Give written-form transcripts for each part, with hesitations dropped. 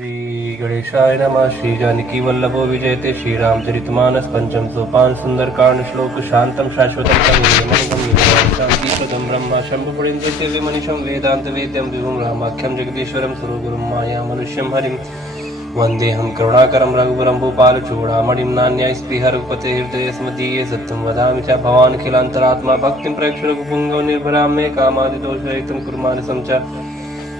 श्री गणेशाय नमः। श्री जानकी वल्लभो विजयते। श्री रामचरितमानस पंचम सोपान सुंदरकांड श्लोक शांतम शाश्वतं शांतिप्रदं ब्रह्म शंभुपुरेन्द्र मनीषं वेदांत वेद्यं विभुं रामाख्यं जगदीश्वरं सुरगुरुं माया मनुष्यं हरिं वन्देऽहं करुणाकरं रघुवरं भूपालचूडामणिं नान्यायस्पृह रघुपते हृदयस्मदीये सत्यं वदामि च भवान् अखिलान्तरात्मा भक्तिं प्रेक्ष रघुपुङ्गव निर्भरां मे कामादिदोषरहितं कुरु मानसं च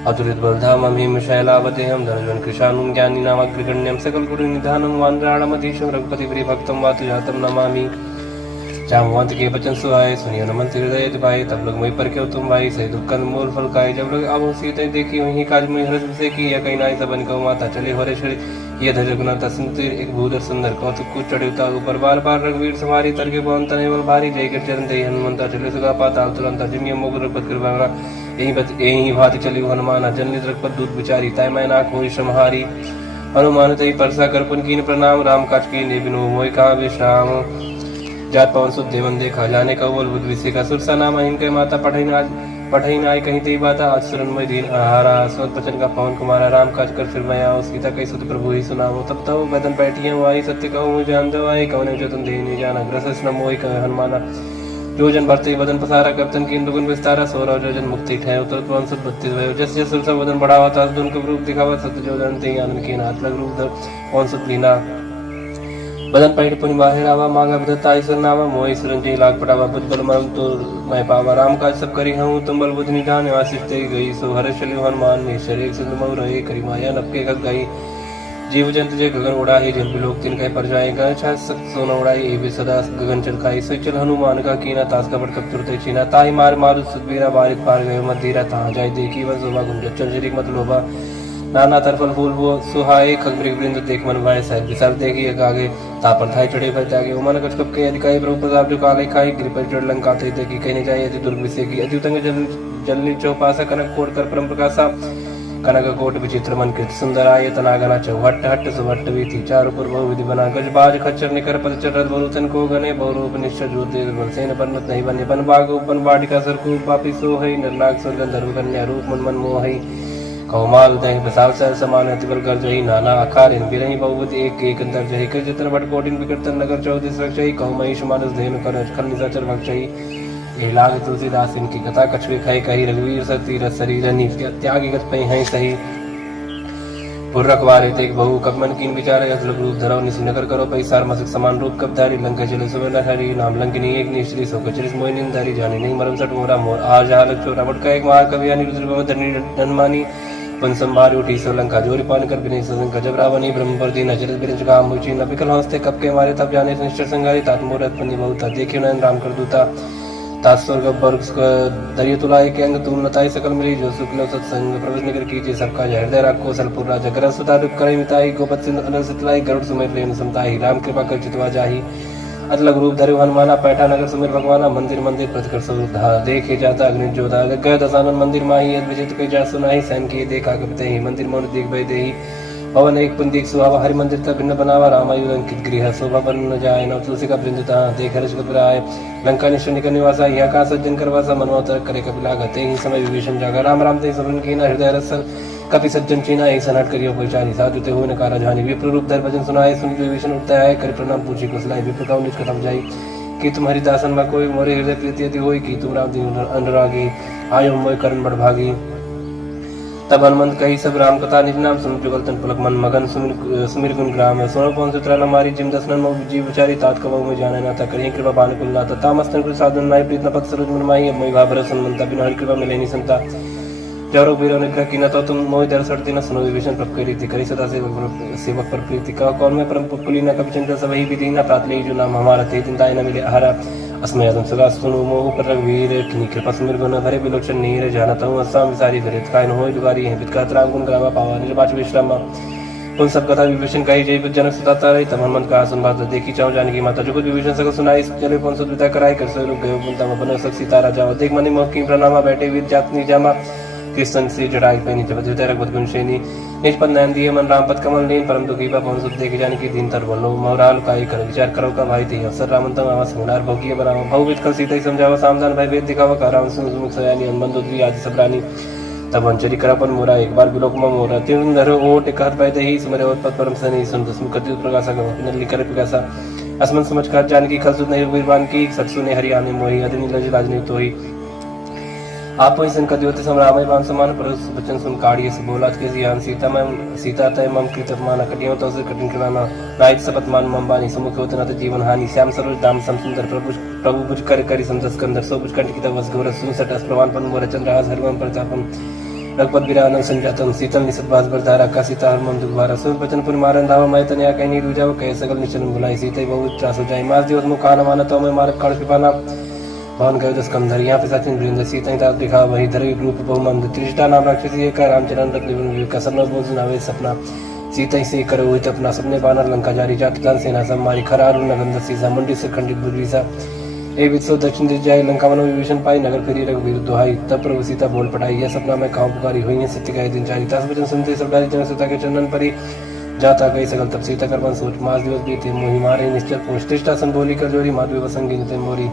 अतुलितबलधामं हिमशैलावतेहं धनुजं कृशानुं ज्ञानिनामग्रगण्यं सकलगुरुनिधानं वानराणमधीशं रघुपतिप्रियभक्तं वातुजातं नमामि। जामवंत के बचन सुहाए सुनियो नमन हृदय भाई तब लोग मुझ पर क्यों तुम भाई सही दुख मोल फल खाए जब लोग अब सीते देखी वही काज में हरस से की या कहीं नाई सबन को माता चले हो रे ये धर रघुनाथ सुनते एक भूधर सुंदर कौतुक कुछ चढ़ता ऊपर बार बार रघुवीर सवारी तर के पवन तने बल भारी जय कर चरण दे हनुमंता चले सुगा पाताल तुरंत जिमिय मोग रघुपत कृपा यही भात चली हनुमान जनलित रघुपत दूत विचारी तय मैं ना कोई श्रमहारी हनुमान तई परसा कर पुन कीन प्रणाम राम काज की ने बिनो मोय कहा विश्राम जात पवन सुत देवन देखा जाने का बोल बुद्ध विषय का सुरसा नाम इनके माता पढ़ई नाय कहीं तेई बाता आज सुरनमय दीन आहारा स्वत पचन का पवन कुमारा राम काज कर फिर मैं आओ सीता कई सुत प्रभु ही सुनाओ तब तो बदन बैठिए आई सत्य कहूँ मुझे जान दो आई कौन जो तुम दे नहीं जाना ग्रस न मोहि कह हनुमाना जो जन भरते बदन पसारा करतन की दुगुन विस्तारा सोरा जो जन मुक्ति ठहर तो पवन सुत बत्तीस भयो जस जस सुरसा बदन बढ़ावा था दुन का रूप दिखावा सत्य जो जन ते आनंद के नाथ लग रूप पवन सुत लीना बदन पैठ पुनि बाहिर आवा मांगा बदता ईश्वर नावा मोहि सुरंजी लाग पटावा बुद्ध बल मरम तो मैं पावा राम काज सब करी हूँ तुम बल बुद्ध निधान आशीष ते गई सो हर चलियो हनुमान ने शरीर सिंधु मऊ रहे करी माया नपके खग गई जीव जंतु जे गगन उड़ाही जिन लोग तिन कह पर जाए गए छा सोना उड़ाई ए भी सदा गगन चलकाई सो चल हनुमान का कीना तास का बड़ कब तुरते चीना ताई मार मारु सुदबीरा बारिक पार गए मत धीरा ता जाय देखी वन शोभा गुंज चंचरी मत लोभा नाना तरफल फूल वो सुहाए खगमृग वृंद देख मन भाई साहब विशाल देखी आगे तापर थाई चढ़े भय त्यागे उमन कछ कप के अधिकारी प्रभु प्रताप जो काले खाई गिर पर चढ़ लंका थे देखी कहने जाए अति दुर्ग विषय की अति उतंग जलनी चौपासा कनक कोट कर परम प्रकाशा कनक कोट विचित्र मन कृत सुंदर आये तनागना चौहट हट सुभट्ट वीथी चारु पुर बहु विधि बना गज बाज खच्चर निकर पद चढ़ बहुतन को गने बहुरूप निश्चय ज्योति सेन परमत नहीं बने बन बाग उपन बाटिका सरकू पापी सो है निर्नाग सुंदर धर्म कन्या रूप मन मन मोह कौमाल दही बसाव सर समान अतिबल कर जही नाना आकार इन बिरही बहुवत एक एक अंतर जही कर जतन भट कोटिन विकर्तन नगर 34 रक्षई कौमहिष मानस धेनु कर खल निशाचर भक्षई ए लाग तुलसीदास इनकी कथा कछुए खाई कही रघुवीर सती रस शरीर नी त्यागी गत पई हैं सही पुर रखवारे तेक बहु कब मन कीन विचार असलग रूप धरो निसी नगर करो पई सार मसक समान रूप कब धारी लंका चले सुबह हरि नाम लंकिनी एक निश्री सो कचरिस मोहिनी धारी जाने नहीं मरम सट मोरा मोर आज हालक चोरा बट का एक मार कवि रुद्र धरनी धनमानी पन संभार उठी सोलंका जोरी पान कर बिने सजन जब रावणी ब्रह्म पर दी नजर बिरंज काम मुची न बिकल हंसते कब के मारे तब जाने निश्चर संगारी तात मूरत पन्नी बहुता देखियो नयन राम कर दूता तात स्वर्ग वर्ग दरियो तुलाए के अंग तुम नताई सकल मिली जो शुक्ल सत्संग प्रवेश निकर कीजिए सबका हृदय राखो सलपुर राजा कर सुता दुख करे मिताई गोपत सिंह अनल सितलाई गरुड़ सुमेर प्रेम समताई राम कृपा कर चितवा जाही अतलग रूप धरे हनुमाना पैठा नगर सुमेर भगवाना मंदिर मंदिर प्रतिकर स्वरूप देखे जाता अग्नि जोधा गय दसानन मंदिर माही यद विजित कई जा सुनाही सैन की देखा कपते ही मंदिर मौन देख भय देही पवन एक पुंदिक सुहावा हरि मंदिर तक भिन्न बनावा रामायु अंकित गृह शोभा बन न जाए न तुलसी का वृंदता देख हर्ष कपिराय लंका निश्चय निकल निवासा यहाँ का सज्जन करवासा मनोतर करे कपिला गते ही समय विभीषण जागा राम राम ते सबन कीना हृदय रसन कपि सज्जन चीना एक सनट करियो परिचारी साधु ते हुए न कारा जानी विप्र रूप धर भजन सुनाए सुन विभीषण उठता है कर प्रणाम पूछी कुशलाई विप्र का निज कथम जाई कि तुम्हारी दासन में कोई मोरे हृदय प्रीति यदि होई कि तुम राम दिन अनुरागी आयो मोय करण बड़ भागी तब हनुमंत कही सब राम कथा निज नाम सुन जुगल तन पुलक मन मगन सुमिर गुण ग्राम सोनो पवन सुत्रा न मारी जिम दसनन मो जीव विचारी तात कबहु में जाने ना था करिए कृपा बान कुल नाता तामस्तन कुल साधन नाय प्रीत न पत सरोज मन माही अब मोय भाबर सुनमंता बिन हरि कृपा मिले नहीं संता जरो बीरो निग्रह की न तो तुम मोहि दर सड़ती न सुनो विभीषण प्रभ करी थी करी सदा सेवक पर प्रीति का कौन में परम पुली न कभी चिंता सब ही विधि न प्रात ले जो नाम हमारा थे चिंताएं न मिले हरा अस्मय अदम सदा सुनो मोह पर रघुवीर किनी कृपा सुमिर गुण भरे बिलोचन नीर जानता हूँ अस्साम विसारी धरित काय न होय दुगारी है बितकात राम गुण ग्रामा पावा निर्वाच विश्रामा उन सब कथा विभीषण कही जय जनक सताता रही तब हनुमंत का सुन बात देखी चाहूँ जानकी माता जो कुछ विभीषण सको सुनाई चले पवन सुत विदा कराई कर सो रुक गए पुनता बनो सक सीता राजा देख मनि मोह की प्रणामा बैठे वीर जातनी जामा कृष्ण से जड़ाई पैनी जब रघुपत गुणशेनी निज पद नयन दिए मन राम पद कमल लीन परम दुखी पवन सुत देख जान की दिन तर बोलो मोहराल काई कर विचार करो का भाई थी अवसर रामंतम आवास गुणार भोगिए बनाओ भव विद कल सीता ही समझावा सामधान भय वेद दिखावा का राम सुन सुमुख सयानी हनुमंत आदि सब रानी तब वंचरी करापन मोरा एक बार बिलोक में मोरा तीन धरो ओट एक हाथ पाए ही सुमरे और पद परम सनी सुन दसम कति प्रकाशा गव नली कर प्रकाशा असमन समझ कर जान की खलसुत नहीं वीरवान की सत्सु ने हरियाणी मोही अदिनी लज राजनी तो ही आप ही संकट योते समरामय बान समान पर बचन सुन काढ़िए से बोला के जियान सीता तय मम कृत मान कटियो तो से कठिन कराना नाइट सपत मान मम बानी समुख होते न जीवन हानि श्याम सरोज दाम सम सुंदर प्रभु बुझ कर करी संतस कंदर सो बुझ कंठ की तवस गौर सुनसट प्रवान पन मोर चंद्रहास हरवम प्रतापम रघुपत विरानम संजातम शीतल निसत बास बरधारा का सीता हरमम दुखवारा सुन बचन पुर मारन धावा मैं तनया कहीं नहीं रुजाओ कह सकल निचन बुलाई सीते बहुत त्रास हो जाए मास दिवस मुखान माना तो मैं मारक काल कृपाना भवन गयो दस कंधर यहाँ पे सचिन वृंद सीता दास दिखा वही धरवी रूप बहुमंद त्रिष्टा नाम राक्षसी एक रामचरण रत्न का सपना बोझ नावे सपना सीता से करो हुई अपना सपने बानर लंका जारी जात दान सेना समारी खरारू नगंध सीसा मुंडी से खंडित बुद्धिसा ए वित्सो दक्षिण दिश जाए लंका वन विभीषण पाई नगर फिरी रघुवीर दुहाई तब प्रभु सीता बोल पटाई यह सपना में कहाँ पुकारी हुई है सत्य का दिन चारी दस वचन सुनते सब डाली जन सीता के चंदन परी जाता गई सकल तब सीता कर सोच मास दिवस बीते मोहि मारे निश्चल पोष तिष्ठा संबोली कर जोरी माधवी वसंगी नित मोरी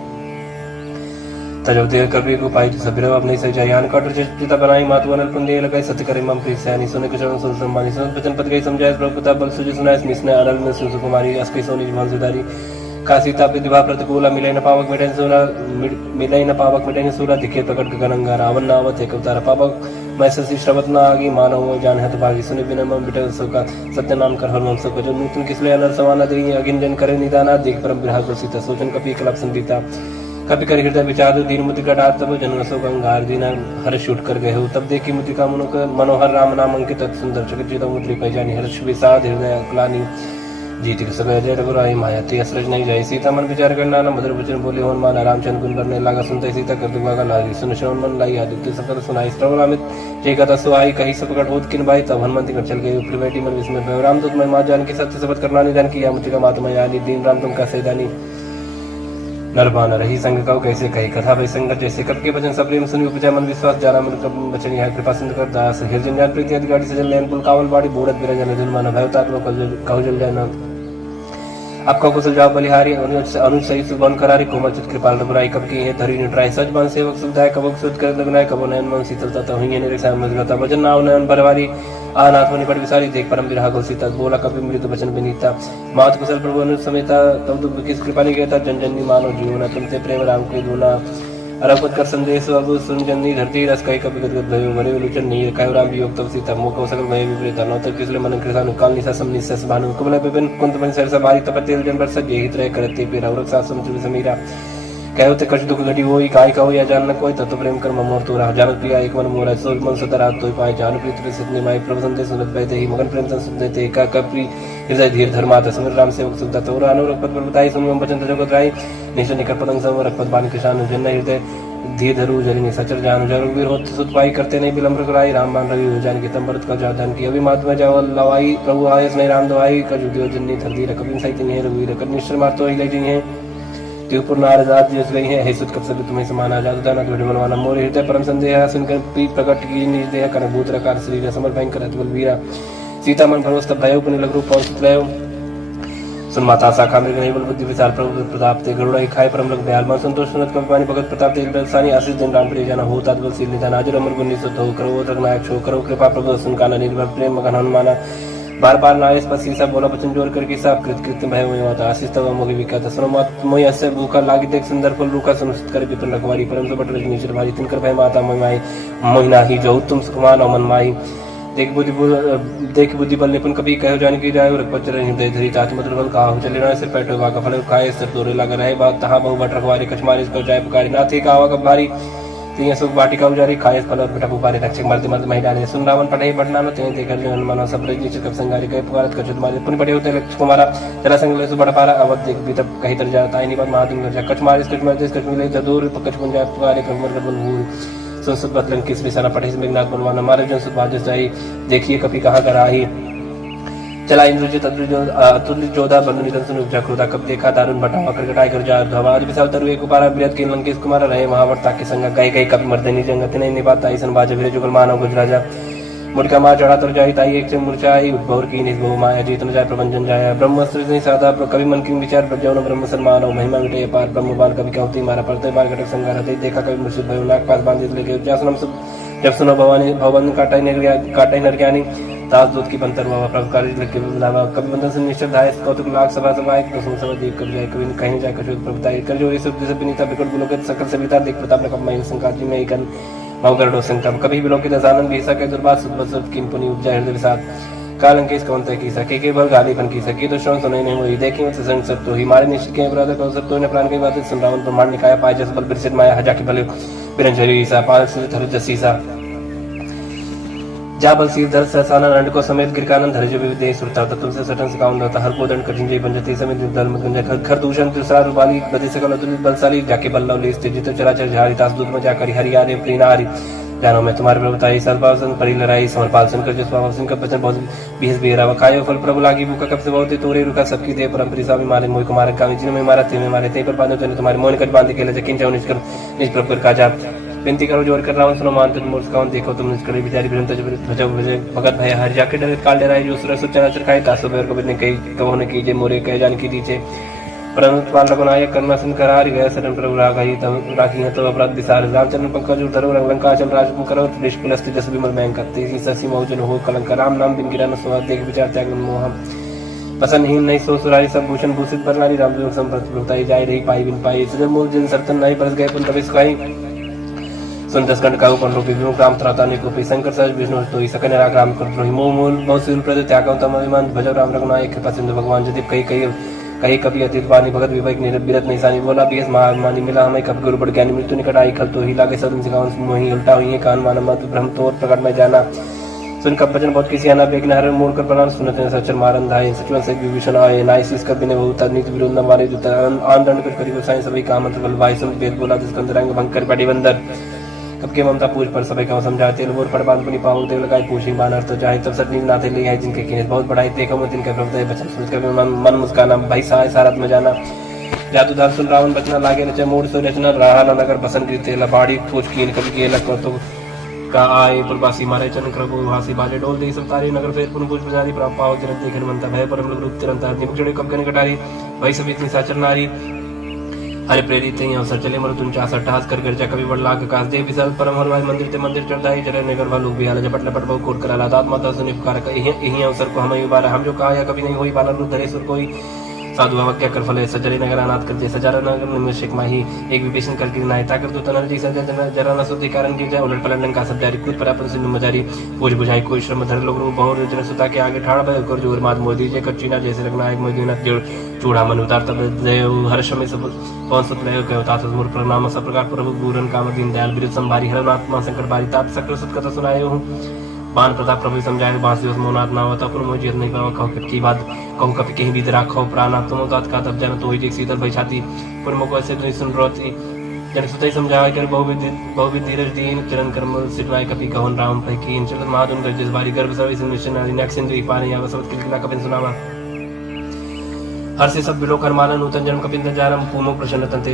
तजोदेव कवि को पाई सबरव अपने से जयान कटर चिता बनाई मातु अनल पुंदे लगाई सत्य करे मम प्रीत सैनी सुने के चरण सुन संबानी सुन वचन पद गई समझाए प्रभु प्रताप बल सुजि सुनाए मिसने अनल में सुन कुमारी अस्कि सोनी जीवन सुधारी का सीता प्रतिभा प्रतिकूला मिले न पावक मिटाई न सूरा दिखे प्रकट गगनंगा रावण नावत एक अवतार पावक मैं ससी श्रवत न आगी मानव जान है तो भागी सुने बिना मम बिटल सो सत्य नाम कर हर मम सो जो नूतन किसले अनल समाना दे अगिन जन करे निदाना देख परम विराह को सीता सोचन कपि कलप संदीता कपि कर हृदय विचार दीन मुद्रिका डात तब जन रसो गंगार दीना हर्ष उठ कर गए हो तब देखी मुद्रिका मनोहर राम नाम अंकित सुंदर जगत जीता मुद्री पहचानी हर्ष विषाद हृदय क्लानी जीति सगय जय रघुराई माया ते असरज नहीं जाए सीता मन विचार करना न मधुर वचन बोले होन मान रामचंद्र गुण करने लगा सुनते सीता कर दुगा लागी सुन श्रवण मन लाई आदित्य सकल सुनाई श्रवण अमित जे कथा सुहाई कही सब प्रकट होत किन भाई तब हनुमंत कर चल गए ऊपर बैठी मन विस्मय रामदूत मैं मां जान की सत्य शपथ करना निदान किया मुझे मातमा यानी दीन राम तुम का सैदानी नरबान रही संग कहो कैसे कही कथा भाई संगत जैसे कब के वचन सब प्रेम सुनी उपजा मन विश्वास जाना मन कब वचन यह कृपा सिंध कर दास हृदय ज्ञान प्रीति आदि गाड़ी सजल लैन पुल कावल बाड़ी बूढ़त बिरजन जन माना भयतात्मा कहु जल जाना आपका कुशल जाओ बलिहारी अनुज सही सुबन करारी कोमल चित कृपाल रघुराई कब की है धरी निट्राई सच बन सेवक सुविधाय कबक सुध कर लगनाय कबो नयन मन शीतलता तो हुई ने रक्षा मजगता वचन नाव नयन बरवारी आनाथ होने पर विसारी देख परम विरह को सीता बोला कभी मृत वचन विनीता मात कुशल प्रभु अनुज समेता तब दुख किस कृपा ने कहता जन जन मानो जीवना तुमसे प्रेम राम के दूना अरपत कर संदेश अब सुन जन्नी धरती रस कई कभी गदगद भयो मरे विलोचन नहीं कहो राम वियोग तब सीता मोको सकल भय विपरीता नौतर किसले मन कृष्ण काल निसा सम निसस भानु कुबल विपिन कुंत मन सरसा बारी तपतेल जन बरस जे हित रह करते पे रवरक सासम चुन समीरा कहो ते कछ दुख घटी होई काय कहो या जान न कोई तत्व प्रेम कर ममोर तो रहा जानत प्रिया एक मन मोरा सो मन सतरा तोय पाए जान प्रीत प्रसिद्ध निमाई प्रभु संदेश सुनत बैते ही मगन प्रेम संत देते का कपि हृदय धीर धर्मात समर राम सेवक सुनता तो अनुरक्त पद बताई सुन वचन जगत राई निश्चय निकट पतंग सम रखपत बान किसान जन हृदय धीर धरु जरिनी सचर जान जरु वीर होत सुत पाई करते नहीं विलंब कराई राम बान रवि हो जान की तंबरत का जादन की अभी मात्मा जाव लवाई प्रभु आयस नहीं राम दवाई का जुदियो जन्नी धरती रकबिन सहित नहीं रघुवीर कनिश्चर मातो ही ले जी है त्रिपुर नारदात जिस गई है हे सुत कब सब तुम्हें समान आजाद दाना तो मनवाना मोर हृदय परम संदेह सुनकर पी प्रकट की निज देह कर भूत रकार शरीर समर भयंकर अतुल वीरा सीता मन भरोस तब भयो पुनि लघु रूप पहुंचत लयो सुन माता शाखा में गई बल बुद्धि विचार प्रभु प्रताप ते गरुड़ा खाए परम लग दयाल मन संतोष सुनत कवि पानी भगत प्रताप ते बलसानी आशीष दिन राम प्रिय जाना हो तात बल सील निदान आज अमर गुण निसुत हो करो रघुनायक छो करो कृपा प्रभु सुन काना निर्भर प्रेम मगन हनुमाना बार बार नायस पर सीसा बोला वचन जोर करके सब कृत कृत्य भय हुए होता आशीष तब मोहि विकत सुनो मत मोहि अस्य भूखा लागी देख सुंदर फल रूखा सुनिश्चित कर विपिन रखवारी परम बट रजनीश्वर भाई तिनकर भय माता मोहि मोहिना ही जो तुम सुखमान मन माई देख बुद्धि बल निपुण कभी कहो जान की जाए रखपत चरण हृदय धरी चाच मधुर बल कहा चले ना सिर पैठो का फल खाए सिर तोरे लगा रहे बात तहां बहु बट रखवारी कछमारी को जाय पुकारी ना थे कावा कब भारी तिया सुख बाटिका उजारी खाए फल और बेटा पुपारे रक्षक मरते मरते महिला ने सुन रावण पढ़े बढ़ना न ते देखर जो हनुमान सब रजी चिकप संगारी कहे पुकारत कछुत मारे पुनि पढ़े होते लक्ष्य कुमारा चला संग ले सुबड़ पारा अवध देख भी तब कहीं तर जाता है नहीं बात महादिन कर कछ मारे कछ मारे कछ मिले जदूर कछ पुंज जाय पुकारे कमर बल भूल संसद बदलन किस विसारा पढ़े से मेघनाथ बनवाना मारे जन सुत बाजस जाई देखिए कभी कहाँ कर आही चला इंद्रजित अतुल्य जोधा बनु निधन सुन उपजा क्रोधा कब देखा दारुण बटावा करकटाई कर जा धवाद विशाल तरु एक उपारा बृहत के लंकेश कुमार रहे महावर्ता के संग गई गई कभी मर्दनी जंगत नहीं निपाता ईसन बाज वीर जुगल मानव गुजराजा मुड़का माँ चढ़ा तर जाई ताई एक से मूर्छाई उद्भवर की निज बहु माया जीत न जाय प्रबंधन जाया ब्रह्मस्त्र नहीं साधा कवि मन की विचार प्रज्ञान ब्रह्म सन्मान महिमा विटे पार ब्रह्म बाल कवि कहती मारा पड़ते बाल घटक संगार देखा कवि मुर्शिद भयो नाग पास बांधित लेके उज्जासनम सब जब सुनो भवानी भवन काटाई नर ज्ञानी दास दूत की बंतर हुआ प्रभु कार्य लगे बुलावा कभी बंधन से निश्चित धाय कौतुक लाख सभा सभाए सब देख कर जाए कभी कहीं जाए कशोद प्रभुताई कर जो सब जैसे विनीता बिकट बुलोकित सकल सविता देख प्रताप ने कमाई संकाजी में एक भावकर डोसन कब कभी बिलोकित आनंद भी सके दुर्बाद सुबह किन पुनि उपजा हृदय साथ कालंकेश कौन तय की सके के बल गाली बन की सकी तो श्रवण सुनाई नहीं हुई देखी मत संग सब तो ही मारे निश्चित के अपराध को सब तो ने प्राण की बात सुन रावण ब्रह्मांड निकाय पाए जस बल बिरसित माया हजा की भले बिरंजरी सा पाल से धर जसी सा जा बल सीर धर सहसाना नंद को समेत गिरकानंद धर जो विदे सुरता तत्व से सटन से काउन होता हर को दंड कठिन जय बंजती समेत दल मत गंजा खर दूषण तुसार रुबाली बदी सकल अतुलित बलशाली जाके बल्लव ले स्थित जित चराचर झारी तास दूत में जाकर हरि आरे प्रीना हरि जानो मैं तुम्हारे प्रभुताई सर्वासन परिलराई समरपाल सुनकर जो स्वासन का बचन बहुत बीस बेरा कायो फल प्रभु लागी भूखा कब से बहुत तोरे रुका सबकी दे परम स्वामी मारे मोह कुमार कामी जिन में मारा थे में मारे थे पर बांधो तने तुम्हारे मोहन कर बांधे के जकिन जाओ निष्कर निज प्रभु कर काजा विनती करो जोर कर रावण सुनो मान तुम मूर्ख कौन देखो तुम निष्कर बिचारी बिरंत भजो भजे भगत भय हर जाके डरे काल डराई जो सुर सुचना चरखाई तासो बेर को बिने कई कहो ने कीजे मोरे कह जान की दीचे परंतु पाल रघुनायक कर्मा सुन कर हार गया शरण प्रभु राघई तब राखी है तो अपराध विसार रामचंद्र पंकज धरो लंका चल राज करो निष्कुलस्ति जस विमल मैं करते ससी मौजन हो कलंक राम नाम बिन गिरा न सुहा देख विचार त्याग मोह पसंदहीन नहीं सो सुरारी सब भूषण भूषित पर नारी राम जो संप्रत प्रभुताई जाय रही पाई बिन पाई सजन मूल जन सर्तन नहीं परस गए पुन तबिस खाई सुन दस कंड का ऊपर रूपी विमुख राम त्राता ने को शंकर सहज विष्णु तो ही सकन राग राम कर द्रोही मोह मूल बहुत सील प्रद त्याग तम अभिमान भजो राम रघुनायक कृपा सिंधु भगवान यदि कहीं कभी अतीत वाणी भगत विवेक निरत नहीं सानी बोला बीस महामानी मिला हमें कब गुरु बढ़ ज्ञानी मृत्यु निकट आई खल तो ही लागे सदन सिखावन मोही उल्टा हुई कान माना मत ब्रह्म तोर प्रकट में जाना सुन कब भजन बहुत किसी आना बेग नहर मोड़ कर प्रणाम सुनते सचर मारन धाय सचवन से विभीषण आए नाय शीस कर बिने बहुत नीति विरोध न मारे जो आन दंड कर करी गोसाई सभी काम मंत्र बल भाई सम वेद बोला जिस कंदरंग भंग कर पड़ी बंदर कब के ममता पूछ पर सभी का समझाते लोर पड़ बांध पुनी पावल देव लगाई पूछी बानर तो चाहे तब सट नींद नाते ले आए जिनके किने बहुत बड़ाई देखो मैं तिनके प्रभुताई बचन सुन कर मन मुस्काना भाई सहाय सारत में जाना जादू दार सुन रावण बचना लागे रचे मोड़ सो रचना रहा न नगर बसन की तेला बाड़ी पूछ कीन कभी के लग तो का आए पुरवासी मारे चन करबो हासी बाजे डोल दे सब तारी नगर फेर पुन पूछ बजारी प्राप पाव जरत देखन मनता भय परम रूप तिरंता निमचड़े कब कने कटारी भाई सब इतनी साचर नारी हरे प्रेरित ही अवसर चले मरु तुम चासा टहास कर गर्जा कभी बड़ लाख कास दे विशाल परम हरवाई मंदिर ते मंदिर चढ़ाई जरे नगर वालों भी आला झपट लपट बहु कोट करा लादात माता सुनि पुकार यही अवसर को हमें बारा हम जो कहा या कभी नहीं हुई बाला रूप धरे सुर कोई साधु क्या कर फले सजरे नगर अनाथ करते सजारा नगर निमिषक माही एक विभीषण करके नायता कर दो तनर जी सजा जरा न सुधि कारण की जाए उलट पलट का सब जारी कूद परापन सिंधु मजारी पूज बुझाई कोई श्रम धर लोग बहु जन सुता के आगे ठाड़ भय कर जोर मात मोदी जे कच्चीना जैसे रखना एक मोदी न जोड़ चूड़ा मन उतार तब देव हर्ष में सब कौन सुत लय गयो तात मूर प्रणाम सब प्रकार प्रभु पूरन काम दीन दयाल बिरु संभारी हर आत्मा संकट बारी तात सकल सुत कथा सुनाए हूं बाण प्रताप प्रभु समझाए बांस दिवस मोनात ना होता पर मुझे नहीं पावा कहो की बात कहूं कभी कहीं भी राखो प्राण तुम तात का तब जन तो ही शीतल भई छाती पर मुको ऐसे नहीं सुन रोती जन सुतई समझाए कर बहुविध धीरज दीन चरण कर्म सिटवाई कपि कहन राम पै कीन चलन महादुन गजस बारी गर्भ सवि मिशन नेक्सिन दुई पानी या वसवत किलकिला कपिन सुनावा हर से सब बिलो कर माना नूतन जन्म कपिंद जारम पूमो प्रसन्न तंते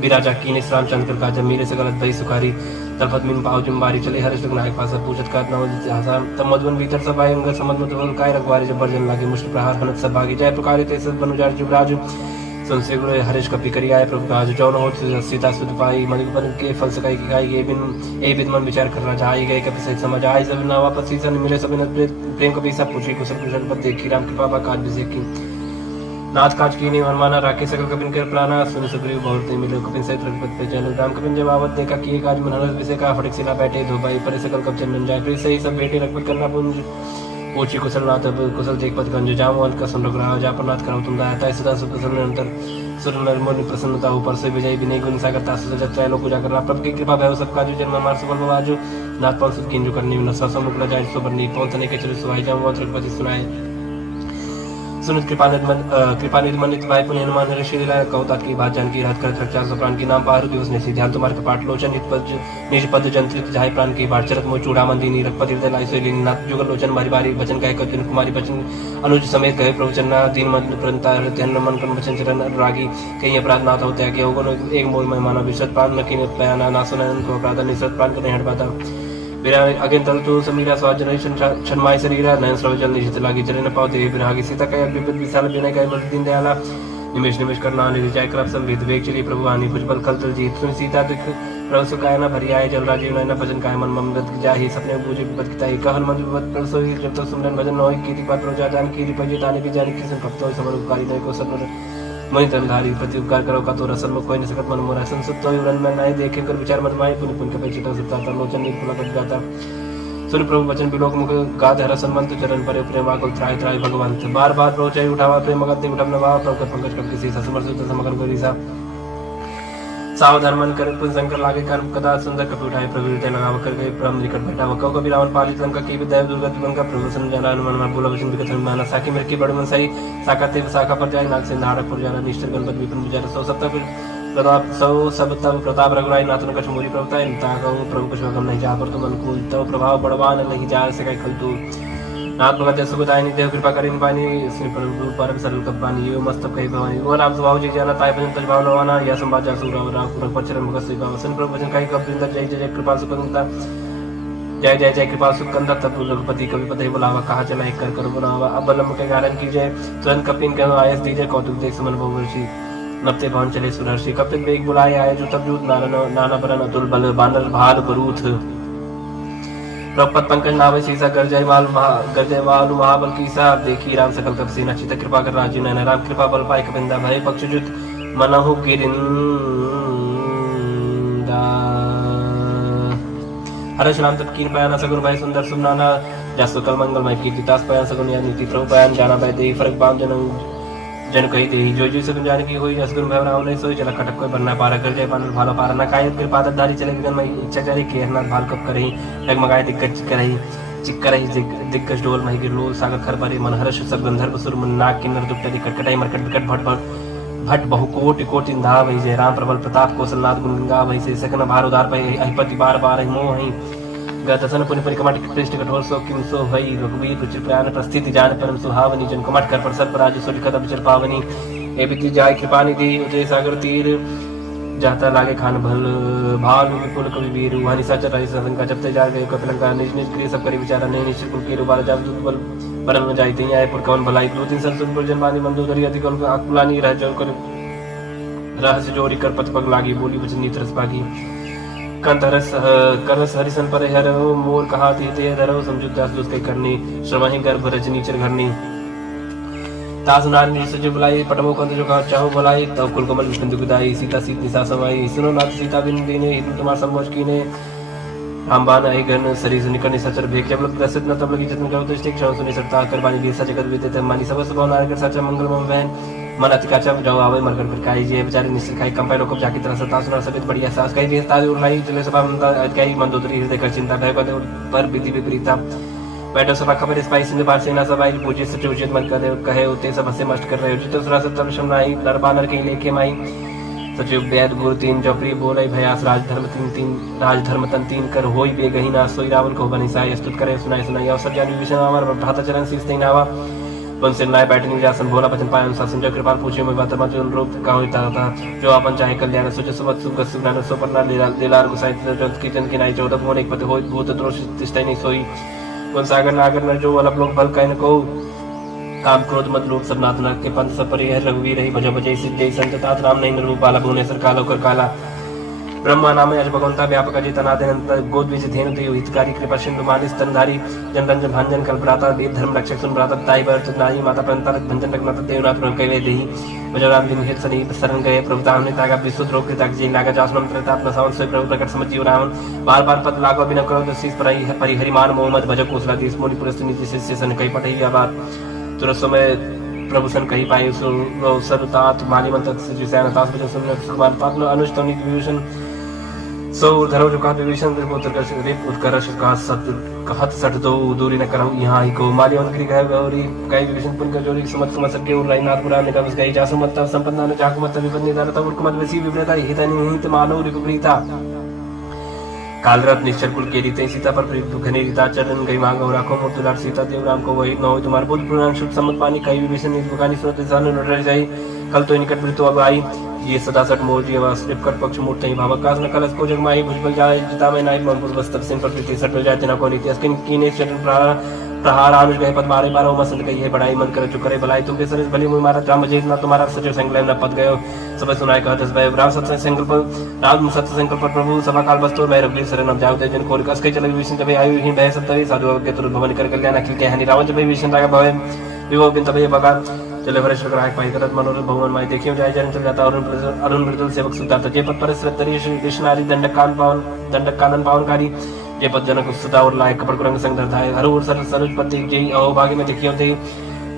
बिराजा कीने श्राम चंद्र का जब मेरे से गलत भई सुखारी तलपत मिन पाव जुम्बारी चले हर्ष नायक पास पूछत का नवज हसान तब मधुवन भीतर सब आए अंग समझ मत काय रखवारे जब बर्जन लागे मुष्ट प्रहार हनत सब भागी जाय प्रकार ते सब बनुजार जुबराज संसे गुरु हरीश कपि करी आए प्रभु काज जौन हो सीता सुत पाई मणिपन के फल सकाई की गाय ये बिन मन विचार करना चाहे गए कपि सहित समझ आए सब ना वापस सीसन मिले सब प्रेम कपि सब पूछी कुशल कुशल पद देखी राम कृपा बा काज विषय की नाथ काज की नहीं मनमाना राके सकल कपिन कर प्राणा सुन सुग्रीव बहुत मिले कपिन सहित रघुपति पे चलो राम कपिन जब आवत देखा कि काज मन हरस विषय का फटक सिला बैठे दो भाई पर सकल कब चंदन जाए फिर सही सब बेटे रघुपति करना पुंज पूछी कुशल नाथ कुशल देख पद गंज जाम अंत का सुन रघुराव जा पर नाथ करो तुम दाता सदा सुख कुशल निरंतर सुर निर्मोल प्रसन्नता ऊपर से विजय विनय गुण सागर तासु जब चाहे लोग पूजा करना प्रभु की कृपा भय सबका जो जन्म मार सुबह बाजू नाथ पाल सुख किंजु करनी न ससम मुकला जाए सुबरनी पहुंचने के चले सुहाई जाऊं रघुपति सुनाए सुनित कृपानिधि मनित भाई पुण्य हनुमान ऋषि लीला कौतात की बात जानकी रात कर चार सौ प्राण की नाम पारु दिवस ने सी ध्यान तुम्हारे कपाट लोचन निज पद जंत्रित जाय प्राण की बात चरत मो चूड़ा मंदिनी रघुपति हृदय लाई सोई नाथ जुगल लोचन बारी बारी वचन कह कपिन कुमारी बचन अनुज समेत कहे प्रवचन दीन मन प्रंता ध्यान मन कर वचन चरण रागी कहीं अपराध नाथ होते हैं कि होगन एक मोल में माना विशद प्राण न की पयाना ना सुनन को अपराध निसत प्राण करने हट पाता बिना अगेन तल तो समीरा स्वाद जनरेशन छनमाय शरीरा नयन स्रवजल निशित लागी चले न पाते बिना आगे सीता का विपद विशाल बिना का बल दिन दयाला निमेश निमेश करना निजाय कर सब वेद वेग चली प्रभु आनी भुजबल खल तल जीत सुन सीता दुख प्रभु सुखाय न भरी आए जल राजीव न भजन काय मन ममृत जाहि सपने बूझे विपत किताई कहन मन विपत प्रभु सोई जब तक सुमरन भजन न होई कीर्ति पात्र प्रभु जान कीर्ति पजे ताने भी जाने किसन भक्त होई समर उपकारी नहीं को सब मणि तनधारी प्रति उपकार करो का तो रसन में कोई न सकत मन मोरा संसुप्त होई उरन में नाई देखे कर विचार मत माई पुनि पुनि कपे चिता सत्ता लोचन निर्पुला पद गाता सुन प्रभु वचन बिलोक मुख गाद हर संबंध चरण पर प्रेम आकुल त्राय त्राय भगवंत बार बार रोचाई उठावा प्रेम मगत उठम नवा प्रभु पंकज कब किसी समर्थ समगन करीसा सावधान मन कर पुन शंकर लागे कर्म कदा सुंदर कपि उठाए प्रभु हृदय लगाव कर गए ब्रह्म निकट बैठा वह कभी रावण पालित लंका की विद्या दुर्गत बन का प्रभु सन जाना मन में बोला वचन विकथ माना साकी मेरे की बड़ मन सही साकाते शाखा पर जाए नाग से नारक पर जाना निश्चर गणपति विपिन विचार सौ सप्ताह प्रताप सौ सब तब प्रताप रघुराई नाथन कछ मोरी प्रभुता ता कहूँ प्रभु कुछ गम नहीं जा पर तुम अनुकूल तब प्रभाव बड़वान नहीं जा सके खल तू नाथ भगत सुखदायिनी देव कृपा करिन पानी श्री प्रभु परम सरल कपानी यो मस्तक कही भवानी वो राम स्वभाव जी जाना ताय भजन तज भाव नवाना या संवाद जा सुराव राम पुरख पचरन भगत श्री भाव सन प्रभु भजन कही कब वृंदर जय जय कृपा सुकंदता जय जय जय कृपा सुकंदर तत्व रघुपति कवि पते बुलावा कहा चला एक कर बुलावा अब बलम के कारण कीजिए तुरंत कपिन कहो आयस दीजिए कौतुक देख सुमन बहुवर्षी नपते भवन चले सुरर्षि कपिन वेग बुलाए आए जो तब जूत नाना बरन अतुल बल बानर भाल बरूथ प्रपत पंकज नावे सीसा गरजय वालु महाबल कीसा देखी राम सकल कप सेना चित कृपा कर राजीव नयन राम कृपा बल पाए कबिंदा भय पक्षजुत मनहु गिरिंदा हर्ष नाम तत्कीन बयाना सगुन भाई सुंदर सुमनाना जसु कल मंगल मय कीर्ति तास बयान सगुन या नीति प्रभु बयान जाना भाई देहि फरक बाम जन कही देहि जो जो सगुन जाने की होई जसगुन भय राव नहीं सोई चला खटक कोई बनना पारा कर जाए बानर भालो पारा ना कायत कृपा धारी चले गगन में इच्छा चले केरनाथ भाल कप करही डगमगाए दिग्गज चिक्करही दिग्गज डोल मही गिरलो सागर खर परे मन हर्ष सब गंधर्व सुर मन नाग किन्नर दुष्ट दिक्कट कटाई मरकट विकट भट बहु कोटि कोटि धा भई जय राम प्रबल प्रताप कौशलनाथ गुण गंगा भई से सकन भार उदार भई अहिपति बार बार मोह हई गतसन पुनि परिकमट कृष्ण कठोर सो किम सो भई रघुवीर रुचिर प्रयाण प्रस्थिति जान परम सुहावनी जन कमट कर पर सर्पराज सुर कदम चर पावनी ए बिति जाय कृपा निधि उदय सागर तीर जाता लागे खान भल भालु विपुल कवि वीर वानी साचर राई संका जपते जा गए कपिलंका निज निज क्रिय सब करी विचारा नहीं निश्चित कुल के रुबार जाब दूत बल परम न जाई तिया पुर कवन भलाई दो तीन संसुन पर जनवानी मंदोदरी अधिक अकुलानी रह जोर कर रहस्य जोड़ी कर पथ पग लागी बोली वचन नीत रस पागी कंतरस करस हरिसन पर हर मोर कहा ते धरो समझुत दास दुस कई करनी श्रमहि गर्भ रजनी चर घरनी तास नारनी सज बुलाई पटमो कंद जो कहा चाहो बुलाई तब कुल कमल विष्णु गुदाई सीता सीत निसा समाई सुनो नाथ सीता बिन दीने हिंदू तुम्हार संभोज कीने रामबान आई गण शरीर निकटने सचर भेक जब लोग प्रसिद्ध न तब लगी जतन करो तो स्टिक क्षण सुनी सरता कर बानी भी सच जगत बीते मानी सब सब नार कर सच मंगल मम वैन मन अतिकाचा जाओ आवे मरकर फिर काई जी बेचारे निश्चित खाई कंपाई लोग जाकी तरह सता सुना सबित बढ़िया सास कई बेस्ता उड़लाई चले सभा कई मंदोदरी हृदय कर चिंता भय पर विधि विपरीता बैठो सभा खबर स्पाई सिंह बार सेना सभाई पूज्य सच उचित मन करे कहे उते सब से मस्ट कर रहे उचित सुरा सत्तर शमनाई नरबानर के लेके माई सचिव वेद गुरु तीन जपरी बोले भयास राजधर्म तन तीन कर होई बेगही ना सोई रावण को बनी साई स्तुत करे सुनाई सुनाई अवसर जानी विष्णु अमर भ्राता चरण शीस नावा उनसे नाय बैठने जासन भोला बचन पाए अनुशासन जो कृपाल पूछे मैं बात मत रूप का होता था जो अपन चाहे कल्याण सोच सुबह सुख सुज्ञान सोपरना लेलार गुसाई जंत की जन की नाई 14 मोन एक पते होई भूत दोष तिष्ठै नहीं सोई उन सागर नागर न जो अलग लोग बल कहन को काम क्रोध मत लोभ सब नाथ नरक के पंथ सब परिहर रघुवीर रही भज भजई सिद्धि संत तात राम नहीं रूप बाला भुवनेश्वर कालो कर काला ब्रह्मा नाम अज भगवंता व्यापक अजितनाथ गोद बीज धेनु ते हितकारी कृपा सिंधु मानिस स्तनधारी जन रंजन भांजन कल्पराता वेद धर्म रक्षक सुन भ्राता ताई भरत नाई माता प्रणता भंजन रघुनाथ देवनाथ प्रण कहे देहि भजराम दिन हित सनी शरण गए प्रभुता हमने तागा विशुद्ध रोग के ताक जी लागा जासनम त्रता अपना सावन सोई प्रभु प्रकट समझियो रावण बार बार पद लागो बिना करो तो शीस परिहरिमान मोहम्मद भज कोसला देश मोनि पुरस्त नीति शिष्य सन कई पटई आबाद तुरंत समय प्रभु सन कही पाए सरुतात माली मंत्र सैन तास भजन सुन सुमान पात्न अनुष्टम नीति विभूषण सो धरो जो कहा विभीषण रिप उत्कर्ष का सत कहत सठ दो दूरी न करहु यहाँ ही को माली मंत्री गए गौरी कई विभीषण पुन कर जोरी समत कुमत सके उर नाथ पुराण निगम गई जासु मत संपन्ना न चाकु मत विपद निदान तब कुमत वसी विप्रेता हितनि हित मानो रिपुप्रीता कालरत निश्चर कुल के रीते सीता पर घनी रीता चरण गई मांग और राखो मुर्तुलार सीता देव राम को वही न हो तुम्हारे बुद्ध पुराण शुद्ध सम्मत पानी कई विभीषण निष्पकानी सुनत सान लड़ जाई कल तो निकट मृत्यु अब आई ये सदा सट मोर्जी आवास कट पक्ष मूर्त ही भावक कास न कलस को जगमाई भुजबल जाए जिता में नाई मन बस्तव सिंह पर प्रीति सट जाए जना को नीति अस्किन कीने चरण प्राण प्रहार आनुष गए पद मारे मारो मसंत कही बढ़ाई मन कर चुक करे भलाई तुम सरस भली मुई मारा राम जेत ना तुम्हारा सचिव संकलन न पद गयो सब सुनाय कहत भय राम सत्य संकल्प राम सत्य संकल्प प्रभु सभा काल बस्तुर भय रघुवीर शरण जाओ ते जन कोर कस के चले विष्णु जब आयु ही भय सत्य साधु के तुर भवन कर कल्याण अखिल के हानि रावण जब विष्णु राग भय विभो बिन तबे बगा चले वरिष्ठ कर पाई करत मनोरथ भगवान माई देखियो जाय जन चल जाता अरुण मृदुल सेवक सुता जे पद पर श्रद्धरी श्री कृष्णारी दंडक कानन पावनकारी जे पद जनक सुता और लायक कपड़ कुरंग संग धरधाय हर और सर सरुज पति जय अहो भाग्य में देखियो थे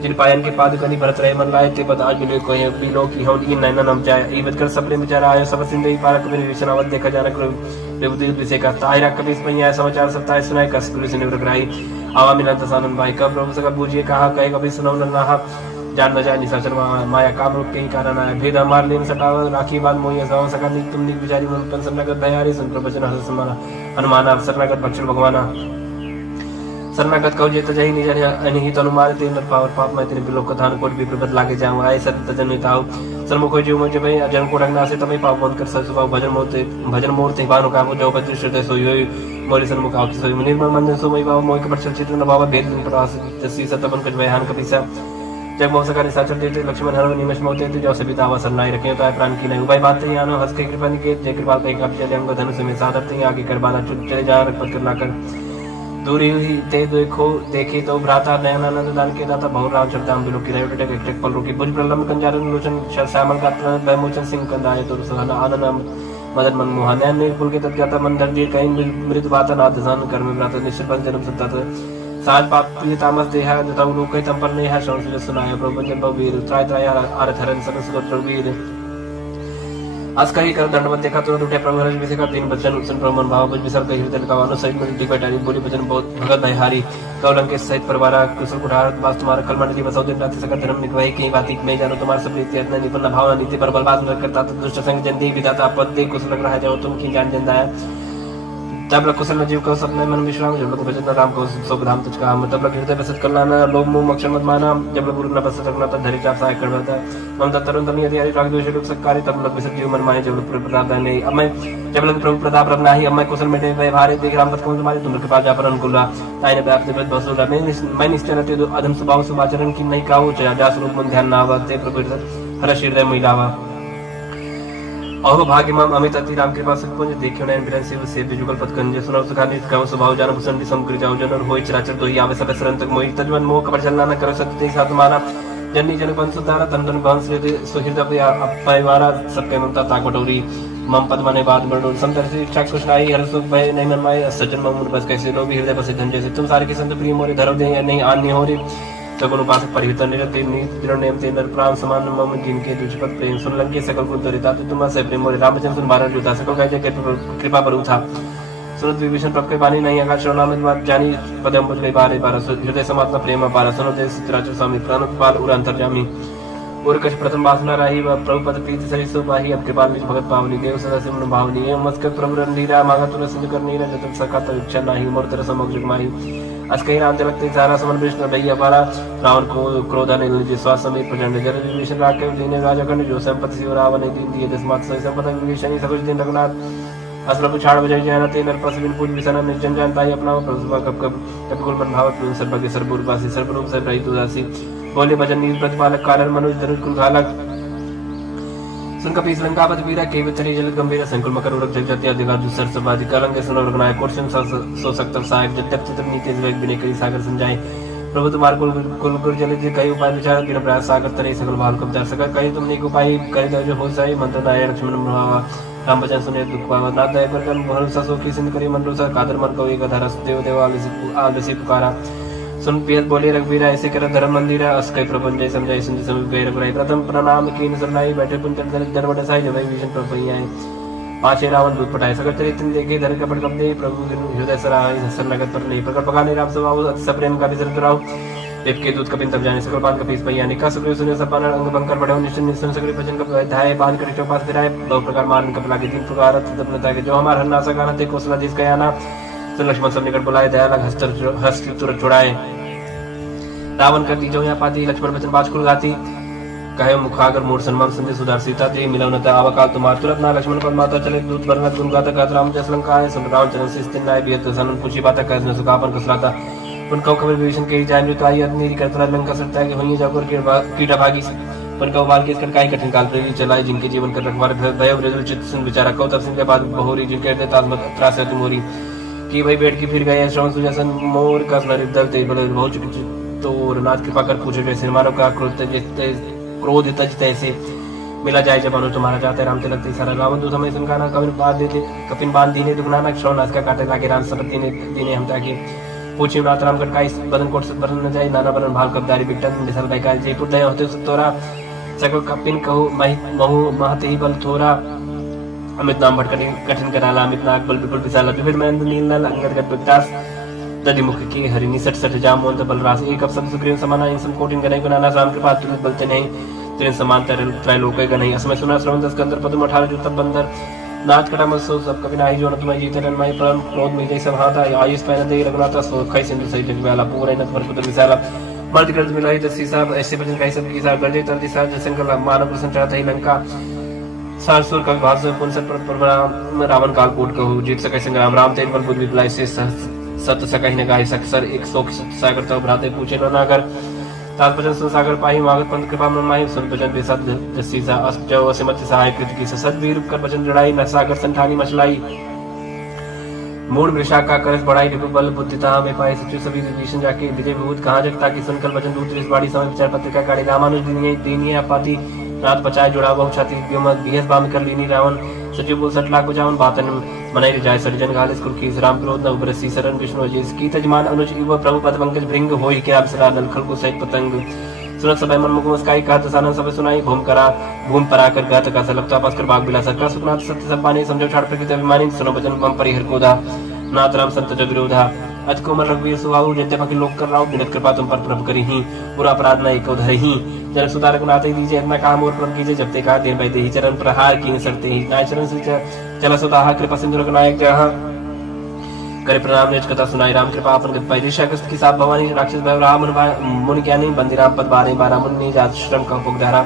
जिन पायन के पाद कनी भरत रहे मन लाए ते पद आज मिले कोई बिलो की हम इन नैना नम जाय ईवत कर सबले विचार आयो सब सिंधु पारक में विष्णावत देखा जानक देवदेव विषय का ताहिरा कबीस पहिया समाचार सत्ताय सुनाय कस पुलिस ने रगराई आवा मिलन तसानन भाई कब प्रभु सका बूझिए कहा कहे कभी सुनो नहा जान न जाए निशाचर माया काम रूप के ही कारण आया भेद मार लेन सटाव राखी बात मोहिया गाँव सका नहीं तुम निक बिचारी मन पेंशन नगद दयारी सुन प्रवचन हर समाना हनुमाना शरणागत भक्षण भगवाना शरणागत कहो जेत जही निज अनिहित अनुमार ते नर पावर पाप मैं तेरे बिलोक कथान कोट भी प्रबत लागे जाऊं आए सत जन ताऊ सन्मुख जीव मुझे भाई अजन को रंगना से तभी पाप बंद कर ससुभाव भजन मूर्ति बानु का जो बद्र श्रुत सोई होई मोरी सन्मुख आव सोई निर्मल मंजन सो मई भाव मोहि के पर चित्र न भाव भेद प्रवास तसी सतपन कज वहान कपिसा जब मौसा का निशाचर देते लक्ष्मण हर निमश मोते थे जो सभी तावा सरनाई रखे तो प्राण की नहीं उपाय बात ही आनो हंस के कृपा निकेत जय कृपाल पे कप चले अंग धनुष में साधर थे आगे करबाना चुप चले जा रखपत करना कर दूरी हुई ते देखो देखे तो भ्राता नयनानंद दान के दाता बहु राम चरताम बिलो की रहे टक एक पल रुकी भुज प्रलम कंजारन लोचन श्यामल गात्र भयमोचन सिंह कंदाय तो सहाना आनंद मदन मन मोहन नयन नीलपुल के तट जाता मन दर्दी कहीं मृत बाता नाथ सान कर्म भ्राता निश्चय पर जन्म सत्ता साज पाप प्रिय तामस देहा जता लोक कई तंपर ने है संस्कृत सुनाया प्रभु जन बवीर त्राय त्राय आरथ हरन सकस गोत्र वीर आज कही कर दंडवत देखा तो उठे प्रभु हरज विषय का तीन बचन उसन प्रमन भाव बुझ विसर कही हृदय का वानो सहित मिलती बैठारी बोली बचन बहुत भगत भयहारी कौलंक के सहित परिवार कुशल कुठार वास तुम्हारा कलमंडली बसौ दिन रात्रि सकल धर्म निकवाई कहीं बाती में जानो तुम्हारा सब रीति अतना निपन्न भावना नीति पर बलबाज न करता तो दुष्ट संग जन दी विदाता पद दे कुशल लग रहा जाओ तुम की जान जन दाया जब लग कुशल जीव को सपने मन विश्राम जब लग भजन राम को सब धाम तुझ काम तब लग हृदय बसत कल्याण लोभ मोह मक्षर मत माना जब लग गुरु न बसत रखना तब धरि चाप सहाय करता ममता तरुण तमी यदि राग द्वेष लोक सत्कारी तब लग विसत जीव मन माने जब लग प्रताप नहीं अब मैं जब लग प्रभु प्रताप रखना ही अब मैं कुशल में व्यवहार देख राम पथ को तुम्हारे तुम के पास जा पर अनुकूल ताई ने व्याप्त बस बसुरा मैं निश्चय रहते तो अधम स्वभाव सुभाचरण की नहीं काहो जा स्वरूप मन ध्यान ना आवते प्रभु हर हृदय महिलावा अहो भाग्य मम अमित अति राम कृपा सत्पुंज देखियो नयन बिरन से बिजुगल पद कंजे सुनो सुखा नित गाँव स्वभाव जान भूषण भी समकृ जाओ जन और होय चराचर दो ही आवे सब सरन तक मोहि तजवन मोह कपड़ चलना न करो सत्य साथ माना जन्नी जन बंसु तारा तन तन बंस ले सुहृद अपयवारा सबके ममता ताक बटोरी मम पद मने बाद बड़ो समदर से इच्छा कुछ नाही हर सुख भय नहीं मन माय सज्जन मम बस कैसे लो भी हृदय बसे धन जैसे तुम सारे के संत प्रिय मोरे धरो दे नहीं आन्य हो रे सगुण उपासक परिहित निरते निर नेम ते नर प्राण समान मम जिनके तुझपत प्रेम सुन लंके सकल कुल दरिता तो तुम से प्रेम मोरे रामचंद्र सुन बारह जुता सकल कहे कृपा पर था सुनत विभीषण प्रभ के बानी नहीं आकाश नाम जानी पदम पुज गई बारे बारह हृदय समात्मा प्रेम पारा सुनो ते चित्राचर स्वामी प्राण पाल उर अंतर्जामी और कछ प्रथम वासना रही प्रभु पद प्रीति सही सुबाही अब के बाल निज भगत पावनी देव सदा सिमन भावनी एवं मस्कर प्रभु रणधीरा मांगा तुर सिंध कर नीरा जतन सका तर इच्छा नाही मोर तर समग्र जगमाही आज कहीं राम लगते सारा समन विष्णु भैया पारा रावण को क्रोधा ने विश्वास समेत प्रचंड जल विभीषण राके दीने राजा खंड जो संपत्ति शिव रावण ने दीन दिए दसमात सही संपदा विभीषण सब दिन रघुनाथ असर पुछाड़ बजाय जयना ते नर प्रसविन पूज विसना निर्जन जानता ही अपना प्रभु कब कब कब कुल मन भावत सर्वज्ञ सर्वरूपासी सर्वरूप से रहित उदासी बोले भजन नील प्रतिपालक कारण मनुज धरुज कुल घालक सुन कपि लंकापति वीरा के वितरी जल गंभीर संकुल मकर उरक जग जति अधिकार दुसर सबादि कलंक सुन रघुनायक कोर्शन सो सकत साहेब जब तक चित्र नीति वेग बिने करी सागर संजाय प्रभु तुम्हार कुल गुर जल जी कई उपाय विचार बिना प्रयास सागर तरे सकल भाल कब दर सका कई तुमने को उपाय करे जो हो जाए मंत्र नाय लक्ष्मण प्रभावा राम बचन सुने दुख पावा ना दया पर जन भरोसा सो की सिंध करी मन रोसा कादर मन को एक धरस देव देव आलसी पुकारा सुन पियत बोले रघुवीर ऐसे कर धर्म मंदिर अस कई प्रपंच समझाई सुन समीप गए रघुराई प्रथम प्रणाम कीन सरनाई बैठे पुंचन दरवट साई जब विभीषण प्रभु आए पांचे रावण दूत पटाए सगर चरित्र देखे धर कपट कप दे प्रभु हृदय सराय शरणगत पर नहीं प्रकट पकाने राम स्वभाव अति सप्रेम का विसर कराओ देव के दूत कपिन तब जाने सकल बात कपीस भैया निका सुग्रीव सुने सपन अंग बंकर बढ़े निश्चय निश्चय सगरी भजन कप धाय बांध कर चौपास फिराए दो प्रकार मारन कपला के तीन प्रकार तपनता के जो हमार हन्ना सगाना ते कोसला जिस गया ना सुन लक्ष्मण सब निकट बुलाए दया लग हस्त तुरंत छुड़ाए रावण करती जो यहाँ पाती लक्ष्मण बचन बाजकुल गाती कहे मुखागर मूड सन्मान संजय सुधार सीता दे मिलवनता आवकाल तुम्हार तुरंत ना लक्ष्मण पर माता चले दूत वर्णत गुण गाता गात राम जस लंका है सुन रावण चरण से स्थिर नाय बियत सनन पूछी बाता कह न सुखापन कसलाता उनका खबर विभीषण के जान जो तो आई अग्नि करतरा लंका सरता है कि होइए जाकर कीड़ा भागी उनका उबाल के इसकर काई कठिन काल प्रेरी चलाए जिनके जीवन कर रखवार भय वृद्धि चित्त सुन विचारा कौ तब सिंह के बाद बहुरी जिनके कहते तालमत त्रास है तुमोरी की भाई बैठ के फिर गए श्रवण सुजासन मोर का स्मरित दल ते बल बहुत तो नाथ कृपा कर पूछे जैसे मानव का क्रोध तज तैसे मिला जाए जब अनु तुम्हारा चाहते राम ते लगते सारा रावण दूत हमें सुनकाना कपिन बांध दीने दुगनाना श्रवण का काटे लागे राम सपति ने दीने हम ताकि पूछे नाथ राम गढ़ का इस बदन कोट से बदन न जाए नाना बदन भाव कबदारी बिट्टन मिसल भाई का जयपुर दया होते तोरा सकल कपिन कहू महु महते ही बल थोरा अमित नाम भटक कठिन कराला अमित नाग बल विपुल विशाला विभिन्न महेंद्र नील नल अंगद गद विकास दधि मुख की हरिणी सठ सठ जाम मोहन बल रास एक अब सब सुग्रीव समाना इन सम कोटिन गनई गुना राम कृपा तुलित बलते नहीं तेरे समांतर त्रैलोक गनई असमय सुना श्रवण दस कंदर पद्म 18 जो तब बंदर नाथ कटा मसो सब कभी नाही जो न तुम्हें जीते रन माई परम क्रोध में जैसे हाथा आयुष पहन दे रघुनाथ सो खै सिंधु सही जग वाला पूरे न पर पुत्र विशाला मर्द कर मिलाई दसी साहब ऐसे भजन कई सब की साहब गरजे तंदी साहब जयशंकर मानव प्रसन्न चाहता ही लंका सारसुर का भाग से पुनसर पर रावण काल कोट कहू जीत सके संग्राम राम तेज बल बुद्ध विप्लाई से सत सकहि न गाय सकसर एक शोक सागर तब भ्राते पूछे न नागर तात्पर्य संसागर पाही मागत पंत कृपा मन माही सुन भजन बेसत जसी सा अष्टव असिमत सहाय कृत की सत वीर कर भजन जड़ाई न सागर संठानी मचलाई मूड वृषा का करस बढ़ाई रिपु बल बुद्धिता में पाए सचु सभी विभीषण जाके विजय विभूत कहाँ जगता की सुनकर भजन दूत इस बाड़ी समय विचार पत्रिका काढ़ी रामानुज दीनिये अपाती रात बचाए जुड़ा बहु छाती बिहस बाम कर लीनी रावण सचिव बोल 60 लाख बजावन बातन मनाई जाय सरिजन गालिस कुल की राम क्रोध न उबरसी शरण विष्णु अजीस की तजमान अनुज इव प्रभु पद पंकज भृंग होई के अप्सरा नलखल को सहित पतंग सुनत सब मन मुख मुस्काई कहत सानन सब सुनाई भूम परा कर गात का सलपता पास कर बाग बिलासा का सुखनाथ सत्य सब पानी समझो ठाड़ प्रकृति अभिमानी सुनो भजन बम परिहर कोधा नाथ राम संत जग विरोधा अज कोमल रघुवीर सुहाऊ जयते पखि लोक कर राव बिनत कृपा तुम पर प्रभ करी ही पूरा अपराध न एक धरि ही जल सुधारक नाते दीजिए अपना काम और प्रभ कीजिए जब ते का देन बैठे ही चरण प्रहार की सरते ही नाय चरण से चला सुदाहा कृपा सिंधु नायक जहाँ करे प्रणाम नेच कथा सुनाई राम कृपा अपन गत पाई ऋषा कस्त की साथ भवानी राक्षस भय राम मुनि ज्ञानी बंदी राम पद 12 मुनि जात श्रम का उपधारा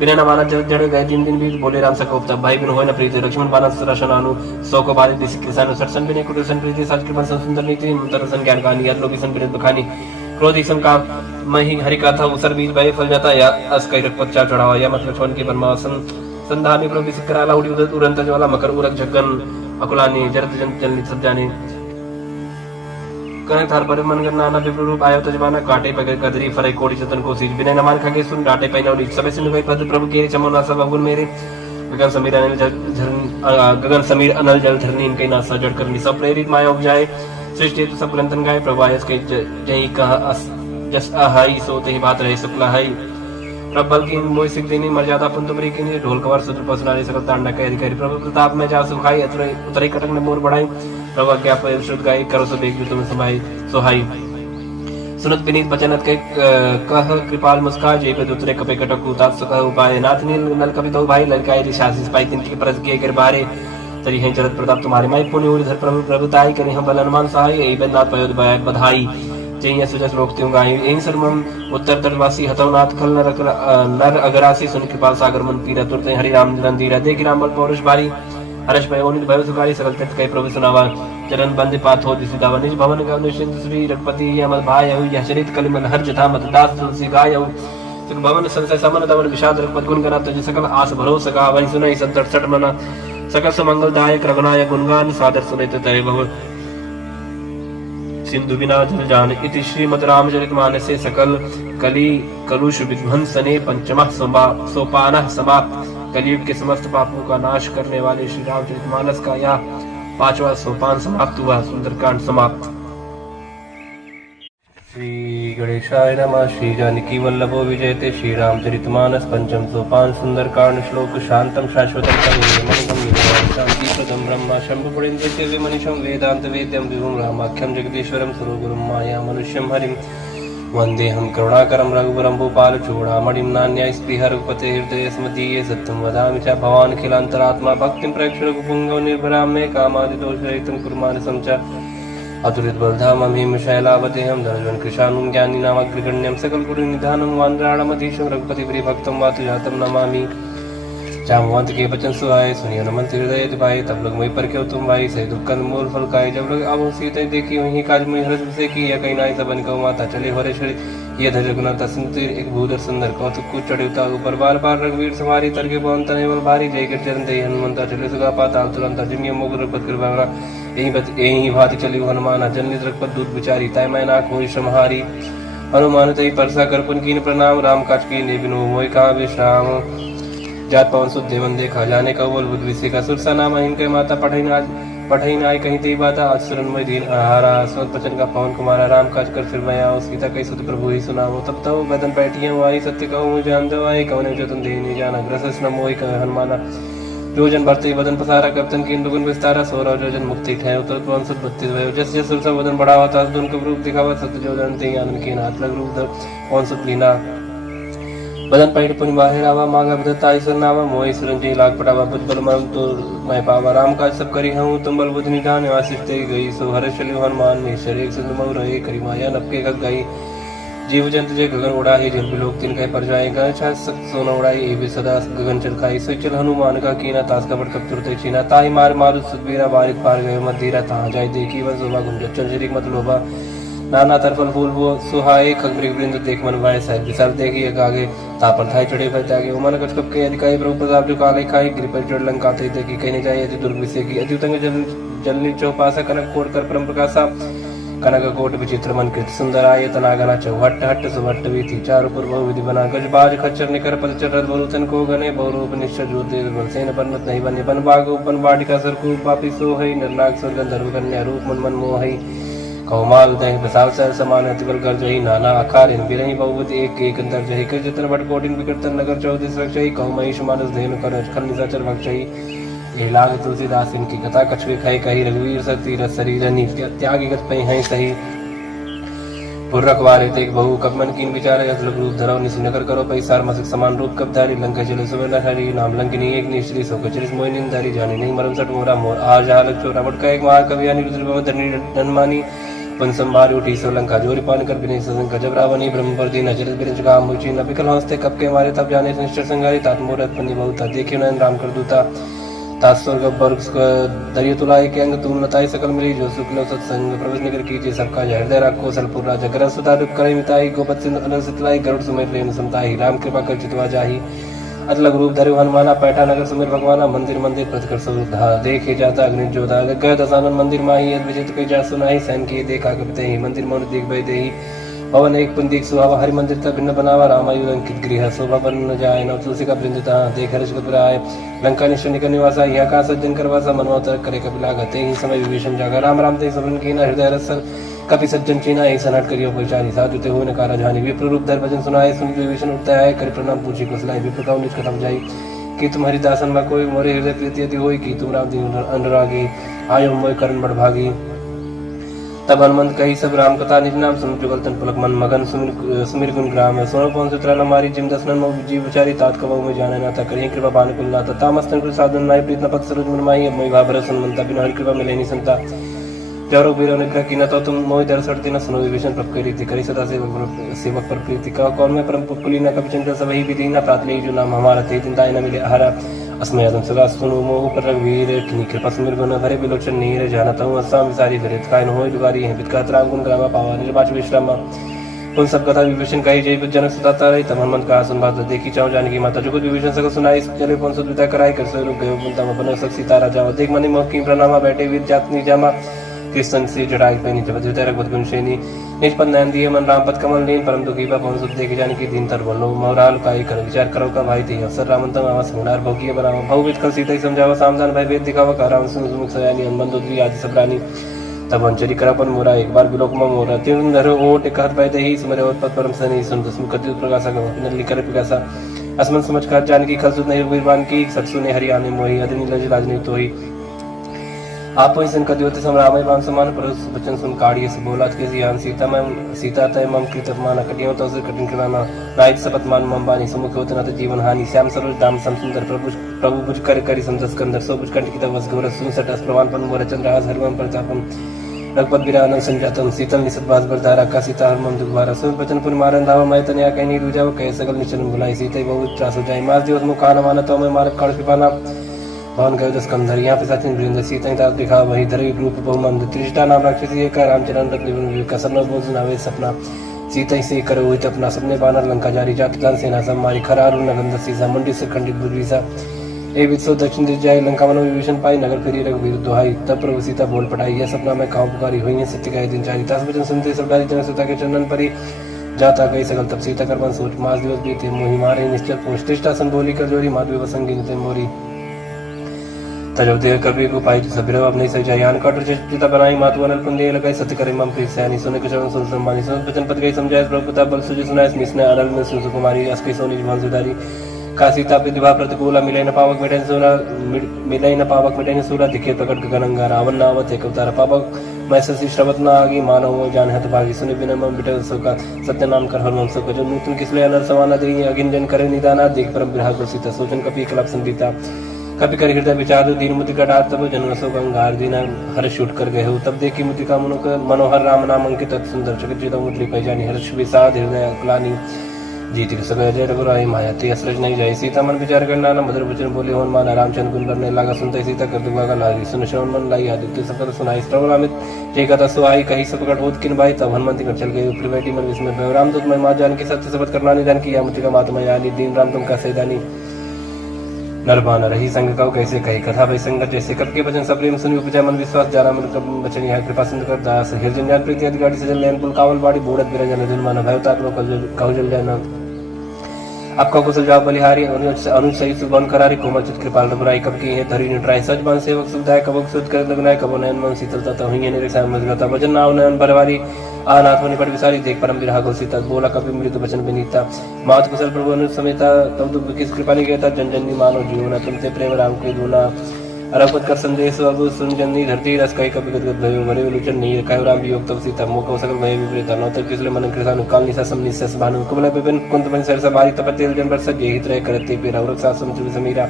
बिना न माना जड़ गए दिन बीत बोले राम सको तब भाई बिन होय न प्रीति लक्ष्मण बाना सरशन अनु सौ को बारिश दिस किसान सरसन बिने कुटसन प्रीति साज कृपा सुंदर नीति तरसन ज्ञान कहानी लोभी सन बिन बखानी क्रोधी सम काम मही हरि कथा उसर बीज भय फल जाता या अस कई रखपच्चा चढ़ावा या मतलब छोन की परमासन संधानी प्रभु सिकराला उड़ी उदत उरंत ज्वाला मकर उरक झगन अकुलानी जरत जन चलनी सब जाने कने थार पर मन करना ना विप्र रूप आयो तजमाना काटे पगे कदरी फरे कोड़ी चतन को सीज बिना नमान खगे सुन डाटे पैना उड़ी सबे सिन गई पद प्रभु के चमोना सब अवगुण मेरे गगन समीर अनल जल धरनी इनके नासा जड़ करनी सब प्रेरित माया उपजाए सृष्टि तो सब ग्रंथन गाए प्रभु आयस के जय कह जस अहाई सोते ही बात रहे शुक्ला हाई प्रबल की मोहि सिख देनी मर्यादा पुन तुमरी की ढोल कवर सुत्र पसनारी सकल तांडा के अधिकारी प्रभु प्रताप में जा सुखाई उतरे कटक ने मोर बढ़ाई प्रभु क्या परिशुद्ध गाई करो सब एक तुम समाई सोहाई सुनत विनीत बचनत के कह कृपाल मुस्कान जय पे दूसरे कपे कटक उताप सुख उपाय नाथ नील नल कपि दो भाई ललकाई रिशासी स्पाई तिनकी परस किए कर बारे तरी हैं चरत प्रताप तुम्हारे माई पुण्य उधर प्रभु प्रभुताई करे हम बल अनुमान सहाय एई बन्नाथ पयोद बधाई जय सुजस रोकते हूँ गाय यही सर्वम उत्तर तटवासी हतवनाथ खल नर अगरासी सुन कृपाल सागर मन पीरा तुरते हरि राम रंधीरा देख राम बल पौरुष बारी हर्ष भय ओनित भय सुखारी सकल तट कई प्रभु सुनावा चरण बंद पाथ हो दिसु दावा निज भवन का निश्चिंत श्री रघुपति अमल भाय यह चरित कलिमल हर जथा मत दास तुलसी गाय सुख भवन संशय समन दवन विषाद रघुपत गुण गना तुझ सकल आस भरोसा का वही सुनाई संतट सट मना सकल सुमंगल दायक रघुनायक गुणगान सादर सुनित तय बहु सिंधु बिना जल जान इति श्रीमद् रामचरितमानसे सकल कली कलुष विध्वंसने पंचमः सोपानः समाप्त कलयुग के समस्त पापों का नाश करने वाले श्री रामचरितमानस का यह 5वां सोपान समाप्त हुआ। सुंदरकांड समाप्त। श्री गणेशाय नमः। श्री जानकी वल्लभो विजयते श्री रामचरितमानस पंचम सोपान सुंदरकांड श्लोक शांतम शाश्वतम शांतिप्रदम ब्रह्म शंभुपुरेन्द्र मनीषं वेदांत वेद्यं विभुं रामाख्यं जगदीश्वरं सुरगुरुं माया मनुष्यं हरिं वन्देऽहं करुणाकरं रघुवरं भूपालचूडामणिं नान्याय स्पृह रघुपते हृदयस्मदीये सत्यं वदामि च भवान् अखिलान्तरात्मा भक्तिं प्रेक्ष्य रघुपुङ्गव निर्भरां मे कामादिदोषरहितं कुरु मानसं च अतुलितबलधामं हिमशैलावतेऽहं धनुजं कृशानुं ज्ञानिनामग्रगण्यं सकलगुरुनिधानं वानराणमधीशं रघुपतिप्रियभक्तं वातुजातं नमामि। जामवंत के बचन सुहाए, सुनियो न मंत्र हृदय दिवाए। तब लोग मुझ पर क्यों तुम भाई, सही दुख मूल फल खाए। जब लोग अब सीते देखी वही काज मुझ हर्ष से की, या कहीं नाई सबन कहो माता चले हरे छड़े। ये धज गुना सुंदर एक भूधर सुंदर कौतुक कुछ चढ़े उतार ऊपर बार बार रघुवीर समारी तरके पवन तने बल भारी। जय कर चरण दे हनुमंता चले सुगा पाताल तुरंत जिमिय मोग रघुपत कृपा। यही भांति चली हनुमान जननी रघुपत दूत विचारी। तय मैं ना कोई श्रमहारी, हनुमान तई परसा कर पुन कीन प्रणाम। राम काज की ने बिनु मोहि कहा विश्राम। जात पवन सुत देवन देखा, जाने का बोल बुद्ध विषय का। सुरसा नाम इनके माता पढ़ई नाय कहीं ते बाता। आज सुरनमय दीन आहारा, स्वत बचन का पवन कुमारा। राम काज कर फिर मैं आओ, सीता कई सुत प्रभु ही सुनाओ। तब तो बदन बैठिए आई, सत्य कहूँ मुझे जान दो आई। कवने जो तुम दे नहीं जाना, ग्रस न मोहि कह हनुमाना। जो जन भरते बदन पसारा, कप्तन की दुगुन विस्तारा। 16 जो जन मुक्ति ठहरे, उतर पवन सुत 32 भयो। जस जस सुरसा बदन बढ़ावा, तास दुन कब रूप दिखावा। सत्य जो जन ते आनंद के हाथ लग रूप धर पवन सुत लीना। बदन पैठ पुनि बाहिर आवा, मांगा बदता ईश्वर नावा। मोहि सुरंजी लाग पटावा, बुझ बल मरम तो मैं पावा। राम काज सब करी हूँ, तुम बल बुझ निधान। आशीष ते गई सो हर चलियो हनुमान निश्चर। एक सिंधु मऊ रहे, करी माया नपके खग गई। जीव जंतु जे गगन उड़ाही, जल बिलोक तिन कह पर जाए। गण छा सोना उड़ाई, ए भी सदा गगन चल खाई। सो चल हनुमान का कीना, तास का बड़ कब तुरते छीना। ताही मार मारु सुतबीरा, बारिक पार गए मत धीरा। तहाँ जाय देखी वन शोभा, गुंजन चंचरी मत लोभा। नाना तरफल फूल वो सुहाए, खग मृग वृंद देख मन भाए। साहिब विचार देखी आगे, तापर थाई चढ़े भय त्यागे। उमन कछ कप के अधिकाई, प्रभु प्रताप जो काले खाई। गिरि पर चढ़ लंका ते देखी, कहने जाए अति दुर्ग विषय की। अति उतंग जलनी चौपासा, कनक कोट कर परम प्रकाशा। कनक कोट विचित्र मन कृत सुंदर आये। तना गना चौहट हट्ट सुभट्ट वीथी, चारु पुर बहु विधि बना। गज बाज खच्चर निकर पद चढ़त, बहुतन को गने। बहुरूप निश्चय ज्योति बलसेन परमत नहीं बने। बन बाग उपन बाटिका सरकू, पापी सो है। नरनाग स्वर गंधर्व कन्या, रूप मन मन मोहई। कौमाल दही बसाव सर समान, अतिबल कर जही। नाना आकार इन बिरही बहुवत, एक एक अंतर जही। कर जतन भट कोटिन विकर्तन नगर, 14 रक्षई। कहु महिष मानस धेनु कर, खल निशाचर भक्षई। ये लाग तुलसीदास इनकी कथा, कछुए खाई कही। रघुवीर सर तीरथ शरीर नी, त्यागी गत पई हैं सही। पुर रखवारे तेग बहु, कब मन कीन विचार। अजलग रूप धरो, निसी नगर करो पैसार। मसिक समान रूप कब धारी, लंका चले सुबह हरी। नाम लंकिनी एक निश्री, सो कचरिस मोहि निंदारी। जानी नहीं मरम सट मोरा मोर, आज जहाँ लग चोरा। बट का एक महाकवि रुद्र धरनी धनमानी। पन संभार उठी सो लंका, जोरी पान कर बिने सजन। जब रावणी ब्रह्म पर दीन, अचरज बिरंज काम मुची। न बिकल हंसते कब के मारे, तब जाने निश्चर संगारी। तात मोरत पन्नी बहुता, देखियो नयन राम कर दूता। तात स्वर्ग वर्ग दरियो तुलाए के अंग, तुम नताई सकल मिली। जो शुक्ल सत्संग प्रवेश निकर कीजिए, सबका हृदय राखो सलपुर राजा। गरज सुता दुख करे मिताई, गोपत सिंधु अनल सितलाई। गरुड़ सुमेर प्रेम समताही, राम कृपा कर चितवा जाही। अतलग रूप धरे हनुमाना, पैठा नगर सुमेर भगवाना। मंदिर मंदिर प्रतिकर सुधा, देखे जाता अग्नि जोधा। गय दसानन मंदिर माही, यद विजित कई जा सुनाही। सैन किए देखा कपिते ही, मंदिर मौन देख भय देही। पवन एक पुंदिक सुहावा, हरि मंदिर तक भिन्न बनावा। रामायु अंकित गृह, शोभा बन न जाए। नव तुलसी का वृंद देख हर्ष कपिराय। लंका निश्चय निकल निवासा, यहाँ का सज्जन करवासा। मनोतर करे कपिला, गते ही समय विभीषण जागा। राम राम ते समन कीना, हृदय रसन कपि सज्जन चीना। ऐसा नट करियो परिचारी, साधु ते हुए नकारा जानी। विप्र रूप धर भजन सुनाए, सुन विभीषण उठता है। कर प्रणाम पूछी कुशलाई, विप्र का निज कथम जाई। कि तुम हरिदासन में कोई, मोरे हृदय प्रीति यदि होई। कि तुम राम दीन अनुरागी, आयो मोय करण बड़ भागी। तब हनुमंत कही सब राम कथा, निज नाम सुन जुगल तन पुलक मन मगन। सुमिर गुण ग्राम, सोनो पवन सुतरा न मारी। जिम दसनन मो जीव विचारी, तात कबहु में जाने नाता। करिए कृपा बान कुल नाता। तामस्तन कुल साधन नाई, प्रीत न पत सरोज मन माही। अब मोहि भाबर सुनमंता, बिनु हरि कृपा मिले नि संता। जरो बीरो निग्रह की न तो तुम मोहि दर सड़ती न सुनो। विभीषण प्रभ करी थी, करी सदा सेवक पर प्रीति। कह कौन में परम पुली न कपि चिंता, सब ही विधि न प्रात ले जो नाम हमारा। ते चिंताय न मिले आहारा, अस्मय अदम सदा सुनो। मोह पर रघुवीर किनी कृपा सुमिर गुण, भरे बिलोचन नीर। जानत हूँ अस्साम विसारी, फिर काय न होय दुगारी। है बितकात राम गुण ग्रामा, पावा निर्वाच विश्रामा। उन सब कथा विभीषण कही, जय जनक सुताता रही। तब हनुमंत कहा सुन बात, देखी चाहूँ जानकी माता। जो कुछ विभीषण सकल सुनाई, चले पवन सुत विदा कराई। कर सोई रुक गयो पुंता, बनो सक सीता राजा। देख मनि मोह की प्रणामा, बैठे वीर जातनी जामा। कृष्ण से जड़ाई पैनी, जब रघुपत गुण श्रेणी। निज पद नयन दिए मन, राम पद कमल लीन। परम दुखी पवन सुत देख जानकी दीन तर बोलो। मोहराल काई कर विचार करो का भाई थी। अवसर रामंतम आवा संगनार भोगिए बनावा। भव विद कल सीता ही समझावा, सामधान भय भेद दिखावा। का राम सुन सुमुख सयानी, हनुमंत उद्री आदि सब रानी। तब अंचरी करापन मोरा, एक बार बिलोक में मोरा। तीन धरो ओट एक हाथ पाए दही, सुमरे और पद परम सनी। सुन दसमुख कति प्रकाशा, नली कर पिकासा। असमन समझ कर जानकी, खल सुत नहीं वीरवान की। सत्सु ने हरि आने मोही, अदनि लज लाज नहीं तोही। आप ही संकट योति समरामय राम समान। पर बचन सुन काढ़िए से बोला के जियान। सीता तय मम कृत अपमान, कटियो तो से कठिन कराना। नायक सपत मान मम बानी, समुख होत न जीवन हानि। श्याम सरोज दाम सम सुंदर, प्रभु बुझ कर करी समझ स्कंदर। सो बुझ कंठ की तवस गौर सुन सटस प्रवान पन मोर चंद्रहास हरिवम प्रतापम। रघुपत विरानंद संजातम शीतल निसत बास बरधारा का सीता हरमन दुखभारा सुन बचन पुन मारन धावा मैं तनया कहीं नहीं रुझाव कह सकल निचन भुलाई सीते बहुत त्रास हो जाए मास दिवस मुखान माना तो मैं मारक काल कृपाना भवन गयो दस कंधर यहाँ पे साथिन वृंद सीता दास दिखा वही धरी रूप बहुमंद त्रिष्टा नाम राक्षसी एक रामचरण रत्न कसर बोझ नावे सपना सीता से करो हुई अपना सपने बानर लंका जारी जात जान सेना समारी खरारू नगंध सीसा मंडी से खंडित बुद्रीसा ए वित्सो दक्षिण दिश जाए लंका मन विभीषण पाई नगर फिरी रघुवीर दुहाई तब प्रभु सीता बोल पटाई यह सपना मैं कहाँ पुकारी हुई है सत्य का दिन चारी दस वचन सुनते सब डाली जन सीता के चंदन परी जाता गई सकल तब सीता कर मन सोच मास दिवस बीते मोहि मारे निश्चल पोष त्रिष्टा संबोली कर जोरी माधवी वसंगी निते मोरी तजब देव कवि को पाई सबीर अपने से जयान कट चिता बनाई मातु अनल पुंदे लगाई सत्य करे मम प्रीत सयानी सुने के चरण सुन सम्मानी सुन वचन पद गई समझाए प्रभु प्रताप बल सुजि सुनाए मिसने अनल में सुन कुमारी अस्कि सोनी जीवन सुधारी का सीता प्रतिभा प्रतिकूला मिले न पावक मिटाई न सूरा दिखे प्रकट गगनंगा रावण नावत एक अवतार पावक मैं शशि श्रवत न आगी मानव जान हत भागी सुने बिना मम बिटल सो सत्य नाम कर हर मम सो जो नूतन किसले अनर समाना दे अगिन जन करे निदाना देख परम विराग सीता सोचन कपि कलप संदीता कपि कर हृदय विचार दीन मुद्रिका डात तब जन सो गंगार दीना हर शूट कर गए हो तब देखी मुद्रिका मनोहर राम नाम अंकित सुंदर चकित चित मुद्री पहचानी हर्ष विषाद हृदय क्लानी जीत सगळे जय रघुराई माया ते असरज नहीं जाए सीता मन विचार करना न मधुर वचन बोले होन माना रामचंद्र गुण करने लगा सुनते सीता कर दुगा लागी सुन श्रवण मन लाई आदित्य सकल सुनाई श्रवण अमित जे कथा सुहाई कही सब प्रकट होत किन भाई तब हनुमंत कर चल गए ऊपर बैठी मन विस्मय भय रामदूत मैं मां जान की सत्य शपथ करना निदान किया मुझका मातमा यानी दीन राम तुम का सैदानी नरबान रही संग कहो कैसे कही कथा भई संगत जैसे कब के वचन सब प्रेम सुनि उपजा मन विश्वास जाना मन कब वचन यह कृपा सिंधु कर दास हृदय ज्ञान प्रीति आदि गाड़ी सजल नयन पुल कावल बाड़ी बूढ़त बिरंजन जन मन भयता कहु जल जाना आपका कुशल जवाब बलिहारी अनुज सही सुबन करारी कोमल चित कृपाल रघुराई कब की है धरी निट्राई सच बन सेवक सुविधाय कबक सुध कर लगनाय कबो नयन मन शीतलता तो हुई ने रक्षा मजगता वचन नाव नयन बरवारी आनाथ होने पर विसारी देख परम विराग सीता बोला कभी मृत वचन विनीता मात कुशल प्रभु अनुज समेता तब तो किस कृपा ने कहता जन जन मानो जीवना तुमसे प्रेम राम के दूना अरपत कर संदेश अब सुन जन्नी धरती रस कई कभी गदगद भयो मरे विलोचन नहीं कहो राम वियोग तब सीता मोक सकल भय विपरीता नौतर किसले मन कृषानु काल निसा सम निसस भानु कुबल विपिन कुंत मन सरसा बारी तपतेल जन बरस जे हित रह करते पे रवरक सासम चुब समीरा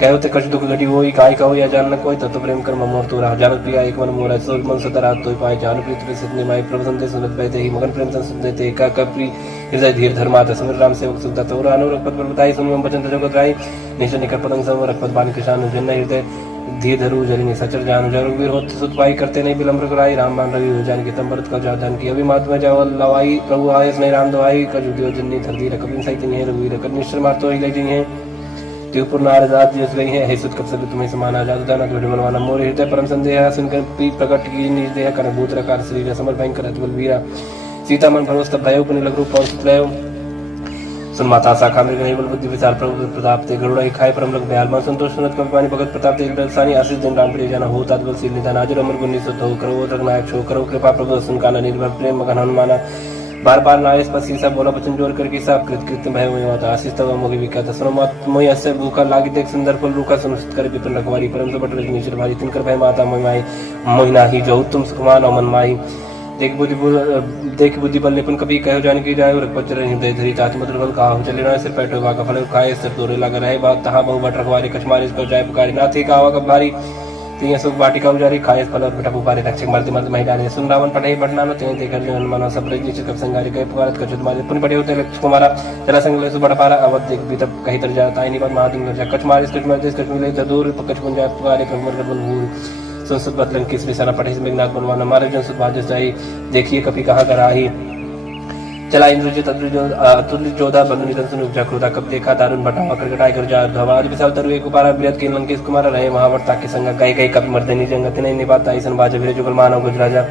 कहो ते कछ दुख घटी होई काय कहो या जान न कोई तत्व प्रेम कर ममोर तो रहा जानत प्रिया एक मन मोरा सोल मन सतरा तो पाए जान प्रीत प्रसिद्ध निमाई प्रभु संदेश सुनत बैते ही मगन प्रेम संसुत देते का कप्री हृदय धीर धर्मात समर राम सेवक सुखता तो अनुरक्त पद बताई सुन वचन जगत राई निश्चय निकट पतंग सम रखपत बानी किसान जन हृदय धीर धरु जरिनी सचर जान जरु वीर होत सुत पाई करते नहीं विलंब कराई राम बान रवि हो जान की तंबरत का जान की अभी मात्मा जावल लवाई प्रभु आयस नहीं राम दवाई का जुदियो जन्नी धरती रकबिन सहित नहीं रघुवीर कर निश्चर मार तो ही ले जी है त्योपुर नारदात जिस गई है हे सुत कब सब तुम्हें समान आजाद दाना तो मनवाना मोर हृदय परम संदेह सुनकर पी प्रकट की निज देह कर भूत रकार शरीर समर भयंकर अतुल वीरा सीता मन भरोस तब भयो पुनि लघु रूप पहुंच लयो सुन माता शाखा में गई बल बुद्धि विचार प्रभु प्रताप ते गरुड़ा खाए परम लग दयाल मन संतोष सुनत कवि पानी भगत प्रताप ते दर्शानी आशीष दिन राम प्रिय जाना हो तात्बल सील निदान हाजिर अमर गुण निसुत हो करो रघुनायक छो करो कृपा प्रभु सुन काना निर्भर प्रेम मगन हनुमाना बार बार नायस पर सीसा बोला वचन जोर करके सब कृत कृत्य भय हुए होता आशीष तब मोहि विख्यात सुनो मत मोहि अस्य भूखा लागी देख सुंदर फल रूखा सुनिश्चित कर विपिन रखवारी परम सबट रजनीश्वर भारी तिनकर भय माता मोहि मोहिना ही जो तुम सुखमान और मन माही देख बुद्धि बल निपुण कभी कहो जान की जाए रघुपत हृदय धरी तात मधुर बल कहा चले ना सिर पैठो का फल खाए सिर तोरे लगा रहे बात तहाँ बहु बट रखवारी कछमारी इसको जाय पुकारी ना थी कहा कब भारी तीन सुख बाटिका उजारी खाए फल और बेटा पुपारे रक्षक मरते मरते महिला ने सुन रावण पढ़े बढ़ना न तेने देखकर जो हनुमान सब रजनी कब संगारी कहे पुकारत कछुत मारे पुन पड़े होते लक्ष्य कुमारा चला संग ले सुबड़ पारा अवध देख भी तब कहीं तर जाता है नहीं बात महादिंग कर कछ मारे कछ मारे कछ मिले दूर कछ पुन जाए पुकारे कमर बल भूल संसद बदलन किस विसारा पढ़े मेघनाथ बनवाना मारे जन सुध बाजस जाई देखिए कभी कहाँ कर आही चला इंद्रजित अतुल्य जोधा बंधु निधन सुन उपजा क्रोधा कब देखा दारुण बटावा करकटाई कर जा धवाज विशाल तरु एक कुमारा बिरत के लंकेश कुमार रहे महावर्ता के संग गई गई कभी मर्दनी जंगत नहीं निपात ईसन बाज वीर जुगल मानव गुजराजा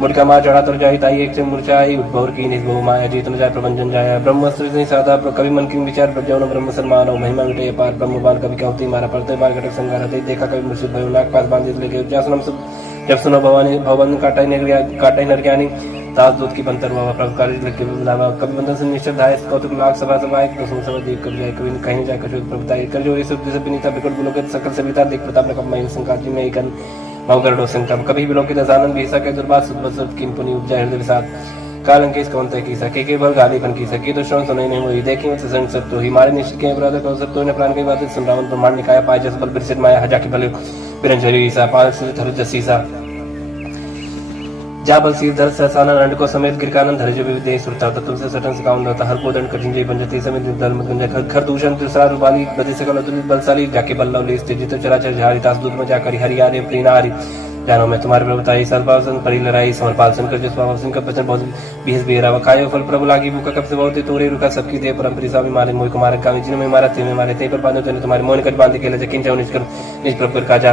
मुड़का माँ चढ़ा तर जाई ताई एक से मूर्छाई उद्भवर की निज बहु माया जीत न जाय प्रबंधन जाया ब्रह्मस्त्र नहीं साधा कवि मन की विचार प्रज्ञान ब्रह्म सन्मान महिमा विटय पार ब्रह्म बाल कवि कहती मारा पड़ते बाल घटक संगार देखा कवि मुर्शिद भयो नाग पास बांधित लेके जासनम सब जब सुनो भवानी भवन काटाई नरज्ञानी दास दूत की बंतर हुआ प्रभुकारी लगे बुलावा कवि बंधन से निश्चय धाय कौतुक लाख सभा सभा एक दसों सभा देख कवि जाए कवि कहीं जाए कशोद प्रभुताई कर जो सब जैसे विनीता बिकट बुलोक सकल सविता देख प्रताप ने कब मई संकाजी में एक भावकर डोसन कब कभी बिलोक दसानंद भी सके दुर्बाद सुद किन पुनि उपजा हृदय विषाद कालंकेश कौन तय की सके के बल गाली बन की सके तो श्रवण सुनाई नहीं हुई देखी मत संग सब तो ही मारे निश्चित के अपराध को सब तो ने प्राण की बात सुन रावण ब्रह्मांड निकाय पाए जस बल बिरसित माया हजा की बल बिरंजरी सा पाल से धरु जसीसा जा बल सीर धर सहसाना नंड को समेत गिरकानंद धर जो विदेह सुरता तुमसे सटन से काउंड होता हर को दंड कठिन जय पंजती समेत दल मत गंजा खर दूषण तुसरा रुबाली बदे सकल अतुलित बलशाली जाके बल्लव ले स्थित जित चराचर झारी तास दूत में जाकर हरियारे प्रीनारी जानो मैं तुम्हारे प्रभुता ही सर्वासन परि लड़ाई समरपाल संकर जिस पावन का वचन बहुत बीस बेरा वकायो फल प्रभु लागी भूखा कब से बहुत तोरे रुका सबकी दे परम स्वामी मारे मोह कुमार का जिन में मारा थे में मारे ते पर बांधो तने तुम्हारे मोहन कर बांध के ले जकिन जाओ निष्कर निज प्रभु का जा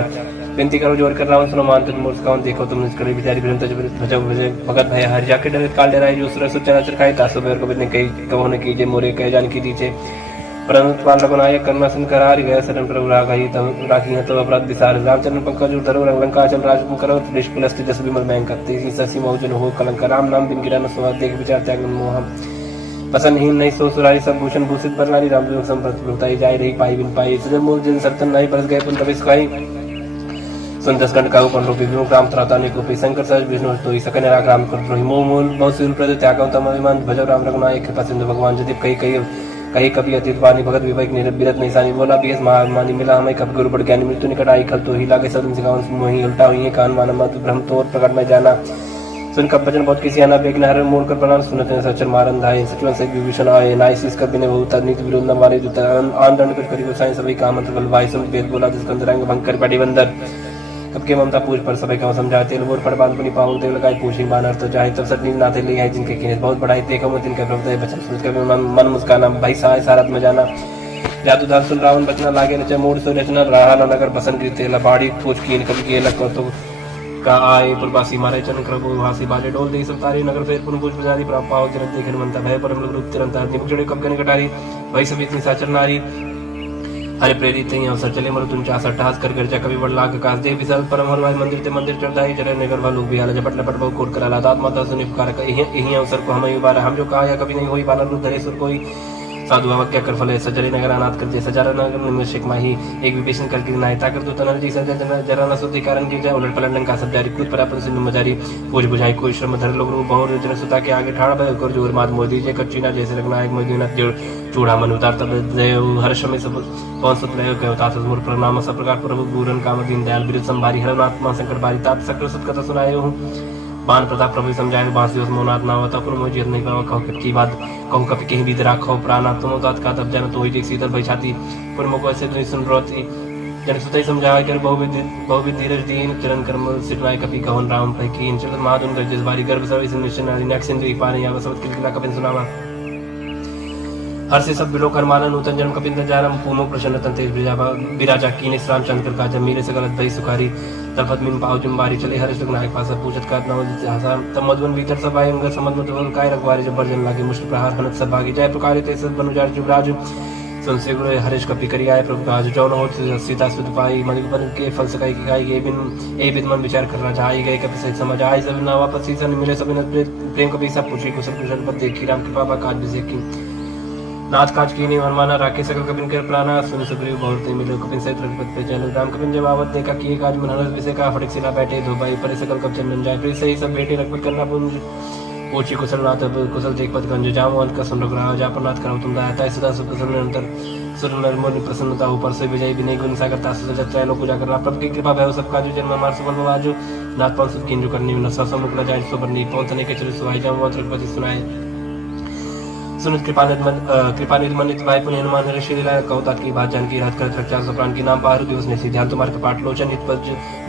विनती करो जोर कर रावण सुनो मान तुम मूर्ख कौन देखो तुम निष्कर बिचारी बिरंत भजो भगत भय हर जाके डरे काल डराई जो सुर सुचना चरखाई तासो बेर को बिने कई कहो न कीजे मोरे कह जान की दीचे परंतु पाल रघुनायक कर्मा संकर हारि गए शरण प्रभु राघई तब राखी है तो अपराध विसार रामचंद्र पंकज धरो लंका चल राज करो निष्कुलस्ति जस विमल मैं करते ससी मौजन हो कलंक राम नाम बिन गिरा न सुहा देख विचार त्याग मोह पसंदहीन नहीं सो सुरारी सब भूषण भूषित बरनारी राम संप्रत प्रभुताई जाय रही पाई बिन पाई सजन मूल जन सर्तन नहीं बरस गए पुन तबिस खाई सुन दस कंड का ऊपर रूपी विमुख राम त्राता ने को शंकर सहज विष्णु तो ही सकन राग राम कर द्रोही मोह मूल बहुत सील प्रद त्याग तम अभिमान भजो राम रघुनायक कृपा सिंधु भगवान यदि कहीं कभी अतीत वाणी भगत विवेक निरत नहीं सानी बोला बीस महामानी मिला हमें कब गुरु बढ़ ज्ञान मृत्यु निकट आई खल तो ही लागे सदन सिखावन मोही उल्टा हुई कान माना मत भ्रम तोर प्रकट में जाना सुन कब भजन बहुत किसी आना बेग नहर मोड़ कर प्रणाम सुनते सचर मारन धाये सचवन से विभूषण आए नाइसिस कर बिने बहुत नीति विरोध न मारे जो आन दंड कर करी साईं सभी काम मंत्र बल भाई सम वेद बोला जिसका अंतरंग भंग कर पड़ी बंदर कब के ममता पूछ पर सभी का समझाते लोर पड़ बांध पुनी पावल देव लगाई पूछी बानर तो चाहे तब सट नींद नाते ले आए जिनके किने बहुत बढ़ाई देखो मैं तिनके प्रभु बचन सुन के मन मुस्काना भाई साय सारत में जाना जादू दास सुन रावण बचना लागे न मोड़ सो रचना रहा न नगर बसन की तेला बाड़ी पूछ की कब की लग तो का आए पुरवासी मारे चन प्रभु हासी बाजे डोल दे सब तारी नगर फेर पुन पूछ बजारी प्राप पाव जरत देखन मनता भय परम रूप तिरंता निमुचड़े कब कने कटारी भाई सभी इतनी साचर नारी हरे प्रेरित ही अवसर चले मरु तुम चासा टहास कर गर्जा कभी बड़ लाख कास दे विशाल परम हरवाई मंदिर ते मंदिर चढ़ाई जरे नगर वालों भी आला झपट लपट बहु कोट करा लादात माता सुनि पुकार यही अवसर को हमें बारा हम जो कहा या कभी नहीं हुई बाला रूप धरे सुर कोई साधु अवज्ञा कर फले सजरे नगर अनाथ करते सजारा नगर निमिषक माही एक विभीषण करके नायता कर दो तनर जी सजा जरा न सुधि कारण की जाए उलट पलट का सब जारी कूद परापन सिंधु मजारी पूज बुझाई कोई श्रम धर लोग बहु जन सुता के आगे ठाड़ भय कर जोर मात मोदी जे कच्चीना जैसे रखना एक मोदी न जोड़ चूड़ा मन उतार तब देव हर्ष में सब कौन सुत लय के उतार मूर प्रणाम सब प्रकार प्रभु पूरन काम दीन दयाल बिरज संभारी हर आत्मा संकट बारी तात सकल सुत कथा सुनाए हूं बान प्रताप प्रभु समझाए बांसी उस मोनात ना होता पर मुझे नहीं पावा कहो की बात कहूं कभी कहीं भी राखो प्राण तुम तात का तब जान तो ही शीतल भई छाती पर मुको ऐसे नहीं सुन रोती जन सुतई समझाए कर बहुविध धीरज दीन चरण कर्म सिरनाय कपि कहन राम पै की चल महादुन गजस बारी गर्भ सवि सुनिशन नेक्सन दुई पानी या सब किलकिला कपिन सुनावा हर से सब बिलो कर माना नूतन जन्म कपिंद जारम पूमो प्रसन्न तंते बिराजा कीने श्राम चंद्र का जब मेरे से गलत भई सुखारी तलपत मिन पाव जुम्बारी चले हर्ष नायक पास पूछत का नव तम मधुवन भीतर सब आए अंग समझ मधुवन काय रखवारे जब बर्जन लागे मुष्ट प्रहार हनत सब भागी जाय प्रकार ते सब बनुजार जुबराज संसे गुरु हरीश कपि करी आए प्रभु काज जौन हो सीता सुत पाई मणिपन के फल सकाई की गाय ये बिन मन विचार करना चाहे गए कपि सहित समझ आए सब ना वापस सीसन मिले सब प्रेम कपि सब पूछी कुशल कुशल पद देखी राम कृपा बा काज बिसे की नाथ काज की नहीं मनमाना राके सकल कपिन कर प्राणा सुन सुग्रीव बहुत मिले कपिन सहित रघुपति पे चलो राम कपिन जब आवत देखा किए काज मन हरस विषय का फटक सिला बैठे दो भाई पर सकल कब चंदन जाए फिर सही सब बेटे रघुपति करना पुंज पूछी कुशल नाथ कुशल देख पद गंज जाम अंत का सुन रघुराव जा पर नाथ करो तुम दाता सदा सुख कुशल निरंतर सुर निर्मोल प्रसन्नता ऊपर से विजय विनय गुण सागर तासु सजत त्रैलोक पूजा करना प्रभु की कृपा भय सब काजु जन्म मार सुबल बाजू नाथ पांच सुख किंजु करनी न ससमुख न जाय सुबरनी पहुंचने के चले सुहाई जाऊं रघुपति सुनाए सुनित कृपानिधि मनित भाई पुण्य हनुमान ऋषि लीला कौतात की बात जानकी रात कर रक्षा प्राण की नाम पारु दिवस ने ध्यान तुम्हारे कपाट लोचन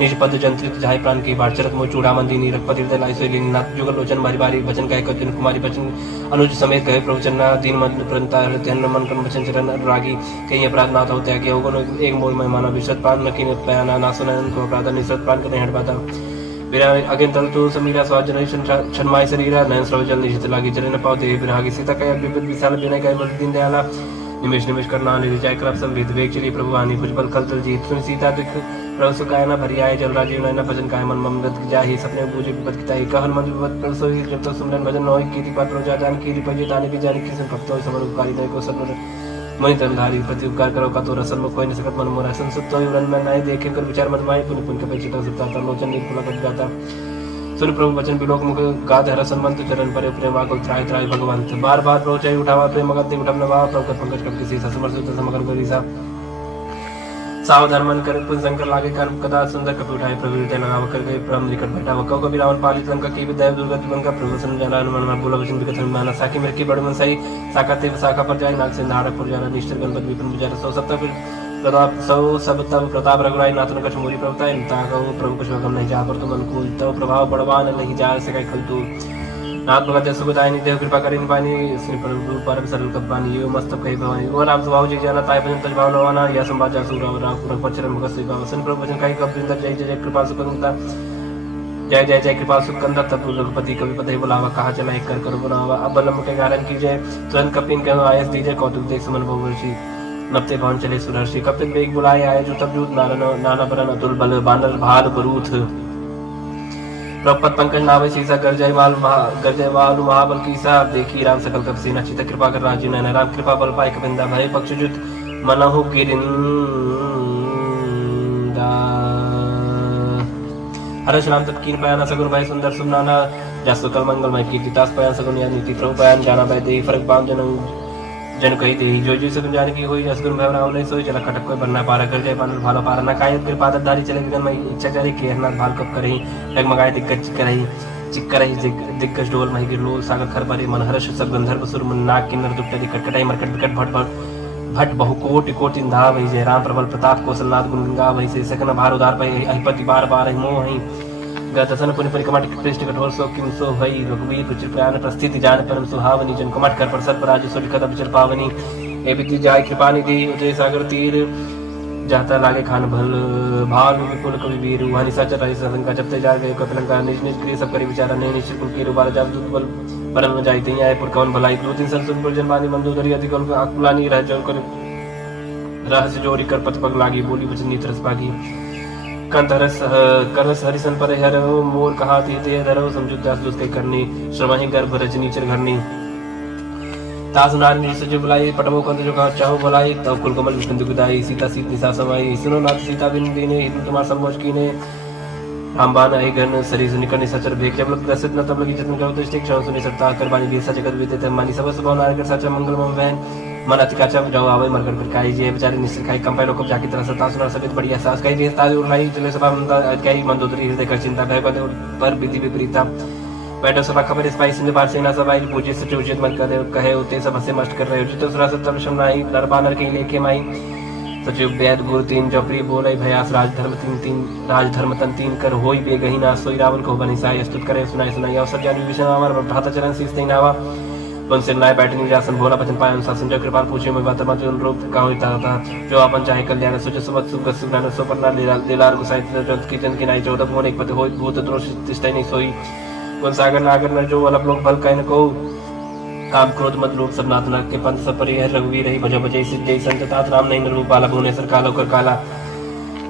निज पद जंत्रित जाय प्राण की बात चरत मोह चूड़ा मंदिनी रघुपति हृदय लाई सोई नाथ जुगल लोचन बारी बारी वचन गाय कपिन कुमारी बचन अनुज समेत गए प्रवचन दीन मन प्रंता ध्यान मन कर्म वचन चरण रागी कहीं अपराध नाथ होते हैं कि एक मोल में माना विशद प्राण न की पयाना ना सुनन को अपराध निश्चित प्राण करने हट पाता बिना अगेन तल तो समीरा स्वाज छनमाय शरीरा नयन स्रवजल निशित लागी चले न पावते बिरहागी सीता कया विपद विशाल बिना कया बल दीन दयाला निमेश निमेश करना निर्जय करप संवित वेग चली प्रभु आनी भुजबल खल तल जीत सुन सीता दुख प्रभु सुखाय न भरी आए जल राजीव नयन भजन काय मन ममृत जाहि सपने बूझे विपद किताई कहन मन विपद प्रभ सोई जब तक सुमरन भजन न होई कीर्ति पात्र प्रजा जान कीर्ति पजे ताने भी जान की भक्त होई समर उपकारी नय को सत्वर मणि तनधारी प्रति उपकार करो का तो रसन में कोई न सकत मन मोरा संसुप्त होई उरन में नाय देखे कर विचार मत माय पुनि पुन के पेचिता सुता लोचन निर्पुला कर जाता सुन प्रभु वचन बिलोक मुख गाद हर संबंध चरण पर प्रेम आकुल त्राय त्राय भगवंत बार बार रोचाई उठावा प्रेम मगत उठम नवा प्रभु पंकज कब किसी समर्थ समगन करी सा सावधान मन कर पुन शंकर लागे कर्म कदा सुंदर कपि उठाए प्रभु हृदय लगाव कर गए ब्रह्म निकट बैठा वह कभी रावण पालित लंका की विद्या दुर्गति बंका प्रभु संजन हनुमान मन बोला वचन विकथ माना साकी मेरे की बड़ मन सही साका ते साका पर जाए नाग से नारक पर जाना निश्चर गणपति विपिन विचार सौ सप्ताह प्रताप सौ सब तब प्रताप रघुराई नाथन कछ मोरी प्रभुता ता कहूँ प्रभु कुछ गम नहीं जा पर तुम अनुकूल तब प्रभाव बड़वान नहीं जा सके खल तू नाथ भगत सुखदायिनी देव कृपा करिन पानी श्री प्रभु परम सरल कपानी यो मस्तक कही भवानी ओ राम स्वभाव जी जाना ताय भजन तज भाव नवाना या संवाद जासु राम राम पुरख पचरन भगत श्री बाबा सन प्रभु भजन कही कब जिंदर जय जय कृपा सुखंता जय जय जय कृपा सुखंदा तब रघुपति कवि पते बुलावा कहा चला एक कर बुलावा अब बलम के कारण कीजिए तुरंत कपिन कहो आयस दीजिए कौतुक देख सुमन बहुवर्षी नपते भवन चले सुरर्षि कपिन वेग बुलाए आए जो तब जूत नाना बरन अतुल बल बानर भाल बरूथ प्रपत पंकज नावे सीसा गरजय वालु महाबल कीसा देखी राम सकल कप सेना चित कृपा कर राजीव नयन राम कृपा बल पाए कबिंदा भय पक्षजुत मनहु गिरिंदा हर्ष राम तत्कीन पयाना सगुन भाई सुंदर सुनाना जस कल मंगलमय कीर्ति तास पयान सगुन या नीति प्रभु पयान जाना भाई देही फरक बाम जन कही दे जो जो सगुन जाने की हुई जसगुन भय राम नहीं सोई चला खटक कोई बनना पारा कर जय पानर भालो पारा ना कायत कृपा धारी चले गगन में इच्छा जारी केरनाथ भाल कब करही डगमगाए दिग्गज चिक्करही दिग्गज डोल मही गिरलोल सागर खर परे मन हर्ष सब गंधर्व सुर मन नाग किन्नर दुष्ट दिक्कट कटाई मरकट विकट भट बहु कोटि कोटि धा वही जय राम प्रबल प्रताप कौशलनाथ गुण गंगा वही से सकन भार उदार पई अहिपति बार बार मोह ही गतसन पुनि परिकमट कृष्ण कठोर सो किम सो भई रघुवीर रुचिर प्रयाण प्रस्थिति जान परम सुहावनी जन कमट कर पर सर्पराज सुर कदम चर पावनी ए बिति जाय कृपा निधि उदय सागर तीर जाता लागे खान भल भानु विपुल कवि वीर वाणी सच रही संका जपते जा गए कपिलंका निज निज क्रिय सब करी विचारा नहीं निश्चित कुल के रुबार जाब दूत बल परम न जाई तई आए पुर कवन भलाई दो तीन सन सुन जन बानी मंदोदरी अधिक अकुलानी रह जन कर रहस्य जोड़ी कर पथ पग लागी बोली वचन नीत रस पागी कंत करस हरिसन पर हर मोर कहा ते धरो समझुत दास दुष्ट करनी श्रमहि गर्भ रजनी चर घरनी तास नारी सज बुलाई पटमो कंत जो कहा चाहो बुलाई तब कुल कमल विष्णु दुखदाई सीता सीत निसा समाई सुनो नाथ सीता बिन दीने हिंदू तुम्हार संभोज कीने रामबान आई गण शरीर निकलने सचर भेक जब लोग प्रसिद्ध न तब लगी जतन करो तो स्टिक क्षण सुनी सकता कर बानी भी सच कर बीते मानी सब सुबह नारी कर सच मंगल मम वैन मन अतिकाचा जाओ आवे मरकर फिर काई जी बेचारे निश्चित खाई कंपाई लोग जाकी तरह सता सुना सबित बढ़िया सास कई देश ताज उड़ाई चले सभा कई मंदोदरी हृदय कर चिंता भय पद पर विधि विपरीता बैठो सभा खबर स्पाई सिंह पार सेना सभाई पूज्य सच उचित मन करे कहे उते सब से मस्ट कर रहे उचित सुरा सत्तर शमनाई नरबानर के लेके माई सचिव वेद गुरु तीन जपरी बोले भयास राजधर्म तन तीन कर होई बेगही ना सोई रावण को बनी साई स्तुत करे सुनाई सुनाई अवसर जानी विष्णु अमर भ्राता चरण शीस नावा वन से नाय बैठनी व्यासन भोला बचन पाए अनुशासन जो कृपाल पूछे मैं बात मत रूप का होता था जो अपन चाहे कल्याण सोच सुबह सुख सुज्ञान सो परना लीलार गुसाई जंत की जन की नाई चौदह मोन एक पति होई भूत दोष तिष्ठै नहीं सोई वन सागर नागर न जो अलग लोग बल कहन को काम क्रोध मत लोभ सब नाथ नरक के पंथ सब परिहर रघुवीर रही भज भजई सिद्ध जय संत तात राम नहीं रूप बाला भुवनेश्वर कालो कर काला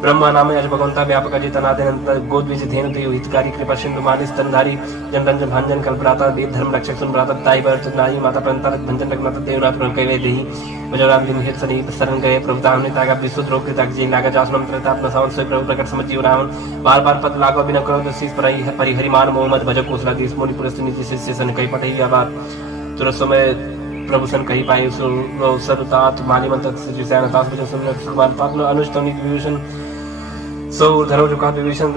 ब्रह्मा नाम अज भगवंता व्यापक अजितनाथ गोद बीज धेनु ते हितकारी कृपा सिंधु मानिस तनधारी जन रंजन भांजन कल्पराता वेद धर्म रक्षक सुन भ्राता ताई भरत नाई माता प्रणता भंजन रघुनाथ देवनाथ प्रण कहे देही भजराम दिन हित सनी शरण गए प्रभुता हमने तागा विशुद्ध रोग के तक जी लागा जासनम त्रता अपना सावन सोई प्रभु प्रकट समझियो रावण बार बार पद लागो बिना करो तो शीस परि हरिमान मोहम्मद भज कोसला देश मोनि पुरस्त नीति शिष्य सन कई पटई आबाद तुरंत समय प्रभु सन कही पाए सरुतात माली मंत्र सचिव सैन तास भजन सुन सुमान पात्न अनुष्टम नीति विभूषण सो धरो जो कहा विभीषण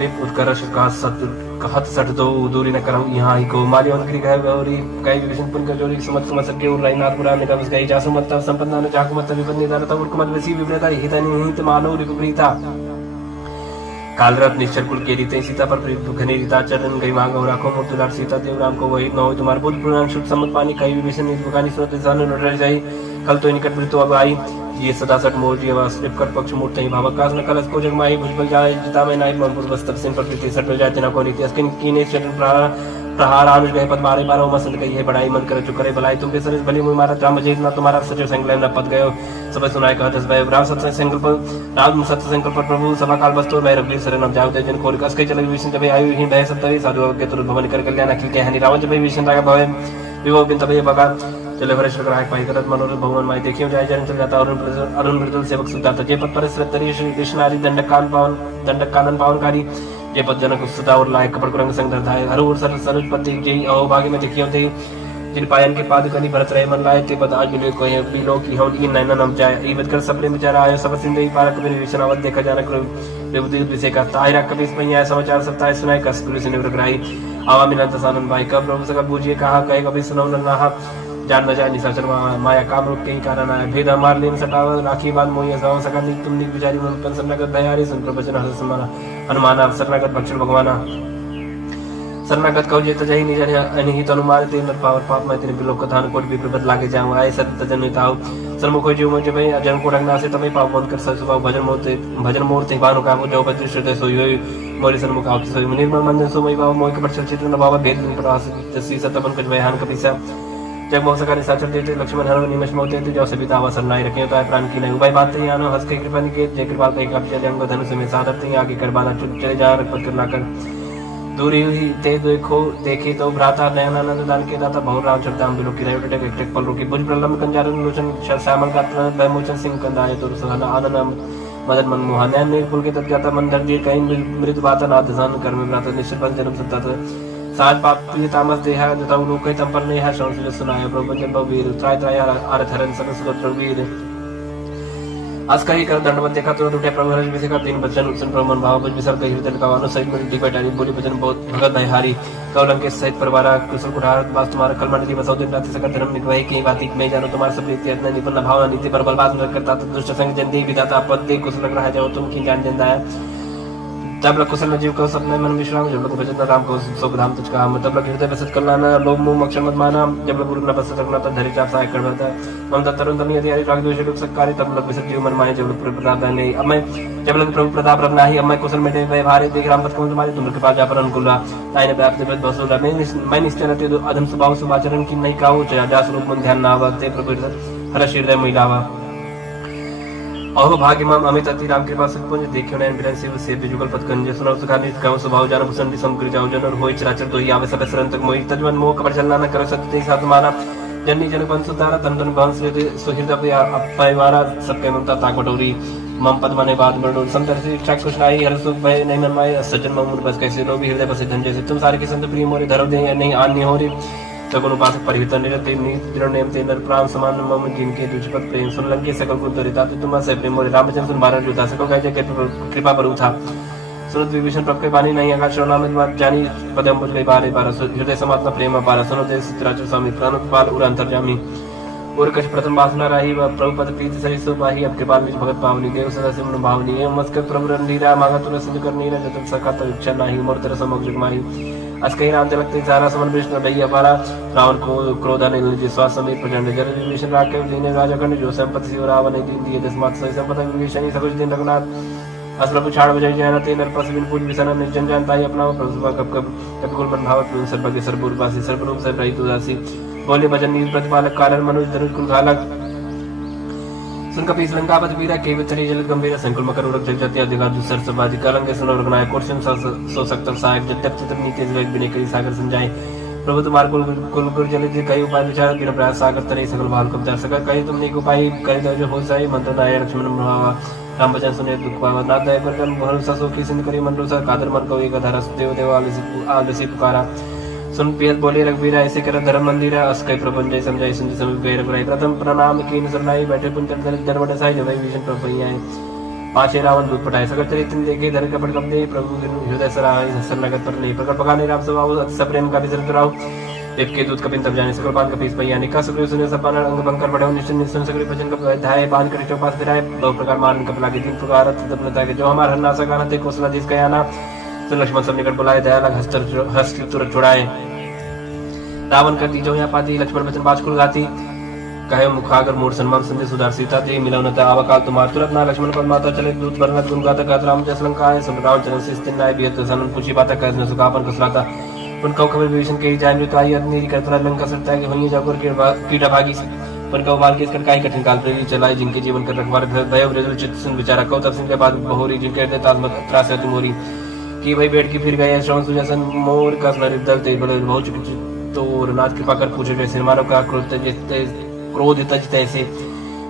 रिप उत्कर्ष का सत्य कहत सट दो दूरी न करहु यहाँ ही को माली मंत्री कहे गौरी कई विभीषण पुन कर जोरी समत कुमत सके उर राईनाथ पुराण ने कबस गई जासु मत संपन्ना न जाकु मत विपन्नी दार तब कुमत वसी विप्रेता हितनि हित मानव रिपुप्रीता कालरत निश्चर कुल के रीते सीता पर घनी रीता चरण गई मांग और राखो मूर्तुलार सीता देव राम को वही न हो तुम्हारे बुद्ध पुराण शुद्ध सम्मत पानी कई विभीषण निज सुनत सान लड़ जाई कल तो निकट मृत्यु अब आई ये सदा सट मोर जी आवास कट पक्ष मूर्त ही भावक कास न कलस को जगमाई भुजबल जाए जिता में नाई मनपुर बस तब सिंह पर प्रीति सट जाए तना को नीति अस्किन कीने चरण प्रहार आनुष गए पद मारे बारो मसंत कही है बड़ाई मन करे चुकरे भलाई तुम के सरस भली मुई मारा राम जेत ना तुम्हारा सचिव संकलन न पद गयो सब सुनाए कहत भय राम सत्य संकल्प राम सत्य संकल्प प्रभु सभा काल बस्तुर भय रघुवीर शरण जाओ दे जन कोल कस के चले विष्णु जब आयु ही भय सत्य साधु के तुरंत भवन कर कल्याण अखिल के हनि रावण जब विष्णु राग भय विभव बिन तबे बगा चले वरिष्ठ ग्राहक पाई करत मनोरथ भगवान माई देखियो जाय जन चल जाता अरुण मृदुल सेवक सुता जे पद पर श्रद्धरी श्री कृष्णारी दंडक कानन पावनकारी जे पद जनक सुता और लायक कपड़ कुरंग संग धाय हर और सर सरुज पति जय अहो भाग्य में देखियो थे जिन पायन के पादुकनी भरत रहे मन लाए ते बद आज बिलो कोई बिलो की हम इन नैना नम जाए ईवत कर सबले विचार आयो सब सिंधु पारक में विषनावत देखा जाना विभूति विषय का ताहिरा कभी इसमें आया समाचार सत्ता सुनाए कस पुलिस ने रगड़ाई आवा मिलन तसानन भाई कब प्रभु सका बूझिए कहा कहे कभी सुनो नहा जान न जाए निशाचर माया काम रूप के ही कारण आया भेद हमार लेन सटाव राखी बात मोहिया गाँव सका तुम निक विचारी मन पेंशन नगद दयारी सुन प्रवचन हस समाना हनुमाना अवसर नगद भक्षण भगवाना शरणागत कहो जेत जही निज अनिहित अनुमार ते नर पावर पाप मैं तेरे बिलोक कथान कोट भी प्रबत लागे जाऊं आए सत जन ताऊ सन्मुख जीव मुझे भाई अजन को रंगना से तमे पाप बंद कर ससुवा भजन मूर्ति बानु का जो बद्र श्रुत सोई मोरी सन्मुख आव सोई निर्मल मंजन सो मई बाबा मोय के पर चित्र न बाबा भेद प्रवास तसी सतपन कुछ बयान कपिसा जब मौसका निशाचर देते लक्ष्मण हर निमिष मोते थे जो सबिता अवसर नाई रखे तो प्राण की नहीं उपाय बात नहीं आनो हंस के कृपा निकेत जय कृपा पे कब्जे जंग धनुष में साधर थे आगे करबाना चले जा रखपत करना कर दूरी हुई ते देखो देखे तो भ्राता नयनानंद दान के दाता बहु राम चरताम बिलो की रहे टक एक पल रुकी भुज प्रलम कंजारन लोचन श्यामल गात्र भयमोचन सिंह कंदाय तो सहना आनंद मदन मन मोहन नयन निर्पुल के तक जाता मन धर दिए कहीं मृत बाता नाथ सान कर्म भ्राता निश्चित पद जन्म सत्ता साज पाप प्रिय तामस देहा जता लोक तम पर नेहा संस्कृत सुनाय प्रभु वीर त्राय त्राय आरथ हरन सकस गोत्र वीर आज कही कर दंडवत देखा तो उठे प्रभु हरज विषय का तीन बचन उसन प्रमन भाव बुझ विसर के हृदय का वानो सहित मिलती बैठारी बोली बचन बहुत भगत भयहारी कौलंक के सहित परिवार कुशल कुठार वास तुम्हारा कलमंडली बसौ दिन रात्रि सकल धर्म निकवाई की बाती मैं जानो तुम्हारा सब रीति इतना निपुण भावना नीति पर बलबाज न करता तो दुष्ट संग जन दे विदाता पद दे कुशल रहा जाओ तुम की जान जन दाया जब लग कुशल जीव को सपने मन विश्राम जब लग भजन राम को सुख धाम तुझ काम तब लग हृदय बसत कल्याण लोभ मोह मक्षर मत माना जब लग गुरु न बसत रखना तब धरि चाप सहाय कर बता ममता तरुण तनी यदि राग द्वेष लोक सत्कारी तब लग विसत जीव मन माने जब लग प्रताप नहीं अब मैं जब लग प्रभु प्रताप रब नाही अब मैं कुशल में देव भारे देख राम पद को तुम्हारे तुम कृपा जा पर अनुकूल ताई ने व्याप्त बद बसुरा मैं निश्चय रहते तो अधम स्वभाव सुभाचरण की नहीं काऊ दास रूप मन ध्यान ना आवते प्रभु हर हृदय महिलावा अहो भाग्य मम अमित अति राम कृपा सत्पुंज देखियो नयन बिरन से जुगल पद कंजे सुनो सुखा नित गाँव स्वभाव जान भूषण समग्र जाओ जन और होय चराचर तो ही आवे सब सरन तक मोहि तजवन मोह कबर चलना न करो सत्य साथ माना जन्नी जन बंसु तारा तन तन बंस ले सुहृद परिवारा सबके ममता ताकटोरी मम पद मने बाद बड़ो संतर से इच्छा कुछ नाही हर सुख भय नहीं मन माय सज्जन मम बस कैसे लो भी हृदय बसे धन जैसे तुम सारे के संत प्रिय मोरे धरो दे नहीं आन्य हो रे सगुण उपासक परिहित निरते दृढ़ नेम ते नर प्राण समान मम जिनके तुझपत प्रेम सुन लंके सकल कुल तरिता तु तुम से प्रेम मोरे रामचंद्र सुन बारह जोता सकल कहे जय कृपा पर उठा सुनत विभीषण प्रभ के बानी नहीं आकाश नाम जानी पदम बुझ गई बारे बारह हृदय समात्मा प्रेम अपार सुनो ते चित्राचर स्वामी प्राणोत्पाल उर अंतर्जामी और कछ प्रथम वासना रही व प्रभु पद प्रीति सही सो बाही अब के बाल में भगत पावनी देव सदा सिमन भावनी एवं मस्कर प्रभु रणधीरा मांगा तुर सिंधु कर नीरा जतन सका तो इच्छा नाही मोर तेरा समग्र माही आज कहीं राम लगते सारा समन विष्णु दैया पारा रावण को क्रोधा ने विश्वास समेत प्रचंड जल विभीषण राके दीने राजा खंड जो संपत्ति शिव रावण ने दीन दिए दसमात सही संपत्ति विभीषण सब दिन रघुनाथ असर पुछाड़ बजय जयना ते नर पस बिन पूज विसना निर्जन जानता ही अपना प्रभु कब कुल मन भावत सर्वज्ञ सर्वपूर्वासी सर्वरूप से रहित उदासी बोले भजन नील प्रतिपालक कारण मनुज धनुष कुल घालक सुन कपि लंकापति वीरा के वितरी जल गंभीर संकुल मकर उरक जल जति अधिकार दुसर समाधि कलंक सुन रघुनायक कोर्शन सो सकत सहायक जब तक चित्र नीति विवेक बिने करी सागर संजाय प्रभु तुम्हार कुल गुर जल जी कई उपाय विचार बिना प्रयास सागर तरे सकल भाल कब दर सकर कई तुमने को उपाय कर जो हो जाए मंत्र नाय लक्ष्मण भावा राम बचन सुने दुख पावा ना दया पर कर्म भरोसा सो की सिंध करी मन रोसा कादर मन को एक धरस देव देव आलसी पुकारा सुन पियत बोले रघुवीर ऐसे कर धर्म मंदिर अस कई प्रपंच जय समझाई सुन समीप गए रघुराई प्रथम प्रणाम कीन सरनाई बैठे पुन कर दरवट साई जब विभीषण प्रभु आए पाछे रावण दूत पटाए सकर चरित्र देखे धर कपट कप दे प्रभु हृदय सराय हसन नगत पर नहीं प्रकट पकाने राम स्वभाव अति सप्रेम का विसर कराओ देव के दूत कपिन तब जाने सकल पान कपीस भैया निका सुग्रीव सुने सपान अंग बंकर बढ़े निश्चय निश्चय सग्रीव भजन कप धाये बांध कर चौपास फिराए दो प्रकार मान कपला के तीन प्रकार तपनता के जो हमार हन्ना सगाना ते कोसला जिस कया ना सुन लक्ष्मण सब निकट बुलाए दया लग हस्त तुरंत छुड़ाए रावण करती जो यहाँ पाती लक्ष्मण बचन बाज कुल गाती कहे मुखागर मूड सन्मान संजय सुधार सीता दे मिलवनता आवकाल तुम्हार तुरंत ना लक्ष्मण पर माता चले दूत बरनत गुण गाता गात राम जस लंका है सब रावण चरण से स्थिर नाय बियत सनन पूछी बाता कह न सुखापन कसराता उन कौ खबर विभीषण के जान जो ताई अग्नि करतरा लंका सरता है कि होइए जाकर कीड़ा भागी पर कौ बाल के कई कठिन काल प्रेरी चलाए जिनके जीवन कर रखवार भय वृद्ध चित्त सुन विचारा कौ तब सिंह के बाद बहोरी जिनके दे ताजमत त्रास है तुमोरी की भाई बैठ के फिर गए श्रवण सुजसन मोर का स्मरित दल ते बड़े बहुत तो नाथ कृपा कर पूछे जैसे मानव का क्रोध तैसे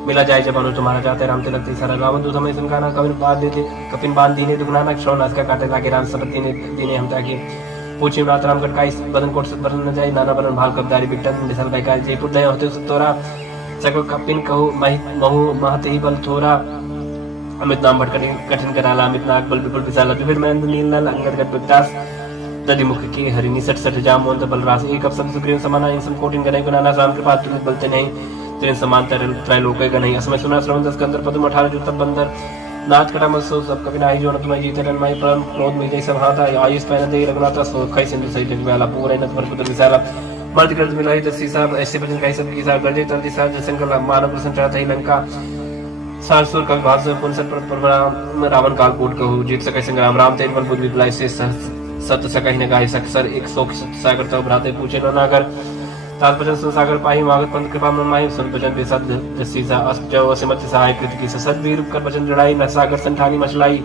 मिला जाए जब अनु तुम्हारा चाहते राम ते लगते सारा रावण दूत हमें सुनकाना कपिन बांध दीने दुगनाना श्रवण का काटे लागे राम सपति ने दीने हम ताकि पूछी नाथ राम कटकाई बदन कोट से बरन न जाए नाना बरन भाल कबदारी बिट्टन बिसल बैकाय जयपुर दय होते सुतोरा सकल कपिन कहू महु महते ही बल थोरा अमित नाम भट कठिन कराला अमित नाग बल विपुल विशाला विभिन्न महेंद्र नील नल अंगद गट विकास दधि मुख की हरिणी सट सट जाम मोहन बल रास एक अब सब सुग्रीव समाना इन सम कोटिन गनय गुना राम कृपा तुलित बलते नहीं तेरे समांतर त्रैलोक्य गनय असमय सुना श्रवण दस कंदर पद्म 18 जो तब बंदर नाथ कटा मसो सब कभी नाही जो न तुम्हें जीते रन माई परम क्रोध में जैसे भाता आयुष पैन दे रघुनाथ सो खै सिंधु सही जग वाला पूरे न पर पुत्र विशाला मर्द करत मिलाई दसी साहब ऐसे भजन कई सब की साहब गरजे तंदी साहब जयशंकर मानव प्रसन्न चाहते ही लंका सारसुर का भाष पुनसत पर रावण काल कोट कहू जीत सकै संग्राम राम तेज बल बुद्ध विप्लाई से सत सकहि न गाय सकसर एक सौ सागर तो भ्राते पूछे न नागर तात्पर्य संसागर पाही मागत पंत कृपा मन माही सुन भजन बेसद जसीसा अष्टो असिमत सहाय कृत की सद वीर कर भजन जड़ाई न सागर संठानी मचलाई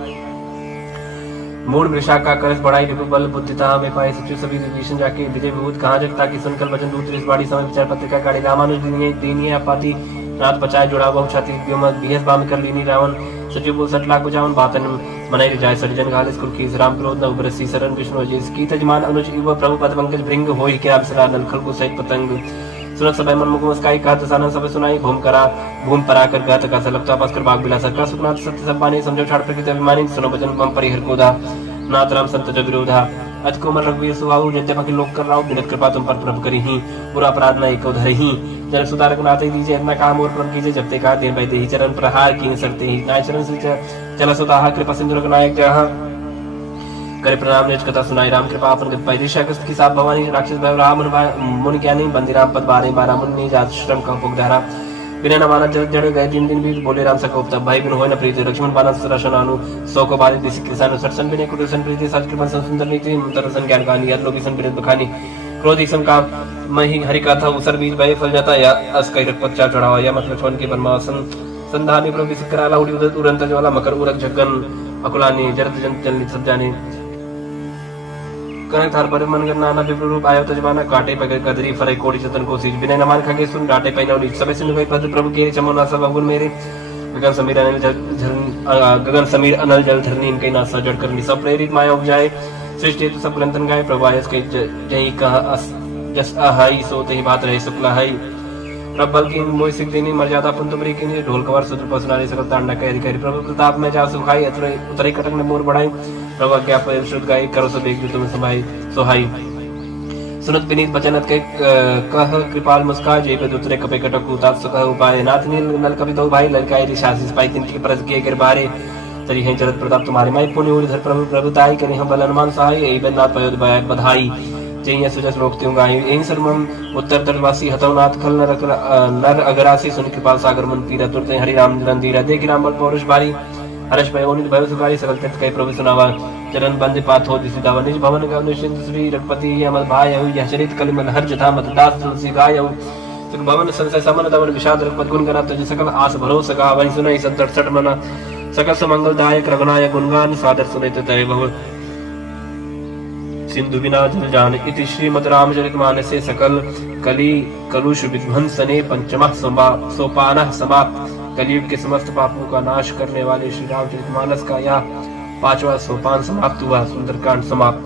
मूड वृषा का करस बढ़ाई रिपु बल बुद्धिता में पाए सचिव सभी विभीषण जाके विजय विभूत कहाँ जगता की सुनकर भजन दूत त्रिस बाड़ी समय विचार पत्रिका काढ़ी रामानुज दीनिये अपाती रात बचाए जुड़ा बहु छाती बिहस बाम कर लीनी रावण सचिव बोल 60 लाख बुझावन बातन मनाई जाय सरिजन गालिस कुल की राम क्रोध न उबरसी शरण विष्णु जिस की तजमान अनुज इव प्रभु पद पंकज भृंग होई के अप्सरा नल खल को सहित पतंग सुनत सब मन मुख मुस्काई कहत सानन सब सुनाई भूम परा कर गात का सलपता पास कर बाग बिलासा का सुखनाथ सत्य सब पानी समझो छाड़ प्रकृति अभिमानी सुनो भजन मम परिहर कोधा नाथ राम संत जग विरोधा अज कोमल रघुवीर सुहाऊ जयते पखि लोक कर राव बिनत कृपा तुम पर प्रभ करी ही पूरा अपराध न एको धरि ही जल सुधारक नाते दीजिए अपना काम और प्रभ कीजिए जब ते का दिन बैठे ही चरण प्रहार की सरते ही नाय चरण से चला सुदाहा कृपा सिंधु नायक जहाँ करे प्रणाम निज कथा सुनाई राम कृपा अपन गत पाई ऋषा की साप भवानी राक्षस भय राम मुनि ज्ञानी बंदी राम पद 12 मुनि जात श्रम का उपधारा बिना न माना जड़ गए दिन बीत बोले राम सकोप तब भाई बिन होय न प्रीति लक्ष्मण बाना सरशन अनु सौ को बारी दिस किसान सरसन बिने कुटसन प्रीति साज कृपा सुंदर नीति तरसन ज्ञान कहानी याद लोभी सन बिरत बखानी क्रोध सम काम मही हरि कथा उसर बीज भय फल जाता या अस कई रक्पच्चा चढ़ावा या मतलब लक्ष्मण की परमासन संधानी प्रभु सिकराला उड़ी उदत उड़ंत ज्वाला मकर उरक झगन अकुलानी जरत जन चलनी सब जाने कने थार पर मन करना ना विप्र रूप आयो तजमाना काटे पे कदरी फरे कोड़ी चतन को सीज बिना नमान खगे सुन डाटे पे नौली सबे सिंधु भाई पद प्रभु के चमोना सब अवगुण मेरे गगन समीर अनल जल धरनी इनके नासा जड़ करनी सब प्रेरित माया उपजाए सृष्टि तो सब ग्रंथन गाए प्रभु आयस के जही कहा जस अहाई सोते ही बात रहे शुक्ला हाई प्रबल की मोहि सिख देनी मर्यादा पुन तुमरी की ढोल कवर सूत्र पसनारी सकल तांडा कह अधिकारी प्रभु प्रताप में जा सुखाई उतरे कटक ने मोर बढ़ाई प्रभु क्या परिशुद्ध गाई करो सब एक तुम समाई सोहाई सुनत विनीत बचनत के कह कृपाल मुस्कान जय पे दूसरे कपे कटक उताप सुख उपाय नाथ नील नल कवि दो भाई ललकाई रिशासी स्पाई तिनकी परस किए कर बारे तरी हैं चरत प्रताप तुम्हारे माई पुण्य उधर प्रभु प्रभुताई करें हम बल अनुमान सहाय यही बन्नाथ पयोद बधाई जय सुजस रोकते हूँ गाय यही सर्वम उत्तर तरवासी हतवनाथ खल नर अगरासी सुन कृपाल सागर मन पीरा तुरते हरि राम रंधीरा देख राम बल पौरुष बारी हर्ष भय ओनित भय सुखारी सकल तीर्थ कई प्रभु सुनावा चरण बंद पाथ हो दिसि दावा निज भवन का निश्चिंत श्री रघुपति अमल भाय यह चरित कलिमल हर जथा मत दास तुलसी गाय सुख भवन संशय समन दवन विषाद रघुपत गुण गना तुझ सकल आस भरोसा गा वही सुनाई संतट सट मना सकल समंगल दायक रघुनायक गुणगान सादर सुनित तय बहु सिंधु बिना जल जान इति श्रीमद् रामचरित मानसे सकल कली कलुष विध्वंसने पंचमः सोपानः समाप्त कलयुग के समस्त पापों का नाश करने वाले श्री रामचरितमानस का यह 5वां सोपान समाप्त हुआ सुंदरकांड समाप्त।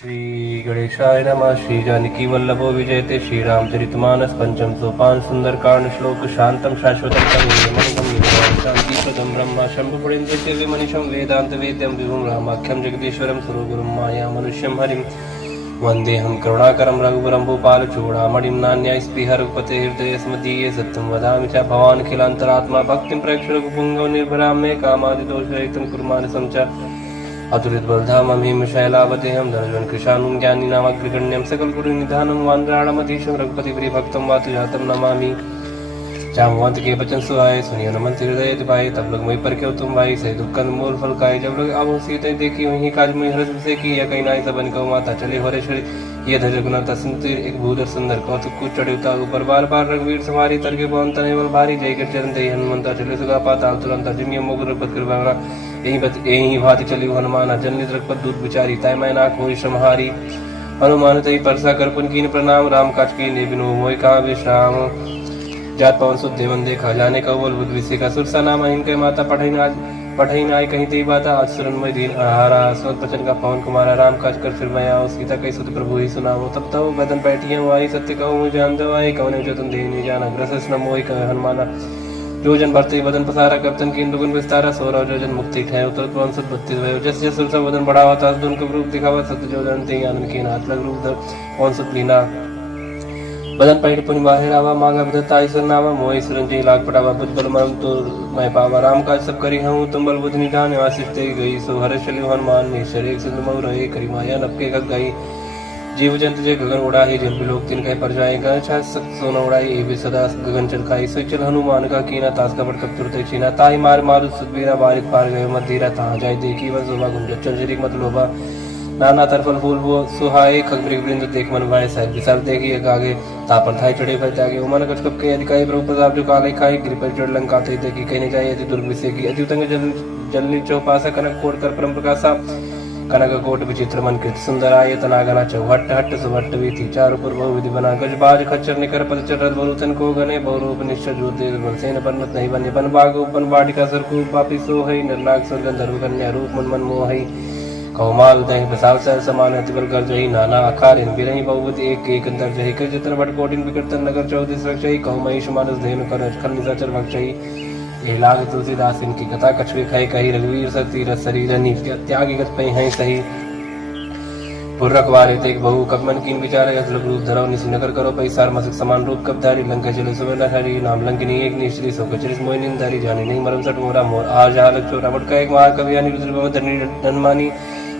श्री गणेशाय नमः। श्री जानकी वल्लभो विजयते श्री रामचरितमानस पंचम सोपान सुंदरकांड श्लोक शांतम शाश्वतम शांतिप्रदम ब्रह्म शंभुपुरेन्द्र मनीषम वेदांत वेद्यम विभुम रामाख्यम जगदीश्वरम स्वरूपम माया मनुष्यम हरिम वंदेहम करुणाकरं रघुवरं भूपालचूडामणिं नान्याय स्पृह रघुपते हृदये स्मदीये सत्यं वदामि च भवान् अखिलान्तरात्मा भक्तिं प्रेक्ष्य रघुपुङ्गव निर्भरां मे कामादिदोषरहितं कुरु मानसं च अतुलितबलधामं हिमशैलावतेहं धनुजं कृशानुं ज्ञानिनामग्रगण्यं सकलगुरुनिधानं वानराणमधीशं रघुपतिप्रियभक्तं वातुजातं नमामि। जामवंत के बचन सुहाए सुनियो नमन हृदय दिवाए तब लोग मुझ पर क्यों तुम भाई सही दुख मूल फल खाए जब लोग अब सीते देखी वही काज में हृदय से की या कहीं नाई सबन को माता चले हो रे ये धर गुना सुंदर एक भूधर सुंदर कौतुक कुछ चढ़े उतार ऊपर बार बार रघुवीर समारी तरके पवन तने भारी जय कर चरण दे हनुमंता चले सुगा पाताल तुरंत जिमिया मोग रघुपत कृपा यही भाति चली हनुमान जन्य रघुपत दूत विचारी तय मैं ना कोई श्रमहारी हनुमान तई परसा कर पुन कीन प्रणाम राम काज की ने बिनो मोय कहा विश्राम जात पवन सुध देवन देखा जाने का बोल बुद्ध विषय का सुरसा नाम इनके माता पढ़ई आज पढ़ई में आई कहीं ते बात आज सुरनमय दीन आहारा स्वत बचन का पवन कुमारा राम काज कर फिर मैं आओ सीता कई सुत प्रभु ही सुनाओ तब तब बदन बैठिए आई सत्य कहूँ मुझे जान दो आई कौन जो तुम दे नहीं जाना ग्रस न मोहि कह हनुमाना जो जन भरते बदन पसारा कप्तन की दुगुन विस्तारा सोरा जो जन मुक्ति ठहर उतर तो अंसुत बत्तीस भयो जस जस सब बदन बढ़ावा था दुन का रूप दिखावा सत्य जो जन ते आनंद के नाथ लग रूप धर अंसुत लीना बदन पैठ पुनि बाहिर आवा मांगा विधता ईश्वर नावा मोहि सुरंजी लाग पटावा बुझ बल मरम तो मैं पावा राम काज सब करी हूँ तुम बल बुध निधान आशीष ते गई सो हर चलियो हनुमान निश्चर एक सिंधु मऊ रहे करी माया नपके खग गई जीव जंतु जे गगन उड़ाही जल बिलोक तिन कह पर जाएगा छा सोना उड़ाई ए भी सदा गगन चलकाई सो चल हनुमान का कीना तास का बड़ कब तुरते चीना ताई मार मारु सुदबीरा बारिक पार गए मत धीरा तहाँ जाय देखी वन शोभा गुंजत चल शरीक मत लोभा नाना तरफल फूल वो सुहाए खगमृग वृंद देख मन भाई साहब विचार देखी आगे तापर थाई चढ़े भय त्यागे उमन कछ कप के अधिकाई प्रभु प्रताप जो काले खाई गिर पर चढ़ लंका ते देखी कहने जाए यदि दुर्ग विषय की अति उतंग जलनी चौपासा कनक कोट कर परम प्रकाशा कनक कोट विचित्र मन कृत सुंदर आय तनागना चौहट हट सुभट्ट वीथी चारु पुर बहु विधि बना गज बाज खच्चर निकर पद चरत बहुतन को गने बहुरूप निश्चय ज्योति सेन परमत नहीं बने बन बाग उपन बाटिका सरकू पापी सो है निर्नाग स्वर्गन धर्म कन्या रूप मन मन मोहि कौमाल दही बसाव सर समान अतिबल कर जही नाना आकार इन बिरही बहुवत एक एक अंतर जही कर जतन भट कोटिन विकर्तन नगर 34 रक्षई कौमहिष मानस धेनु कर खल निशाचर भक्षई ये लाग तुलसीदास इनकी कथा कछुए खाई कही रघुवीर सती रस शरीर नी त्यागी गत पई हैं सही पुरखवारे तेक बहु कब मन कीन विचार अजल रूप धरो निसी नगर करो पई सार मसिक समान रूप कब धारी लंका चले सुबह हरि नाम लंकिनी एक निश्री सो कचरिस मोहिनी धारी जाने नहीं मरम सट मोरा मोर आज हालक चोरा बट का एक महाकवि यानी रुद्र भव धरनी धनमानी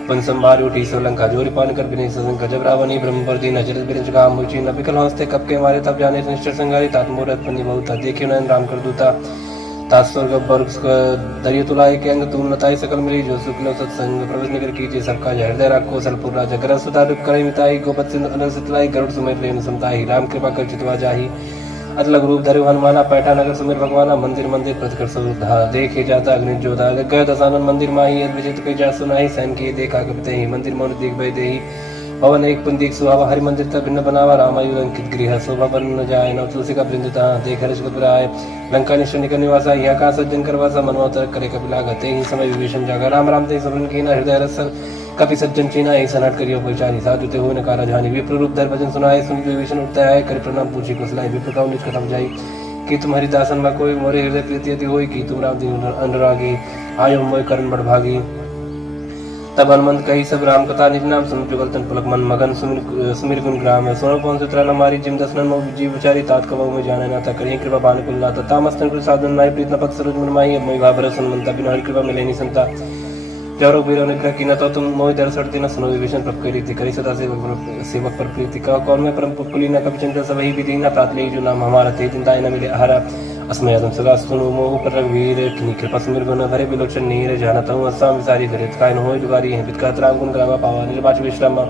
पन संभार उठी सोलंका जोरी पान कर बिने ससन जब रावणी ब्रह्म पर दीन अचरत बिरज काम मुची न बिकल हंसते कब के मारे तब जाने निश्चर संगारी तात मूरत पन्नी बहुता देखियो नयन राम कर दूता तात स्वर्ग वर्ग दरिय तुलाय के अंग तुम नताई सकल मिली जो सुखलो सत्संग प्रवेश निकर कीजिए सबका हृदय राखो सलपुर राजा कर सुता दुख करे मिताई गोपत सिंधु अनल सितलाई गरुड़ सुमेर प्रेम समताई राम कृपा कर चितवा जाही अतलग रूप धरे हनुमाना पैठा नगर सुमेर भगवाना मंदिर मंदिर प्रतिकर स्वरूप देखे जाता अग्नि जोधा गय दसानन मंदिर माही यद विजित कई जा सुनाही सैन की देखा कपते ही मंदिर मौन देख भय देही पवन एक पुंदिक सुहावा हरि मंदिर तक भिन्न बनावा रामायु अंकित गृह शोभा बन न जाए न तुलसी का वृंदता देख हर्ष घबराए लंका निश्चय निकल निवासा यहाँ का सज्जन करवासा मनोतर करे कपिला गते ही समय विभीषण जागा राम राम ते समन कीना हृदय रसन कपि सज्जन चीना एक सनट करियो पहचानी साधु ते हुए नकारा जानी विप्र रूप धर भजन सुनाए सुन विभीषण उठता है कर प्रणाम पूछी कुशलाई विप्र का निज कथम जाई कि तुम हरिदासन में कोई मोरे हृदय प्रीति यदि होई कि तुम राम दिन अनुरागी आयो मोय करण बड़ भागी तब हनुमंत कही सब राम कथा निज नाम सुन जुगल तन पुलक मन मगन सुमिर गुण ग्राम सोनो पवन सुत्रा न मारी जिम दसनन मो जीव विचारी तात कबहु में जाने ना ता करिए कृपा बान कुल नाता तामस्तन कुल साधन नाय प्रीत न पत सरोज मन माही अब मोहि भाबर सुनमंता बिन हरि कृपा मिले नि संता जरो बीरो निग्रह की न तो तुम मोहि दर सड़ती न सुनो विभीषण प्रभ करी थी करी सदा सेवक पर प्रीति का कौन में परम पुली न कभी चिंता सब ही विधि न प्रात ले जो नाम हमारा थे चिंताएं न मिले हरा अस्मय अदम सदा सुनो मोह पर रघुवीर किनी कृपा सुमिर गुण भरे बिलोचन नीर जानता हूँ अस्साम विसारी धरित काय न होय दुगारी है बितकात राम गुण ग्रामा पावा निर्वाच विश्रामा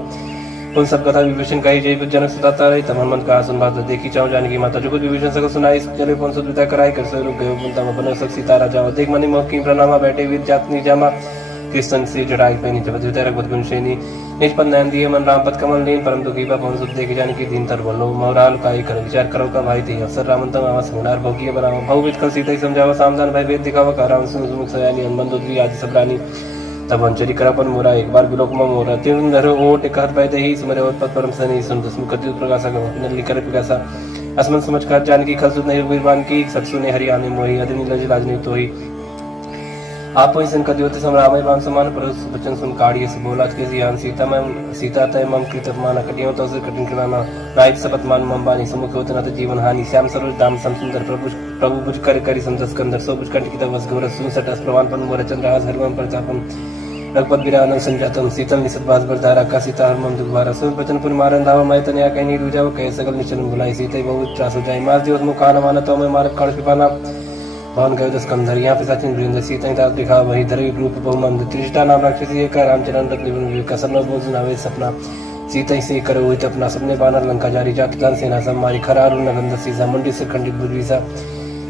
उन सब कथा विभीषण कही जय जनक सताता रही तब हनुमंत कहा सुन बात देखी चाहूँ जाने की माता जो कुछ विभीषण सकल सुनाई चले पवन सुत विदा कराई कर सो रुक गयो पुनता बनो सक सीता राजा देख मनि मोह की प्रणामा बैठे वीर जातनी जामा कृष्ण से जड़ाई पैनी जब द्वितीय रघुपत गुणशेनी निज पद नयन दिए मन राम पद कमल लीन परम दुखी पवन सुत देख जाने की दीन तर बोलो मोहराल काई कर विचार करो का भाई थी अवसर रामंतम आवास गुणार भोगिए बनाओ भव कल सीता ही समझावा सामधान भय वेद दिखावा का राम सुन सुमुख सयानी हनुमान दुद्री आदि सब रानी तब अंचरी करापन मोरा एक बार बिलोक में मोरा तीन धरो ओट एक हाथ पाए ही सुमरे और पद परम सनी सुन दुस्मुख कति प्रकाशा गो नली कर पिकासा असमन समझ कर जान की खल सुन नहीं वीरवान की सत्सु ने हरियाणा मोही अदनी लज लाजनी तो ही आप ही संकट योति समरामय राम समान पर बचन सुन काढ़िए से बोला के जियान सीता तय मम कृत मान कटियो तो से कठिन करना नायक सपत मान मम बानी समुख होत न जीवन हानि श्याम सरोज दाम सम सुंदर प्रभु बुझ कर करी संतस कंदर सो बुझ कंठ की तवस गौर सुन सटस प्रवान पन मोर चंद्रहास हरवम प्रतापम रघुपत विरानम संजातम शीतल निसत बास बरधारा का सीता हरमम दुखवारा सुन बचन पुन मारन धावा मैं तनया कहीं नहीं रुजाओ कह सकल निचन बुलाई सीते बहुत त्रास हो जाए मार दिवस मुखान माना तो मैं मारक काढ़ पिपाना भवन गयो दस कंधर यहाँ पे सचिन वृंद सीता दास दिखा वही धरवी रूप बहुमंद त्रिष्टा नाम राक्षसी एक रामचरण रत्न कसर न बोझ नावे सपना सीता से करो हुई अपना सपने बानर लंका जारी जात जान सेना सम्मारी खरारू नगंध सीसा मुंडी से खंडित बुद्धिसा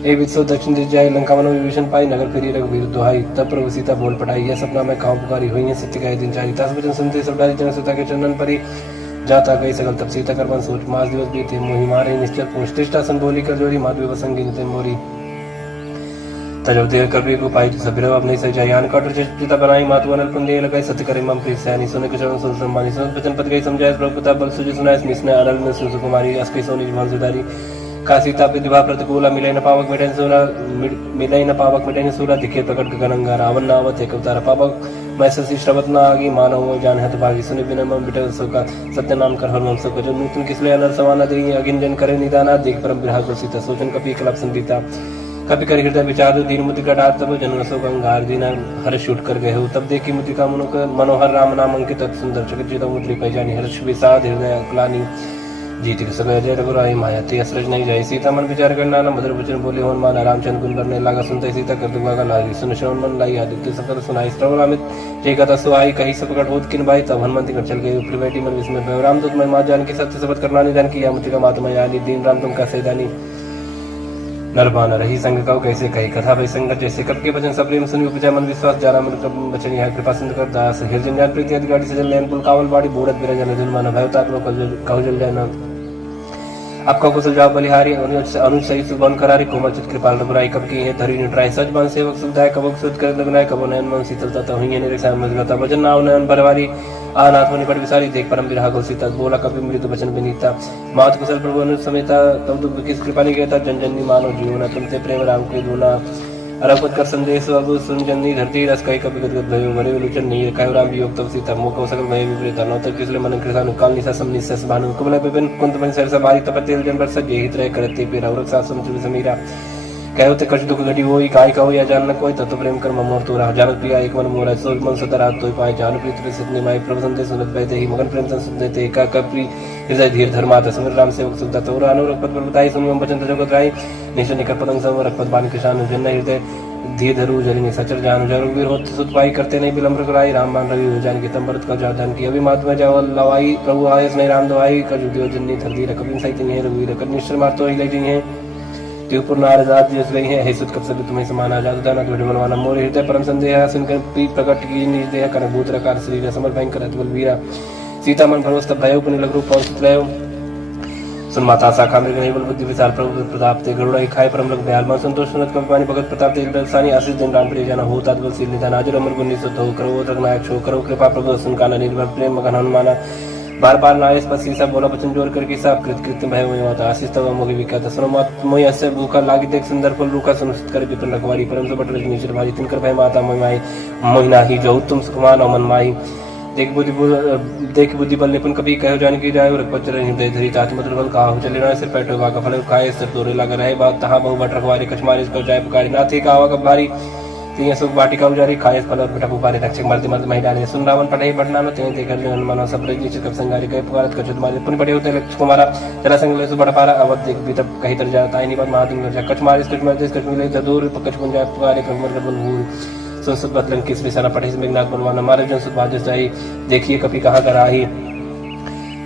ए वित्सो दक्षिण दिश जाय लंका मन विभीषण पाई नगर फिरी रघुवीर दुहाई तब प्रभु सीता बोल पटाई यह सपना मैं कहाँ पुकारी हुई है सत्य का दिन चारी दस वचन सुनते सब डाली जन सीता के चंदन परी जाता गई सकल तब सीता कर सोच मास दिवस बीते मोहि मारे निश्चल पूछ त्रिष्टा सन बोली कर जोड़ी माधवी वसंगी मोरी तजब देव कभी को पाई तो सबरो अपने से जायान कटर चिता बनाई मातु अनल पुंदे लगाई सत्य करे मम प्रीत सैनी सुन के चरण सुन सम्मानी सुन वचन पद गई समझाए प्रभु प्रताप बल सुजि सुनाए मिसने अनल में सुन कुमारी अस्कि सोनी भवन सुधारी का सीता प्रतिभा प्रतिकूला मिले न पावक मिटे सूरा मिले न पावक मिटे सूरा दिखे प्रकट गगनंगा रावण नावत एक अवतार पावक मैं ससी श्रवत न आगी मानव जान है भागी सुनि बिन मम बिटे सो का सत्य नाम कर हर मम सो को जो तुम किसले अनल समाना देगी अगिन जन करे निदाना देख परम विराग को सीता सोचन कपि कलप संगीता कपि कर हृदय विचार दीन मुद्रिका डात तब जन रसो गंगार दीना हर्ष उठ कर गए हो तब देखी मुद्रिका मनोहर राम नाम अंकित सुंदर चकित चित मुद्री पहचानी हर्ष विषाद हृदय क्लानी जीत सगय जय रघुराई माया ते असरज नहीं जाए सीता मन विचार करना न मधुर वचन बोले होन मान रामचंद्र गुण करने लगा सुनते सीता कर दुगा लागी सुन श्रवण मन लाई आदित्य सकल सुनाई श्रवण अमित जे कथा सुहाई कही सब प्रकट होत किन भाई तब हनुमंत कर चल गए ऊपर बैठी मन विस्मय रामदूत मैं मां जान की सत्य शपथ करना निदान किया मुद्रिका मातमा यानी दीन राम तुम कैसे दानी नरबान रही संग कहो कैसे कही कथा भई संगत जैसे कब के वचन सब प्रेम सुनि उपजा मन विश्वास जाना मन कब वचन यह कृपा सिंधु कर दास हृदय ज्ञान प्रीति आदि गाड़ी सजल नयन पुल कावल बाड़ी बूढ़त बिरजन जन मन भयता लोक कहु जल जाना आपका कुशल जाओ बलिहारी अनुज सही सुबन करारी कोमल चित कृपाल रघुराई कब की है धरी निट्राई सच बन सेवक सुधाय कबक सुध कर लगनाय कबो नयन मन शीतलता तो हुई ने रक्षा मजगता वचन नाव नयन बरवारी आनाथ होने पर विसारी देख परम विरह को सीता बोला कभी मृत वचन विनीता मात कुशल प्रभु अनुज समेता तब दुख किस कृपा ने कहता जन जन मानो जीवना तुमते प्रेम राम के दूना अरपत कर संदेश अब सुन जन्नी धरती रस कई कभी गदगद भयो मरे विलोचन नहीं कहो राम वियोग तब सीता मोको सकल भय विपरीता नौतर किसले मन कृष्ण काल निसा समनि सस भानु कुबल विपिन कुंत मन सर सबारी तपतेल जन बरस जेहित रह करते पे रवरक सासम चुन समीरा कहो ते कछ दुख घटी होई काय कहो या जान न कोई तत्व प्रेम कर ममोर तो रहा जानत प्रिया एक मन मोरा सो मन सतरा तोय पाए जान प्रीत प्रसिद्ध निमाई प्रभु संते सुनत बैते ही मगन प्रेम संसुत देते का कपि हृदय धीर धर्मात समर राम सेवक सुनता तो अनुरक्त पद बताई सुनियम वचन जगत राई निश्चय निकट पतंग सम रखपत बान किसान जन हृदय धीर धरु जरिनी सचर जान जरु वीर होत सुत पाई करते नहीं बिलम्र कराई राम मान रवि हो जान की तंबरत का जान की अभी मात्मा जाव लवाई प्रभु आयस नहीं राम दवाई का जुदियो जन्नी धरती रकबिन सहित नहीं रघुवीर कनिश्चर मारतो ही लगी है त्योपुर नारजात जिस गई है हे सुत कब सब तुम्हें समान आजाद दाना तो मनवाना मोर हृदय परम संदेह सुनकर पी प्रकट की निज देह कर भूत रकार शरीर समर भयंकर अतुल वीरा सीता मन भरोस तब भयो पुनि लग रूप पहुंच लयो सुन माता शाखा में गई बल बुद्धि विचार प्रभु प्रताप ते गरुड़ा खाए परम लग दयाल मन संतोष सुनत कवि पानी भगत प्रताप ते दर्शानी आशीष दिन राम प्रिय जाना हो तात्बल सील निदान आजर अमर गुण निसुत हो करो रघुनायक छो करो कृपा प्रभु सुन काना निर्भर प्रेम मगन हनुमाना बार बार नायस पर सीसा बोला वचन जोर करके सब कृत कृत्य भय हुए होता आशीष तब मोहि विख्यात सुनो मत मोहि अस्य भूखा लागी देख सुंदर फल रूखा सुनिश्चित कर विपिन रखवारी परम सबट रजनीश्वर भाजी तिनकर भय माता मोहि मोहिना ही जो तुम सुखमान मन माई देख बुद्धि बल निपुण कभी कहो जान की जाए रखपत चरण हृदय धरी तात मधुर बल कहा चले ना सिर पैठो का फल खाए सिर तोरे लगा रहे बात तहां बहु बट रखवारी कछमारे को जाय पुकारी ना थे कावा कब भारी तिया सुख बाटिका उजारी खाए फल और बेटा पुकारे रक्षक मरते मरते मही डाले सुन रावण पढ़े बढ़ना न ते कर जो हनुमान सब रजी चिकप संगारी कहे पुकारत कछुत मारे पुन पड़े होते लक्ष्य कुमारा चला संग ले सुबड़ पारा अवध देख भी तब कहीं तर जाता है निपत महादिन कर कछ मारे कछ मारे कछ मिले दूर पकच पुन जाय पुकारे कमर बल भूल सुन बदलन किस विसारा पढ़े मेघनाथ बनवाना मारे जन सुत बाजस जाई देखिए कभी कहाँ कर आई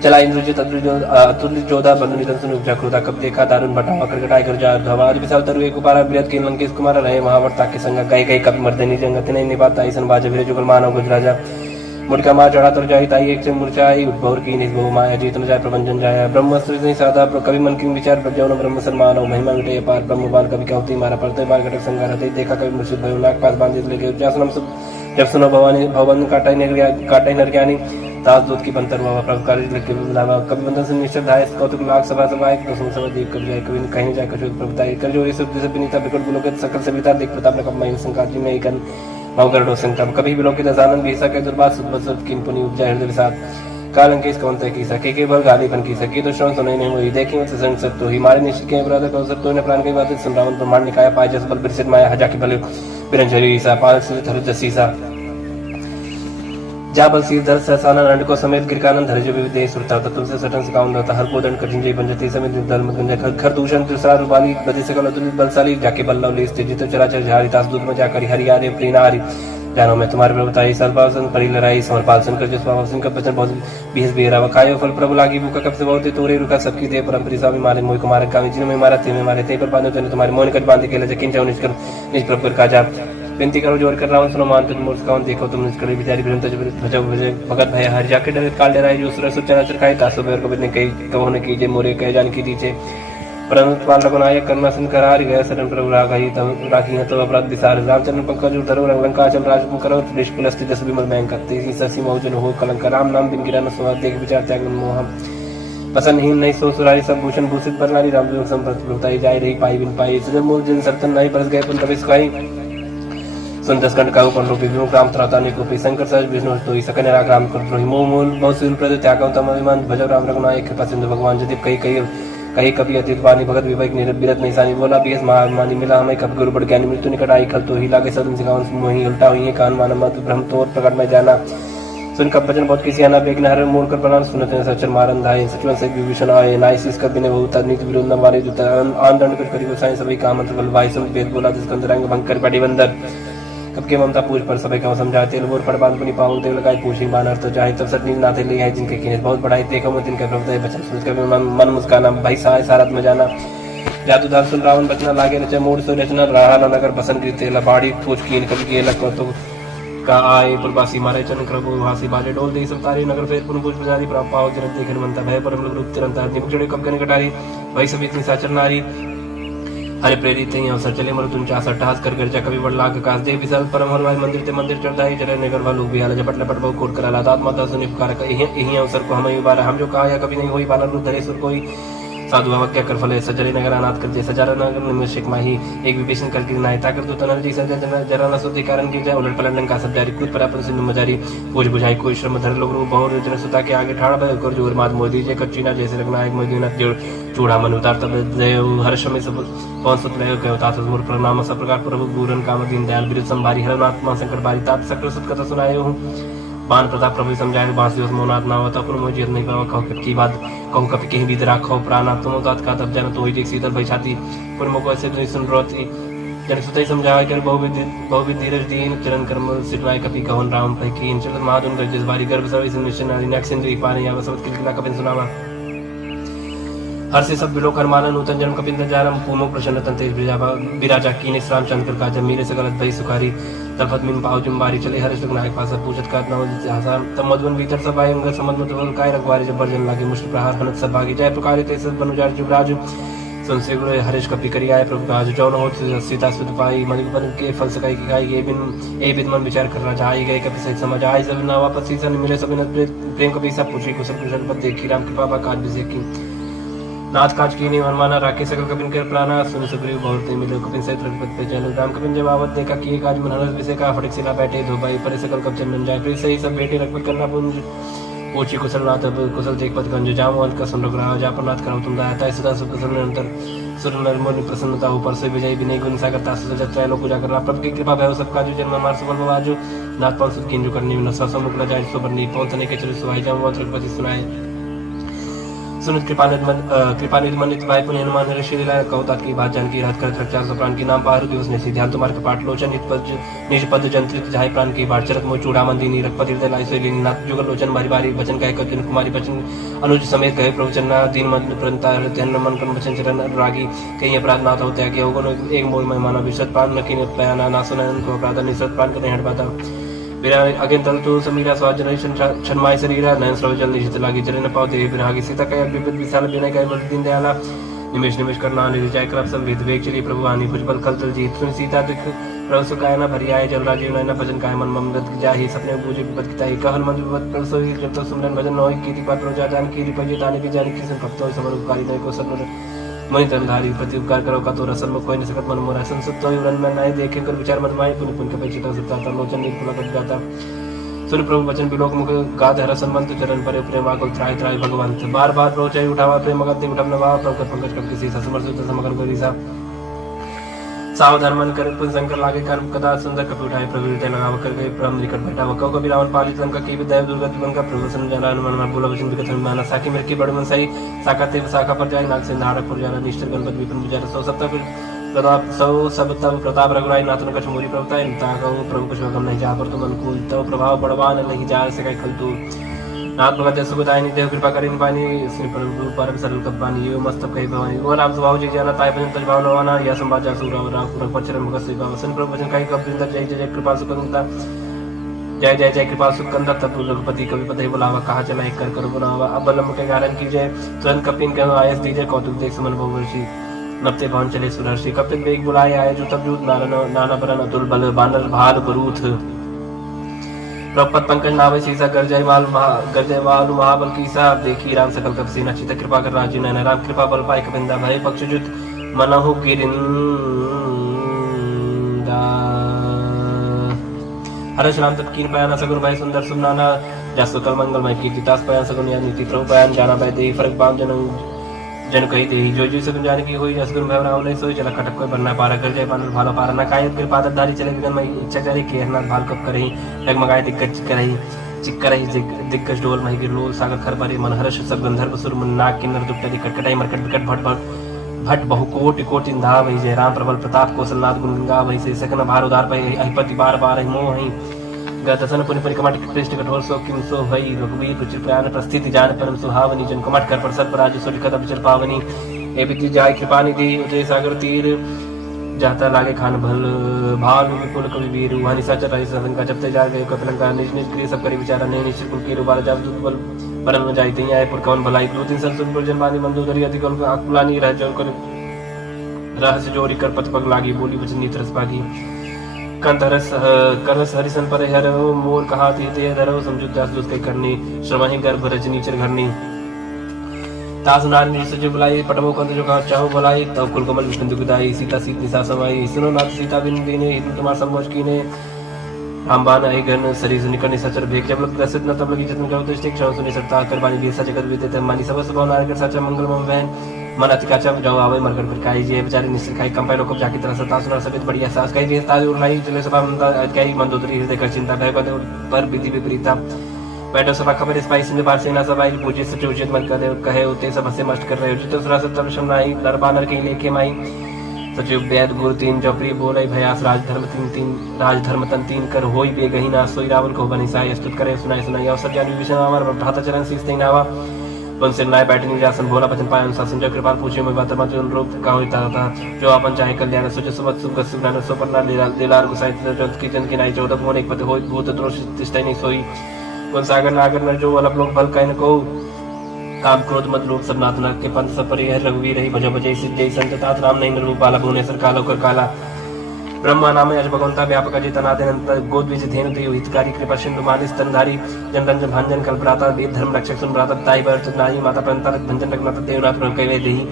चला इंद्रजित अतुल्य जोधा बनु निधन सुन उपजा क्रोधा कब देखा दारुण बटावा कर गटाई कर जा धवाद विशाल तरु एक उपारा बृहत के लंकेश कुमार रहे महावर्ता के संग गई गई कभी मर्दनी जंगत नहीं निपाता ईसन बाज वीर जुगल मानव गुजराजा मुड़का माँ चढ़ा तर जाई ताई एक से मुरचाई उद्भवर की निज बहु माया जीतन जाय प्रबंधन जाया ब्रह्म सृजनी साधा कवि मन की विचार प्रज्ञान ब्रह्म सन्मान महिमा विटय पार ब्रह्म बाल कवि कहती मारा पड़ते बाल घटक संगार देखा कवि मुर्शिद भयो नाग पास बांधित लेके जासनम जब सुनो भवानी भवन काटाई नर ज्ञानी दास दूत की बंतर बाबा प्रभुकारी लिखे बुलावा कवि बंधन से निश्चित धाय कौतुक लाख सभा सभा एक दसों सभा देख कवि जाए कवि कहीं जाए कशुद्ध प्रभुताई कर जो सब जैसे विनीता बिकट बुलोकित सकल सविता देख प्रताप ने कब संकात जी में एकन मौकर संकल्प कभी बिलोकित आनंद भी सके दुर्बाद सुद किन पुनि उपजा हृदय साथ कालंकेश कवंत की सके के भर गाली बन की सके तो श्रवण सुनाई नहीं हुई देखी तो संग सब तो ही मारे निश्चित के अपराध को सब तो ने प्राण की बात सुन रावण ब्रह्मांड निकाय पाए जस बल बिरसित माया हजा की बल बिरंजरी सा पाल से धर जसीसा जा बल सीधर सहसाना नंद को समेत गिरकानंद धर जो विदेह सुरता तत्व से सटन से काउंड होता हर कोदंड कठिन जय पंजती समेत दल मत गंजा खर दूषण तुषार रूपाली गति सकल अतुलित बलशाली जाके बल्लव ले स्थित जित चराचर झारी तास दूत में जाकर हरियारे प्रीनारी जानो मैं तुम्हारे प्रभुताई सर्वासन परि लड़ाई समरपाल सुनकर जिस पावन का वचन बहुत बीस बेरा खायो फल प्रभु लागी भूखा कब से बहुत तोरे रुका सबकी दे परम स्वामी मारे मोह कुमार का जिन में मारा थे में मारे थे पर बांधो तो तुम्हारे मोहन कट बांध के ले जकिन जाओ निष्कर निज प्रभु का जा विनती करो जोर कर रावण सुनो मान तुम मूर्ख कौन देखो तुम निष्कर बिचारी बिरंत भजो भजे भगत भय हर जाके डरे काल डराई जो सुर सुचना चरखाई तासो बेर को बिने कई कहो ने कीजे मोरे कह जान की दीचे परंतु पाल रघुनायक कर्मा सिंह करार गया शरण प्रभु राखी तब राखी है तो अपराध विसार रामचंद्र पंकज उधरो लंका चल राज करो निष्कुलस्ति दस विमल बैंक करते ससी मौजन हो कलंक राम नाम बिन गिरा न सुहा देख विचार त्याग मोह पसंदहीन नहीं सो सुरारी सब भूषण भूषित पर नारी राम संप्रत प्रभुताई जाय रही पाई बिन पाई सजन मूल जन सर्तन नहीं परस गए पुन प्रवेश खाई सुन दस खंड का ऊपर रूपी विमुख राम त्राता ने कोपी शंकर सहज विष्णु तो सकन राग राम कर द्रोही मोह मूल बहुत सुन प्रद त्यागम तम अभिमान भजो राम रघुनायक कृपा सिंधु भगवान यदि कहीं कभी अतीत वाणी भगत विवेक निरत नहीं सानी बोला बीस महामानी मिला हमें कब गुरु बढ़ ज्ञानी मृत्यु निकट आई खल तो ही लागे सदन सिखावन मोही उल्टा हुई कान माना मत ब्रह्म तोर प्रकट में जाना सुन कब भजन बहुत किसी आना बेग नहर मोड़ कर प्रणाम सुनते सचर मारन धाये सचवन से विभीषण आए नाइसिस कर बिने बहुत नीति विरोध न मारे जो आन दंड कर करी गोसाई सभी काम मंत्र बल भाई सब वेद बोला जिसका अंतरंग भंग कर पड़ी बंदर कब के ममता पूछ पर सभी का समझाते लोर पड़ बांध पुनी पावन देव लगाए पूछी बानर तो चाहे तब सटनी नाते ले आए जिनके किने बहुत बढ़ाई देखो मैं तिनका प्रभुता बचन सुन कर मन मुस्काना भाई सहाय सारत में जाना जादू दास सुन रावण बचना लागे रचे मोड़ सो रचना रहा नगर बसन की तेला बाड़ी पूछ की कभी के लग तो का आए पुरवासी मारे चरण करबो हासी बाजे डोल दे सब तारी नगर फेर पुन पूछ बजारी प्राप पाओ जरत देखन मनता भय परम रूप तिरंता निमुख जड़े कब कने कटारी भाई सभी इतनी साचर नारी हरे प्रेरित ही अवसर चले मरु तुम चासर टहास कर गर्जा कभी बड़ लाग कास दे विशाल परम हरवाई मंदिर ते मंदिर चढ़ाई जरे नगर वालों भी हाल झपट लपट बहु कोट करा लादात माता सुनि पुकार यही अवसर को हमें बारा हम जो कहा या कभी नहीं हुई बाला रूप धरे सुर कोई साधु क्या कर फले सजरे नगर अनाथ करते सजारा नगर निमिषक माही एक विभीषण करके नायता कर दो तनर जी सजा जरा न सुधि कारण की जाए उलट पलट का सब जारी कूद परापन सिंधु मजारी पूज बुझाई कोई श्रम धर लोग बहु जन सुता के आगे ठाड़ भय कर जोर मात मोदी जे कच्चीना जैसे रखना एक मोदी न जोड़ चूड़ा मन उतार तब देव हर्ष में सब कौन सुत रहे गयो तात मूर प्रणाम सब प्रकार प्रभु पूरन काम दीन दयाल बिरु संभारी हरनात्मा संकट बारी तात सकल सुत कथा सुनाए हूँ बान प्रताप प्रभु समझाए बांसी उस मोनाथ ना होता पर मुझे नहीं पावा कहो की बात कहूँ कभी कहीं भी राखो प्राणा तुम तात का तब जाना तो ही शीतल भाई छाती पर मुको ऐसे नहीं सुन रोती जन सुतई समझाए कर बहुविध धीरज दीन चरण कर्म सिरनाय कपि कहन राम भाई की चलन महादुन कर जिस बारी गर्भ सभी मिशन नेक्स्ट इंद्री पाने या सब किलकिला कपिन सुनावा हर से सब बिलो कर माना नूतन जन्म कपिंद्र जारम पूमो प्रसन्न तेज बिराजा कीने श्राम चंद्र का जब मेरे से गलत भई सुखारी तलपत मिन पाव जुम्बारी चले हर्ष नायक पास पूछत का हसान तब मधुवन भीतर सब आए अंग समझ मत काय रखवारी जब बर्जन लागे मुश्किल प्रहार हनत सब भागी जाए प्रकार ते सब बनुजार जुबराज संसे गुरु हरीश कपि करी आए प्रभु काज जौन हो सीता सुत पाई मणिपन के फल सकाई की गाय ये बिन मन विचार करना चाहे गए कपि सहित समझ आए सब ना वापस सीसन मिले सब प्रेम कपि सब पूछी कुशल कुशल पद देखी राम कृपा बा काज विषय की नाथ काज की नहीं मनमाना राके सकल कपिन कर प्राणा सुन सुग्रीव बहुत मिले कपिन सहित रघुपति पे चलो राम कपिन जब आवत देखा कि काज मनहरस विषय का फटक सिला बैठे दो भाई पर सकल कब चंदन जाए फिर सही सब बेटे रघुपति करना पुंज पूछी कुशल नाथ कुशल देख पद गंज जाम अंत का सुन रघुराव जा पर नाथ करम तुम दाता सदा सुख कुशल निरंतर सुर नरमोनि प्रसन्नता ऊपर से विजय विनय गुण सागरता सुजत त्रैलोक पूजा करना प्रभु की कृपा भय सब काजू जन्म मार सुबल बाजू नाथ पाल सुख किंजु करनी न ससम मुकला जाय सुबरनी पहुंचने के चले सुहाई जाऊं रघुपति सुनाए सुनित कृपानिधि मनित भाई पुण्य हनुमान ऋषि लीला कौतात की बात जानकी रात कर चार सौ प्राण की नाम पारु दिवस ने सी ध्यान तुम्हारे कपाट लोचन निज पद जंत्रित जाय प्राण की बाट चरत मो चूड़ा मंदिनी रघुपति हृदय लाई सोई नाथ जुगल लोचन बारी बारी वचन कहे कपिन कुमारी बचन अनुज समेत गए प्रवचन दीन मन प्रंता ध्यान मन कर वचन चरण रागी कहीं अपराध नाथ होते हैं कि होगन एक मोल में माना विशत प्राण न की पयाना ना सुना को अपराध निसत प्राण करने हट पाता बिना अगेन तल तो समीरा स्वाजन छनमाय शरीरा नयन स्रवजल निशित लागी चले न पावते बिना सीता का विपद विशाल बिना का दीन दयाला निमेश निमेश करना निर्जय कर संवेद वेग चली प्रभु आनी भुजबल खल तल जीत सुन सीता दुख प्रभु सुखाय न भरी आए जल राजीव नयन भजन काय मन ममृत जाहि सपने पूजे विपद किताई कहन मन विपद प्रभु सोई जब तक सुमरन भजन नोई कीति पात्र प्रजा जान की रिपजे ताने भी जान की भक्त होय समर उपकारी नय को सत्वर मणि तनधारी प्रति उपकार करो का तो रसन में कोई न सकत मन मोरा संसुत होय उरन में नाय देखे कर विचार मत माय पुन पुन के पेचिता सत्ता लोचन निर्पुल कर जाता सुन प्रभु वचन बिलोक मुख गाद हर संबंध चरण पर प्रेम आकुल त्राय त्राय भगवंत बार बार रोचाई उठावा प्रेम गति उठम नवा प्रभु पंकज कब किसी समर्थ समगन करी सा सावधान मन कर पुन शंकर लागे कर्म कदा सुंदर कपि उठाए प्रभु हृदय लगाव कर गए ब्रह्म निकट बैठा वह कभी रावण पालित लंका की विद्या दुर्गति बन का प्रभु सन जाना मन मन बोला वचन विकथ माना साकी मेरे की बड़ मन सही साकाते शाखा पर जाए नाग से नारक पर जाना निष्ठर गणपति विपिन विचार सौ सप्ताह प्रताप सौ सब तब प्रताप रघुराई नाथन कछ मोरी प्रभुता इंता कहूँ प्रभु कुछ गम नहीं जा पर तुम अनुकूल तब प्रभाव बड़वान नहीं जा सके खल तू नाथ भगत सुखदायिनी देव कृपा करिन पानी श्री प्रभु परम सरल कपानी ये मस्तक कही भवानी वो राम स्वभाव जी जाना ताय भजन तज भाव नवाना या संवाद जा सुराव राम पूरा पचरम भगत श्री भाव सन प्रभु भजन कही कब जिंदर जय जय कृपा सुखंता जय जय जय कृपा सुकंदर तत्व रघुपति कवि पति बुलावा, कहा चला एक कर बुलावा। अब बलम के कारण की जय, तुरंत कपिन कहो आयस दीजय, कौतुक देख सुमन बहुवर्षी, नपते भवन चले सुरर्षि। कपिन वेग बुलाए आए जो तब जूत नाना बरन अतुल बल, बानर भाल बरूथ। द्रौपद पंकज नावे सीसा, गर्जय वालु महाबल कीसा। देखी राम सकल कप सेना, चित कृपा कर राजू नैना। राम कृपा बल पाए कबिंदा, भय पक्षजुत मनहु गिरिंदा। हर्ष राम तत् कीन पयाना, सगुन भय सुंदर सुमनाना। जस कल मंगलमय कीर्ति तास पयान, सगुन या नीति प्रभु पयान। जाना भय देहि फरक बाम जन कही देहि, जो जो सगुन जाने की हुई। जस गुरु भय राम नहीं सोई, चला खटक कोई बनना पारा। गर्जय बानर भालो पारा, न कायत गिर पादत धारी। चले गगन मई इच्छा चारी, केहरनाथ भाल कप करही। डगमगाए दिग्गज चिक्करही दिग्गज डोल मही गिर लोल। सागर खर परे मन हर्ष, सब गंधर्व सुर मुन नाग किन्नर दुष्ट कटकटाई मरकट विकट भट बहु कोटि कोटि धा भई। जय राम प्रबल प्रताप कौशलनाथ गुण गंगा भई। से सकन भार उदार भई, अहिपति बार बार मोह हई। गतसन पुनि परिकमट कृष्ण कठोर सो किम सो भई। रघुवीर रुचिर प्रयाण प्रस्थिति जान परम सुहावनी। जन कमट कर पर सत राज सुर कदम चर पावनी। ए बिति जाय कृपा निधि, उतरे सागर तीर। जाता लागे खान भल, भालु विपुल कवि वीर। वहां साचर राज संका जपते जा गए कपिलंका। निज निज क्रिय सब करी विचारा, नहीं निश्चित कुल के रूबार जाब दूत बल बरन में जाई। तई आए पुर कवन भलाई, दो तीन सन सुन जन बानी मंदोदरी। अधिक अकुलानी रह जन कर रहस्य जोरी कर पथ पग लागी। बोली वचन नीत रस पागी, कंत करस हरिसन पर हर। मोर कहा ते धरो, समझुत दास दुष्ट करनी। श्रमहि गर्भ रजनी चर घरनी। तास नारी सज बुलाई, पटमो कंत जो कहा चाहो बुलाई। तब कुल कमल विष्णु दुखदाई, सीता सीत निशा समाई। सुनो नाथ सीता बिन दीने, हिंदू तुम्हार संभोज कीने। रामबान आई गन सरी निकट सचर भेक। जब लोग ग्रसित न तब लगी जतन करो दृष्टि। क्षण सुनि सकता कर बानी बेसा जगत बीते मानी। सब स्वभाव नारी कर साचा मंगल मम वैन। मन अति काचा जाओ आवे मरकर फिर काई जी बेचारे निश्चित खाई कंपाई लोग जाकी तरह सता सुना सबित बढ़िया सास कई बेस ताज उड़लाई। चले सभा कई मंदोदरी हृदय कर चिंता भय पर विधि विपरीता। बैठो सभा खबर इस पाई सिंध पार सेना सभाई। पूजे सच उचित मन कर कहे उते सब से मस्ट कर रहे। उचित सुरा सत्तर शमनाई, नरबानर के लेके माई। सचिव वेद गुरु तीन जपरी बोले, भयास राजधर्म तन तीन कर होई बेगही ना। सोई रावण को बनी साई, स्तुत करे सुनाई सुनाई। अवसर जानी विभीषण अमर, भ्राता चरण शीस तेई नावा। वन से नाय बैठनी जासन, भोला बचन पाए अनुशासन। जो कृपा पूछे मैं बात मत रूप का होता था। जो अपन चाहे कल्याण, सोच सुमत सुख सुज्ञान। सो परना लीलार गुसाई जंत की नाई। 14 भुवन एक पति होई, भूत दोष तिष्ठै नहीं सोई। वन सागर नागर नर जो अलग लोग बल कहन को। काम क्रोध मत लोभ सब नाथ नरक के पंथ सब परिहर। रघुवीर रही भज भजई सिद्ध जय संत तात। राम नहीं रूप बाला भुवनेश्वर कालो कर काला। ब्रह्मा नाम अज भगवंता व्यापक अजितनाथ। गोद बीज धेनु ते हितकारी। कृपा सिंधु मानिस तनधारी। जन रंजन भांजन कल्पराता। वेद धर्म रक्षक सुन भ्राता। ताई भरत नाई माता पंता भंजन रघुनाथ। देवनाथ प्रभु कहे देहि।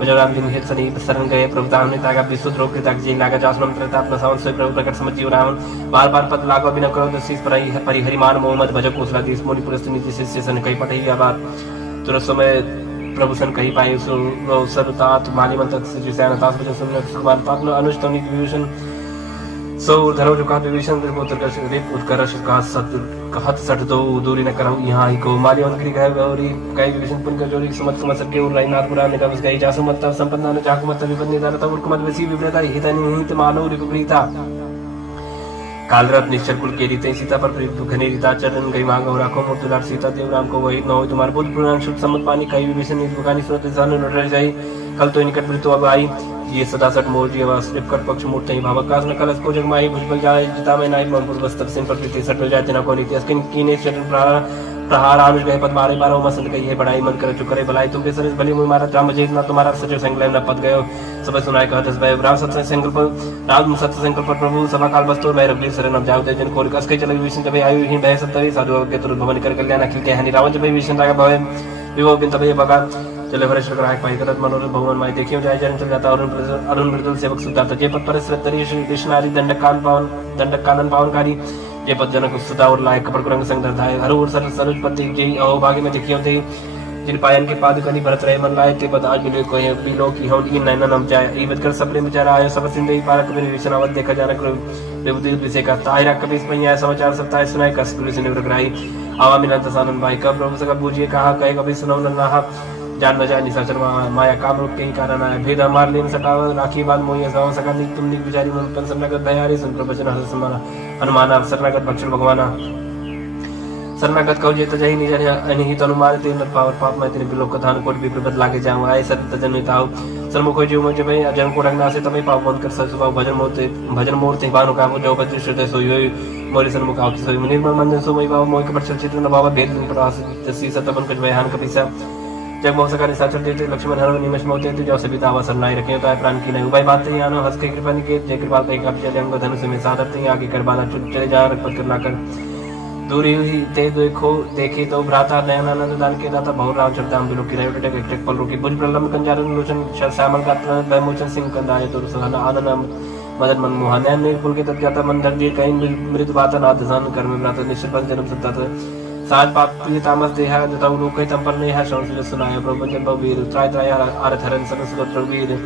भजो राम दिन हित सनी शरण गए। प्रभु ताम ने तागा विशुद्ध रोग के ताक जी लागा। जासनम त्रता अपना सावन सोई। प्रभु प्रकट समझियो रावण। बार बार पद लागो बिना करो शीस परिहरि मान। मोहम्मद भजो कोसला देश। मोनि पुरस्त नीति शिष्य सन कही पठई आबाद। तुरंत समय प्रभु सन कही पाए। सरुतात माली मंत्र सचिव सैन तास भजन सुन सुमान पात्न अनुष्टम नीति विभूषण। सो धरो जो कहा विभीषण रिप उत्कर्ष का कहत सठ दो दूरी न करहु यहाँ ही को। माली मंत्री कहे गौरी कई विभीषण पुन कर जोरी। सुमत कुमत सर के उर नाथ पुराण निगम गई। जासु मत संपन्ना न चाकु मत विपद निदान। तब कुमत वसी विप्रेता हितनि हित मानो रिपुप्रीता। कालरत्न निश्चर कुल के रीते। सीता पर घनी रीता। चरण गई मांग राखो मोर दुलार। सीता देव राम को वही न हो तुम्हार बुद्ध पुराण शुद्ध सम्मत पानी। कई विभीषण निगानी सुनत जान न जाई। कल तो निकट मृत्यु अब आई। ये सदा सट मोर जी आवास कट पक्ष मूर्त ही भावक कास न कलस को जगमाई। भुजबल जाए जिता में नाई मन बस्तर सिंह पर प्रीति सट जाते न को नीति। अस्किन कीने चरण प्रहार आनुष गए पद मारे। बारो मसंत कही है बड़ाई। मन कर चुक करे भलाई। तुम सरस भली मुझ मारा। राम जेत ना तुम्हारा सचो संकल्प न पद गयो। सब सुनाए कहत भय। राम सत्य संकल्प राम सत्य संकल्प प्रभु सभा काल बस्तुर भय। रघुवीर शरण अब जाओ जन को कस के चले। विभीषण जब आयु ही भय सत्तरी। साधु के तुरंत भवन कर कल्याण अखिल के हानि। रावण जब विभीषण रागा भय विभो बिन तब बगा। चले हरेश्वर कराय पाई करत मनोरथ भगवान माई। देखियो जाय जन चल जाता। अरुण मृदुल सेवक सुताता। जे पद पर श्रद्धरी श्री कृष्णारी दंडक कानन पावनकारी। जे पद जनक सुता और लायक कपड़ कुरंग संग धरधाय। हर और सर सरुज पति जय अहो भाग्य में देखियो थे। जिन पायन के पाद कनी भरत रहे मन लाए। ते पद आज मिले कोई बिलो की हम इन नैना नम जाय। ईवत कर सबरे विचार आयो। सब सिंधु पारक में विष्णावत देखा जानक विभूति विषय का। ताहिरा कपीस पहिया समाचार सत्ताय सुनाय। कस पुलिस ने रगराई। आवा मिलन तसानन भाई। कब प्रभु सका बूझिए कहा कहे कभी सुनो न नाहा। जान न जाए निशाचर माया काम रूप के कारण आया। भेद हमार लेन सटाव राखी बात मोहिया गाँव सका। तुम निक विचारी मन पेंशन नगद भयारी। सुन प्रवचन हर्ष समाना। हनुमाना अवसर नगद भक्षण भगवाना। शरणागत कहो जेत जही निज अनिहित अनुमान। तेन पावर पाप मैं तेरे बिलोक कथान कोट भी प्रबत लागे जाऊँ। आए सत्य जन ताऊ सन्मुख जीव मुझे भाई जन्म कोटक नासे तभी पाप बंद कर स्वभाव भजन मूर्ति भानु का जो बद्र श्रुत सोई मोरी सन्मुख आवती सोई निर्मल मंजन सो मई बाबा मोई के पर चित्र न बाबा भेद प्रवास तसी सतपन कुछ बयान कपिसा जब मौसा का निशाचर देते लक्ष्मण हर निमश मोते जो सभी तावा सरनाई रखे होता है प्राण की नहीं उपाय बातें यानो हंस के कृपा निकेत जय कृपाल पे कप चले अंग धनुष में साधरते आगे करबाना चले जा रखपत करना कर दूरी हुई ते देखो देखे तो भ्राता नयनानंद दान के दाता बहु राम चरताम बिलो की रयो टक एक पल रोकी भुज प्रलम कंजारन लोचन श्यामल गात्र वैमोचन सिंह कंदाय तो सहना आनंद मदन मन मोहन नयन नीलपुल के तट जाता मन धर दिए कहीं मृत बाता नाथ सान कर में भ्राता निश्चित पर जन्म सत्ता साज पाप प्रिय तामस देहा जता लोक तंपल ने है संस्कृत सुनाय प्रभुजन बहुवीर त्राय त्राय आरथ हरन सरस्वत वीर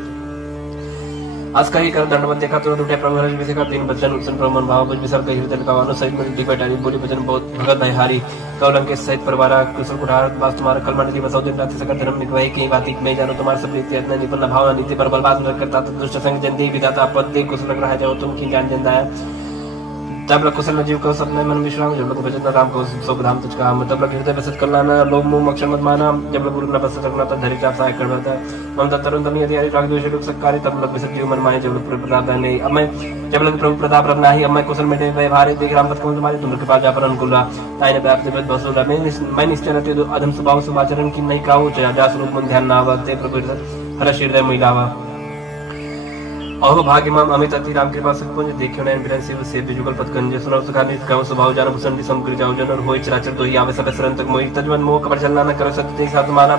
आज कही कर दंडवत देखा तो उठे प्रभु हरज विषय का तीन बचन उसन प्रमन भाव बुझ विसर कही हृदय का वानु सहित मिलती बैठारी बोली बचन बहुत भगत भाई हारी कौलंक के सहित परिवार कुशल कुठार वास तुम्हारा कलमंडली बसौ दिन रात्रि सकल धर्म निकवाई कहीं बाती मैं जानो तुम्हारा सब रीति अतना निपन्न भावना नीति पर बलबाज न करता दुष्ट संग जन दे विदाता पद दे कुशल लग रहा जाओ तुम की ज्ञान जन दाया तब लग कुशल जीव को सपने मन विश्राम जब लग भजन राम को सब धाम तुझ काम तब लग हृदय बसत कल्याण लोभ मोह अक्षर मत माना जब लग गुरु न बसत रखना तब धरि चाप सहाय कर बता ममता तरुण तमी यदि राग द्वेष लोक सत्कारी तब लग विसत जीव मन माने जब लग प्रताप नहीं अब मैं जब लग प्रभु प्रताप रखना ही अब मैं कुशल में व्यवहार देख राम पथ को तुम्हारे तुम कृपा जा पर अनुकूल ताई ने व्याप्त जगत बसुरा मैं निश्चय रहते तो अधम स्वभाव सुभाचरण की नहीं काऊ जा स्वरूप मन ध्यान ना आवते प्रभु हर हृदय महिलावा अहो भाग्य माम अमित अति राम कृपा सत्पुंज देखियो नयन बिरन सेव से बिजुगल पद गंजे सुनो सुखा नित गाँव स्वभाव जान भूषण समकृ जाओ जन और होय चराचर तो ही आवे सब सरन तक मोहि तजवन मोह कबर चलना न करो सत्य साथ माना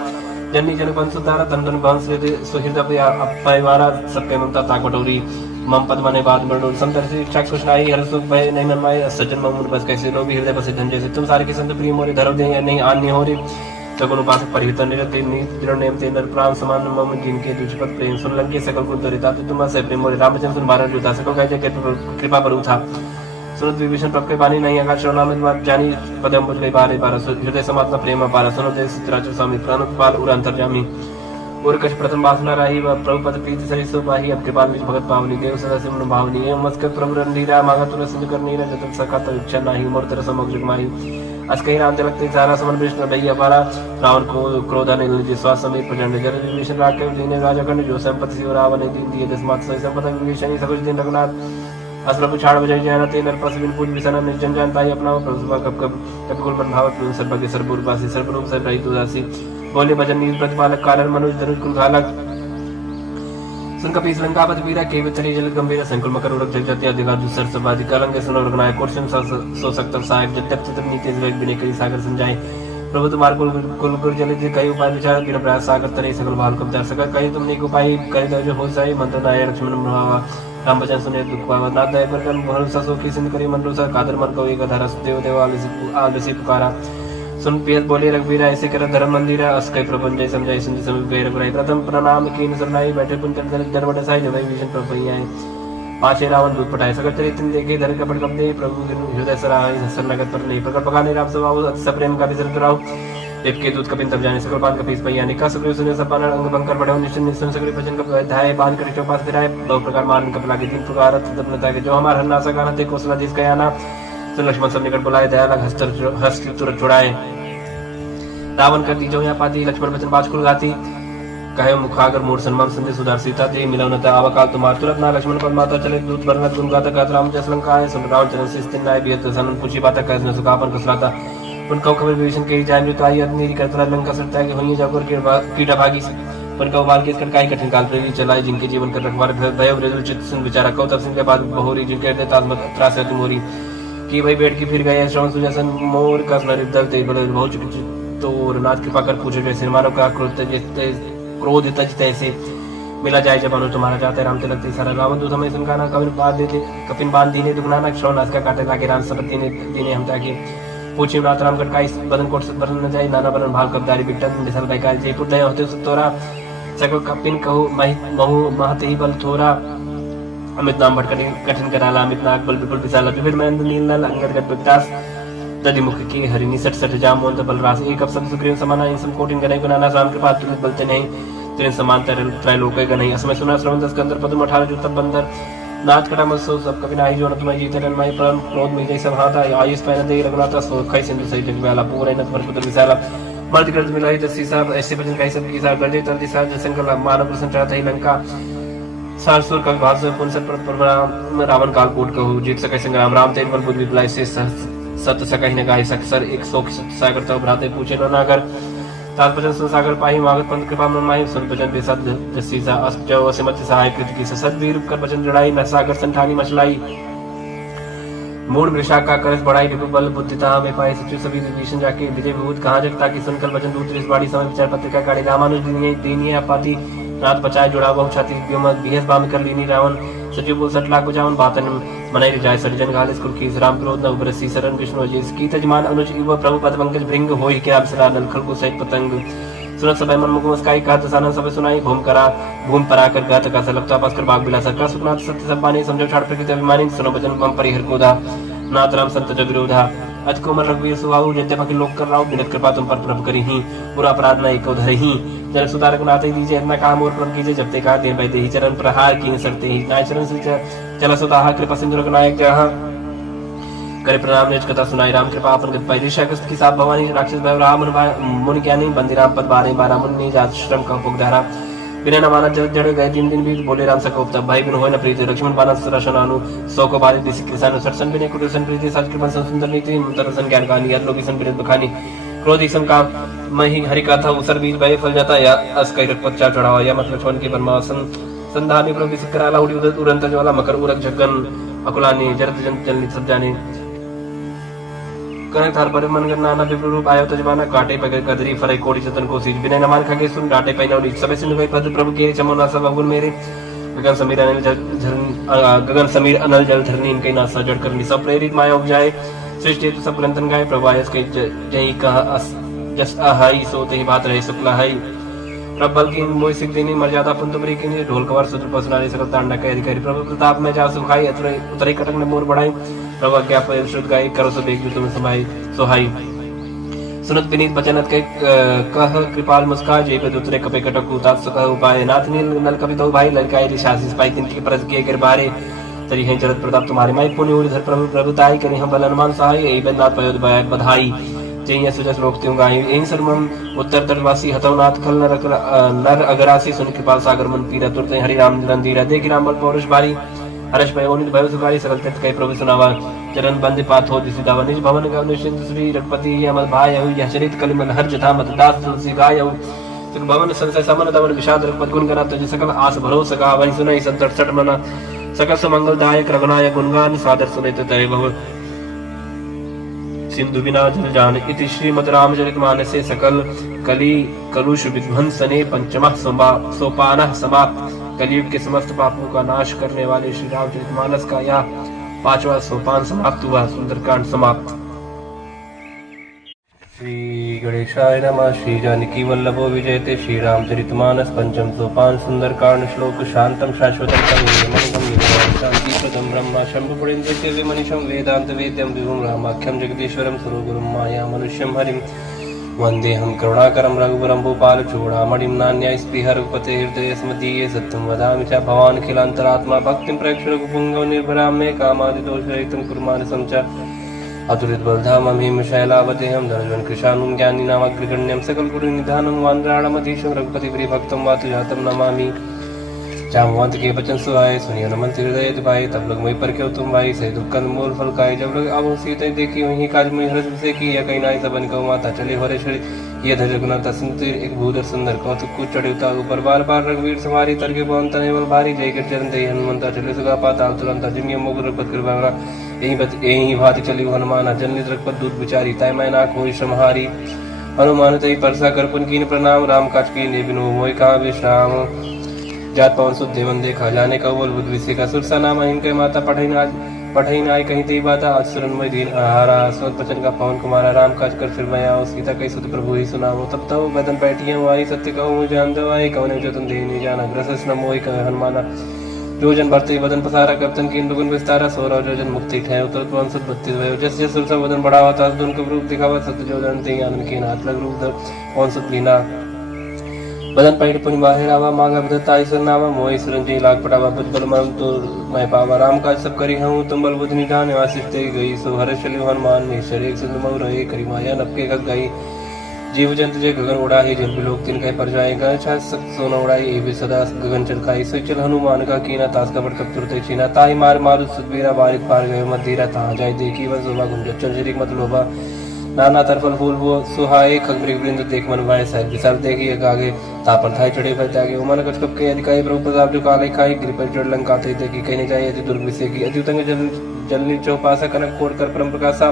जन्नी जन बंसु तारा तंदन बंस ले सुहृद अपयवारा सबके ममता ताकटोरी मम पद मने बाद बड़ो समदर से इच्छा कुछ नाही हर सुख भय नहीं मन माय सज्जन मम बस कैसे लो भी हृदय बसे धन जैसे तुम सारे के संत प्रिय मोरे धरो दे नहीं आन्य हो रे सगुण उपासक परिहितन निरते निद्र नेम ते नर प्राण समान मम जिनके तुझपत प्रेम सुन लंके सकल कुल दरिता तु तुम से प्रेम मोरे रामचंद्र सुन बारह जुता सकल कहे के कृपा पर उठा सुनत विभीषण प्रभु बानी नहीं आकाश शरणामत जानी पदम बुझ गई बारे बारह हृदय समात्मा प्रेम पारा सुनो देश चित्राचर स्वामी प्राणोत्पाल उर अंतर्जामी और कछ प्रथम वासना रही व प्रभु पद प्रीति सही सो बाही अब कृपा विच भगत पावनी देव सदा सिमन भावनी एवं मस्कर प्रभु रंडीरा मांगा तुर सिंध कर नीरा जतन सका तो इच्छा नाही मोर तर समग्र माही आज कहीं राम तिलक सारा समन विष्णु भैया पारा रावण को क्रोध ने विश्वास समेत प्रचंड जल विभीषण राके दीने राजा खंड जो संपत्ति शिव रावण ने दीन दिए दसमात सही संपत्ति विभीषण सब दिन रघुनाथ असर पुछाड़ बजय जयना ते नर प्रसविन पूज विसना निर्जन जानताई अपना प्रभु कब कब कब कुल मन भावत सर्वज्ञ सर्वपूर्वासी सर्वरूप सर्व रहित उदासी बोले भजन नील प्रतिपालक कारण मनुज धनुष कुल घालक सुन कपि लंकापति वीरा के वितरी जल गंभीर संकुल मकर उरक जग जति अधिकार दुसर सबादि कलंक सुन रघुनाय कोर्शन सो सकत साहेब जब तक चित्र नीति विवेक बिने करी सागर समझाए प्रभु तुम्हार कुल गुर जल जी कई उपाय विचार बिना प्रयास सागर तरे सकल भाल कब दर सका कई तुमने को उपाय करे जो हो जाए मंत्र नाय लक्ष्मण प्रभावा राम बचन सुने दुख पावा नाथ दया पर कर्म भरोसा सो की सिंध करी मन रोसा कादर मन को एक धरस देव देव आलसी पुकारा सुन पियत बोले रघुवीर ऐसे कर धर्म मंदिर अस कई प्रपंच समझाई सुन समय गए रघुराई प्रथम प्रणाम कीन सरनाई बैठे पुन कर दरवट साई जब विभीषण प्रभु आए पांचे रावण दूत पटाए सगर चरित्र देखे धर कपट कप दे प्रभु हृदय सराय हसन नगत पर नहीं प्रकट पकाने राम स्वभाव अति प्रेम का विसर कराओ देव के दूत कपिन तब जाने सकल बात कपीस भैया निका सुग्रीव सुने सब पान अंग बंकर बढ़े निश्चय निश्चय सगरी भजन कप धाय बांध कर चौपास फिराए दो प्रकार मान कपला के तीन प्रकार तपनता के जो हमार हन्ना सगाना ते कोसला जिस का आना सुन लक्ष्मण सब निकट बुलाए दया लग हस्त तुरंत छुड़ाए रावण करती जो यहाँ पाती लक्ष्मण बचन बाज खुल गाती कहे मुखागर मूर सन्मान संदेश सुधार सीता दे मिलवनता आवकाल तुम्हार तुरंत ना लक्ष्मण पर माता चले दूत वर्णत गुण गाता गात राम जस लंका है सुन रावण चरण से नाय बियत सनन पूछी बाता कह न सुखापन कसलाता उन कौ खबर विभीषण के जान जो आई अग्नि करतला लंका सरता है कि होइए जाकर के कीड़ा भागी पर कौ बाल के काय कठिन काल प्रेरी चलाए जिनके जीवन कर रखवार भय वृद्ध चित्त सुन विचारा कौ तब सिंह के बाद बहोरी जिनके दे ताजमत त्रास है तुमोरी की भाई बैठ के फिर गए श्रवण सुजसन मोर का स्मरित दल ते बल बहुत तो नाथ कृपा कर पूछे जैसे मानव का क्रोध तैसे मिला जाए जब अनु तुम्हारा चाहते राम तिलक सारा रावण दूत हमें सुनका ना कपिन बांध देते कपिन बांध दीने दुगना श्रवण नाथ का काटे लागे राम सपति ने दीने हम ताकि पूछे नाथ रामगढ़ का इस बदन कोट से बरन न जाए नाना बरन भाल कबदारी बिट्टन मिसल बैकार जयपुर दया होते तोरा सकल कपिन कहू महु महते ही बल थोरा अमित नाम भटक कठिन कराला अमित नाग बल विपुल विशाला विभिन्न महेंद्र नील नल अंगद गट विकास दधिमुख की हरिणी सट सट जामोन बल रास एक अवसर सुग्रीव समाना इन सम कोटिन गनई गुना राम कृपा तुलित बलते नहीं तेरे समान त्रैलोक गनई असमय सुना श्रवण दस कंदर पद्म 18 जो तब बंदर नाथ कटा मसो सब कभी नाही जो न तुम्हें जीते रन माई परम क्रोध में जैसे हाथा आयुष पैन दे रघुनाथ सो खई सिंधु सही जग वाला पूरे न पर पुत्र विशाला मर्द गर्द मिलाई दसी साहब ऐसे भजन गाई सब की साहब गर्जे तल्दी साहब जयशंकर मानव प्रसन्न चाहता ही लंका सारसुर का भाष पुनसत पर रावण कालकूट कहू जीत सकै संग्राम राम तेज बल बुद्ध विप्लाई से सत सकहि न गाय सकसर एक सौ सागर तव भ्राते पूछे न नागर तात भजन संसागर पाही मागत पंत कृपा मन माही सुन भजन बेसद जसीसा अस्त जो असिमत सहाय कृत की सद वीर कर भजन जड़ाई न सागर संठानी मचलाई मूड वृषा का करस बढ़ाई विभु बल बुद्धिता में पाए सचिव सभी विभीषण जाके विजय विभूत कहाँ जगता की सुनकर भजन दूत इस बाड़ी समय विचार पत्रिका गाड़ी रामानुज दीनिये अपाती रात बचाए जुड़ा बहु छाती बिहस बाम कर लीनी रावण सचिव बोल सट लाख बजावन बातन मनाई जाय सरिजन गालिस कुल की राम क्रोध न उबरसी शरण विष्णु अजीस की तजमान अनुज इव प्रभु पद पंकज भृंग होई के अप्सरा नलखल को सहित पतंग सुनत सब मन मुख मुस्काई कहत सानन सब सुनाई भूम परा कर गात का सलपता पास कर बाग बिलासा का सुखनाथ सत्य सब बानी समझो छाड़ प्रकृति अभिमानी सुनो भजन मम परिहर कोदा नाथ राम संत जग विरोधा अज कोमल रघुवीर सुहाऊ जयते पखि लोक कर राव बिनत कृपा तुम पर प्रभ करी ही पूरा अपराध न एको धरि ही जल सुधारक नाथ दीजिए अपना काम और प्रभ कीजिए जब ते का दे बैठे ही चरण प्रहार की सरते ही नाय चरण से चल सुदाहा कृपा सिंधु नायक जहाँ करे प्रणाम निज कथा सुनाई राम कृपा अपन गत पाई ऋषा कस्त की साथ भवानी राक्षस भय राम मुनि ज्ञानी बंदी राम पद 12 मुनि जात श्रम का उपधारा बिना न माना जड़ गए दिन बीत बोले राम सको तब भाई बिन होय न प्रीति लक्ष्मण बाना सरशन अनु सौ को बारिश दिस किसान सरसन बिने कुटसन प्रीति साज कृपा सुंदर नीति तरसन ज्ञान कहानी लोग सन बिरत बखानी क्रोध सम काम मही हरि कथा उसर बीज भय फल जाता या अस कई रखपच्चा चढ़ावा या मतलब लक्ष्मण की परमासन संधानी प्रभु सिकराला उड़ी उदत उड़ंत ज्वाला मकर उरक जगन अकुलानी जरत जन चलनी सब जाने कने थार पर मन करना ना विप्र रूप आयो तजमाना काटे पे गदरी फरे कोड़ी जतन को सीज बिना नमान खगे सुन डाटे पे नौनी सबे सिंधु भाई पद प्रभु के चमोना सब अवगुण मेरे गगन समीर अनल जल धरनी इनके नासा जड़ करनी सब प्रेरित माया उपजाए सृष्टि तो सब ग्रंथन गाए प्रभु आयस के जय कहा जस अहाई सोते ही बात रहे शुक्ला हाई प्रबल की मोहि सिख देनी मर्यादा पुंतुमरी की ढोल कवर सुत्र पसनारी सकल तांडा के अधिकारी प्रभु प्रताप में जा सुखाई उतरे कटक ने मोर बढ़ाई प्रभु क्या परिशुद्ध गाई करो सब एक तुम समाई सोहाई सुनत विनीत बचनत के कह कृपाल मुस्कान जय पे दूसरे कपे कटक उताप सुख उपाय नाथ नील नल कपि दो भाई ललकाई रिशासी स्पाई तिनकी परस किए गिर बारे तरी हैं चरत प्रताप तुम्हारे माई पुण्य उधर प्रभु प्रभुताई करी हम बल अनुमान सहाय एई बदनाथ पयोद बधाई जय सुजस रोकते गाय एहि सर्वम उत्तर तटवासी हतवनाथ खल नर अगरासी सुन कृपाल सागर मन पीरा तुरते हरि राम रंधीरा देख राम बल पौरुष बारी हर्ष भय ओनित भय सुखारी सकल तीर्थ कई प्रभु सुनावा चरण बंद पाथ हो दिसि दावा निज भवन का निश्चिंत श्री रघुपति अमल भाय यह चरित कलिमल हर जथा मत दास तुलसी गाय सुख भवन संशय समन दवन विषाद रघुपति गुण गना तुझ सकल आस भरोसा का वही सुनाई संतट सट मना सकल सुमंगल दायक रघुनायक गुणगान सादर सुनित तय बहु सिंधु बिना जल जान इति श्रीमद् रामचरितमानसे सकल कली कलुष विध्वंसने पंचमः सोपानः समाप्त कलयुग के समस्त पापों का नाश करने वाले श्री रामचरितमानस का यह 5वां सोपान समाप्त हुआ सुंदरकांड समाप्त। श्री गणेशाय नमः। श्री जानकी वल्लभो विजयते श्री रामचरितमानस पंचम सोपान सुंदरकांड श्लोक शांतम शाश्वतम शांतिप्रदम ब्रह्म शंभुपुरेन्द्र मनीषम वेदांत वेद्यम विभुम रामाख्यम जगदीश्वरम स्वरूपम माया मनुष्यम हरिम वंदेहम करुणाकरम रघुवरम भूपाल चूड़ामणिम नान्याय स्पृह रघुपते हृदय स्मदीये सत्यम वदामि च भवान् अखिलान्तरात्मा भक्तिं प्रेक्ष रघुपुंगव निर्भरां मे कामादिदोषरहितं कुरु मानसं च अतुलित बलधामं हिम शैलावतेहं धनुजं कृशानुं ज्ञानिनामग्रगण्यं सकल गुरु निधानं वानराणमधीशं रघुपति प्रियभक्तं वातु जातं नमामि। जामवंत के बचन सुहाए सुनियो न मंत्र हृदय दुभाई तब लोग मैं पर क्यों तुम भाई से दुख मूल फल खाए जब लोग अब सीते देखी वही काज में हृदय से की या कहीं नाई सबन को माता चले हो रे ये धर रघुनाथ सुंदर एक भूधर सुंदर कौतुक कुछ चढ़े उतार ऊपर बार बार रघुवीर सवारी तरके पवन तने भारी जय कर चरण दे हनुमंता चले सुगा पाताल तुरंत जिमिय मुग रघुपत कृपा यही भाति चली हनुमान जनित रघुपत दूत विचारी तय मैं नाक हो श्रमहारी हनुमान तय परसा कर पुन कीन प्रणाम राम काज की ने बिनो मोय कहा विश्राम जात पवन सुध देवन देखा जाने का बोल बुद्ध विषय का सुरसा नाम इनके माता पढ़ई नाय कहीं ती बाता आज सुरनमय दीन आहारा स्वत बचन का पवन कुमारा राम काज कर फिर मैं आओ सीता कई सुत प्रभु ही सुनाओ तब तो बदन बैठिए आई सत्य कहो मुझे जान दो आई कौन जो तुम दे नहीं जाना ग्रस न मोहि कह हनुमाना जो जन भरते बदन पसारा कप्तन की दुगुन विस्तारा सोरा जो जन मुक्ति ठहर उतर पवन सुत 32 भयो जस जस सुरसा बदन बढ़ावा था उनका रूप दिखावा सत्य जो जन ते आनंद के हाथ लग रूप पवन सुत लीना बदन पैठ पुनि बाहेरावा मांगा बदता ईश्वर नावा मोहि सुरंजी लाग पटावा बुद्धबल मरम तो मैं पावा राम काज सब करी हूँ तुम बल बुद्ध निधान आशीष ते गई सो हर चलियो हनुमान ने शरीर सिंधु मऊ रहे करी माया नपके खग गई जीव जंतु जे गगन उड़ाही जल बिलोक तिन कह पर जाए गण छा सोना उड़ाई ए भी सदा गगन चल खाई सो चल हनुमान का कीना तास का बड़ कब तुरते चीना ताई मार मारु सुदबीरा बारिक पार गए मत धीरा ता जाय देखी वन शोभा गुंज चल जरिक मत लोभा नाना तरफल फूल वो सुहाए खगमृग वृंद देख मन भाई साहब विचार देखी एक आगे तापर थाई चढ़े भय त्यागे उमन कछ कप के अधिकारी प्रभु प्रताप जो काले खाई गिर पर चढ़ लंका ते देखी कहने जाए अति दुर्ग विषय की अति उतंग जलनी चौपासा कनक कोट कर परम प्रकाशा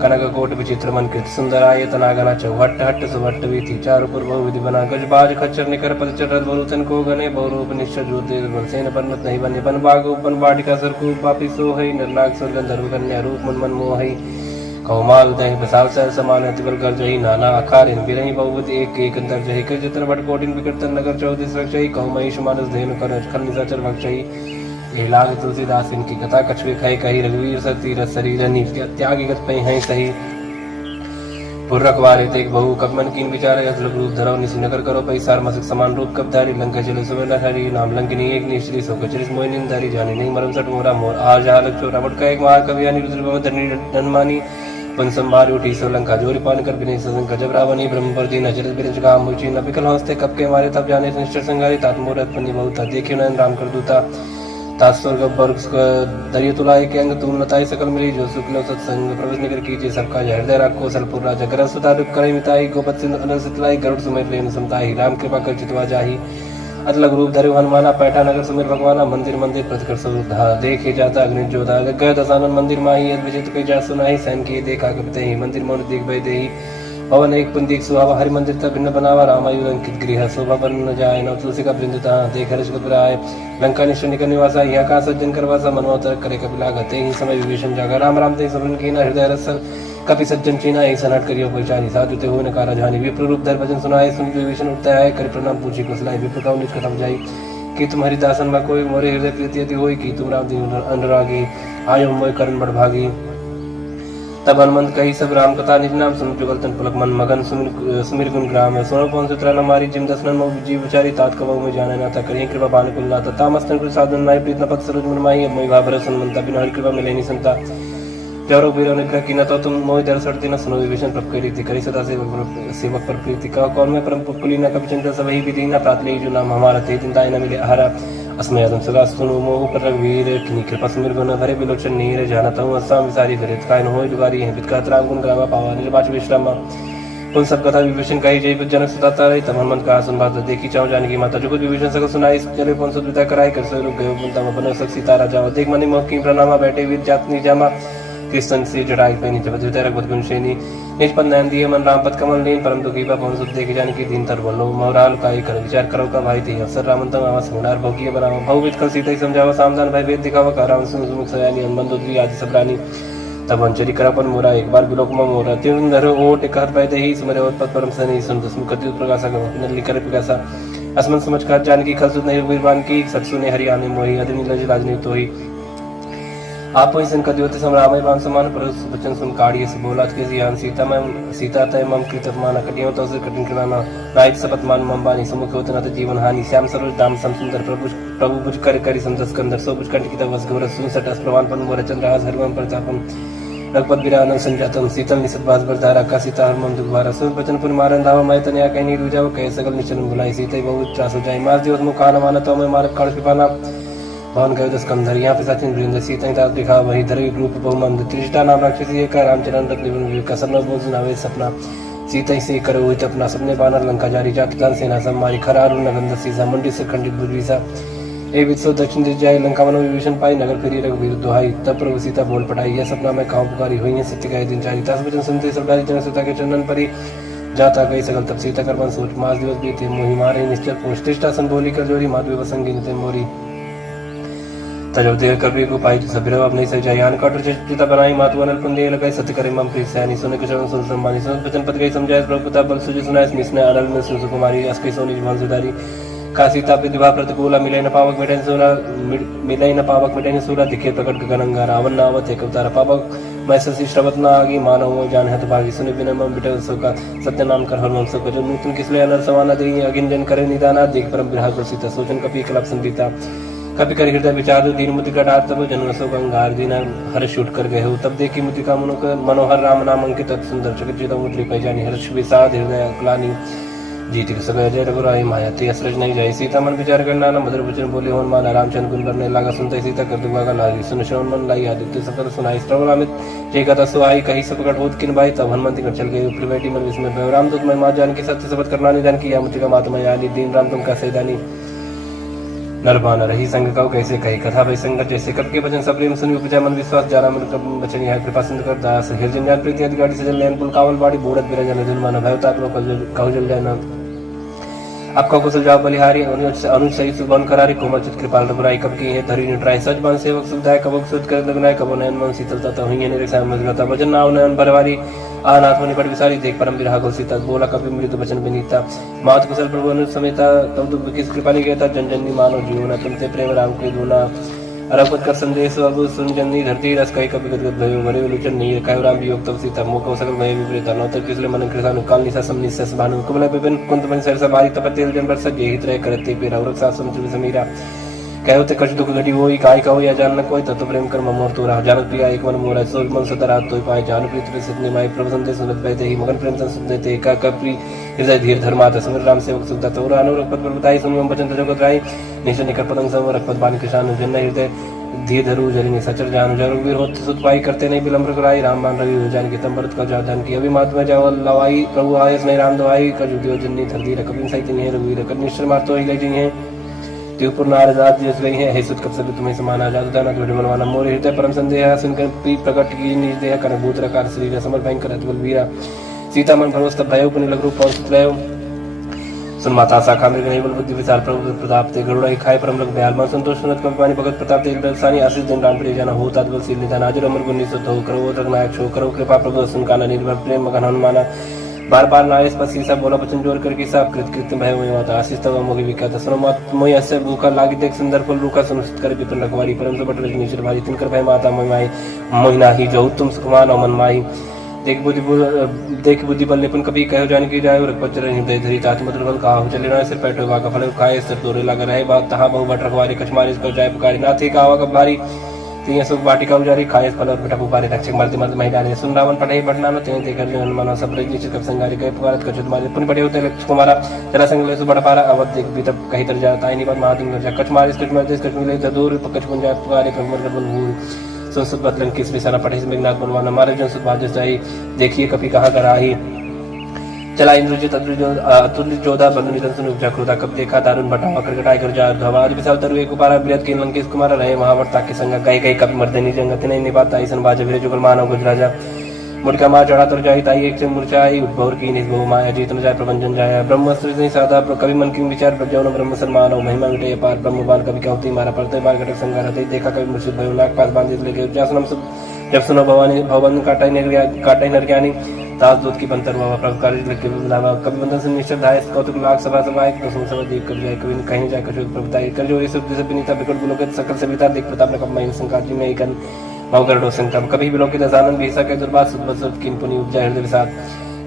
कनक कोट विचित्र मन कृत सुंदर आये तनागना चौहट हट सुभट्ट वीथी चारु पुर बहु विधि बना गज बाज खच्चर निकर पद चढ़ बहुतन को गने बहुरूप निश्चय ज्योति सेन परमत नहीं बने बन बाग उपन बाटिका सरकू पापी सो है निर्नाग स्वर्ग धर्म कन्या रूप मन मन मोह कौमाल दही बसाल सह समान अतिबल कर जही नाना आकार इन बिरही बहुवत एक एक अंतर जही कर जतन भट कोटिन विकर्तन नगर 14 रक्षई कौमहिष मानस धेनु कर खल निशाचर भक्षई ये लाग तुलसीदास इनकी कथा कछुए खाई कही रघुवीर सती रस शरीर नी त्याग गत पई हैं सही पुरख वारे तेक बहु कबमन कीन विचार अजल रूप धरो निसी नगर करो पई सार मसिक समान रूप कब धारी लंका चले सुवेला हरि नाम लंकिनी एक निश्री सो कचरिस मोहिनी धारी जाने नहीं मरम सट मोरा मोर आ जा लग चोरा बट का एक महाकवि यानी रुद्र भव धरनी धनमानी पन संभार उठी सोलंका जोरी पान कर बिने ससन जब रावणी ब्रह्म पर दीन अजर बिरज काम मुची न बिकल हंसते कब के मारे तब जाने निष्ठर संगारी तात मोरत पन्नी बहुता देखियो नयन राम कर दूता तात स्वर्ग वर्ग दरियो तुलाए के अंग तुम नताई सकल मिली जो सुखलो सत्संग प्रवेश निकर कीजिए सबका हृदय राखो सलपुर राजा कर सुता दुख करे मिताई गोपत सिंह अनल सितलाई गरुड़ सुमेर लेन समताई राम कृपा कर चितवा जाही अतलग रूप धरे हनुमाना पैठा नगर सुमेर भगवाना मंदिर मंदिर प्रतिकर स्वरूप धा देखे जाता अग्नि जोधा गय दसानन मंदिर माही यद विजित कई जा सुनाही सैन की देखा कपते ही मंदिर मौन देख भय देही पवन एक पुंदिक सुहावा हरि मंदिर तक भिन्न बनावा रामायु अंकित गृह शोभा बन न जाए न तुलसी का वृंदता देख हर्ष घबराए लंका निश्चय निकल निवासा यहाँ का सज्जन करवासा मनोतर करे कपिला गते ही समय विभीषण जागा राम राम ते समन कीना हृदय रसल कपि सज्जन चीना एक सनट करियो पहचानी साधु ते हो नकारा जानी विप्र रूप धर भजन सुनाए सुन विभीषण उठता है कर प्रणाम पूछी कुशलाई विप्र का निज कथम जाई कि तुम हरिदासन में कोई मोरे हृदय प्रीति यदि होई कि तुम राम दीन अनुरागी आयो मोय करण बड़ भागी तब हनुमंत कही सब राम कथा निज नाम सुन जुगल तन पुलक मन मगन सुमिर गुण ग्राम सोनो पवन सुत्रा न मारी जिम दसनन मो जीव विचारी तात कबहु में जाने ना ता करिए कृपा बान कुल नाता तामस्तन कुल साधन नाय प्रीत न पद सरोज मन माही मोहि भाबर सुनमंता बिन हरि कृपा मिले नि संता जरो बीरो निग्रह की न तो तुम मोहि दर सड़ती न सुनो विभीषण प्रभ करी थी करी सदा सेवक पर प्रीति का कौन में परम पुली न कभी चिंता सब ही विधि न प्रात ले जो नाम हमारा थे चिंता न मिले आहारा अस्मय अदम सदा सुनो मोह पर रघुवीर किनी कृपा सुमिर गुण भरे बिलोचन नीर जानता हूँ अस्साम विसारी धरित काय न होय दुगारी है बितकात राम गुण ग्रामा पावा निर्वाच विश्रामा उन सब कथा विभीषण कही जय जनक सताता रही तब हनुमंत कहा सुन बात देखी चाहूं जाने की माता जो कुछ विभीषण सकल सुनाई चले पवन सुत विदा कराई कर सो रुक गए बुनता बनो सक सीता राजा देख मनि मोह की प्रणामा बैठे वीर जातनी जामा कृष्ण से जड़ाई पैनी जब विद्या रघुपत गुणशेनी निज पद नयन दिए मन राम पद कमल लीन परम दुखी पवन सुत देख जाने की दीन तर बोलो मोहराल काई कर विचार करो का भाई थी अवसर रामंतम आवास गुणार भोगिए बनावा भव कल सीता ही समझावा सामधान भय वेद दिखावा का राम सुन सुमुख सयानी हनुमान दुद्री आदि सब रानी तब अंचरी करापन मोरा एक बार बिलोक में मोरा तीन धरो ओट एक हाथ पाए ही सुमरे और पद परम सनी सुन दसमुख कति प्रकाशा गवा नली कर पिकासा असमन समझ कर जान की खल सुन नहीं वीरवान की सत्सु ने हरियाणे मोही अदनी लज राजनी तो ही आप ही संकट योति समरामय राम समान पर बचन सुन काढ़िए से बोला के जियान सीता तय मम कृत मान कटियो तो से कठिन करना नायक सपत मान मम बानी समुख होत न जीवन हानि श्याम सरोज दाम सम सुंदर प्रभु बुझ कर करी संतस कंदर सो बुझ कंठ की तवस गौर सुन सटस प्रवान पन मोर चंद्रहास हरवम प्रतापम रघुपत बिरानम संजातम शीतल निसत बास बरधारा का सीता हरमम दुखवारा सुन बचन पुन मारन धावा मैं तनया कहीं नहीं रुजाओ कह सकल निचन बुलाई सीता बहुत त्रास हो जाए मार दिवस मुखान माना तो मैं मारक काढ़ पिपाना भवन गयो दस कंधर यहाँ पे सचिन वृंद सीता दास दिखा वही धरवी रूप बहुमंद त्रिष्टा नाम राक्षसी एक रामचरण रत्न कसर बोझ नावे सपना सीता से करो हुई अपना सपने बानर लंका जारी जाकितान सेना सम्मारी खरारू नगंध सीसा मंडी से खंडित बुद्धिसा ए वित्सो दक्षिण दिश जाए लंका वनो विभीषण पाई नगर फिरी रघुवीर दुहाई तब प्रभु सीता बोल पटाई यह सपना में काऊ पुकारी हुई है सत्य का दिन चारी दस वचन सुनते सब डाली जन सीता के चंदन परी जाता गई सकल तब सीता कर सोच मास दिवस बीते मोहि मारे निश्चल पोष त्रिष्टा सन बोली कर जोरी माधवी वसंगी निते मोरी तजब देह कभी को पाई सबरो अब नहीं सजा यान कटर चिता बनाई मातु अनल पुंदे लगाई सत्य करे मम प्रीत सैनी सुन के चरण सुन सम्मानी सुन वचन पद गई समझाए प्रभु ता बल सुजि सुनाए मिसने अनल में सुन कुमारी अस्कि सोनी भवन सुधारी का सीता प्रतिभा प्रतिकूला मिले न पावक मिटे सूरा मिले न पावक मिटे सूरा दिखे प्रकट गगनंगा रावण नावत एक अवतार पावक मैं ससी श्रवत न आगी मानव जान हत भागी सुन बिन मम बिटे सो का सत्य नाम कर हरमम सो जो नूतन किसले अनल समाना देई अगिन जन करे निदाना देख परम विराग सीता सोचन कपि कलप संगीता कभी कर हृदय विचार दीन मुद्रिका डार तब जन्मसो गंगार दीना हर्ष उठ कर गए हो तब देखी मुद्रिका मनोहर राम नाम अंकित सुंदर चकित मुद्री पहचानी हर्ष विषाद हृदय अक्लानी जीत सगळ जय रघुराई माया ते असरज नहीं जाए सीता मन विचार करना न मधुर वचन बोले होन माना रामचंद्र गुण करने लगा सुनते सीता कर दुगा लागी सुन श्रवण मन लाई आदित्य सकल सुनाई श्रवण अमित जे कथा सुहाई कही सब प्रकट होत किन भाई तब हनुमंत कर चल गए ऊपर बैठी मन विस्मय भयो रामदूत मैं मां जानकी सत्य शपथ करना निदान किया मुझका मात मैं आनी दीन राम तुम का सैदानी नरबान रही संग कहो कैसे कही कथा भई संगत जैसे कब के वचन सब प्रेम सुनि उपजा मन विश्वास जाना मन कब वचन यह कृपा सिंधु कर दास हृदय ज्ञान प्रीति आदि गाड़ी सजल नयन पुल कावल बाड़ी बूढ़त बिरजन जन मन भयता कहु जल जाना आपका कुशल जाओ बलिहारी अनुज सही सुबन करारी कोमल चित कृपाल रघुराई कब की है धरी निट्राई सच बन सेवक सुविधाय कबक सुध कर लगनाय कबो नयन मन शीतलता तो हुई ने रक्षा मजगता वचन नाव नयन बरवारी आनाथ होने पर विसारी देख परम विरहा को सीता बोला कभी मृत वचन विनीता मात कुशल प्रभु अनुज समेता तब दुख किस कृपा ने कहता जन जननी मानो जीवना तुमते प्रेम राम के दूना अरपत कर संदेश अब सुन जननी धरती रस कई कभी गदगद भयो मरे विलोचन नहीं कहो राम वियोग तब सीता मोको सकल भय विपरीता नौतर किसले मन कृषानु काल निसा समनि सस भानु कुबल विपिन कुंत मन सरसा बारी तपतेल जन बरस जे हित रह करते पे रवरक सा समुद्र समीरा कहो ते कछ दुख घटी होई काय कहो या जान न कोई तत्व प्रेम कर मोर तो रहा जानत प्रिया एक मन मोरा सो मन सतरा तोय पाए जान प्रीत प्रसिद्ध निमाई प्रभु संदेश सुनत बैते ही मगन प्रेम संत देते का कपि हृदय धीर धर्मात समर राम सेवक सुखता तोर अनुरक्त पद बताई सुनियम वचन जगत राई निश्चय निकट पतंग सम रखपत बानी किसान जन हृदय धीर धरु जरिनी सचर जान जरु वीर होत सुत पाई करते नहीं विलंब कराई राम बान रवि हो जान की तंबरत का जान की अभी मात में जाओ लवाई प्रभु आयस नहीं राम दवाई का जुदियो जन्नी धरती रकबिन सहित नहीं रघुवीर कनिश्चर मार तो ही ले जी है त्योपुर नारजात जिस गई है हे सुत कब सब तुम्हें समान आजाद दाना तो मनवाना मोर हृदय परम संदेह सुनकर पी प्रकट की निज देह कर भूत रकार शरीर समर भयंकर अतुल वीरा सीता मन भरोस तब भयो पुनि लघु रूप पहुंचत रहो सुन माता शाखा मृग नहीं बल बुद्धि विचार प्रभु प्रताप ते गरुड़ा खाए परम लग दयाल मन संतोष सुनत कवि पानी भगत प्रताप ते दर्शानी आशीष दिन राम प्रिय जाना हो तात्बल सील निदान हाजिर अमर गुण निसुत हो करो रघुनायक छो करो कृपा प्रभु सुन काना निर्भर प्रेम मगन हनुमाना बार बार नायस पर सीसा बोला वचन जोर करके सब कृत कृत्य भय हुए माता आशीष तब मोहि विख्यात सुनो मत मोहि अस्य भूखा लागी देख सुंदर फल रूखा सुनिश्चित कर विपिन रखवारी परम सबट रजनीश्वर भाई तिनकर भय माता मोहि मोहिना ही जो तुम सुखमान और मन माही देख बुद्धि बल निपुण कभी कहो जान की जाए रखपत चरण हृदय धरी तात मधुर बल कहा चले ना सिर पैठो का फल खाए सिर तोरे लगा रहे बात तहां बहु बट रखवारी कछमारी को जाय पुकारी ना थे कावा कब भारी तिया सुख बाटिका उजारी खाए फल और बेटा पुकारे रक्षक मरते मरते महिला ने सुन रावण पढ़े बढ़ना न ते कर जो हनुमान सब रजी चित संगारी कह पुकारत कछुत मारे पुनि पढ़े होते लक्ष्य कुमारा जरा संग ले सुबड़ पारा अवध देख भी तब कहीं तर जाता है नहीं पर महादिंग जा कछमारी कछ मरते कछ मिले दूर कछ पुंज जाय पुकारे कमर बल भूल संसद बदलन किस विसारा पढ़े से मेघनाथ बनवाना मारे जन सुत बाजस जाई देखिए कभी कहाँ कर आई चला इंद्रजित अतुल्य जोधा बंधु निधन सुन उपजा क्रोधा कब देखा दारुण बटावा करकटाई कर जा धवाद विशाल तरु एक कुमारा बृहत के लंकेश कुमार रहे महावर्ता के संग गई गई कभी मर्दनी जंगत नहीं निपाता ईसन बाज वीर जुगल मानव गुजराजा मुर्का मार चढ़ा तर जाई ताई एक से मूर्छाई उद्भव की निज बहु माया जीत न जाय प्रबंधन जाया ब्रह्मस्त्र नहीं साधा कवि मन की विचार प्रज्ञान ब्रह्म सन्मान और महिमा विटय पार ब्रह्म बाल कवि कहती मारा पड़ते बाल घटक संगार देखा कवि मुर्शिद भयो नाग पास बांधित लेके जासनम सब जब सुनो भवानी भवन काटाई नर ज्ञानी दास दूत की बंतर बाबा प्रकार लगे बुलावा कवि बंधन से निश्चय धाय कौतुक लाख सभा सभाए तो सुन सब देख कर जाए कवि कहीं जाए कछु प्रभुताई कर जो ये सब जैसे विनीता बिकट बुलोक सकल सविता देख प्रताप ने कब मैं संकाजी में एक मौकर डोसन तब कभी बिलोक दसानंद भी सके दुर्बात सुत किन पुनि उपजा हृदय विषाद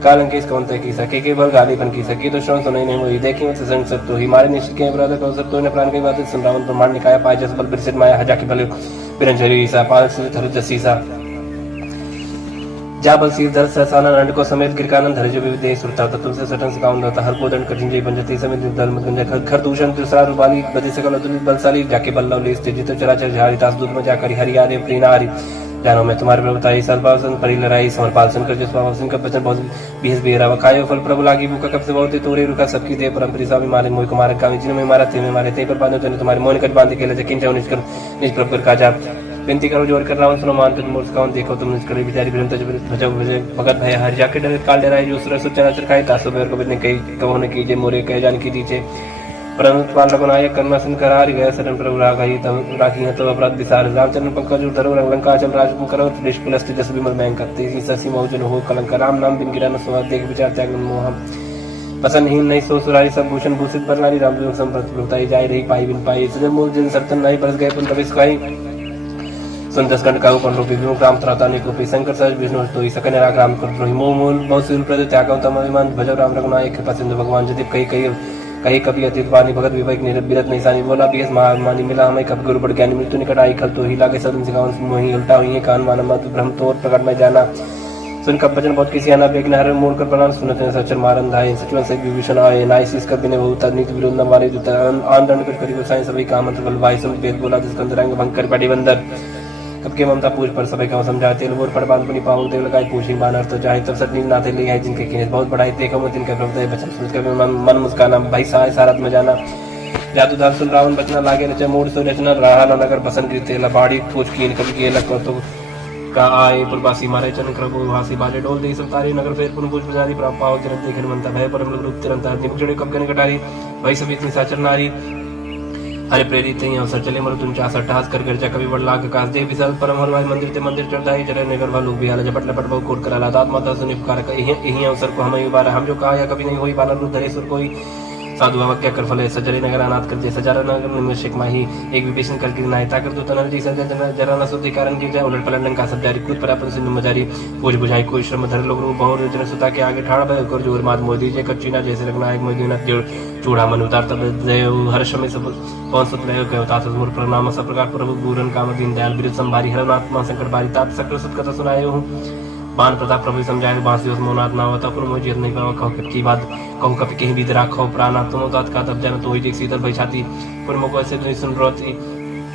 कालंकेश कौन तय की सके के बल गाली बन की सकी तो श्रवण सुनाई नहीं हुई देखी मत संग सब तो ही मारे निश्चित के अपराध को सब तो ने प्राण की बात सुन रावण ब्रह्मांड निकाय पाए जस बल बिरसित माया हजा की बल बिरंजरी सा पाल से धर जसीसा जा बल सीर धर सहसाना नंद को समेत गिरकानंद धर जो विदेह सुरता तत्व से सटन से काउंड होता हर को दंड कठिन जय बंजती समेत दल मत गंजा खर दूषण तुसरा रुबाली बदी सकल अतुलित बलशाली जाके बल्लव ले स्थित जित चराचर झारी तास दूत में जाकर हरि आदि प्रीनारी जानो मैं तुम्हारे प्रभुताई सलपासन परि लड़ाई समरपाल सुनकर जिस बाबा सुनकर बचन बहुत बीस बेरा खायो फल प्रभु लागी भूखा कब से बहुत तोरे रुका सबकी दे परम स्वामी मारे मोह कुमार का जिन में मारा थे में मारे थे पर बांधो तने तुम्हारे मोह कट बांध के ले जकिन जाओ निष्कर निज प्रभु का जा विनती करो जोर कर रावण सुनो मान तुम मूर्ख कौन देखो तुम निष्कर बिचारी बिरंत भजो भजे भगत भय हर जाके डरे काल डराई जो सुर सुचना चरखाई तासो बेर को बिने कई कहो ने कीजे मोरे कह जान की दीचे परंतु पाल रघुनायक कर्मा सिंह करार गया शरण प्रभु राघई तब राखी है तो अपराध विसार रामचंद्र पंकज धरो लंका चल राज करो निष्कुलस्ति जस विमल मैं करते ससी मौजन हो कलंक राम नाम बिन गिरा न सुहा देख विचार त्याग मोह पसंदहीन नहीं सो सुरारी सब भूषण भूषित पर नारी राम जो संप्रत प्रभुताई जाय रही पाई बिन पाई सजन मूल जन सर्तन नहीं बरस गए पुन तबिस खाई सुन दस कंड का ऊपर रूपी विमुख राम त्राता निकोपी शंकर सहज विष्णु तो सकन राग राम कर द्रोही मोह मूल बहुत सूल प्रद त्यागम तम अभिमान भजो राम रघुनायक कृपा सिंधु भगवान यदि कई कई कही कभी अतीत वाणी भगत विवेक निरत नहीं सानी बोला बीएस महामानी मिला हमें कब गुरु बढ़ ज्ञानी मृत्यु निकट आई खल तो ही लागे सदन सिखावन मोही उल्टा हुई कान माना मत भ्रम तोर प्रकट में जाना सुन कब बचन बहुत किसी आना बेग नहर मोड़ कर प्रणाम सुनते सचर मारन धाय सचवन से विभूषण आए नाइसिस कर बिने बहुत नीति विरोध न मारे जो आंदोलन कर करी साईं सभी काम मंत्र बल भाई सुन वेद बोला जिसका अंतरंग भंग कर पड़ी बंदर कब के ममता पूछ पर सभी का समझाते लोर पड़ बांध पनी पावल देव लगाई पूछी बानर तो चाहे तब सटनी नाते ले आए जिनके किने बहुत बढ़ाई देखो मैं जिनके प्रभु बचन सुन कर मन मुस्काना भाई साय सारत में जाना जादू दान सुन रावण बचना लागे रचे मोड़ सो रचना रहा न नगर बसन की तेला बाड़ी पूछ की कब के लग तो का आए पुरवासी मारे चन करबो हासी बाजे डोल दे सब तारी नगर फेर पुन पूछ बजारी प्राप पाव जरत देखन मनता भय परम रूप तिरंता निमचड़े कब के कटारी भाई सब इतनी साचर नारी हरे प्रेरित ही अवसर चले मरु तुम चासा टहास कर गर्जा कभी बड़ लाख कास दे विशाल परम हरवाई मंदिर ते मंदिर चढ़ाई जरे नगर वालों भी आला झपट लपट बहु कोट करा दात माता सुनि पुकार यही अवसर को हमें बारा हम जो कहा या कभी नहीं हुई बाला रूप धरे सुर कोई साधु क्या कर फले सजरे नगर अनाथ कर दे सजारा नगर निमिषक माही एक विभीषण करके नायता कर दो तनर जी सजा जरा न सुधि कारण की जाए उलट पलट का सब जारी कूद परापन सिंधु मजारी पूज बुझाई कोई श्रम धर लोग बहु जन सुता के आगे ठाड़ भय कर जोर मात मोदी जे कच्चीना जैसे रखना एक मोदी न चूड़ा मन उतार तब देव हर्ष में सब कौन सुत ले गयो तास मूर प्रणाम सब प्रकार प्रभु पूरन काम दीन दयाल बिरु संभारी हरनात्मा संकट बारी तात सकल सुत कथा सुनाए हूं बान प्रताप प्रभु समझाए बांसी उस मोनात ना होता पर मुझे नहीं पावा कहो की बात कहूँ कभी कहीं भी राखो प्राणा तुम तात का तब जाना तो ही शीतल भाई छाती पर मुको ऐसे नहीं सुन रोती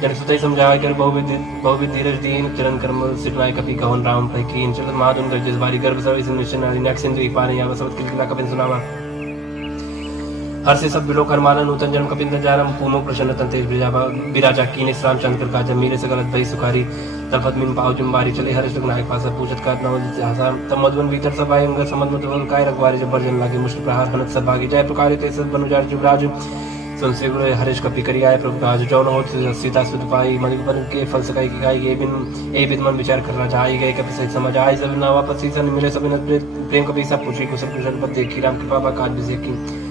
जन सुतई समझाए कर बहुविध धीरज दीन चरण कर्म सिटवाए कपि कहन राम भाई की चल महादुन कर जिस बारी गर्भ सभी सुनिश्चय नेक्सिन एक पाने या सब किला कपिन सुनावा हर से सब बिलो कर माना नूतन जन्म कपिंद्र जारम पूमो प्रसन्न तेज बिराजा कीने श्राम चंद्र का जब मेरे से गलत भई सुखारी तलफत मिन पाव जुम्बारी चले हर्ष नायक पास पूछत का नवल तब मधुवन भीतर सब आए अंग समझ मधुवन काय रखवारे जब बर्जन लागे मुष्ट प्रहार हनत सब भागी जाय प्रकार ते सब बनुजार जुबराज सुनसे गुरु हरीश कपि करी आए प्रभु काज जौन हो सीता सुत पाई मणिपन के फल सकाई की गाय ये बिन मन विचार करना चाहे गए कपि सहित समझ आए सब ना वापस सीसन मिले सब प्रेम कपि सब पूछी कुशल कुशल पद देखी राम कृपा बा काज बिसे की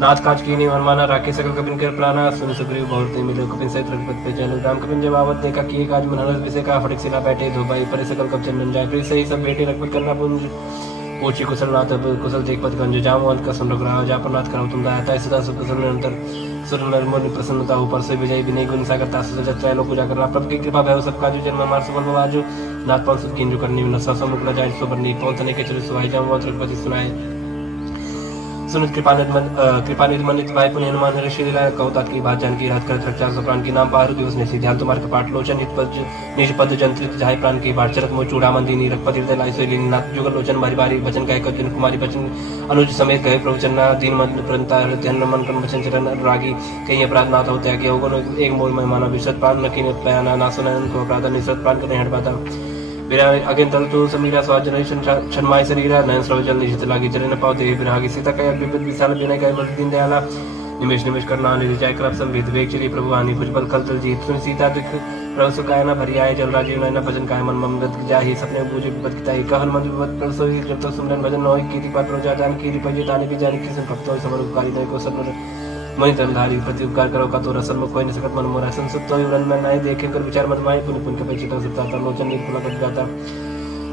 नाथ काज की नहीं मनमाना राके सकल कपिन कर प्राणा सुन सुग्रीव बहुत मिले कपिन सहित रघुपति पे चलो राम कपिन जब आवत देखा कि काज मन हरस विषय का फटक सिला बैठे दो भाई पर सकल कब चंदन जाए फिर सही सब बेटे रघुपति करना पुंज पूछी कुशल नाथ कुशल देख पद गंज जाम अंत का सुन रघुराव जा पर नाथ करो तुम दाता है सदा सुख कुशल निरंतर सुर नरमोनि प्रसन्नता ऊपर से विजय विनय गुण सागर तासु सजत त्रैलोक पूजा करना प्रभु की कृपा भय सब काजु जन्म मार सुबह बाजू नाथ पांच सुख कीन जो करनी न सब मुकला जाए सुबरनी पहुंचने के चले सुहाई जाऊं रघुपति सुनाए सुनित कृपानिधि मनित भाई पुण्य हनुमान ऋषि लीला कौतात की बात जानकी रात कर रक्षा प्राण की नाम पारु दिवस ने ध्यान तुम्हारे कपाट लोचन निज पद जंत्रित जाय प्राण की बात चरत मो चूड़ा मंदिनी रघुपति हृदय लाई सोई नाथ जुगल लोचन बारी बारी वचन कहे कपिन कुमारी बचन अनुज समेत गए प्रवचन दीन मन प्रंता ध्यान मन कर्म वचन चरण रागी कहीं अपराध नाथ होते आगे होगन एक मोल में माना विशद प्राण न की पयाना ना सुनन को अपराध निसत प्राण करने हट पाता बिरा अगेन तल तो समीरा स्वाद जनरेशन छनमाय शरीरा नयन स्रवजल निशित लागी चरण पावते बिरहागी सीता कया विपद विशाल बिनय कय बल दीन दयाला निमेश करना निर्जय करप संविद वेग चली प्रभु आनी भुजबल खल तल जीत सुन सीता दुख प्रभु सुखाय न भरी आए जल राजीव नयन भजन काय मन ममृत जाहि सपने बूझे विपद किताई कहन मन विपद प्रसो जब तक सुमरन भजन होय कीति पात्र प्रजा जान की रिपजे ताने भी जान की सुन भक्त होय समर उपकारी नय को सब मणि तनधारी प्रति उपकार करो का तो रसन कोई न सकत मन मोरा संसुप्त होय रन में नाय देखे कर विचार मत माय पुन पुन के परिचित सत्ता लोचन निर्पुल पद गाता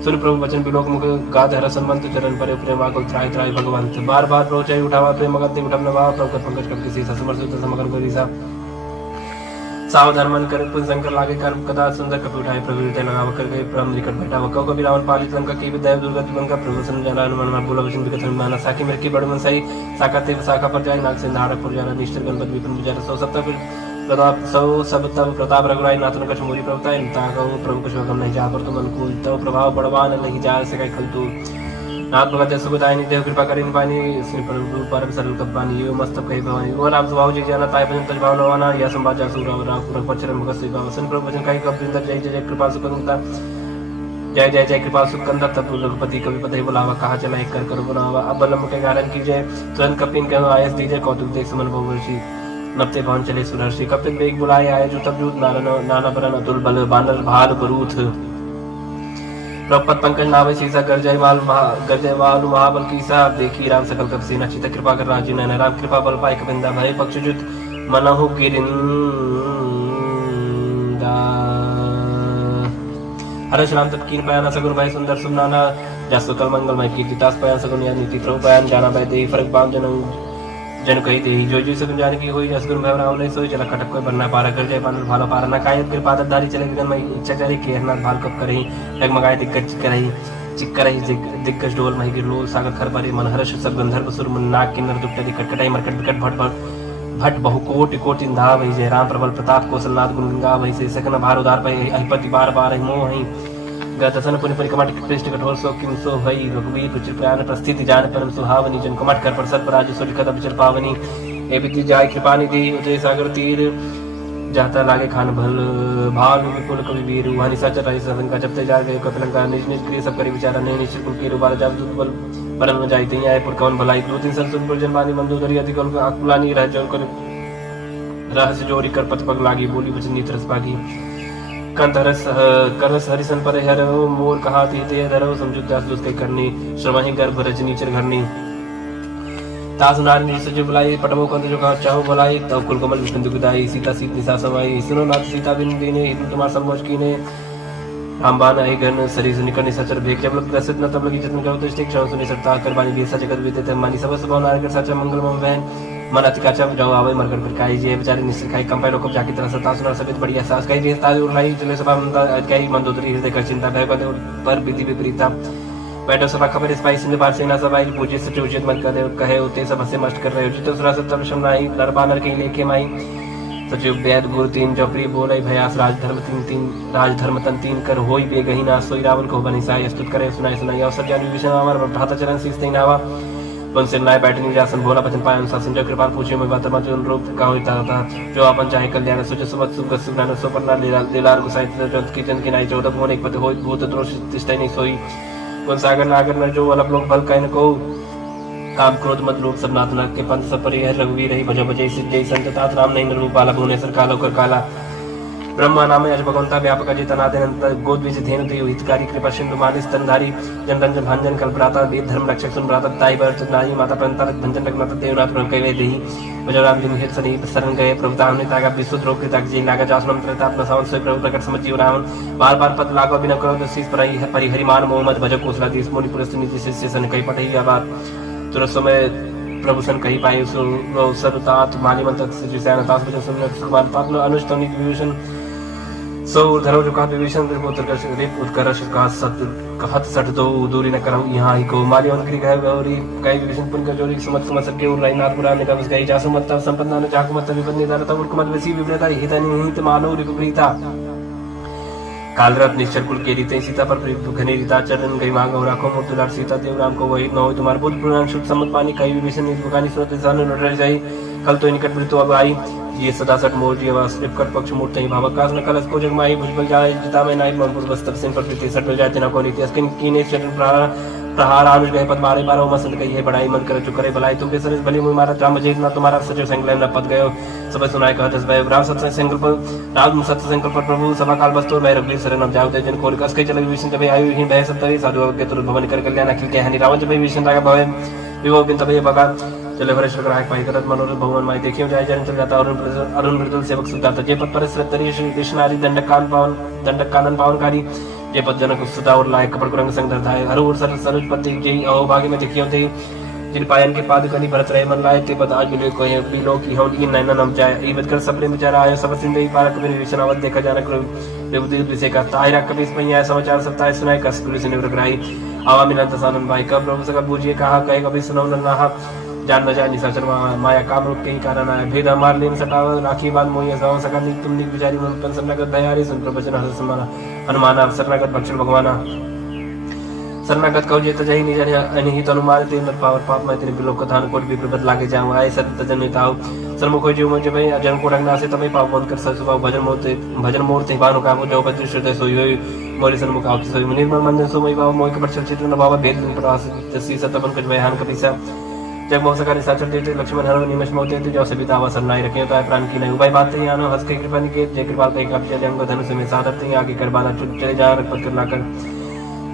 सुन प्रभु वचन बिलोक मुख गाद हर संबंध चरण पर प्रेम आकुल त्राय त्राय भगवंत बार बार रोचाई उठावा प्रेम मगन उठम नवा प्रभु पंकज कब किसी समर्थ समगन करी सा सावधान मन कर पुन शंकर लागे कर कदा सुंदर कपि उठाए प्रभु हृदय लगाव कर गए ब्रह्म निकट बैठा वकौ कबि रावण पालित लंका की विद्या दुर्गत लंका प्रभु सन जला मन मन बोला वचन विकथ माना साकी मेरे की बड़ मन सही साकाते शाखा पर जाए नाग से नारक पर जाना निष्ठर गणपति विपिन विचार सौ सप्ताह प्रताप सौ सब तब प्रताप रघुराई नाथन कछ मोरी प्रभुता इंता कहूँ प्रभु कुछ वगम नहीं जा पर तुम अनुकूल तब प्रभाव बड़वान नहीं जा सके खल तू नाथ भगत सुखदायिनी देव कृपा करिन पानी श्री प्रभु परम सरल कपानी यो मस्तक कहि भवानी ओ राम सुभाव जी जाना ताय भजन तज भाव नवाना या संवाद जासु राम राम पुरख पचरम भगत श्री भाव सन प्रभु भजन कहि कपिंदर जय जय कृपा सुखंता जय जय जय कृपा सुखंदर तब रघुपति कवि पते बुलावा कहा चला एक कर बुलावा अब बलम के कारण कीजिए तुरंत कपिन के आयस दीजिए कौतुक देख सुमन बहुवर्षी नपते भवन चले सुरर्षि कपिन बेग बुलाए आए जो तब जूत नाना बरन अतुल बल बानर भाल बरूथ प्रपत पंकज नावे सीसा गरजय वालु महाबल कीसा देखी राम सकल कप सीना चित कृपा कर राजीव नयन राम कृपा बल पाए कबिंदा भय पक्षजुत मनहु गिरिंदा हर्ष राम तब कीन पयाना सगुन भाई सुंदर सुनाना जासु कल मंगल मय कीर्ति तास पयान सगुन या नीति प्रभु पयान जाना भाई देवी फरक बाम जनम जन कही दे जो जो सब जाने की हुई असगुन भय राव नहीं सोई चला खटक कोई बनना पारा कर जाए पान भालो पारा ना कायत के पादत दारी चले गन मैं इच्छा चारी केरनाथ भाल कब करही डगमगाए दिग्गज करही चिक्करही दिग्गज डोल मही गिरलो सागर खर परे मन हर्ष सब गंधर्व सुर मन नाग किन्नर दुपटे कटकटाई मरकट विकट भट भट बहु कोटि कोटि धा भई जय राम प्रबल प्रताप कौशलनाथ गुण गंगा भई से सकन भार उदार पई अधिपति बार बार मोह हई गतसन पुनि परिकमट कृष्ण कठोर सो किम सो भई रघुवीर रुचिर प्राण प्रस्थिति जान परम सुहावनी जन कमट कर पर सत राज सुर कदम चर पावनी ए बिति जाय कृपा निधि उदय सागर तीर जाता लागे खान भल भानु विपुल कवि वीर वाणी सच राई सदन का जपते जा गए कपिलंका निज निज क्रिय सब करी विचारा नहीं निश्चित कुल के रुबार जाब दुबल परम न जाई तई आए पुर कवन भलाई दो तीन संसुन पर जनवानी मंदोदरी अधिक अकुलानी रह जन कर रहस्य जोरी कर पत पग लागी बोली वचन नीत रस पागी कंत करस हरिसन पर हर मोर कहा ते धरो समझुत दास दुस कई करनी श्रमहि गर्भ रजनी चर घरनी तास नारी सज बुलाई पटमो कंत जो कहा चाहो बुलाई तब कुल कमल विष्णु दुखदाई सीता सीत निसा समाई सुनो नाथ सीता बिन दीने हिंदू तुम्हार संभोज कीने रामबान आई गण शरीर निकलने सचर भेक जब लग प्रसिद्ध न तब लगी जतन करो तो स्टिक क्षण सुनी सकता कर बानी भी सच कर बीते थे मानी सब सब नार कर सच मंगल मम वैन मन अतिकाचा जाओ आवे मरकर फिर काई जे बेचारे निश्चित खाई कंपाई लोग जाकी तरह सता सुना सबित बढ़िया सास कई रेस ताज उड़लाई चले सभा कई मंदोदरी हृदय कर चिंता भय पदे पर विधि विपरीता बैठो सभा खबर स्पाई सिंह पार सेना सभाई पूज्य सच उचित मत करे कहे उते सब से मस्त कर रहे उचित सुरा सत्तर शमनाई नरबानर के लेके माई सचिव वेद गुरु तीन जपरी बोले भयास राजधर्म तन तीन कर होई बेगही ना सोई रावण को बनी साई स्तुत करे सुनाई सुनाई अवसर जानी विषय अमर भ्राता चरण शीस तई नावा वन से नाय बैठनी जासन भोला बचन पाए अनुशासन जो कृपा पूछे मैं बात मत अनुरूप का होता था जो अपन चाहे कल्याण सोच सुमत सुख सुज्ञान सो परना लीलार गुसाई जंत की जन की नाई 14 मोन एक पते होई भूत दोष तिष्ठै नहीं सोई वन सागर नागर न जो अलग लोग बल कहन को काम क्रोध मत लोभ सब नाथ नरक के पंथ सब परिहर रघुवीर रही भज भजई सिद्ध जय संत तात राम नहीं रूप बाला भुवनेश्वर कालो कर काला ब्रह्मा नाम अज भगवंता व्यापक जितनादनंत गोद बीज धेनु ते हितकारी कृपा सिंधु मानिस तनधारी जन रंजन भांजन कल्पराता वेद धर्म रक्षक सुन भ्राता ताई भरत नाई माता पंता भंजन रघुनाथ देवनाथ प्रभु कहे देहि भजराम जिन हित सनी शरण गए प्रभुता हमने तागा विशुद्ध रोग के ताक जी नागा जासनम त्रता अपना सावन से प्रभु प्रकट समझ जीव राम बार बार पद लागो बिना करो तो शीस परिहरिमान मोहम्मद भज कोसला देश मुनि पुरस्त नीति शिष्य सन कई पटई बात तुरंत समय प्रभु सन कही पाए सर्वतात माली मंत्र सैन तास भजन सुन सुमान पात्न अनुष्टम नीति विभूषण सो धरो जो कहा विभीषण रिप उत्कर्ष का सत्य कहत सठ दो दूरी न करहु यहाँ ही को माली उनकी गए गौरी कई विभीषण पुन का जोरी सुमत कुमत सके उर नाथ पुराण निगम गई जासु मत संपन्ना न चाकु मत विपद निदान तब कुमत वसी विपरीता हितनि हित मानो रिपरीता कालरत निश्चर कुल के रीते सीता पर घनी रीता चरण गई मांग और राखो मुर्तुलार सीता देव राम को वही न हो तुम्हारे बुद्ध पुराण शुद्ध सम्मत पानी कई विभीषण निष्पकानी सुरत जान लड़ जाई कल तो निकट मृत्यु अब आई ये सदा सट मोर्जी आवास कट पक्ष मूर्त ही भावकाश न कलश को जगमाई भुजबल जाए जिता में नाई मनपुर बस्तर सिंह पर प्रीति सट मिल जाते न को नीति अस्किन कीने चरण प्रहार आनुष गए पद मारे बारो मसंत कही है बड़ाई मन करे चुकरे भलाई तुम सरस भली मुई मारा राम जेत ना तुम्हारा सचो संकलन न पद गयो सब सुनाय कहत भय राम सत्य संकल्प राम सत्य संकल्प प्रभु सभा काल बस्तुर भय रघुवीर शरण अब जाओ जन को कस के चले विष्णु जब आयु ही भय सत्तरी साधु के तुरंत भवन कर कल्याण अखिल के हनि रावण जब विष्णु रागा भय विभव बिन तब बगा चले भरेश्वर ग्राहक पाई करत मनोरथ भगवान माई देखियो जाय जन चल जाता अरुण मृदुल सेवक सुदाता जे पद पर श्रद्धरी श्री कृष्णारी दंडक कानन पावनकारी जे पद जनक सुता और लायक कपड़ कुरंग संग धरधाय हर और सर सरुज पति जय अहो भाग्य में देखियो थे जिन पायन के पाद कनी भरत रहे मन लाए ते पद आज मिले कोई बिलो की हम इन नैना नम जाय ई कर सबरे विचार आयो सब सिंधई पारक में विष्णावत देखा जानक विभूति विषय का ताहिरा कबीस पहिया समाचार सत्ताय सुनाय कस पुलिस ने ग्रही आवा मिलन तसानन भाई कब प्रभु सका बूझिए कहा कहे कभी सुनो नहा जान न जाए निशाचर माया काम रूप के ही कारण आया भेद हमार लेन सटाव राखी बात मोहिया गाँव सका तुम निक विचारी मन पेंशन नगद दयारी सुन प्रवचन हर समाना हनुमाना शरणागत भक्षण भगवाना शरणागत कहो जेत जही निज अनिहित अनुमान ते नर पावर पाप मैं तेरे बिलोक कथान कोट भी प्रबत लागे जाऊं आए सत जन ताऊ सरमुख जीव मुझे भाई अजन को रंगना से तभी पाप बंद कर ससुवा भजन मूर्ति बानो का जो बद्र श्रुत सोई होई मोरी सरमुख आप सोई निर्मल मंजन सो मई बाबा मोय के पर चित्र न बाबा भेद प्रवास तसी सतपन कुछ बयान कपिसा जब मौसका निशाचर देते लक्ष्मण हर निमश मोते जो सबिता अवसर नाई रखे होता है प्राण की नहीं उपाय बात ही आनो हंस के कृपा निके जय कृपाल पे कप चले अंग धनुष में साधर थे आगे करबाना चुप चले जा रखपत करना कर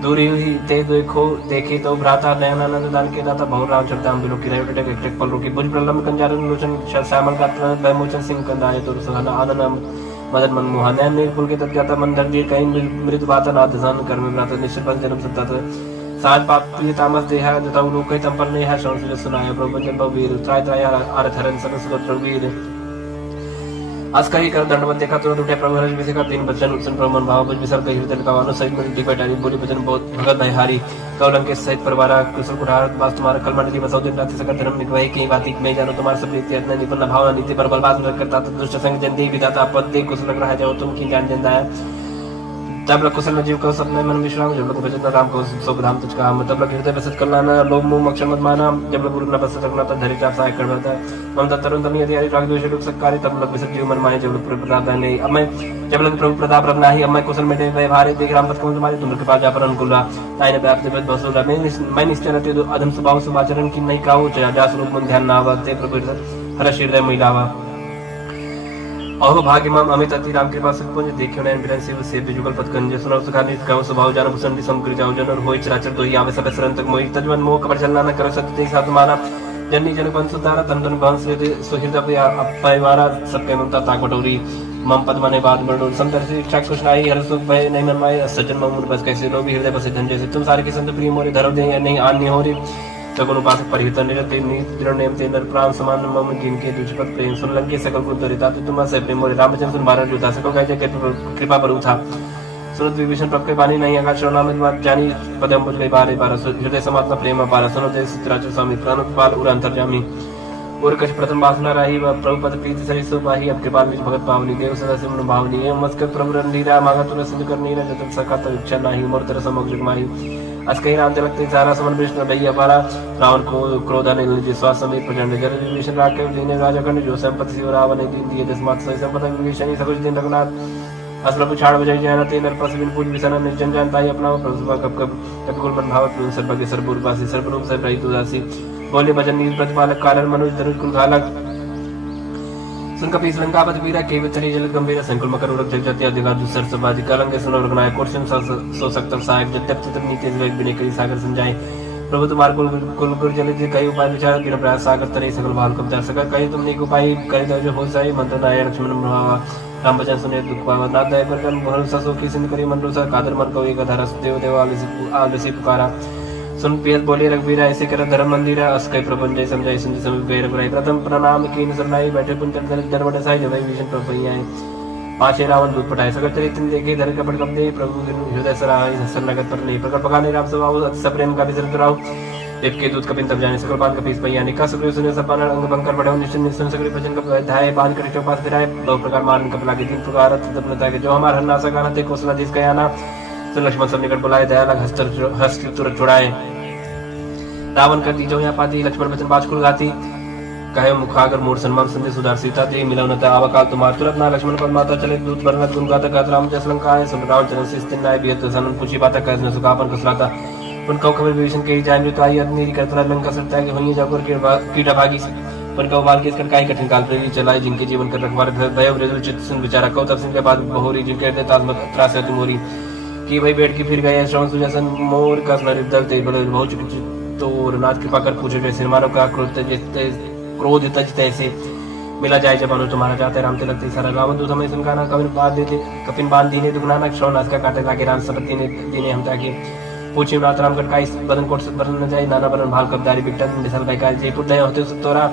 दूरी हुई ते देखो देखे तो भ्राता नयनानंद दान के दाता बहु राम चरताम बिलो की रहे टक एक पल रुकी भुज प्रलम कंजारन लोचन श्यामल गात्र भयमोचन सिंह कंदाय तो सहना आनंद मदन मन मोहन निर्पुल के तक जाता मन दर्दी कहीं मृत बाता नाथ सान कर्म भ्राता निश्चित जन्म सत्ता साज पाप तामस देहा जता लोक तंपल नेहा श्रवण सुनाय प्रभुजन बवीर त्राय त्राय आरथरन सरस्वत प्रवीर अस्कही कर दंडवत देखा तो उठे प्रभु हर्ष विषय का तीन बचन उसन प्रमन भाव बुझ विसर के हृदय का वानो सहित मिलती बैठारी बोली बचन बहुत भगत भयहारी कौलंक के सहित परिवार कुशल कुठार वास तुम्हारा कलमंडली बसौ दिन राति सकल धर्म निकवाई की बाती मैं जानो तुम्हारा सब रीति अतना निपन्न भावना नीति पर बलबाज करता तो दुष्ट संग जन दे विदाता पद दे कुशल रहा जाओ तुम की जान जन दाया तब लग कुशल जीव को सपने मन विश्राम जब लग भजन राम को सब धाम तुझ काम तब लग हृदय बसत कल्याण लोभ मोह मक्षर मत माना जब लग गुरु न बसत रखना तब धरि चाप सहाय कर बरता ममता तरुण तमी यदि हरि राग द्वेष दुख सत्कारी तब लग विसत जीव मन माने जब लग प्रताप नहीं अब मैं जब लग प्रभु प्रताप रब नाही अब मैं कुशल में देव भारे देख राम पथ को तुम्हारे तुम कृपा जा पर अनुकूल ताई ने व्याप्त बद बसुरा मैं निश्चय रहते तो अधम स्वभाव सुभाचरण की नहीं काऊ जा स्वरूप मन ध्यान ना आवते प्रभु हर हृदय मिलावा अहो भाग्य मम अमित अति राम कृपा सत्पुंज देखियो नयन बिरन से बिजुगल पद कंज सुनो सुखानि गाँव स्वभाव जान भूषण समकृ जाओ जन और होय चराचर तो ही आवे सब सरंतक मोहि तजवन मोह कपट चलना न करो सत्य साथ माना जन्नी जन बंसु तारा तन तन बंस ले सुहृद अपयवारा सबके ममता ताकटोरी मम पद मने बाद मरणों संतर से इच्छा कुछ नाही हर सुख भय नहीं मन माय सज्जन मम बस कैसे लो भी हृदय बसे धन जैसे तुम सारे के संत प्रिय मोरे धरो दे नहीं आन्य हो रे सगुण उपासक परिहित निरते दृढ़ नेम ते नर प्राण समान मम जिनके दुष्पद प्रेम सुन लंके सकल कुल तरिता तो तुम से प्रेम मोरे रामचंद्र सुन बारह जोता सकल कह जय कृपा पर था सुनत विभीषण प्रभ के बानी नहीं आकाश नाम बात जानी पदम बुझ गई बारे बार हृदय समात्मा प्रेम अपार सुनो जय सिद्धराज स्वामी प्राणोत्पाल उर अंतर्जामी और कछ प्रथम वासना रही व प्रभु पद प्रीति सही सो बाही अब के बाद में भगत पावनी देव सदा सिमन भावनी एवं मस्कर प्रभु रणधीरा मांगा तुर सिद्ध कर नीरा जतन सका तो इच्छा नाही मोर तर समग्र माही अस्कही राम तिलक सारा समन विष्णु भैया पारा रावण को क्रोधा ने विश्वास समेत प्रचंड जल विभीषण राके दीने राजा खंड जो संपत्ति शिव रावण ने दीन दिए दसमात सही संपत्ति विभीषण सब दिन रघुनाथ असर पुछाड़ बजाई जयना ते नर पस बिन पूज विसना निर्जन जानताई अपना प्रभु कब कब कब कुल मन भावत सर्वज्ञ सर्वपूर्वासी सर्वरूप से रहित उदासी बोले भजन नील प्रतिपालक कारण मनुज धरुज कुल घालक सुन कपि लंकापति वीरा के वितरी जल गंभीर संकुल मकर उरक जग जति अधिकार दुसर सबाजी कलंक सुनो रघुनायक कोर्शन सो सकत सहायक जब तक नीति विवेक बिने करी सागर समझाए प्रभु तुम्हार कुल गुर जल जी कई उपाय विचार बिना प्रयास सागर तरे सकल भाल कब दर सका कई तुमने को उपाय करे दो जो हो जाए मंत्र नाय लक्ष्मण प्रभावा राम बचन सुने दुख पावा ना दया पर कर्म भरोसा सो की सिंध करी मन रोसा कादर मन को एक धरस देव देव आलसी पुकारा सुन पियत बोले रघुवीर ऐसे कर धर्म मंदिर अस्कय प्रपंच समझाई सुन समीप गए रघुराई प्रथम प्रणाम कीन सरनाई बैठे पुंचन दरवट साई जब विभीषण प्रभु आए पांचे रावण दूत पटाए सगर चरित्र देखे धर कपट कप दे प्रभु हृदय सराय हसन नगत पर नहीं प्रकट पकाने राम स्वभाव अति सप्रेम का विसर कराओ देव के दूत कपिन तब जाने सकल बांध कपीस भैया निका सुग्रीव सुने सपान अंग बंकर बढ़े निश्चय निश्चय सगरी भजन कप धाये बांध कर चौपास फिराए दो प्रकार मान कपला के तीन प्रकार तपनता के जो हमार हन्ना सगाना ते कोसला जिस गया ना सुन लक्ष्मण सब निकट बुलाए दया लग हस्त तुरंत छुड़ाए रावण कर दी जो यहाँ पाती लक्ष्मण बचन बाज खुल गाती कहे मुखागर मूर सन्मान संदेश सुधार सीता दे मिलवनता आवकाल तुम्हार तुरंत ना लक्ष्मण पर माता चले दूत बरनत गुण गाता गात राम जस लंका है सुन रावण चरण से नाय बियत सनन पूछी बाता कह न सुखापन कसलाता उन कौ खबर विभीषण के जान जो तो आई अग्नि करतला लंका सरता है कि होई जाकर के कीटा भागी पर कौ बाल के कर काई कठिन काल प्रेरी चलाए जिनके जीवन कर रखवार भय वृद्ध चित्त सुन विचारा कौ तब सिंह के बाद बहोरी जिनके दे तात्मक त्रास है तुमोरी की भाई बैठ के फिर गए श्रवण सुजसन मोर का स्मृत दल ते बल बहुत तो नाथ कृपा कर पूछे जैसे मानव का क्रोध तैसे मिला जाए जब अनु तुम्हारा जाते राम तिलक सारा रावण दूत हमें सुनकाना कपिन बांध दीने दुगनाना क्षण नाथ का काटे लागे राम सपति ने दीने हम ताकि पूछे नाथ राम गढ़ का इस बदन कोट से बदन न जाए नाना बदन भाल कबदारी बिकटन मिसल भाई का जयपुर दया होते तोरा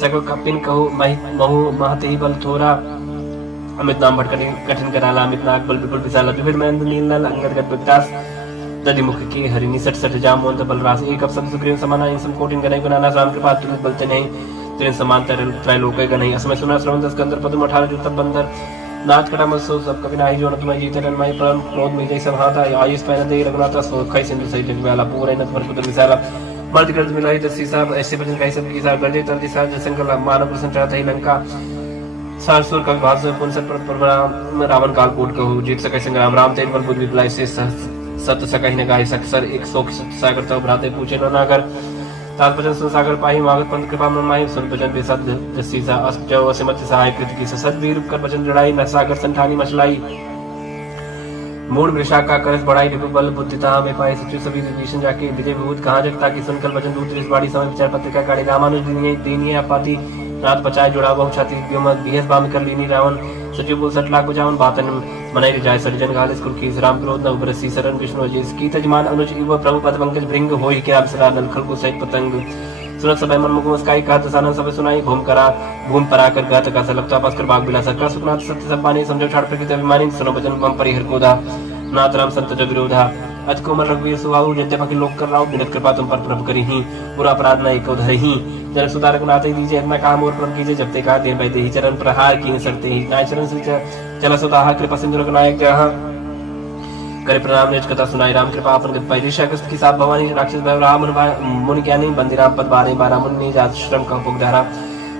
सकल कपिन कहू महु महते ही बल थोरा अमित नाम भटक कठिन कराला अमित नाग बल विपुल विशाला विभिन्न महेंद्र नील नल अंगद गद विकास दधिमुख की हरिणी सट सट जामोन बल रास एक अब सब सुग्रीव समाना इन सब कोटिन गनई गुनाना राम कृपा तुलित बलते नहीं तुलिन समान त्रैलोक गनई असमय सुना श्रवण दस कंदर पद्म 18 जो तब बंदर नाथ कटा मसो सब कभी नाही जो न तुम्हें जीते रन माई परम क्रोध में जैसा भाता आयुष पैन दे रघुनाथ सो खई सिंधु सही जग वाला पूरे न पर पुत्र विशाला मर्द गर्द मिलाई दसी साहब ऐसे भजन कई सब की साहब गर्दे तंदी साहब जसंकल मानव प्रसन्न चाहता ही लंका सारसुर का भाष पुनसर पर रावण काल कोट कहू जीत सके संग्राम राम तेज बल बुद्ध विप्लाई से सत्य सकहि न गाय सकसर एक शोक सागर तब भ्राते पूछे न नागर तात्पर्य संसागर पाही मागत पंत कृपा मन माही सुन भजन बेसद जसीसा अष्टो असिमत सहाय कृत की सद वीर कर भजन जड़ाई न सागर संठानी मचलाई मूड वृषा का करस बढ़ाई रिपु बल बुद्धिता में पाए सचिव सभी विभीषण जाके विजय विभूत कहाँ जगता की सुनकर भजन दूत इस बाड़ी समय विचार पत्रिका काढ़ी रामानुज दीनिये आपाती रात बचाए जुड़ा बहु छाती बिहस बाम कर लीनी रावण सचिव बोल 60 लाख बजावन बातन मनाई जाय सर्जन गाल स्कूल की राम क्रोध नव बरसी शरण विष्णु जी की तजमान अनुज इव प्रभु पद पंकज भृंग होई के अप्सरा नलखल को सहित पतंग सुनत सब मनमुख मुस्काई कहत सानन सब सुनाई घूम परा कर गात का सलपता पास कर बाग बिलासा का सुखनाथ सत्य सब बानी समझो ठाड़ प्रकृति अभिमानी सुनो भजन मम परिहर कोधा नाथ राम संत जग विरोधा अज कोमल रघुवीर सुहाऊ नित्य पखी लोक कर राव बिनत कृपा तुम पर प्रभु करी ही पूरा अपराध न एको धरि ही जल सुधारक नाथ दीजिए अपना काम और प्रभु कीजिए जब ते का दे बैठे ही चरण प्रहार की सरते ही नाय चरण से चल सुदाहा कृपा सिंधु नायक जहाँ करे प्रणाम निज कथा सुनाई राम कृपा अपन गत पाई ऋषि अगस्त की साथ भवानी राक्षस भय राम मुनि ज्ञानी बंदी राम पद 12 मुनि जात श्रम का पुग धारा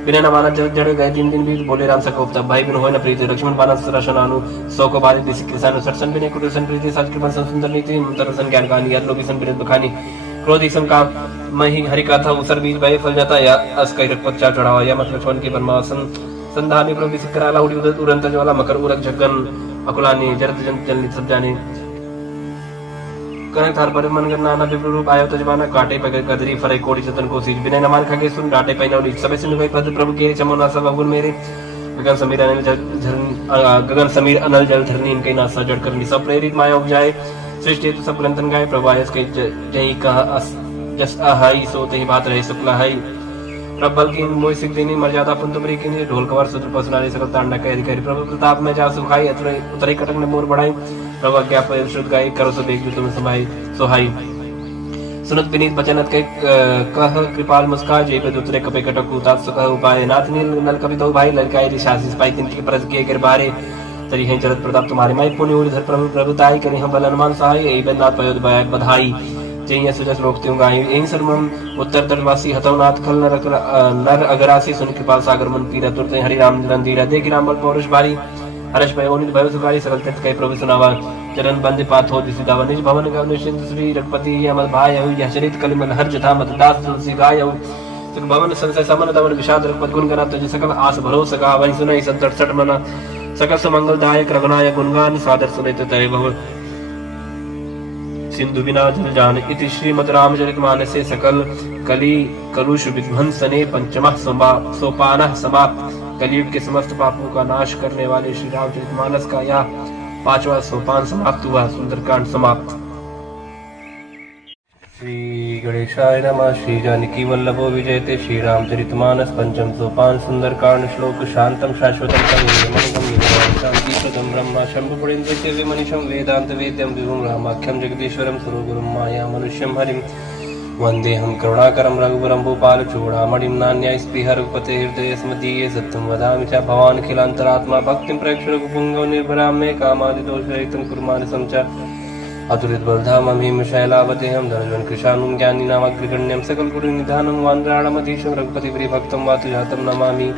बिना न माना जड़ गए दिन बीत बोले राम सकोप तब भाई बिन होय न प्रीति लक्ष्मण बाना सरशन अनु सौ को बारिश दिस किसान सरसन बिने कुटसन प्रीति साज कृपा सुंदर नीति तरसन ज्ञान कहानी लोग सन बिरत बखानी क्रोध सम काम मही हरि कथा उसर बीज भय फल जाता या अस कई रखपच्चा चढ़ावा या मतलब लक्ष्मण की परमासन संधानी प्रभु सिकराला उड़ी उदत उरंत ज्वाला मकर उरक जगन अकुलानी जरत जन चलनी सब जाने कने थार पर मन करना ना विप्र रूप आयो तजमाना काटे पे गदरी फरे कोड़ी चतन को सीज बिना नमान खगे सुन डाटे पे नौली सबे सिन कोई पद प्रभु के चमोना सब अवगुण मेरे गगन समीर अनल जल धरनी इनके नासा जड़ करनी सब प्रेरित माया उपजाए सृष्टि तो सब ग्रंथन गाए प्रभु आयस के जय कहा जस अहाई सोते ही बात रहे शुक्ला हाई प्रबल की मोहि सिख देनी मर्यादा पुंतुमरी की ढोल कवर सूत्र पसनारी सकल तांडा के अधिकारी प्रभु प्रताप में जा सुखाई उतरे कटक ने मोर बढ़ाई प्रभु क्या पर शुद्ध गाई करो सब एक तुम समाई सोहाई सुनत विनीत बचनत के कह कृपाल मुस्कान जय पे दूसरे कपे कटक उतार सुख उपाय नाथ नील नल कवि दो भाई ललकाई रिशासी स्पाई तिन की परज किए कर बारे तरी हैं चरत प्रताप तुम्हारे माई पुण्य उधर प्रभु प्रभुताई करी हम बल अनुमान सहाय एई बन्नाथ पयोद बधाई जय सुजस रोकते गाय एहि सर्वम उत्तर तटवासी हतवनाथ खल नर अगरासी सुन कृपाल सागर मन पीरा तुरते हरि राम रंधीरा देख राम बल पौरुष बारी हर्ष भय ओनित भय सुखारी सकल तीर्थ कई प्रभु सुनावा चरण बंद पाथ हो दिसि दावा निज भवन का निश्चिंत श्री रघुपति अमल भाय यह चरित कलिमल हर जथा मत दास तुलसी गाय सुख भवन संशय समन दमन विषाद रघुपत गुण गना तुझ सकल आस भरोसा गा वही सुनाई संतट सट मना सकल सुमंगल दायक रघुनायक गुणगान सादर सुनित तय बहु सिंधु बिना जल जान इति श्रीमद् रामचरितमानसे सकल कली कलुष विध्वंसने पंचमः सोपानः समाप्त कलयुग के समस्त पापों का नाश करने वाले श्री रामचरितमानस का यह 5वां सोपान समाप्त हुआ। सुंदरकांड समाप्त। श्री गणेशाय नमः। श्री जानकी वल्लभो विजयते श्री रामचरितमानस पंचम सोपान सुंदरकांड श्लोक शांतम शाश्वतम शांतिप्रदम ब्रह्म शंभुपुरेन्द्र मनीषम वेदांत वेद्यम विभुम रामाख्यम जगदीश्वरम सुरगुरुम माया मनुष्यम हरिम वंदेहम करुणाकरम रघुवरम भूपाल चूड़ामणिम नान्याय स्पृह रघुपते हृदय स्मदीये सत्यम वदामि च भवान् अखिलान्तरात्मा भक्तिं प्रेक्ष रघुपुंगव निर्भरां मे कामादिदोषरहितं कुरु मानसं च अतुलित बलधामं हिम शैलावतेहं धनुजं कृशानुं ज्ञानिनामग्रगण्यं सकल गुरु निधानं वानराणमधीशं रघुपति प्रियभक्तं वातुजातं नमामि।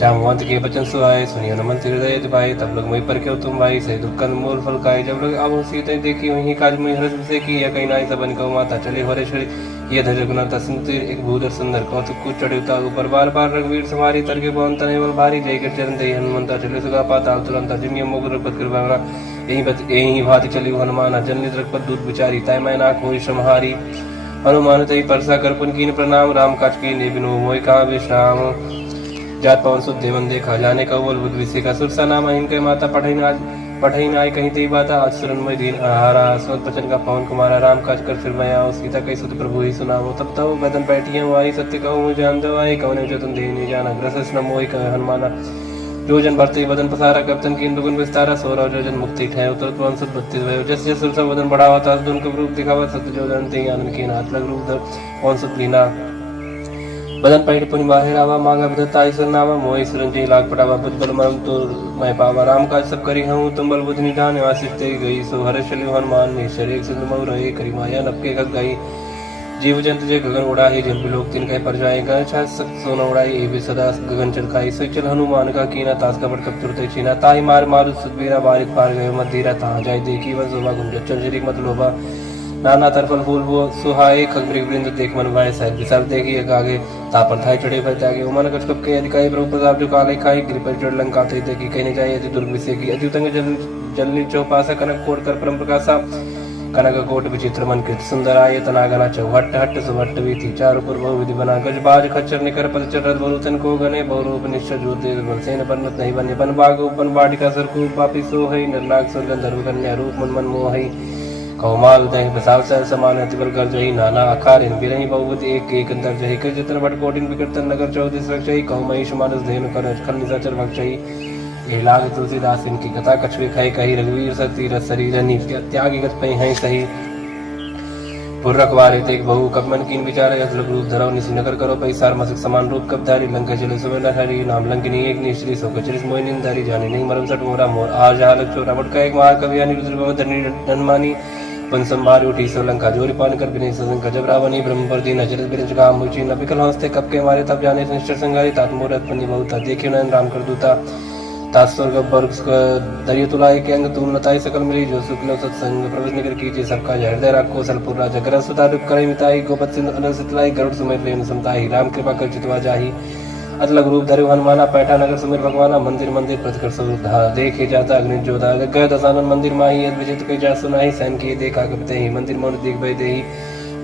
जामवंत के बचन सुहाए सुनियो न मंत्र हृदय दुभाए तब लोग मुझ पर क्यों तुम भाई सही दुख मूल फल खाए जब लोग अब सीते देखी वही काज में हृदय से की या कहीं नाई सबन को माता चले हो रे ये धर रघुनाथ सिंतिर एक भूधर सुंदर कौतुक कुछ चढ़े उतार ऊपर बार बार रघुवीर सवारी तरके पवन तने भारी जय कर चरण दे हनुमंता चले सुगा पाताल तुरंत जिमिय मोग रघुपत कृपा यही भाति चली हनुमान जनित रघुपत दूत विचारी तय मैं नाक हो श्रमहारी हनुमान तई परसा कर पुन कीन प्रणाम राम काज की ने बिनो मोय कहा विश्राम जात पवन सुध देवन देखा जाने का बोल बुद्ध विषय का सुरसा नाम इनके माता पढ़ई में आई कहीं तेई बाता आज सुरनमय दीन आहारा सोत बचन का पवन कुमारा राम काज कर फिर मैं आओ सीता कई सुत प्रभु ही सुनाओ तब तो बदन बैठिए आई सत्य कहूँ मुझे जान दो आई कौन जो तुम देने जाना ग्रस न मोहि कह हनुमाना जो जन भरते बदन पसारा कप्तन की दुगुन विस्तारा सोरा जो जन मुक्ति ठहर उतर पवन सुत 32 भयो जस जस सुरसा बदन बढ़ावा था दुन का रूप दिखावा सत्य जो जन ते आनंद के हाथ लग रूप पवन सुत लीना बदन पैठ पुनि बाहिर आवा मांगा विधता ईश्वर नावा मोहि सुरंजी लाग पटावा बुद्ध बल मरम तो मैं पावा राम काज सब करी हूँ तुम बल बुद्ध निधान आशीष ते गई सो हर शल्यु हनुमान ने शरीर सिंधु मऊ रहे करी माया नपके खग गई जीव जंतु जे गगन उड़ाही जिन लोग तिन कह पर जाए गए छा सोना उड़ाई ए भी सदा गगन चरखाई सो चल हनुमान का कीना तास का बड़ कब तुरते चीना ताई मार मारु सुदबीरा बारिक पार गए मत धीरा ता जाय देखी वन शोभा गुंज चंजरी मत लोभा नाना तरफल फूल वो सुहाए खगमृग वृंद देख मन भाई साहब विशाल देखी आगे तापर थाई चढ़े भय त्यागे उमन कछ कप के अधिकारी प्रभु प्रताप जो काले खाई गिर पर चढ़ लंका ते देखी कहने जाए यदि दुर्ग विषय की अद्युतंग जलनी चौपासा कनक कोट कर परम प्रकाशा कनककोट विचित्र मन कृत सुंदर आयतनागना चौहट्ट हट्ट सुभट्ट वीथि चारु पूर्व विधि बना गजबाज खच्चर निकर पदचर रथ बहुतन को गने बहुरूप निश्चय ज्योति बलसेन पर्वत नहीं बने बन बाग उपन बाटिका सरकूप पापी सो है निर्नाग सुरगन धर्म कन्या रूप मन मन मोह कौमाल दह बसाव सह समान अतिबल कर जही नाना आकार इन बिरही बहुवत एक एक अंतर जही कर जतन भट कोटिन विकर्तन नगर चौदिस रक्षई कौमहिष मानस धेनु कर खल निशाचर भक्षई ये लाग तुलसीदास इनकी कथा कछुए खाई कही रघुवीर सती शरीर त्यागी गत पै हैं सही पुरखवारे तेग बहु कब मन कीन विचार रूप धरो निसी नगर करो पै सार मसिक समान रूप कब धारी लंका चले सुमेला हरि नाम लंकिनी एक निश्री सो कचरिस मोहिनी धारी जाने नहीं मरम सट मोरा मोर आज हालक चोरा बट का एक महाकवि यानी रुद्र भव धरणी धनमानी पन संभार उठी सो लंका जोरी पान कर बिने सजन का जब रावणी ब्रह्म पर दी नजर बिरज का मुची न बिकल हंसते कब के मारे तब जाने निश्चर संगारी तात मोरत पन्नी बहुता देखियो नयन राम कर दूता तास्वर्ग वर्ग दरियो तुलाय के अंग तुम नताई सकल मिली जो शुक्ल सत्संग प्रवेश निकर कीजिए सबका हृदय राखो सलपुर राजा गरज सुता दुख करे मिताई गोपत सिंधु अनल सितलाई गरुड़ सुमेर लेन समताई राम कृपा कर चितवा जाही अतलग रूप धरे हनुमाना पैठा नगर सुमेर भगवाना मंदिर मंदिर प्रतिकर स्वरूप देखे जाता अग्नि जोधा गय दसानन मंदिर माही यद विजित कई जा सुनाही सैन की देखा कपते ही मंदिर मौन दिख भय देही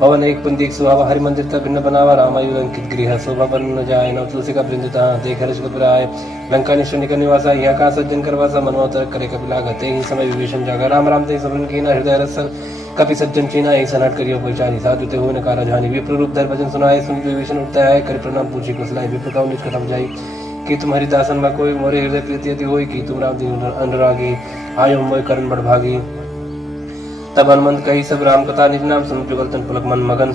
पवन एक पुंदिक सुहावा हरि मंदिर तक भिन्न बनावा रामायु अंकित गृह शोभा बन न जाए न तुलसी का वृंदता देख हर्ष कपिराय लंका निश्चय निकल निवासा यहाँ का सज्जन करवासा मनोतर करे कपिला गते ही समय विभीषण जागा राम राम ते सबन कीना हृदय रसन कपि सज्जन चीना ऐसा नट करियो पहचानी साधु ते हो न कारा जानी विप्र रूप धर भजन सुनाए सुन विभीषण उठता है कर प्रणाम पूछी कुशलाई विप्र का निज कथम जाई कि तुम हरिदासन में कोई मोरे हृदय प्रीति यदि होई कि तुम राम दीन अनुरागी आयो मोय करण बड़भागी तब हनुमंत कही सब राम कथा निज नाम सुन जुगल तन पुलक मन मगन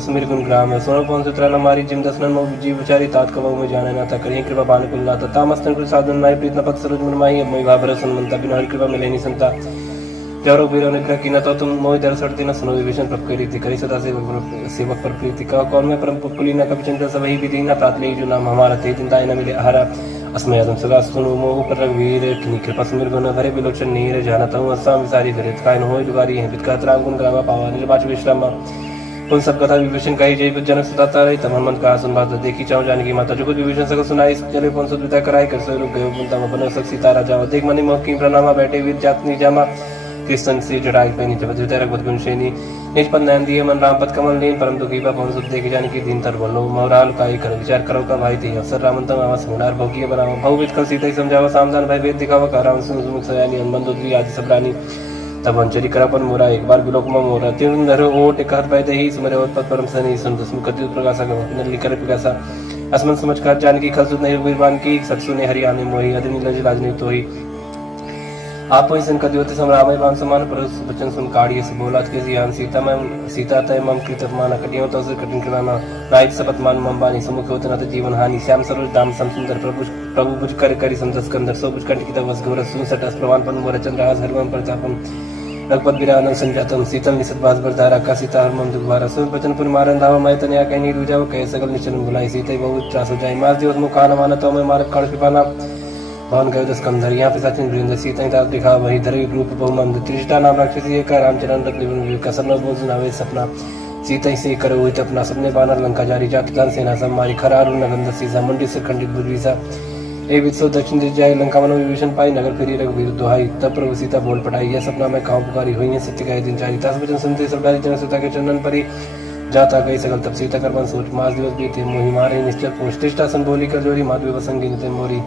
सुमिर गुण ग्राम सोनो पवन सुत्रा नमारी जिम दसनन मो जीव विचारी तात कबहु में जाने ना था करिए कृपा बान कुल नाता तामस्तन कुल साधन नाई प्रीत न पत सरोज मन माही अब मोहि भाबर सुनमंता बिन हरि कृपा मिले नहीं संता जरो बीरो निग्रह की न तो तुम मोहि दर सड़ती न सुनो विभीषण प्रभ करी थी करी सदा सेवक पर प्रीति का कौन में परम पुली न कभी चिंता सब ही विधि न प्रात ले जो नाम हमारा थे चिंताएं न मिले आहारा अस्मय अदम सदा सुनो मोह पर रघुवीर किनी कृपा सुमिर गुण भरे बिलोचन नीर जानता हूँ अस्साम विसारी धरित कायन होय दुगारी है बितकात राम गुण ग्रामा पावा निर्वाच विश्रामा उन सब कथा विभीषण कही जय जनक सताता रही तब हनुमंत कहा सुन बात देखी चाहूं जाने की माता जो कुछ विभीषण सकल सुनाई चले पवन सुत विदा कराई कर सोई रुक गए बुनता में बनो सक सीता राजा देख मनी मोह की प्रणामा बैठे वीर जातनी जामा कृष्ण से जड़ाई पैनी जब रघुपत गुणशेनी निज पद नयन दिए मन राम पद कमल लीन परम दुखी पवन सुत देखे जाने की दीन तर बोलो मोहराल काई कर विचार करो का भाई थी अवसर रामंतम आवास हुनार भोगिए बनाओ भवविद कल सीता ही समझावा सामधान भय वेद दिखावा का राम सुमुख सयानी हनुमान दुद्री आदि सब रानी तब अंचरी करापन मोरा एक बार बिलोक में मोरा तीन धरो ओट एक हाथ पाए ही सुमरे ओट पद परम सनी सुन दुस्मुख कति प्रकाशा नली कर पिकासा असमन समझ कर जान की खल सुत नहीं वीरवान की सत्सु ने हरियाणी मोही अदनी लज लाज नहीं तो ही आप ही संकट योति समरामय बाम समान परस बचन सुन काढ़िए से बोला के जियान सीता तय मम कृत मान कटियो तो से कठिन कराना नायक सपत मान मम बानी समुख होत न जीवन हानि श्याम सरोज दाम सम सुंदर प्रभु बुझ कर करी संतस कंदर सो बुझ कंठ की तवस घोर सुन सटस प्रमाण पन मोर चंद्रहास हरवम प्रतापम रघुपत बिरानन संजातम शीतल निसत बास बरधारा का सीता हरमम दुखवारा सुन बचन पुन मारन धावा मैं तनया कहीं नी रुजाओ कह सकल निचन बुलाई सीते बहुत त्रास हो जाए मास दिवस मुखान माना तो मैं मारक काढ़ पिपाना भवन गयो दस्कंधर यहाँ पे सचिन वृंद सीता दास दिखा वही धरे रूप बहुमंद त्रिष्टा नाम राक्षसी एक रामचरण रत्न कसर बोल सुनावे सपना सीता से करो हुई अपना सबने बानर लंका जारी जात जान सेना सम्मारी खरारू नगंध सीसा मंडी से खंडित बुद्धिसा ए वित्सो दक्षिण दिश जाए लंका मनो विभीषण पाई नगर फिरी रघुवीर दुहाई तब प्रभु सीता बोल पटाई यह सपना में काहू पुकारी हुई सत्य का दिन चारी दस वचन सुनते सब जन सीता के चंदन परी जाता गई सकल तब सीता कर सोच मास दिवस बीते मोहि मारे निश्चल पोष तिष्ठा संबोली कर जोरी माधवी वसंगी नितिन मोरी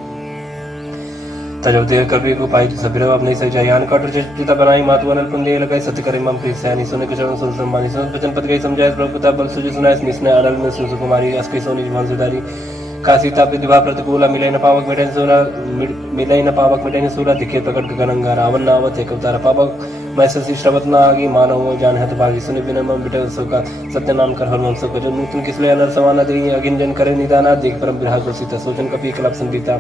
तजब देव कभी को पाई तो सबिरव अपने से जायान काटर चिता बनाई मातु अनल पुंदे लगाई सत्य करे मम प्रीत सयानी सुने के चरण सुन सम्मानी सुन वचन पद गई समझाए प्रभु पिता बल सुजि सुनाए निस्ने अनल में सुन कुमारी अस्कि सोनी जीवन सुधारी का सीता प्रतिभा प्रतिकूला मिले न पावक मिटे सूरा मिले न पावक मिटे सूरा दिखे प्रकट गगनंगा रावण नावत एक अवतार पावक मैं ससी श्रवत न आगी मानव जान हत भागी सुने बिना मम बिटे सो का सत्य नाम कर हरमम सो जो नूतन किसले अनल समाना दे अगिन जन करे निदाना देख परम विराग सीता सोचन कपि कलप संगीता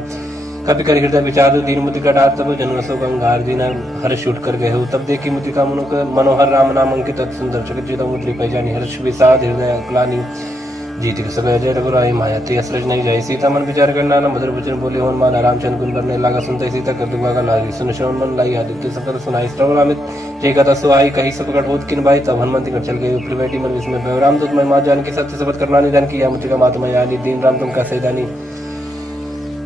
कभी कर हृदय विचार दीन मुद्रिका डाल तब जनरसो गंगार दीन हर्ष उठ कर गए हो तब देखी मुद्रिका मनोहर राम नाम अंकित सुंदर जगत जीता मुद्री पहचानी हर्ष विषाद हृदय क्लानी जीत सगय जय रघुराई माया ते असरज नहीं जाए सीता मन विचार करना न मधुर वचन बोले होन मान रामचंद्र गुण करने लगा सुनते सीता कर दुगा लागी सुन श्रवण मन लाई आदित्य सकल सुनाई श्रवणामित जय कथा सो आई कही सब प्रकट होत किन भाई तब हनुमंत कर चल गए ऊपर बैठी मन विस्मय राम दूत मैं मां जान की सत्य शपथ करना नहीं जान की या मुझे का मातमय यानी दीन राम तुम का सैदानी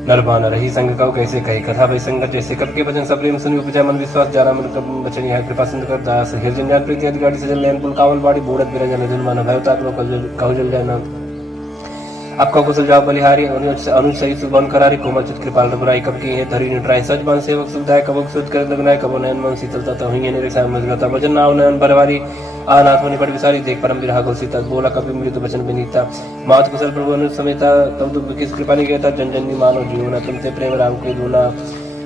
नरबान रही संग कहो कैसे कही कथा भई संगत जैसे कब के वचन सब प्रेम सुनि उपजा मन विश्वास जाना मन कब वचन यह कृपा सिंध कर दास हिरजन जान प्रीति आदि गाड़ी सजल लैन पुल कावल बाड़ी बूढ़त बिरजन जन मन भयताक लोक कहु जल जाना आपका कुशल जाओ बलिहारी अनुज सही सुबन करारी कोमल चित कृपाल रघुराई कब की है धरी निटराई सच बन सेवक सुविधाय कबक सुध कर लगनाय कबो नयन मन शीतलता तो हुई ने रक्षा मजगता वचन नाव नयन बरवारी आनाथ होने पर विसारी देख परम विरहा को सीता बोला कभी मृत वचन विनीता मात कुशल प्रभु अनुज समेता तब तो किस कृपा ने कहता जन जन मानो जीवना तुमसे प्रेम राम के दूना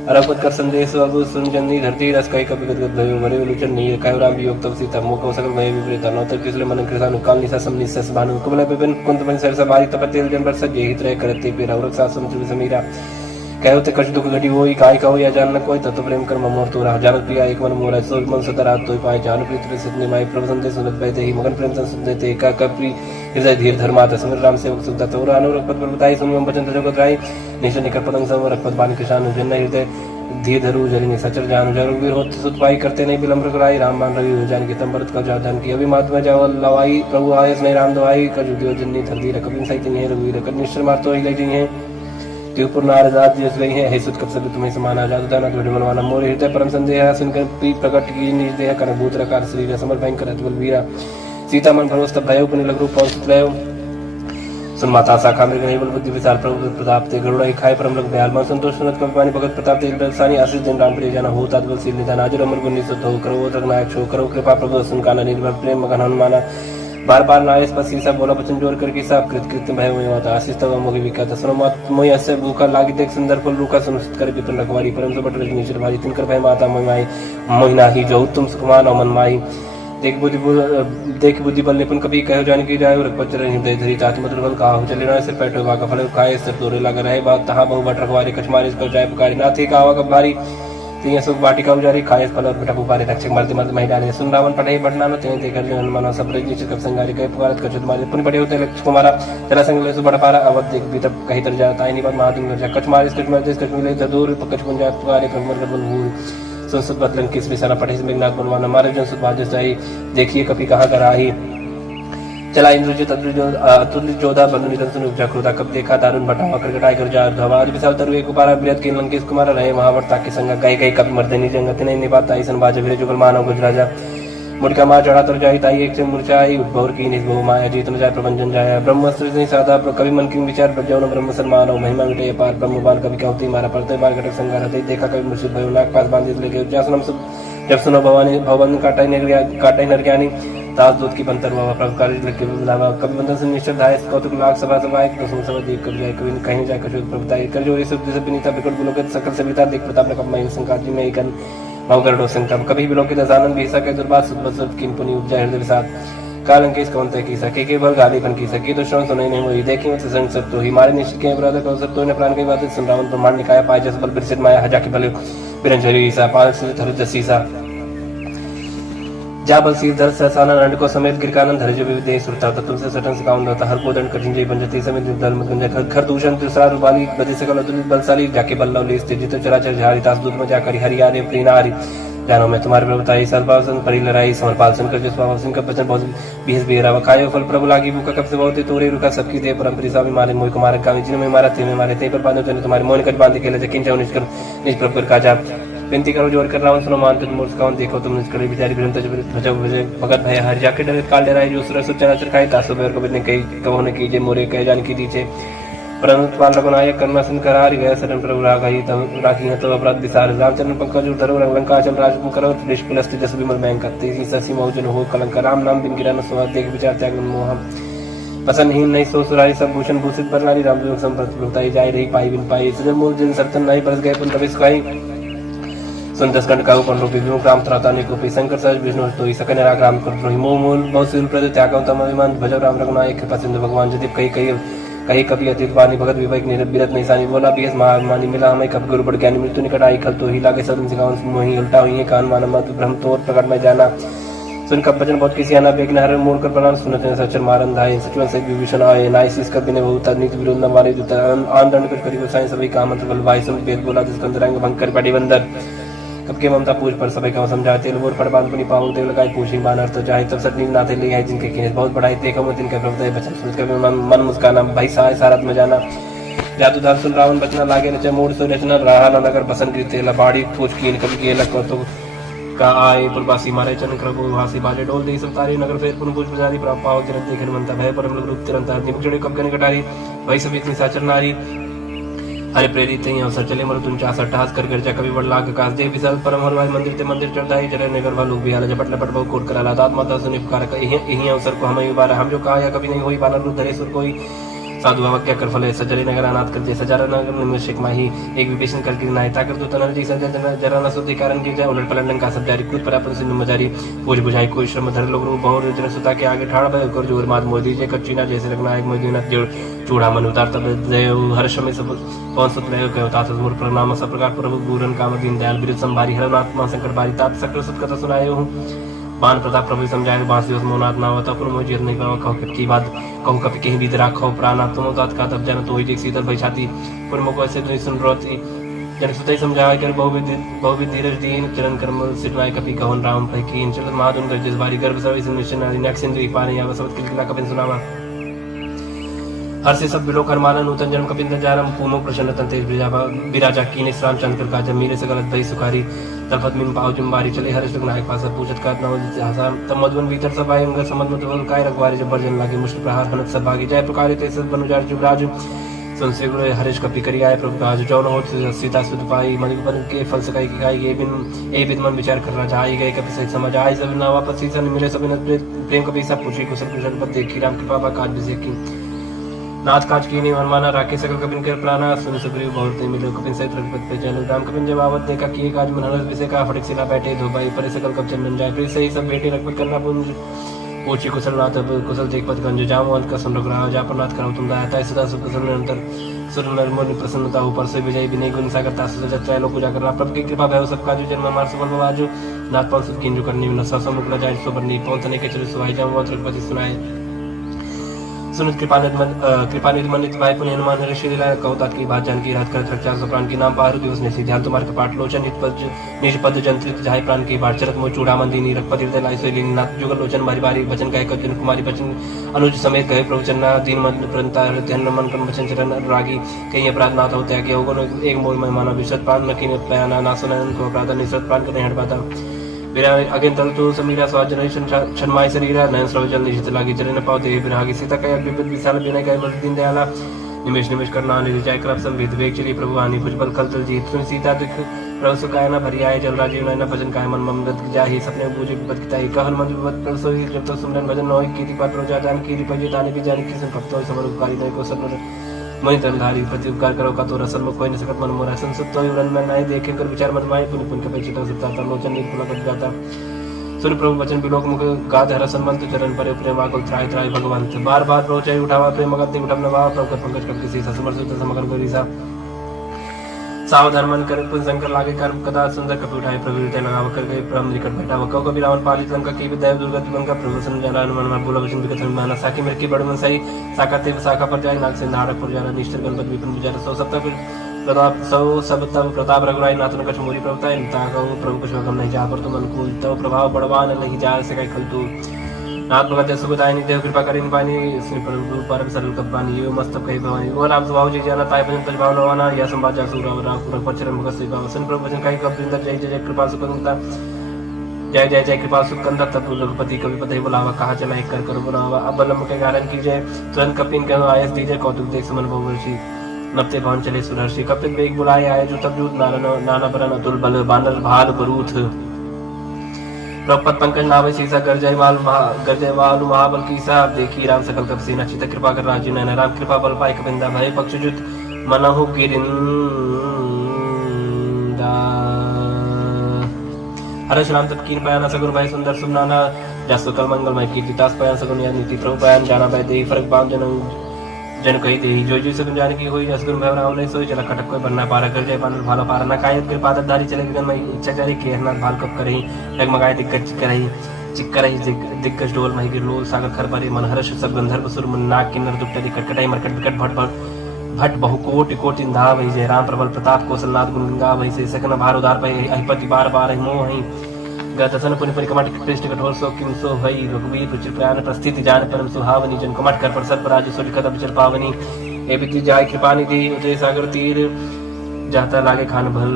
अरपत कर संदेश अब सुन जन्नी धरती रस कई कभी गदगद भयो मरे विलोचन नहीं कहो राम वियोग तब सीता मोको सकल भय विपरीता नौतर किसले मन कृषानु काल निसा समनि सस भानु कुबल विपिन कुंत मन सरसा बारी तपतेल जन बरस जेहित रह करते पेरा और सासम चुन समीरा कहो ते कछ दुख घटी होई काय कहो या जान न कोई तत्व प्रेम कर मोर तो रहा जानत प्रिया एक मन मोरा सो मन सतरा तोय पाए जान प्रीत रे सिद्धि माई प्रभु संते सुनत बैते ही मगन प्रेम संत देते का कपि हृदय धीर धर्मात समर राम सेवक सुनता तो अनुरक्त पद बताई सुनियम वचन जगत राई निश्चय निकर पतंग सम रखपत बानी किसान जन हृदय धीर धरु जरिनी सचर जान जरु वीर होत सुत पाई करते नहीं विलंब कराई राम मान रवि हो जान की तंबरत का जान की अभी मात में जाओ लवाई प्रभु आयस नहीं राम दवाई का जुदियो जन्नी धरती रकबिन सहित नहीं रघुवीर कनिश्चर मार तो ही ले जी है त्योपुर नारदात जिस गई है हे सुत कब सब तुम्हें समान आजाद दाना तो मनवाना मोर हृदय परम संदेह सुनकर पी प्रकट की निज देह कर भूत रकार शरीर समर भयंकर अतुल वीरा सीता मन भरोस तब भयो पुनि लघु रूप पहुंच लयो सुन माता शाखा में गई बल बुद्धि विचार प्रभु प्रताप ते गरुड़ा खाए परम लग दयाल मन संतोष सुनत कवि पानी भगत प्रताप ते दर्शानी आशीष दिन राम प्रिय जाना हो तात्बल सील निदान आज अमर गुण निसुत हो करो रघुनायक छो करो कृपा प्रभु सुन काना निर्भर प्रेम मगन हनुमाना बार बार नायस पर सीसा बोला वचन जोर करके सब कृत कृत्य भय हुए होता आशीष तब मोहि विकत सुनो मत मोहि अस्य भूखा लागी देख सुंदर फल रूखा सुनिश्चित कर विपिन रखवारी परम सुबट रजनीश्वर भाजी तिनकर भय माता मोहि मोहिना ही जो तुम सुखमान मन माई देख बुद्धि बल निपुण कभी कहो जान की जाए रघुपत हृदय धरी चात मधुर बल कहा चले ना सिर पैठो का फल खाए सिर तोरे लग रहे बात तहां बहु बट रखवारी कछमारी इसको जाय पुकारी ना थी कावा कब भारी तिया सुख बाटिका उजारी खाए फल और बेटा पुपारे रक्षक मर्द मर्द महिला ने सुन रावण पढ़े बढ़ना न तें देखर जो हनुमान सब रजी चिकप संगारी कहे पुकारत कछुत मारे पुनि पढ़े होते लक्ष्य कुमारा चला संग ले सुबड़ पारा अवध देख भी तब कहीं तर जाता है निपत महादिंग जा कछमारी कछ मर्द कछ मिले दूर कछ पुंजा पुकारे कमर बल भूल संसद बदलन किस विसारा पढ़े से मेघनाथ बनवाना मारे जन सुध बाजस जाई देखिए कभी कहाँ कर आई चला इंद्रजित अतुल्य जोधा बनु निधन सुन उपजा क्रोधा कब देखा दारुण बटावा करकटाई कर जा धवाज विशाल तरु एक कुमारा बृहत के लंकेश कुमार रहे महावर्ता के संग गई गई कभी मर्दनी जंगत नहीं निपाता ईसन बाज वीर जुगल मानव गुजराजा मुड़का माँ चढ़ा तर जाई ताई एक से मूर्छाई उद्भवर की निज बहु माया जीत न जाय प्रबंधन जाया ब्रह्मस्त्र नहीं साधा कवि मन की विचार प्रज्ञान ब्रह्म सम्मान महिमा मिटे पार ब्रह्म बाल कवि कहती मारा पड़ते बाल घटक संगार देखा कवि मुर्शिद भयो नाक पास बांधित लेके जासनम जब सुनो भवानी भवन काटाई नरज्ञानी दास दूत की बंतर हुआ प्रभुकारी लगे लावा कभी बंधन से निश्चय धाय कौतुक लाख सभा सभाए दसों सभा देख कभी जाए कभी कहीं जाए कशोद प्रभुताई कर जो ये सब जैसे विनीता बिकट बुलोक सकल सविता देख प्रताप ने कब मई संकाजी में एक भावकर डोसन तब कभी बिलोक दसानंद भी सके दुर्बाद सुद किन पुनि उपजा हृदय विषाद कालंकेश कौनते की सके के बल गाली बन की सके तो श्रवण सुने नहीं हुई देखी मत संग सब तो ही मारे निश्चित के अपराध को सब तो ने प्राण की बात सुन रावण ब्रह्मांड निकाय पाए जस बल बिरसित माया हजा की बल बिरंजरी सा पाल से धर जसीसा जा बल सीधर सहसाना नंद को समेत गिरकानंद धर जो विदेह सुरता तत्व से सटन से काउंड होता हर को दंड कठिन जय बंजती समेत दल मत गंजा खर दूषण तुसरा रुबाली बदी सकल अतुलित बलशाली जाके बल्लव ले स्थित जित चराचर झारी तास दूत में जाकर हरियारे प्रीनारी जानो मैं तुम्हारे प्रभुताई सर्वासन परि लड़ाई समरपाल सुनकर जिस पावन का वचन बहुत बीस बेरा खायो फल प्रभु लागी भूखा कब से बहुत तोरे रुका सबकी दे परम स्वामी मारे मोह कुमार का जिन में मारा थे में मारे थे पर बांधो चले तुम्हारे मोहन कट बांधे के जकिन जाओ निष्कर निज प्रभु का जा विनती करो जोर कर रावण सुनो मान तुम मूर्ख कौन देखो तुम निष्कर बिचारी बिरंत भजो भजे भगत भय हर जाके डरे काल डराई जो सुर सुचना चरखाई तासो बेर को बिने कई कहो ने कीजे मोरे कह जान की दीचे परंतु पाल रघुनायक कर्मा सुन कर हार गया शरण प्रभु राघई तब राखी है तो अपराध विसार रामचंद्र पंकज धरो लंका चल राज करो निष्कुलस्ति जस विमल बैंक करते ससी मौजन हो कलंक राम नाम बिन गिरा न सुहा देख विचार त्याग मोह पसंदहीन नहीं सो सुरारी सब भूषण भूषित पर नारी राम जो संपत लुटाई जाय रही पाई बिन पाई सजन मूल जन सर्तन नहीं बरस गए पुन तबिस खाई सुन दस कंड का ऊपर रूपी विमुख राम त्राता ने को शंकर सहज विष्णु तो ही सकन राग राम कर रोहि मोह मूल बहुत सील प्रद त्याग तम अभिमान भजो राम रघुनायक कृपा सिंधु भगवान यदि कहीं कभी अतीत वाणी भगत विवेक निरत नहीं सानी बोला भी महामानी मिला हमें कब गुरु बढ़ ज्ञानी मृत्यु निकट आई खल तो ही लागे सदन सिखावन मोही उल्टा हुई कान माना मत ब्रह्म तोर प्रकट में जाना सुन कब भजन बहुत किसी आना बेग नहर मोड़ कर प्रणाम सुनते सचर मारन धाय सचवन से विभीषण आए नाइसिस कर बिने बहुत नीति विरोध न मारे जो आन दंड कर करी गोसाई सभी काम मंत्र बल भाई सुन वेद बोला जिसका अंतरंग भंग कर पड़ी बंदर कब के ममता पूछ पर सभी का समझाते लोर पड़ बांध पुनी पावन देव लगाई पूछी बानर तो चाहे तब सटनी नाथे ले जिनके बहुत बढ़ाई देखो मैं तिनके प्रभुताई बचन सुन कर मन मुस्काना भाई साय सारत में जाना जातु धार सुन रावण बचना लागे न मोड़ सो रचना रहा न नगर बसन कीर्तेला बाड़ी ठोच कीन कभी गेला तो का आए प्रवासी मारे चन करबो हासी बाजे डोल दे सब तारी नगर फेर पुन पूज प्रजारी प्रापाव जरत देखन मनता भय परम लोग रूप तिरंता निमचड़े कब गन कटारी वही सब इतनी साचर नारी हरे प्रेरित ही अवसर चले मरु तुम चासा टहास कर गर्जा कभी बड़ लाग कास दे विशाल परम हरवाई मंदिर ते मंदिर चढ़ाई जरे नगर वालों भी आला झपट लपट बहु कोट करा दात माता सुनि पुकार यही अवसर को हमें बारा हम जो कहा या कभी नहीं हुई बाला रूप धरे सुर कोई साधु क्या कर फले सजरे नगर अनाथ करते सजारा नगर निमिषक माही एक विभीषण करके नायता कर दो तनर जी सजा जरा न सुधि कारण की जाए उलट पलट का सब जारी कूद परापन सिंधु मजारी पूज बुझाई कोई श्रम धर लोग बहु जन सुता के आगे ठाड़ भय कर जोर मात मोदी जे कच्चीना जैसे रखना एक मदीना जोड़ चूड़ा मन उतार तब देव हर्ष में सब कौन सुत रहे कहो तात मूर प्रणाम सब प्रकार प्रभु पूरन काम दीन दयाल बिरु संभारी हर आत्मा संकट बारी तात सकल सुत कथा सुनाए हूँ बान प्रताप प्रभु समझाए बांस दिवस मोनात ना होता पर मुझे नहीं पावा कहो की बात कहूँ कभी कहीं भी राखो प्राणा तुम तात का तब जाना तो ही शीतल भई छाती पर मुको ऐसे नहीं सुन रोती जन सुतई समझाए कर बहुविध धीरज दीन चरण कर्म सिटवाए कपि कहन राम पै कीन चल महादुन गजस बारी गर्भ सवि सुनिशन नक्सिंद्र एक पाने या वसवत किलकिला कपिन सुनावा हर से सब बिलो करमाना नूतन जन्म कपिंद्र जारम पूमो प्रसन्न तंते बिराजा कीने श्राम चंद्र का जब मीरे सकलत भई सुखारी तलपत मिन पाव जुम्बारी चले हर्ष नायक पास पूछत का नव हसान तम मधुवन भीतर सब आए अंग समझ मत काय रखवारे जब बर्जन लागे मुष्ट प्रहार हनत सब भागी जाय प्रकार ते सब बनुजार जुबराज संसे गुरु हरीश कपि करी आए प्रभु काज जौन हो सीता सुत पाई मणिपन के फल सकाई की गाय ये बिन मन विचार करना जाई गए कपि सहित समझ आए सब ना वापस सीसन मिले सब प्रेम कपि सब पूछी कुशल कुशल पद देखी राम कृपा बा काज बिसे की नाथ काज की नहीं मनमाना राके सकल कपिन कर प्राणा सुन सुग्रीव बहुत मिले कपिन सहित रघुपति पे चलो राम कपिन जब आवत देखा किए काज मन हरस विषय का फटक सिला बैठे धो भाई पर सकल कब चंदन जाए फिर सही सब बेटे रघुपति करना पुंज पूछी कुशल नाथ कुशल देख पद गंज जाम अंत का सुन रघुराव जा पर नाथ करम तुम दाता सदा सुख कुशल निरंतर सुर नरमोनि प्रसन्नता ऊपर से विजय विनय गुण सागरता सुजत चाहे लोग पूजा करना प्रभु की कृपा भय सबका जो जन्म मार सुबह बाजू नाथ पाल सुख किंजु करनी न ससम मुकला जाए सुबरनी पहुंचने के चले सुहाई जाऊं रघुपति सुनाए सुनित कृपानिधि मनित भाई पुण्य हनुमान ऋषि दिला कौतात की बात जानकी रात कर चर्चा सो प्राण की नाम पारु दिवस ने सी ध्यान तुम्हारे कपाट लोचन निज पद जंत्रित जाय प्राण की बात चरत मो चूड़ा मंदिनी रघुपति हृदय लाई सोई नाथ जुगल लोचन बारी बारी वचन कहे कपिन कुमारी बचन अनुज समेत कहे प्रवचन दीन मन प्रंता ध्यान मन कन वचन चरण रागी कहीं अपराध नाथ होते हैं कि होगन एक मोल में माना विशद प्राण न कीन पयाना ना सुनन को अपराध निसत प्राण करने हट पाता बिना अगेन तल तो समीरा स्वाद जनरेशन छनमाय शरीरा नयन स्रवजल निशित लागी चरण पावते बिना आगे सीता कया विपद विशाल बिना कया बल दिन दयाला निमेश निमेश करना निर्जय करप संविद वेग चली प्रभु आनी भुजबल कल तल जीत सुन सीता दुख प्रभु सुखाय न भरी आए जल राजीव नयन भजन काय मन ममदत जाहि सपने बूझे विपद किताई कहन मन विपद प्रभु सोई जब तक सुमरन भजन होय कीति पात्र प्रजा जान कीति पजे ताने भी जान की सुन भक्त होय समर उपकारी नय को सत्वर मणि तनधारी प्रति उपकार करो का तो रसन में कोई न सकत मन मोरा संसुत तो रन में नाय देखे कर विचार मत माय पुनि पुन के पेचिता सत्ता लोचन निर्पुल पद जाता सुन प्रभु वचन बिलोक मुख गाद हर संबंध चरण पर प्रेम आकुल त्राय त्राय भगवंत बार बार रोचाई उठावा प्रेम मगत उठम नवा प्रभु पंकज कर किसी समर्थ समगन करी सा सावधान मन कर पुन शंकर लागे कर्म कदा सुंदर कपि उठाए प्रभु हृदय लगाव कर गए ब्रह्म निकट बैठा वह कभी रावण पालित लंका की विद्या दुर्गति लंका प्रभु सन जाना मन में बोला वचन विकथ माना साकी मेरे की बड़ मन सही साकाते शाखा पर जाए नाग से नारक पर जाना निष्ठर गणपति विपिन विचार सौ सप्ताह प्रताप सौ सब तब प्रताप रघुराई नाथन कछ मोरी प्रभुताय ताकहु प्रभु कुछ गम नहीं जा पर तुम अनुकूल तब प्रभाव बड़वान नहीं जा सके खल तू नाथ भगत सुखदायिनी देव कृपा करिन पानी श्री प्रभु परम सरल कपानी यो मस्तक कहि भवानी वो राम स्वभाव जी जाना ताय भजन तज भाव नवाना या संवाद जा सुराव राम पुरख पचरम भगत श्री भाव सन प्रभु वचन कहि कपिंदर जय जय कृपा सुखंता जय जय जय कृपा सुखंदर तत्व रघुपति कवि पति बुलावा कहा चला एक कर बुलावा अब बलम के कारण की जय तुरंत कपिन कहो आयस दीजय कौतुक देख सुमन बहुवर्षी नपते भवन चले सुरर्षि कपिन वेग बुलाए आए जो तब जूत नाना बरन अतुल बल बानर भाल बरूथ प्रपत पंकज नावे सीसा गर्जय वालु महाबल कीसा देखी राम सकल कप सेना चित कृपा कर राजीव नयन राम कृपा बल पाए कपिंदा भय पक्ष जुत मनहु गिरिंदा हर्ष राम तत्कीन पयाना सगुर भाई सुंदर सुमनाना जस कल मंगलमय कीर्ति तास पयान सगुन या नीति प्रभु पयान जाना भाई देही फरक बाम जन कही दे जो सगुन जाने की हुई जसगुन भय राव नहीं सोई चला खटक कोई बनना पारा कर जाए बानर भालो पारा ना कायत के पादर धारी चले गगन में इच्छा जारी केरनाथ भाल कब करही डगमगाए दिग्गज चिक्करही दिग्गज डोल मही गिरलोल सागर खर परे मन हर्ष सब गंधर्व सुर मन नाग किन्नर दुपटरी कटकटाई मरकट विकट भट बहु कोटि कोटि धा वही जय राम प्रबल प्रताप कौशलनाथ गुण गंगा वही से सकन भार उदार पै अहिपति बार बार मोह ही गतसन पुनि परिकमट कृष्ण कठोर सो किम सो भई रघुवीर रुचिर प्रयाण प्रस्थिति जान परम सुहावनी जन कमट कर प्रसद पराज सुर कदम चर पावनी ए बिति जाय कृपा निधि उतरे सागर तीर जाता लागे खान भल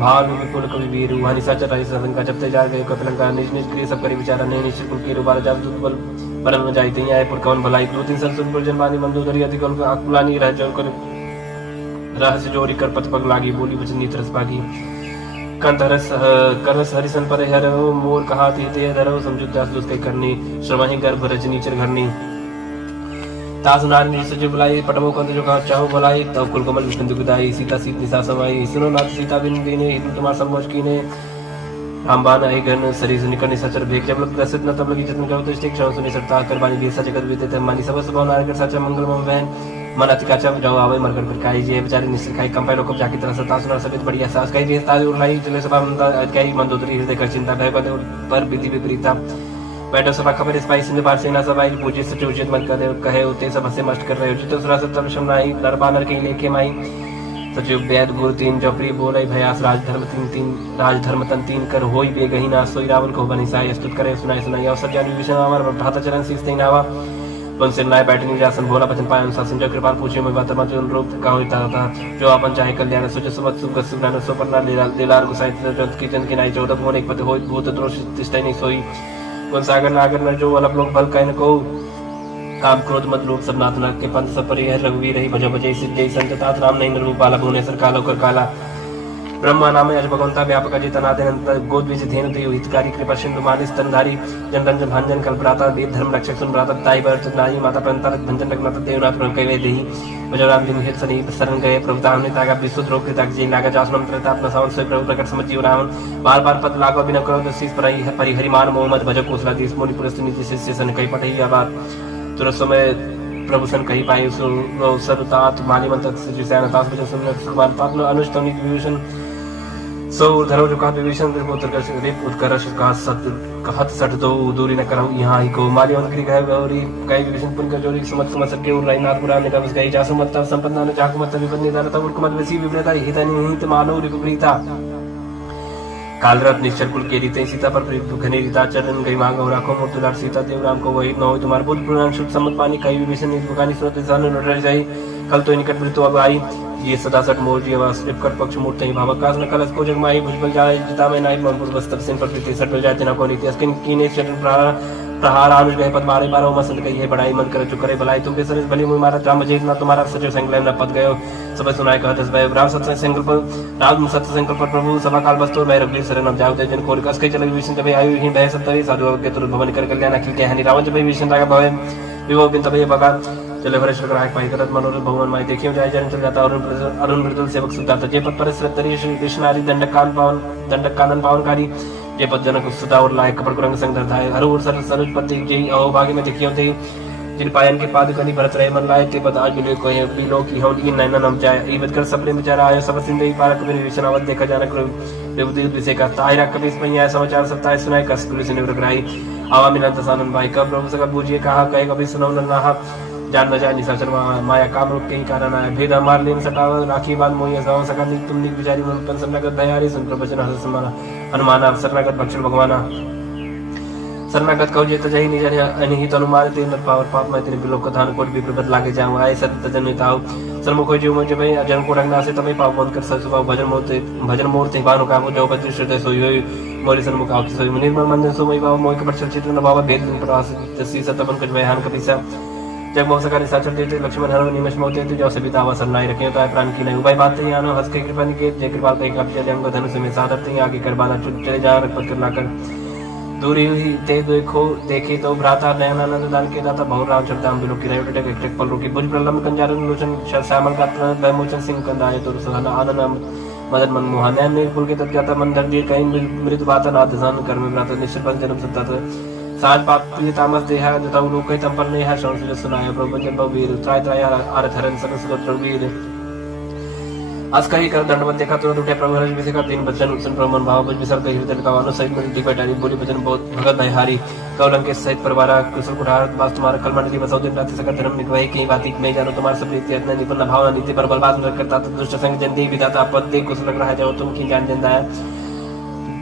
भाव विपुल कवि वीर वहानी सच राई सदन का जपते जा गए कपिलंका निज निज क्रिय सब करी विचारा नहीं निश्चित कुल के रुबार जात बल बरन में जाई तई आए पुर कवन भलाई दो तीन संसद पर जनवानी मंदोदरी अधिक उनका अकुलानी रह जोर कर रहस्य जोरी कर पथ पग लागी बोली वचन नीत रस पागी कंतरस करस हरिसन पर हरो मोर कहा ते धरो समझुत दास दुस कई करनी श्रमहि गर्भ रजनी चर घरनी तास नारी सज बुलाई पटमो कंत जो कहा चाहो बुलाई तब कुल कमल विष्णु दुखदाई सीता सीत निसा समाई सुनो नाथ सीता बिन दीने हिंदू तुम्हार संबोज कीने रामबान आई गण शरीर निकलने सचर भेक जब लग प्रसिद्ध न तब लगी जतन करो तो स्टिक क्षण सुनी सरता कर बानी भी सच जगत बीते थे मानी सब सब नार कर सच मंगल मम वहन मन अतिकाचा जाओ आवे मरकर फिर काई जे बेचारे निश्चित खाई कंपाई लोग जाकी तरह सता सुना सबित बढ़िया सास कई देश ताज उड़लाई चले सभा कई मंदोदरी हृदय कर चिंता भय पर विधि विपरीता बैठो सभा खबर स्पाई सिंह बार सेना सभाई पूज्य सच उचित मन करे कहे उते सब से मस्त कर रहे उचित सुरा सत्तर शमनाई नरबानर के लेके माई सचिव वेद गुरु तीन जपरी बोले भयास राजधर्म तीन राजधर्म तन तीन कर होई बेगही ना सोई रावण को बनी साई स्तुत करे सुनाई सुनाई अवसर जानी विष्णु अमर भ्राता चरण शीस तेई नावा वन से नाय बैठनी जासन भोला बचन पाए अनुसार संजय कृपाल पूछे मैं बात मत अनुरूप का होता था जो अपन चाहे कल्याण सोच सुमत सुख सुज्ञान सो परना लीलार गुसाई जंत की जन की नाई 14 मोर एक पते होई भूत द्रोष तिष्ठै नहीं सोई वन सागर नागर न जो अलग लोग बल कहन को काम क्रोध मत लोभ सब नाथ नरक के पंथ सब परिहर रघुवीर ही भज भजई सिद्धि संत तात राम नहीं रूप बाला भुवनेश्वर कालो कर काला ब्रह्मा नाम अज भगवंता व्यापक अजितनाथ गोद बीज धेनु ते हितकारी कृपा सिंधु मानिस तनधारी जन रंजन भांजन कल्पराता वेद धर्म रक्षक सुन भ्राता ताई भरत नाई माता पंता भंजन रघुनाथ देवनाथ प्रभु कहे देहि भजराम जिन हित सनी शरण गए प्रभुता हमने तागा विशुद्ध रोग के ताक जी नागा जासनम त्रता अपना सावन सोई प्रभु प्रकट समझियो राम बार बार पद लागो बिना करो तो शीस परि हरिमान मोहम्मद भज कोसला देश मोनि पुरस्त नीति शिष्य सन कई पटई आबाद तुरंत समय प्रभु सन कही पाए सरुतात माली मंत्र सचिव सैन तास बचन सुन सुमान पात्न अनुष्टम विभूषण सो धरो जो का विभीषण रिप उत्कर्ष का सत कहत सट दो दूरी न करहु यहाँ ही को माली मंत्री कहे गौरी कई विभीषण पुन कर जोरी समत कुमत सके उर राईनाथ पुराण निगम गई जासु मत संपन्ना न जाकु मत विपद निदान तब कुमत वसी विपरीता हितनि हित मानो रिपुप्रीता कालरत निश्चर कुल के रीते सीता पर घनी रीता चरण गई मांग और राखो मूर्तुलार सीता देव राम को वही न हो तुम्हारे बुद्ध पुराण शुद्ध सम्मत पानी कई विभीषण बुकानी सुनत जान लड़ जाई कल तो निकट मृत्यु अब आई ये सदा सट मोर जी आवास कट पक्ष मूर्त ही भावक कास न कलस को जगमाई भुजबल जाए जिता में नाई मनपुर बस्तर सिंह पर प्रीति सट जाए तना को नीति अस्किन कीने चरण प्रहार आनुज गए पद मारे बारो मसंत कही है बड़ाई मन कर चुक करे भलाई तुम बेसर भली मुई मारा राम जेत ना तुम्हारा सचिव संकलन न पद गयो सब सुनाए कहत भय राम सत्य संकल्प राम सत्य संकल्प प्रभु सभा काल बस्तुर भय रघुवीर शरण अब जाओ जन को कस के चले विष्णु जब आयु ही भय सत्य साधु के तुरंत भवन कर कल्याण अखिल के हनि रावण जब विष्णु राग भय विभव बिन तब बगा चले भरेश्वर ग्राहक पाई करत मनोरथ भगवान माई देखियो जाय जन चल जाता अरुण मृदुल सेवक सुता जे पद पर श्रद्धरी श्री कृष्णारी दंडक कानन पावनकारी जे पद जनक सुता और लायक कपड़ कुरंग संग धरधाय हर और सर सरुज पति जय अहो भाग्य में देखियो थे जिन पायन के पाद कनी भरत रहे मन लाए ते पद आज मिले कोई बिलो की हम इन नैना नम जाय ईबत कर सबले बेचारा आयो सब सिंधु पारक में विष्णावत देखा जानक देवदेव विषय का ताहिरा कबीस पहिया समाचार सत्ताय सुनाय कस पुलिस ने ग्रहाई आवा मिलन तसानन भाई कब प्रभु सका बूझिए कहा कहे कभी सुनौ नहा जान न जाए निशाचर माया काम रूप के ही कारण आया भेद मार लेन सटाव राखी बात मोहिया गाँव सका तुम निक बिचारी मन पेंशन नगद दयारी सुन प्रवचन हर समाना अनुमाना शरणागत भक्षण भगवाना शरणागत कहो जेत जही निज अनिहित अनुमान ते न पावर पाप में तेरे बिलोक कथान कोट भी प्रबत लागे जाऊं आए सत जनिताओ सर्वमुख जीव मुझे भाई अजन को रंगना से तभी पाप बंद कर ससुवा भजन मूर्ति बानो का जो बद्र श्रुत सोई होई मोरी सन्मुख आव सोई निर्मल मंजन सो मई बाबा मोय के पर चित्र न बाबा भेद प्रवास तसी सतपन कुछ बयान कपिसा जब मौसका निशाचर देते लक्ष्मण हर निमेश मोते तो जैसे पिता अवसर नाई रखे तो प्राण की नहीं उपाय बात ही आनो हंस के कृपा निके जय कृपाल पे कप चले अंग धनुष में सादर थे आगे करबाना चुप चले जा रखपत करना कर दूरी हुई ते देखो देखे तो भ्राता नयनानंद दान के दाता बहु राम चरताम बिलो की रयो टक एक पल रुकी भुज प्रलम कंजारन लोचन श्यामल गात्र वैमोचन सिंह कंदाय तो सहना आनंद मदन मन मोहन नयन निर्पुल के तब जाता मन दर्दी कहीं मृत बाता नाथ ध्यान कर में भ्राता निश्चल पर जन्म सत्ता साज पाप प्रिय तामस देहा जता लोक कई तंपल ने है संस्कृत सुनाय प्रभु जन बवीर त्राय त्राय आरथ हरन सकस वीर आज कही कर दंडवत देखा तो उठे प्रभु हरज विषय का तीन बचन उसन प्रभु मन भाव बज विसर कही हृदय का वानो सहित मिलती बैठारी बोली बचन बहुत भगत भयहारी कौलंक के सहित परिवार कुशल कुठार वास तुम्हारा कल मंडली बसौ दिन रात सकल धर्म निकवाई कहीं बाती मैं जानो तुम्हारा सब रीति इतना निपन्न भावना नीति पर बलबाज न करता तो दुष्ट संग जन दे विदाता पद दे कुशल लग रहा जाओ तुम की जान जन दाया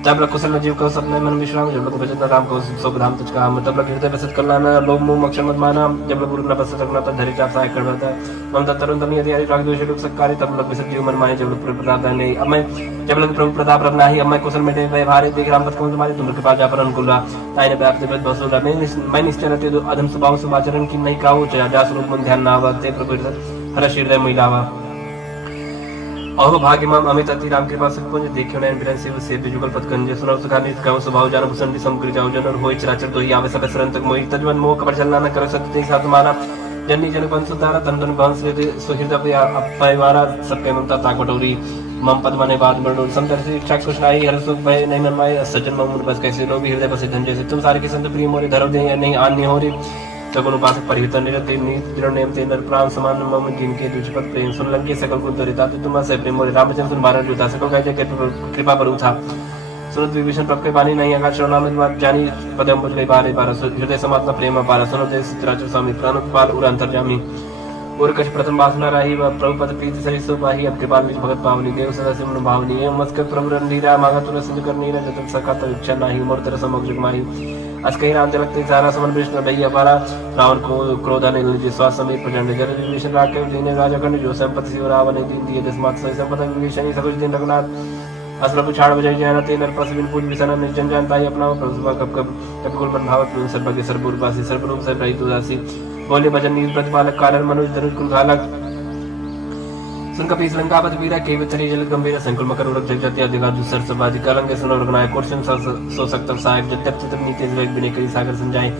तब लग कुशल जीव कहो सपने मन विश्राम, जब लग भजन राम कहो सुख धाम तुझ काम, तब लग हृदय बसत कल्याण लोभ मोह अक्षर मत माना, जब लग गुरु न बसत रखना तब धरि चाप सहाय कर बता, ममता तरुण तमी यदि हरि राग दोष लोक सत्कारी, तब लग विसत जीव मन माहे, जब लग प्रताप नहीं अब मैं, जब लग प्रभु प्रताप रखना ही, अब मैं कुशल में वह भारे देख राम पथ कौन तुम्हारी, तुम कृपा जा पर अनुकूल ताई ने व्याप्त बद बसुरा, मैं निश्चय रहते दो अधम स्वभाव सुभाचरण की नहीं काहू, जा स्वरूप मन ध्यान नावा, ते प्रभु हर हृदय महिलावा। अहो भाग्य माम अमित अति राम कृपा सत्पुंज देखियो नयन बिरन सेव से बिजुगल पद कंजे सुनो सुखा नित गाँव स्वभाव जान भूषण समग्र जाओ जन और होय चराचर दो ही आवे सब सरन तक मोहि तजवन मोह कपट चलना न करो सत्य साथ माना जन्नी जन बंसु तारा तन तन बंस ले सुहृद अपयवारा सबके ममता ताकटोरी मम पद मने बाद बड़ो समदर से इच्छा कुछ नाही हर सुख भय नहीं मन माय सज्जन मम बस कैसे लो भी हृदय बसे धन जैसे तुम सारे के संत प्रिय मोरे धरो दे नहीं आन्य हो रे सगुण उपासक परिहितन निरते निर नेम ते नर प्राण समान मम जिनके तुझपत प्रेम सुन लंके सकल कुल तरिता तु तुम से प्रेम मोरे रामचंद्र सुन बारह जुता सकल कह जय कृपा पर था सुनत विभीषण प्रभ के बानी नहीं आकाश नाम जानी पदम बुझ गई बारे बारह हृदय समात्मा प्रेम अपार सुनो देश चित्राचर स्वामी प्राणोत्पाल उर अंतर्जामी और कछ प्रथम वासना रही प्रभु पद प्रीति सही सो पाही अब कृपा निज भगत पावनी देव सदा सिमन भावनी एवं मस्कर प्रभु रणधीरा मांगा तुर सिद्ध कर नीरा जतन सका तर इच्छा नाही मोर तर समग्र माही अस कहीं राम जलकते सारा समन विष्णु भैया पारा रावण को क्रोधा ने निज श्वास समेत प्रचंड जल विभीषण राके दीने राजा खंड जो संपत्ति शिव रावण ने दीन दिए दसमात सही संपदा विभीषण सब दिन रघुनाथ असला पुछाड़ बजाई जाना ते नर प्रस बिन पूज विसना निर्जन जानता ही अपना प्रभु कब कुल मन भावत सर्वज्ञ सर्वरूपासी सर्वरूप से रहित उदासी बोले भजन नील प्रतिपालक कारण मनुज धरुज कुल घालक सुन कपि लंकापति वीरा के वितरी जल गंभीर संकुल मकर उरक जग जति अधिका दुसर सबादि कलंक सुन रघुनायक कोर्शन सो सकत सहायक जब चित्र नीति विवेक बिने करी सागर समझाए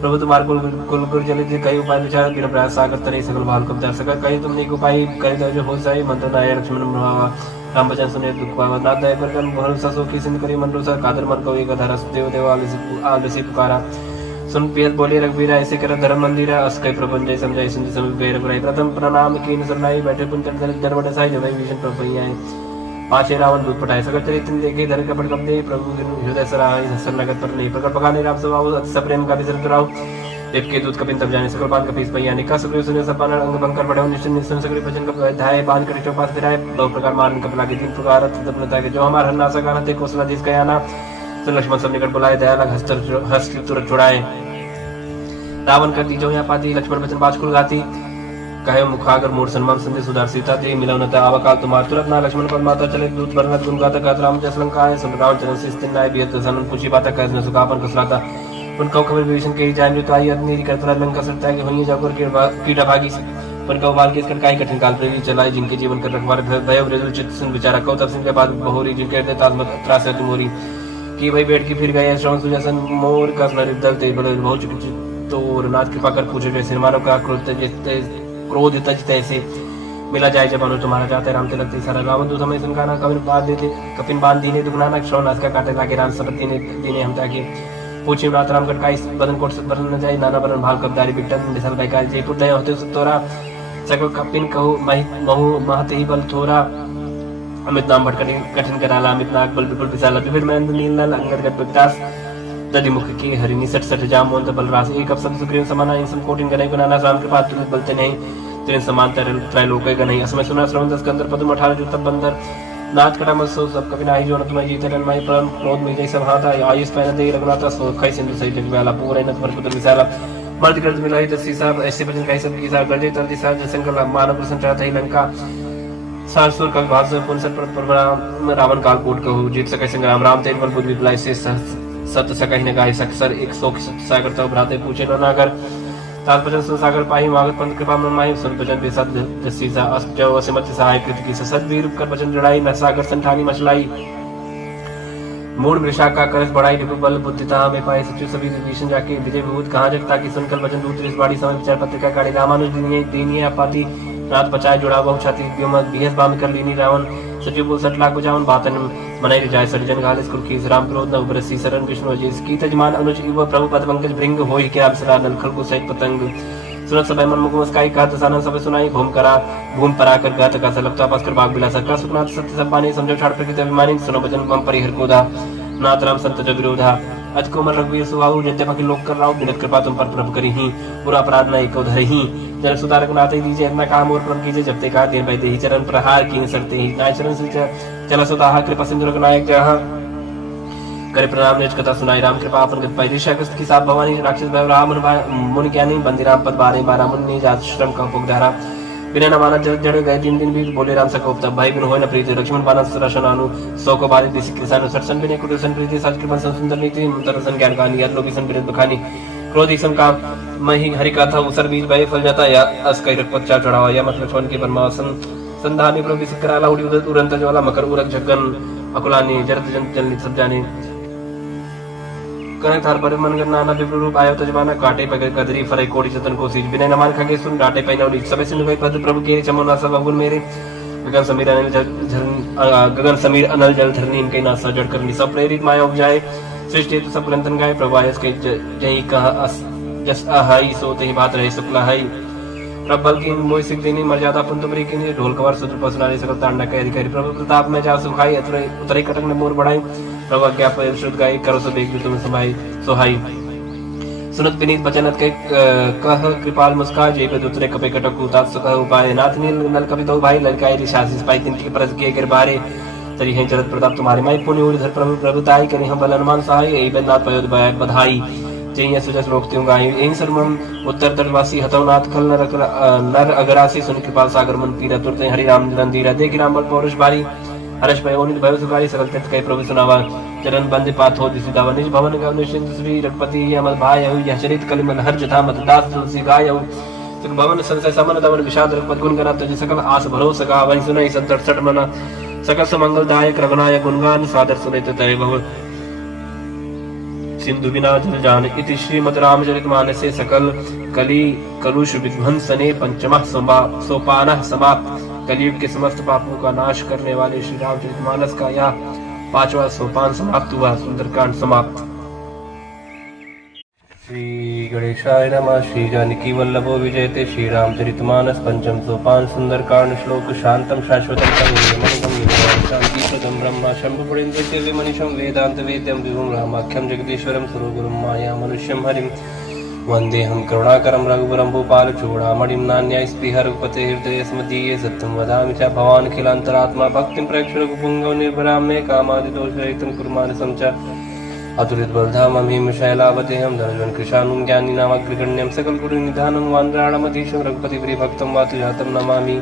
प्रभु तुम्हार कुल गुर जल जी कई उपाय विचार बिन प्रयास सागर तरे सकल भाल कब दर सकर कई तुमने को उपाय करे जो हो जाए मंत्र नाय लक्ष्मण प्रभावा राम बचन सुने दुख पावा नाथ दया पर कर्म भरोसा सो की सिंध करी मन रोसा कादर मन को एक धरस देव देव आलसी पुकारा सुन पियत बोले रघुवीर ऐसे कर धर्म मंदिर अस कई प्रपंच जय समझाई सुन समीप गए रघुराई प्रथम प्रणाम कीन सरनाई बैठे पुंचन दरवट साई जब विभीषण प्रभु आए पाछे रावण दूत पटाए सगर चरित्र देखे धर कपट कप दे प्रभु हृदय सराय हसन नगत पर नहीं प्रकट पकाने राम स्वभाव अति सप्रेम का विसर कराओ देव के दूत कपिन तब जाने सकल बांध कपीस भैया निका सुग्रीव सुने सपान अंग बंकर बड़े निश्चय निश्चय सगरी भजन कप धाय बांध कर चौपास फिराए दो प्रकार मारन कपला के तीन प्रकार तपनता के जो हमार हन्ना सगाना ते कोसला जिस गया ना सुन लक्ष्मण सब निकट बुलाए दया लग हस्त तुरंत छुड़ाए रावण कर दी जो यहाँ पाती लक्ष्मण बचन बाज कुल गाती कहे मुखागर मूड सन्मान संदेश सुधार सीता दे मिलवनता आवकाल तुम्हार तुरंत ना लक्ष्मण पर माता चले दूत बरनत गुण गाता गात राम जस लंका है सुन रावण चरण से नाय बियत सनन पूछी बाता कह न सुखापन कसलाता उन कौ खबर विभीषण के जान जो ताई अग्नि करतरा लंका सरता है कि होइए जाकर कीड़ा भागी पर कौ बाल के कई कठिन काल प्रेरी चलाए जिनके जीवन कर रखवार भय वृदुल चित्त सुन विचारा कौ तब सिंह के बाद बहोरी जिनके दे तालमत त्रास है तुमोरी की भाई बैठ के फिर गए श्रवण सुजसन मोर का स्मरित दल ते बल बहुत चुकी तो नाथ कृपा कर पूछे जैसे मानव का क्रोध तैसे मिला जाए जब अनु तुम्हारा चाहते राम ते लगते सारा रावण तो समय सुनकाना कपिन बांध दीने दुगनाना श्रवण का काटे लागे राम सबती ने दीने हम ताकि पूछे नाथ राम गढ़ का इस बदन कोट से बदन न जाए नाना बदन भाल कबदारी बिट्टन मिसल बैकार जयपुर दया होते तोरा सकल कपिन कहू महु महते ही बल थोरा अमित नाम भटक कठिन कराला अमित नाग बल विपुल विशाला विभिन्न महेंद्र नील नल अंगद गट विकास दधिमुख की हरिणी सट सट जाम मोहन बल रास एक अवसर सुग्रीव समाना इन सब कोटिन गने गुना राम कृपा तुलित बलते नहीं तेरे समान त्रैलोक गने असमय सुना श्रवण दस कंदर पद्म 18 जो तब बंदर नाथ कटा मसो सब कभी नाही जो न तुम्हें जीते रन माई परम क्रोध में जैसा हाथा आयुष पहन दे रघुनाथ सो खै सिंधु सही जग वाला पूरे न पर पुत्र विशाला मर्द कर मिलाई दसी साहब ऐसे भजन कई सब की साहब गजे तंदी साहब जयशंकर मानव प्रसन्न चाहता ही लंका सारसुर का भाग पुन सत पर रावण काल कोट कहू जीत सके संग्राम राम तेज बल बुद्ध विपलाई से सत्य सका ही न गाय सकसर एक सौ सागर तब भ्राते पूछे न नागर तात्पर्य संसागर पाही मागत पंत कृपा में माही सुन भजन बेसत जसीसा अष्टो असिमत सहाय कृत की सत वीर कर भजन जड़ाई न सागर संठानी मचलाई मूड वृषा का करस बढ़ाई रिपु बल बुद्धिता में पाए सचिव सभी विभीषण जाके विजय विभूत कहाँ जगता की सुनकर भजन दूत इस बाड़ी समय विचार पत्रिका काढ़ी रामानुज दीनिये अपाती रात बचाए जुड़ा बहु छाती बिहस बाम कर लीनी रावण सचिव बोल 60 लाख बुझावन बातन मनाई जाय सरिजन गालिस कुल की राम क्रोध न उबरसी शरण विष्णु अजीस की तजमान अनुज इव प्रभु पद पंकज भृंग होई के अप्सरा नलखल को सहित पतंग सुनत सब मन मुख मुस्काई कहत सानन सब सुनाई भूम परा कर गात का सलपता पास कर बाग बिलास का सुखनाथ सत्य सब पानी समझो छाड़ प्रकृति अभिमानी सुनो भजन मम परिहर कोधा नाथ राम संत जग विरोधा अज कोमल रघुवीर सुहाऊ नित्य पखी लोक कर राव बिनत कृपा तुम पर प्रभु करी ही पूरा अपराध न एक धर ही जल सुधारक नाते दीजिए अपना काम और प्रभु कीजिए जब तक दिन बैठे ही चरण प्रहार की सरते ही नाय चरण से चला सुदाहा कृपा सिंधु नायक जहाँ करे प्रणाम निज कथा सुनाई राम कृपा अपन गत पाई ऋषा कस्त की साप भवानी राक्षस भय राम मुनि ज्ञानी बंदी राम पद बारे बारा मुनि जात श्रम का उपक धारा बिना न माना जड़ गए दिन भी बोले राम सको तब भाई बिन होय न प्रीति लक्ष्मण बाना सरशनानु सौ को बारी दिस किसान सरसन बिने कुटसन प्रीति साज कृपा सुंदर नीति तरसन ज्ञान कहानी याद लोभी सन बिरत बखानी क्रोध सन काम मही हरि कथा उसर बीज भाई फल जाता या अस कई रक्पच्चा चढ़ावा या मतलब लक्ष्मण की परमासन संधानी प्रभु सिकराला उड़ी उदत उरंत ज्वाला मकर उरक जगन अकुलानी जरत जन जन सब जाने कने थार पर मन करना ना विप्र रूप आयो तजमाना काटे पे कदरी फरे कोड़ी चतन को सीज बिना नमान खगे सुन डाटे पे नौली सबे सिन कोई पद प्रभु के चमोना सब अवगुण मेरे गगन समीर अनल जल धरनी इनके नासा जड़ करनी सब प्रेरित माया उपजाए सृष्टि तो सब ग्रंथन गाए प्रभु आयस के जही कहा जस आहाई सोते ही बात रहे शुक्ला हाई प्रभु बल की मोहि सिख देनी मर्यादा पुन तुमरी की ढोल कवर सुत्र पसनारी सकल तांडा के अधिकारी प्रभु प्रताप में जा सुखाई उतरे कटक ने मोर बढ़ाई प्रभु क्या परिशुद्ध गाई करो सब एक तुम समाई सोहाई सुनत विनीत बचनत के कह कृपाल मुस्कान जय पे दूसरे कपे कटक उतार सुख उपाय नाथ नील नल कवि दो भाई ललकाई रिशासी पाई तिन की परस किए गिर बारे तरी हैं चरत प्रताप तुम्हारे माई पुण्य उधर प्रभु प्रभुताई करी हम बल अनुमान सहाय एई बदनाथ पयोद बधाई जय सुजस रोकते हूँ गाय एहि सर्वम उत्तर तटवासी हतवनाथ खल नर अगरासी सुन कृपाल सागर मन पीरा तुरते हरि राम रंधीरा देख राम बल पौरुष बारी हर्ष भय ओनित भय सुखारी सकल तीर्थ कई प्रभु सुनावा चरण बंद पाथ हो दिसि दावा निज भवन गव निश्चिंत श्री रघुपति अमल भाय यह चरित कलिमल हर जथा मत दास तुलसी गाय सुख भवन संशय समन दवन विषाद रघुपत गुण गना तुझ सकल आस भरो सका वही सुनई संतट सट मना सकल सुमंगल दायक रघुनायक गुणगान सादर सुनित तय बहु सिंधु बिना जल जान इति श्रीमद् रामचरित मानसे सकल कली कलुष विध्वंसने पंचमः सोपानः समाप्त कलयुग के समस्त पापों का नाश करने वाले श्री रामचरितमानस का यह 5वां सोपान समाप्त हुआ। सुंदरकांड समाप्त। श्री गणेशाय नमः। श्री जानकी वल्लभो विजयते श्री रामचरितमानस पंचम सोपान सुंदरकांड श्लोक शांतम शाश्वतम शांतिप्रदम ब्रह्म शंभुपुरेन्द्र मनीषम वेदांत वेद्यम विभुम रामाख्यम जगदीश्वरम स्वरूपम माया मनुष्यम हरिम वंदेहम करुणाकरं रघुवरं भूपालचूडामणिं नान्याय स्पृह रघुपते हृदये स्मदीये सत्यं वदामि च भवान् अखिलान्तरात्मा भक्तिं प्रेक्ष्य रघुपुङ्गव निर्भरां मे कामादिदोषरहितं कुरु मानसं च अतुलितबलधामं हिमशैलावतेहं धनुजं कृशानुं ज्ञानिनामग्रगण्यं सकलगुरुनिधानं वानराणमधीशं रघुपतिप्रियभक्तं वातुजातं नमामि।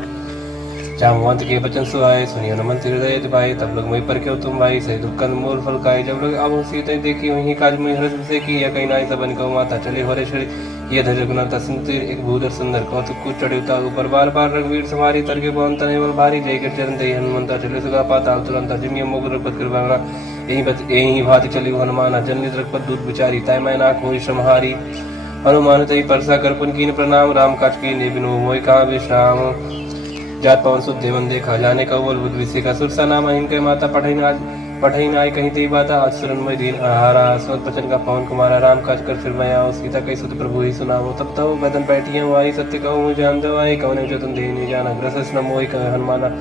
जामवंत के बचन सुहाए सुनियो नमन हृदय दिवाए तब लोग वही पर क्यों तुम भाई सही दुख मूल फल खाए जब लोग अब सीते देखी वही काज में हृदय से की या कहीं नाई सबन को माता चले हो रे ये धर रघुनाथ सुंदर एक भूधर सुंदर कौतुक कुछ चढ़े उतार ऊपर बार बार रघुवीर सवारी तरके पवन तने भारी जय कर चरण दे हनुमंता चले सुगा पाताल तुरंत जिमिय मुग रघुपत कृपा यही भाति चली हनुमान जन्य रघुपत दूत विचारी तय मैं ना कोई श्रमहारी हनुमान तई परसा कर पुन कीन प्रणाम राम काज की ने बिनो मोय कहा विश्राम जात पवन सुध देवन देखा जाने का बोल बुद्ध विषय का सुरसा नाम इनके माता पढ़ई नाय कहीं ती बाता आज सुरनमय दीन आहारा स्वत पचन का पवन कुमारा राम काज कर फिर मैं आओ सीता कई सुत प्रभु ही सुनाओ तब तो बदन बैठी आई सत्य कहूँ मुझे जान दो आई कौन जो तुम दे नहीं जाना ग्रस न मोहि कह हनुमाना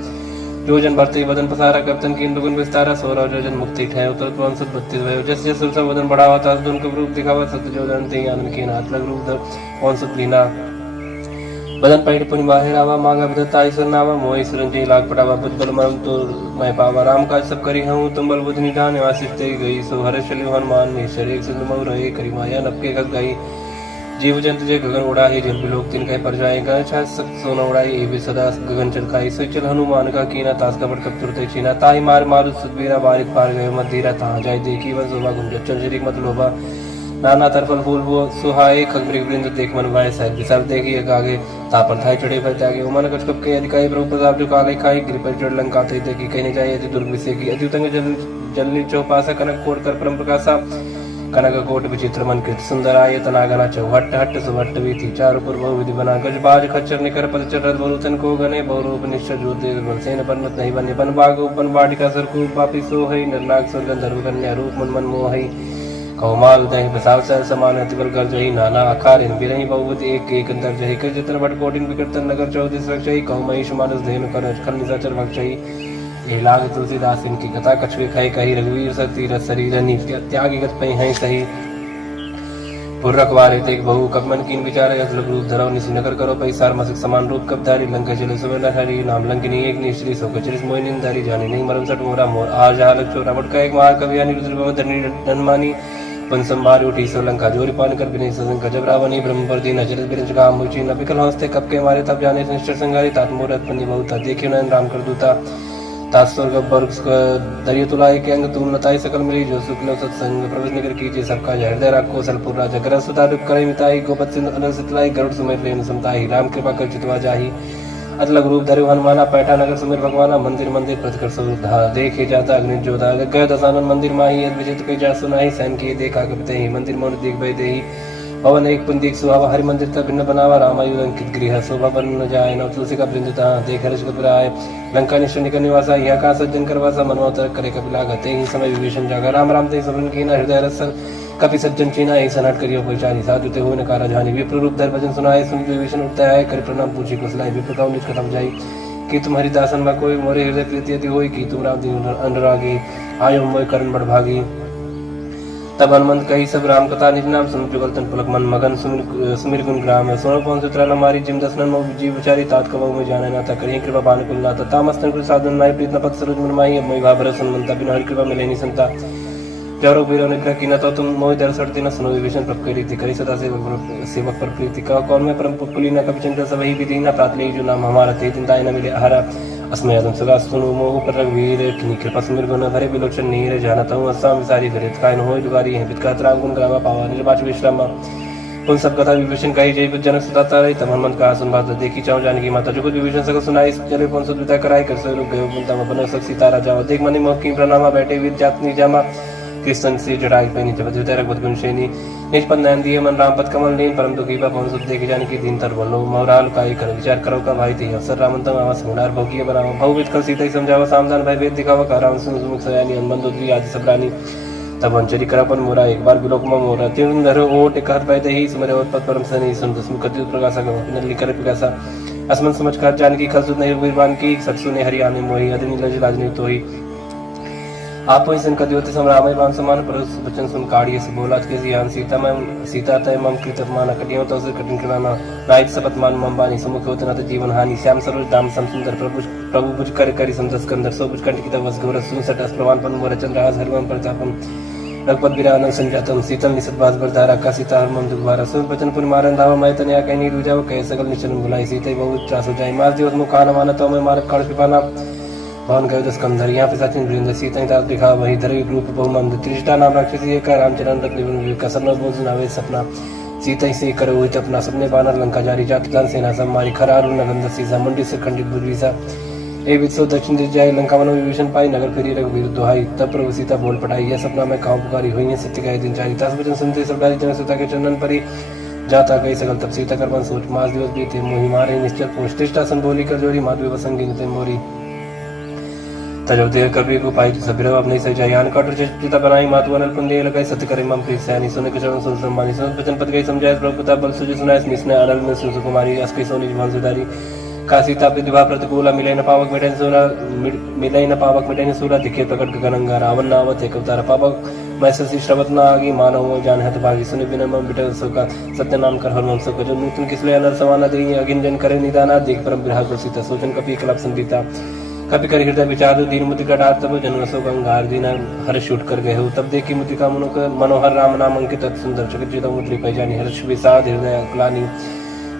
जो जन भरते बदन पसारा कप्तन की दुगुन विस्तारा सोरा जो जन मुक्ति ठहर उतर पवन सुत 32 भयो जस जस सुरसा बदन बढ़ावा था उनका रूप दिखावा सत्य जो जन ते आनंद के हाथ लग रूप पवन सुत लीना बदन पैठ पुनि बाहिर आवा मांगा विधता ईश्वर नावा मोहि सुरंजी लाग पटावा बुद्ध बल मरम तो मैं पावा राम काज सब करी हूँ तुम बल बुद्ध निधान आशीष ते गई सो हर चलियो हनुमान निश्चर एक सिंधु मऊ रहे करी माया नपके खग गई जीव जंतु जे गगन उड़ाही जिन लोक तिन कह पर जाए गए छा सोना उड़ाई ए भी सदा गगन चल खाई सो चल हनुमान का कीना तास का बड़ कब तुरते छीना ताई मार मारु सुदबीरा बारिक पार गए मत धीरा ता जाय देखी वन शोभा गुंज चंचरी मत लोभा नाना तरफल फूल वो सुहाए खगमृग वृंद देख मन भाई साहब विचार देखी आगे तापर थाई चढ़े भय त्यागे उमन कछ कप के अधिकारी प्रभु प्रताप जो काले खाई गिर पर चढ़ लंका थे देखी कहने जाए यदि दुर्ग विषय की अद्युतंग जलनी चौपासा कनक कोट कर परम प्रकाशा कनक कोट विचित्र मन कृत सुंदर आय तनागना चौहट हट सुभट्ट विधि चारु पूर्व विधि बना गज बाज खच्चर निकर पद चढ़ बहुतन को गने बहुरूप निश्चय ज्योति सेन परमत नहीं बने बन बाग उपन बाटिका सरकू पापी सो है नरनाग स्वर्ग धर्म कन्या रूप मन मन मोह कौमाल दही बसाव सह समान अतिबल कर जही नाना आकार इन बिरही बहुवत एक एक अंतर जही कर जितन भट कोटिन विकर्तन नगर 34 रक्षई कौमहिष मानस धेनु कर खल निशाचर भक्षई ये लाग तुलसीदास इनकी कथा कछुए खाई कही रघुवीर सती रस शरीर त्यागी गत पई हैं सही पुर्रकवारे तेग बहु कगमन कीन विचार अजलब रूप धरो निसी नगर करो पैसार मसिक समान रूप कब धारी लंका चले सुबह हरी नाम लंकिनी एक निश्री सो कचरिस मोइनिन धारी जानी नहीं मरम सट मोरा मोर आज हालक चोरा मटका एक महार कवि यानी रुद्र भव धरनी धनमानी पंसम बार उठी सोलंका जोरी पान कर बिने सजन का जबरावनी ब्रह्म पर दिन अजरत बिरज का मुची न बिकल हंसते कब के मारे तब जाने निष्ठर संगारी तात मोरत पन्नी बहुता देखियो नयन राम कर दूता तास्वर वर्ग दरियो तुलाए के अंग तुम नताई सकल मिली जो शुक्ल सत्संग प्रवेश निकर कीजिए सबका हृदय राखो सलपुर राजा कर सुता दुख करे मिताई गोपत सिंह अनल सितलाई गरुड़ सुमेर लेन समताई राम कृपा कर चितवा जाही अतलग रूप धरे हनुमाना पैठा नगर सुमेर भगवाना मंदिर मंदिर प्रतिकर सुधा देखे जाता अग्नि जोधा गय दसानन मंदिर माही यद विजित कई जा सुनाही सैन की देखा कपते ही मंदिर मौन दिख भय देही पवन एक पुंदिक सुहावा हरि मंदिर तक भिन्न बनावा रामायु अंकित गृह शोभा बन न जाए न तुलसी का वृंदता देख हर्ष कपिराय लंका निश्चनिक निवासा यहाँ का सज्जन करवासा मनोतर करे कपिला गते ही समय विभीषण जागा राम राम ते समन कीना हृदय रसन कपि सज्जन चीना ऐसा नट करियो पहचानी साधु ते हो नकारा जानी विप्र रूप धर भजन सुनाए सुन विभीषण उठता है कर प्रणाम पूछी कुशलाई विप्र का निज खत्म जाई कि तुम्हारी दासन में कोई मोरे हृदय प्रीति यदि होई कि तुम राम दिन अनुरागी आयो मोय करण बड़ भागी तब हनुमंत कही सब राम कथा निज नाम सुन जुगल तन पुलक मन मगन सुमिर गुण ग्राम सोनो पवन सुत्रा न मारी जिम दसनन मो जीव विचारी तात कबहु में जाने ना ता करिए कृपा बान कुल नाता तामस्तन कुल साधन नाय प्रीत न पत सरोज मन माही अब मोहि भाबर सुनमंता बिन हरि कृपा मिले नि संता जरो बीरो निग्रह की न तो तुम मोहि दर सड़ती न सुनो विभीषण प्रभ करी थी करी सदा सेवक पर प्रीति का कौन में परम पुली न कभी चिंता सब ही विधि न प्रात ले जो नाम हमारा थे चिंताएं न मिले आहारा अस्मय अदम सदा सुनो मोह पर रघुवीर किनी कृपा सुमिर गुण भरे बिलोचन नीर जानता हूँ अस्साम विसारी धरित काय न होय दुगारी है बितका राम गुण ग्रामा पावा निर्वाच विश्रामा उन सब कथा विभीषण कही जय जनक सताता रही तब हनुमंत कहा सुन बात देखी चाहूं जाने की माता जो कुछ विभीषण सकल सुनाई चले पवन सुत विदा कराई कर सो गयो बुंता में बनो सक सीता राजा देख मनि मोह की प्रणामा बैठे वीर जातनी जामा कृष्ण से जड़ाई पैनी जब वितरक बद गुणशेनी निज पद नयन दिए मन राम पद कमल लीन परम दुखी पवन सुत देखे जाने की दीन तर बोलो मोहराल काई कर विचार करो का भाई थी अवसर रामंतम आवास गुणार भोगिए बनाओ भव कल सीता ही समझावा सामधान भय वेद दिखावा का राम सुन सुमुख सयानी हनुमान दुद्री आदि सब रानी तब अंचरी करापन मोरा एक बार बिलोक में मोरा तीन धरो ओट एक हाथ पाए ही सुमरे और पद परम सनी सुन दसमुख कति प्रकाशा गो नली कर पिकासा असमन समझ कर जानकी खलसुत नहीं वीरवान की सत्सु ने हरि आने मोहि अदनि लज लाजनी तोही आप ही संकट योति समरामय बाण समान परस बचन सुन काढ़िए से बोला के जियान सीता तय मम कृत मान कटियो तो से कठिन कराना नायक सपत मान मम बानी समुख होत न जीवन हानि श्याम सरोज दाम सम सुंदर प्रभु बुझ कर करी संतस कंदर सो बुझ कंठ की तवस गौर सुन सटस प्रवान पन मोर चंद्रहास हरवम प्रतापम रघुपत विरानन संजातम शीतल निसत बास बरधारा का सीता हरमम दुखवारा सुन बचन पुन मारन धावा मैं तनया कहीं नी रुजाव कह सकल निचन बुलाई सीते बहुत त्रास हो जाए मास दिवस मुखान माना तो मैं मारक काढ़ पिपाना भवन गयो दस कंधर यहाँ पे सचिन वृंद सीता दास दिखा वही धरे रूप बहुमंद त्रिष्टा नाम राक्षसी एक रामचरण रत्न कसरन बोझ नावे सपना सीता से करो हुई अपना सपने बानर लंका जारी जात जान सेना सम्मारी खरारू नगंध सीसा मुंडी से खंडित बुद्धिसा ए वित्सो दक्षिण दिश जाए लंका वन विभीषण पाई नगर फिरी रघुवीर दुहाई तब प्रभु सीता बोल पटाई यह सपना में काऊ पुकारी हुई है सत्य का दिन चारी दस वचन सुनते सब डाली जन सीता के चंदन परी जाता गई सकल तब सीता कर सोच मास दिवस बीते मोहि मारे निश्चल पोष त्रिष्टा सन बोली कर जोड़ी माधवी वसंगी निते मोरी तजोदेव कवि को पाई सबीरो अपने से जयान कटर चिता बनाई मातु अनल पुंदे लगाई सत्य करे मम प्रीत सयानी सुन के चरण सुन सम्मानी सुन वचन पद गई समझाए प्रभुता बल सुजि सुनाए निस्ने अनल में सुन कुमारी अस्कि सोनी जीवन सुधारी का सीता विधवा प्रतिकूला मिले न पावक मिटे न सूरा दिखे प्रकट गगनंगा रावण नावत एक अवतार पावक मैं ससी श्रवत न आगी मानव जान हत भागी सुन बिन मम बिटल सो सत्य नाम कर हरमम सो जो नूतन किसले अनल समाना देई अगिन जन करे निदाना देख परम विरह को सीता सोचन कपि कलप संगीता कभी कर हृदय विचार दीन मुद्रिका डार तब जनरसो गंगार दीन हर्ष उठ कर गए हो तब देखी मुद्रिका मनोहर राम नाम अंकित सुंदर चकित मुद्री पहचानी हर्ष विषाद हृदय अक्लानी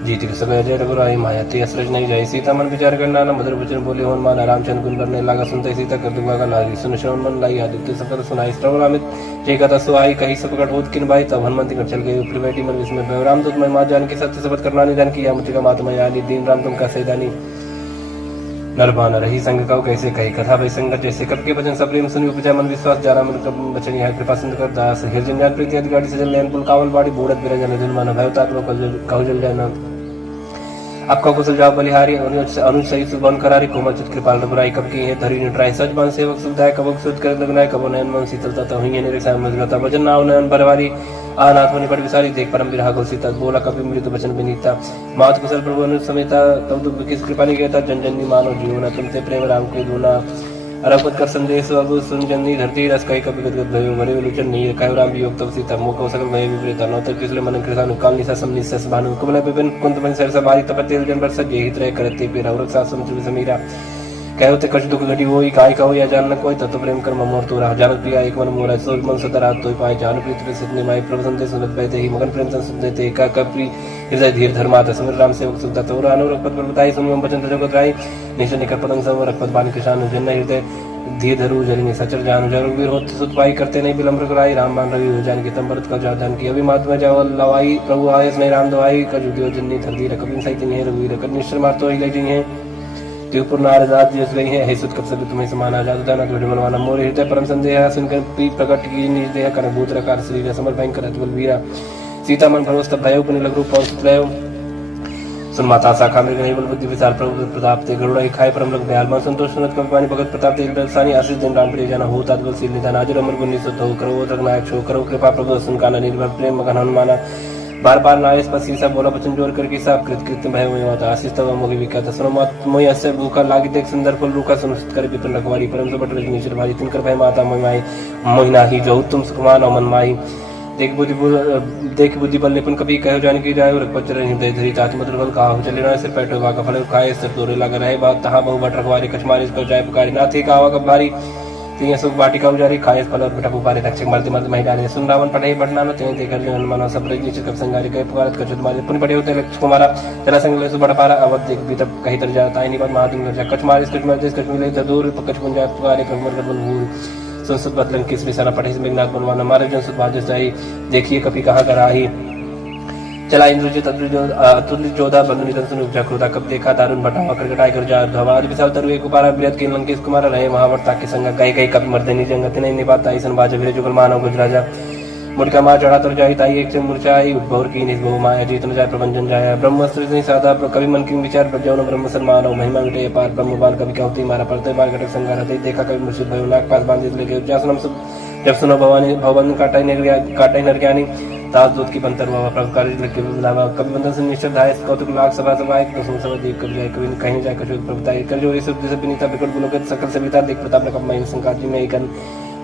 जीत सगय जय रघुराई माया ते असरज नहीं जाए सीता मन विचार करना न मधुर वचन बोले होन मान रामचंद्र गुण करने लगा सुनते सीता कर दुगा लागी सुन श्रवण मन लाई आदित्य सकल सुनाई श्रवण अमित जय कथा सो आई कही सब प्रकट होत किन भाई तब हनुमंत कर चल गए ऊपर बैठी मन विस्मय राम दूत मैं मां जान की सत्य शपथ करना निदान किया मुझे मातमा यानी दीन राम तुम का सैदानी नरबान रही संग कहो कैसे कही कथा भई संगत जैसे कब के वचन सब प्रेम सुनि उपजा मन विश्वास जाना मन कब वचन यह कृपा सिंध कर दास हृदय ज्ञान प्रीति आदि गाड़ी सजल नयन पुल कावल बाड़ी बूढ़त बिरंजन जन मन भयताक लो कहु जल जाना आपका कुशल जाओ बलिहारी अनुज सही सुबन करारी कोमल चित कृपाल रघुराई कब की है धरी निट्राई सच बन सेवक सुविधाय कबक सुध कर लगनाय कबो नयन मन शीतलता तो हुई ने रक्षा मजगता वचन नाव नयन भरवारी आनाथ होने पर विसारी देख परम विरह को सीता बोला कभी मृत वचन विनीता मात कुशल प्रभु अनुज समेता तब दुख किस कृपा निकेता जन जन मानो जीवना तुमते प्रेम राम के दूना अरपत कर संदेश अब सुन जन्नी धरती रस कई कभी गदगद भयो मरे विलोचन नहीं कयो राम वियोग तब सीता मोक सकल भय विपरीत नौतर किसले मन कृष्ण काल निसा सम निसस भानु कुबल विपिन कुंत मन सरस बारी तपतेल जन बरस जे हित रह करते पे रवरक सासम चुब समीरा कहो ते कछ दुख घटी होई काय कहो या जान न कोई तत्व प्रेम कर मोर तो रहा जानत प्रिया एक मन मोरा सो मन सतरा तो पाए जान प्रीत प्रसिद्ध निमाई प्रभु संदेश सुनत बैते ही मगन प्रेम संसुत ते का कपि हृदय धीर धर्मात समर राम सेवक सुनता तो अनुरक्त पद बताई सुनियम वचन जगत राई निश निकर पतंग सम रखपत बान किसान जन हृदय धीर धरु जरिनी सचर जान जरु वीर होत सुत पाई करते नहीं विलंब कराई राम बान रवि हो जान की तंबरत का जान की अभी मात्मा जाव लवाई प्रभु आयस नहीं राम दवाई का जुदियो जन्नी धरती रकबिन सहित नहीं रघुवीर कर निश्चर मार तो ही ले जी है त्योपुर नारदात जिस गई है हे सुत कब सब तुम्हें समान आजाद दाना तो मनवाना मोर हृदय परम संदेह सुनकर पी प्रकट की निज देह कर भूत रकार शरीर समर भयंकर अतुल वीरा सीता मन भरोस तब भयो पुनि लघु रूप पहुंच लयो सुन माता शाखा में गई बल बुद्धि विचार प्रभु प्रताप ते गरुड़ खाए परम लग दयाल मन संतोष सुनत कवि पानी भगत प्रताप ते दर्शानी आशीष दिन राम प्रिय जाना हो तात्बल सील निदान आज अमर गुण निसुत हो करो रघुनायक छो करो कृपा प्रभु सुन काना निर्भर प्रेम मगन हनुमाना बार बार नायस पर सीसा बोला बचन जोर करके सब कृत कृत्य भय हुए होता आशीष तब मोहि विख्यात सुनो मत मोहि अस्य भूखा लागी देख सुंदर फल रूखा सुनिश्चित कर विपिन रखवारी परम सुबट रजनीश्वर भाई तिनकर भय माता मोहि मोहिना ही जो तुम सुखमान और मन माई देख बुद्धि बल निपुण कभी कहो जान की जाय रखपत चरण हृदय धरी चाच मधुर बल कहा चले ना सिर पैठो का फल खाए सिर तोरे लगा रहे बात तहां बहु बट रखवारी कछमारी को जाय पुकारी ना थे कावा कब भारी तिया सुख बाटिका उजारी खाए फल और बेटा पुपारे रक्षक मरते मरते महिला ने सुन रावण पढ़े बढ़ना न ते देखर जो हनुमान सब रजी चिकप संगारी कहे पुकारत कछुत मारे पुन पढ़े होते लक्ष्य कुमारा जरा संग ले सुबड़ पारा अवध देख भी तब कहीं तर जाता है निपत महादिंग जा कछ मारे कछ मरते कछ मिले तो दूर कछ पुन जाय पुकारे कमर कर बल संसद बदलन किस विसारा पढ़े से मेघनाथ बनवाना मारे जन सुत बाजस जाई देखिए कभी कहाँ कर आई चला इंद्रजित अतुल्य जोधा बंधु निधन सुन उपजा क्रोधा कब देखा दारुण बटावा करकटाई कर जा धवाद विशाल तरु एक कुमारा बृहत के लंकेश कुमार रहे महावर्ता के संग गई गई कभी मर्दनी जंगत नहीं निपात ईसन बाज वीर जुगल मानव गुजराजा मुड़का माँ चढ़ा तर जाई ताई एक से मूर्छाई उद्भवर की निज बहु माया जीत न जाय प्रबंधन जाया ब्रह्मस्त्र नहीं साधा कवि मन की विचार प्रज्ञान ब्रह्म सन्मान महिमा विटे पार ब्रह्म बाल कवि कहती मारा पड़ते बाल घटक संगार देखा कवि मुर्शिद भयो नाग पास बांधित लेके जासनम जब सुनो भवानी भवन काटाई नर ज्ञानी दास दूत की बंतर हुआ प्रभुकारी लगे लावा कभी बंधन से निश्चित धाय कौतुक लाख सभा सभा एक दसों सभा देख कभी जाए कभी कहीं जाए कभी प्रभुताई कर जो ये सब जैसे विनीता बिकट बुलोक सकल सविता देख प्रताप ने कब मैं संकाजी में एक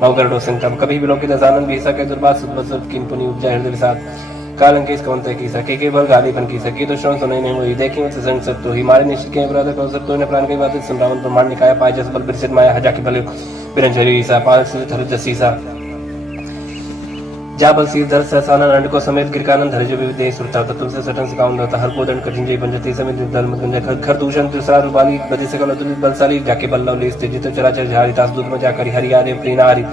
भावकर डोसन तब कभी बिलोक दसानंद भी सके दुर्बाद सुबह किन पुनि उपजा हृदय विषाद कालंक इस कौन की सके के बल गाली बन की सकी तो श्रवण सुनाई नहीं हुई देखी तो संग सब तो ही मारे निश्चित के अपराध को सब तो ने प्राण की बात सुन रावण ब्रह्मांड निकाय पाए जस बल बिरसित माया हजा की बल बिरंजरी सा पाल से धर जसीसा जा बल सीधर सहसाना नंद को समेत गिरकानंद धर जो विदे सुरता तत्व से सटन से काउंड होता हर कोदंड कठिन जय पंजती समेत दल मत गंजा खर दूषण तुसरा रुबाली बदी सकल अतुलित बलशाली जाके बल्लव ले स्थित जित चराचर झारी तास दूत में जाकर हरि आदि प्रीना हरि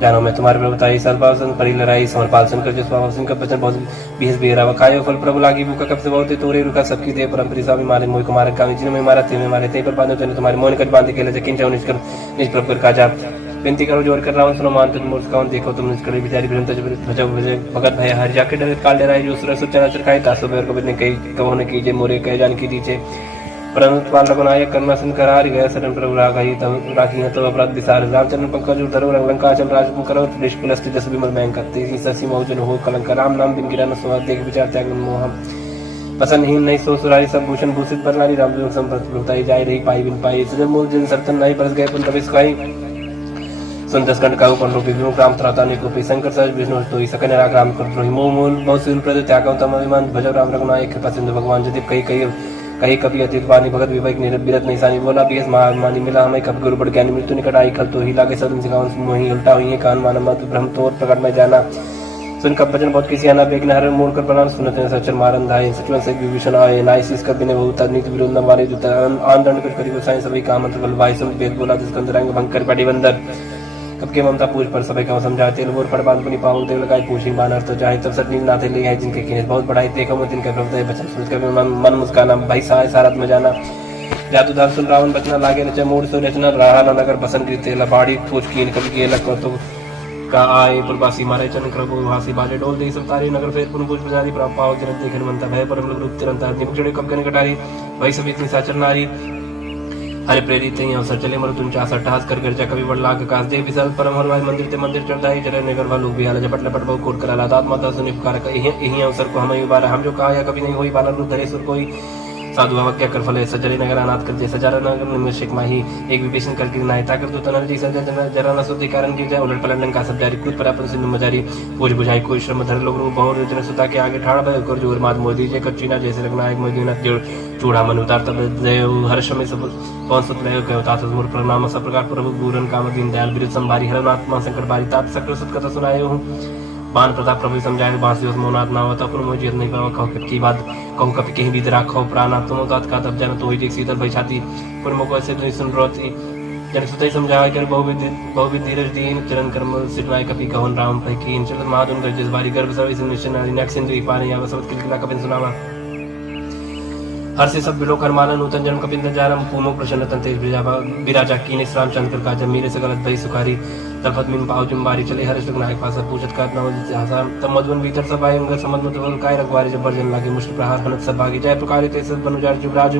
जानो मैं तुम्हारे प्रभुताई सर्वपासन परिलराई समरपाल सुनकर जिस पावन का वचन बहुत बीस बेरा कायो फल प्रभु लागी भूखा कब से बहुत तोरे रुका सबकी दे परम स्वामी मारे मोह कुमार का जिन में मारा थे में मारे थे पर बांधो चने तुम्हारे मोहन कट बांधे के जकिन जाओ निष्कर निज प्रभु कर काजा विनती करो जोर कर रावण सुनो मान तुम मूर्ख कौन देखो तुम निष्कर बिचारी बिरंत भजो भजे भगत भय हर जाके डरे काल डराई जो सुर सुचना चरखाए तासो बेर को बिने कई कहो ने कीजे मोरे कह जान की दीचे परंतु पाल रघुनायक कर्मा सुन कर हार गया शरण प्रभु राघई तब राखी है तो अपराध विसार रामचंद्र पंकज धरो लंका चल राज करो देश कुलस्ति जस विमल बैंक करते ससी मौजन हो कलंक राम नाम बिन गिरा न सुहा देख विचार त्याग मोह पसंदहीन नहीं सो सुरारी सब भूषण भूषित पर नारी राम संपत लुटाई जाय रही पाई बिन पाई सजन मूल जन सर्तन नहीं बरस गए पुन प्रवेश खाई सुन दस कंड का ऊपर रूपी विमुख राम त्राता ने कोपी शंकर सहज विष्णु तो ही सकन राग राम कर द्रोही मोह मूल बहुत सील प्रद त्याग तम अभिमान भजो राम रघुनायक कृपा सिंधु भगवान यदि कहीं कभी अतीत वाणी भगत विवेक निरत नहीं सानी बोला भी महामानी मिला हमें कब गुरु बढ़ ज्ञान मृत्यु निकट आई खल तो ही लागे सदन सिखावन मोही उल्टा हुई कान माना मत ब्रह्म तोर प्रकट में जाना सुन कब भजन बहुत किसी आना बेग नहर मोड़ कर प्रणाम सुनते सचर मारन धाय सचवन से विभीषण आए नाइसिस कर बिने बहुत नीति विरोध न मारे जो आन दंड कर करी गोसाई सभी काम मंत्र बल भाई सुन वेद बोला जिस कंदरांग भंग कर पड़ी बंदर कब के ममता पूछ पर सभी का समझाते लोर पड़ बांध पुनी पावन देव लगाई पूछी बानर तो चाहे तब सटनी नाते ले आए जिनके किने बहुत बढ़ाई देखो मैं जिनके प्रभु बचन सुन कर मन मुस्काना भाई साय सारत में जाना जातु दास सुन रावण बचना लागे न मोड़ सो रचना रहा न नगर बसन गिरते लबाड़ी पूछ कीन कभी के लग तो का आए पुरवासी मारे चन करबो हासी बाजे डोल दे सब तारे नगर फेर पुन पूछ बजारी प्राप पाव जरत देखन मनता भय परम रूप तिरंता निमुचड़े कब कन कटारी भाई सब इतनी साचर नारी हरे प्रेरित ही अवसर चले मरु तुम चासा टहास कर गर्जा कभी बड़ लाग कास दे विशाल परम हरवाई मंदिर ते मंदिर चढ़ाई जरे नगर वालों भी आला झपट लपट बहु कोट करा दात माता सुनि पुकार यही अवसर को हमें बारा हम जो कहा या कभी नहीं होई बाला रूप धरे सुर कोई साधु अवज्ञा कर फले सजरे नगर अनाथ कर दे सजारा नगर निमिषक माही एक विभीषण कर गिर नायता कर दो तनर जी सजा जरा न सुधि कारण गिर जाए उलट पलट लंका सब जारी कूद पर अपन सिंधु मजारी पूज बुझाई कोई श्रम धर लोग बहुर जन सुता के आगे ठाड़ भय कर जोर मात मोदी जे कच्चीना जैसे रखना एक मदीना जोड़ चूड़ा मन उतार तब देव हर्ष में सब कौन सुत लय गयो तात मूर प्रणाम सब प्रकार प्रभु पूरन काम दीन दयाल बिरु संभारी हर आत्मा संकट बारी तात सकल सुत कथा सुनाए हूँ बान प्रताप प्रभु समझाए बांसी उस मोनात ना होता पर मुझे नहीं पावा कहो की बात कहूँ कभी कहीं भी राखो प्राणा तुम तात का तब जाना तो ही शीतल भई छाती पर मुको ऐसे नहीं सुन रोती जन सुतई समझाए कर बहुविध धीरज दीन चरण कर्म सिरनाय कपि कहन राम भई कीन चल महादुन गजस बारी गर्भ सवि सुनिशन नक्सिंदु पानी या वसवत किलकिला कपिन सुनावा हर से सब बिलो करमाला नूतन जन्म कपिंद जारम पूमो प्रसन्न तेज बिराजा कीने श्राम चंद्र का जब मेरे से गलत भई सुखारी तलफत मिन पाव जुम्बारी चले हर्ष नायक पास पूछत का नवज हसान तब मधुवन भीतर सब आए अंग समझ मत काय रखवारी जब बर्जन लागे मुश्किल प्रहार हनत सब भागी जय प्रकार ते सब बनुजार जुबराज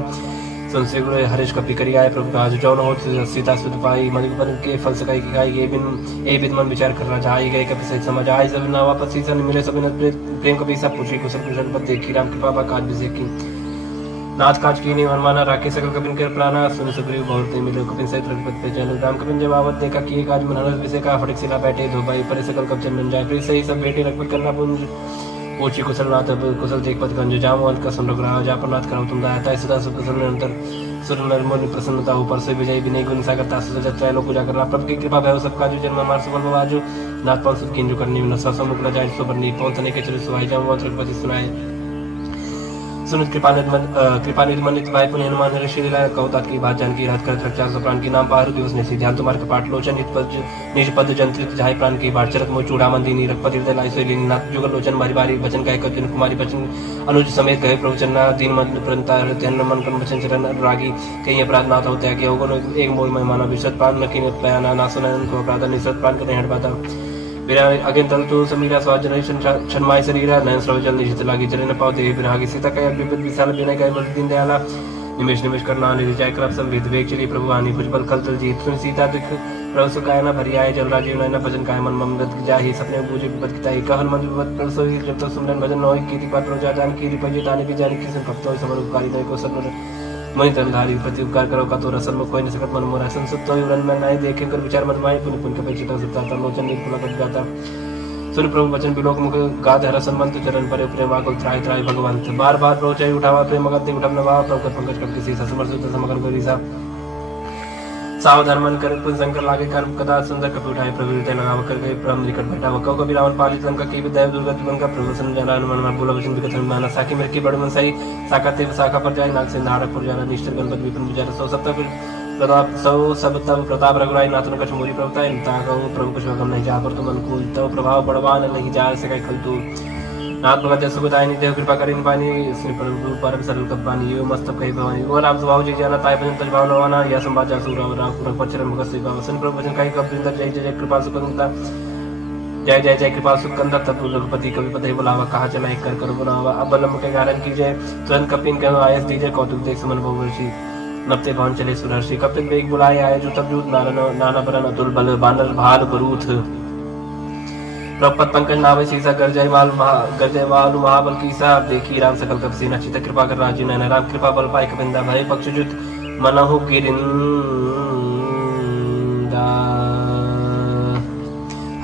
संसे गुण हरीश कपि करी आए प्रभु राज जौन हो सीता सुत पाई मधुबन के फल सकाई की गाय ये बिन मन विचार करना जाई गए कपि सहित समझ आई सब ना वापस सीसन मिले सब प्रेम कपि सब पूछी कुशल कुशल पद देखी राम कृपा बा काज बिसे की नाथ काज की नहीं मनमाना राके सकल कपिन कर प्राणा सुन सुग्रीव बहुत मिले कपिन सहित रघुपति पे चलो राम कपिन जब आवत देखा कि काज मन हरस विषय का फटक सिला बैठे धो भाई पर सकल कप चंदन जाए फिर सही सब बेटे रघुपति करना पुंज पूछी कुशल नाथ कुशल देख पद गंज जाम अंत का सुन रघुराज जा पर नाथ करम तुम दाता सदा सुख कुशल निरंतर सुर नरमोनि प्रसन्नता ऊपर से विजय विनय गुण सागरता सुजत त्रय लोक पूजा करना प्रभु की कृपा भय सब काजु जन्म मार सुबल बाजू नाथ पाल सुख किंजु करनी न ससमुख न जाय सुबरनी पहुंचने के चले सुहाई जाऊं रघुपति सुनाए सुनित कृपानिधि मनित भाई पुण्य हनुमान ऋषि लीला कौतात की बात जानकी रात कर रक्षा प्राण की नाम पारु दिवस ने सी ध्यान तुम्हारे कपाट लोचन निज पद जंत्रित जाय प्राण की बाट चरत मो चूड़ा मंदिनी रघुपति हृदय लाई सोई नाथ जुगल लोचन बारी बारी वचन कहे कपिन कुमारी बचन अनुज समेत गए प्रवचन दीन मन प्रंता ध्यान मन कर्म वचन चरण रागी कहीं अपराध नाथ होते हैं कि होगन एक मोल में माना विशद प्राण न किन पयाना ना सुनन को अपराध निसत प्राण करने हट बाता बिरा अगेन तल तो समीरा स्वाद जनरेशन छनमाय शरीरा नयन स्रवजल निशित लागी चले न पावते बिरहागी सीता कय विपद विशाल बिनय कय बल दीन दयाला निमेश निमेश करना निर्जय करप संवेद वेग चली प्रभु आनी भुजबल खल तल जीत सुन सीता दुख प्रभु सुखाय न भरी आए जल राजीव नयन भजन काय मन ममृत जाहि सपने बूझे विपद किताई कहन मन विपद प्रभ सोई जब तक सुमरन भजन न होई कीर्ति पात्र प्रजा जान कीर्ति पजे ताने भी जान की संत भक्त होई समर उपकारी नय को सत्वर मणि तनधारी प्रति उपकार करो का तोरा सन्मुख कोई न सकत मन मोरा संसुप्त होई उरन में नाय देखे कर विचार मत माय पुनि पुनि के पेचिता सुता लोचन निर्पुला कर जाता सुन प्रभु वचन बिलोक मुख गाद हर संबंध चरण पर प्रेम आकुल त्राय त्राय भगवंत बार बार रोचाई उठावा प्रेम मगन उठम नवा प्रभु पंकज कर किसी समर्थ समगन करी सा सावधान मन कर पुन शंकर लागे कर्म कदा सुंदर कपि उठाए प्रभु हृदय नाम कर गए ब्रह्म निकट बैठा वकौ कबि रावण पालित लंका की विद्या दुर्गत मन का प्रभु सन जना मन मन बोला वचन विकथ माना साकी मेरे की बड़ मन सही साकते शाखा पर जाए नाग से नारक पर जाना निष्ठर गणपति विपिन विचार सौ सप्ताह प्रताप सौ सब तब प्रताप रघुराई नाथन कछ मोरी प्रभुता इंता कहूँ प्रभु कुछ वगम नहीं जा पर तुम अनुकूल तब प्रभाव बड़वान नहीं जा सके खल तू नाथ भगत सुखदायिनी देव कृपा करिन पानी श्री प्रभु परम सरल कपानी यो मस्तक कही भवानी ओ राम स्वभाव जी जाना ताय भजन तज भाव नवाना या संवाद जासु राम राम पुरख पचरम भगत श्री भाव सन प्रभु वचन कही कब जिंदर जय जय कृपा सुखंता जय जय जय कृपा सुखंता तब रघुपति कवि पते बुलावा कहा चला एक कर बुलावा अब बलम के कारण कीजिए तुरंत कपिन कहो आयस दीजिए कौतुक देख सुमन बहुवर्षी नपते भवन चले सुरर्षि कपिन वेग बुलाए आए जो तब जूत नाना बरन अतुल बल बानर भाल बरूथ प्रपत पंकज नावे सीसा गरजय वालु महाबल कीसा देखी राम सकल कप सीना चित कृपा कर राजीव नयन राम कृपा बल पाए कपिंदा भय पक्षजुत मनहु गिरिंदा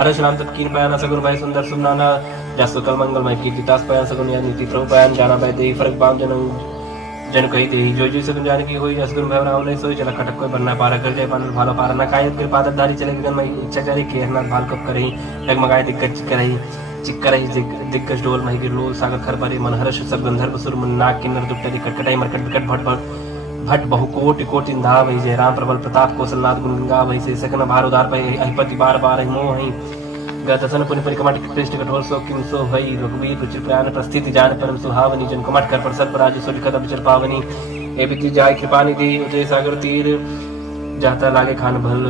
हर्ष राम तत्कीन पयाना सगुन भय सुंदर सुनाना जसु कल मंगलमय कीर्ति तास पयान सगुन या नीति प्रभु पयान जाना भय देहि फरक बाम जन कही दे जो जो सगुन जाने की हुई जसगुन भय राम नहीं सोई चला खटक कोई बनना पारा कर जाए पानर भालो पारा न कायत के पादर धारी चले गगन में इच्छा जारी केरनाथ भाल कब करही डगमगाए दिग्गज करही चिक्करही दिग्गज डोल मही गिरलोल सागर खर परे मन हर्ष सब गंधर्व सुर मन नाग किन्नर दुपटे कटकटाई मरकट विकट भट बहु कोटि कोटि धा वही जय राम प्रबल प्रताप कौशलनाथ गुण गंगा वही से सकन भार उदार पै अहिपति बार बार मोह ही गतसन पुनि पुनि कमट कृष्ण कठोर सो किम सो भई रघुवीर रुचि प्रयाण प्रस्थिति जान परम सुहावनी जन कमट कर पर सत राज सुर कदम चर पावनी ए बिति जाय कृपा निधि उतरे सागर तीर जाता लागे खान भल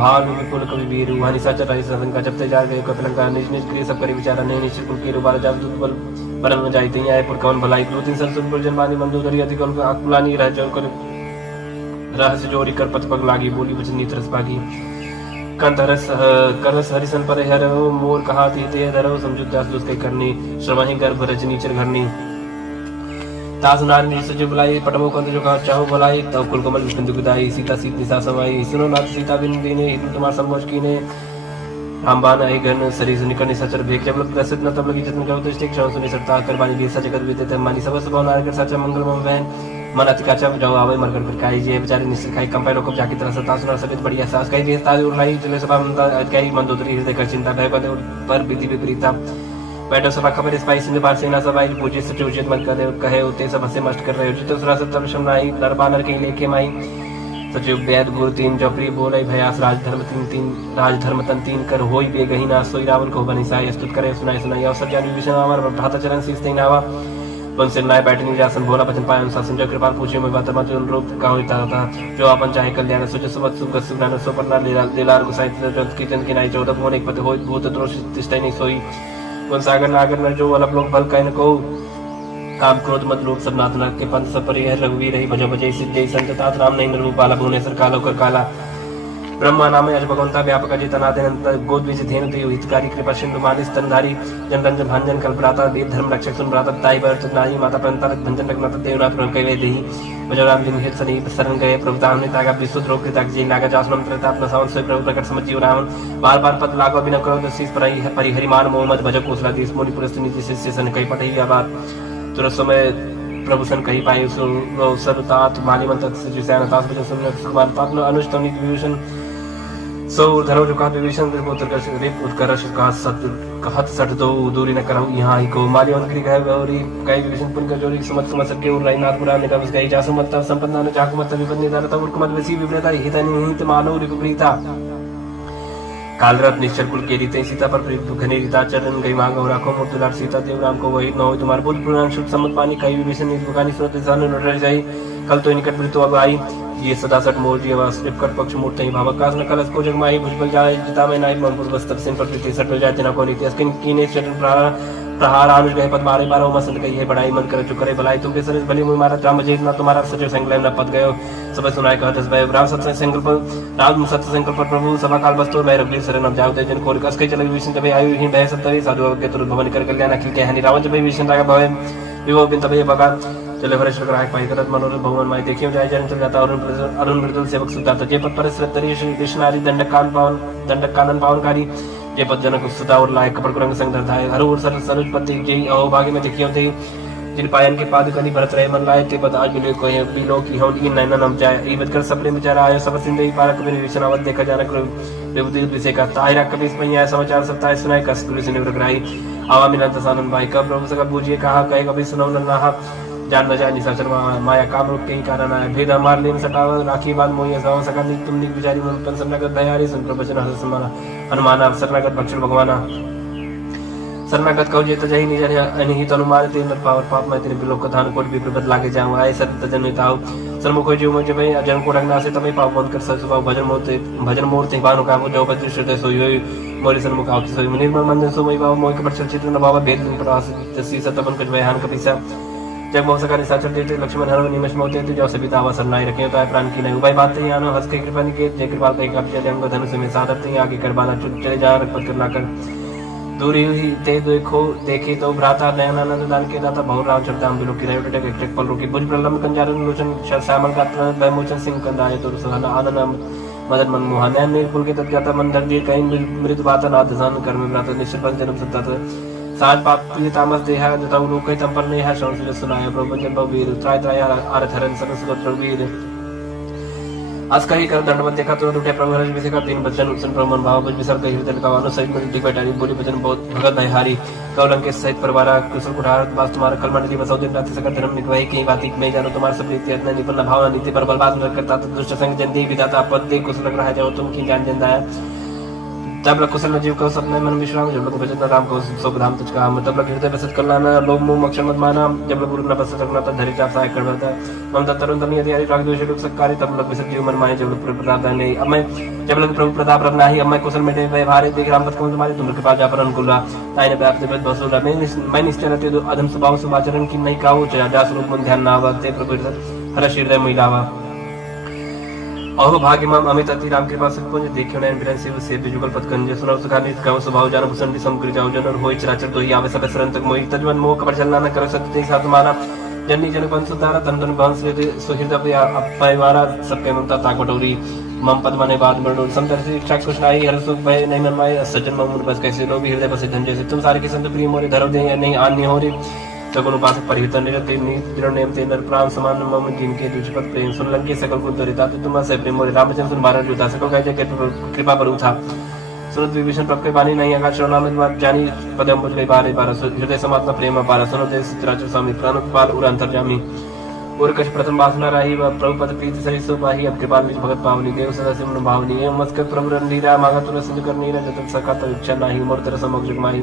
भानु विपुल कवि वीर वहानी सच राज ससन का जपते जा गए कपिलंका निज निज क्रिय सब करी विचारा नहीं निश्चित कुल के रुबार जात दुबल परम न जाई तई आए पुर कवन भलाई दो तीन सन सुन पर जनवानी मंदो दरी अधिक अकुलानी रह जन कर रहस्य जोड़ी कर पथ पग लागी बोली वचन नीत रस पागी कंत करस हरिसन पर हर मोर कहा थी ते धरो समझुत दास दुष्ट करनी श्रमहि गर्भ रजनी चर घरनी तास नारी सजो बुलाई पटमो कंद जो कहा चाहो बुलाई तब कुल कमल विष्णु दुखदाई सीता सीत निशा समाई सुनो नाथ सीता बिन दीने हिंदू तुम्हार संभोज कीने रामबान आई गण सरी सुनिकर्णी सचर भेक जब लोग प्रसिद्ध न तब लगी जतन करो तो स्टिक क्षण सुनि सरता करबानी भी सच जगत बीते मानी सब सब नार कर सच मंगल मम वैन मन अतिकाचा जाओ आवे मरकर फिर काई जे बेचारे निश्चित खाई कंपाई लोग जाकी तरह सता सुना सबित बढ़िया सास कई देश ताज उड़लाई चले सभा कई मंदोदरी हृदय कर चिंता भय पद पर विधि विपरीता बैठो सभा खबर स्पाई सिंह पार सेना सभाई पूजे सच उचित मत करे कहे उते सब से मस्त कर रहे हो जितो सुरा सत्तर शमनाई नरबानर के लेके माई सचिव वेद गुरु तीन जपरी बोले भयास राजधर्म तन तीन कर होई बेगही ना सोई रावण को बनी साई स्तुत करे सुनाई सुनाई अवसर जानी विष्णु अमर भ्राता चरण शीस ते नावा वन से नाय बैठनी जासन भोला बचन पाए अनुशासन जो कृपा पूछे मैं बात मत रूप कहो था जो अपन चाहे कल्याण सुच सुबत सुख सुज्ञान सुपर्णा लीलार गुसाई जंत की जन की नाई 14 मोन एक पते होई भूत द्रोष तिष्ठै नहीं सोई वन सागर नागर न जो अलग लोग बल कहन को काम क्रोध मत लोभ सब नाथ नरक के पंथ सब परिहर रघुवीर रही भज भजई सिद्धि संत तात राम नहीं रूप बाला भुवनेश्वर कालो कर काला ब्रह्मा नाम अज भगवंता व्यापक अजितनाथ गोद बीज धेनु ते हितकारी कृपा सिंधु मानिस तनधारी जन रंजन भांजन कल्पराता वेद धर्म रक्षक सुन भ्राता ताई भरत नाई माता पंता भंजन रघुनाथ देवनाथ प्रभु कहे देहि भजराम जिन हित सनी शरण गए प्रभुता हमने तागा विशुद्ध रोग के तक जी नागा जासनम त्रता अपना सावन सोई प्रभु प्रकट समझ जीव राम बार बार पद लागो बिना करो शीस परिहरि मान मोहम्मद भज कोसला देश मोनि पुरस्त नीति शिष्य सन कई पटई बात तुरंत समय प्रभु सन कही पाए सर्वतात माली मंत्र सचिव सैन तास बचन सुन सुमान पात्न अनुष्टम नीति विभूषण सो धरो जो कहा विभीषण रिप उत्कर्ष कहा सत्य कहत सठ दो दूरी न करहु यहाँ ही को माली मंत्री कहे गौरी कई विभीषण पुन कर जोरी समत कुमत सके उर नाथ पुराण निगम गई जासु मत संपन्ना न चाकु मत विपद निदान तब कुमत वसी विपरीता हितनि हित मानव रिपरीता कालरत निश्चर कुल के रीते सीता पर घनी रीता चरण गई मांग और राखो मूर्तिलार सीता देव राम को वही न हो तुम्हारे बुद्ध पुराण शुद्ध सम्मत पानी कई विभीषण बुकानी सुरत इंसान लड़ जाई कल तो निकट मृत्यु अब आई ये सदा सट मोर जी आवास कट पक्ष मूर्त ही भावक कास न कलस को जगमाई भुजबल जाए जिता में नाई मनपुर बस्तर सिंह पर प्रीति सट हो जाते न को नीति अस्किन कीने चरण प्रहार आनुज गए पद मारे बारो मसंत कही है बड़ाई मन कर चुक करे भलाई तुम सरस भली मुई मारा राम जेत ना तुम्हारा सजो संकल्प न पद गयो सब सुनाए कहत भय राम सत्य संकल्प राम सत्य संकल्प प्रभु सभा काल बस्तुर भय रघुवीर शरण जाओ ते जन कोर कस के चले विष्णु जब आयु ही भय सत्य साधु के तुरंत भवन कर कल्याण अखिल के हनि रावण जब विष्णु राग भय विभो बिन तबे बगा चले भरेश्वर ग्राहक पाई करत मनोरथ भगवान माई देखियो जाय जन चल जाता अरुण मृदुल सेवक सुदाता जे पद पर श्रद्धरी श्री कृष्णारी दंडक कानन पावनकारी जे पद जनक सुता और लायक कपड़ कुरंग संग धरधाय हर और सर सरुज पति जय अहो भाग्य में देखियो थे जिन पायन के पाद कनी भरत रहे मन लाए ते पद आज मिले कोई बिलो की हम इन नैना नम जाय ईबत कर सपने बेचारा आयो सब सिंधई पारक में विष्णावत देखा जानक देवती विषय का ताहिरा कबीस पहिया समाचार सप्ताह सुनाए कस पुलिस ने उग्राई आवा मिलन तसानन भाई कब प्रभु सका बूझिए कहा कहे कभी सुनो नहा जान न जाए निशाचर माया काम रूप के ही कारण आया भेद हमार लेन सटाव राखी बात मोहिया गाँव सका तुम निक बिचारी मन पेंशन नगद दयारी सुन प्रवचन हस समाना हनुमाना शरणागत भक्षण भगवाना शरणागत कहो जेत जही निज अनिहित अनुमान ते नर पावर पाप मैं तेरे बिलोक कथान कोट भी प्रबत लागे जाऊं आए सत जन ताऊ सन्मुख जीव मुझे भाई अजन को रंगना से तभी पाप बंद कर ससुभाव भजन मूर्ति बानु का जो बद्र श्रुत सोई मोरी सन्मुख आवति सोई निर्मल मंजन सो मई भाव मोहि के पर चित्र न भाव भेद प्रवास तसी सतपन कुछ बयान कपिसा जब मौसा का निशाचर देते लक्ष्मण हर निमिष मोते तो जब सभी तावा सरनाई रखे होता है प्राण की नहीं उपाय बात ही आनो हंस के कृपा निकेत जय कृपाल पे कप चले अंग धनुष में साधर थे आगे करबाना चुप चले जा रखपत करना कर दूरी हुई ते देखो देखे तो भ्राता नयनानंद दान के दाता बहु राम चरताम बिलो की रहे टक एक पल रुकी भुज प्रलम कंजारन लोचन श्यामल गात्र वैमोचन सिंह कंदाय तो सहाना आनंद मदन मन मोहन नयन नीलपुल के तक जाता मन दर्दी कहीं मृत बाता नादसान कर्म भ्राता निश्चित पर जन्म सत्ता साज पाप पीले तामस देहा जता लोक कई तंपर ने है संस्कृत सुनाया प्रभुजन बहुवीर त्राय त्राय आरथरन सरस्वत प्रवीर आज कही कर दंडवत देखा तो उठे प्रभु हरज विषय का तीन बचन उसन प्रमन भाव बुझ विसर कही हृदय का वानो सहित मिलती बैठारी बोली बचन बहुत भगत भयहारी कौरंग के सहित परिवार कुशल कुठार वास तुम्हारा कलमंडली बसौ दिन रात्रि सकल धर्म निकवाई कहीं बाती में जानो तुम्हारा सब रीति अतना निपन्न भावना नीति पर बलबाज न करता तो दुष्ट संग जन दे विदाता पद दे कुशल लग रहा जाओ तुम की जान जंदाया जब लग कुशल जीव को सपने मन विश्राम जब लग भजन राम को सब धाम तुझ काम तब लग हृदय बसत कल्याण लोभ मोह मक्षर मत माना जब लग गुरु न बसत रखना तब धरि चाप सहाय कर बता ममता तरुण तमी यदि राग द्वेष लोग सत्कारी तब लग विसर्ज जीव मन माए जब लग प्रताप नहीं अब मैं जब लग प्रभु प्रताप रखना ही अब मैं कुशल में व्यवहार देख राम पथ को तुम्हारे तुम के पास जा पर अनुकूल ताई ने व्याप्त बेद बसुरा मैं निश्चय रहते तो अधम स्वभाव सुभाचरण की नहीं काऊ दास रूप मन ध्यान ना आवते प्रभु हर हृदय महिलावा अहो भाग्य मम अमित अति राम कृपा सत्पुंज देखियो नयन बिरन शिव से बिजुगल पद कंज सुनो सुखा नित गाँव स्वभाव जान भूषण समग्र जाओ जन और होई चराचर तो ही आवे सब शरण तक मोहि तजवन मोह कपट चलना न करो सत्य साथ माना जननी जन पंसुतारा तन तन भांस लेते सुहृद अपयवारा सबके ममता ताकटोरी मम पद मने बाद मरडोल समदर से इच्छा कुछ नाही हर सुख भय नहीं मन माए सज्जन मम बस कैसे लो भी हृदय बसे धन जैसे तुम सारे के संत प्रिय मोरे धरो दे नहीं आन्य हो रे सगुण उपासक परिहितन निरते दृढ़ नेम ते नर प्राण समान मम जिनके तुझपत प्रेम सुन लंके सकल कुल तरिता तुम से प्रेम मोरे रामचंद्र सुन भारत जोता सकल कह जय कृपा पर था सुनत विभीषण प्रभ के बानी नहीं आकाश नाम जानी पदम बुझ गई बारे बार हृदय समात्मा प्रेम पारा सुनो देश चित्राचर स्वामी प्राण पाल उर अंतर्जामी और कछ प्रथम वासना रही व प्रभु पद प्रीति सही सो पाही अब कृपा निज भगत पावनी देव सदा सिमन भावनी एवं मस्कर प्रभु रणधीरा मांगा तुर सिद्ध कर नीरा जतन सका तो इच्छा नाही मोर तेरा समग्र जगमाही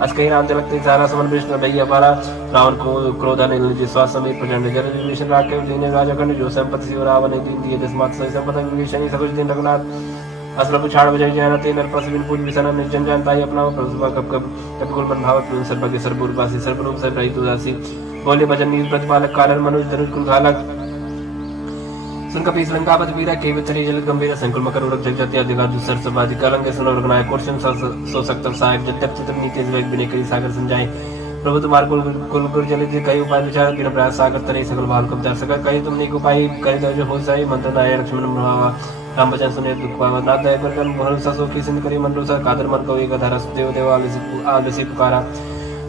अस कहीं राम तिलक सारा समन विष्णु भैया पारा रावण को क्रोधा ने निज श्वास समेत प्रचंड जल विभीषण राके दीने राजा खंड जो संपत्ति शिव रावण दीन दिए दसमात सही संपदा विभीषण सब दिन रघुनाथ असलपु छाड़ बजय जयना ते नर प्रसविन पूज विसना निर्जन जानताई अपना प्रभु कब कब कपिकुल मन भावत सर्वज्ञ सर्वरूपासी सर्वरूप से रहित उदासी बोले भजन नील प्रतिपालक कारण मनुज धनुष कुल घालक सुन कपि लंकापति वीरा के वितरी जल गंभीर संकुल मकर उरक जग जति अधिकार दुसर सबादि कलंग सुन रघुनायक कोर्शन सो सकत सहायक जब चित्र नीति वेग बिने करी सागर संजाय प्रभु तुम्हार कुल गुर जल जी कई उपाय विचार बिन प्रयास सागर तरे सकल भाल कब दर सका कई तुमने को उपाय करे दो जो हो जाए मंत्र नाय लक्ष्मण भावा राम बचन सुने दुख पावा नाथ दया कर कर भरोसा सो की सिंध करी मन रोसा कादर मन को एक धारा देव देव आलसी पुकारा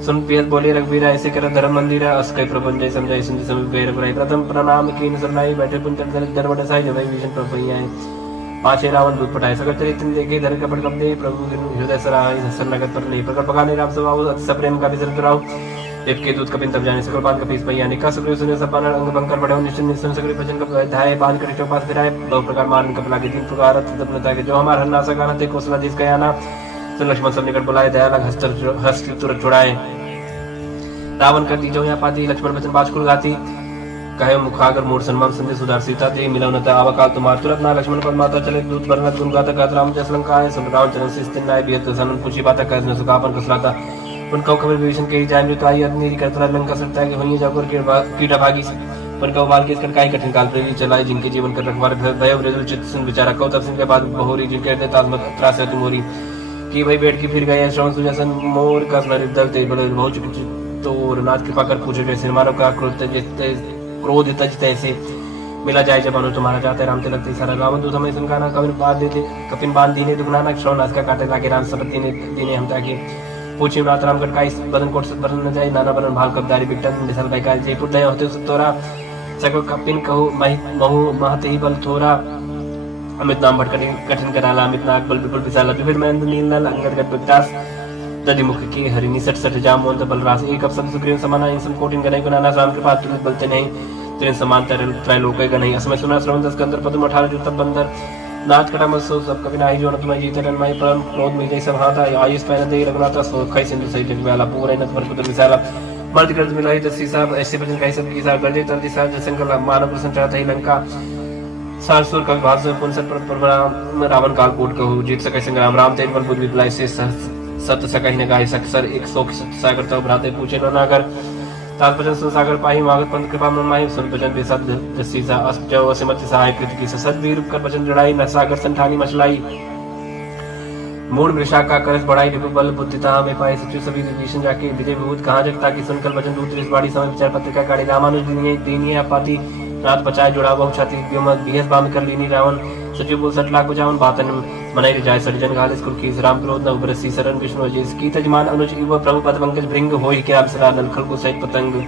सुन पियत बोले रघुवीर ऐसे कर धर्म मंदिर अस कई प्रपंच जय समझाई सुन समीप गए रघुराई प्रथम प्रणाम कीन सरनाई बैठे पुन चढ़ दरवट साई जब विभीषण प्रभु आए पाछे रावण दूत पटाए सगत चरित्र देखे धर कपट कप दे प्रभु हृदय सराय हसन नगत पर नहीं प्रकट पकाने राम स्वभाव अति सप्रेम का विसर्ग राव देव के दूत कपिन तब जाने सकल बात कपीस भैया निका सुग्रीव सुने सपना अंग बंकर बढ़े निश्चित निश्चन सगरी भजन कप धाये बांध कर चौपास फिराए दो प्रकार मारन कपला के तीन प्रकार तपनता के जो हमार हन्ना सगाना ते कोसला जिस गया ना सुन लक्ष्मण सब निकट बुलाए दया लग हस्त तुरंत छुड़ाए रावण कर दी जो यहाँ पाती लक्ष्मण बचन बाजकुल गाती कहे मुखागर मूड सन्मान संदेश सुधार सीता दे मिलवनता आवकाल तुम्हार तुरंत ना लक्ष्मण पर माता चले दूत बरनत गुण गाता गात राम जस लंका है सुन रावण चरण से स्थिर नाय बियत सनन पूछी बाता कह न सुखापन कसलाता उन कौ खबर विभीषण के जान जो ताई अग्नि करतला लंका सरता है कि होइए जाकर कीड़ा भागी पर कौ बाल के कई कठिन काल प्रेमी चलाए जिनके जीवन कर रखवार भय वृदुल चित्त सुन विचारा कौ तब सिंह के बाद बहोरी जिनके दे ताजमत त्रास है तुमोरी की भाई बैठ के फिर गए श्रवण सुजसन मोर का स्मृति दल ते बड़े बहुत तो नाथ कृपा कर पूछे जैसे मानव का क्रोध तैसे मिला जाए जब अनु तुम्हारा चाहते राम तिलक सारा रावण तो समय सुनकाना कपिन बांध दीने दुगनाना श्रवण नाथ का काटे लागे राम सपति ने दीने हम ताकि पूछे नाथ रामगढ़ का इस बदन कोट से बदन न जाए नाना बदन भाल कबदारी बिट्टन मिसल भाई का जयपुर दया होते तोरा सकल कपिन कहू महु महते ही बल थोरा अमित नाम भटक कठिन कराला अमित नाग बल विपुल विशाला विभिन्न महेंद्र नील नल अंगद गट विकास दधिमुख की हरिणी सट सट जामोन बल रास एक अब सब सुग्रीव समाना इन सब कोटिन गनई गुनाना राम कृपा तुलित बलते नहीं तेरे समान त्रैलोक गनई असमय सुना श्रवण दस कंदर पद्म 18 जो तब बंदर नाथ कटा मसो सब कभी नाही जो न तुम्हें जीते रन माई परम क्रोध में जैसे हाथा आयुष पहन दे रघुनाथ सो खई सिंधु सही जग वाला पूरे न पर पुत्र विशाला मर्द कर मिलाई दसी साहब ऐसे भजन कई सब की सार गजे तंती सार जसंकल मानव प्रसन्न चाहता ही लंका सारसुर का भाग से पुनसर पर रावण काल कोट कहू जीत सके संग्राम राम तेज बल बुद्ध विपलाई से सत्य सकहि न गाय सकसर 100 सागर तब भ्राते पूछे न नागर तात्पर्य सागर पाही मागत पंत कृपा मन माही सुन भजन बेसद जसी सा असजव असिमत सहाय कृत की सद वीर कर भजन जड़ाई न सागर संठानी मचलाई मूड वृषा का करस बढ़ाई रिपु बल बुद्धिता में पाए सचु सभी विभीषण जाके विजय विभूत कहाँ जगता की सुनकर भजन दूत इस बाड़ी समय विचार पत्रिका काढ़ी रामानुज दीनिये अपाती रात बचाए जुड़ा बहु छाती बिहस बाम कर लीनी रावण सचिव बोल 60 लाख बजावन बातन मनाई जाय सरिजन गालिस कुल की राम क्रोध न उबरसी शरण विष्णु अजीस की तजमान अनुज इव प्रभु पद पंकज भृंग होई के अप्सरा नलखल को सहित पतंग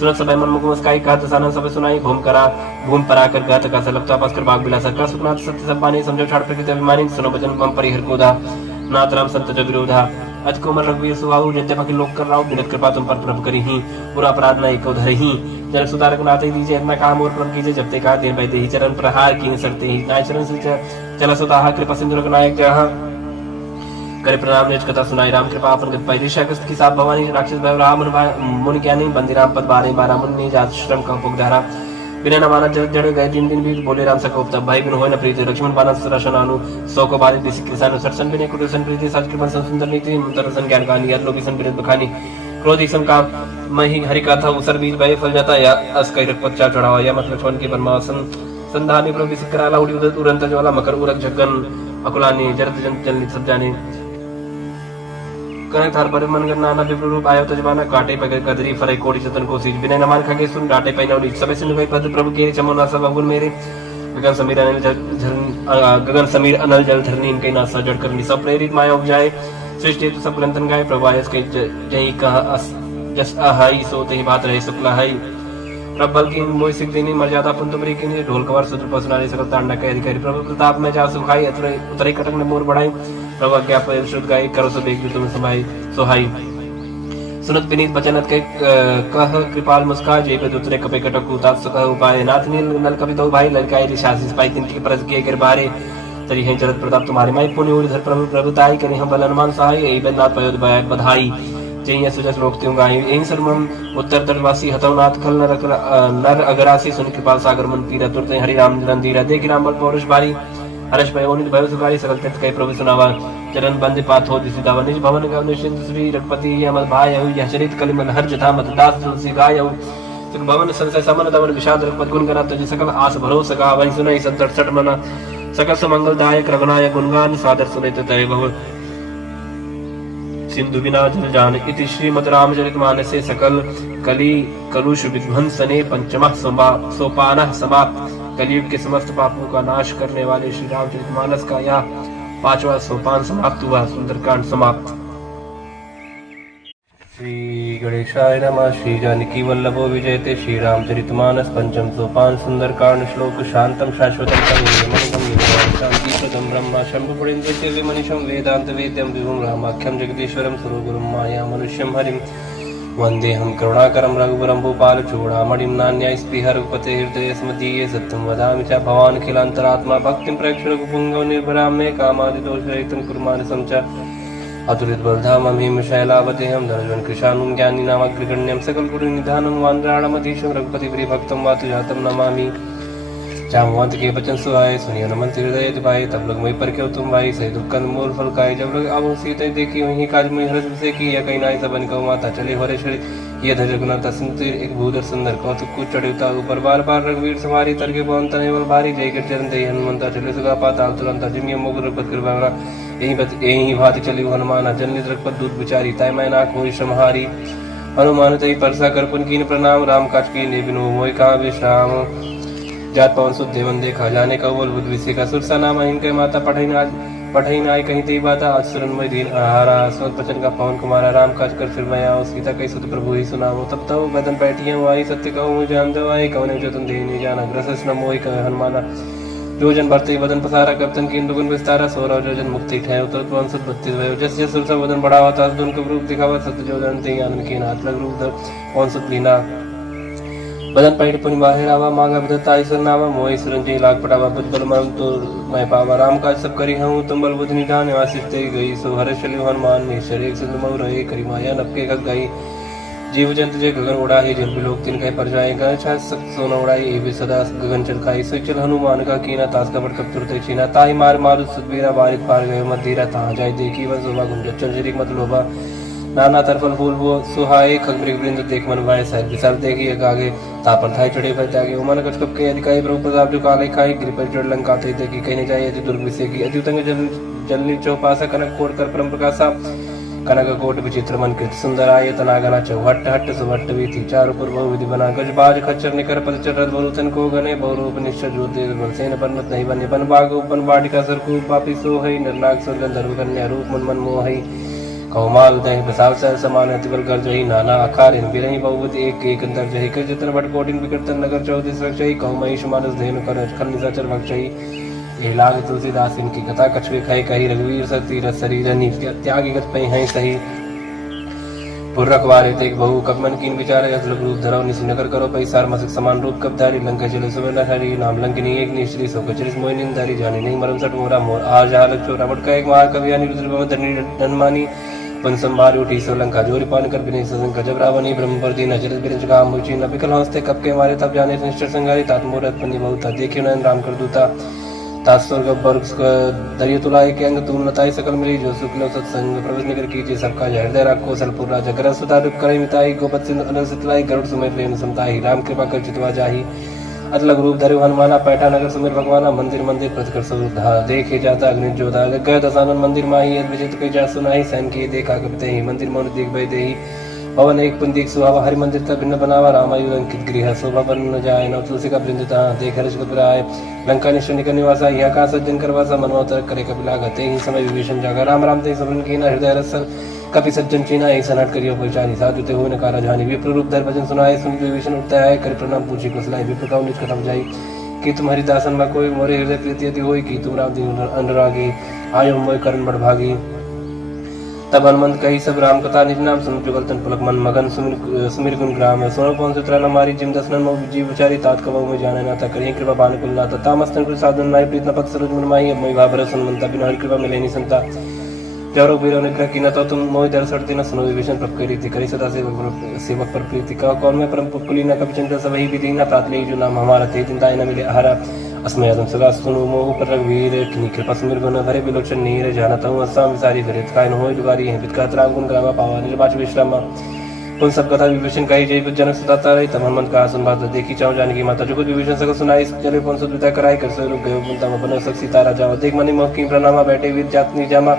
सुनत सब मन मुख मुस्काई कहत सानन सब सुनाई भूम परा कर गात का सलपता पास कर बाग बिलासा का सुखनाथ सत्य सब पानी समझो छाड़ प्रकृति अभिमानी सुनो भजन मम परिहर कोधा नाथ राम संत जग विरोधा अज कोमल रघुवीर सुहाऊ जद्य पकी लोक कर राव बिनत कृपा तुम पर प्रभ करी ही पूरा अपराध न एक धरि ही जल सुधारक नाते दीजिए अपना काम और प्रभ कीजिए जब तक दिन बैठे ही चरण प्रहार की सरते ही नाय चरण से चल सुदाहा कृपा सिंधु नायक जहाँ करे प्रणाम निज कथा सुनाई राम कृपा अपन गत पाई ऋषा कस्त की साप भवानी राक्षस भय राम मुनि ज्ञानी बंदी राम पद 12 मुनि जात श्रम का उपधारा बिना न माना जड़ गए दिन भी बोले राम सकोप तब भाई बिन होय न प्रीति लक्ष्मण बाना सरशनानु सौ को बारिश दिसी किसान सरसन बिने कुटसन प्रीति साज कृपा सुंदर नीति तरसन ज्ञान कहानी याद लोभी सन बिरत बखानी क्रोधी सम काम मही हरि कथा उसर बीज भय फल जाता या अस कई रखपच्चा चढ़ावा या मत लक्ष्मण की परमासन संधानी प्रभु सिकराला उड़ी उदत उरंत ज्वाला मकर उरक झगन अकुलानी जरत जन चलनी सब जाने कहे थार पर मन करना ना विप्र रूप आयो तजमाना काटे पे कदरी फरे कोड़ी चतन को सीज बिना नमान खगे सुन डाटे पे नौरी सबे सिंधु भाई पद प्रभु के चमोना सब अवगुण मेरे गगन समीर अनल जल धरनी इनके नासा जड़ करनी सब प्रेरित माया उपजाए सृष्टि तो सब ग्रंथन गाय प्रभायस के जय कहा जस आहाई सोते ही बात रहे शुक्ला हाई प्रबल की मोहि सिख देनी मर्यादा पुंतुमरी की ढोल कवर सूत्र पसनारी सकल तांडा के अधिकारी प्रभु प्रताप में जा सुखाई उतरे कटक ने मोर बढ़ाई प्रभु क्या परिशुद्ध गाय करो सब एक तुम समाई सुहाई सुनत विनीत बचनत के कह कृपाल मुस्कान जय पे दूसरे कपे कटक उताप सुख उपाय नाथ नील नल कवि दो भाई ललकाई रिशासी स्पाई तिन की परज किए कर बारे तरी हैं चरत प्रताप तुम्हारे माई पुण्य उधर प्रभु प्रभुताई करे हम बल अनुमान सहाय एई बदनाथ पयोद बधाई जय सुजस लोकते गाय एहि सर्वम उत्तर तटवासी हतवनाथ खल नर अगरासी सुन कृपाल सागर मन पीरा तुरते हरि राम रंधीरा देख राम बल पौरुष बारी हर्ष भय ओनित भय सुखारी सकल तीर्थ कई प्रभु सुनावा चरण बंद पाथ हो जिसि दावा निज भवन गव निश्चिंत श्री रघुपति अमल भाय यह चरित कलिमल हर जथा मत दास तुलसी गाय तुम भवन संशय समन दवन विषाद रघुपत गुण गना तुझ सकल आस भरोसा गा वही सुनई संतट सट मना सकल सुमंगल दायक रघुनायक गुणगान सादर सुनित तय बहु सिंधु बिना जल जान इति श्रीमद् रामचरित मानसे सकल कली कलुष विध्वंसने पंचमः सोपानः समाप्त कलयुग के समस्त पापों का नाश करने वाले श्री रामचरितमानस का यह 5वां सोपान समाप्त हुआ। सुंदरकांड समाप्त। श्री गणेशाय नमः। श्री जानकी वल्लभो विजयते श्री रामचरितमानस पंचम सोपान सुंदरकांड श्लोक शांतम शाश्वतम शांतिप्रदम ब्रह्म शंभुपुरेन्द्र मनीषम वेदांत वेद्यम विभुम रामाख्यम जगदीश्वरम स्वरूपम माया मनुष्यम हरिम वंदेहम करुणाकरं रघुवरं भूपालचूडामणिं नान्याय स्पृह रघुपते हृदये स्मदीये सत्यं वदामि च भवान् अखिलान्तरात्मा भक्तिं प्रयच्छ रघुपुङ्गव निर्भरां मे कामादिदोषरहितं कुरु मानसं च अतुलितबलधामं हिमशैलावतेहं धनुजं कृशानुं ज्ञानिनामग्रगण्यं सकलगुरुनिधानं वानराणमधीशं रघुपतिप्रियभक्तं वातुजातं नमामि। जामवंत के बचन सुहाए सुनियो नमन हृदय दिवाए तब लोग मैं पर क्यों तुम भाई सही दुख मूल फल खाए जब लोग अब सीते देखी वही काज में हर्ष से की या कहीं नाई सबन को माता चले हो रे ये धर गुना सिंतिर एक भूधर सुंदर कौतुक कुछ चढ़ता ऊपर बार बार रघुवीर सवारी तरके पवन तने भारी जय कर चरण दे हनुमंता चले सुगा पाताल तुरंत जिमिय मुग रघुपत कृपा यही भाति चली हनुमान जनलित रघुपत दूत विचारी तय मैं ना कोई श्रमहारी हनुमान तई परसा कर पुन कीन प्रणाम राम काज की ने बिनो मोय कहा विश्राम जात पवन सुध देवन देखा जाने का बोल बुद्ध विषय का सुरसा नाम इनके माता पढ़ई नाय कहीं ती बाता आज सुरनमय दीन आहारा सोत बचन का पवन कुमारा राम काज कर फिर मैं आओ सीता कई सुत प्रभु ही सुनाओ तब तो बदन बैठिए आई सत्य कहूँ मुझे जान दो आई कौन जो तुम दे नहीं जाना ग्रस न मोहि कह हनुमाना जो जन भरते बदन पसारा कप्तन की दुगुन विस्तारा सोरा जो जन मुक्ति ठहर उतर पवन सुत 32 भयो जस जस सुरसा बदन बढ़ावा था दुन का रूप दिखावा सत्य जो जन ते आनंद की नाथ लग रूप पवन सुत लीना बदन पैठ पुनि बाहिर आवा मांगा बदता ईश्वर नावा मोहि सुरंजी लाग पटावा बुद्ध बल मरम तो मैं पावा राम काज सब करी हूँ तुम बल बुद्ध निधान निवासित ते गई सो हर चलियो हनुमान निश्चर एक सिंधु मऊ रहे करी माया नपके खग गई जीव जंतु जे गगन उड़ाही जिन लोक तिन कह पर जाए गए छा सोना उड़ाई ए भी सदा गगन चल खाई सो चल हनुमान का कीना तास का बड़ कब तुरते छीना ताई मार मारु सुदबीरा बारिक पार गए मत धीरा ता जाय देखी वन शोभा गुंज चंचरी मत लोभा नाना तरफल फूल वो सुहाए खगमृग वृंद देख मन भाई साहब विशाल देखी आगे तापर थाई चढ़े भय त्यागे उमन कछ कप के अधिकारी प्रभु प्रताप जो काले खाई गिर पर चढ़ लंका थे देखी कहने जाए अति दुर्ग विषय की अति उतंग जलनी चौपासा कनक कोट कर परम प्रकाशा कनक कोट विचित्र मन कृत सुंदर आये तनागना चौहट हट सुभट्ट भी थी चारों पर बहु विधि बना गज बाज खच्चर निकर पद चढ़ बहुतन को गने बहुरूप निश्चय ज्योति सेन परमत नहीं बने बन बाग उपन बाटिका सरकू पापी सो है निर्नाग स्वर्ग धर्म कन्या रूप मन मन मोहि कौमाल दही बसाव सह समान अतिबल कर जही नाना आकार इन बिरही बहुवत एक एक अंतर जही कर जितन भट कोटिन विकर्तन नगर 34 रक्षई कौमहिष मानस धेनु कर खल निशाचर भक्षई ये लाग तुलसीदास इनकी कथा कछवे खाई कही रघुवीर सती रस शरीर त्यागी गत पई हैं सही पुरखवारे तेग बहु कबमन कीन विचार असलक रूप धरव निसी नगर करो पई सार मसक समान रूप कब धारी लंका चले सुवर्ण हरि नाम लंकिनी एक निश्री सो कचरिस मोहिनी धारी जाने नहीं मरम सट मोरा मोर आज हालक चोरा बट का एक महाकवि रुद्र भवन धनमानी पन संभार उठी सोलंका जोरी पान कर बिने ससन का जब रावणी ब्रह्म पर दीन अजर बिरज काम मुची न बिकल हंसते कब के मारे तब जाने निष्ठर संगारी तात मोरत पन्नी बहुता देखियो नयन राम कर दूता तात स्वर्ग वर्ग दरिय तुलाय के अंग तुम नताई सकल मिली जो शुक्ल सत्संग प्रवेश निकर कीजिए सबका हृदय राखो सलपुर राजा ग्रह सुता दुख करे मिताई गोपत सिंधु अनल सितलाई गरुड़ सुमय प्रेम समताई राम कृपा कर चितवा जाही अलग रूप धरे हनुमाना पैठा नगर सुमिर भगवाना मंदिर मंदिर प्रतिकर सुधा देखे जाता अग्नि जोधा गय दसानन मंदिर माही यद विजित कई जा सुनाही सहन किए देखा कपते ही मंदिर मौन दिख भय देही पवन एक पुंदिक सुहावा हरि मंदिर तक भिन्न बनावा रामायु अंकित गृह शोभा बन जाए नव तुलसी का वृंदता देख हर्ष कपिराय लंका निश्चय का निवासा यहाँ का सज्जन करवासा मनोतर करे कपिला गते ही समय विभीषण जागा राम राम ते समन कीना हृदय रसन कपि सज्जन चीना एक सनट करियो पहचानी साधु ते हुए नकारा जानी विप्र रूप धर भजन सुनाए सुन विभीषण उठता है कर प्रणाम पूछी कुशलाए विप्र का निज कथम जाई कि तुम हरिदासन में कोई मोरे हृदय प्रीति यदि होई कि तुम राम दीन अनुरागी आयो मोय करण बड़भागी तब हनुमंत कही सब राम कथा निज नाम सुन जुगल तन पुलक मन मगन सुमिर गुण ग्राम सोनो पवन सुत्रा न मारी जिम दसनन मो जीव विचारी तात कबहु में जाने ना ता करिए कृपा बान कुल नाता तामस्तन कुल साधन नाय प्रीत न पत सरोज मन माही अब मोहि भाबर सुनमंता बिन हरि कृपा मिले नि संता जरो बीरो निग्रह की न तो तुम मोहि दर सड़ती न सुनो विभीषण प्रभ करी थी करी सदा सेवक पर प्रीति कह कौन में परम पुली न कपि चिंता सब ही विधि न प्रात ले जो नाम हमारा थे चिंताएं न मिले आहारा अस्मय अदम सदा सुनो मोह पर रघुवीर किनी कृपा सुमिर गुण भरे बिलोचन नीर जानता हूँ अस्साम विसारी भरित काय न होय दुगारी है बितकात राम गुण ग्रामा पावा निर्वाच विश्रामा उन सब कथा विभीषण कही जय जनक सताता रही तब हनुमंत कहा सुन बात देखी चाहूं जानकी माता जो कुछ विभीषण सकल सुनाई चले पवन सुत विदा कराई कर सो रुक गयो बुनता में बनो सक सीता राजा देख मनि मोह की प्रणामा बैठे वीर जातनी जामा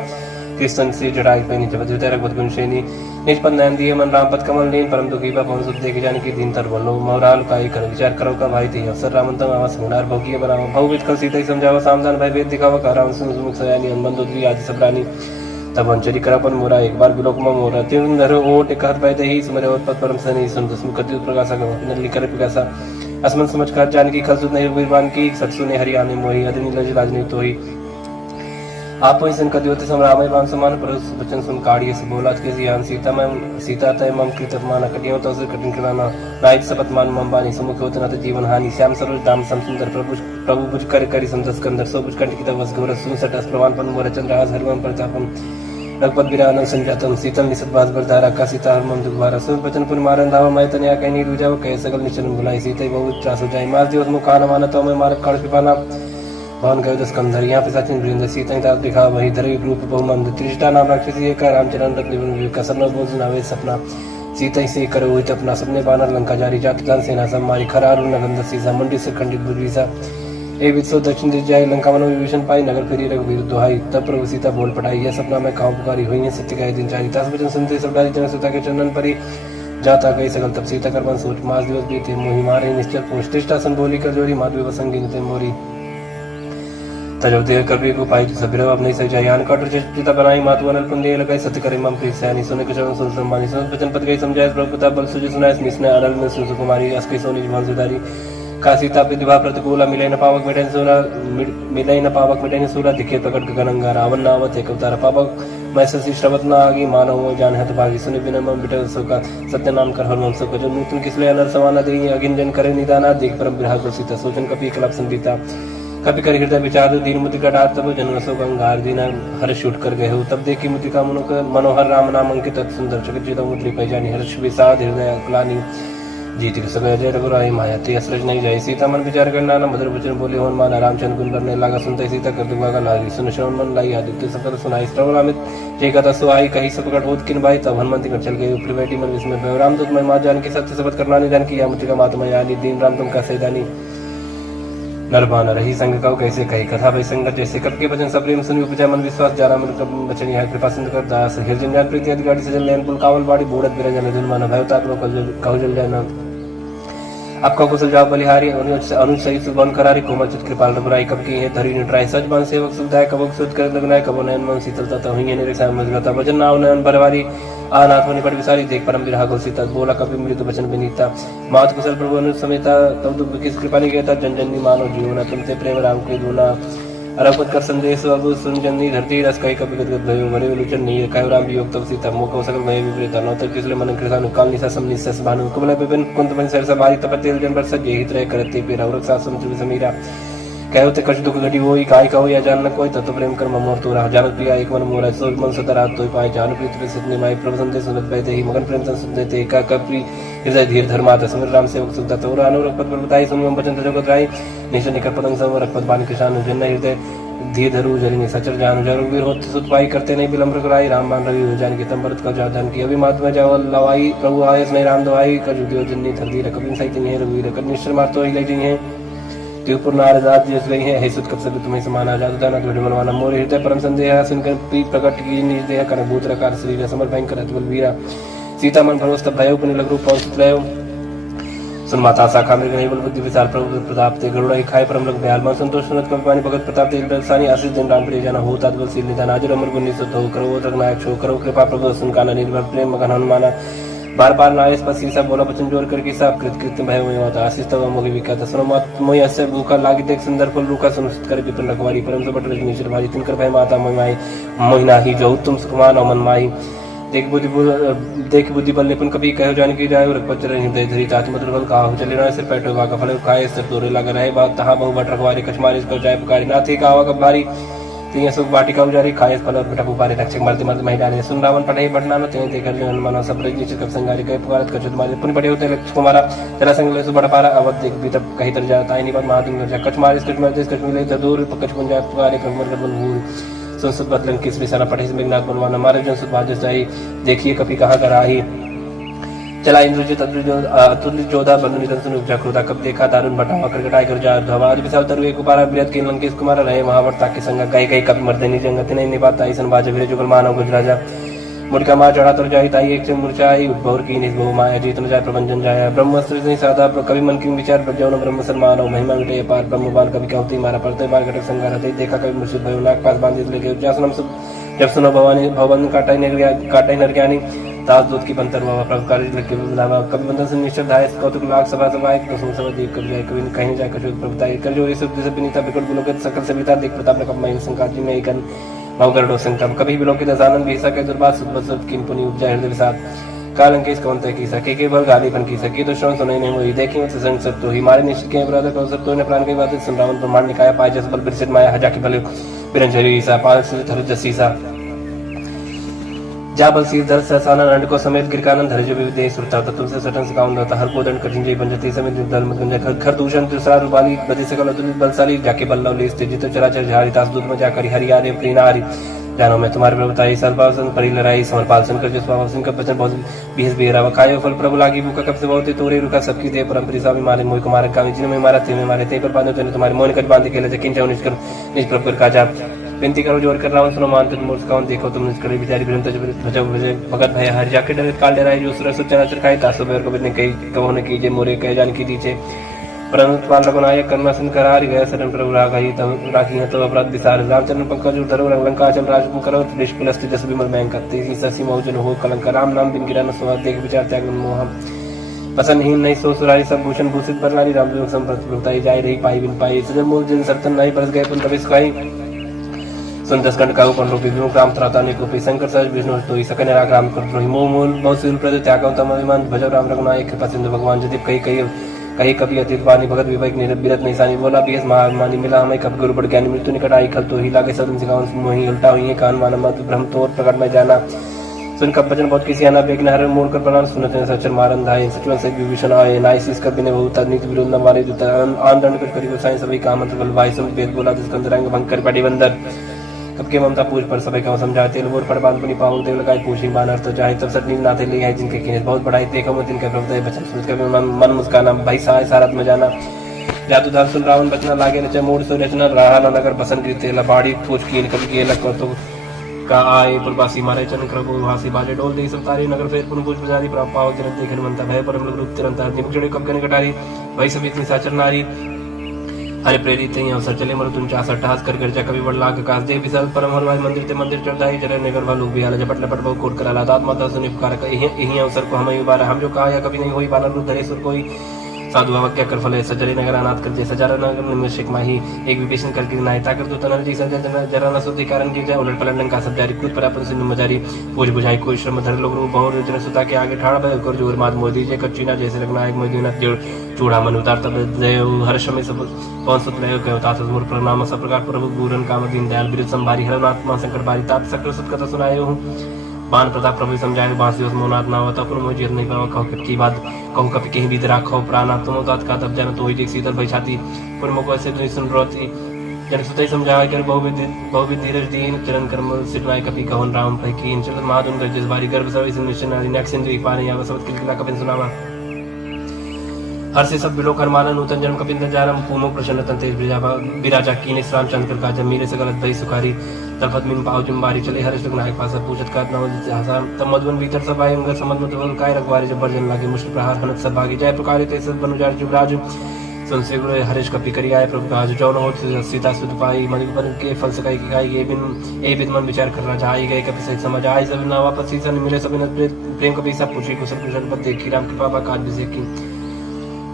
कृष्ण से जड़ाई पैनी जब वितरक बद गुणशेनी निज पद नयन दिए मन राम पद कमल लीन परम दुखी पवन सुत देख जानकी दीन तर बोलो मोहराल काई कर विचार करो का भाई थी अवसर रामंतम आवास गुणार भोगिए बनाओ भव वित कल सीता ही समझावा सामधान भय वेद दिखावा का राम सुन सुमुख सयानी हनुमान दुद्री आदि सब रानी तब अंचरी करापन मोरा एक बार बिलोक में मोरा तीन धरो ओट एक हाथ पाए ही सुमरे और पद परम सनी सुन दुस्मुख कति प्रकाशा का नली कर पिकासा असमन समझ कर जानकी खल सुत नहीं वीरवान की सत्सु ने हरियाणे मोही अदनी लज राजनी तो ही आप ही संकट योति समरामय राम समान पर बचन सुन काढ़िए से बोला के जियान सीता तय मम कृत मान कटियो तो से कठिन कराना नायक सपत मान मम बानी समुख होत न जीवन हानि श्याम सरोज दाम सम सुंदर प्रभु बुझ कर करी संतस कंदर सो बुझ कंठ की तवस गौर सुन सटस प्रमाण पन मोर चंद्रहास हरिवम प्रतापम रघुपत बिरानन संजातम शीतल निसत बास बरधारा का सीता हरमम दुखवारा सुन बचन पुन मारन धावा मैं तनया कहीं नी रुजाव कह सकल निचन बुलाई सीते बहुत त्रास हो जाए मार दिवस मुखान माना तो मैं मारक काढ़ पिपाना भवन गयो दस कंधर यहाँ पे सचिन वृंद सीता तात दिखा वही धरे रूप बहुमंद त्रिष्टा नाम राक्षसी एक रामचरण रत्न का सरन बोझ नावे सपना सीता से करो हुई अपना सपने बानर लंका जारी जात जान सेना सम्मारी खरारू नगंध सीसा मंडी से खंडित बुद्धिसा ए वित्सो दक्षिण दिश जाए लंका मनो विभीषण पाई नगर फिरी रघुवीर दुहाई तब प्रभु सीता बोल पटाई यह सपना में काहू पुकारी हुई है सत्य का दिन चारी दस वचन सुनते सब डाली जन सीता के चंदन परी जाता गई सकल तब सीता कर सोच मास दिवस बीते मोहि मारे निश्चल पोष त्रिष्टा सन बोली कर जोड़ी माधवी वसंगी मोरी तजब देह कभी को पाई सबीरो अब नहीं सजा यान कटर चिता बनाई मातु अनल पुंदे लगाई सत्य करे मम प्रीत सयानी सुने के चरण सुन संबानी सुन वचन पद गई समझाए प्रभु पिता बल सुजि सुनाए निस्ने अनल में सुसु कुमारी अस्कि सोनी जीवन सुधारी का सीता विधवा प्रतिकूला मिले न पावक मिटाई न सूरा दिखे प्रकट गगनंगा रावण नावत एक अवतार पावक मैं ससी श्रवत न आगी मानव जान हत भागी सुने बिना मम बिटल सो सत्य नाम कर हनुमान सो जो नूतन किसले अनल समाना देई अगिन जन करे निदाना देख परम विराग सीता सोचन कपि कलप संगीता कभी कर हृदय विचार दीन मुद्रिका डात तब जन रसो गंगार दीना हर्ष उठ कर गए हो तब देखी मुद्रिका मनोहर राम नाम अंकित सुंदर जगत जीता मुद्री पहचानी हर्ष विषाद हृदय अकलानी जीत सगय जय रघुराई माया ते असरज नहीं जाए सीता मन विचार करना न मधुर वचन बोले होन मान रामचंद्र गुण करने लगा सुनते सीता कर दुगा लागी सुन श्रवण मन लाई आदित्य सकल सुनाई श्रवण अमित जय कथा सुहाई कही सब प्रकट होत किन भाई तब हनुमंत कर चल गए ऊपर बैठी मन विस्मय रामदूत मैं मां जान की सत्य शपथ करना नहीं जान की या मुद्रिका मातमा यानी दीन राम तुम का सैदानी नरबान रही संग कहो कैसे कही कथा भई संगत जैसे कब के वचन सब प्रेम सुन उपजा मन विश्वास जाना मन वचन यह कृपा सिंध कर दास हिरजन ज्ञान प्रीति आदि गाड़ी सजल नयन पुल कावल बाड़ी बूढ़त बिरजन जन मन भयताप लो कहु जल जाना आपका कुशल जाओ बलिहारी अनुज सही सुबन करारी कोमल चित कृपाल रघुराई कब की है धरी निट्राई सच बन सेवक सुविधाय कबक सुध कर लगनाय कबो नयन मन शीतलता तो हुई ने रक्षा मजगता वचन नाव नयन भरवारी आनाथ होने पर विसारी देख परम विरह को सीता बोला कभी मृत वचन विनीता मात कुशल प्रभु अनुज समेता तब दुख किस कृपा ने कहता जन जन मानो जीवना तुमसे प्रेम राम के दूना अरपत कर संदेश अब सुन जन्नी धरती रस कई कभी गदगद भयो मरे विलोचन नहीं कहो राम वियोग तब सीता मोह सकल भय विपरीता नौतर किसले मन कृष्ण काल निसा सम निसस भानु कुबल विपिन कुंत मन सरसा बारी तपतेल जन बरस जे हित रह करते पे रवरक सासम चुब समीरा कहो ते कछ दुख घटी होई काय कहो या जान न कोई तत्व प्रेम कर ममोर तो रहा जानत प्रिया एक मन मोरा सोच मन सतरा तो पाए जान प्रीत पे सिद्धि माई प्रभु संदेश सुनत बैते ही मगन प्रेम संत देते एका कपि हृदय धीर धर्मात समीर राम सेवक सुखदा तो अनुरक्त पद बताई सुनियम वचन जगत राई निश निकट पतंग सम रखपत बान किसान जन हृदय धीर धरु जरिनी सचर जान जरु वीर होत सुत पाई करते नहीं बिलम्र कराई राम बान रवि हो जान की तंबरत का जान की अभी मात में जाओ लवाई प्रभु आयस नहीं राम दवाई का जुदियो जन्नी धरती रकबिन सहित नहीं रघुवीर कर निश्चर मार तो ही ले जी है त्रिपुर नारदास जिस गई है, हे सुत कब सब तुम्हें समाना जादू दाना तुझे मनवाना मोर हृदय परम संदेह सुनकर पी प्रकट की निज देह कर भूत रकार शरीर समर भयंकर अतुल वीरा सीता मन भरोस तब भयो पुण्य लघु रूप पहुंच लयो सुन माता शाखा में गई बल बुद्धि विचार प्रभु प्रताप ते गरुड़ खाए परम लग दयाल मन संतोष सुनत कवि पानी भगत प्रताप ते दर्शानी आशीष दिन राम प्रिय जाना हो तात्बल सील निदान हाजिर अमर गुण निसुत हो करो तक नायक छो करो कृपा प्रभु सुन काना निर्भर प्रेम मगन हनुमाना बार बार नायस पर सीसा बोला बचन जोर करके सब कृत कृत्य भय हुए होता आशीष तब मोहि विख्यात सुनो मत मोहि अस्य भूखा लागी देख सुंदर फल रूखा सुनिश्चित कर विपिन रखवारी परम सबट रजनीश्वर भाजी तिनकर भय माता मोहि मोहिना ही जो तुम सुखमान और मन माही देख बुद्धि बल निपुण कभी कहो जान की जाए रघुपति हृदय धरी चाच मधुर बल कहा चले ना सिर पैटो का फल खाए सिर तोरे लगा रहे बात तहाँ बहु बट रखवारी कछमारी इसको जाय पुकारी ना थी कहा कब भारी तीन सुख बाटिका उजारी खाए फल और बेटा पुपारी रक्षक मरते मरते महिला ने सुन रावण पढ़े बढ़ना न तें देखकर जो हनुमान सब रजनी कब संगारी कहे पुकारत कछुत मारे पुण्य पड़े होते लक्ष्य कुमारा जरा संग ले सुबड़ पारा अवध देख भी तब कहीं तर जाता है नहीं बात महादिंग कर कछ मारे कछ मरते कछ मिले तो दूर कछ पुंज जाए पुकारे कमर बल भूल संसद बदलन किस विसारा पढ़े मेघनाथ बनवाना मारे जन सुत भाजस जाई देखिए कभी कहाँ कर आही चला इंद्रजित अतुल्य जोधा बनु निधन सुन उपजा क्रोधा कब देखा दारुण बटावा कर कटाई कर जा धवाज विशाल तरु एक कुमारा बृहत के लंकेश कुमार रहे महावर्ता के संग गए गए कभी मर्दनी जंगत नहीं निपात ऐसन बाज वीर जुगल मानव गुजराजा मुड़का माँ चढ़ा तर जाई ताई एक से मूर्छाई उद्भव की निज बहु माया जीत न जाय प्रबंधन जाया ब्रह्मस्त्र नहीं साधा कवि मन की विचार प्रज्ञान ब्रह्म सन्मान महिमा विटे पार ब्रह्म बाल कवि कहती मारा पड़ते बाल घटक संगार देखा कवि मुर्शिद भयो नाग पास बांधित लेके जासनम सब जब सुनो भवानी भवन काटाई नर ज्ञानी दास दूत की बंतर हुआ प्रभुकारी लगे बुलावा कवि बंधन से निश्चित धाय कौतुक लाख सभा समाये कुसुम सब देख कवि जाए कवि कहीं जाए कशोद प्रभुताई कर जो सब जैसे विनीता बिकट बुलोकित सकल सविता देख प्रताप ने कब मई संकाजी में एक भवगढ़ संकल्प कभी बिलोकित आनंद भी सके दुर्बाद सुबसत किन पुनि उपजा हृदय विषाद कालंकेश कौन तय की सके केवल गाली बन की सकी तो श्रवण सुने नहीं हुई देखी मत संग सब तो ही मारे निश्चित के ब्रदर को सब तो ने प्राण की बात सुन रावण ब्रह्मांड निकाय पाए जस बल बिरसित माया हजा की बल बिरंजरी सा पाल से धर जसीसा जा बल सीर धर सहसाना नंद को समेत गिरकानंद धर जो विदे सुरता तत्व से सटन से काउन होता हर को दंड कठिन जय बंजती समेत दल मत गंजा खर दूषण तुसरा रुबाली बदी सकल अतुलित बलशाली जाके बल्लव ले स्थित जित चराचर झारी तास दूत में जाकर हरि आरे प्रीना हरि जानो मैं तुम्हारे प्रभुताई सर्वासन परि लड़ाई समरपाल सुनकर जिस बाबा का वचन बहुत बीस बेरा खायो फल प्रभु लागी भूखा कब से बहुत तोरे रुका सबकी दे परम स्वामी मारे मोह कुमार का जिन में मारा थे में मारे थे पर बांधो तने तुम्हारे मोहन कर बांधे के जकिन जाओ निष्कर निज प्रभु कर काजा विनती करो जोर कर रावण सुनो मान तुम मूर्ख कौन देखो तुम निष्कर बिचारी बिरंत भजो भजे भगत भय हर जाके डरे काल डराई जो सुर सुचना चरखाई तासो बेर को ने कही कहो ने कीजे मोरे कह जान की दीचे परंतु पाल रघुनायक कर्मा सुन कर हार गया शरण प्रभु राघई तब राखी है तो अपराध विसार रामचंद्र पंकज धरो लंका चल राज करो निष्कुलस्ति जस विमल मैं करते ही ससी मौजन हो कलंक राम नाम बिन गिरा न सुहा देख विचार त्याग मोह पसंदहीन नहीं सो सुरारी सब भूषण भूषित पर नारी राम जो संप्रत प्रभुताई जाय रही पाई बिन पाई सजन मूल जन सर्तन नहीं बरस गए पुन तबिस खाई सुन दस कंड का ऊपर रूपी विमुख राम त्राता ने को शंकर सहज विष्णु तो ही सकन राग राम कर द्रोही मोह मूल बहुत सील प्रद त्याग तम अभिमान भजो राम रघुनायक कृपा सिंधु भगवान यदि कहीं कभी अतीत वाणी भगत विवेक निरत नहीं सानी बोला बीस महामानी मिला हमें कब गुरु बढ़ ज्ञान मृत्यु निकट आई खल तो ही लागे सदन सिखावन मोही उल्टा हुई कान माना मत ब्रह्म तोर प्रकट में जाना सुन कब भजन बहुत किसी आना बेग नहर मोड़ कर प्रणाम सुनते सचर मारन धाय सचवन से विभीषण आए नाइसिस कर बिने बहुत नीति विरोध न मारे जो आन दंड कर करी गोसाई सभी काम मंत्र बल भाई सम वेद बोला जिस कंदरंग भंग कर पड़ी बंदर कब के ममता पूछ पर सभी का समझाते लोर पड़ बांध पुनी पावन देव लगाई पूछी बानर तो चाहे तब सट नींद नाते ले आए जिनके किने बहुत बड़ाई देखो मत इनके प्रभुताई बचन सुन कर मन मुस्काना भाई साय सारत में जाना जादू धार सुन रावण बचना लागे न मोड़ सो रचना रहा न नगर बसन गिरते लबाड़ी पूछ की कब की लग तो का आए पुरवासी मारे चन प्रभु हासी बाजे डोल दे सब तारी नगर फेर पुन पूछ बजारी प्राप पाव जरत देखन मनता भय परम रूप तिरंता निमुचड़े कब कने कटारी भाई सब इतनी साचर नारी हरे प्रेरित ही अवसर चले मरु तुम चासा टहास कर गर्जा कभी बड़ लाग कास दे विशाल परम हरवाई मंदिर ते मंदिर चढ़ाई जरे नगर वालों भी आला झपट लपट बहु कोट करा दात माता सुनि पुकार यही अवसर को हमें उबारा हम जो कहा या कभी नहीं हुई बाला रूप धरे सुर कोई साधु क्या कर फले सजरे नगर अनाथ कर दे सजारा नगर निमिषक माही एक विभीषण करके नायता कर दो तनर जी सजा जरा न सुधि कारण की जाए उलट पलट का सब जारी कूद पर अपन सिंधु मजारी पूछ बुझाई कोई श्रम धर लोग बहुत जन सुता के आगे ठाड़ भय कर जोर मात मोदी जे कच्चीना जैसे लगना एक मोदी न चूड़ा मन उतार तब हर्ष में सब कौन सुत लय गयो तात मूर प्रणाम सब प्रकार प्रभु पूरन काम दीन दयाल बिरज संभारी हरनात्मा संकट बारी तात सकल सुत कथा सुनाए हूँ बान प्रताप प्रभु समझाए बांसी उस मोनाथ ना होता पर मुझे नहीं पावा कहो की बात कहूँ कभी कहीं भी राखो प्राणा तुम तात का तब जाना तो ही शीतल भाई छाती पर मुको ऐसे नहीं सुन रोती जन सुतई समझाया कर बहुविध धीरज दीन चरण कर्म सिटवाए कभी कहन राम भाई की चल महादुन गजस बारी गर्भ सभी सुनिश्चय नारी नेक्स्ट सिंधु एक पानी या बसवत किलकिला कभी सुनावा हर्षि सब बिलो करमाना नूतन जन्म कपिंद जारम पूमो प्रसन्न तंते बिराजा कीने श्राम चंद्र का जब मीरे से गलत भई सुखारी तलपत मीन पाव जुम्बारी चले हर्ष नायक पास पूछत का नवल तब मधुवन भीतर सब आए अंग समझ मधुवन काय रखवारी जब बर्जन लागे मुश्किल प्रहार हनत सब भागी जय प्रकार ते सब बनुजार जुबराज सुनसे गुरु हरीश कपि करी आए प्रभु काज जौन हो सीता सुत पाई मधुबन के फल सकाई की गाय ये बिन मन विचार करना जाई गए कपि सहित समझ आई सब ना वापस सीसन मिले सब प्रेम कपि सब पूछी कुशल कुशल पद देखी राम कृपा बा काज विषय की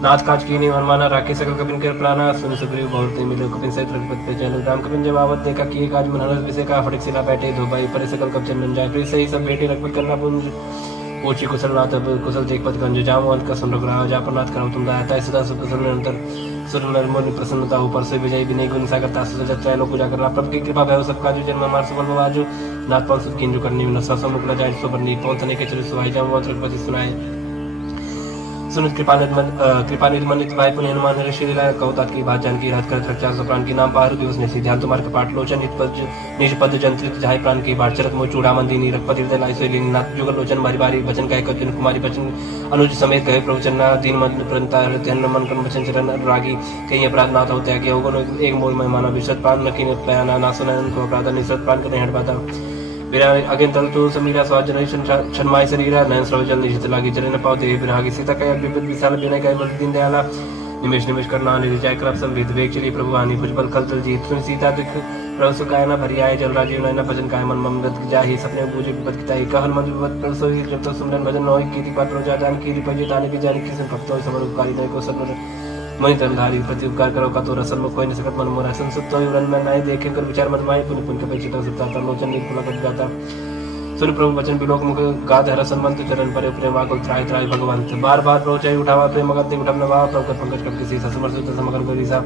नाथ काज की नहीं मनमाना राके सकल कपिन के प्राणा सुन सुग्रीव बहुत मिले कपिन सहित रघुपति पे जन राम कपिन जब आवत देखा किए काज मन हरस विषय का फटक सिला बैठे धोबाई पर सकल कप चंदन जाए फिर सही सब बेटे रघुपति करना पुंज पूछी कुशल नाथ कुशल देख पद गंज जाम अंत का सुन रघुराव जा पर नाथ करम तुम दाता सदा सुख कुशल निरंतर सुर निर्मोल प्रसन्नता ऊपर से विजय विनय गुण सागर तासु सजत त्रैलोक पूजा करना प्रभु की कृपा भय सब काजु जन्म मार सुबल बाजू नाथ पाल सुख किंजु करनी न ससम मुकला जाय सुबरनी पौंथने के चले सुहाई जाम रघुपति सुनाए सुनित कृपानिधि मनित भाई पुण्य हनुमान ऋषि लीला कौतात की बात जानकी रात करत रक्षा सप्राण की नाम पारु दिवस ने ध्यान तुम्हारे कपाट लोचन निज पद जंत्रित जाय प्राण की बाट चरत मो चूड़ा मंदिनी रघुपति हृदय लाई सोई नाथ जुगल लोचन बारी बारी वचन कहे कपिन कुमारी बचन अनुज समेत गए प्रवचन दीन मन प्रंता ध्यान मन कन वचन चरण रागी कहीं अपराध नाथ होते हैं कि होगन एक मोल में माना विशद प्राण न कीन पयाना ना सुनन को अपराध निसत प्राण करने हट बाता बिरा अगेन तल तो समीरा स्वाद जनरेशन छनमाय शरीरा नयन स्रवजल निजित लागी चले न पावते बिरहागी सीता कया विपद विशाल बिनय कया बल दीन दयाला निमेश निमेश करना निर्जय करप संवित वेग चली प्रभु आनी भुजबल खल तल जीत सुन सीता दुख प्रभु सुखाय न भरी आए जल राजीव नयन भजन काय मन ममृत जाहि सपने बूझे विपद किताई कहल मन विपद प्रसोई जब तक सुमरन भजन होई कीति पात्र रोजा जान कीति पजे ताने की जान की संभक्त होई समर उपकारी नय को सत्वर मणि तनधारी प्रति उपकार करो का तो रसन में कोई न सकत मन मोरा संसुप्त होई उरन में नाय देखे कर विचार मत माय पुनि पुनि के पेचिता सुता लोचन निर्पुला कर जाता सुन प्रभु वचन बिलोक मुख गाद हर संबंध चरण पर प्रेम आकुल त्राय त्राय भगवंत बार बार रोचाई उठावा प्रेम मगत उठम नवा प्रभु पंकज कब किसी समर्थ समगन करी सा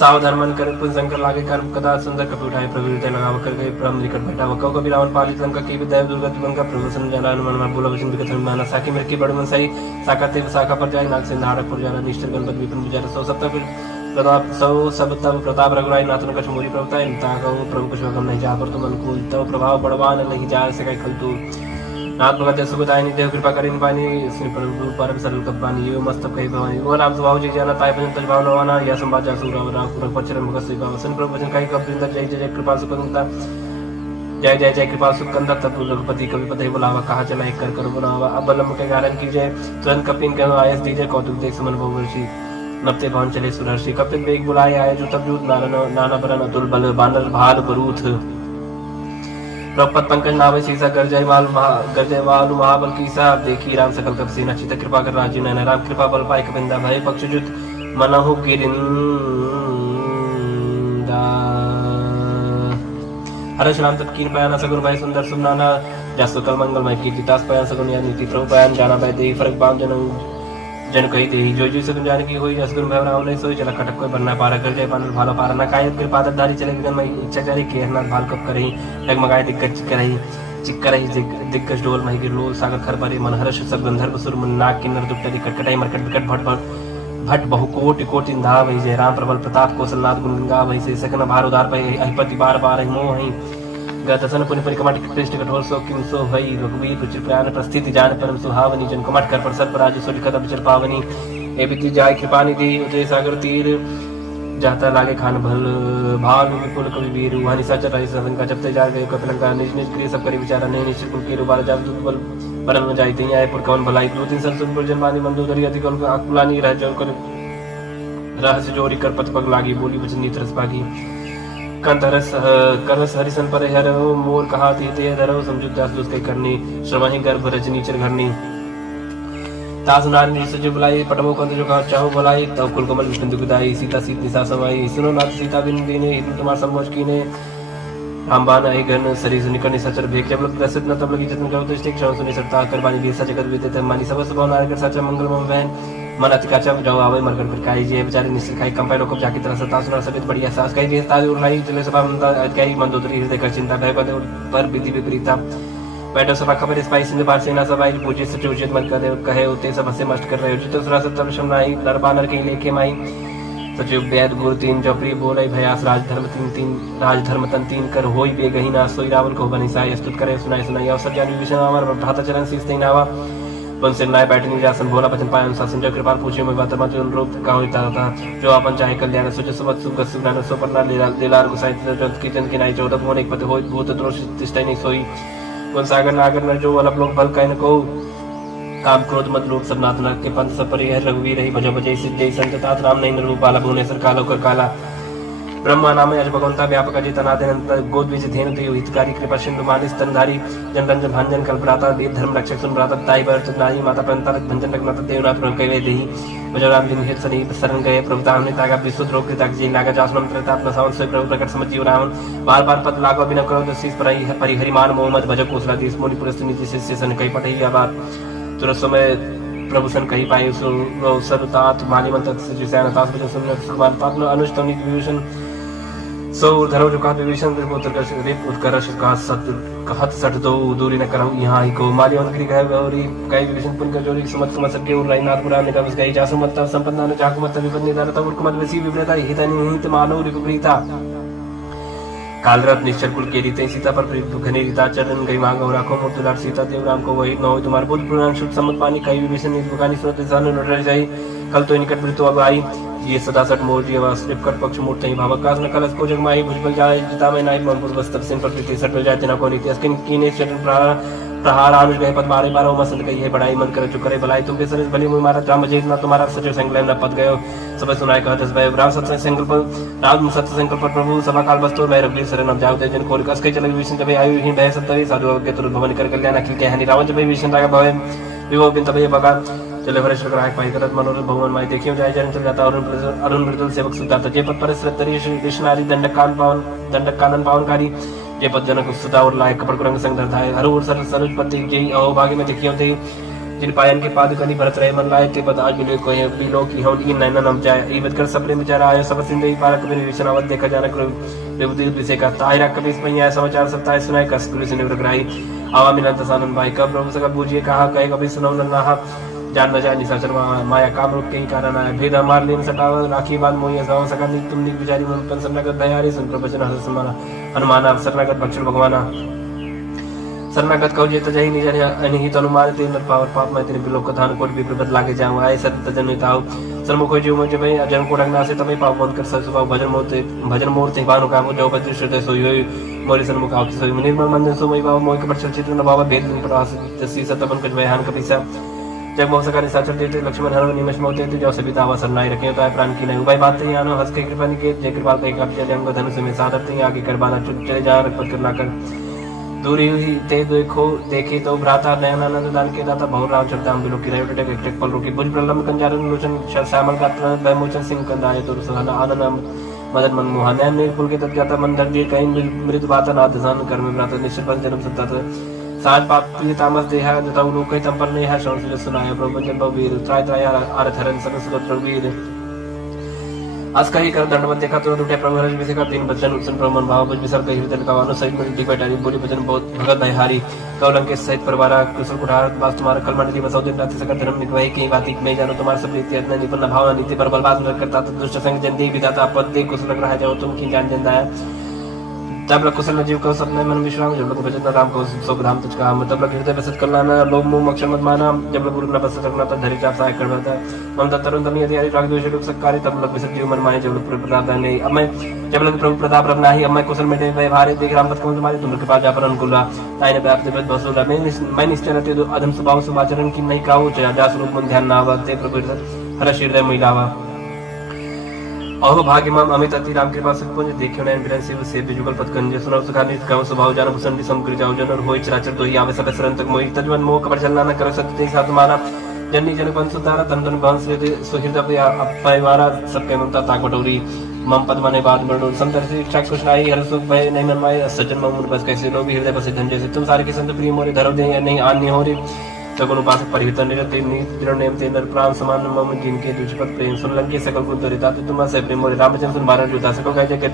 सावधान मन कर पुन शंकर लागे कर्म कदा सुंदर कपि उठाए प्रभु हृदय लगाव कर गए ब्रह्म निकट बैठा वकौ कबि रावण पालित लंका की विद्या दुर्गत बन का प्रभु सन जाना मन मन बोला वचन विकथ माना साकी मेरे की बड़ मन सही साकते शाखा पर जाए नाग से नारक पर जाना निष्ठर गणपति विपिन विचार सौ सप्ताह प्रताप सौ सब तब प्रताप रघुराई नाथन कछ मोरी प्रभुता इंता कहूँ प्रभु कुछ वगम नहीं जा पर तुम अनुकूल तब प्रभाव बड़वान नहीं जा सके खल तू नाथ भगत सुखदायिनी देव कृपा करिन पानी श्री प्रभु परम सरल कपानी यो मस्तक कही भवानी ओ राम सुभाव जी जाना ताय भजन तज भाव नवाना या संवाद जा सुराव राम पुरख पचरम भगत श्री भाव सन प्रभु वचन कही कब वृंदर जय जय कृपा सुखंता जय जय जय कृपा सुखंता तब रघुपति कवि पति बुलावा कहा चला एक कर बुलावा अब बलम के कारण कीजिए तुरंत कपिन कहो आयस दीजिए कौतुक देख सुमन बहुवर्षी नपते भवन चले सुरर्षि कपिन वेग बुलाए आए जो तब जूत नाना बरन अतुल बल बानर भाल बरूथ प्रपत पंकज नावे सीसा गरजय वालु महाबल कीसा देखी राम सकल कप सेना चित कृपा कर राजीव नयन राम कृपा बल पाए कबिंदा भय पक्षजुत मनहु गिरिंदा हर्ष राम तत्कीन पयाना सगुन भाई सुंदर सुनाना जस कल मंगल मय कीर्ति तास पयान सगुन या नीति प्रभु पयान जाना भाई देही फरक बाम जन कही देही जो जो सगुन जाने की होई जसगुन भय राम नहीं सोई चला खटक कोई बनना पारा कर जाए पानल भालो पारा ना कायत के पादर धारी चले गगन में इच्छा चारी केरनाथ भाल कब करही डगमगाए दिग्गज चिक्करही दिग्गज डोल मही गिरलोल सागर खर परे मन हर्ष सब गंधर्व सुर मन नाग किन्नर दुपटरी कटकटाई मरकट विकट भट बहु कोटि कोटि धा वही जय राम प्रबल प्रताप कौशलनाथ गुण गंगा वही से सकन भार उदार पै अहिपति बार बार मोह ही गतसन पुनि परिकमट कृष्ण कठोर सो किम सो भई रघुवीर रुचिर प्रयाण प्रस्थिति जान परम सुहावनी जन कमट कर पर सत राज सोज कदम चर पावनी ए बिति जाय कृपा निधि उतरे सागर तीर जाता लागे खान भल भानु विपुल कवि वीर वहानी सच राय सदन का जपते जा गए कपिलंका निज निज क्रिय सब करी विचारा नहीं निश्चित कुल के रुबार जात दुबल परम न जाई तई आए पुर कवन भलाई दो तीन संसुन पुर जनवानी मंदोदरी अधिक अकुलानी रह जन कर रहस्य जोड़ी कर पत पग लागी बोली वचन नीत रस पागी कंतरस करस हरिसन पर हर मोर कहा ते धरो समझुत दास दुस कई करनी श्रमहि गर्भ रजनी चर घरनी तास नारी सज बुलाई पटमो कंद जो कहा चाहो बुलाई तब कुल कमल विष्णु दुखदाई सीता सीत निसा समाई सुनो नाथ सीता बिन दीने हिंदू तुम्हार संभोज कीने रामबान आई गण सरी सुनिकर्णी सचर भेक जब लग प्रसिद्ध न तब लगी जतन करो तो स्टिक क्षण सुनि सरता कर बानी भी सच कर विदे मानी सब सब नार कर सच मंगल मम वैन मन अतिकाचा जाओ आवे मरकर फिर काई जी बेचारे निश्चित खाई कंपाई लोग जाकी तरह सता सुना सबित बढ़िया सास कई जी ताज उड़ाई चले सभा मंदा कई मंदोदरी हृदय कर चिंता भय पद पर विधि विपरीता बैठो सभा खबर स्पाई सिंह पार सेना सभाई पूजे सच उचित मन करे कहे उते सब से मस्त कर रहे उचित सुरा सत्तर शमनाई दरबानर के लेके माई सचिव वेद गुरु तीन जपरी बोले भयास राजधर्म तन तीन कर होई बेगही ना सोई रावण को बनी साय स्तुत करे सुनाई सुनाई अवसर जानी विष्णु अमर भ्राता चरण शीस नावा उनसे नाय बैठने जासन भोला बचन पाए अनुशासन जो कृपा पूछे मैं बात मत अनुरूप का होता था जो अपन चाहे कल्याण सुच सुबत सुख सुज्ञान सुपर्णा लीलार गुसाई जंत की जन की नाई 14 मोन एक पद होई भूत दोष तिष्ठै नहीं सोई उन सागर नागर न जो अलग लोग बल कहन को काम क्रोध मत लोभ सब नाथ नरक के पंथ सब परिहर रघुवीर ही भजो भजई सिद्धि संत तात राम नहीं रूप बाला भुवनेश्वर कालो कर काला ब्रह्मा नाम यज भगवंता व्यापक जितनादि गोद बीज धेनु ते हितकारी कृपा सिंधु मानिस स्तनधारी जन रंजन भांजन कल्पराता वेद धर्म रक्षक सुन भ्राता ताई भरत नाई माता पंता भंजन रघुनाथ देवनाथ प्रभु कहे देहि भजराम जिन हित सनी शरण गए प्रभुता हमने तागा विशुद्ध रोग के ताक जी नागा जासनम त्रता अपना सावन से प्रभु प्रकट समझ जीव राम बार बार पद लागो बिना करो तो शीस परिहरिमान मोहम्मद भजो कोसला देश मुनि पुरस्त नीति शिष्य सन कई पठई आबाद तुरंत समय प्रभु सन कही पाए सर्वतात माली मंत्र सैनतास भजन सुन सुमान पात्न अनुष्टम नीति विभूषण सो धरो जो कहा विभीषण रिप उत्कर्ष कहा सत्य कहत सठ दो दूरी न करहु यहाँ ही को माली मंत्री कहे गौरी कई विभीषण पुन कर जोरी समत कुमत सके उर राईनाथ पुराण ने कबस गई जासु मत संपन्ना न चाकु मत विपद निदार तब कुमत वसी विपरीता हितनि हित मानव रिपुप्रीता कालरत निश्चर कुल के रीते सीता पर घनी रीता चरण गई मांग और राखो मूर्तिलार सीता देव राम को वही न हो तुम्हारे बुद्ध पुराण शुद्ध सम्मत पानी कई विभीषण निष्पकानी सुरत सान नटर जाई कल तो निकट मृत्यु अब आई ये सदा सट मोर्जी आवास कट पक्ष मूर्त ही भावकास न कलस को जगमाई भुजबल जाए जिता में नाई मनपुर बस तब सिंह पर प्रीति सट जाए तना को नीति अस्किन कीने चरण प्रहार आनुष गए पद मारे बारो मसंत कही है बड़ाई मन करे चुकरे भलाई तुम के सरस भली मुई मारा राम जेत ना तुम्हारा सचो संकलन न पद गयो सब सुनाए कहत भय राम सत्य संकल्प राम सत्य संकल्प प्रभु सभा काल बस्तुर भय रघुवीर शरण अब जाओ जन को कस के चले विष्णु जब आयु ही भय सत्य साधु के तुरंत भवन कर कल्याण अखिल के हनि रावण जब विष्णु राग भय विभो बिन तब बगा चले भरेश्वर ग्राहक पाई करत मनोरथ भगवान माई देखियो जाय जन चल जाता अरुण मृदुल सेवक सुदाता जे पद पर श्रद्धरी श्री कृष्णारी दंडक कानन पावनकारी जे पद जनक सुता और लायक कपड़ कुरंग संग धरधाय हर और सर सरुज पति जय अहो भाग्य में देखियो थे जिन पायन के पाद कनी भरत रहे मन लाए ते पद आज मिले कोई बिलो की हम इन नैना नम जाय ईवत कर सपने विचार आयो सब सिंधु पारक में विष्णुवत देखा जानक विभूति विषय का ताहिरा कबीस पहिया समाचार सत्ताय सुनाय कस पुलिस ने ग्रही आवा मिलन तसानन भाई कब प्रभु सका बूझिए कहा कहे कभी सुनो नहा जान न जाए निशाचर माया काम रूप के ही कारण आया भेद हमार लेन सटाव राखी बात मोहिया गाँव सका तुम निक विचारी मन पन सरनागत दयारी सुन प्रवचन हस समाना हनुमाना सरनागत भक्षण भगवाना शरणागत कहो जेत जही निज अनिहित अनुमान ते नर पावर पाप मैं तेरे बिलोक कथान कोट भी प्रबत लागे जाऊं आए सत जन ताऊ सरमुख जीव मुझे भाई अजन को रंगना से तभी पाप बंद कर ससुवा भजन मूर्ति बानु का जो बद्र श्रुत सोई मोरी सरमुख आप सोई निर्मल मंजन सो मई बाबा मोय के पर चित्र न बाबा भेद प्रवास जसी सतपन कुछ बयान कपिसा जब मौसका निशाचर देते लक्ष्मण हर निमिष मोते थे जो सबिता अवसर नाई रखे होता है प्राण की नहीं उपाय बात ही आनो हंस के कृपा निके जय कृपा पे कप चले अंग धनुष में साधर थे आगे करबाना चुप चले जा रखपत करना कर दूरी हुई ते देखो देखे तो भ्राता नयनानंद दान के दाता बहु राम चरताम बिलो की रयो टटक एक पल रुकी भुज प्रलम कंजारन लोचन श्यामल गात्र भयमोचन सिंह कंदाय तो सहाना आनंद मदन मन मोहन नयन निर्पुल के तत् जाता मन दर्दी कहीं मृत बाता नाथ सान कर्म भ्राता निश्चित पर जन्म सत्ता साज पाप पीले तामस देहा जता लोक कई तंपर ने है शौर्य सुनाया प्रभु जन बवीर त्राय त्राय आरथ हरन सरस गोत्र वीर आज कही कर दंडवत देखा तो उठे प्रभु हरज विषय का तीन बचन उसन प्रभु मन भाव विसर कही हृदय का वानो सहित मिलती बैठारी बोली बचन बहुत भगत भयहारी कौलंक के सहित परिवार कुशल कुठार वास तुम्हारा कलमंडली बसौ दिन रात्रि सकल धर्म निकवाई कई बाती मैं जानो तुम्हारा सब रीति अतना निपन्न भावना नीति पर बलबाद न करता तो दुष्ट संग जन दे विदाता पद दे कुशल लग रहा जाओ तुम की जान जन दाया तब लग कुशल जीव को सपने मन विश्राम जब लग भजन राम को सुख धाम तुझ काम तब लग हृदय बसत कल्याण लोभ मोह मक्षर मत माना जब लग गुरु न बसत रखना तब धरि चाप सहाय कर बता ममता तरुण तमी यदि राग द्वेष लोक सत्कारी तब लग विसर्ज जीव मन माने जब लग प्रताप नहीं अब मैं जब लग प्रभु प्रताप रब नाही अब मैं कुशल में व्यवहार देख राम पद कमल तुम्हारे तुम कृपा जा पर अनुकूला ताई ने व्याप्त बस बसुला मैं निश्चय रहते दो अधम स्वभाव सुभाचरण की नहीं काऊ जास रूप मन ध्यान ना आवते प्रभु हर हृदय महिलावा अहो भाग्य मम अमित अति राम कृपा सत्पुंज देखियो नयन बिरन से बिजुगल पद कंज सुनो सुखा नित गाँव स्वभाव जान भूषण समग्र जाओ जन और होय चराचर तो ही आवे सब सरन तक मोहि तजवन मोह कपड़ चलना न करो सत्य साथ माना जन्नी जन बंसु तारा तन तन बंस ले सुहृद परिवारा सबके ममता ताकटोरी मम पद मने बाद मरणो संतर से इच्छा कुछ नाही हर सुख भय नहीं मन माय सज्जन मम बस कैसे लो भी हृदय बसे धन जैसे तुम सारे के संत प्रिय मोरे धरो दे नहीं आन्य हो रे सगुण उपासक परिहित निरते निर नेम ते नर प्राण समान मम जिनके तुझपत प्रेम सुन लंके सकल कुल तोरिता तु तुम से प्रेम मोरे रामचंद्र सुन बारह जुता सकल कहे के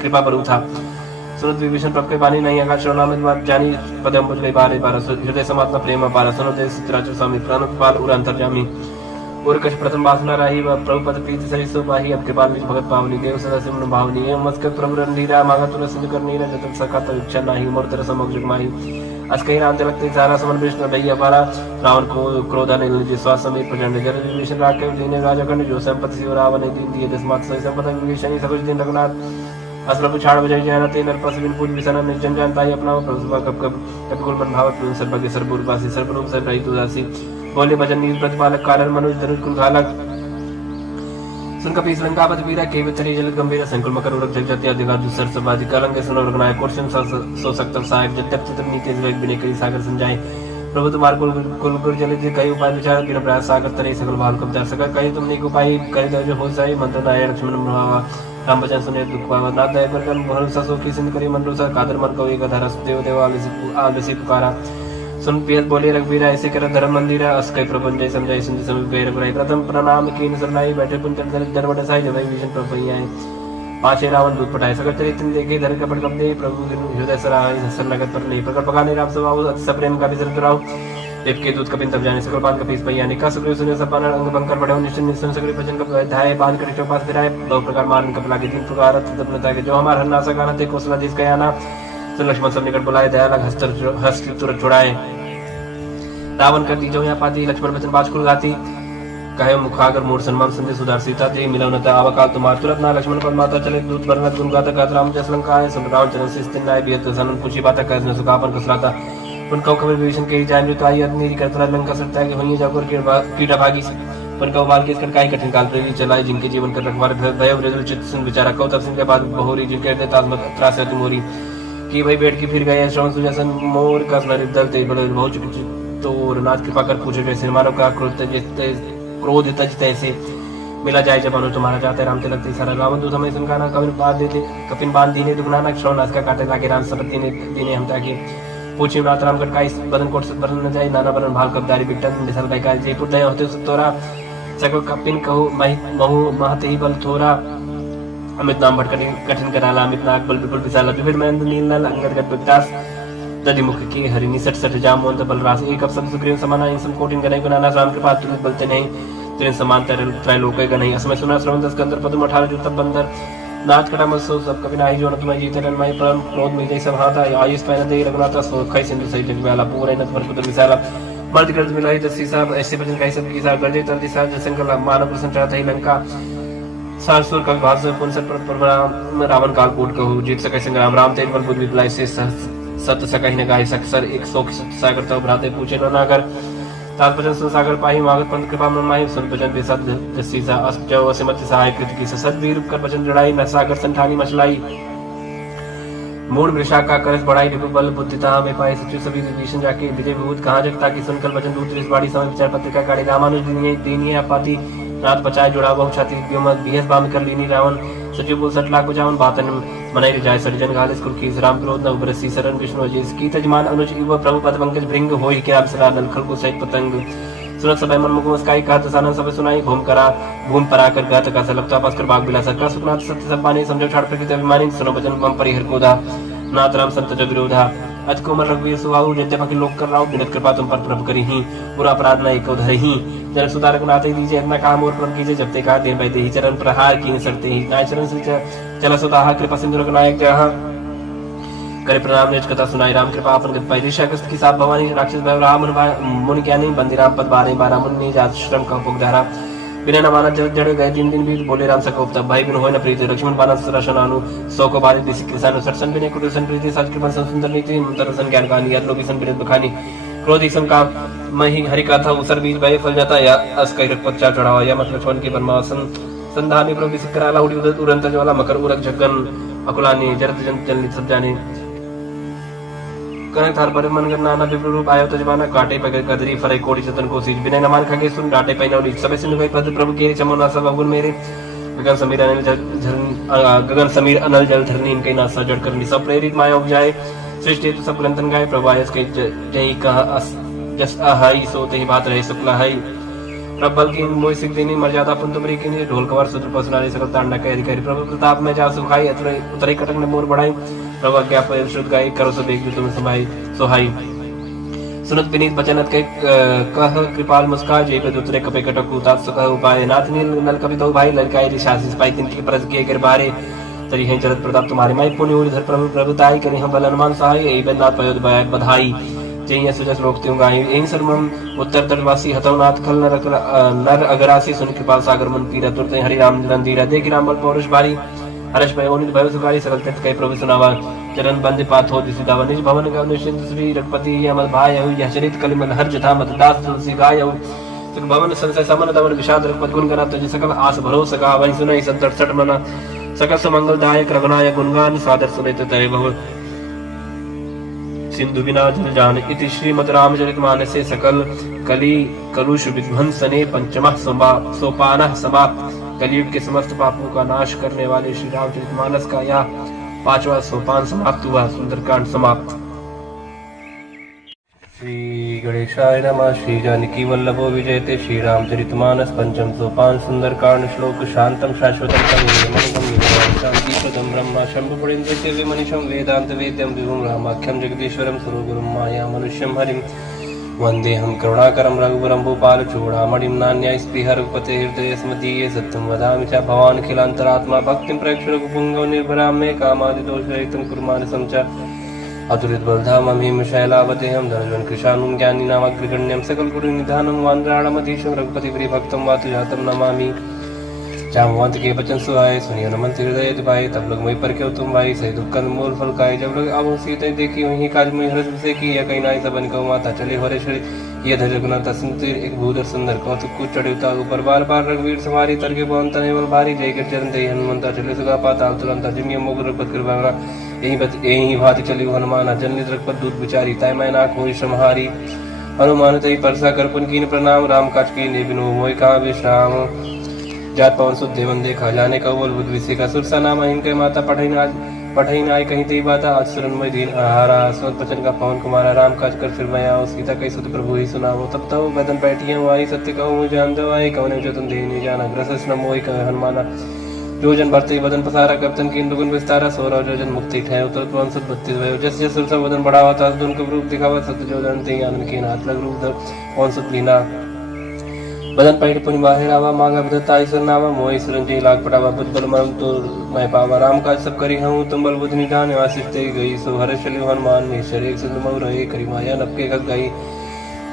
कृपा पर था सुनत विभीषण प्रभ के बानी नहीं आकाश नाम बात जानी पदम बुझ गई बारे बारह हृदय समात्मा प्रेम पारा सुनो ते चित्राचु स्वामी प्राण पाल उर अंतर्जामी और कछ प्रथम वासना रही व प्रभु पद प्रीति सही सो बाही अब के बाल निज भगत पावनी देव सदा सिमन भावनी एवं मस्कर प्रभु रणधीरा मांगा तुर सिंध कर नीरा जतन सका तो इच्छा नाही मोर तरस समग्र माही अस्कई राम तिलक सारा समन विष्णु भैया पारा रावण को क्रोधाने विश्वास समेत प्रचंड जल विभीषण राकेश दीने राजा खंड जो संपत्ति शिव रावण ने दीन दिए दसमात सही संपदा विभीषण सब दिन रघुनाथ असर पुछाड़ बजाई जयना ते नर पस बिन पूज विसना निर्जन जानता ही अपना प्रभु कब कब कपिकुल मन भावत सर्वज्ञ सर्वरूपासी सर्वरूप सर्वरहित उदासी बोले भजन नील प्रतिपालक कारण मनुज धनुष कुल घालक सुन कपि लंकापति वीरा के वितरी जल गंभीर संकुल मकर उरक जग जति अधिकार दुसर समाधि कलंक सुनो रघुनायक कोर्शन सो सकत सहायक जब तक चित्र नीति विवेक बिने करी सागर संजाय प्रभु तुम्हार कुल कुल गुर जल जी कई उपाय विचार बिना प्रयास सागर तरे सकल भाल कब दर सका कई तुमने को उपाय करे जो हो जाए मंत्र नाय लक्ष्मण प्रभावा राम बचन सुने दुख पावा नाथ दया पर कर्म भरोसा सो की सिंध करी मन रोसा कादर मन को एक धरस देव देव आलसी पुकारा सुन पियत बोले रघुवीर ऐसे कर धर्म मंदिर अस्कई प्रपंच जय समझाई सुन समीप गए रघुराई प्रथम प्रणाम कीन सरनाई बैठे पुन कर दरवट साई जब विभीषण प्रभु आए पांचे रावण दूत पटाए सगर चरित्र देखे धर कपट कप दे प्रभु हृदय सराय हसन नगत पर नहीं प्रकट पकाने राम स्वभाव अति सप्रेम का विसर्ग राव देव के दूत कपिन तब जाने सकल बांध कपीस भैया निका सुग्रीव सुने सब बानर अंग बंकर बढ़े निश्चय निश्चय सुग्रीव भजन कप धाये बांध कर चौपास फिराए दो प्रकार मारन कप लागे तीन प्रकार तपनता के जो हमार हन्ना सगाना ते कोसला जिस गया ना सुन लक्ष्मण सब निकट बुलाए दया लग हस्त तुरंत छुड़ाए रावण कर दी जो यहाँ पाती लक्ष्मण बचन बाजकुल गाती कहे मुखागर मूर सन्मान संदेश सुधार सीता दे मिलवनता आवकाल तुमार तुरंत ना लक्ष्मण पर माता चले दूत बरनत गुण गाता गात राम जस लंका है सब रावण चरण से स्थिर नाय बियत सनन पूछी बाता कह न सुखापन कसराता उन कौ खबर विभीषण के जान जो आई अग्नि करतरा लंका सरता है कि होइए जाकर कीड़ा भागी पर कौ बाल के कई कठिन काल प्रेरी चलाए जिनके जीवन कर रखवार भय वृद्ध चित्त सुन विचारा कौ तब सिंह के बाद बहोरी जिनके दे ताजमत त्रास है तुमोरी की भाई बैठ के फिर गए श्रवण सुजसन मोर का स्मृत दल ते बड़े बहुत तो नाथ कृपा कर पूछे जैसे मानव का क्रोध तैसे मिला जाए जब अनु तुम्हारा चाहते राम तिलक सारा रावण दूत हमें सुनकाना कपिन बांध दीने दुगनाना श्रवण का काटे लागे राम सपति ने दीने हम ताकि पूछे नाथ रामगढ़ का इस बदन कोट से बदन न जाए नाना बदन भाल कबदारी बिट्टन मिसल भाई का जयपुर दया होते तोरा सको कपिन कहू महु महते ही बल थोरा अमित नाम भटक कठिन कराला अमित नाग बल विपुल विशाला विभिन्न महेंद्र नील नल अंगद गट विकास दधिमुख की हरिणी सट सट जामोन बल रास एक अब सब सुग्रीव समाना इन सम कोटिन गनई गुनाना राम कृपा तुलित बलते नहीं तेरे समान त्रैलोक गनई असमय सुना श्रवण दस कंदर पद्म 18 जो तब बंदर नाथ कटा मसो सब कभी नाही जो न तुम्हें जीते रन माई परम क्रोध में जैसा हाथा आयुष पैन दे रघुनाथ सो खई सिंधु सही जग वाला पूरे नत पर पुत्र विशाला मर्द गर्द मिलाई दसी साहब ऐसे भजन कई सब की साहब गरजे तंदी साहब जसंकल मानव प्रसन्न चाहता ही लंका सारसुर कवि भाष पुनसर पर रावण काल कोट कहू जीत सके संग्राम राम तेज बल बुद्ध विप्लाई से सत्य सकहि न गाय सकसर एक सौ सागर तब भ्राते पूछे न नागर तात्पर्य संसागर पाही मागत पंत कृपा मन माही सुन भजन बेसत जसीसा जो असिमत सहाय कृत की सत वीर कर भजन जड़ाई न सागर संठानी मचलाई मूड वृषा का करस बढ़ाई रिपु बल बुद्धिता में पाए सचिव सभी विभीषण जाके विजय विभूत कहाँ जगता की सुनकर भजन दूत इस बाड़ी समय विचार पत्रिका काढ़ी रामानुज दीनिये अपाती नाथ बचाए जुड़ा बहु छाती बिहस बाम कर लीनी रावण सचिव बोल 60 लाख बजावन बातन मनाई जाय सरिजन गालिस कुल की राम क्रोध न उबरसी शरण विष्णु अजीस की तजमान अनुज इव प्रभु पद पंकज भृंग होई के अप्सरा नलखल को सहित पतंग सुनत सब मन मुख मुस्काई कहत सानन सब सुनाई भूम परा कर गात का सलपता पास कर बाग बिलासा का सुखनाथ सत्य सब पानी समझो छाड़ प्रकृति अभिमानी सुनो भजन मम परिहर कोधा नाथ राम संत जग विरोधा अज कोमल रघुवीर सुहाऊ जयते पखि लोक कर राव बिनत कृपा तुम पर प्रभु करी ही पूरा अपराध न एको धरि ही जल सुधारक नाते दीजिए अपना काम और प्रभु कीजिए जब तक दिन बैठे ही चरण प्रहार की सरते ही नाय चरण से चला सुदाहा कृपा सिंधु रघुनायक जहाँ करे प्रणाम निज कथा सुनाई राम कृपा अपन गत पाई ऋषा कस्त की साप भवानी राक्षस भय राम मुनि ज्ञानी बंदी राम पद 12 मुनि जात श्रम का उपधारा बिना न माना जड़ गए दिन दिन बीत बोले राम सको तब भाई बिन होय न प्रीति लक्ष्मण बाना सरशन अनु सौ को बारिश दिसी किसान सरसन बिने कुदसन प्रीति सच कृपा सुंदर नीति तरसन ज्ञान कहानी याद लोग सन बिन बखानी क्रोध सम काम मही हरि कथा उसर बीज भय फल जाता या अस कई रखपच्चा चढ़ावा या मत लक्ष्मण की परमासन संधानी प्रभु सिकराला उड़ी उदत उड़ंत ज्वाला मकर उरक झगन अकुलानी जरत जन चलनी सब जाने कने थार पर मन करना ना विप्र रूप आयो तजमाना काटे पे कदरी फरे कोड़ी चतन को सीज बिना नमान खगे सुन डाटे पे नौली सबे सिन कोई पद प्रभु के चमोना सब अगुन मेरे गगन समीर अनल जल धरनी इनके नासा जड़ करनी सब प्रेरित माया उपजाए सृष्टि तो सब ग्रंथन गाए प्रभु आयस के जय कहा जस अहाई सोते ही बात रहे शुक्ला है प्रबल की मोहि सिख देनी मर्यादा पुन तुमरी की ढोल कवर सूत्र पसनारी सकल तांडा कह अधिकारी प्रभु प्रताप में जा सुखाई उतरे कटक ने मोर बढ़ाई प्रभु क्या पर शुद्ध गाई करो सब एक तुम समाई सोहाई सुनत विनीत बचनत के कह कृपाल मुस्कान जय पे उतरे कपे कटक उतार सुख उपाय नाथ नील नल कवि दो भाई ललकाई ऋषासी पाई तिनकी परज किए कर बारे तरी हैं चरत प्रताप तुम्हारे माई पुण्य धर प्रभु प्रभुताई करी हम बल अनुमान सहाय यही बदनाथ पयोद बधाई जय सुजस लोक त्यों गाई एं सर्वम उत्तर तटवासी हतवनाथ खल नर अगरासी सुन कृपाल सागर मन पीरा तुरते हरि राम रंधीरा देख रामबल पौरुष बारी हर्ष भय ओनित भय सुखारी सकल तीर्थ कई प्रभु सुनावा चरण बंद पाथ हो दिसु दावा निज भवन गव निश्चिंत श्री रघुपति अमल भाय यह चरित कलिमल हर जथा मत दास तुलसी गाय सुख भवन संशय समन दवन विषाद रघुपत गुण गना तुझ सकल आस भरोसा गा वही सुनई संतर सट मना सकल सुमंगल दायक रघुनायक गुणगान सादर सुनित तय बहु सिंधु बिना जल जान इति श्रीमद् रामचरित मानसे सकल कली कलुष विध्वंसने पंचमः सोपानः समाप्त। कलयुग के समस्त पापों का नाश करने वाले श्री रामचरित मानस का यह 5वां सोपान समाप्त हुआ। सुंदरकांड समाप्त। श्री गणेशाय नमः। श्री जानकी वल्लभो विजयते श्री रामचरितमानस पंचम सोपान। सुंदरकांड श्लोक शांतम शाश्वतम शांतिप्रदम ब्रह्म शंभुपुरेन्द्र मनीषम वेदांत वेद्यम विभुम रामाख्यम जगदीश्वरम स्वरूपम माया मनुष्यम हरिम वंदेहम करुणाकरम रघुवरम भूपाल चूड़ामणिम नान्याय स्पृह रघुपते हृदय स्मदीये सत्यम वदामि च भवान् खिलान्तरात्मा भक्तिं प्रेक्ष रघुपुंगव निर्भरां मे कामादिदोषरहितं कुर्मानसं च अतुलित बलधामं हिम शैलावतेहं धनुजन् कृशानुं ज्ञानिनामग्रगण्यं सकल गुरु निधानं वानराणमधीशं रघुपति प्रियभक्तं वातु जातं नमामि। जामवंत के बचन सुहाए सुनिए नमन हृदय दिवाए तब लोग वही पर क्यों तुम भाई सही दुख मूल फल खाए जब लोग अब सीते देखी वही काज में हृदय से की या कहीं नाई सबन को माता चले हो रे ये धैर्य गुना तस्वीर एक भूधर सुंदर कौतुक कुछ चढ़ता ऊपर बार बार रघुवीर सवारी तरके पवन तने भारी जय कर चरण दे हनुमंता चले सुगा पाताल तुरंत जिमिय मुग रघुपत कृपा यही भाति चली हनुमान जनलित रघुपत दूत विचारी तय मैं नाक हो श्रमहारी हनुमान तई परसा कर पुन कीन प्रणाम राम काज की निबिनो मोय कहा विश्राम जात पवन सुध देवन देखा जाने का बोल बुद्ध विषय का सुरसा नाम इनके माता पढ़ई नाय कहीं ती बाता आज सुरनमय दीन आहारा स्वत पचन का पवन कुमारा राम काज कर फिर मैं आओ सीता कई सुत प्रभु ही सुनाओ तब तो बदन बैठिए आई सत्य कहूँ मुझे जान दो आई कौन जो तुम दे नहीं जाना ग्रस न मोहि कह हनुमाना जो जन भरते बदन पसारा कप्तन की दुगुन विस्तारा सोरा जो जन मुक्ति ठहर उतर पवन सुत 32 भयो जस जस सुरसा बदन बढ़ावा था दुन का रूप दिखावा सत्य जो जन ते आनंद के हाथ लग रूप पवन सुत लीना बदन पैठ पुनि बाहिर आवा मांगा बदता ईश्वर नावा मोहि सुरंजी लाग पटावा बुद्ध बल मरम तो मैं पावा राम काज सब करी हूँ तुम बल बुद्ध निधान आशीष ते गई सो हर चलियो हनुमान निश्चर एक सिंधु मऊ रहे करी माया नपके खग गई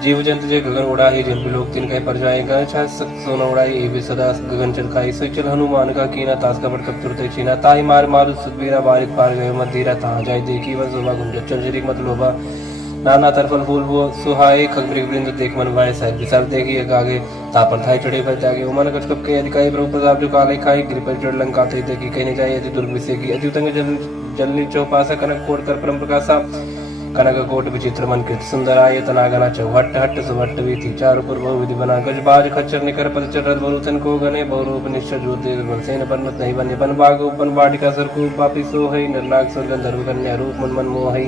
जीव जंत जे गगन उड़ाही जिन लोक तिन कह पर जाए गए छा सोना उड़ाई ए भी सदा गगन चल खाई सो चल हनुमान का कीना तास का बड़ कब तुरते चीना ताई मार मारु सुदबीरा बारिक पार गए मत धीरा ता जाय देखी वन शोभा गुंज चंचरी मत लोभा नाना तरफल फूल वो सुहाए खगमृग वृंद देख मन भाई साहब विचार देखी आगे तापर थाई चढ़े भय त्यागे उमन कछ कप के अधिकारी प्रभु प्रताप जो काले खाई गिर पर चढ़ लंका थे देखी कहने जाए यदि दुर्ग विषय की अद्युतंग जलनी चौपासा कनक कोट कर परम प्रकाशा कनक कोट विचित्र मन कृत सुंदर आये तनागना चौहट हट सुभट्ट वीथी चारु पुर बहु विधि बना गज बाज खच्चर निकर पद चढ़ बहुतन को गने बहुरूप निश्चय ज्योति सेन परमत नहीं बने बन बाग उपन बाटिका सरकू पापी सो है निर्नाग सुरगन धर्म कन्या रूप मन मन मोहि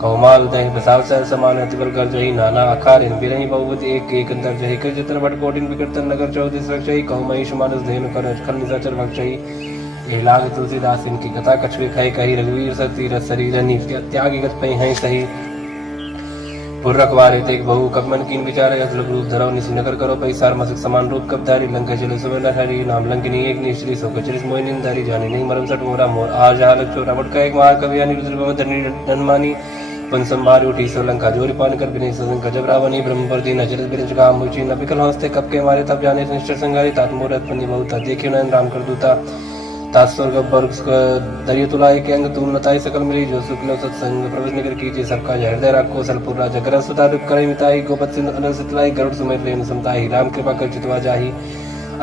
कौमाल दही बसाव सह समान अतिबल कर जही नाना आकार इन बिरही बहुवत एक एक अंतर जही कर जितन बट कोटिन विकर्तन नगर 34 रक्षई कौमईश मानस धेनु कर खल निशाचर भक्षई ये लाग तुलसीदास इनकी कथा कछुए खाई कही रघुवीर सती रस शरीर त्यागी गत पई हैं सही पुरखवारे तेग बहु कबमन कीन विचार असलग रूप धरो निसी नगर करो पई सार मसक समान रूप कब धारी लंका चले सुबह हरि नाम लंकिनी एक निश्री सो कचरिस मोहिनी धारी जाने नहीं मरम सट मोरा मोर आ जहा लग चोरा बट का एक महाकवि अनिरुद्ध धनी धनमानी पन संभार उठी सोलंका जोरी पान कर बिने ससन जब रावणी ब्रह्म पर दी नजर बिरज का मुची न बिकल हंसते कब के मारे तब जाने निष्ठर संगारी तात मूरत पन्नी बहुता देखियो नयन राम कर दूता तात स्वर्ग वर्ग दरियो तुलाए के अंग तुम नताई सकल मिली जो शुक्ल सत्संग प्रवेश निकर कीजिए सबका हृदय राखो सलपुर राजा कर सुता दुख करे मिताई गोपत सिंह अनल सितलाई गरुड़ सुमेर लेन समताई राम कृपा कर चितवा जाही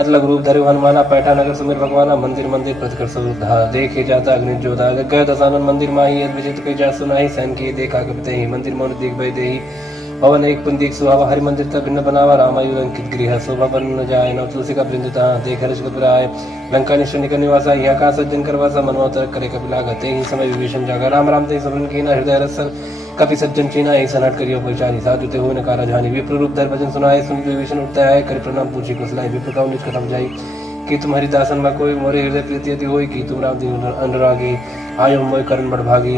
अतलग रूप धरे हनुमाना पैठा नगर सुमेर भगवाना मंदिर मंदिर प्रतिकर स्वरूप देखे जाता अग्नि जोधा गय दसानन मंदिर माही यद विजित कई जा सुनाही सैन की देखा कपते ही मंदिर मौन दिख भय देही पवन एक पुंदिक सुहावा हरि मंदिर तक भिन्न बनावा रामायु अंकित गृह शोभा बन न जाए न तुलसी का वृंदता देख हर्ष कपिराय लंका निश्चय निकल निवासा यहाँ का सज्जन करवासा मनोतर करे कपिला गते ही समय विभीषण जागा राम राम ते समन कीना हृदय रसन कपि सज्जन चीना एक सनट करियो परिचारी साधु ते हो नकारा जानी विप्र रूप धर भजन सुनाए सुन विभीषण उठता है कर प्रणाम पूछी कुशलाई विप्र का निज खत्म जाई कि तुम्हारी दासन में कोई मोरे हृदय प्रीति यदि होई कि तुम राम दिन अनुरागी आयो मोय करण बड़ भागी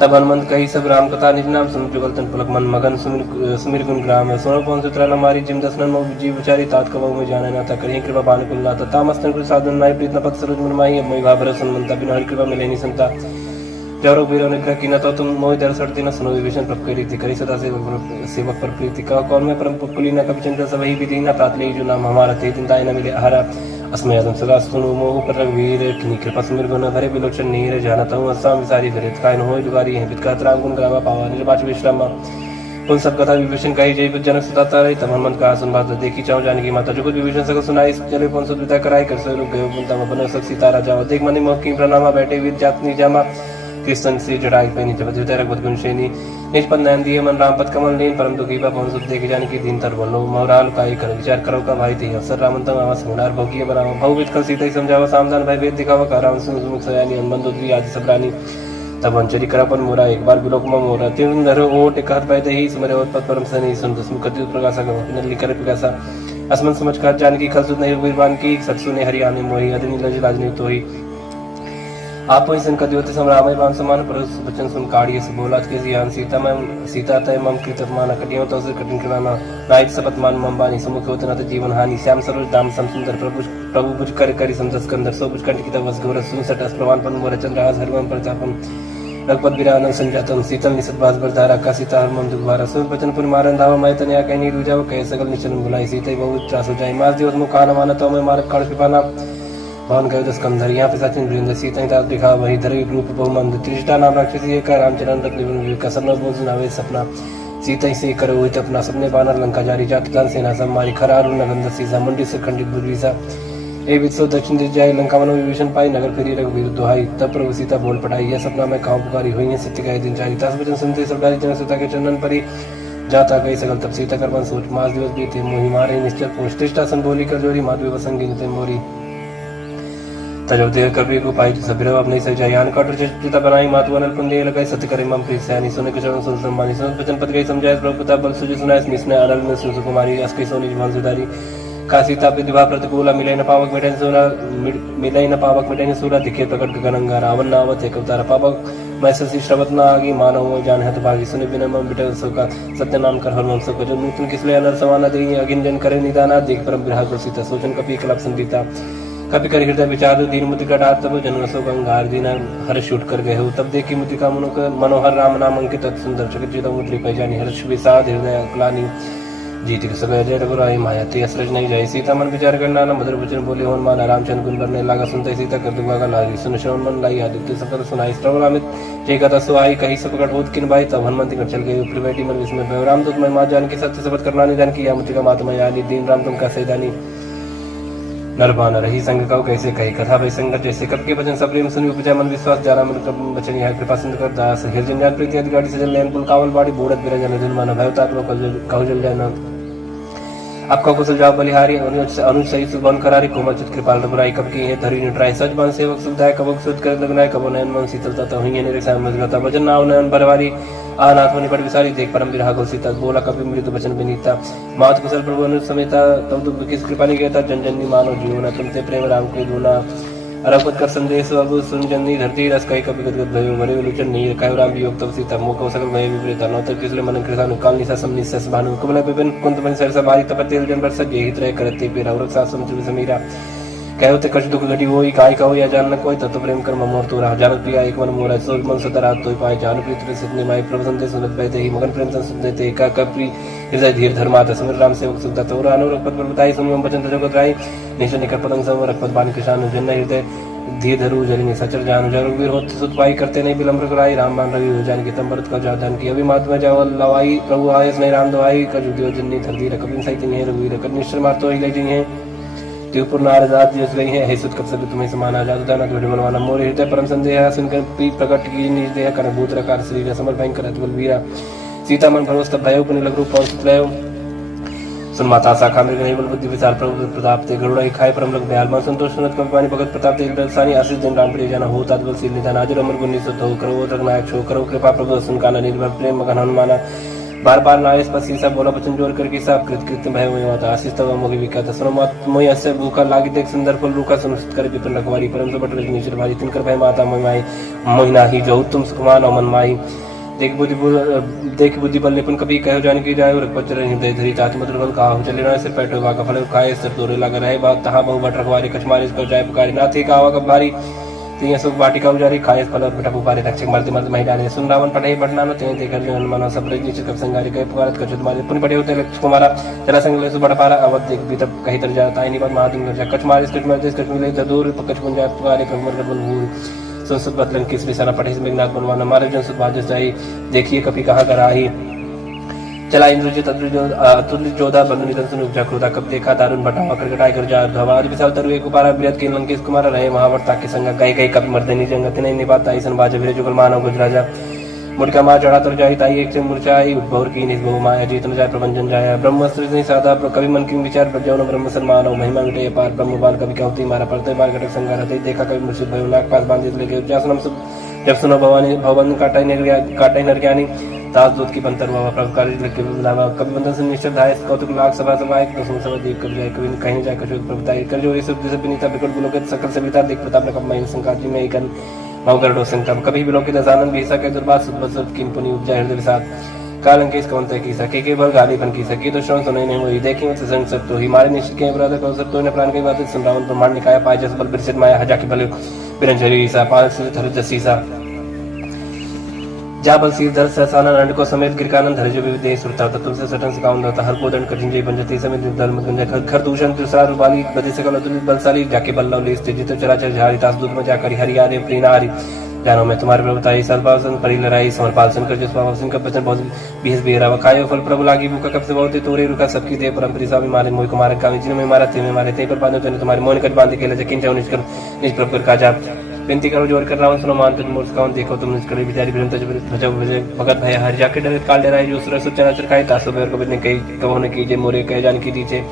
तब हनुमंत कही सब राम कथा निज नाम सुन जुगल तन पुलक मन मगन सुमिर गुण ग्राम सोनो पवन सुत्रा नमारी जिम दसनन मो जीव विचारी तात कबहु में जाने ना था करिए कृपा बान कुल नाता तामस्तन कुल साधन नाय प्रीत न पत सरोज मन माही मोय भाबर सुन मनता बिन हरि कृपा मिले नि संता जौरव वीर निग्रह की न तो तुम मोहि दर सड़ती न सुनो विभीषण प्रभ की रीति करी सदा सेवक पर प्रीति कह कौन में परम पुकुली न कवि चंद्र सब ही विधि न प्रात ले जो नाम हमारा ते दिन दाय न मिले आहारा अस्मय अदम सदा सुनो मोह पर रघुवीर किन्हीं कृपा सुमिर गुण भरे बिलोचन नीर जानता हूँ अस्साम विसारी भरित काय न होय दुगारी है बितकात राम गुण गावा पावा निर्वाच विश्रामा उन सब कथा विभीषण कही जय जनक सुताता रही तब हनुमंत कहा सुन बात देखी चाहूँ जानकी माता जो कुछ विभीषण सकल सुनाई चले पवन सुत विदा कराई कर सो गयो पुंतम अपन सब सीता राजा देख मनि मोह की प्रणामा बैठे वीर जातनी जामा कृष्ण से जड़ाई पैनी जब रघुपत गुणशेनी निज पद नयन दिए मन राम पद कमल लीन परम दुखी पवन सुत देख जानकी दीन तर बोलो मोहराल काई कर विचार करो का भाई ते अवसर रामंतम आवास गुणार भोगिए बनाओ भव विद कल सीता ही समझावा सामधान भय वेद दिखावा का राम सुमुख सयानी हनुमान दुद्री आदि सब रानी तब अंचरी करापन मोरा एक बार बिलोक मोरा तीन धरो ओट कहत पैदे ही सुमरे और पद परम सनी सुन दुस्मुख कति प्रकाशा नली कर पिकासा असमन समझ कर जानकी खल सुत नहीं वीरवान की सत्सुने हरियाणी मोहि अदनि लज लाजनी तोहि आप ही संकट योति समरामय राम समान पर बचन सुन काढ़िए से बोला के जियान सीता तय मम कृत मान कटियो तो से कठिन कराना नायक सपत मान मम बानी समुख होत न जीवन हानि श्याम सरोज दाम सम सुंदर प्रभु बुझ कर करी समझ कंदर सो बुझ कंठ की तवस गौर सुन सटस प्रमाण पन मोर चंद्रहास हरवम प्रतापम रघुपत बिरानन संजातम शीतल निसत बास बरधारा का सीता हरमम दुखवारा सुन बचन पुन मारन धावा मैं तनया कहनी रुजाव कह सकल निचन बुलाई सीता बहुत त्रास हो जाए मास दिवस मुख खाना माना तो मैं मारक काढ़ कृपाना भवन गयो दस कंधर यहाँ पे सचिन वीरेंद्र सीता दास दिखा वही धरी रूप बहुमंद त्रिष्टा नाम राक्षसी एक रामचरण रत्न कसर बोल सुनावे सपना सीता से करो हुई अपना सपने बानर लंका जारी जात दान सेना सम्मारी खरारू नगंध सीसा मंडी से खंडित बुद्धिसा ए वित्सो दक्षिण दिश जाए लंका मनो विभीषण पाई नगर फिरी रघुवीर दुहाई तब प्रभु सीता बोल पटाई यह सपना मैं कहाँ पुकारी हुई है सत्य का दिन चाही दस वचन सुनते सब डाली जन सीता के चंदन परी जाता गई सकल तब सीता कर सोच मास दिवस बीते मोहि मारे निश्चल पोष त्रिष्टा सन बोली कर जोरी माधवी वसंगी नित मोरी तजोदेव कवि को पाई सबरव अपने सजायान कटर चिता बनाई मातु अनल पुंदे लगाई सत्य करे मम प्रीत सयानी सुन के चरण सुन सम्मानी सुन वचन पद गई समझाय प्रभु पिता बल सुजि सुनाय मिसने अनल में सुन कुमारी अस्कि सोनी जीवन सुधारी का सीता विधवा प्रतिकूला मिले न पावक मिटन सूरा मिले न पावक मिटन सूरा दिखे प्रकट गगनंगा रावण नावत एक अवतार पावक मैं ससी श्रवत न आगी मानव जान हत भागी सुन बिन मम बिटल सुका सत्य नाम कर हरमम सुख जो नूतन किसले अनल समाना देई अगिन जन करे निदाना देख परम विरह को सीता सोचन कपि कलप संगीता कपि कर हृदय विचार दीन मुद्रिका डात तब जन रसो गंगार दीन हर्ष उठ कर गए हो तब देखी मुद्रिका मनोहर राम नाम अंकित सुंदर चकित चित मुद्री पहचानी हर्ष विषाद हृदय अक्लानी जीत सगय जय रघुराई माया ते असरज नहीं जाय सीता मन विचार करना न मधुर वचन बोले होन मान रामचंद्र गुण करने लागा सुनते सीता कर दुगा लागी सुन श्रवण मन लाई आदित्य सकल सुनाई श्रवण अमित जे कथा सुहाई कही सब प्रकट होत किन भाई तब हनुमंत कर चल गए ऊपर बैठी मन विस्मय भय राम दूत मैं मां जान की सत्य शपथ करना निदान की या मुद्रिका मातम यानी दीन राम तुम का सैदानी नरबान रही संग कहो कैसे कही कथा भई संगत जैसे कब के वचन सब प्रेम सुनि उपजा मन विश्वास जाना मन वचन यह कृपा सिंध कर दास हिरजन ज्ञान प्रीति आदि गाड़ी सजल नयन पुल कावल बाड़ी बूढ़त बिरजन जन मन भयताप लोक कहु जल जाना आपका कुशल जाओ बलिहारी अनुज सही सुबन करारी कोमल चित कृपाल रघुराई कब की है धरी निटराई सच बन सेवक सुधाय कबक सुध कर लगनाय कबो नयन मन शीतलता तो हुई निरक्षा मजगता वचन नाव नयन बरवारी आनाथ होने पर विसारी देख परम विरह को सीता बोला कभी मृत वचन विनीता मात कुशल प्रभु अनुज समेता तब दुख किस कृपा नहीं कहता जन जन मानो जीवना तुमते प्रेम राम के दूना अरपत कर संदेश अब सुन जन्नी धरती रस कई कभी गदगद भयो मरे विलोचन नहीं कहो राम वियोग तब सीता मोक सकल भय विपरीता नौतर किसले मन कृष्ण काल निसा सम निसस भानु कुबल विपिन कुंत मन सरसा बारी तपतेल जन बरस जे हित रह करते पे रवरक सास समुद्र समीरा कहो ते कछ दुख घटी होई काय कहो या जान न कोई तत्व प्रेम कर मोर तो रहा जानत प्रिया एक मन मोरा सो मन सतरा तोय पाए जान प्रीत रे सिद्धि माई प्रभु संदेश सुनत बैते ही मगन प्रेम संत देते एका कपि हृदय धीर धर्मात समर राम सेवक सुखदा तोर अनुरक्त पर बताई सुन वचन जगत राई निश्चय निकर पतंग सम रखपत बान किसान जन हृदय धीर धरु जलिनी सचर जान जरु वीर होत सुत पाई करते नहीं विलंब कराई राम बान रवि हो जान की तंबरत का जादन की अभी मात में जाओ लवाई प्रभु आयस नहीं राम दवाई का जुदियो जन्नी धरती रकबिन सहित नहीं रघुवीर कनिश्चर मार तो ही ले जी है त्रिपुर नारदात दिवस गई है हे सुत कब सब तुम्हें समान आजाद दाना तो मनवाना मोर हृदय परम संदेह सुनकर पी प्रकट की निज देह कर भूत रकार शरीर समर भयंकर अतुल वीरा सीता मन भरोस तब भयो पुनि लग रूप पहुंच लयो सुन माता शाखा में गई बल बुद्धि विचार प्रभु प्रताप ते गरुड़ा खाए परम लग दयाल मन संतोष सुनत कवि पानी भगत प्रताप ते दर्शानी आशीष दिन राम प्रिय जाना हो तात्बल सील निदान आज अमर गुण निसत हो करो रघुनायक छो करो कृपा प्रभु सुन काना निर्भर प्रेम मगन हनुमाना बार बार नायस पर सीसा बोला वचन जोर करके सब कृत कृत्य भय हुए माता आशीष तव मोहि विकाता सुनो मत मोहि अस्य भूखा लागी देख सुंदर फल रूखा सुनिश्चित कर विपिन रखवारी परम सबट रजनीश्वर भाई तिनकर भय माता मोहि मोहिना ही जो तुम सुखमान मन माई देख बुद्धि बल निपुण कभी कहो जान की जाए रघुपत हृदय धरी चात मधुर बल कहा चले ना सिर पैठो का फल खाए सिर तोरे लगा रहे बात तहाँ बहु बट रखवारी कछमारी इसको जाय पुकारी नाथी का आवा भारी तिया सुख वाटिका उजारी खायस फल और बेटा पुपारे रक्षक मरते मरते महिला ने सुन रावण पढ़े बढ़ना नो ते देखकर जो हनुमान सब निश्चित कब संगारी कई पुकारत कर जुद मारे पुनि पड़े होते लक्ष्य कुमारा चला संग ले सुबह पारा अवध देख भी तब कहीं तर जाता है नहीं पर महादिन कर जा कच मारे कच मारे कच मिले दूर पकच पुंजा पुकारे कमर कर बोल संसद बदलन किस विसारा पढ़े से मेघनाथ बनवाना मारे जन सुध बाजस जाई देखिए कभी कहाँ कर आई चला इंद्रजित अतुल्य जोधा बनु निधन सुन उपजा क्रोधा कब देखा दारुण बटावा कर कटाई कर जा धवाद विशाल तरु एक कुमारा बिरत के लंकेश कुमार रहे महावर्ता के संग गई गई कभी मर्दनी जंगत नहीं निपाता ईसन बाज वीर जुगल मानव गुजराजा मुड़का माँ चढ़ा तर जाई ताई एक से मूर्छाई उद्भव की निज बहु माया जीतन जाय प्रबंधन जाया ब्रह्मस्त्र नहीं साधा कवि मन की विचार प्रज्ञान ब्रह्म सन्मानव महिमा विटय पार ब्रह्म बाल कवि कहती मारा पड़ते बाल घटक संगार देखा कवि मुर्शिद भयो नाग पास बांधित लेके जासनम सब जब सुनो भवानी भवन काटाई नर ज्ञानी दास दूत की बंतर हुआ प्रभुकारी कभी बंधन से निश्चित धाय कौतुक लाख सभा सभा एक दसों सभा देख कर जाए कभी कहीं जाए कशोद प्रभुताई कर जो ये सब जैसे विनीता बिकट बुलोकित सकल सविता देख प्रताप ने कब संकात जी में एक भावकर डोसन तब कभी बिलोकित दसानंद भी सके दुर्बाद सुबसत किम पुनि उपजा हृदय विषाद कालंक इस कौन तय की सके के भर गाली बन की सकी तो श्रवण सुने नहीं हुई देखी मत संग सब तो ही मारे निश्चित के अपराध को सब तो ने प्राण की बात सुन रावण ब्रह्मांड निकाय पाए जस बल बिरसित माया हजा की बल बिरंजरी सा पाल से धर जसी सा जा बल सिर धर सहसाना नंद को समेत गिरकानंद धर जो विदेह सुरता तत्व से सटन से काउन होता हर कोदंड कठिन जय पंजती समेत दल मत गंजा खर दूषण तुसार रूपाली बदी सकल अतुलित बलशाली जाके बल्लव ले स्थित जित चराचर झारी तास दूत में जाकर हरि आदि प्रीना हरि जानो मैं तुम्हारे प्रभुताई सलपासन परि लड़ाई समरपाल सुनकर जिस पावन का वचन बहुत बीस बेरा खायो फल प्रभु लागी भूखा कब से बहुत तोरे रुका सबकी देव परम स्वामी मारे मोह कुमार का जिन में मारा थे में मारे थे पर बांधो तने तुम्हारे मोहन कर बांधे के लजकिन जाओ निष्कर निज प्रभु कर काजा विनती करो जोर कर रावण सुनो मान तुझ मूर्ख कौन देखो तुम निष्कर बिचारी बिरंत भजो भजे भगत भय हर जाके डरे काल डराई जो सुर सुचना चरखाई तासो बेर को बिने कई कहो ने कीजे मोरे कह जान की दीचे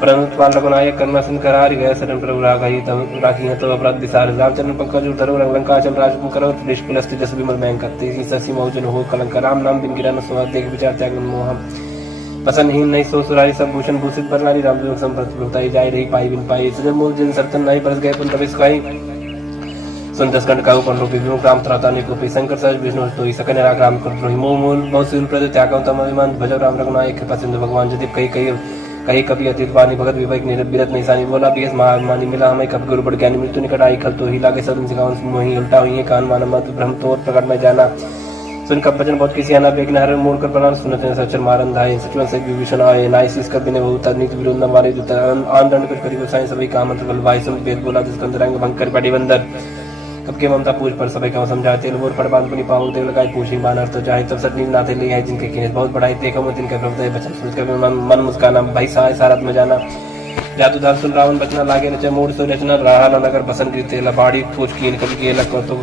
परंतु पाल रघुनायक कर्मा सिंह करार गए शरण प्रभु राघई तब राखी है तो अपराध विसार रामचंद्र पंकज धरो लंका चल राज करो देश कुलस्ति जस विमल मैं करते ससी मौजन हो कलंक राम नाम बिन गिरा न सुहा देख विचार त्याग मोह पसंदहीन नहीं सो सुरारी सब भूषण भूषित पर नारी राम जो संपत्ति लुटाई जाय रही पाई बिन पाई सजन मूल जिन सर्तन नहीं परस गए पुन प्रवेश खाई सुन दस कंड का ऊपर रूपी विमुख राम त्राता ने को शंकर सहज विष्णु तो ही सकन राग राम कर द्रोही मोह मूल बहुत सील प्रद त्याग तम अभिमान भजो राम रघुनायक कृपा सिंधु भगवान यदि कहीं कभी अतीत वाणी भगत विवेक निरत नहीं सानी बोला बीएस महामानी मिला हमें कब गुरु बढ़ ज्ञानी मृत्यु निकट आई खल तो ही लागे सदन सिखावन मोही उल्टा हुई कान माना मत ब्रह्म तोर प्रकट में जाना सुन कब भजन बहुत किसी आना बेग नहर मोड़ कर प्रणाम सुनते सचर मारन धाये सचवन से विभीषण आए नाइसिस कर बिने बहुत नीति विरोध न मारे जो आन दंड कर करी गोसाई सभी काम मंत्र बल भाई सुन वेद बोला जिसका अंतरंग भंग कर पड़ी बंदर कब के ममता पूछ पर सभी का समझाते लोर पड़ बांध पुनी पावल देव लगाई पूछी बानर तो चाहे तब सट नींद नाते ले आए जिनके किने बहुत बड़ाई देखो मैं तिनके प्रभु बचन सुन कर मन मुस्काना भाई साय सारत में जाना जादू दार सुन रावण बचना लागे रचे मोड़ सो रचना रहा न नगर बसन कीते लबाड़ी पूछ की कब के लग तो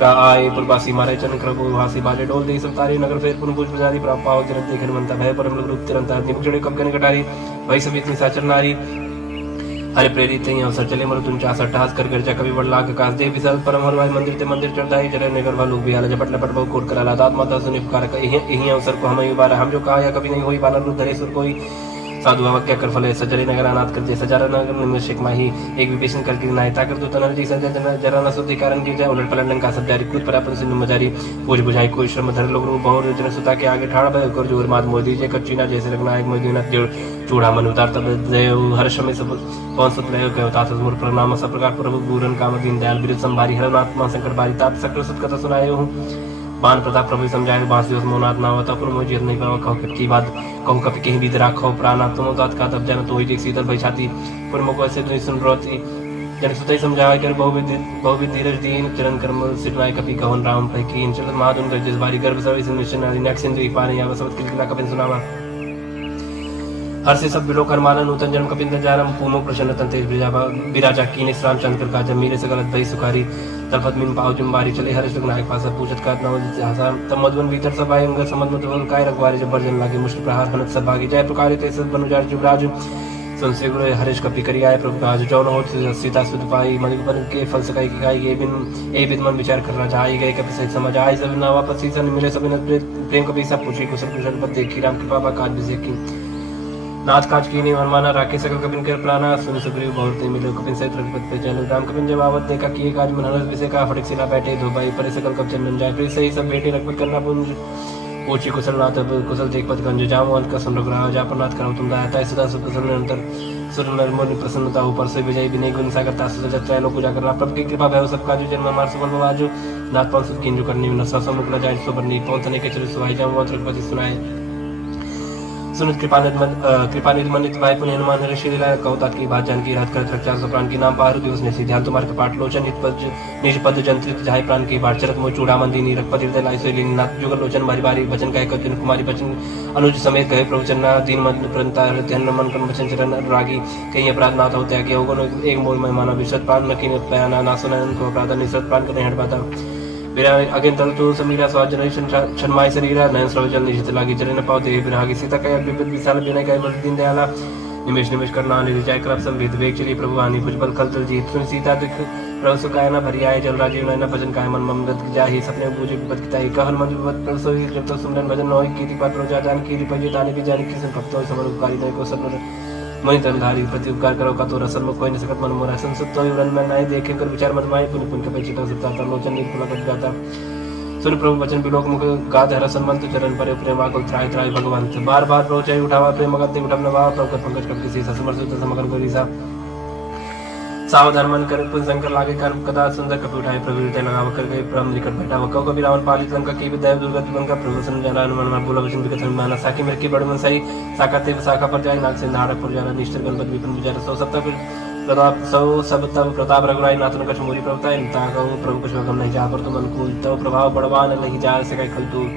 का आए पुरबासी मारे चन प्रभु हासी बाजे डोल दे सब तारी नगर फेर पुन पूछ बजारी प्राप पाव जरत देखन मनता भय परम रूप तिरंता निमुचड़े कब के कटारी भाई सब इतनी साचर नारी हरे प्रेरित ही अवसर चले मरु तुम चासा टहास कर गर्जा कभी बड़ लाख कास दे विशाल परम हरवाई मंदिर ते मंदिर चढ़ाई जरे नगर वालों भी आला झपट लपट बहु कोट करा लादात माता सुनि पुकार यही अवसर को हमें बारा हम जो कहा या कभी नहीं हुई बाला रूप धरे सुर कोई साधु क्या कर फले सजरे नगर अनाथ करते सजारा नगर निमिषक माही एक विभीषण करके नायता कर दो तनर जी सजा जरा न सुधि कारण की जाए उलट पलट का सब जारी कूद परापन सिंधु मजारी पूछ बुझाई कोई श्रम धर लोग बहु जन सुता के आगे ठाड़ भय कर जोर मात मोदी जे कच्चीना जैसे रखना एक मोदी न चूड़ा मन उतार तब देव हर्ष में सब कौन सुत रहे गयो तात मूर प्रणाम सब प्रकार प्रभु पूरन काम दीन दयाल बिरज संभारी हरनात्मा संकट बारी तात सकल सुत कथा सुनाए हूँ बान प्रताप प्रभु समझाए बांस दिवस मोनाथ ना होता पर मुझे नहीं पावा कहो की बात कहूँ कभी कहीं भी राखो प्राणा तुम तात का तब जाना तो ही शीतल भाई छाती पर मुको ऐसे नहीं सुन रोती जन सुतई समझाए कर बहुविध धीरज दीन चरण कर्म सिरनाय कपि कहन राम भाई की चल महादुन कर जिस बारी गर्भ सभी मिशन नेक्स्ट इंद्री पाने या सब किला कपिन सुनावा हर से सब बिलो कर माना नूतन जन्म कपिंद्र जारम पूमो प्रसन्न तेज बिराजा की निश्राम चंद्र का जब मेरे से गलत भई सुखारी तलपत मिन पाव जुम्बारी चले हर्ष नायक पास पूछत का तब मधुवन भीतर सब आए अंग समझ मधुवन काय रखवारे जब बर्जन लागे मुश्किल प्रहार हनत सब भागी जाए प्रकार ते सब बनुजार जुबराज संसे गुरु हरीश कपि करी आए प्रभु काज जौन हो सीता सुत पाई मणिपुर के फल सकाई की गाय ये बिन मन विचार करना चाहे गए कपि सहित समझ आए सब ना वापस सीसन मिले सब प्रेम कपि सब पूछी कुशल कुशल पद देखी राम कृपा बा काज बिसे की नाथ काज की नहीं मनमाना राके सकल कपिन कर प्राणा सुन सुग्रीव बहुत मिले कपिन सहित रघुपति पे चलो राम कपिन जब आवत देखा किए काज मन हरस विषय का फटक सिला बैठे धो भाई पर सकल कब चंदन जाए फिर सही सब बेटे रघुपति करना पुंज पूछी कुशल नाथ कुशल देख पद गंज जाम अंत का सुन रघुराज जापनाथ करो तुम दाता सदा सब कुशल निरंतर सुर नर मुनि प्रसन्नता ऊपर से विजय विनय गुण सागरता सुजत त्रय लोक पूजा करना प्रभु की कृपा भय सबका जो जन्म मार सुबह बाजू नाथ पांच सुख कीन जो करनी न ससम मुकला जाय सुबरनी पहुंचने के चले सुहाई जाऊं और त्रिपति सुनाए सुनित कृपानिधि मनित भाई पुण्य हनुमान ऋषि लीला कौतात की बात जानकी रात कर रक्षा प्राण की नाम पारु दिवस ने ध्यान तुम्हारे कपाट लोचन निज पद जंत्रित जाय प्राण की बाट चरत मो चूड़ा मंदिनी रखपति हृदय लाई सोई नाथ जुगल लोचन बारी बारी वचन कहे कपिन कुमारी बचन अनुज समेत कहे प्रवचन दीन मन प्रंता ध्यान मन कन वचन चरण रागी कहीं अपराध नाथ होते हैं कि होगन एक मोल में माना विशद प्राण न कीन पयाना ना सुनन को अपराध निसत प्राण करने हट बाता बिना अगेन तल तो समीरा स्वाद जनरेशन छनमाय शरीरा नयन स्रवजल निशित लागी चरण पावते बिना आगे सीता कया विपद विशाल बिना कया बल दीन दयाला निमेश निमेश करना निर्जय करप संवेद वेग चली प्रभु आनी भुजबल खल तल जीत सुन सीता दुख प्रभु सुखाय न भरियाय जल राजीव नयन भजन काय मन ममदत जाहि सपने बूझे विपद किताई कहन मन विपद प्रभु सोई जब तक सुमरन भजन होय कीर्ति पात्र प्रजा जान कीर्ति पजे तानि भी जान की भक्त होय समर उपकारी नय को सत्वर मणि तनधारी प्रति उपकार करो का तो रसन में कोई न सकत मन मोरा संसुत तो विवरण में नाय देखे कर विचार मत माय पुनि पुनि के चिता सत्ता लोचन निर्पुला कर जाता सुन प्रभु वचन बिलोक मुख गाद हर संबंध चरण पर प्रेम आकुल त्राय त्राय भगवंत बार बार रोचाई उठावा प्रेम मगत उठम नवा प्रभु पंकज कब किसी समर्थ समगन करी सा सावधान मन कर पुन शंकर लागे कर्म कदा सुंदर कपि उठाए प्रभु हृदय लगाव कर गए ब्रह्म निकट बैठा वकौ कबि रावण पालित लंका की विद्या दुर्गत लंका प्रभु सन जना मन मन बोला वचन विकथ माना साकी मेरे की बड़ मन सही साकाते शाखा पर जाए नाग से नारक पर जाना निष्ठर गणपति विपिन विचार सौ सप्ताह प्रताप सौ सब तब प्रताप रघुराई नाथन कछ मोरी प्रभुताय ताकहु प्रभु कुछ गम नहीं जा पर तुम अनुकूल तव प्रभाव बड़वान नहीं जा सके खल तू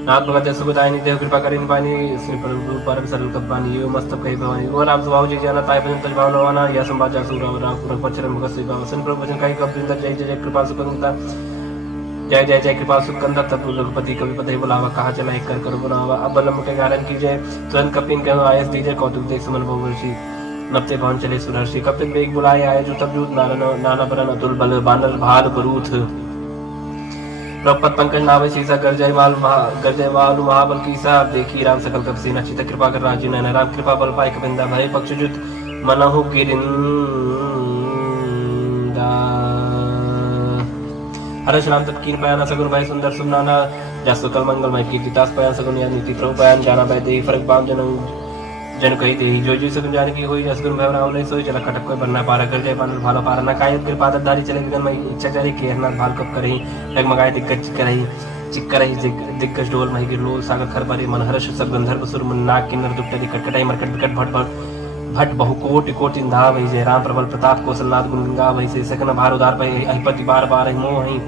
नाथ भगत सुखदायिनी देव कृपा करिन पानी श्री प्रभु परम सरल कपानी यो मस्तक कहि भवानी ओ राम सुभाव जी जाना ताय भजन तज भाव नवाना या संवाद जा सुराव राम पुरख पचरम भगत श्री भाव सन प्रभु वचन कहि कपिंदर जय जय कृपा सुखंता जय जय जय कृपा सुखंता तब रघुपति कवि पते बुलावा कहा चला एक कर बुलावा अब बलम के कारण कीजिए तुरंत कपिन कहो आयस दीजिए कौतुक देख सुमन बहुवर्षी नपते भवन चले सुरर्षि कपिन वेग बुलाए आए जो तब जूत नाना बरन अतुल बल बानर भाल बरूथ प्रपत पंकज नावे सीसा गरजय वालु महाबल कीसा देखी राम सकल कप सेना चित कृपा कर राजीव नयन राम कृपा बल पाए कबिंदा भय पक्षजुत मनहु गिरिंदा हर्ष राम तब कीन पयाना सगुन भाई सुंदर सुमनाना जसो कल मंगल मय कीर्ति तास पयान सगुन या नीति प्रभु पयान जाना भाई देही फरक बाम जन कही देही जो जो सगुन जाने की होई जसगुन भय राम नहीं सोई चला खटक कोई बनना पारा कर जाए बानर भालो पारा ना कायत कृपा धारी चले विगन मई इच्छा चारी केरनाथ भाल कप करही डगमगाए दिग्गज चिक्करही दिग्गज डोल मही गिरलोल सागर खर परे मन हर्ष सब गंधर्व सुर मन नाग किन्नर दुष्ट कटकटाई मरकट विकट भट बहु कोटि कोटि धा वही जय राम प्रबल प्रताप कौशलनाथ गुण गंगा वही से सकन भार उदार भई अहिपति बार बार मोह ही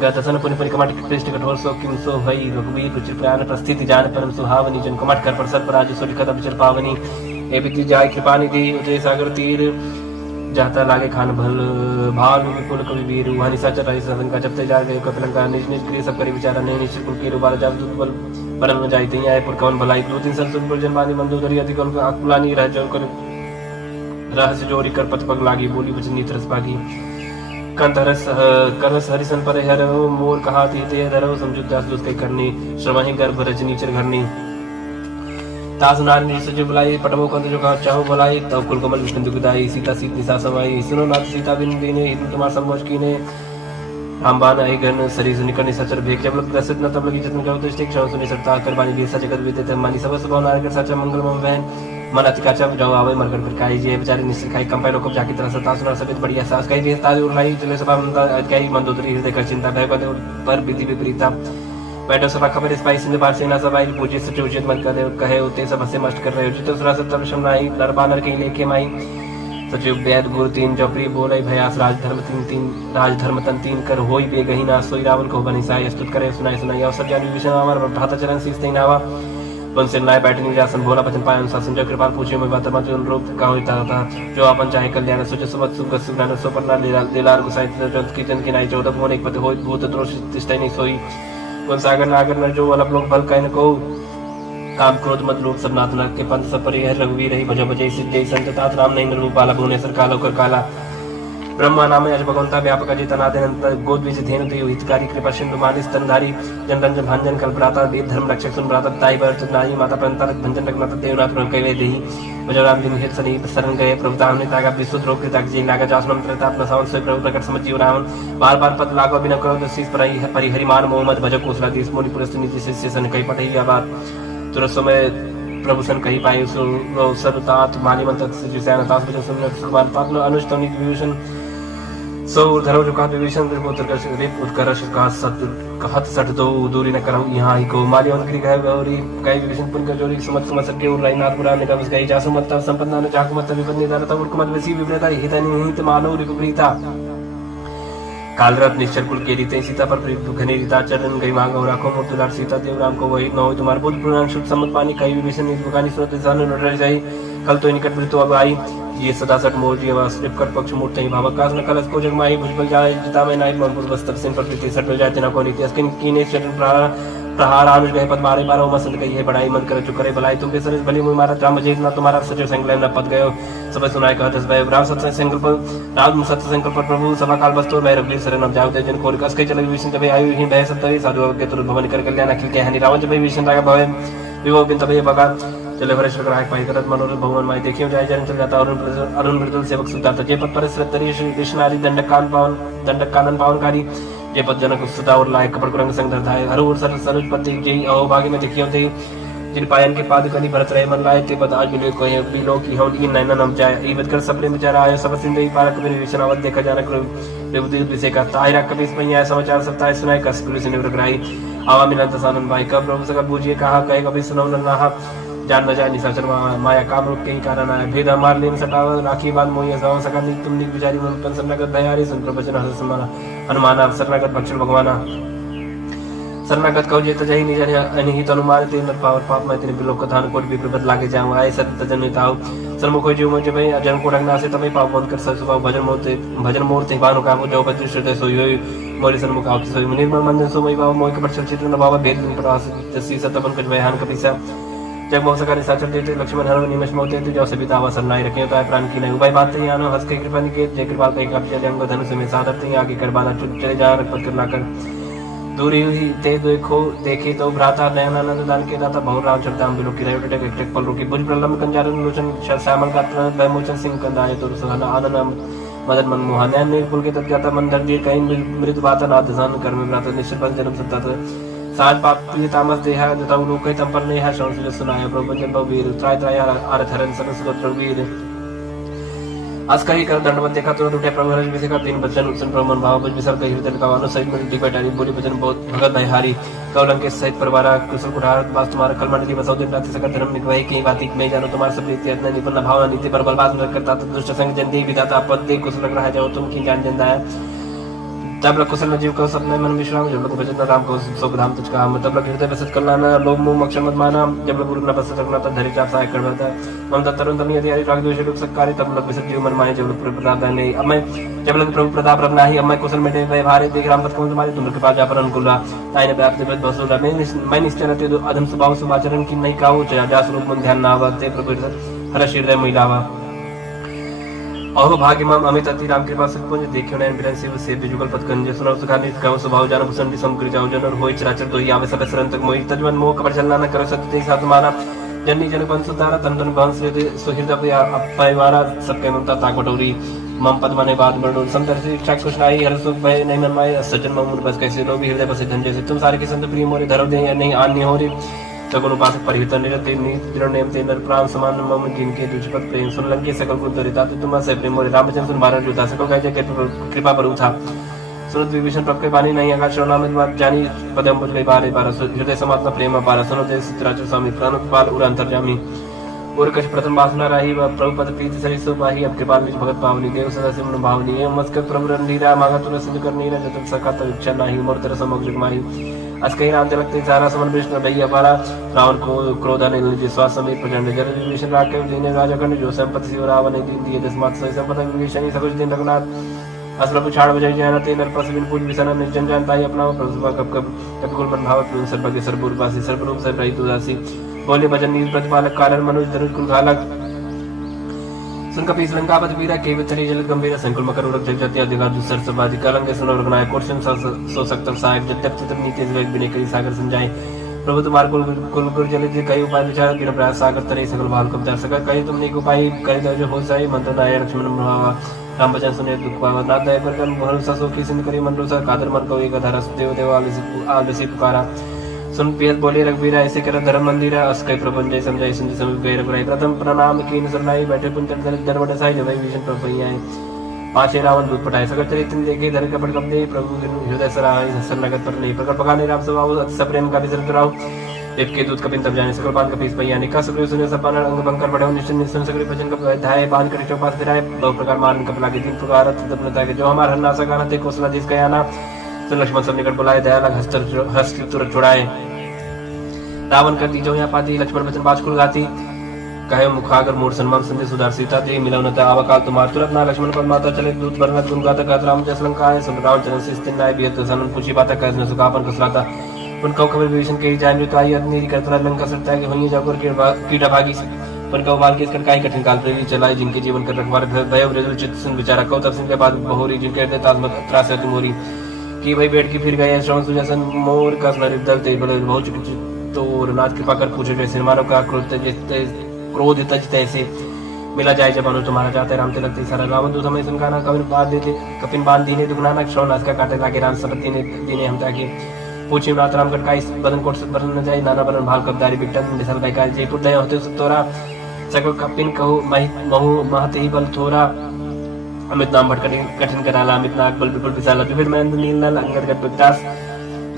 गतसन पुनि पुनि कमट कृष्ण कठोर सो किम सो भई रघुवीर रुचिर प्राण प्रस्थिति जान परम सुहावनी जन कमट कर पर सत राज सुरि कदम चर पावनी ए बिति जाय कृपा निधि उतरे सागर तीर जाता लागे खान भल भालु विपुल कवि वीर वहानी साचर राई संका जपते जा गए कपिलंका निज निज क्रिय सब करी विचारा ने निश्चित कुल के रुबार जाब दुत बल परम न जाई तई आए पुर कवन भलाई दो तीन सन सुन जन बानी मंदोदरी अधिक अकुलानी रह जन कर रहस्य जोरी कर पथ पग लागी बोली वचन नीत रस पागी कंत करस हरिसन पर हर मोर कहा थी ते धरो समझुत दास दुस कई करनी श्रमहि गर्भ रजनी चर घरनी तास नारी सज बुलाई पटमो कंत जो कहा चाहू बुलाई तब कुल कमल विष्णु दुखदाई सीता सीत निसा समाई सुनो नाथ सीता बिन दीने हिंदू तुम्हार संभोज कीने रामबान आई गण शरीर निकलने सचर भेक जब लोग प्रसिद्ध न तब लगी जतन करो तो स्टिक क्षण सुनी सकता कर बानी भी सच जगत बीते मानी सब सुबह नारी कर सच मंगल मम वहन मन अतिकाचा जाओ आवे मरकर फिर काई जी बेचारे निश्चित खाई कंपाई लोग जाकी तरह सता सुना सबित बढ़िया सास कई भी ताज उड़ाई चले सभा कई मंदोदरी हृदय कर चिंता भय पर विधि विपरीता बैठो सभा खबर स्पाई सिंध पार सेना सभाई पूजे सच उचित मत करे कहे उते सब से मस्त कर रहे उचित सुरा सत्तर शमनाई नरबानर के लेके माई सचिव वेद गुरु तीन जपरी बोले भयास राजधर्म तन तीन कर होई बेगही ना सोई रावण को बनी साई स्तुत करे सुनाई सुनाई अवसर जानी विष्णु अमर भाता चरण शीस तई नावा वन से नाय बैठनी जासन भोला बचन पाए अनुशासन जो कृपा पूछे में बात मत अनुरूप का होता था जो अपन चाहे कल्याण सोच सुमत सुख सुज्ञान सोपरना लीलार गुसाई जंत की जन की नाई 14 मोन एक पते होई भूत दोष तिष्ठै नहीं सोई वन सागर नागर न जो अलप लोग बल कहन को काम क्रोध मत लोग सब नाथ नरक के पंथ सब परिहर रघुवीर रही भज भजई सिद्धि संत तात राम नहीं रूप बाला भुवनेश्वर कालो कर काला ब्रह्मा नाम यश भगवंता व्यापक जितनादनंत गोद बीज धेनु ते हितकारी कृपा सिंधु मानिस स्तनधारी जन रंजन भांजन कल्पराता वेद धर्म रक्षक सुन भ्राता ताई भरत नाई माता प्रंता भंजन रघुनाथ देवनाथ प्रभु कहे देहि भजराम दिन हित सनी शरण गए प्रभुता हमने तागा विशुद्ध रोग के ताक जी नागा जासनम त्रता अपना सावन से प्रभु प्रकट समझियो रावण बार बार पद लागो बिना करो तो शीस परिहरिमान मोहम्मद भजक कोसला देश मोनि पुरस्त नीति शिष्य सन कई पठई आबाद तुरंत समय प्रभु सन कही पाए सरतात माली मंत्र जिसैन तास बजन सुन सुमान पात्न अनुष्टम विभूषण सो धरो जो का विभीषण रिप उत्कर्ष का सत कहत सट दो दूरी न करहु यहाँ ही को माली उनकी गए गौरी कई विभीषण पुन का जोरी सुमत कुमत सके और राइनाथ पुराण ने कबस गई जासु मत संपन्ना न चाकु मत विपन्नी दारता और कुमत वसी विपरीता हितनि हित मानो रिपुप्रीता कालरत निश्चर कुल के रीते सीता पर घनी रीता चरण गई मांग और आंखों मूर्तिदार सीता देव राम को वही न हो तुम्हारे बुद्ध पुराण शुद्ध सम्मत पानी कई विभीषण निष्पकानी सुरत इंसान न जाई कल तो निकट मृत्यु अब आई ये सदा सट मोर जी आवास कट पक्ष मूर्ति ही भावकाश न कलस को जगमाई भुजबल जाए जिता में नाई मन बस तब सिन पर प्रीति सट हो जाते न को नीति स्किन कीने चरण प्रहार आनुज गए पद मारे मारो मसंत कही है बड़ाई मन कर चुक करे भलाई तुम के सरस भली मुई मारा राम जेत ना तुम्हारा सजो संकलन न पद गयो सब सुनाय कहत भय राम सत्य संकल्प राम सत्य संकल्प प्रभु सभा काल बस्तुर भय रघुवीर शरण अब जाओ जन को कस के चले विष्णु जब आयु ही भय सत्य साधु के तुरंत भवन कर कल्याण अखिल के हनि रावण जब विष्णु राग भय विभो बिन तब बगा चले वरिष्ठ ग्राहक पाई करत मनोरथ भगवान माई देखियो जाय जन चल जाता अरुण मृदुल सेवक सुता जे पद पर श्रद्धरी श्री कृष्णारी दंडक कानन पावनकारी जे पद जनक सुता और लायक कपड़ कुरंग संग धरधाय हर और सर सरुज पति जय अहो भाग्य में देखियो थे जिन पायन के पाद कनी भरत रहे मन लाए ते पद आज मिले कोई बिलो की हम इन नैना नम जाय ईबत कर सबले बेचारा आयो सब सिंधु पारक में विष्णावत देखा जानक विभूति विषय का ताहिरा कबीस पहिया समाचार सत्ताय सुनाय कस पुलिस ने ग्रही आवा मिलन तसानन भाई कब प्रभु सका बूझिए कहा कहे कभी सुनो नहा जान न जाए निशाचर माया काम रूप के ही कारण आया भेद हमार लेन सटाव राखी बात मोहिया सवा सका तुम निक विचारी मन पन सरनागत दयारी सुन प्रवचन हस समाना हनुमाना शरणागत भक्षण भगवाना शरणागत कहो जेत जही निज अनिहित अनुमान ते नर पावर पाप में तेने बिलोक कथान कोट भी प्रबत लागे जाऊं आए सत जन ताऊ सरमुख जीव मुझे भाई अजन को रंगना से तभी पाप बंद कर ससुवा भजन मूर्ति बानो का जो बच्चे श्रुत सोई मोरी सरमुख आवत सोई निर्मल मंजन सो मई बाबा मोहि के पर चित्र न बाबा भेद प्रवास तसी सतपन कज बयान कपिसा जब मौसका निशाचर देते लक्ष्मण हर निमश मोते तो जैसे पिता अवसर नाई रखे होता है प्राण की नहीं उपाय बात ही आनो हंस के कृपा निकेत जय कृपाल कहीं कब्जे जंग धनुष में साधर थे आगे करबाना चुप चले जा रखपत करना कर दूरी हुई ते देखो देखे तो भ्राता नयनानंद दान के दाता बहु राम चरताम बिलो की रहे टक एक पल रुकी भुज प्रलम कंजारन लोचन श्यामल गात्र वैमोचन सिंह कंदाय तो सहना आनंद मदन मन मोहन नयन निर्पुल के तब जाता मन धर दिए कहीं मृत बाता नादसान कर्म भ्राता निश्चल पर जन्म सत्ता साज पाप प्रिय तामस देहा जता लोक तम पर नेहा संसुल सुनाय प्रभु जन बवीर त्राय त्राय आरथ हरन सरस गोत्र वीर आज कही कर दंडवत देखा तो उठे प्रभु हरज विषय का तीन बचन उसन प्रमन भाव बुझ विसर कही हृदय का वानो सहित में टिकट आरी बोली बचन बहुत भगत भयहारी कौलंक के सहित परिवार कुशल कुठार वास तुम्हारा कल मंडली बसौ दिन रात्रि सकल धर्म निकवाई कहीं बाती मैं जानो तुम्हारा सब रीति अतना निपन्न भावना नीति पर बलबाज न करता तो दुष्ट संग जन दे विदाता पद दे कुशल रहा जाओ तुम की जान जन दाया तब लग कुशल जीव को सपने मन विश्राम जब लग भजन राम को सुख धाम तुझ काम तब लग हृदय बसत कल्याण लोभ मोह मक्षर मत माना जब लग गुरु न बसत रखना तब धरि चाप सहाय कर बता ममता तरुण तमी यदि राग द्वेष लोक सत्कारी तब लग विसत जीव मन माने जब लग प्रताप नहीं अब मैं जब लग प्रभु प्रताप रखना ही अब मैं कुशल में दे भारे देख राम पद को तुम्हारे तुम के पास जा पर अनुकूल ताई ने व्याप्त बद बसुरा मैं निश्चय रहते तो अधम स्वभाव सुभाचरण की नहीं काऊ जा स्वरूप मन ध्यान ना आवते प्रभु हर हृदय महिलावा अहो भाग्य मम अमित अति राम कृपा सत्पुंज देखियो नयन बिरन से बिजुगल पद कंजे सुनो सुखा नित गाँव स्वभाव जान भूषण समकृ जाओ जन और होय चराचर तो ही आवे सब सरन तक मोहि तजवन मोह कपड़ चलना न करो सत्य साथ माना जन्नी जन बंसु तारा तन तन बंस रे सुहृद अपयवारा सबके ममता ताकटोरी मम पद मने बाद बड़ो संतर से इच्छा कुछ नाही हर सुख भय नहीं मन माय सजन मम बस कैसे लो भी हृदय बसे धंजे से तुम सारे के संत प्रिय मोरे धरो दे या नहीं आन्य हो रे सगुण उपासक परिहितन निरते निर नेम ते नर प्राण समान मम जिनके तुझपत प्रेम सुन लंके सकल कुल दरिता तो तुम से प्रेम मोरे रामचंद्र सुन बारह जुता सकल कहे जय कृपा पर था सुनत विभीषण प्रभ के बानी नहीं आकाश नाम बात जानी पदम बुझ गई बारे बार हृदय समात्मा प्रेम पारा सुनो दे चित्राचर स्वामी प्राणोत्पाल उर अंतर्जामी और कछ प्रथम वासना रही व प्रभु पद प्रीति सहित सो बाही अब कृपाल निज भगत पावनी देव सदा सिमन भावनी एवं मस्कर प्रभु रणधीरा मांगा तुर सिंधु कर नीरा जतन सका तो इच्छा नाही मोर तर समग्र जगमाही आज कहीं राम लगते सारा समन विष्णु भैया पारा रावण को क्रोध ने विश्वास समेत प्रचंड जल विभीषण राके दीने राजा खंड जो संपत्ति शिव रावण ने दीन दिए दसमात सही संपत्ति विभीषण सब कुछ दिन रघुनाथ असर पुछाड़ बजाई जयना ते नर प्रसविन पूज विसना निर्जन जानता ही अपना प्रभु कब कब कब कुल मन भावत सर्वज्ञ सर्वपूर्वासी सर्वरूप से रहित उदासी बोले भजन नील प्रतिपालक कारण मनुज धनुष कुल घालक सुन कपि श्रृंगापति वीरा के वितरी जल गंभीर संकुल मकर उरक जग जति अधिकार दुसर सबादि कलंग सुन रघुनाय कोर्शन सो सकत साहिब जब तक चित्र नीति विवेक बिने करी सागर संजाय प्रभु तुम्हार कुल गुर जल जे कई उपाय विचार बिना प्रयास सागर तरे सकल भाल कब दर सका कई तुमने को उपाय करे जो हो जाए मंत्र नाय लक्ष्मण भावा राम बचन सुने दुख पावा ना दय पर भरोसा सो की सिंध करी मन रोसा कादर मन को एक धरस देव देव आलसी पुकारा सुन पियत बोले रघुवीर ऐसे कर धर्म मंदिर अस्कय प्रपंच जय समझाई सुन समीप गए रघुराई प्रथम प्रणाम कीन सरनाई बैठे पुंचर दरवट साई जब विष्णु प्रभु आए पांचे रावण दूत पटाए सगर चरित्र देखे धर कपट कप दे प्रभु हृदय सराय हसन नगत पर नहीं प्रकट पकाने राम स्वभाव अति सप्रेम का विसर्ग राव देव के दूत कपिन तब जाने सकल पान कपीस पैयाने का सुग्रीव सुने सपान अंग बंकर बड़े निश्चय निश्चय सगरी भजन कप धाये बांध कर चौपास फिराए बहु प्रकार मान कपला के तीन प्रकार तपनता के जो हमार हन्ना सगाना ते कोसला जिस कयाना सुन लक्ष्मण सब निकट बुलाए दया लग हस्त तुरंत छुड़ाए रावण करती जो यहाँ पाती लक्ष्मण बचन बाज खुल गाती कहे मुखागर मूड सन्मान संदेश सुधार सीता दे मिलवनता आवकाल तुमार तुरंत ना लक्ष्मण पर माता चले दूत बरनत गुण गाता गात राम जस लंका है सुन रावण चरण से नाय बियत सनन पूछी बाता कह न सुखापन कसलाता उन कौ खबर विभीषण के जान जो आई अग्नि करतरा लंका सरता के होई जाकर कीड़ा भागी पर कौ बाल के काई कठिन काल प्रेरी चलाए जिनके जीवन कर रखवार भय वृदुल चित्त सुन विचारा कौ तब सिंह के बाद बहुरी जिनके दे ताजमत त्रास है तुमोरी की भाई बैठ के फिर गए श्रवण सुजसन मोर का स्मरित दल ते बल बहुत तो नाथ कृपा कर पूछे जैसे मानव का क्रोध तज तैसे मिला जाए जब अनु तुम्हारा चाहते राम तिलक सारा रावण दूत हमें संकाना कपिन बांध दीने दुगनाना श्रवण का काटे लागे राम सपति ने दीने हम ताकि पूछे नाथ राम गढ़ का इस बदन कोट से बरन न जाए नाना बरन भाल कबदारी बिकटन मिसल भाई का जयपुर दया होते तोरा सकल कपिन कहू महु महते ही बल थोरा अमित नाम भटक कठिन कराला अमित नाग बल विपुल विशाला विभिन्न महेंद्र नील नल अंगद गट विकास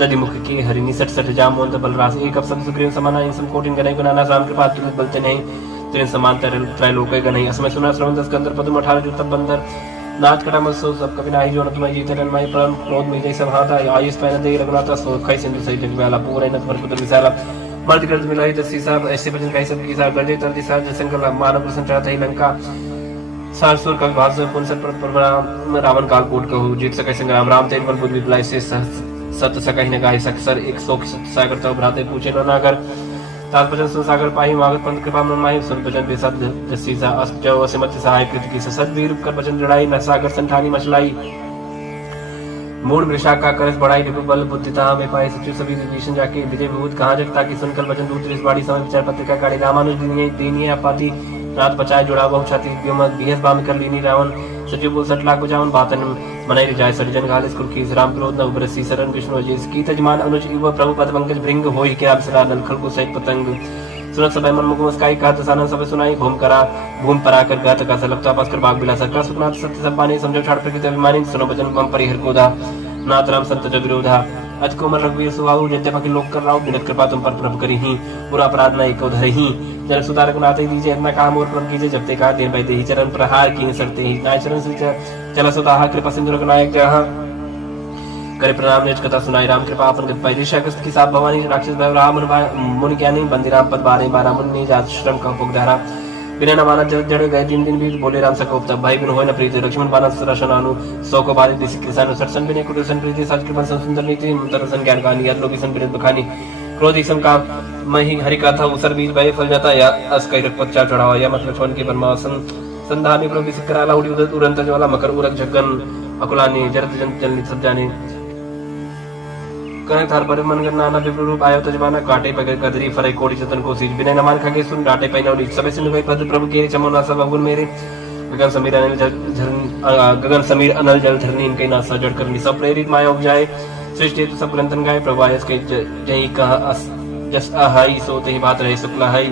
दधि मुख की हरिणी सट सट जाम मोहन बलरास एक अब सब सुग्रीव समाना इन सब कोटिन गनई गुनाना राम कृपा तुलित बलते नहीं तेरे समान त्रैलोक गनई असमय सुना श्रवण दस कंदर पद्म 18 जो तब बंदर नाथ कटा मत सो सब कभी नाही जो न तुम्हें जीते रन माई परम क्रोध में जैसे हाथा आयुष पहन दे रघुनाथ सो खई सिंधु सही जग वाला पूरे न पर पुत्र विशाला मर्द कर मिलाई दसी साहब ऐसे भजन कई सब की साहब गजे तंदी साहब जयशंकर मानव प्रसन्न चाहता ही लंका सारसुर का भाष पुनसर पर रावण काल कोट कहू जीत सके संग्राम राम तेज बल बुद्ध विप्लाई से सत्य सकहि न गाहि सकसर एक शोक सागर तव भ्राते पूछे न नागर तात्पर्य संसागर पाही मागत पंत कृपा मन माही सुन भजन बेसद जसीसा अष्टो असिमत सहाय कृत की सद वीर कर भजन जड़ाई न सागर संठानी मचलाई मूड मृषा का करस बढ़ाई रिपु बल बुद्धिता में पाए सचिव सभी विभीषण जाके विजय विभूत कहाँ जगता की सुनकर भजन दूत इस बाड़ी समय विचार पत्रिका गाड़ी रामानुज दीनिये आपाती रात बचाए जुड़ा बहु छाती बिहस बाम कर लीनी रावण सचिव बोल 60 लाख बुझावन बातन मनाई जाय सरिजन गालिस कुल की राम क्रोध न उबरसी शरण विष्णु अजीस की तजमान अनुज इव प्रभु पद पंकज भृंग होई के अप्सरा नलखल को सहित पतंग सुनत सब मन मुख मुस्काई कहत सानन सब सुनाई भूम परा कर गात का सलपता पास कर बाग बिलासा का सुनात सत्य सब पानी समझो ठाड़ प्रकृति अभिमानी सुनो भजन बम परिहर कोदा नाथ राम संत जग विरोधा अज कोमल रघुवीर सुहाऊ जयते पकी लोक कर राव बिनत कृपा तुम पर प्रभु करी ही पूरा अपराध न एको धरि ही जल सुधारक नाथ दीजिए अपना काम और प्रभु कीजिए जब ते का दिन बैठे ही चरण प्रहार की सरते ही नाय चरण से चल सुदाहा कृपा सिंधु नायक जहाँ करे प्रणाम नेच कथा सुनाई राम कृपा अपन गत पाई ऋषा कस्त की साथ भवानी राक्षस भय राम मुनि ज्ञानी बंदी राम पद 12 मुनि जात श्रम का भोग धारा बिना न माना जड़ गए दिन बीत बोले राम सकोप तब भाई बिन होय न प्रीति लक्ष्मण बाना सरशन अनु सौ को बाधित दिसी किसान सरसन बिने कुटुसन प्रीति साज कृपा सुंदर नीति तरसन ज्ञान कहानी याद लोगी सन बिरत बखानी क्रोध सम काम मही हरि कथा उसर बीज भय फल जाता या अस कई रखपच्चा चढ़ावा या मत लक्ष्मण की परमासन संधानी प्रभु सिकराला उड़ी उदत उड़ंत ज्वाला मकर उरक झगन अकुलानी जरत जन चलनी सब जाने कने थार पर मन करना ना विप्र रूप आयो तजमाना काटे पगे कदरी फरे कोड़ी चतन को सीज बिना नमान खगे सुन डाटे पैना उड़ी सबे सिंधु भाई पद प्रभु के चमोना सब अवगुण मेरे गगन समीर अनल जल धरनी इनके नासा जड़ करनी सब प्रेरित माया उपजाए सृष्टि तो सब ग्रंथन गाए प्रभु आयस के जही कहा जस अहाई सोते ही बात रहे शुक्ला है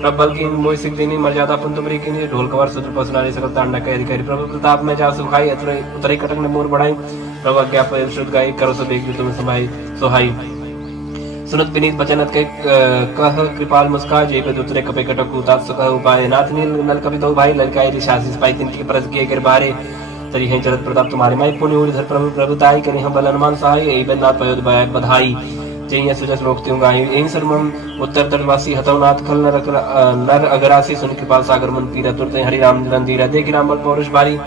प्रबल की मोहि सिख देनी मर्यादा पुन तुमरी की ढोल कवर सुत्र पसनारी सकल तांडा कह अधिकारी प्रभु प्रताप में जा सुखाई उतरे कटक ने मोर बढ़ाई प्रभु क्या शुद्ध गाई करो सब एक तुम समाई सोहाई सुनत विनीत बचनत के कह कृपाल मुस्कान जय पे दूसरे कपे कटक उतार सुख उपाय नाथ नील नल कवि दो भाई ललकाई रिशासी पाई तिन की परज किए कर बारे तरी हैं चरत प्रताप तुम्हारे माई पुण्य उधर प्रभु प्रभुताई करी हम बल अनुमान सहाय एई बन्नाथ पयोद बधाई जय सुजस रोकते गाय एहि सर्वम उत्तर तटवासी हतौनाथ खल नर अगरासी सुन कृपाल सागर मन पीरा तुरते हरि राम रंधीरा देख राम बल पौरुष बारी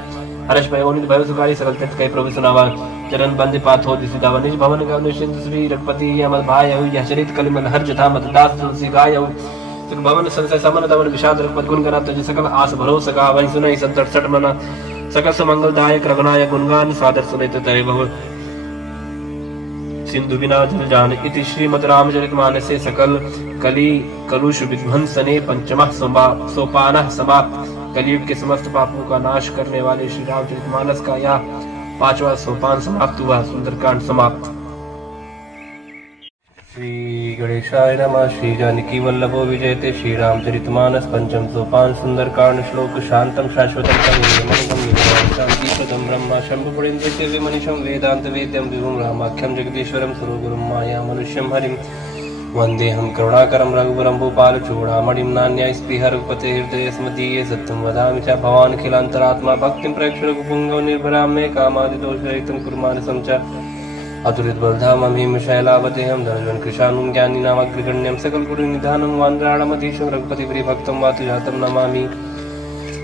हर्ष भय ओनित भय सुखारी सकल तीर्थ कई प्रभु सुनावा चरण बंद पाथ हो दिसि दावा निज भवन का निश्चिंत श्री रघुपति अमल भाय यह चरित कलिमल हर जथा मत दास तुलसी गाय सुख भवन संशय समन दवन विषाद रघुपत गुण गना तज सकल आस भरोसा का वही सुनई संतट सट मना सकल सुमंगल दायक रघुनायक गुणगान सादर सुनित तय बहु सिंधु बिना जल जान इति श्रीमद् रामचरितमानसे सकल कली कलुष विध्वंसने पंचमः सोपानः समाप्त कलयुग के समस्त पापों का नाश करने वाले श्री रामचरितमानस का यह 5वां सोपान समाप्त हुआ। सुंदरकांड समाप्त। श्री गणेशाय नमः। श्री जानकी वल्लभो विजयते श्री रामचरितमानस पंचम सोपान सुंदरकांड श्लोक शांतम शाश्वतं शांतिप्रदं ब्रह्म शंभुपुरेन्द्र मनीषं वेदांत वेद्यं विभुं रामाख्यं जगदीश्वरं सुरगुरुं माया मनुष्यं हरिं वन्देऽहं करुणाकरं रघुवरं भूपालचूडामणिं नान्याय स्पृह रघुपते हृदयस्मदीये सत्यं वदामि च भवान् अखिलान्तरात्मा भक्तिं प्रेक्ष्य रघुपुङ्गव निर्भरां मे कामादिदोषरहितं कुरु मानसं च अतुलितबलधामं हिमशैलावतेहं धनुजं कृशानुं ज्ञानिनामग्रगण्यं सकलगुरुनिधानं वानराणमधीशं रघुपतिप्रियभक्तं वातुजातं नमामि।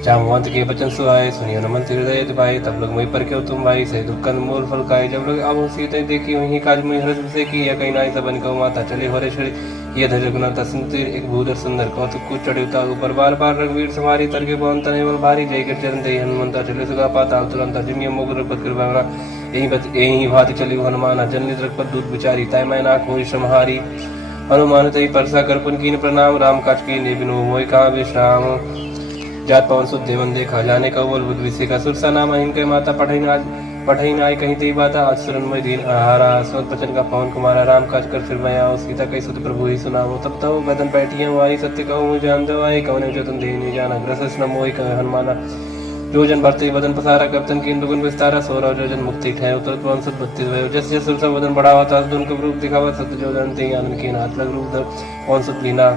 जामवंत के बचन सुहाए सुनियो न मंत्र हृदय दिवाए तब लोग वही पर क्यों तुम भाई सही दुख मूल फल खाए जब लोग अब सीते देखी वही काज में हृदय से की या कहीं नाई सबन को माता चले हो रे ये धैर्य गुना तसंतीर एक भूदर सुंदर कौतुक कुछ चढ़े उतार ऊपर बार बार रघुवीर सवारी तरके पवन तनेवल भारी जय कर चरण दे हनुमंता चले सुगा पाताल तुरंत जिमिय मुग रघुपत कृपा यही भाति चली हनुमान जननी रघुपत दूत विचारी तय मैं ना कोई श्रमहारी हनुमान तई परसा कर पुन कीन प्रणाम राम काज की ने बिनु मोहि कहा विश्राम जात पवन सुत देवन देखा जाने का बोल बुद्ध विषय का सुरसा नाम इनके माता पढ़ई नाय कहीं ती बाता आज सुरनमय दीन आहारा स्वत पचन का पवन कुमारा राम काज कर फिर मैं आओ सीता कई सुत प्रभु ही सुनाओ तब तो बदन बैठिया आई सत्य कहूँ मुझे जान दो आई कौन जो तुम देने जाना ग्रस न मोहि कह हनुमाना जो जन भरते बदन पसारा कप्तन की दुगुन विस्तारा सोरा जो जन मुक्ति ठहर तुरंत पवन सुत बत्तीस भयो जस जस सुरसा बदन बढ़ावा था उनका रूप दिखावा सत्य जो जन ते आनंद के नाथ लग रूप पवन सुत लीना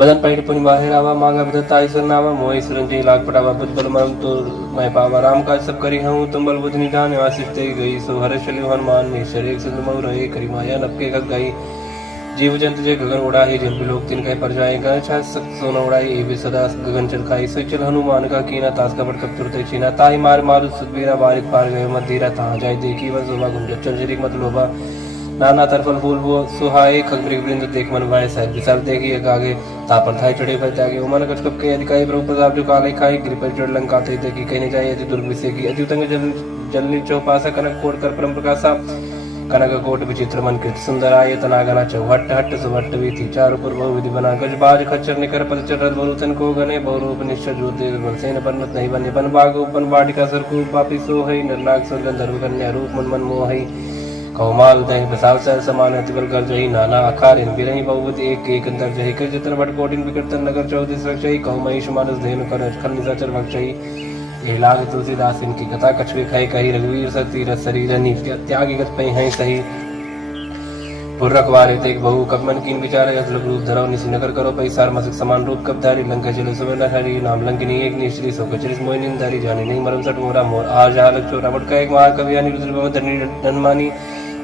बदन पैठ पुनि बाहिर आवा मांगा विधता ईश्वर नावा मोहि सुरंजी लाग पटावा बुद्ध बल मरम तो मैं पावा राम काज सब करी हूँ तुम बल बुद्ध निधान आशीष ते गई सो हर चलियो हनुमान निश्चर एक सिंधु मऊ रहे करी माया नपके खग गई जीव जंतु जे गगन उड़ाही जिन लोक तिन कह पर जाए गए छा सोना उड़ाई ए भी सदा गगन चल खाई सो चल हनुमान का कीना तास का बड़ कब तुरते चीना ताही मार मारु सुदबीरा बारिक पार गए मत धीरा ता जाय देखी वन शोभा गुंज चल जरी मत लोभा नाना तरफल फूल वो सुहाए खगमृग वृंद देख मन भाई साहब विशाल देखी एक आगे तापर थाई चढ़े भय त्यागे उमन कछ कप के अधिकारी प्रभु प्रताप जो काले खाई गिर पर चढ़ लंका थे देखी कहने जाए अति दुर्ग विषय की अद्युतंग जलनी चौपासा कनक कोट कर परम प्रकाशा कनक कोट विचित्र मन कृत सुंदर आये तनागना चौहट हट सुभट्ट वीथी चारु पुर बहु विधि बना गज बाज खच्चर निकर पद चढ़ बहुतन को गने बहुरूप निश्चय ज्योति सेन परमत नहीं बने बन बाग उपन बाटिका सरकू पापी सो है नरनाग सुंदर धर्म कन्या रूप मन मन मोह कौमाल दही बसाव सह समान अतिबल कर जही नाना आकार इन बिरही बहुवत एक एक अंतर जही कर जतन भट कोटिन विकर्तन नगर 34 रक्षई कौमहिष मानस धेनु कर खल निशाचर भक्षई ये लाग तुलसीदास इनकी कथा कछुए खाई कही रघुवीर सती रस शरीर त्यागी गत पई हैं सही पुरखवारे तेक बहु कबमन कीन विचार अजलक रूप धरो निसी नगर करो पई सार मसक समान रूप कब धारी लंका चले सुवर्ण हरि नाम लंकिनी एक निश्री सो कचरिस मोहिनी धारी जाने नहीं मरम सट मोरा मोर आज हालक चोरा बट का एक महाकवि अनिरुद्ध भवधरणी धनमानी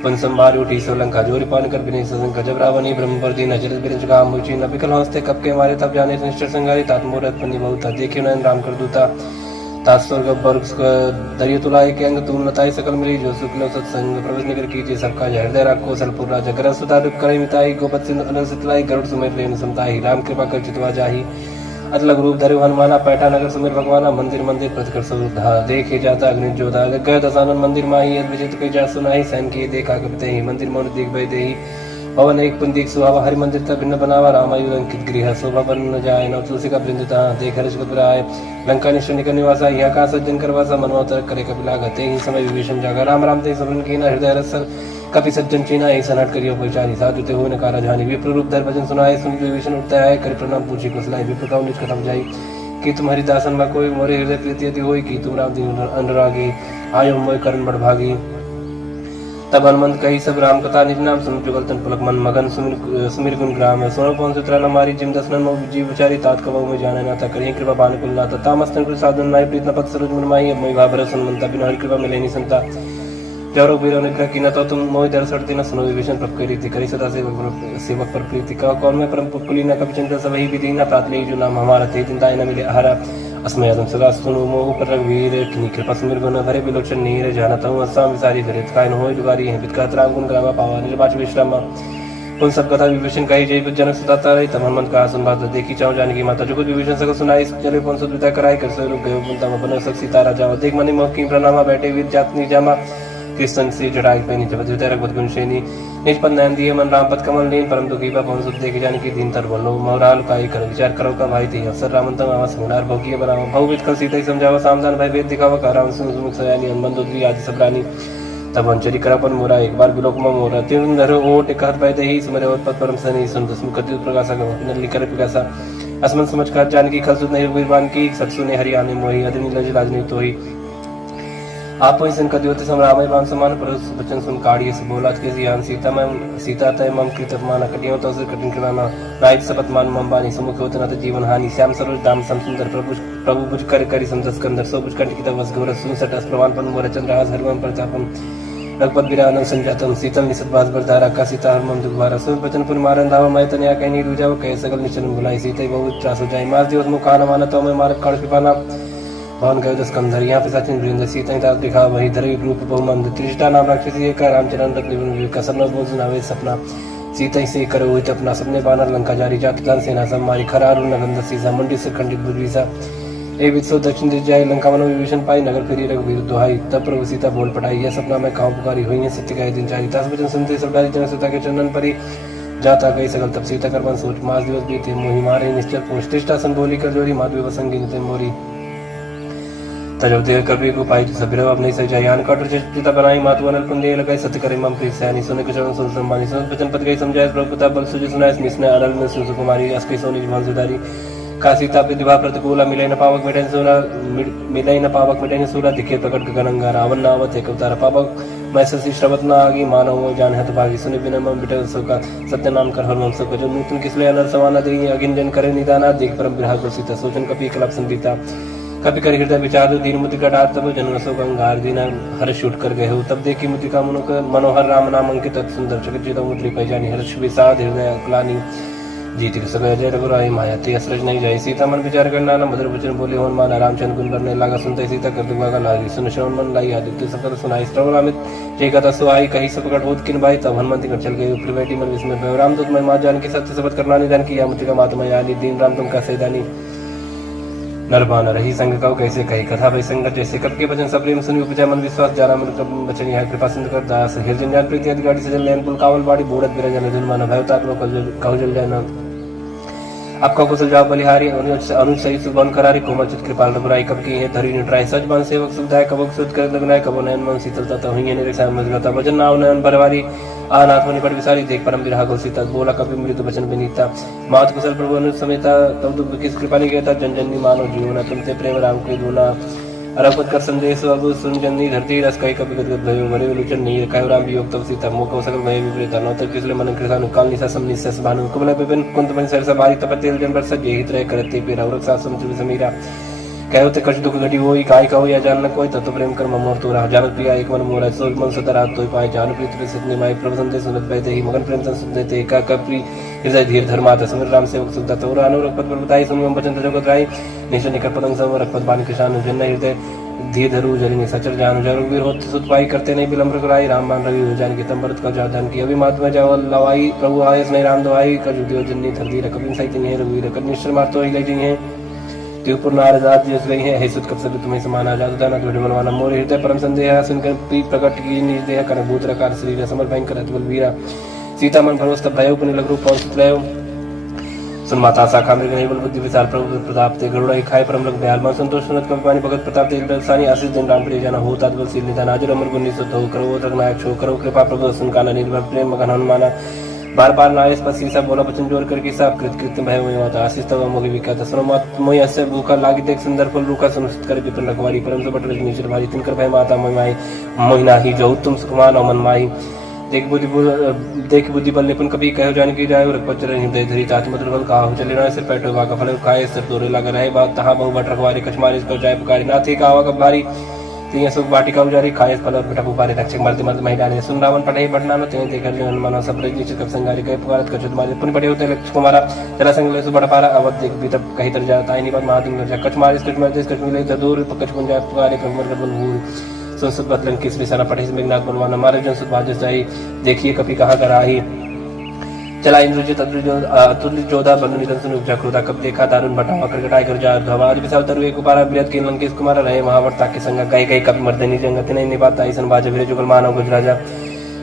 पन संभार उठी सोलंका जोरी पान कर बिने सजन का जब रावणी ब्रह्म पर दीन अजर बिरज काम मुची न बिकल हंसते कब के मारे तब जाने निष्ठर संगारी तात मूरत पन्नी बहुता देखियो नयन राम कर दूता तात स्वर्ग वर्ग दरियो तुलाए के अंग तुम नताई सकल मिली जो शुक्ल सत्संग प्रवेश निकर कीजिए सबका हृदय राखो सलपुर राजा कर सुता दुख करे मिताई गोपत सिंह नतन सितलाई गरुड़ सुमेर लेन समताई राम कृपा कर चितवा जाही अतलग रूप धरे हनुमाना पैठा नगर सुमेर भगवाना मंदिर मंदिर प्रतिकर स्वरूप देखे जाता अग्नि जोधा गय दसानन मंदिर माही यद विजित कई जा सुनाही सैन की देखा कपते ही मंदिर मौन दिख भय देही पवन एक पुंदिक सुहावा हरि मंदिर तक भिन्न बनावा रामायु अंकित गृह शोभा पर न जाए न तुलसी का वृंदता देख हर्ष कपिराय लंका निश्चय निकल निवासा यहाँ का सज्जन करवासा मनोतर करे कपिला गते ही समय विभीषण जागा राम राम ते समन कीना हृदय रसल कपि सज्जन चीना ऐसा नट करियो परिचारी साधु ते हो न कारा जानी विप्र रूप धर भजन सुनाए सुन विभीषण उठता है कर प्रणाम पूछी कुशलाई विप्र का निज खत्म जाई कि तुम्हारी दासन में कोई मोरे हृदय प्रीति यदि होई कि तुम राम दिन अनुरागी आयो मोय करण बड़ भागी तब हनुमंत कही सब राम कथा निज नाम सुन जुगल तन पुलक मन मगन सुमिर गुण ग्राम सोनो पवन सुत्रा न मारी जिम दसनन मो जीव विचारी तात कबहु में जाने ना ता करिए कृपा बान कुल नाता तामस्तन कुल साधन नाय प्रीत न पद सरोज मन माही मोहि भाबर सुनमंता बिन हरि कृपा मिले नि संता जरो बीरो निग्रह की न तो तुम मोहि दर सड़ती न सुनो विभीषण प्रभ करी थी करी सदा सेवक पर प्रीति का कौन में परम पुली न कभी चिंता सब ही विधि न प्रातले जो नाम हमारा थे चिंताएं न मिले हरा अस्मय अदम सदा सुनो मोह पर रघुवीर किनी कृपा सुमिर गुण भरे बिलोचन नीर जानता हूँ अस्साम विसारी धरित काय न होय दुगारी है बितकात राम गुण ग्रामा पावा निर्वाच विश्रामा उन सब कथा विभीषण कही जय जनक सुताता रही तब हनुमंत कहा सुन बात देखी चाहूँ जाने की माता जो कुछ विभीषण सको सुनाई चले पवन सुत विदा कराई कर सो रुक गए बुनता बनो सक सीता राजा देख मनी मोह की प्रणामा बैठे वीर जातनी जामा कृष्ण से जड़ाई पैनी जब रघुपत गुणशेनी निज पद नयन दिए मन राम पद कमल लीन परम दुखी पवन सुत देखे जाने की दीन तर बोलो मोहराल काई कर विचार करो का भाई थी अवसर रामंतम आवास गुणार भोगिए बनाओ भव विद कल सीता ही समझावा सामधान भय वेद दिखावा का राम सुमुख सयानी हनुमंत आदि सब रानी तब अंचरी करापन मोरा एक बार बिलोक में मोरा तीन धरो ओट एक हाथ पाए ही सुमरे और पद परम सनी सुन दसम कति प्रकाशा नली कर पिकासा असमन समझ कर जान की खलसुद नहीं वीरवान की सत्सु ने हरियाणी मोही अदनी लज राजनी तो ही आप ही संकट होते समरामय बाम समान पर बचन सुन काढ़िए से बोला के जियान सीता तय मम कृत मान कटियो तो से कठिन कराना नाइट सपत मान मम बानी समुख होते न जीवन हानि श्याम सरोज दाम सम सुंदर प्रभु बुझ कर करी समझ कंदर सो बुझ कंठ की तवस गौर सुन सटस प्रमाण पन मोर चंद्रहास हरवम प्रतापम रघुपत विरानम संजातम शीतल निसत बास बरधारा का सीता हरमम दुखवारा सुन बचन पुन मारन धाम मैं तनया कहीं नहीं रुजाओ कह सकल निचन बुलाई सीते बहुत त्रास हो जाए मास दिवस मुखान माना तो मैं मारक काढ़ कृपाना भवन गयो दस कंधर यहाँ पे सचिन वीरेंद्र सीता दास दिखा वही धरवी रूप बहुमंद त्रिष्टा नाम राक्षसी एक रामचरण रत्न का सरन बोझ नावे सपना सीता से करो हुई अपना सपने बानर लंका जारी जात दान सेना सम्मारी खरारू नगंध सीसा मंडी से खंडित बुद्धिसा ए वित्सो दक्षिण दिश जाए लंका मन विभीषण पाई नगर फिरी रघुवीर दुहाई तब प्रभु सीता बोल पटाई यह सपना में काहू पुकारी हुई है सत्य का दिन चारी दास वचन सुनते सब जन सीता के चंदन परी जाता गई सकल तब सीता कर सोच मास दिवस बीते मोहि मारे निश्चल पोष त्रिष्टा सन बोली कर जोरी माधवी वसंगी निते मोरी तजोदेव कवि को पाई सबरव अपने से जयान कटर चिता बनाई मातु अनल पुंदे लगाई सत्य करे मम प्रीत सयानी सुन के चरण सुन सम्मानी सुन वचन पद गई समझाय प्रभु पिता बल सुजि सुनाय मिसने अनल में सुन कुमारी अस्कि सोनी जीवन सुधारी का सीता प्रतिभा प्रतिकूला मिले न पावक मिटन सूरा मिले न पावक मिटन सूरा दिखे प्रकट गगनंगा रावण नावत एक अवतार पावक मैं ससी श्रवत न आगी मानव जान हत भागी सुनि बिन मम बिटल सो का सत्य नाम कर हर मम सो जो नूतन किसले अनल समाना देई अगिन जन करे निदाना देख परम विराग सीता सोचन कपि कलप संगीता कभी कर हृदय विचार दीन मुद्रिका डार तब जनरसो गंगार दीना हर्ष उठ कर गए हो तब देखी मुद्रिका मनोहर राम नाम अंकित सुंदर चकित मुद्री पहचानी हर्ष विषाद हृदय क्लानी जीत सगय जय रघुराई माया ते असरज नहीं जाए सीता मन विचार करना न मधुर वचन बोले होन मान रामचंद्र गुण करने लगा सुनते सीता कर दुगा लागी सुन श्रवण मन लाई आदित्य सकल सुनाई श्रवण अमित जय कथा सुहाई कही सब प्रकट होत किन भाई तब हनुमंत कर चल गए ऊपर बैठी मन विस्मय रामदूत मैं मां जान की सत्य शपथ करना निदान किया मुद्रिका मातमा यानी दीन राम तुम का सैदानी नरबान रही संग कहो कैसे कही कथा भई संगत जैसे कब के वचन सब प्रेम सुनि उपजा मन विश्वास जाना मन वचन यह कृपा सिंध कर दास हृदय ज्ञान प्रीति आदि गाड़ी सजल लेन पुल कावल बाड़ी बूढ़त बिरजन जन मन भयता लो कहु जल जाना आपका कुशल जाओ बलिहारी अनुज सही सुबन करारी कोमल चित कृपाल रघुराई कब की है धरी निट्राई सच बन सेवक सुविधाय कबक सुध कर लगनाय कबो नयन मन शीतलता तो हुई ने रक्षा मजगता वचन नाव नयन बरवारी आनाथ होने पर विसारी देख परम विराग सीता बोला कभी मृत वचन विनीता मात कुशल प्रभु अनुज समेता तब दुख किस कृपा ने कहता जन जन मानो जीवना तुमसे प्रेम राम के दूना अरपत कर संदेश अब सुन जन्नी धरती रस कई कभी गदगद भयो मरे विलोचन नहीं रखायो राम वियोग तब सीता मोको सकल भय विपरीता नौतर किसले मन कृषानु काल निसा सम निसस भानु कुबल विपिन कुंत मन सरसा बारी तपतेल जन बरस जे हित रह करते पेरा और सास समुद्र समीरा कहो ते कछ दुख घटी होई काय कहो या जान न कोई तत्व प्रेम कर ममोर तो रहा जानत प्रिया एक मन मोरा सोच मन सतरा तोय पाए जान प्रीत प्रसिद्ध निमाई प्रभु संदेश सुनत बैते ही मगन प्रेम संसुत देते एका कपि हृदय धीर धर्मात समर राम सेवक सुखदा तोर अनुरक्त पद बताई सुन वचन जगत राई निश्चय निकट पतंग सम रखपत बानी किसान जन हृदय धीर धरु जरिनी सचर जान जरु वीर होत सुत पाई करते नहीं विलंब कराई राम मान रवि हो जान की तंबरत का जादन की अभी मात्मा जाव लवाई प्रभु आयस नहीं राम दवाई कर जुदियो जन्नी धरती रकबिन सहित नहीं रघुवीर कर निश्चय मार तो ही ले जी है त्योपुर नारदात जिस गई है हे सुत कब सब तुम्हें समान आजाद दाना तो मनवाना मोर हृदय परम संदेह सुनकर प्रीत प्रकट की निर्देह कर भूत रकार शरीर समर भयंकर अतुल वीरा सीता मन भरोस तब भयो पुण्य लग रूप पहुंच लयो सुन माता शाखा में गई बल बुद्धि विचार प्रभु प्रताप ते गरुड़ा खाए परम लग दयाल मन संतोष सुनत कवि पानी भगत प्रताप ते दर्शानी आशीष दिन राम प्रिय जाना हो तात्बल सील निदान हाजिर अमर गुण निसुत हो करो रघुनायक छो करो कृपा प्रभु सुन काना निर्भर प्रेम मगन हनुमाना बार बार नायस पर सीसा बोला वचन जोर करके सब कृत कृत्य भय हुए होता आशीष तब मोहि विख्यात सुनो मत मोहि अस्य भूखा लागी देख सुंदर फल रूखा सुनिश्चित कर विपिन रखवारी परम सबट रजनीश्वर भारी तिनकर भय माता मोहि मोहिना ही जो तुम सुखमान मन माही देख बुद्धि बल निपुण कभी कहो जान की जाए रघुपत हृदय धरी तात मधुर बल कहा चले ना सिर पैठो का फल खाए सिर तोरे लगा रहे बात तहाँ बहु बट रखवारी कछमारी इसको जाय पुकारी ना थी कहा कब भारी तीन सुख बाटिका उजारी खाए फल और बेटा पुपारे रक्षक मरते मरते महिला ने सुन रावण पढ़े बढ़ना न तें देखर जो हनुमान सब रजनी कब संगारी कहे पुकारत कछुत मारे पुन पड़े होते लक्ष्य कुमारा चला संग ले सुबड़ पारा अवध देख भी तब कहीं तर जाता है नहीं बात महादिंग कर कछ मारे कछ मारे कछ मिले तो दूर कछ पुन जाए पुकारे कमर कर बल संसद बदलन किस विसारा पढ़े मेघनाथ बनवाना मारे जन सुध बाजस जाई देखिए कभी कहाँ कर आही चला इंद्रजित अतुल्य जोधा बनु निधन सुन उपजा क्रोधा कब देखा दारुण बटावा करकटाई कर जा धवाद विशाल तरु एक कुमारा बृहत के लंकेश कुमार रहे महावर्ता के संग गई गई कभी मर्दनी जंगत नहीं निपाता ईसन बाज वीर जुगल मानव गुजराजा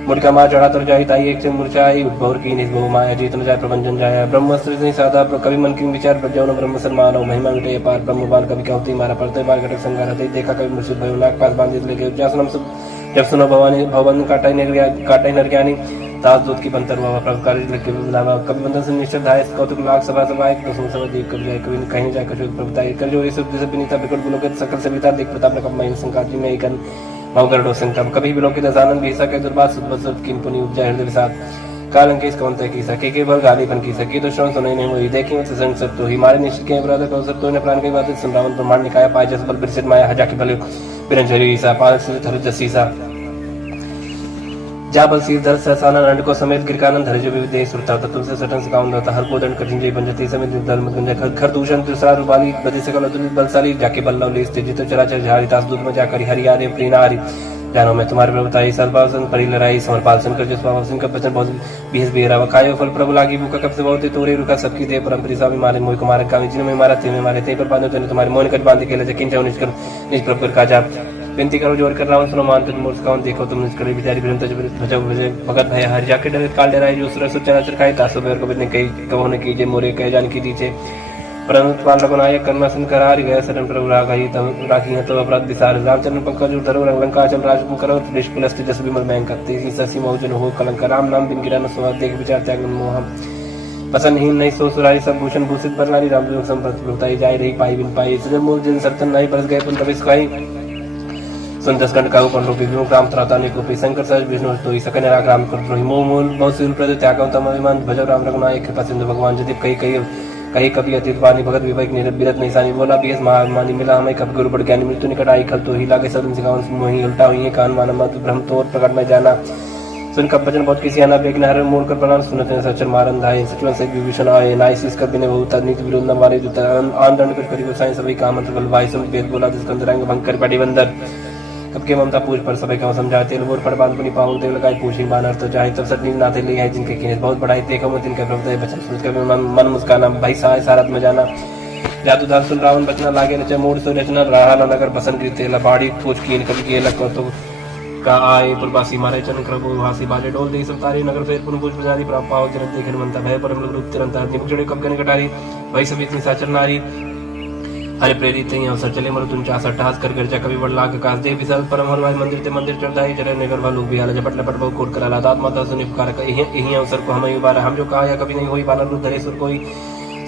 मुर्गा मार चढ़ा तर जाई ताई एक से मूर्छाई भौर की निज बहु माया जीतन जाय प्रबंधन जाया ब्रह्म सृजनी साधा कवि मन की विचार प्रज्ञान ब्रह्म सन्मान महिमा विटय पार ब्रह्म बाल कवि कहती मारा पड़ते बाल घटक संगार देखा कवि मुर्शिद भयो नाग पास बांधित लेके जब सुनो भवानी भवन काटाई नरज्ञानी दास दूत की बंतर हुआ प्रभुकारी कवि बंधन से निश्चित धाय कौतुक लाख सभा सभा एक दसों सभा देख कवि जाए कवि कहीं जाए कशोद प्रभुताई कर जो सब जैसे विनीता बिकट बुलोकित सकल सविता देख प्रताप न कब संकाजी में एक भावगढ़ संकम कभी बिलोकित आनंद भीसा के दुर्बाद सुदबसत किम पुनि उपजा हृदय विषाद कालंकेश कवंत की सके के भर गाली बन की सकी तो श्रवण सुने नहीं हुई देखी मत संग सब तो ही मारे निश्चित के अपराध को सब तो ने प्राण के बात संभ्रावन ब्रह्मांड निकाय पाए जस बल बिरसित माया हजा की भले बिरंजरी सा पाल से धर जसीसा जा बल सीर धर सहसाना नंद को समेत गिरकानंद धर जो विदेह सुरता तत्व से सटन से काउंड होता हर को दंड कठिन जय बंजती समेत दल मत गंजा खर दूषण तुसार रूपाली बदी सकल अतुलित बलशाली जाके बल्लव ले स्थित जित चराचर झारी तास दूत में जाकर हरि आदि प्रीना हरि जानो मैं तुम्हारे प्रभुताई सर्वासन परिलराई समरपाल संकर जिस पावन का वचन बहुत बीस बेरा कायो फल प्रभु लागी भूखा कब से बहुत तोरे रुका सबकी दे परम स्वामी मारे मोह कुमार कामी जिन में मारा थे में मारे थे पर बांधो तने तुम्हारे मोहन कट बांध के ले किन जाओ निष्कर निज प्रभु का जा विनती करो जोर कर रावण सुनो मान तुम मूर्ख कौन देखो तुम निष्कर बिचारी बिरंत भजो भजे भगत भय हर जाके डरे काल डराई जो सुर सुचना चरखाई तासो बेर को ने कई कहो ने कीजे मोरे कह जान की दीचे परंतु पाल रघुनायक कर्मा संकर हारि गए शरण प्रभु राघई तब राखी है तो अपराध विसार रामचंद्र पंकज धरो लंका चल राज करो निष्कुलस्ति जस विमल मैं करते ससी मौजन हो कलंक राम नाम बिन गिरा न सुहा देख विचार त्याग मोह पसंदहीन नहीं सो सुरारी सब भूषण भूषित पर नारी राम जो संपत्ति लुटाई जाय रही पाई बिन पाई सजन मूल जिन सर्तन नहीं बरस गए पुन तबिस खाई सुन दस कंड का ऊपर रूपी विमुख राम त्राता ने को शंकर सहज विष्णु तो सकन राग राम कर द्रोही मोह मूल बहुत सील प्रद त्याग तम अभिमान भजो राम रघुनायक कृपा सिंधु भगवान यदि कहीं कभी अतीत वाणी भगत विवेक निरत नहीं सानी बोला बीएस महामानी मिला हमें कब गुरु बढ़ ज्ञानी मृत्यु निकट आई खल तो ही लागे सदन सिखावन मोही उल्टा हुई कान माना मत ब्रह्म तोर प्रकट में जाना सुन कब भजन बहुत किसी आना बेग नहर मोड़ कर प्रणाम सुनते सचर मारन धाय सचवन से विभीषण आए नाइसिस कर बिने बहुत नीति विरोध न मारे जो आन दंड कर करी साईं सभी काम मंत्र बल भाई सुन वेद बोला जिस कंदरांग भंग कर पड़ी बंदर कब के ममता पूछ पर सभी का समझाते लोर पड़ बांध पुनी पावल देव लगाई पूछी बानर तो चाहे तब सट नाते ले आए जिनके किने बहुत बढ़ाई देखो मत इनके प्रभु बचन सुन कर मन मुस्काना भाई साय सारत में जाना जादू दास सुन रावण बचना लागे न मोड़ सो रचना रहा न नगर बसन की तेला बाड़ी पूछ की कभी के लग तो का आए पुरबासी मारे चन करबो हासी बाजे डोल दे सब तारी नगर फेर पुन पूछ बजारी प्राप पाव जरत देखन मनता भय परम रूप तिरंता निमुचड़े कब कने कटारी भाई सब इतनी साचर नारी हरे प्रेरित ही अवसर चले मरु तुम चासा टहास कर गर्जा कभी बड़ लाख कास दे विशाल परम हरवाई मंदिर ते मंदिर चढ़ाई जरे नगर वालों भी आला झपट लपट बहु कोट करा लादात माता सुनि पुकार यही अवसर को हमें उबारा हम जो कहा या कभी नहीं हुई बाला रूप धरे सुर कोई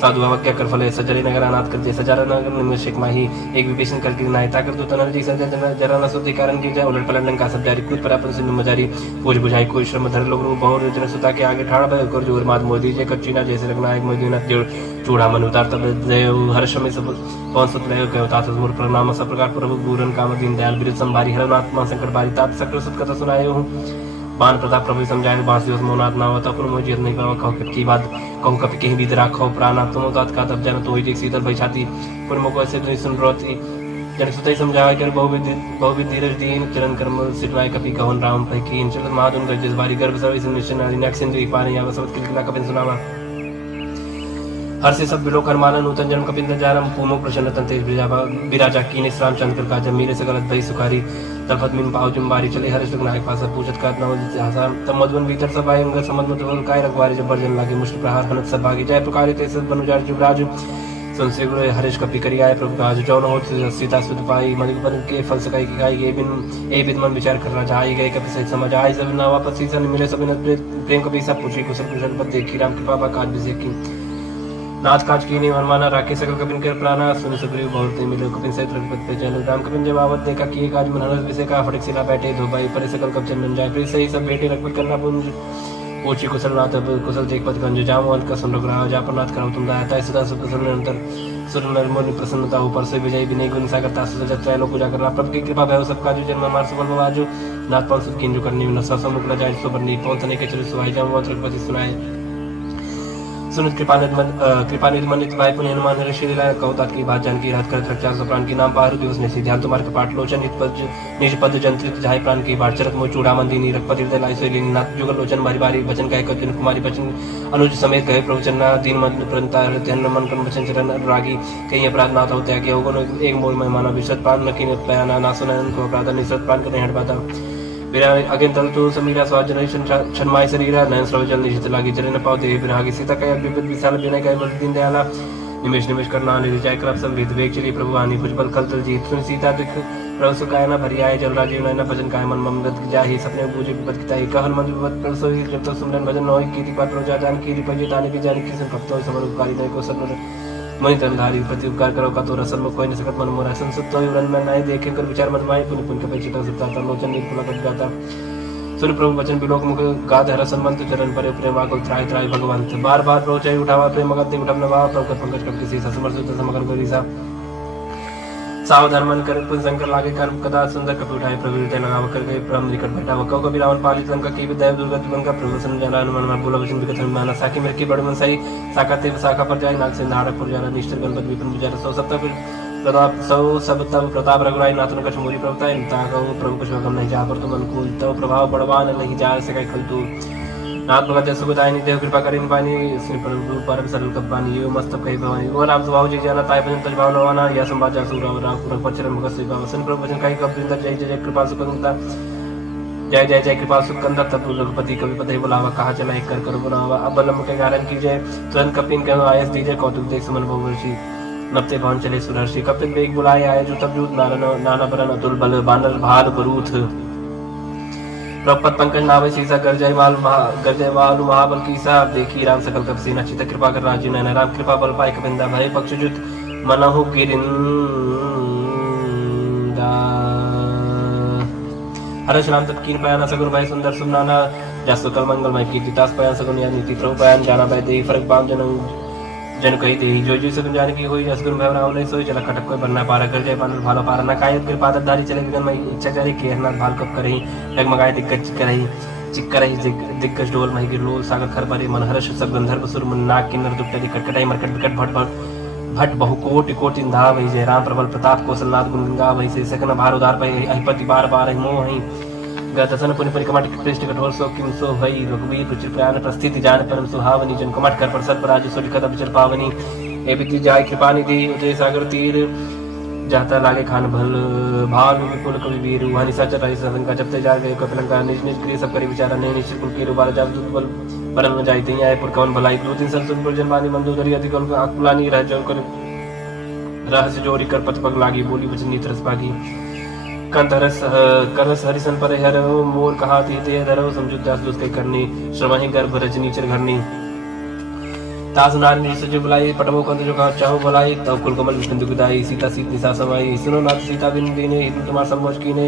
साधु क्या कर फले सजरे नगर अनाथ करते सजारा नगर निमिषक माही एक विभीषण करके नायता कर दो तनर जी सजन जरा न सुधि कारण की जाए उलट पलट का सब जारी कूद परापन सिंधु मजारी पूछ बुझाई कोई श्रम धर लोग बहुत जन सुता के आगे ठाड़ भय कर जोर मात मोदी जे कच्चीना जैसे रखना एक मोदी न चूड़ा मन उतार तब देव हर्ष में सब कौन सुत ले गयो तात मूर प्रणाम सब प्रकार प्रभु पूरन काम दीन दयाल बिरज संभारी हरनात्मा संकट बारी तात सकल सुत कथा सुनाए हूं बान प्रताप प्रभु समझाए बांस दिवस मोनात ना होता पर मुझे नहीं पावा कहो की बात कहूं कभी कहीं भी राखो प्राणा तुम तात का तब जन तो ही शीतल भई छाती पर मुको ऐसे नहीं सुन रोती जन सुतई समझाए कर बहुविध धीरज दीन चरण कर्म सिटवाई कपि कहन राम भई कीन चल महादुन गजस बारी गर्भ सवि सुनिशन नक्सिन दुई पानी या वसवत किलकिला कपिन सुनावा हर से सब बिलो कर माना नूतन जन्म कपिंद जारम पूमो प्रसन्न तेज बिराजा कीन राम चंद्र का जब मेरे से गलत भई सुखारी तलफत मिन पाव जुम्बारी चले हर्ष नायक पास पूछत का तब मधुवन भीतर सब आए अंग समझ मत काय रखवारी जब बर्जन लागे मुश्किल प्रहार हनत सब भागी जाए प्रकार ते सब बनुजार जुबराज संसे गुरु हरीश कपि करी आए प्रभु काज जौन हो सीता सुत पाई मणिपन के फल सकाई की गाय ये बिन मन विचार करना चाहे गए कपि सहित समझ आए सब ना वापस सीसन मिले सब प्रेम कपि सब पूछी कुशल कुशल पद देखी राम कृपा बा काज बिसे की नाथ काज की नहीं मनमाना राके सकल कपिन कर प्राणा सुन सुग्रीव बहुत मिले कपिन सहित रघुपति पे चल राम कपिन जब आवत देखा कि काज मन हरस विषय का फटक सिला बैठे दो भाई पर सकल कब चंदन जाए फिर सही सब बेटे रघुपति करना पुंज पूछी कुशल नाथ कुशल देख पद गंज जाम अंत का सुन रघुराव जा पर नाथ करो तुम दाता सदा सब कुशल निरंतर सुर निर्मल प्रसन्नता ऊपर से विजय विनय गुण सागर तासु सजत त्रैलोक पूजा करना प्रभु की कृपा भय सब काज जन्म मार सुबल बाजू नाथ पांच सुख किंजु करनी न सब मुकला जाए सो बरनी पहुंचने के चले सुहाई जाम रघुपति सुनाए सुनित कृपानिधि मनित भाई पुण्य हनुमान ऋषि लीला कौतात की बात जानकी रात कर रक्षा प्राण की नाम पारु दिवस ने ध्यान तुम्हारे कपाट लोचन निज पद जंत्रित जाय प्राण की बात चरत मो चूड़ा मंदिनी रघुपति हृदय लाई सोई नाथ जुगल लोचन बारी बारी वचन कह कपिन कुमारी बचन अनुज समेत गए प्रवचन दीन मन प्रंता ध्यान मन कर्म वचन चरण रागी कहीं अपराध नाथ होते आगे होगन एक मोल में माना विशद प्राण न की पयाना ना सुनन को अपराध निसत प्राण कर हट बाता बिरा अगेन तल तो समीरा स्वाजन छनमाय शरीरा नयन स्रवजल निशित लागी जरे न पावते बिरहागी सीता कया विपद विशाल बिना कया बल दीन दयाला निमेश निमेश करना निजय करप संवित वेग चली प्रभु आनी भुजबल कल तल जीत सुन सीता दुख प्रभु सुकायना भरियाय जल राजीव नयन भजन काय मन ममदत जाहि सपने बूझे विपद किताई कहन मन विपद प्रभु सोई जब तक सुमरन भजन होय कीति पात्र प्रजा जान कीति पजे ताने भी जान किसन भक्त होय समर उपकारी नय को सत्वर मणि तनधारी प्रति उपकार करो का तो रसन में कोई न सकत मन मोरा संसुत होय रन में नाय देखे कर विचार मन माय पुनि पुनि के चिता सत्ता लोचन निर्पुला कर जाता सुन प्रभु वचन बिलोक मुख गाद हर संबंध चरण पर प्रेम आकुल त्राय त्राय भगवंत बार बार रोचाई उठावा प्रेम मगन उठम नवा प्रभु पंकज कब किसी समर्थ समगन करीसा सावधान मन कर पुन शंकर लागे कर्म कदा सुंदर कपि उठाए प्रभु हृदय लगाव कर गए ब्रह्म निकट बैठा वह कभी रावण पालित लंका की विद्या दुर्गत लंका प्रभु सन जाना अनुमान मन बोला वचन विकथ माना साकी मेरे की बड़ मन सही साकाते शाखा पर जाए नाग से नारक पर जाना निष्ठर गणपति विपिन विचार सौ सप्ताह प्रताप सौ सब तब प्रताप रघुराई नाथन कछ मोरी प्रभुता इंता कहूँ प्रभु कुछ गम नहीं जा पर तुम अनुकूल तब प्रभाव बड़वान नहीं जा सके खल तू नाथ भगत सुखदायिनी देव कृपा करिन पानी श्री प्रभु परम सरल कपानी यो मस्तक कही भवानी ओ राम सुभाव जी जाना ताय भजन तज भाव नवाना या संवाद जासु राम राम पुरख पचरम भगत श्री बाबा सन प्रभु भजन कही कब वृंदर जय जय कृपा सुखंता जय जय जय कृपा सुखंदर तत्व रघुपति कवि पति बुलावा कहा चला एक कर बुलावा अब बलम के कारण कीजिए तुरंत कपिन कहो आयस दीजिए कौतुक देख सुमन बहुवर्षी नपते भवन चले सुरर्षि कपिन वेग बुलाए आए जो तब जूत नाना बरन अतुल बल बानर भाल बरूथ प्रपत पंकज नावे सीसा गरजय वालु महाबल कीसा देखी राम सकल कप सेना चित कृपा कर राजीव नयन राम कृपा बल पाए कबिंदा भय पक्षजुत मनहु गिरिंदा हर्ष राम तत्कीन पयाना सगुन भाई सुंदर सुमनाना जसो कल मंगल मय कीर्ति तास पयान सगुन या नीति प्रभु पयान जाना भाई देही फरक बाम जन कही दे जो जो सगुन जाने की हुई जसगुन भय राम ने सोई चला खटक कोई बनना पारा कर जय बानर भालो पारा ना कायत कृपा धारी चले गगन में इच्छा चारी केरनाथ भाल कब करही डगमगाए दिग्गज चिक्करही दिग्गज डोल मही गिरलोल सागर खर परे मन हर्ष सब गंधर्व सुर मन नाग किन्नर दुपटरी कटकटाई मरकट विकट भट बहु कोटि कोटि धा वही जय राम प्रबल प्रताप कौशलनाथ गुण गंगा वही से सकन भार उदार पै अहिपति बार बार मोह ही गतसन पुनि परिकमट कृष्ण कठोर सो किम सो भई रघुवीर रुचिर प्रयाण प्रस्थिति जान परम सुहावनी जन कमट कर पर सतपराज सोरि कद विचर पावनी ए बिति जाय कृपा निधि उदय सागर तीर जाता लागे खान भल भानु विपुल कवि वीर वहानी सच रही संका जपते जा गए कपिलंका निज निज क्रिय सब करी विचारा ने निश्चित कुल के रुबार जात बल परम न जाई तई आए पुर कवन भलाई दो तीन संसुन पर जनवानी मंदोदरी अधिक अकुलानी रह जन कर रहस्य जोरी कर पथ पग लागी बोली वचन नीत रस पागी कंत करस हरिसन पर हर मोर कहा ते धरो समझुत दास दुष्ट करनी श्रमहि गर्भ रजनी चर घरनी तास नारी सज बुलाई पटमो कंत जो कहा चाहो बुलाई तब कुल कमल विष्णु दुखदाई सीता सीत निसा समाई सुनो नाथ सीता बिन दीने हिंदू तुम्हार संभोज कीने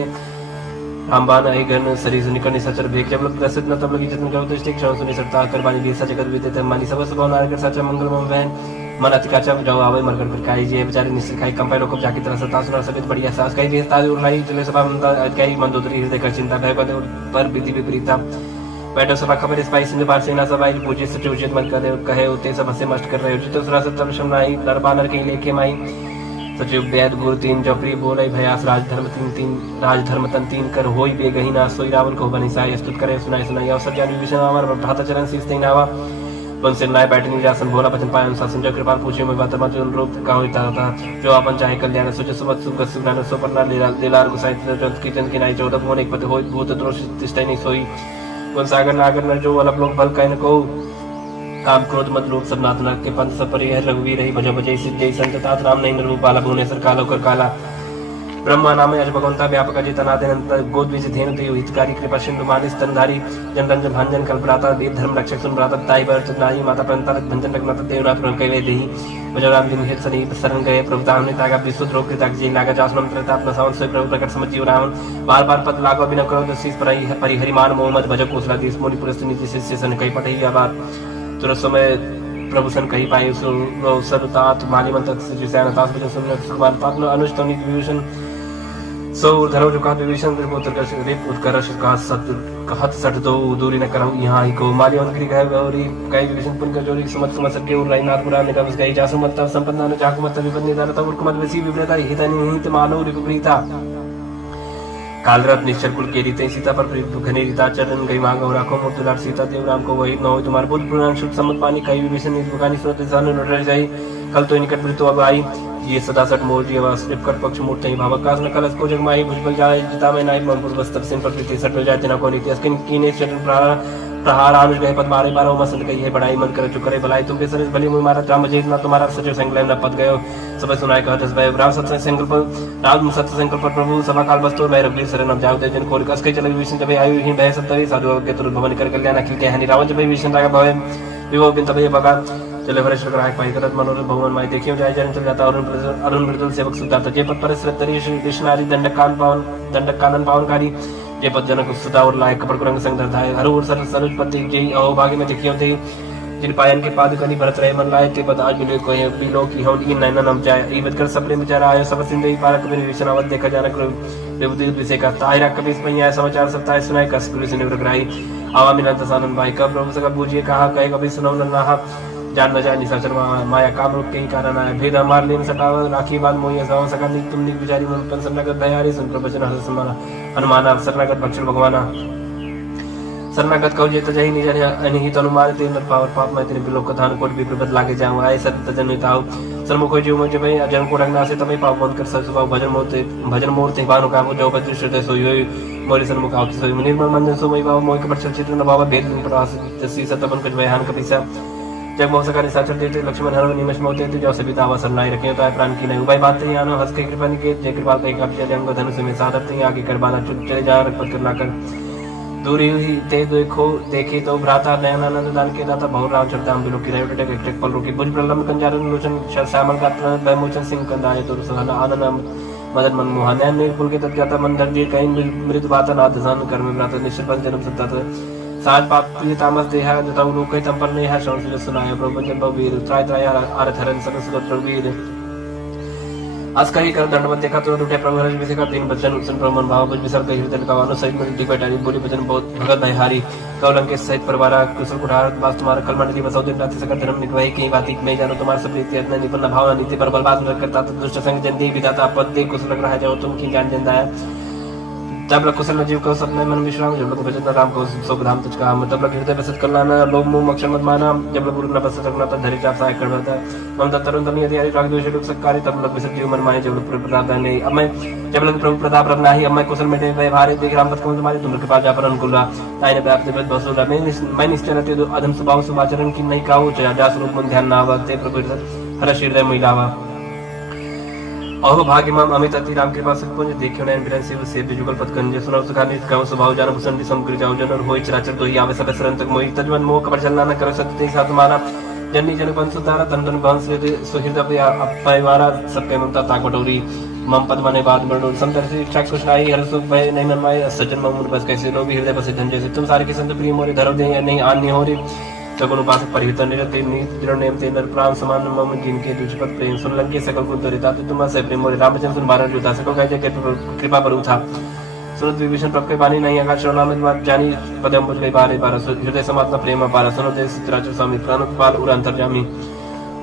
रामबान आई गण शरीर निकटने सचर भेक जब लग दसित न तब लगी जतन करो तो स्टिक क्षण सुनि सरता कर बानी भी सच कर बीते मानी सब सुबह नार कर सच मंगल मम वहन मन अतिकाचा जाओ आवे मरकर फिर काई जी बेचारे निश्चित खाई कंपाई लोग जाकी तरह सता सुना सबित बढ़िया सास कई बेस्ता उड़ाई चले सभा कई मंदोदरी हृदय कर चिंता भय पर विधि विपरीता बैठो सभा खबर स्पाई सिंह पार सेना सभाई पूजे सच उचित मत करे कहे उते सब से मस्त कर रहे उचित सुरा सत्तर शमनाई दरबानर के लेके माई सचिव वेद गुरु तीन जपरी बोले भयास राजधर्म तन तीन कर होई बेगही ना सोई रावण को बनी साई स्तुत करे सुनाई सुनाई अवसर जानी विषय अमर भ्राता चरण शीस नावा वन से नाय बैठनी जासन भोला बचन पाए अनुसार संजय कृपाल पूछे में बात मत अनुरूप का होता था जो अपन चाहे कल्याण सोच सुबह सुख सुज्ञान सो परना लीलार गुसाई जंत की जन की नाई 14 मोन एक पते होई भूत दोष तिष्ठै नहीं सोई वन सागर नागर न जो अलग लोग बल कहन को काम क्रोध मत लोभ सब नाथ नरक के पंथ सब परिहर रघुवीर रही भज भजई सिद्धि संत तात राम नहीं रूप बाला भुवनेश्वर कालो कर काला ब्रह्मा नाम यज भगवंता व्यापक जितनादनंत गोद्विज धेनु ते हितकारी कृपा सिंधु मानिस तनधारी जन रंजन भांजन कल्पराता वेद धर्म रक्षक सुन प्राता ताई भरत नाई माता पंता भंजन रघुनाथ देवनाथ पुरन कहे देहि भजराम दिन हित सनी शरण गए प्रभुता हमने तागा विश्व द्रोह के तक जी नागा जासनम त्रता अपना सावन सोई प्रभु प्रकट समझियो राम बार बार पद लागो बिना करो तो शीस परि हरिमान मोहम्मद भज कोसला देश मोनि पुरस्त नीति शिष्य सन कई पठई आबाद तुरंत समय प्रभु सन कही पाए सरुतात माली मंत्र सैन तास भजन सुन सुमान पात्न अनुष्टम विभूषण सो धरो जो कहा विभीषण रिप उत्कर्ष का सत्य कहत सठ दो दूरी न करहु यहाँ ही को माली उनकी गए गौरी कई विभीषण पुन कर जोरी समत समत सके उर राईनाथ पुराण ने कबस गई जासु मत संपन्ना न जाकु मत विपद निदार तब उर्कुमत वसी विपरीता हितनि हित मानो रिपरीता कालरत निश्चर कुल के रीते सीता पर घनी रीता चरण गई मांग और राखो मूर्तुलार सीता देव राम को वही न हो तुम्हारे बुद्ध पुराण शुद्ध सम्मत पानी कई विभीषण निज बुकानी सुरत सान लुट जाई कल तो निकट तो अब आई ये सदा सट मोर जी आवास कर पक्ष मूर्त ही भावकास न कलस को जगमाही भुजबल जाए जिता में नाई मनपुर बस्तर सिंह पर प्रीति सट जाते न कोनी तिस्किन कीने चरण प्रहार आनुज गए पद मारे बारो मसंत कही है बड़ाई मन कर चुक करे भलाई तुम के सरस भली मुई मारा राम जीत ना तुम्हारा सचो संकलन न पद गयो सब सुनाय कहत भय राम सत्य संकल्प राम सत्य संकल्प प्रभु सभा काल बस्तुर भय रघुवीर शरण जाओ दे जन कोल कस के चले विष्णु जब आयु ही भय सत्य साधु के तुर भवन कर कल्याण अखिल के हनि रावण जब विष्णु राग भय विभो बिन तबे बगा चले वरिष्ठ ग्राहक पाई करत मनोरथ भगवान माई देखियो जाय जन चल जाता अरुण मृदुल सेवक सुदाता जे पद पर श्रद्धरी श्री कृष्णारी दंडक कानन पावनकारी जे पद जनक सुता और लायक कपड़ कुरंग संग धरधाय हर और सर सरुज पति जय अहो भाग्य में देखियो थे जिन पायन के पाद कनी भरत रहे मन लाए ते पद आज मिले कोई बिलो की हम इन नैना नम जाय ईवत कर सबरे विचार आयो सब सिंधु पारक बिन विष्णावत देखा जानक देवदूत विषय का ताहिरा कबीस पैया समाचार सत्ताय सुनाय कस पुलिस ने ग्राही आवा मिलन सानन भाई कब प्रभु सका बूझिए कहा कहे कभी सुनो नहा जान न जाए निशाचर माया काम रूप के ही कारण आया भेद हमार लेन सटाव राखी बात मोहिया गाँव सका नहीं तुम निक विचारी मन पेंशन नगद दयारी सुन प्रवचन हस समाना हनुमाना शरणागत भक्षण भगवाना शरणागत कहो जेत जही निज अनिहित अनुमार ते नर पावर पाप मैं तेरे बिलोक कथान कोट भी प्रबत लागे जाऊं आए सत जन ताऊ सरमुख जीव मुझे भाई अजन को रंगना से तभी पाप बंद कर ससुवा भजन मूर्ति बानु का जो बद्र श्रुत सोई मोरी सरमुख आवत सोई निर्मल मंजन सो मई बाबा मोय के पर चित्र न बाबा भेद प्रवास तसी सतपन कुछ बयान कपिसा जब मौसका निशाचर देते लक्ष्मण हर निमश मोते थे जो सभी तावा सरनाई रखे तो प्राण की नहीं उपाय बात ही आनो हंस के कृपा के जय कृपा कहीं कब्जे जंग धनुष में साधर थे आगे करबाना चुप चले जा रखपत करना कर दूरी ही ते देखो देखे तो भ्राता नयनानंद दान के दाता बहु राम चरताम बिलो की रहे टक एक पल रुकी भुज प्रलम कंजारन लोचन श्यामल गात्र भयमोचन सिंह कंदाय तो सहना आनंद मदन मन मोहन नयन निर्पुल के तक जाता मन धर दिए कहीं मृत बाता नाथ सान कर में भ्राता निश्चित पर जन्म सत्ता साज पाप प्रिय तामस देहा जता लोक कई तंपर ने है शौर्य सुनाया प्रभु जन बवीर त्राय त्राय आरथ हरन सरस गोत्र वीर आज कही कर दंडवत देखा तो उठे प्रभु हरज विषय का तीन बचन उसन प्रमन भाव बुझ विसर कही हृदय का वानो सहित मिलती बैठारी बोली बचन बहुत भगत भयहारी कौलंक के सहित परिवार कुशल कुठार वास तुम्हारा कल मंडली बसौ दिन रात्रि सकल धर्म निकवाई कहीं बाती मैं जानो तुम्हारा सब रीति अतना निपन्न भावना नीति पर बलबाज न करता तो दुष्ट संग जन दे विदाता पद दे कुशल लग रहा जाओ तुम की ज्ञान जन दाया जब लग कुशल जीव को सपने मन विश्राम जब लग भजन राम को सब धाम तुझ काम तब लग हृदय बसत कल्याण लोभ मोह मक्षर मत माना जब लग गुरु न बसत रखना तब धरि चाप सहाय करता ममता तरुण तमी यदि राग द्वेष लोक सत्कारी तब लग विसर्ज जीव मन माने जब लग प्रताप नहीं अब मैं जब लग प्रभु प्रताप रखना ही अब मैं कुशल में व्यवहार देख राम पथ को तुम्हारे तुम के पास जा पर अनुकूल ताई ने व्याप्त बेद बसुला मैं निश्चय रहते तो अधम स्वभाव सुभाचरण की नहीं काऊ जास रूप मन ध्यान ना आवते प्रभु हर हृदय महिलावा अहो भाग्य मम अमित अति राम कृपा सत्पुंज देखियो नयन बिरन से जुगल पद गंजे सुनो सुखा नित गाँव स्वभाव जान भूषण समग्र जाओ जन और होई चराचर तो ही आवे सब सरन तक मोहि तजवन मोह कपट चलना न करो सत्य साथ माना जन्नी जन बंसु तारा तन तन बंस सुहृद अपयवारा सबके ममता ताकटोरी मम पद मने बाद बड़ो समदर से इच्छा कुछ नाही हर सुख भय नहीं मन माय सज्जन मम बस कैसे लो भी हृदय बस धन जैसे तुम सारे के संत प्रिय मोरे धरो दे नहीं आन्य हो रे सगुण उपासक परिहित निरते दृढ़ नेम ते नर प्राण समान मम जिनके तुझपत प्रेम सुन लंके सकल कुल तरिता तो तुम से प्रेम मोरे रामचंद्र सुन बारह जोता सकल कह जय कृपा पर था सुनत विभीषण प्रभ के बानी नहीं आकाश नाम जानी पदम बुझ गई बारे बारह हृदय समात्मा प्रेम पारा सुनो दे चित्राचर स्वामी प्राण पाल उर अंतर्जामी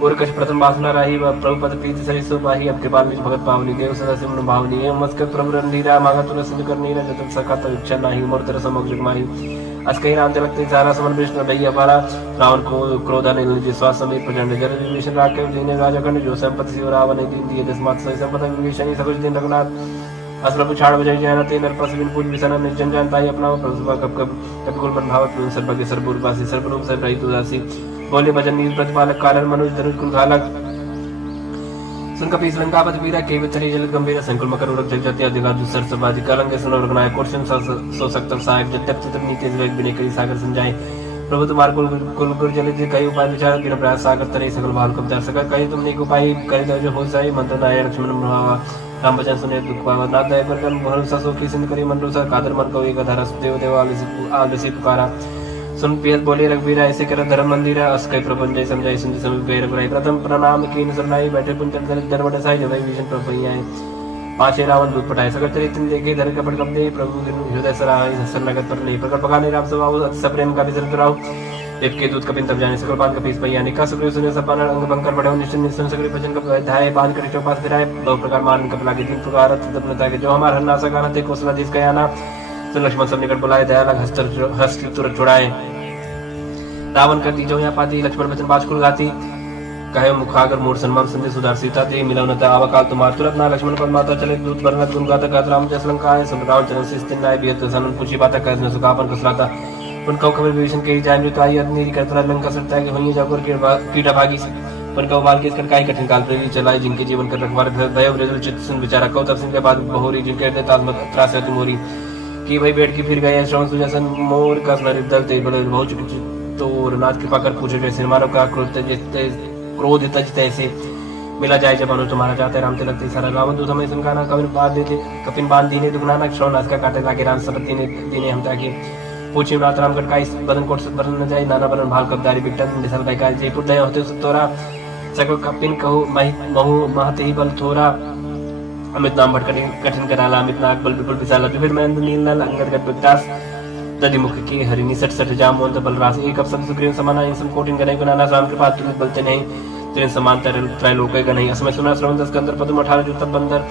और कछ प्रथम वासना रही प्रभु पद प्रीति सही सो पाही अब के बाद में भगत पावनी देव सदा सिमन भावनी एवं मस्कर प्रभु रणधीरा मांगा तुला सिंधु कर नीरा जतन सका तो इच्छा नाही मोर तरह समग्र जगमाही अस कहीं राम लगते सारा समन विष्णु भैया पारा रावण को क्रोधा ने विश्वास समेत प्रचंड जल विभीषण राके दीने राजा खंड जो संपत्ति शिव रावण ने दीन दिए दसमात सही संपत्ति विभीषण सब कुछ दिन रघुनाथ अस प्रभु छाड़ बजाई जयना ते नर प्रसविन पूज विसन निर्जन जानता ही अपना प्रभु कब कब कब कुल मन भावत सर्वज्ञ सर्वरूपासी सर्वरूप से रहित उदासी बोले भजन नील प्रतिपालक कारण मनुज धनुष कुल घालक सुन कपि लंकापति वीरा के वितरी जल गंभीर संकुल मकर उरक जग जति अधिकार दुसर सबाजी कलंक सुन रघुनायक कोर्शन सो सकत सहायक जब चित्र नीति विवेक बिने करी सागर संजाय प्रभु तुम्हार कुल गुर जल जी कई उपाय विचार बिना प्रयास सागर तरे सकल भाल कब दर सका कई तुमने को उपाय करे जो हो जाए मंत्र नाय लक्ष्मण प्रभावा राम बचन सुने दुख पावा ना दया पर कर्म भरोसा सो की सिंध करी मन रोसा कादर मन को एक धरस देव देव आलसी पुकारा सुन पियत बोले रघुवीर ऐसे कर धर्म मंदिर अस कई प्रपंच जय समझाई सुन समीप गए रघुराई प्रथम प्रणाम कीन सरनाई बैठे पुंचन दरवट साई जब विभीषण प्रभु आए पांचे रावण दूत पटाए सगर चरित देखे धर कपट कप दे प्रभु हृदय सराय शरणगत पर नहीं प्रकट पकाने राम स्वभाव अति सप्रेम का विसर्ग कराओ देव के दूत कपिन तब जाने सकल बात कपीस भैया निका सुग्रीव सुने सपन अंग बंकर बढ़े निश्चय निश्चय सगरी भजन कप धाय बांध कर चौपास फिराए दो प्रकार मान कपला के तीन प्रकार तपनता के जो हमार हन्ना सगाना ते कोसला जिस गया ना सुन लक्ष्मण सब निकट बुलाए दया लग हस्त तुरंत छुड़ाए रावण करती जो यहाँ पाती लक्ष्मण बचन बाज खुल गाती कहे मुखागर मूर सन्मान संधि सुधार सीता ते मिलवनता आवकाल तुमार तुरंत ना लक्ष्मण पर माता चले दूत बरनत गुण गाता गात राम जस लंका है राम चरण से स्थिर नाय बियत सनन पूछी बाता कह न सुकापन कसराता उन कौ खबर विभीषण के जान जो ताई अग्नि करतरा लंका सरता है कि होई जाकर के कीड़ा भागी पर कौ बाल के काय कठिन काल प्रेरी चलाए जिनके जीवन कर रखवार भय वृद्ध चित्त सुन विचारा कौ तब सिंह के बाद बहोरी जिनके दे तात्मक त्रास है तुमोरी की भाई बैठ के फिर गए श्रवण सुजसन मोर का स्मरित दल ते बड़े बहुत तो नाथ कृपा कर पूछे जैसे मानव का क्रोध तज तैसे मिला जाए जब अनु तुम्हारा चाहते राम तिलक सारा रावण दूत हमें संकाना कपिन बांध दीने दुगनाना श्रवण का काटे लागे राम सपति ने दीने हम ताकि पूछे नाथ राम गढ़ का इस बदन कोट से बदन न जाए नाना बदन भाल कबदारी बिकटन निसल भाई का जयपुर दया होते तोरा सकल कपिन कहू महु महते ही बल थोरा अमित नाम भट कठिन कराला अमित नाग बल विपुल विशाला विभिन्न महेंद्र नील नल अंगद गट विकास दधिमुख की हरिणी सट सट जाम मोहन बल रास एक अवसर सुग्रीव समाना इन सम कोटिन गने गुना राम कृपा तुलित बलते नहीं तेरे समान त्रैलोक का नहीं असमय सुना श्रवण दस कंदर पद्म 18 जो तब बंदर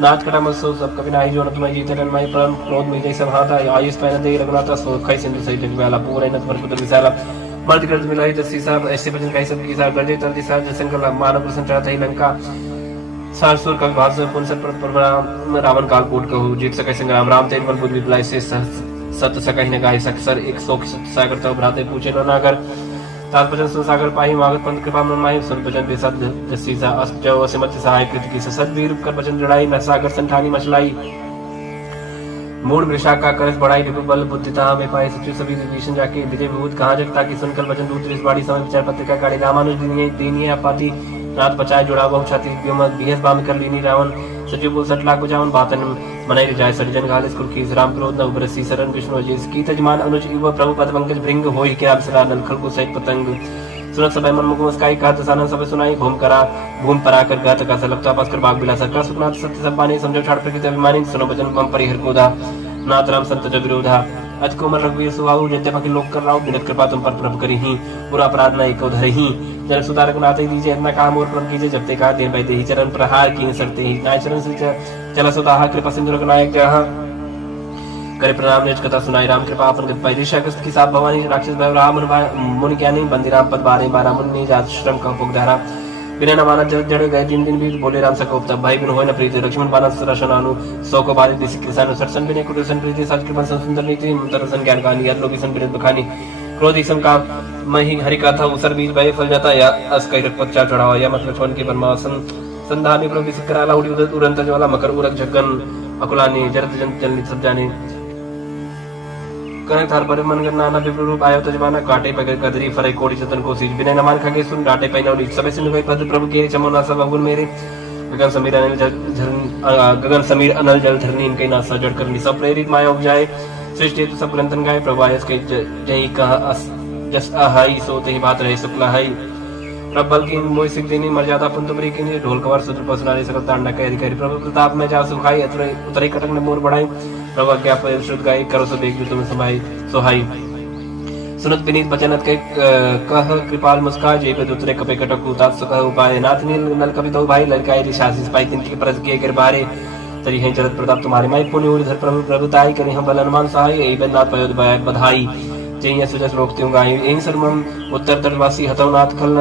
नाथ कटा मत सो सब कभी नाही जो न तुम्हें जीते रन माई परम क्रोध में जैसे हाथा आयुष पहन दे रघुनाथ सो खै सिंधु सही जग वाला पूरे नत पर पुत्र विशाला मर्द गर्द मिलाई दसी साहब ऐसे भजन कहि सब की साहब गर्जे तंदी साहब जसंकल मानव प्रसन्न चाहते ही लंका सारसुर का भाग से पुनसर पर रावण काल कोट कहू जीत सके संग्राम राम तेज बल बुद्ध विप्लाई से सत सकहि न गाय सकसर एक सौ सागर तो भ्राते पूछे न नागर तात्पर्य संसागर पाही मागत पंत कृपा मन माही सुन भजन बेसद जसीसा अष्टो असिमत सहाय कृत की सद वीर कर भजन जड़ाई न सागर संठानी मचलाई मूड वृषा का करस बढ़ाई रिपु बल बुद्धिता में पाए सचिव सभी विभीषण जाके विजय विभूत कहाँ जगता की सुनकर भजन दूत इस बाड़ी समय विचार पत्रिका काढ़ी रामानुज दीनिये अपाती नाथ बचाए जुड़ा बहु छाती बिहस बाम कर लीनी रावण सचिव बोल सट लाख बुझावन बातन मनाई जाय सटजन गालिस कुल की राम क्रोध न उबरसी शरण विष्णु अजीस की तजमान अनुज इव प्रभु पद पंकज भृंग होई के अप्सरा नलखल को सहित पतंग सुनत सब मन मुख मुस्काई कहत सानन सब सुनाई भूम परा कर गात का सलपता पास कर बाग बिलासा का सुखनाथ सत्य सब पानी समझो ठाड़ प्रकृति अभिमानी सुनो भजन बम परिहर कोधा नाथ राम संत जग विरोधा अज कोमल रघुवीर सुहाऊ जयते पकी लोक कर राव बिनत कृपा तुम पर प्रभ करी ही पूरा अपराध न एको धरि ही जल सुधारक नाते दीजिए अपना काम और प्रभ कीजिए जब ते का देन बैठे ही चरण प्रहार की सरते ही नाय चरण से चला सुदाहा कृपा सिंधु नायक जहाँ करे प्रणाम नेच कथा सुनाई राम कृपा अपन गत पाई ऋषा कस्त की साथ भवानी राक्षस भय राम मुनि ज्ञानी बंदी राम पद 12 मुनि जात श्रम का उपधारा बिना न माना जड़ गए दिन भी बोले राम सकोप तब भाई बिन होय न प्रीति लक्ष्मण बाना सरशन अनु सौ को बाधित दिसी किसान सरसन बिने कुटसन प्रीति साज कृपा सुंदर नीति तरसन ज्ञान कहानी याद लोगी सन बिन बखानी क्रोध सम काम मही हरि कथा उसर बीज भय फल जाता या अस कई रखपच्चा चढ़ावा या मतलब लक्ष्मण की परमासन संधानी प्रभु सिकराला उड़ी उड़ंत ज्वाला मकर उरक झगन अकुलानी जरत जन चलनी सब जाने कने थार पर मन करना ना विप्र रूप आयो तजमाना काटे पगे कदरी फरे कोड़ी चतन को सीज बिना नमान खगे सुन डाटे पैना उड़ी सबे सिंधु भाई पद प्रभु के चमोना सब अवगुण मेरे गगन समीर अनल जल धरनी इनके नासा जड़ करनी सब प्रेरित माया उपजाए सृष्टि तो सब ग्रंथन गाए प्रभु आयस के जय कहा जस अहाई सोते ही बात रहे शुक्ला हाई प्रबल की मोहि सिख देनी मर्यादा पुंतुमरी की ढोल कवर सुत्र पसनारी सकल तांडा के अधिकारी प्रभु प्रताप में जा सुखाई उतरे कटक ने मोर बढ़ाई प्रभु क्या परिशुद्ध गाई करो सब एक तुम समाई सोहाई सुनत विनीत बचनत के कह कृपाल मुस्कान जय पे दूसरे कपे कटक उतार सुख उपाय नाथ नील नल कवि दो भाई ललकाई रिशासी पाई तिन की परस किए कर बारे तरी हैं चरत प्रताप तुम्हारे माई पुण्य उधर प्रभु प्रभुताई करी हम बल अनुमान सहाय एई बन्नाथ पयोद बधाई जय सुजस रोकते हूँ गाय एहि सर्वम उत्तर तटवासी हतवनाथ खल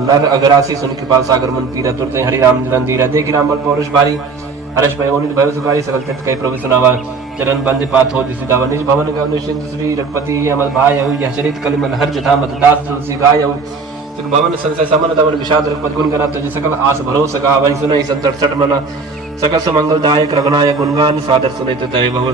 नर अगरासी सुन कृपाल सागर मन पीरा तुरते हरि राम रंधीरा देख राम बल पौरुष बारी हर्ष भय ओनित भय सुखारी सकल तीर्थ कई प्रभु सुनावा चरण बंद पाथ हो दिसि दावा निज भवन गव निश्चिंत श्री रघुपति अमल भाय यह चरित कलिमल हर जथा मत दास तुलसी गाय सुख भवन संशय समन दवन विषाद रघुपत गुण गना तुझ सकल आस भरोसा गा वही सुनई संतट सट मना सकल सुमंगल दायक रघुनायक गुणगान सादर सुनित तय बहु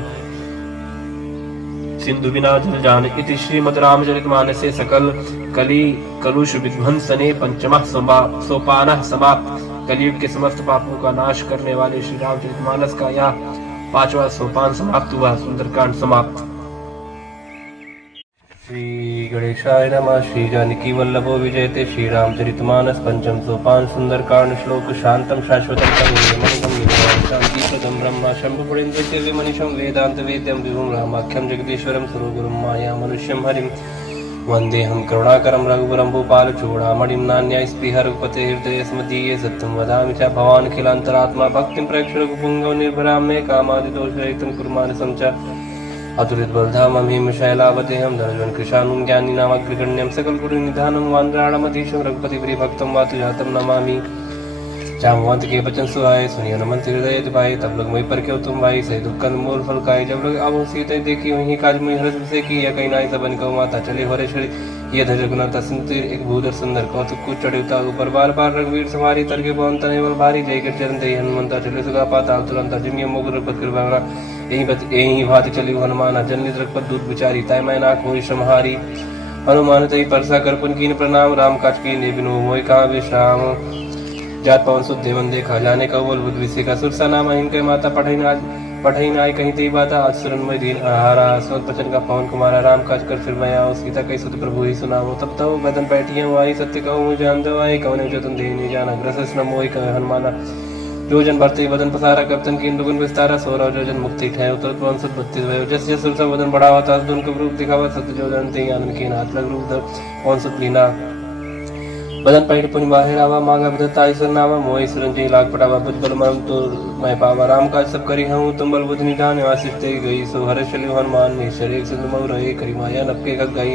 सिंधु बिना जल जान इति श्रीमद् रामचरितमानसे सकल कली कलुष विध्वंसने पंचमः सोपानः समाप्त कलयुग के समस्त पापों का नाश करने वाले श्री रामचरितमानस का यह 5वां सोपान समाप्त हुआ। सुंदरकांड समाप्त। श्री गणेशाय नमः। श्री जानकी वल्लभो विजयते श्री रामचरितमानस पंचम सोपान सुंदरकांड श्लोक शांतम शाश्वतम शांतिप्रदम ब्रह्म शंभुपुरेन्द्र मनीषं वेदांत वेद्यं विभुं रामाख्यं जगदीश्वरं सुरगुरुं माया मनुष्यं हरिं वन्देऽहं करुणाकरं रघुवरं भूपालचूडामणिं नान्याय स्पृह रघुपते हृदये स्मदीये सत्यं वदामि च भवानखिलान्तरात्मा भक्तिं प्रयच्छ रघुपुङ्गव निर्भरां मे कामादिदोषरहितं कुरु मानसं च अतुलित बलधामं हिम शैलावतेहं धनुजन् कृशानुं ज्ञानी नामग्रगण्यं सकलगुरुनिधानं वानराणमधीशं रघुपतिप्रियभक्तं वातुजातं नमामि। जामवंत के बचन सुहाए सुनियो न मंत्र हृदय भाई तब लोग मुझ पर क्यों तुम भाई सही दुख मूल फल खाए जब लोग अब सीते देखी वही काज में हृदय से की या कहीं नाई सबन को माता चले हो रे ये धैर्य गुना तस्वीर एक भूधर सुंदर कौतुक कुछ चढ़े उतार ऊपर बार बार रघुवीर समारी तरके पवन तने भारी जय कर चरण दे हनुमंता चले सुगा पाताल तुरंत जिमिय मुग रघुपत कृपा यही भात चली हनुमान जननी रघुपत दूत विचारी तय मैं नाक हो श्रमहारी हनुमान तई परसा कर पुन कीन प्रणाम राम काज की ने बिनु मोय कहा विश्राम जात पवन सुख देवन देखा जाने का बोल बुद्ध विषय का सुरसा नाम इनके माता पढ़ई नाय कहीं ती बाता आज सुरनमय दीन आहारा सोत पचन का पवन कुमारा राम काज कर फिर मैं आओ सीता कई सुत प्रभु ही सुनाओ तब तो बदन बैठिए आई सत्य कहूँ मुझे जान दो आई कौन जो तुम दे नहीं जाना ग्रस न मोहि कह हनुमाना जो जन भरते बदन पसारा कप्तन की दुगुन विस्तारा सोरा जो जन मुक्ति ठहर तुरंत पवन सुत बत्तीस भयो जस जस सुरसा बदन बढ़ावा था उनका रूप दिखावा सत्य जो जन ते आनंद के हाथ लग रूप पवन सुत लीना बदन पैठ पुनि बाहिर आवा मांगा बदता ईश्वर नावा मोहि सुरंजी लाग पटावा बुझ बल मरम तो मैं पावा राम काज सब करी हूँ तुम बल बुध निधान आशिष ते गई सो हर चलियो हनुमान ने शरीर सिंधु मऊ रहे करी माया नपके खग गई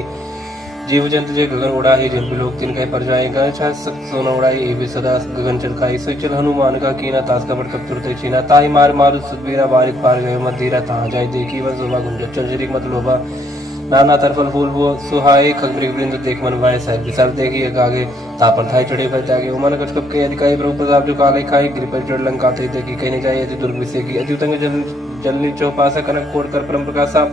जीव जंतु जे गगन उड़ाही जिन लोग तिन कह पर जाए गए छा सोना उड़ाई ए भी सदा गगन चलकाई सो चल हनुमान का कीना तास का बड़ कब तुरते चीना ताई मार मारु सुदबीरा बारिक पार गए मत धीरा ता जाय देखी वन शोभा गुंज चंचरी मत लोभा नाना तरफल फूल वो सुहाए खगमृग वृंद देख मन भाई साहब विचार देखी आगे तापर थाई चढ़े भय त्यागे उमन कछ कप के अधिकारी प्रभु प्रताप जो काले खाई गिर पर चढ़ लंका ते देखी कहने जाए अति दुर्ग विषय की अद्युतंग जलनी चौपासा कनक कोट कर परम प्रकाशा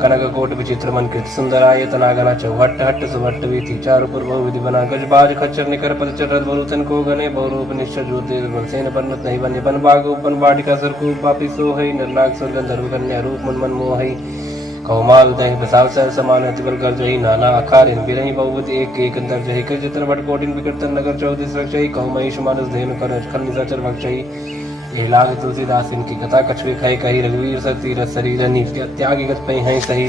कनक कोट विचित्र मन कृत सुंदर आय तनागना चौहट हट सुभट्ट वीथी चारु पुर बहु विधि बना गज बाज खच्चर निकर पद चढ़ बहुतन को गने बहुरूप निश्चय ज्योति सेन परमत नहीं बने बन बाग उपन बाटिका सरकू पापी सो है निर्नाग स्वर्ग धर्म कन्या रूप मन मन मोह कौमाल दही बसाव सर समान अतिबल कर जही नाना आकार इन बिरही बहुवत एक एक अंतर जही कर जितन भट कोटिन विकर्तन नगर 14 रक्षई कौमहिष मानस धेनु कर खल निशाचर भक्षई ये लाग तुलसीदास इनकी कथा कछुए खाई कही रघुवीर सती रस शरीर नीति त्यागी गत पई हैं सही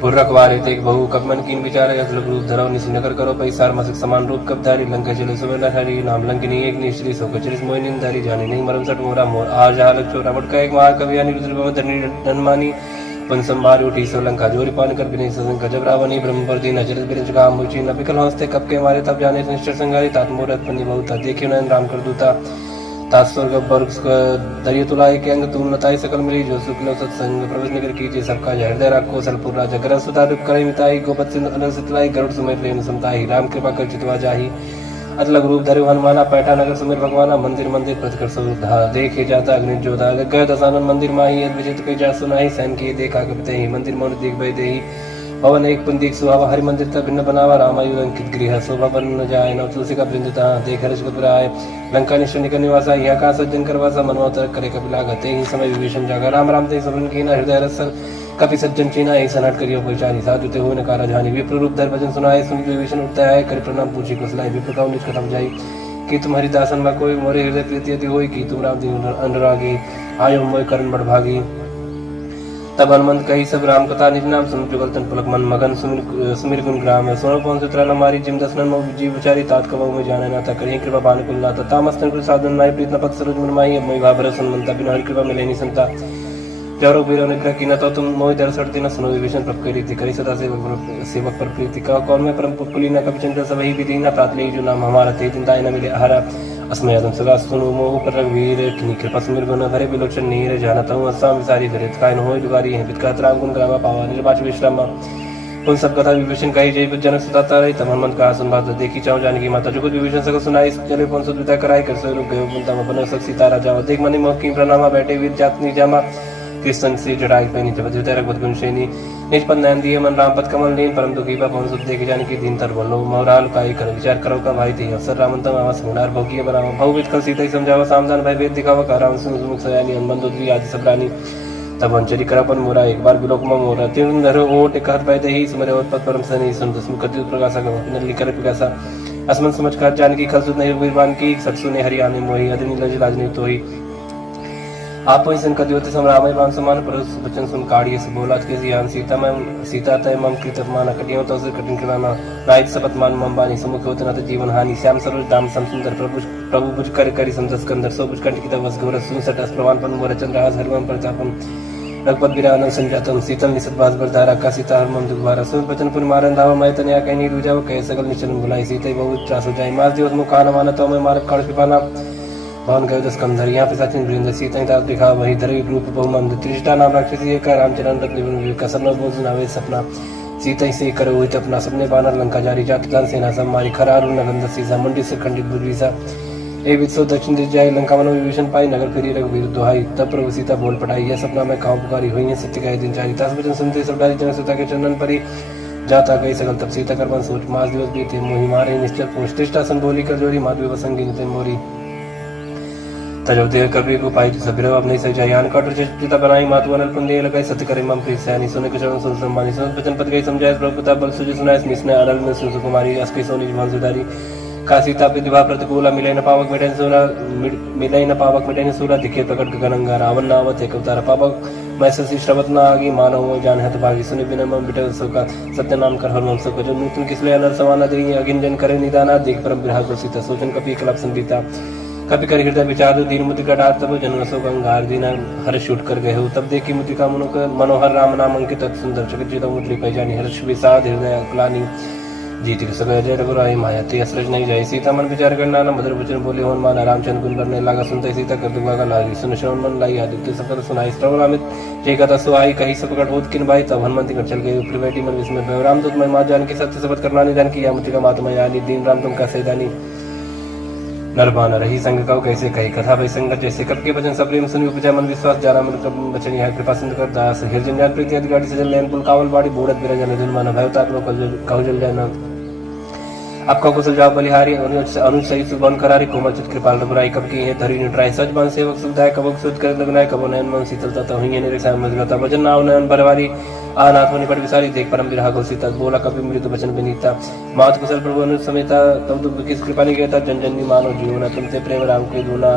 पुरखवारे तेक बहु कबमन कीन विचार असलक रूप धरो निसी नगर करो पई सार मसक समान रूप कब धारी लंका चले सुबह हरि नाम लंकिनी एक निश्री सो कचरिस मोहिनी धारी जाने नहीं मरम सट मोरा मोर आ जहालक चोरा मट का एक महाकवि रुद्र भवधरणी धनमानी पन संभार उठी सोलंका जोरी पान कर बिने सजन गजब रावणी ब्रह्म पर दीन अजर बिरज काम मुची न बिकल हंसते कब के मारे तब जाने निश्चर संगारी तात मूरत पन्नी बहुता देखियो नयन राम कर दूता तात स्वर्ग वर्ग दरिय तुलाय के अंग तुम नताई सकल मिली जो सुखलो सत्संग प्रवेश निकर कीजिए सबका हृदय राखो सलपुर राजा गरज सुता दुख करे मिताई गोपत सिंधु अनल सितलाई गरुड़ सुमेर प्रेम समताई राम कृपा कर चितवा जाही अतलग रूप धरे हनुमाना पैठा नगर सुमेर भगवाना मंदिर मंदिर प्रतिकर स्वरूप देखे जाता अग्नि जोधा गय दसानन मंदिर माही यद विजित कई जा सुनाही सैन की देखा कपते ही मंदिर मौन दिख भय देही पवन एक पुंदिक सुहावा हरि मंदिर तक भिन्न बनावा रामायु अंकित गृह शोभा बन न जाए न तुलसी का वृंदता देख हर्ष घबराए लंका निश्चय निकल निवासा यहाँ का सज्जन करवासा मनोतर करे कपिला गते ही समय विभीषण जागा राम राम ते समन कीना हृदय रसन कपि सज्जन चीना ऐसा नट करियो परिचारी साधु ते हो न कारा जानी विप्र रूप धर भजन सुनाए सुन विभीषण उठता है कर प्रणाम पूछी कुशलाई विप्र का निज खत्म जाई कि तुम्हारी दासन में कोई मोरे हृदय प्रीति यदि होई कि तुम राम दिन अनुरागी आयो मोय करण बड़ भागी तब हनुमंत कही सब राम कथा निज नाम सुन जुगल तन पुलक मन मगन सुमिर गुण ग्राम सोनो पवन सुत्रा नमारी जिम दसनन मो जीव विचारी तात कबहु में जाने ना था करिए कृपा बान कुल नाता तामस्तन कुल साधन नाय प्रीत न पत सरोज मन माही अब मोहि भाबर सुनमंता बिन हरि कृपा मिले नहीं संता जरो बीरो निग्रह की न तो तुम मोहि दर सड़ती न सुनो विभीषण प्रभ करी थी करी सदा सेवक पर प्रीति का कौन में परम पुली न कभी चंद्र सब ही विधि न प्रात ले जो नाम हमारा ते चिंताय न मिले हरा अस्मय आदम सगा सुनो मोह पर रघुवीर किनी कृपा सुमिर गुण भरे बिलोचन नीर जानता हूँ अस्साम विसारी धरित काय न होय दुगारी है बितकात राम गुण ग्रामा पावा निर्वाच विश्रामा उन सब कथा विभीषण कही जय जनक सताता रही तब हनुमंत कहा सुन बात देखी चाहूँ जाने की माता जो कुछ विभीषण सको सुनाई चले पवन सुत विदा कराई कर सोई रुक गयो बुनता में बनो सक सीता राजा देख मनी मोह की प्रणामा बैठे वीर जातनी जामा कृष्ण से जड़ाई पहनी जब रघुपत गुणशेनी निज पद नयन दिए मन राम पद कमल लीन परम दुखी पवन सुत देखे जाने की दीन तर बोलो मोहराल काई कर विचार करो का भाई थी अवसर रामंतम आवास गुणार भोगिए बनावा भवविद कल सीता ही समझावा सामधान भय वेद दिखावा का राम सुमुख सयानी हनुमान दुद्री आदि सब रानी तब अंचरी करापन मोरा एक बार बिलोक में मोरा तीन धरो ओट एक हाथ पाए ही सुमरे ओट पद परम सनी सुन दसमुख कति प्रकाशा गवा नली कर पिकासा असमन समझ कर जान की खल सुत नहीं वीरवान की सत्सु ने हरियाणे मोही अदनी लज लाजनी तोही आप ही संकट योति समरामय राम समान पर बचन सुन काढ़िए से बोला के जियान सीता तय मम कृत मान कटियो तो से कठिन कराना नायक सपत मान मम बानी समुख होत न जीवन हानि श्याम सरोज दाम सम सुंदर प्रभु बुझ कर करी समझ स्कंदर सो बुझ कंठ की तवस गौर सुन सटस प्रवान पन मोर चंद्रहास हरिवम प्रतापम रघुपत विरानंद संजातम शीतल निषद भास बरधारा का सीता हरमन दुर्भारा सुन बचन पुन मारन धावा मैं तनया कहीं नहीं रुझाव कह सकल निचलन बुलाई सीते बहुत त्रास हो जाए मास दिवस मुखान माना तो मैं मारक काल कृपाना भवन गयो दस कंधर यहाँ पे सचिन वृंद सीता दास दिखा वही धरवी रूप बहुमंद त्रिष्टा नाम राक्षसी एक रामचरण रत्न कसर बोझ नावे सपना सीता से करो हुई अपना सबने बानर लंका जारी जात दान सेना सम्मारी खरारू नगंध सीसा मंडी से खंडित बुद्रीसा ए वित्सो दक्षिण दिश जाए लंका मन विभीषण पाई नगर फिरी रघुवीर दुहाई तब प्रभु सीता बोल पटाई यह सपना में काहू पुकारी हुई है सत्य का दिन चारी तास वचन सुनते सब डाली जन सीता के चंदन परी जाता गई सकल तब सीता कर सोच मास दिवस बीते मोहि मारे निश्चल पूछ तिष्ठा सन बोली कर जोरी माधवी वसंगी नितिन मोरी तजोदेव कवि को पाई सबिरव अपने से जयान कटर चिता बनाई मातु अनल पुंदे लगाई सत्य करे मम प्रीत सैनी सुने के चरण सुन सम्मानी सुन वचन पद गई समझाए प्रभु प्रताप बल सुजि सुनाए मिसने अनल में सुन कुमारी अस्कि सोनी जवान सुधारी का सीता विधवा प्रतिकूला मिले न पावक मिटे सूरा मिले न पावक मिटे सूरा दिखे प्रकट गगनंगा रावण नावत एक अवतार पावक मैं ससी श्रवत न आगी मानव जान हत भागी सुने बिना मम बिटे सो सत्य नाम कर हर वंश को जो तुम किसले अनल समाना देई अगिन जन करे निदाना देख परम विरह को सीता सोचन कपि कलप संगीता कपि कर हृदय विचार दीन मुद्रिका डार तब जन रसो गंगार दीना हर्ष उठ कर गए हो तब देखी मुद्रिका मनोहर राम नाम अंकित सुंदर जगत मुद्री पहचानी हर्ष विषाद हृदय अक्लानी जीति सगय जय रघुराई माया ते असरज नहीं जाए सीता मन विचार करना न मधुर वचन बोले होन मान रामचंद्र गुण करने लगा सुनते सीता कर दुगा लागी सुन श्रवण मन लाई आदित्य सकल सुनाई श्रवण अमित जय कथा सुहाई कही सब प्रकट होत किन भाई तब हनुमंत कर चल गए ऊपर बैठी मन विस्मय भय राम दूत मैं मां जान की सत्य शपथ करना निदान किया मुझे मातम यानी दीन राम तुम का सैदानी नरबान रही संग कहो कैसे कही कथा भई संगत जैसे कब के वचन सब प्रेम सुन उपजा मन विश्वास जाना मन वचन यह कृपा सिंध कर दास हिरजन ज्ञान प्रीति आदि गाड़ी सजल लेन पुल कावल बाड़ी बूढ़त बिरजन जन मन भयताप लोक कहु जल जाना आपका कुशल जाओ बलिहारी अनुज सही सुबन करारी कोमल चित कृपाल रघुराई कब की है धरी निट्राई सच बन सेवक सुविधाय कबक सुध कर लगनाय कबो नयन मन शीतलता तो हुई ने रक्षा मजगता वचन नाव नयन बरवारी आनाथ होने पर विसारी देख परम विरह को सीता बोला कभी मृत वचन विनीता मात कुशल प्रभु अनुज समेता तब दुख किस कृपा ने कहता जन जन मानो जीवना तुमसे प्रेम राम के दूना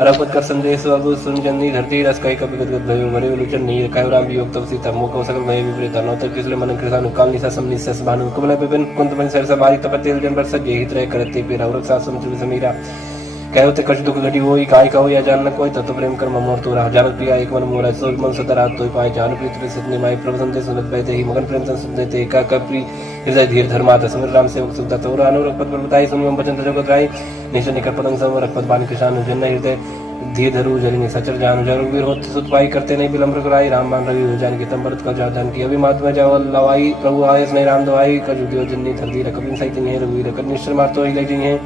अरपत कर संदेश अब सुन जन्नी धरती रस कई कभी गदगद भयो मरे विलोचन नहीं कहो राम वियोग तब सीता मोह सकल भय विपरीता नौतर किसले मन कृष्ण काल निसा सम निसस भानु कुबल विपिन कुंत मन सर सवारी तपतेल जन बरस जे हित रह करते पे रवरक सासम चुब समीरा कहो ते कछ दुख घटी होई काय कहो या जान न कोई तत्व प्रेम कर ममोर तो रहा जानत प्रिया एक मन मोरा सोच मन सतरा तोय पाए जान प्रीत प्रसिद्ध निमाई प्रभु संदेश सुनत बैते ही मगन प्रेम संसुत देते का कपि हृदय धीर धर्मात समर राम सेवक सुखदा तोर अनुरक्त पद बताई सुनियम वचन जगत राई निश्चय निकट पतंग सम रखपत बानी किसान जन हृदय धीर धरु जरिनी सचर जान जरु वीर होत सुत पाई करते नहीं विलंब कराई राम मान रवि हो जान की तंबरत का जान की अभी मात में जाओ लवाई प्रभु आयस नहीं राम दवाई का जुदियो जन्नी धरती रकबिन सहित नहीं रघुवीर कनिश्चर मार तो ही ले जी है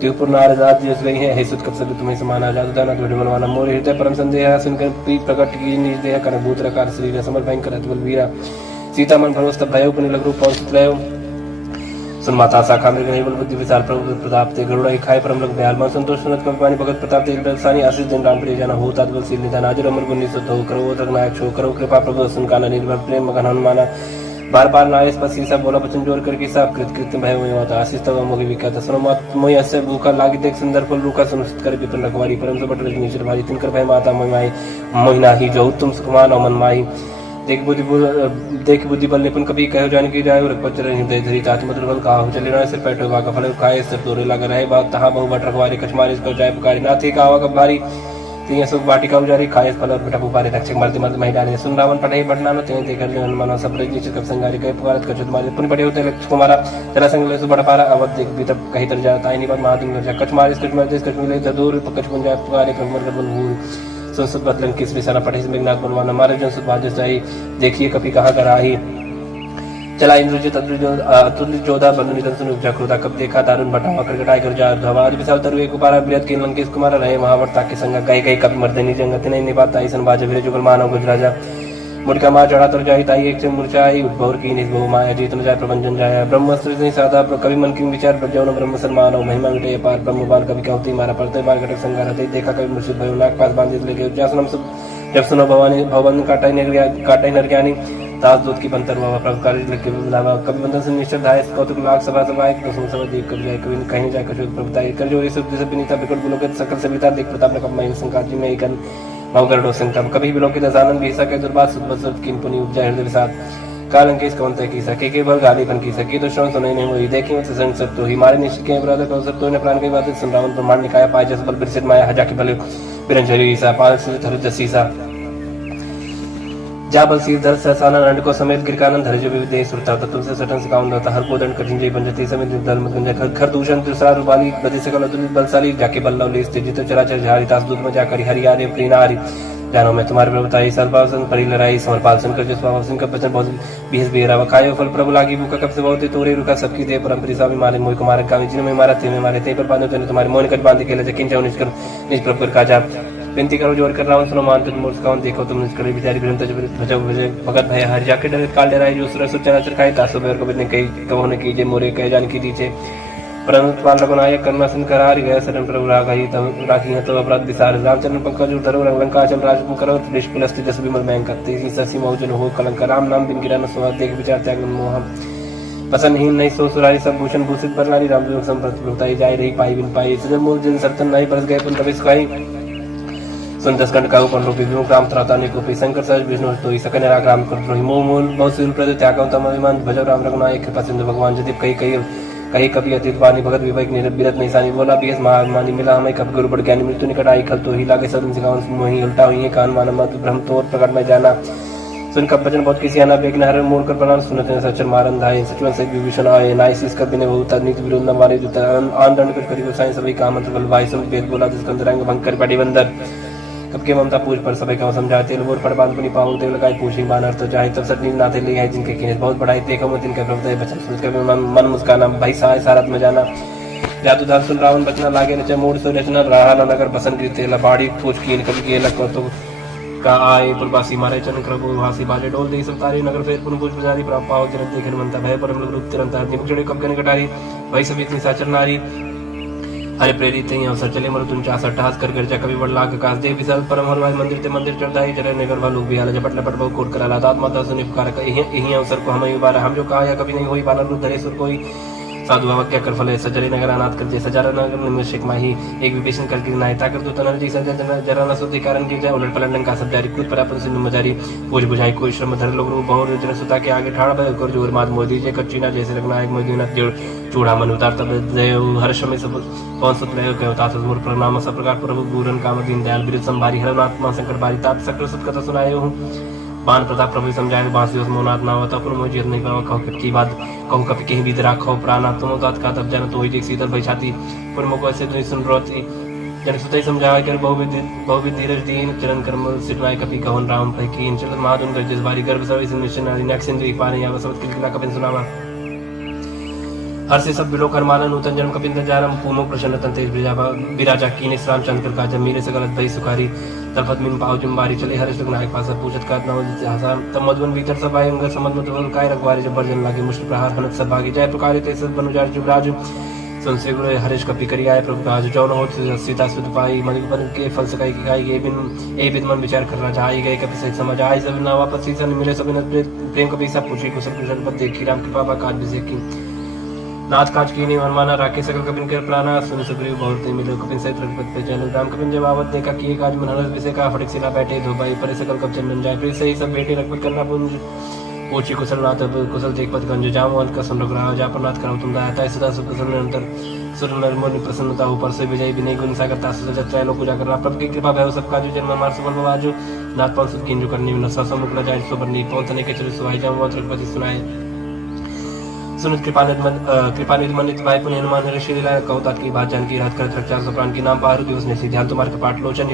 त्योपुर नारदात जिस गई है हे सुत कब सब तुम्हें समान आजाद दाना तो मनवाना मोर हृदय परम संदेह सुनकर प्रीत प्रकट की निज देह कर भूत रकार शरीर समर भयंकर अतुल वीरा सीता मन भरोस तब भयो पुनि लग रूप पहुंच लयो सुन माता शाखा में गई बल बुद्धि विचार प्रभु प्रताप ते गरुड़ा खाए परम लग दयाल मन संतोष सुनत कवि पानी भगत प्रताप ते दर्शानी आशीष दिन राम प्रिय जाना हो तात्बल सील निदान आज अमर गुण निसत हो करो रघुनायक छो करो कृपा प्रभु सुन काना निर्भर प्रेम मगन हनुमाना बार बार नायस पर सीसा बोला वचन जोर करके सब कृत कृत्य भय हुए होता आशीष तब मोहि विख्यात सुनो मत मोहि अस्य भूखा लागी देख सुंदर फल रूखा सुनिश्चित कर विपिन रखवारी परम सबट रजनीश्वर भाई तिनकर भय माता मोहि मोहिना ही जो तुम सुखमान मन माई देख बुद्धि बल निपुण कभी कहो जान की जाए रघुपत हृदय धरी तात मधुर बल कहा चले ना सिर पैठो का फल खाए सिर तोरे लगा रहे बात तहां बहु बट रखवारी कछमारी इसको जाय पुकारी ना थी कावा कब भारी तिया सुख बाटिका उजारी खाए फल और बेटा पुपारे रक्षक मरते मरते महिला ने सुन रावण पढ़े बढ़ना न ते देखर जो हनुमान सब रजी चिकप संगारी कहे पुकारत कछुत मारे पुनि पढ़े होते लक्ष्य कुमारा जरा संग ले सुबड़ पारा अवध देख भी तब कहीं तर जाता है निपत महादिंग जा कछमारी कछ मरते कछ मिले दूर पकछ पुंज जाय पुकारे कमर बल भूल सुन बदलन किस विसारा पढ़े से मेघनाथ बनवाना मारे जन सुत बाजस जाई देखिए कभी कहाँ कर आई चला इंद्रजित अतुल्य जोधा बंधु निधन सुन उपजा क्रोधा कब देखा दारुण भटा करकटाई कर जा धवाद विशाल तरु एक कुमारा बृहत के लंकेश कुमार रहे महावर्ता के संग गई गई कभी मर्दनी जंगत नहीं निपाता ईसन बाज वीर जुगल मानव गुजराजा मुड़का माँ चढ़ा तर जाई ताई एक से मूर्छाई उद्भवर की निज बहु माया जीत न जाय प्रबंधन जाया ब्रह्मस्त्र नहीं साधा कवि मन की विचार प्रज्ञान ब्रह्म सम्मान महिमा विटय पार ब्रह्म बाल कवि कहती मारा पड़ते बाल घटक संगार देखा कवि मुर्शिद भयो नाग पास बांधित लगे जासनम सब जब सुनो भवानी भवन काटाई नरज्ञानी दास दूत की बंतर हुआ प्रभुकारी लगे बुलावा कवि बंधन से निश्चय धाय कौतुक लाख सभा सभा एक सुन सब देख कर जाए कवि कहीं जाए कशुद्ध प्रभुताई कर जो सब जैसे विनीता बिकट बुलोक सकल सविता देख प्रताप ने कब संकाजी में एक मौकर डोसन तब कभी बिलोकित दसानंद भी सके दुर्बात सुबसत किन पुनि उपजा हृदय विषाद कालंकेश कवंत की सके के भर गाली बन की सकी तो श्रवण सुने नहीं हुई देखी तो संग सब तो ही मारे निश्चित के ब्रदर को सब तो ने प्राण की बात सुन रावण ब्रह्मांड निकाय पाए जस बल बिरसित माया हजा की भले बिरंजरी सा पाल से धर जसीसा जा बल सीर धर सहसाना नंड को समेत गिरकानंद धर जो विदेह सुरता तुमसे सटन से काउन होता हर को दंड कठिन जय पंजती समेत दल मत गंजा खर दूषण तुसार बाली बदी सकल अतुलित बलशाली जाके बल्लव ले स्थित जित चराचर झारी तास दूत में जाकर हरियारे प्रीनारी जानो मैं तुम्हारे प्रभुता ही सर्वासन परि लड़ाई समरपाल सुनकर जो स्वासन का वचन बहुत बीस बेरा कायो फल प्रभु लागी भूखा कब से बहुत तोरे रुका सबकी दे परम स्वामी मारे मोह कुमार कामी जिन में मारा थे में मारे थे पर बांधो तने तुम्हारे मोहन कट बांध के ले जकिन जाओ निष्कर निज प्रभु कर काजा विनती करो जोर कर रावण सुनो मान तुम मूर्खाओं देखो तुम निष्कर बिचारी बिरंत भजो भजे भगत भय हर जाके डर काल डराई जो सुर सुचना चरखाई तासो बेर को बिने कई कहो ने कीजे मोरे कह जान की दीचे परंतु पाल रघुनायक कर्मा सिंह करार गया शरण प्रभु राघई तब राखी है तो अपराध विसार रामचंद्र पंकज धरो लंका चल राज करो देश कुलस्ति जस विमल मैं करते ससी मौजन हो कलंक राम नाम बिन गिरा न सुहा देख विचार त्याग मोह पसंदहीन नहीं सो सुरारी सब भूषण भूषित बरनारी राम जो संप्रत प्रभुताई जाय रही पाई बिन पाई सजन मूल जन सर्तन नहीं परस गए पुन प्रवेश खाई सुन दस कंड का ऊपर रूपी विमुख राम त्राता ने को संकर सहज विष्णु तो ही सकन राग राम कर द्रोही मोह मूल बहुत सील प्रद त्यागम तम अभिमान भजो राम रघुनायक कृपा सिंधु भगवान जदि कही कभी अतीत वाणी भगत विवेक निरत नहीं सानी बोला बीएस महामानी मिला हमें कब गुरु बढ़ ज्ञानी मृत्यु निकट आई खल तो ही लागे सदन सिखावन मोही उल्टा हुई कान मान मत ब्रह्म तोर प्रकट में जाना सुन कब भजन बहुत किसी आना बेग नहर मोड़ कर प्रणाम सुनते सचर मारन धाये सचवन से विभीषण आए नाइसिस कर बिने बहुत नीति विरोध न मारे जो आन दंड कर करी गोसाई सभी काम मंत्र बल भाई सब वेद बोला जिसका अंतरंग भंग कर पड़ी बंदर कब के ममता पूछ पर सभी का समझाते लोर पड़ बांध पुनी पावल देव लगाई पूछी बानर तो चाहे तब सटनी नाते ले आए जिनके किने बहुत बढ़ाई देखो मत इनका प्रभुता बचन सुन कर मन मुस्काना भाई साय सारत में जाना जातु धार सुन रावण बचना लागे रचे मोड़ सो रचना रहा नगर बसन की तेला बाड़ी पूछ की कभी के लग तो का आए पुरबासी मारे चन करबो हासी बाजे डोल दे सब तारी नगर फेर पुन पूछ बजारी प्राप पाव जरत देखन मनता भय परम रूप तिरंता निमचड़े कब कने कटारी भाई सब इतनी साचर नारी हरे प्रेरित ही अवसर चले मरु तुम चासा टहास कर गर्जा कभी बड़ लाख कास दे विशाल परम हरवाई मंदिर ते मंदिर चढ़ाई जरे नगर वालों भी हाल झपट लपट बहु कोट करा लादात माता सुनि पुकार यही अवसर को हमें बारा हम जो कहा या कभी नहीं हुई बाला रूप धरे सुर कोई साधु क्या कर फले सजरे नगर अनाथ करते सजारा नगर निमिषक माही एक विभीषण करके नायता कर दो तनर जी सजा जरा न सुधि कारण की जाए उलट पलट का सब जारी कूद परापन सिंधु मजारी पूज बुझाई कोई श्रम धर लोग बहु जन सुता के आगे ठाड़ भय कर जोर मात मोदी जे कच्चीना जैसे रखना एक मोदी न चूड़ा मन उतार तब देव हर्ष में सब कौन सुत रहे हो तास मूर प्रणाम सब प्रकार प्रभु पूरन काम दीन दयाल बिरज संभारी हरनात्मा संकट बारी तात सकल सुत कथा सुनाए हूँ बान प्रताप प्रभु समझाए बांसी उस मोनाथ ना होता पर मुझे नहीं करो कहो की बात कहूँ कभी कहीं भी राखो प्राणा तुम तात का तब जाना तो ही शीतल भाई छाती पर मुको ऐसे नहीं सुन रोती जन सुतई समझाया कर बहुविध धीरज दीन चरण कर्म सिरनाय कपि कहन राम भाई की चल महादुन कर जिस बारी गर्भ सभी सुनिश्चय नेक्सिन एक पाने या सब किला कपिन सुनावा हर से सब बिलो करमाना नूतन जन्म कपिंद जारम पूमो प्रसन्न तेज बिराजा कीने श्राम चंद्र का जब मेरे से गलत भई सुखारी तलपत मिन पाव जुम्बारी चले हर्ष नायक पास पूछत का हसान तब मधुवन भीतर सब आए अंग समझ मत काय रखवारे जब बर्जन लागे मुश्किल प्रहार हनत सब भागी जाए प्रकार ते सब बनुजार जुबराज संसे गुरु हरीश कपि करी आए प्रभु राज जौन हो सीता सुत पाई मणिपन के फल सकाई की गाई ये बिन मन विचार करना चाहे गए कपि सहित समझ आए सब ना वापस सीसन मिले सब प्रेम कपि सब पूछी कुशल कुशल पद देखी राम कृपा बा काज बिसे की नाथ काज की नहीं मनमाना राके सकल कपिन कर प्राणा सुन सुग्रीव बहुत मिले कपिन सहित रघुपति पे चल राम कपिन जब आवत देखा कि काज मन हरस विषय का फटक सिला बैठे धो भाई पर सकल कब चंदन जाए फिर सही सब बेटे रघुपति करना पुंज पूछी कुशल नाथ कुशल देखपत गंज जाम अंत का सुन रघुराव जा पर नाथ करम तुम दाता है सदा सुख कुशल निरंतर सुर निर्मोल प्रसन्नता ऊपर से विजय विनय गुण सागर तासु सजत त्रैलोक पूजा करना प्रभु की कृपा भय सब काजु जन्म मार सुबल बाजू नाथ पाल सुख कीन जो करनी न ससम मुकला जाय सुबरनी पहुंचने के चले सुहाई जाम रघुपति सुनाए सुनित कृपानिधि मनित भाई पुण्य हनुमान ऋषि लीला कौतात की बात जानकी रात करत रक्षा सब प्राण की नाम पारु दिवस ने सी ध्यान तुम्हारे कपाट लोचन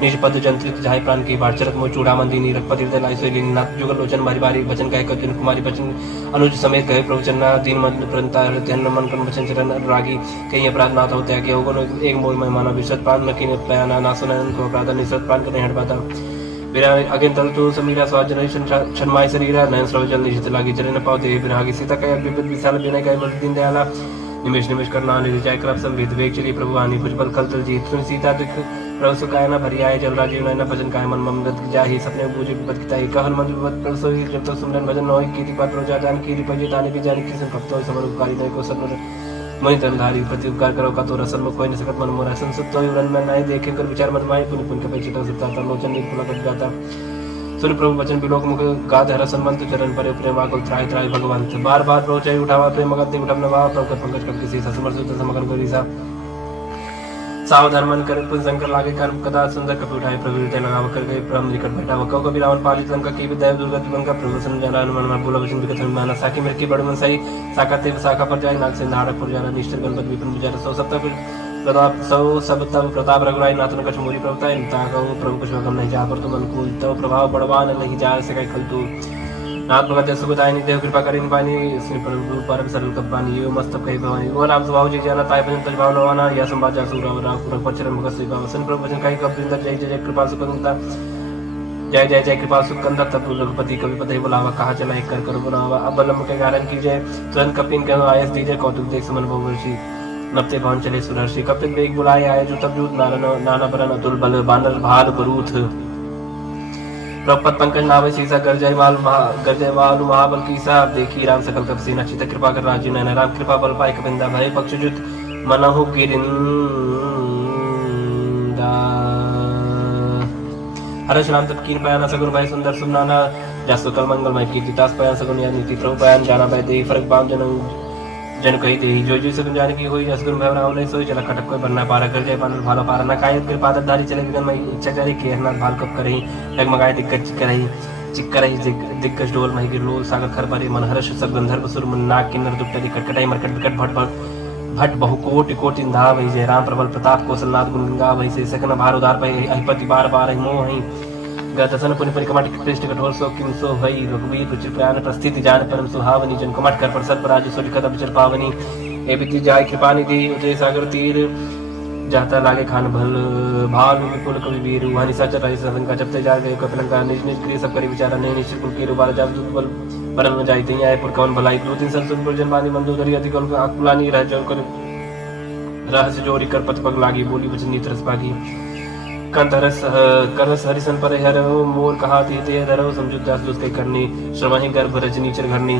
निज पद जंत्रित जाय प्राण की बात चरत मो चूड़ा मंदिनी रघुपति हृदय लाई सोई नाथ जुगल लोचन बारी बारी वचन कहे कपिन कुमारी बचन अनुज समेत कहे प्रवचन दीन मन प्रंता ध्यान मन कन वचन चरण रागी कहीं अपराध नाथ होते हैं कि होगन एक मोल में माना विशद प्राण न कीन पयाना ना सुनन को अपराध निसत प्राण करने हट बाता बिना अगेन तल तो समीरा स्वाद जनरेशन छनमाय शरीरा नयन स्रवजल निशित लागी चरण पावते बिना आगे सीता कया विपद विशाल बिना कया बल दीन दयाला निमेश निमेश करना निर्जय करप संवेद वेग चली प्रभु आनी भुजबल खल तल जीत सुन सीता दुख प्रभु सुखाय न भरी आए जल राजीव नयन भजन काय मन ममृत जाहि सपने बूझ विपद किताई कहन मन विपद प्रभु सोई जब तक सुमरन भजन होई कीति पात्र रोजा जान की रिपजे ताने भी जान की सन भक्तों समर उपकारी नय को सत्वर मणि तनधारी प्रति उपकार करो का तोरा सन्मुख होय न सकत मन मोरा संसुत होय उरन में नाय देखे कर विचार मत माय पुनि पुन के पेचिता सत्ता लोचन निर्पुला कर जाता सुन प्रभु वचन बिलोक मुख गाद हर संबंध चरण पर प्रेम आकुल त्राय त्राय भगवंत बार बार रोचाई उठावा प्रेम मगत उठम नवा प्रभु पंकज कब किसी समर्थ समगन करी सा सावधान मन कर पुन शंकर लागे कर्म कदा सुंदर कपि उठाए प्रभु हृदय लगाव कर गए ब्रह्म निकट बैठा वह कभी रावण पालित लंका की विद्या दुर्गति बंका प्रभु संजना हनुमान मार बोला वचन विकथ माना साकी मेरे की बड़ मन सही साका ते शाखा पर जाए नाग से नारक पर जाना निश्चर गणपति विपिन विचार सौ सप्ताह प्रताप सौ सब तब प्रताप रघुराई नाथन कछ मोरी प्रभुता इंता कहूँ प्रभु कुछ गम नहीं जा पर तुम अनुकूल तब प्रभाव बड़वान नहीं जा सके खल तू नाथ भगत सुखदायिनी देव कृपा करिन पानी श्री प्रभु परम सरल कपानी यो मस्तक कही भवानी वो राम स्वभाव जी जाना ताय भजन तज भाव नवाना या संवाद जा सुराव राम पूरक पचरम भगत श्री भाव सन प्रभु भजन कही कब जिंदर जय जय कृपा सुकंदता जय जय जय कृपा सुकंदर तब रघुपति कवि पति बुलावा कहा चला एक कर बुलावा अब बलम के कारण कीजिए तुरंत कपिन कहो आयस दीजिए कौतुक देख सुमन बहुवर्षी नपते भवन चले सुरर्षि कपिन वेग बुलाए आए जो तब जूत नाना बरन अतुल बल बानर भाल बरूथ प्रपत पंकज नावे सीसा गर्जय वालु महाबल कीसा देखी राम सकल कप सीना चित कृपा कर राजीव नयन राम कृपा बल पाए कबिंदा भय पक्षजुत मनहु गिरिंदा हर्ष राम तब कीन पयाना सगुन भाई सुंदर सुनाना जसु कल मंगल मय कीर्ति तास पयान सगुन या नीति प्रभु पयान जाना भाई देही फरक बाम जन कही दे जो सगुन जाने की हुई जसगुन भय राम नहीं सोई चला खटक कोई बनना पारा कर जाए बानर भालो पारा ना कायत कृपा धारी चले गगन मई इच्छा जारी केरनाथ भाल कप करही डगमगाए दिग्गज चिक्करही दिग्गज डोल मही गिरलोल सागर खर परे मन हर्ष सब गंधर्व सुर मन नाग किन्नर दुपटरी कटकटाई मरकट विकट भट बहु कोटि कोटि धा वही जय राम प्रबल प्रताप कौशलनाथ गुण गंगा वही से सकन भार उदार पाई अहिपति बार बार मोह ही गतसन पुनि परिकमट कृष्ण कठोर सो किम सो भई रघुवीर रुचि प्राण प्रस्थिति जान परम सुहावनी जन कमट कर प्रसद पराज सोज कद विचर पावनी ए बिति जाय कृपा निधि उतरे सागर तीर जाता लागे खान भल भाल विपुल कवि वीर वानी सच राई संका जपते जा गए कपिलंका निज निज क्रिय सब करी विचारा नहीं निश्चित कुल के रुबार जाब दुबल परम न जाई तई आए पुर कवन भलाई दो तीन संसुन पुर जनवानी मंदोदरी अधिक अकुलानी रह जन कर रहस्य जोरी कर पथ पग लागी बोली वचन नीत रस पागी करस हरिसन पर हर मोर कहा ते धरो समझुत दास दुस कई करनी श्रमहि गर्भ रजनी चर घरनी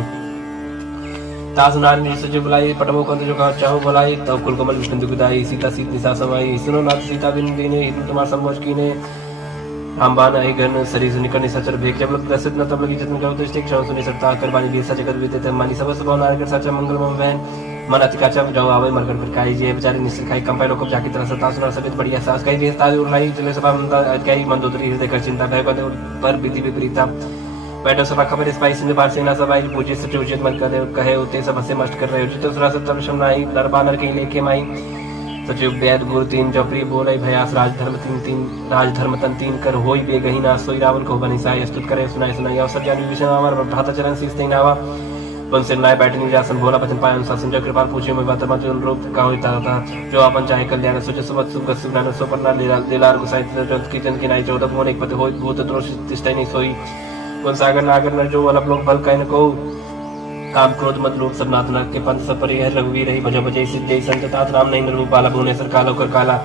तास नारी सज बुलाई पटमो कंद जो कहा चाहो बुलाई तब कुल कमल विष्णु दुखदाई सीता सीत निसा समाई सुनो नाथ सीता बिन दीने हिंदू तुम्हार संभोज कीने रामबान आई गण सरी सुनि करनी सचर भेक जब लग प्रसिद्ध न तब लगी जतन करो तो स्टिक क्षण सुनि सरता कर बानी बीसा जगत बीते तब मानी सब सब नार कर सचा मंगल मम वैन मन अतिकाचा जाओ आवे मरकर फिर काई जे बेचारे निश्चित खाई कंपाई लोग जाकी तरह सता सुना सबित बढ़िया सास कई देश ताज उड़लाई चले सभा कई मंदोदरी हृदय कर चिंता भय पर विधि विपरीता बैठो सभा खबर इस पाई सिंध पार सेना सभाई पूजे सच उचित मत करे कहे उते सब से मस्त कर रहे उचित सुरा सत्तर शमनाई दरबानर के लेके माई सचिव वेद गुरु तीन जपरी बोले भयास राजधर्म तन तीन कर होई बेगही ना सोई रावण को बनी साई स्तुत करे सुनाई सुनाई अवसर जानी विष्णु अमर भ्राता चरण सीस्ते नावा वन से नाय बैठनी जासन भोला बचन पाए अनुसार संजय कृपा पूछे मैं बात मत अनुरूप का होता था जो अपन चाहे कल्याण सोच सुबत सुख सुज्ञान सो परना लीलार गुसाई जंत की जन की नाई 14 मोन एक पते होई भूत दोष तिष्ठै नहीं सोई वन सागर नागर नर जो अलग लोग बल कहन को काम क्रोध मत लोभ सब नाथ नरक के पंथ सब परिहर रघुवीर रही भज भजई सिद्धि संत तात राम नहीं नरूप बाला भुवनेश्वर कालो कर काला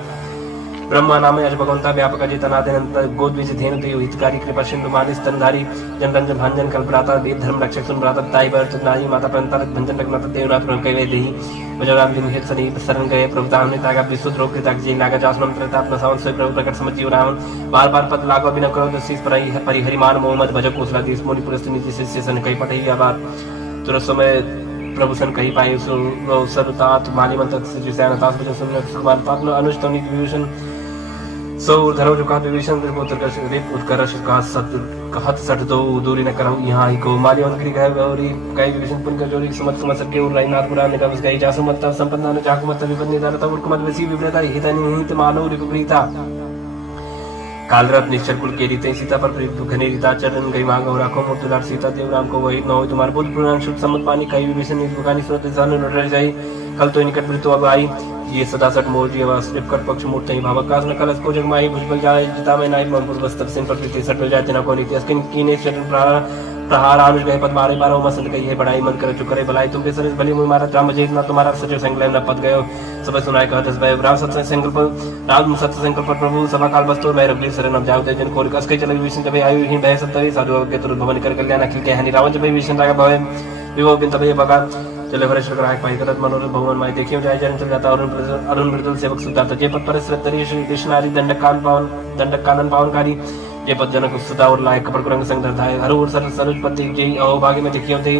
ब्रह्मा नाम यश भगवंता व्यापक जितनादनंत गोद्विज धेनु ते हितकारी कृपा सिंधु मानिस स्तनधारी जनरंजन भांजन कल्पराता वेद धर्म रक्षक सुन भ्राता ताई भरत नारी माता पंताल भंजन रघुनाथ देवनाथ प्रभु कहे देहि भजराम दिन हित सनी शरण गए प्रभुता हमने तागा विशुद्ध रोग के ताक जी नागा जासनम प्रताप न सावन सोई प्रभु प्रकट समझियो राम बार बार पद लागो बिना करो तो शीस परिहरि मान मोहम्मद भज कोसला देश मोनि पुरस्त नीति शिष्य सन कई पठई आबार तुरंत समय प्रभु सन कही पाए सर्वतात माली मंत्र सैन तास भजन सुन सुमान पात्न अनुष्टम नीति विभूषण सो धरो जो कहा विभीषण रिप उत्कर्ष का सत कहत सठ दो दूरी न करहु यहाँ ही को माली मंत्री गए गौरी कई विभीषण पुन कर जोरी समत समत सके उर राईनाथ पुराण ने कबस गई जासु मत संपन्ना न जाकु मत विपद निदार तब कुमत वसी विप्रेता हितनि हित मानव रिपुप्रीता कालरत निश्चर कुल के रीते सीता पर घनी रीता चरण गई मांग और राखो मूर्तिदार सीता देव राम को वही न हो तुम्हारे बुद्ध पुराण शुद्ध सम्मत पानी कई विभीषण निष्पुकानी सुरत जान लड़ जाई कल तो निकट मृत्यु अब आई ये सदा सट मोजी आवास कट पक्ष मूर्त ही भावकाश न कलश को जगमाई भुजबल जाए जिता में नाई मंपुर बस तब सिंह पर प्रीति सट मिल जाते न को नीति अस्किन कीने शरण प्रहार आनुष गए पद मारे बारो मसंत कही है बड़ाई मन कर चुकरे भलाई तुम सरस भली मुई मारा राम जेत ना तुम्हारा सचो संकलन न पद गयो सब सुनाय कहत भय राम सत्य संकल्प राम सत्य संकल्प प्रभु सभा काल बस्तुर भय रघुवीर शरण अब जाओ जन को कस के चले विष्णु जब आयु ही भय सत्य साधु के तुरंत भवन कर कल्याण अखिल के हनि रावण जब विष्णु राग भय विभो बिन तब बगा चले भरेश्वर ग्राहक पाई करत मनोरथ भगवान माई देखियो जाय जन चल जाता अरुण मृदुल सेवक सुता जे पद पर श्रद्धरी श्री कृष्णारी दंडक कानन पावनकारी जे पद जनक सुता और लायक कपड़ कुरंग संग धरता है हर सर सरुज पति जय अहो भाग्य में देखियो थे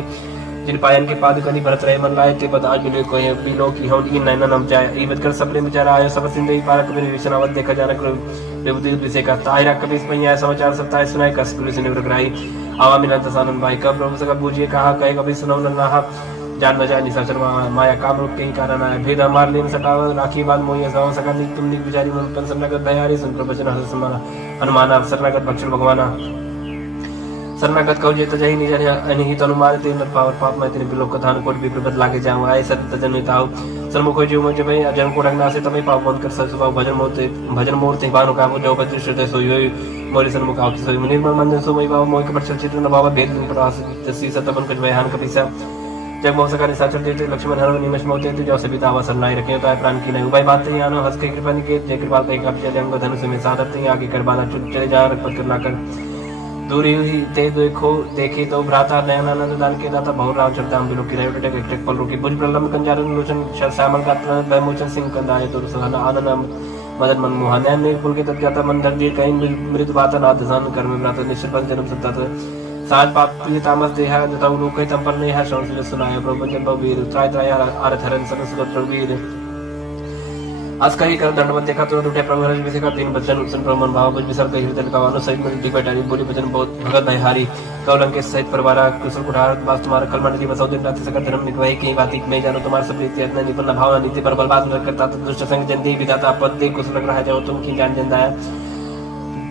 जिन पायन के पाद कनी भरत रहे मन लाए ते बता जुले कोई बिलो की हम इन नैना नम जाए ईवत कर सबले बेचारा आयो सब सिंधई पारक में विषनावत देखा जाना रेवती विषय का तायरा कभी पैया समाचार सत्ताए सुनाए कस पुलिस ने रगराई आवा मिलन तसानन भाई कब प्रभु सका बूझिए कहा कहे कभी सुनाओ ना जान न जाए निशाचर माया काम रूप के ही कारण आया भेद हमार लेन सटाव राखी बाद मोहिया गाँव सका तुमने बिचारी मन पेंशन नगद दयारी सुन प्रवचन हस समाना हनुमाना शरणागत भक्षण भगवाना शरणागत कहो जेत जही निज अनिहित अनुमान ते न पावर पाप मैं तेरे बिलोक कथान कोट भी प्रबत लागे जाऊं आए सत जनिताओ सन्मुख जीव मुझे भाई जन को डगना से तमे पाप बंद कर ससुभाव भजन मूर्ति बानो का जो बद्र श्रुत सोई मोरी सन्मुख आओ सोई निर्मल मंजन सो मई बाबा मोय के पर चित्र न बाबा भेद प्रवास तसी सतपन कुछ बयान कपिसा जब मौसका निशाचर देते लक्ष्मण हर निमश मोते जो सभी तावा सरनाई रखे होता है प्राण की नहीं उपाय बात ही आनो हंस के कृपा निकेत जय कृपाल पे कब्जे अंग धनुष में साधर ते आगे करबाना चुप चले जा रखपत करना कर दूरी हुई ते देखो देखे तो भ्राता नयनानंद दान के दाता बहु राम चरताम बिलो की रेवट टेक टेक पल रुकी भुज प्रलम कंजारन लोचन श्यामल का वैमोचन सिंह कंदाय तो सहाना आनंद मदन मन मोहन नयन ने पुल के तक जाता मन धर कहीं मृत बाता नाथ सान कर में भ्राता निश्चित पद जन्म सत्ता सात पाप प्रिय तामस देहा जता लोक तंपल ने है संस्कृत सुनाय प्रवचन बवीर त्राय त्राय आरथ हरन सरस्वत वीर आज कही कर दंडवत देखा तो उठे प्रभु हरज विषय का तीन बचन सुन प्रमन भाव बुझ विसर कही हृदय का वानो सहित मिलती बैठारी बोली बचन बहुत भगत भाई हारी कौलंक के सहित परिवार कुशल कुठार वास तुम्हारा कलमंडली बसौ दिन रात सकल धर्म निकवाई कहीं बाती मैं जानो तुम्हारा सब रीति इतना निपन्न भावना नीति पर बलबाज न करता तो दुष्ट संग जन दे विदाता पद दे कुशल लग रहा जाओ तुम की जान जंदाया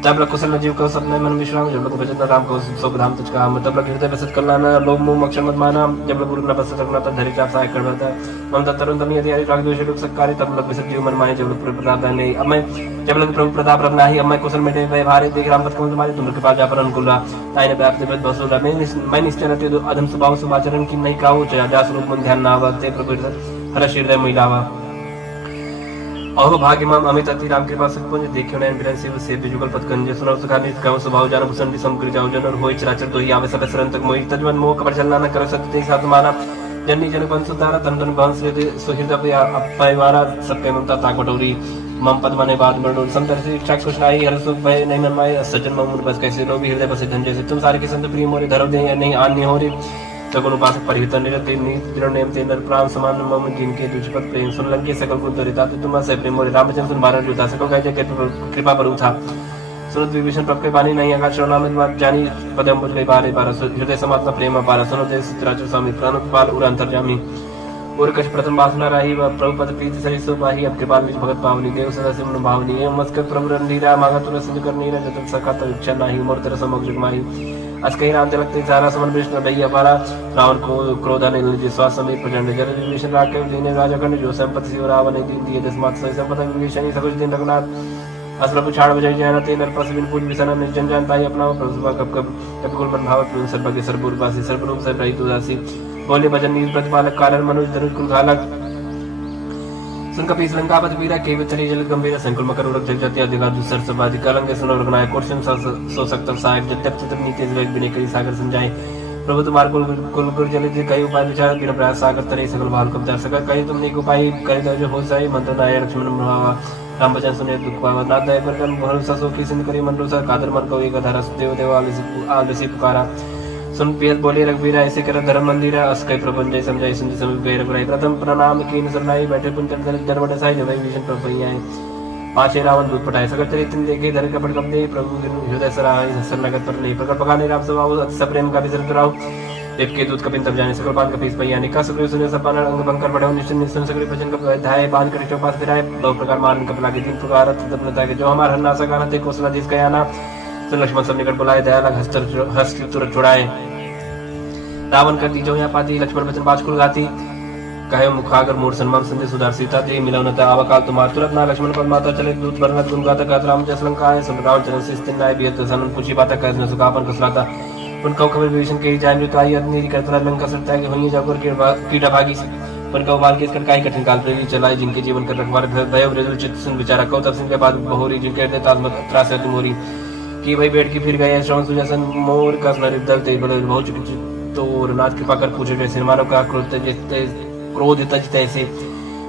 तब लग कुशल जीव को सपने मन विश्राम जब लग भजन राम को सब धाम तुझ काम तब लग हृदय बसत कल्याण लोभ मोह मक्षर मत माना जब लग गुरु न बसत रखना तब धरि चाप सहाय कर बता ममता तरुण तमी यदि राग द्वेष लोक सत्कारी तब लग विसत जीव मन माये जब लग प्रताप नहीं अब मैं जब लग प्रभु प्रताप रखना ही अब मैं कुशल में दे भारे देख राम पद कमल तुम्हारे तुम कृपा जा पर अनुकूल ताई ने व्याप्त देवत बसुरा मैं निश्चय रहते तो अधम स्वभाव सुभाचरण की नहीं काऊ जा स्वरूप मन ध्यान ना आवते प्रभु हर हृदय महिलावा अहो भाग्य मम अमित अति राम कृपा सत्पुंज देखियो नयन बिरन से बिजुगल पद कंजे सुनो सुखा नित गाँव स्वभाव जान भूषण भी समकृ जाओ जन और होय चराचर तो ही आवे सब सरन तक मोहि तजवन मोह कबर चलना न करो सत्य साथ माना जन्नी जन बंसु तारा तन तन बंस ले सुहृद परिवारा सत्य ममता ताकटोरी मम पद मने बाद मरणों संतर से इच्छा कुछ नाही हर सुख भय नहीं मन माय सज्जन मम बस कैसे लो भी हृदय बसे धन जैसे तुम सारे के संत प्रिय मोरे धरो दे नहीं आन्य हो रे सगुण उपासक परिहित निरते निर नेम ते नर प्राण समान मम जिनके तुझपत प्रेम सुन लंके सकल कुल तरिता तो तुम से प्रेम मोरे रामचंद्र सुन बारह जुता सकल कहे जय कृपा पर था सुनत विभीषण प्रभ के बानी नहीं आकाश नाम जानी पदम बुझ गई बारे बारह हृदय समात्मा प्रेम पारा सुनो देश चित्राचर स्वामी प्राणोत्पाल उर अंतर्जामी और कछ प्रथम वासना रही प्रभु पद प्रीति सही सो बाही अब कृपाल विच भगत पावनी देव सदा सिमन भावनी एवं मस्कर प्रभु रणधीरा मांगा तुर सिंधु कर नीरा जतन सका तो इच्छा नाही मोर तेरा समग्र जगमाही आज कहीं राम लगते सारा समन विष्णु भैया पारा रावण को क्रोध ने विश्वास समेत प्रचंड जल विभीषण राके दीने राजा खंड जो संपत्ति शिव रावण ने दीन दिए दसमात सही संपत्ति विभीषण सब दिन रघुनाथ असर पुछाड़ बजाई जयना ते नर प्रसविन पूज विसना निर्जन जानताई अपना प्रभु कब कब कब कुल मन भावत सर्वज्ञ सर्वपूर्वासी सर्वरूप से रहित उदासी बोले भजन नील प्रतिपालक कारण मनुज धनुष कुल घालक सुन कपि लंकापति वीरा के वितरी जल गंभीर संकुल मकर उरक जग जति अधिकार दुसर सबादि कलंक सुन रघुनायक कोर्शन सो सकत सहायक जब चित्र नीति वेग बिने करी सागर समझाए प्रभु तुम्हार कुल गुर जल जी कई उपाय विचार बिना प्रयास सागर तरे सकल भाल कब्जा सका कई तुमने को उपाय करे जो हो जाए मंत्र नाय लक्ष्मण भावा राम बचन सुने दुख पावा नाथ दया पर कर्म भरोसा सो की सिंध करी मन रोसा कादर मन को एक धरा देव देव आलसी पुकारा सुन पियत बोले रघुवीर ऐसे कर धर्म मंदिर अस कई प्रपंच जय समझाई सुन समीप गए रघुराई प्रथम प्रणाम कीन सरनाई बैठे पुंचर दरवट साई जब विभीषण प्रभु आए पांचे रावण दूत पटाए सगर चरित्र देखे धर कपट कप दे प्रभु हृदय सराय शरणागत पर नहीं प्रकट पकाने राम स्वभाव अति सप्रेम का विसर्ग कराओ देव के दूत कपिन तब जाने सकल पान कपीस भैया का सुग्रीव सुने सपान अंग बंकर बढ़े निश्चय निश्चय सगरी भजन कप धाये बांध कर चौपास फिराए दो प्रकार मारन कपला के तीन प्रकार तपनता के जो हमार हन्ना सगाना ते कोसला जिस गया ना सुन लक्ष्मण सब निकट बुलाए दया लग हस्त तुरंत छुड़ाए रावण कर दी जो यहाँ पाती लक्ष्मण बचन बाजकुल गाती कहे मुखागर मूर सन्मान संदेश सुधार सीता दे मिलवनता आवकाल तुम्हार तुरंत ना लक्ष्मण पर माता चले दूत बरनत गुण गाता गात राम जस लंका है सब रावण चरण से नाय बियत सनन पूछी बाता कह न सुखापन कसलाता उन कौ खबर विभीषण के जान जो ताई अग्नि करतला लंका सरता है कि होई जाकर के कीड़ा भागी पर कौ बाल के काई कठिन काल प्रेरी चलाए जिनके जीवन कर रखवार भय वृदल चित्त सुन विचारा कौ तब सिंह के बाद बहोरी जिनके दे ताजमत त्रास है तुमोरी की भाई बैठ के फिर गए श्रवण सुजसन मोर का नरिदल ते बल बहुत तो नाथ कृपा कर पूछे जैसे मानव का क्रोध तजते ऐसे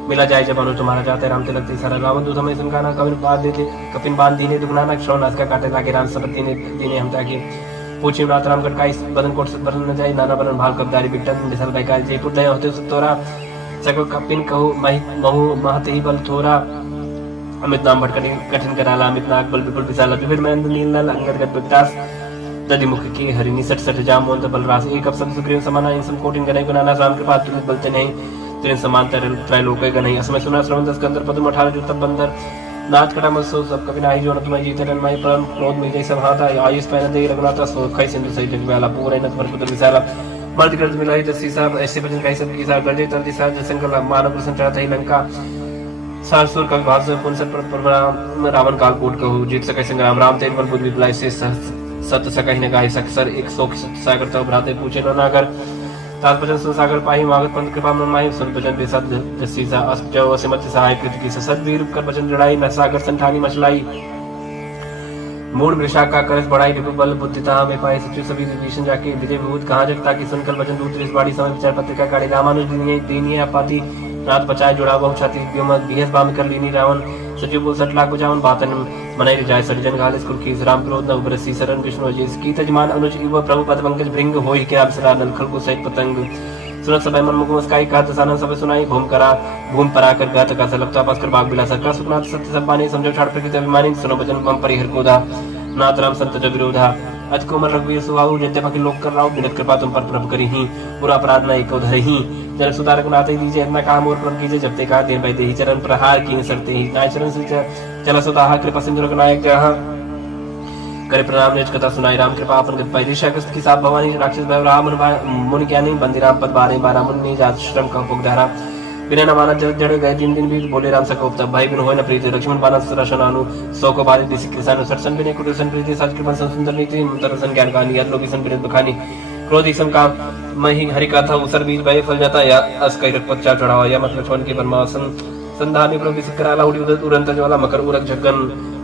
मिला जाए जब अनु तुम्हारा चाहते राम ते लगते सारा रावण दूत हमें सुनकाना कपिन बांध दीने दुगनाना श्रवण का काटे लागे राम सपति ने दीने हम ताकि पूछी नाथ राम गटकाई बदन कोट से बदन न जाई नाना बदन भाल कबदारी बिट्टन बिसल बैका जयपुर दया होते तोरा सकल कपिन कहू महु महते ही बल थोरा अमित नाम भटकनी कठिन कराला अमित नाग बल विपुल विशाला विभिन्न महेंद्र नील नल अंगद गद विकास दधि मुख की हरिणी सट सट जाम मोहन बल रास एक अवसर सुग्रीव समाना इन सम कोटिन गनई गुना राम कृपा तुलित बलते नहीं तेरे समान त्रैलोक गनई असमय सुना श्रवण दस कंदर पद्म 18 जो तब बंदर नाथ कटा मत सो सब कभी नाही जो न तुम्हें जीते रन माई परम क्रोध में जैसे हाथा आयुष पहन दे रघुनाथ सो खै सिंधु सही जग वाला पूरे नत पर पुत्र विशाला मर्द गर्द मिलाई दसी साहब ऐसे भजन कई सब की साहब गरजे तंती साहब जसंकल मानव प्रसन्न चढ़ाते ही लंका सारसुर कवि भाष पुनसर पर रावण काल कोट कहू जीत सकै संग्राम राम तेज बल बुद्धि विप्लाई से सत सकहि न गाय सकसर एक सौ सागर तव भ्राते पूछे न नागर तात भजन सुसागर पाही मागत पंत कृपा मन माही सुन भजन बेसद जसी सा जो असिमत सहाय कृत की सद वीर कर भजन जड़ाई न सागर संठानी मचलाई मूड मृषा का करस बढ़ाई विभु बल बुद्धिता में पाए सचिव सभी विभीषण जाके विजय विभूत कहाँ जगता की सुनकर भजन दूत इस बाड़ी समय विचार पत्रिका काढ़ी रामानुज दीनिये आपाती रात बचाए जुड़ा बहु छाती बिहस बाम कर लीनी रावण सचिव बोल 60 लाख बुझावन बातन मनाई जाय सरिजन गालिस कुल की राम क्रोध न उबरसी शरण कृष्ण अजीस की तजमान अनुज इव प्रभु पद पंकज भृंग होई के अप्सरा नलखल को सहित पतंग सुनत सब मन मुख मुस्काई कहत सानन सब सुनाई भूम परा कर गात का सलपता पास कर बाग बिलासा का सुखनाथ सत्य सब पानी समझो छाड़ प्रकृति अभिमानी सुनो भजन मम परिहर कोधा नाथ राम संत जग विरोधा अज कोमल रघुवीर सुहाऊ जयते पखि लोक कर राव बिनत कृपा तुम पर प्रभ करी ही पूरा अपराध न एको धरहि जल सुधारक नाते दीजिए अपना काम और प्रभ कीजिए जब ते का दिन बैठे ही चरण प्रहार की सरते ही नाय चरण से चला सुदाहा कृपा सिंधु नायक जहाँ करे प्रणाम निज कथा सुनाई राम कृपा अपन गत पाई ऋषा कस्त की साप भवानी राक्षस भय राम मुनि ज्ञानी बंदी राम पद 12 मुनि जात श्रम का उपधारा बिना न माना जड़ गए दिन बीत बोले राम सको तब भाई बिन होय न प्रीति लक्ष्मण बाना सरशन अनु सौ को बारिश दिसी किसान सरसन बिने कुटसन प्रीति साज कृपा सुंदर नीति तरसन ज्ञान कहानी लोभी सन बिन बखानी क्रोध सम काम मही हरि कथा उसर बीज भय फल जाता या अस कई रखपच्चा चढ़ावा या मतलब लक्ष्मण की परमासन संधानी प्रभु सिकराला उड़ी उदर तुरंत ज्वाला मकर उरक झगन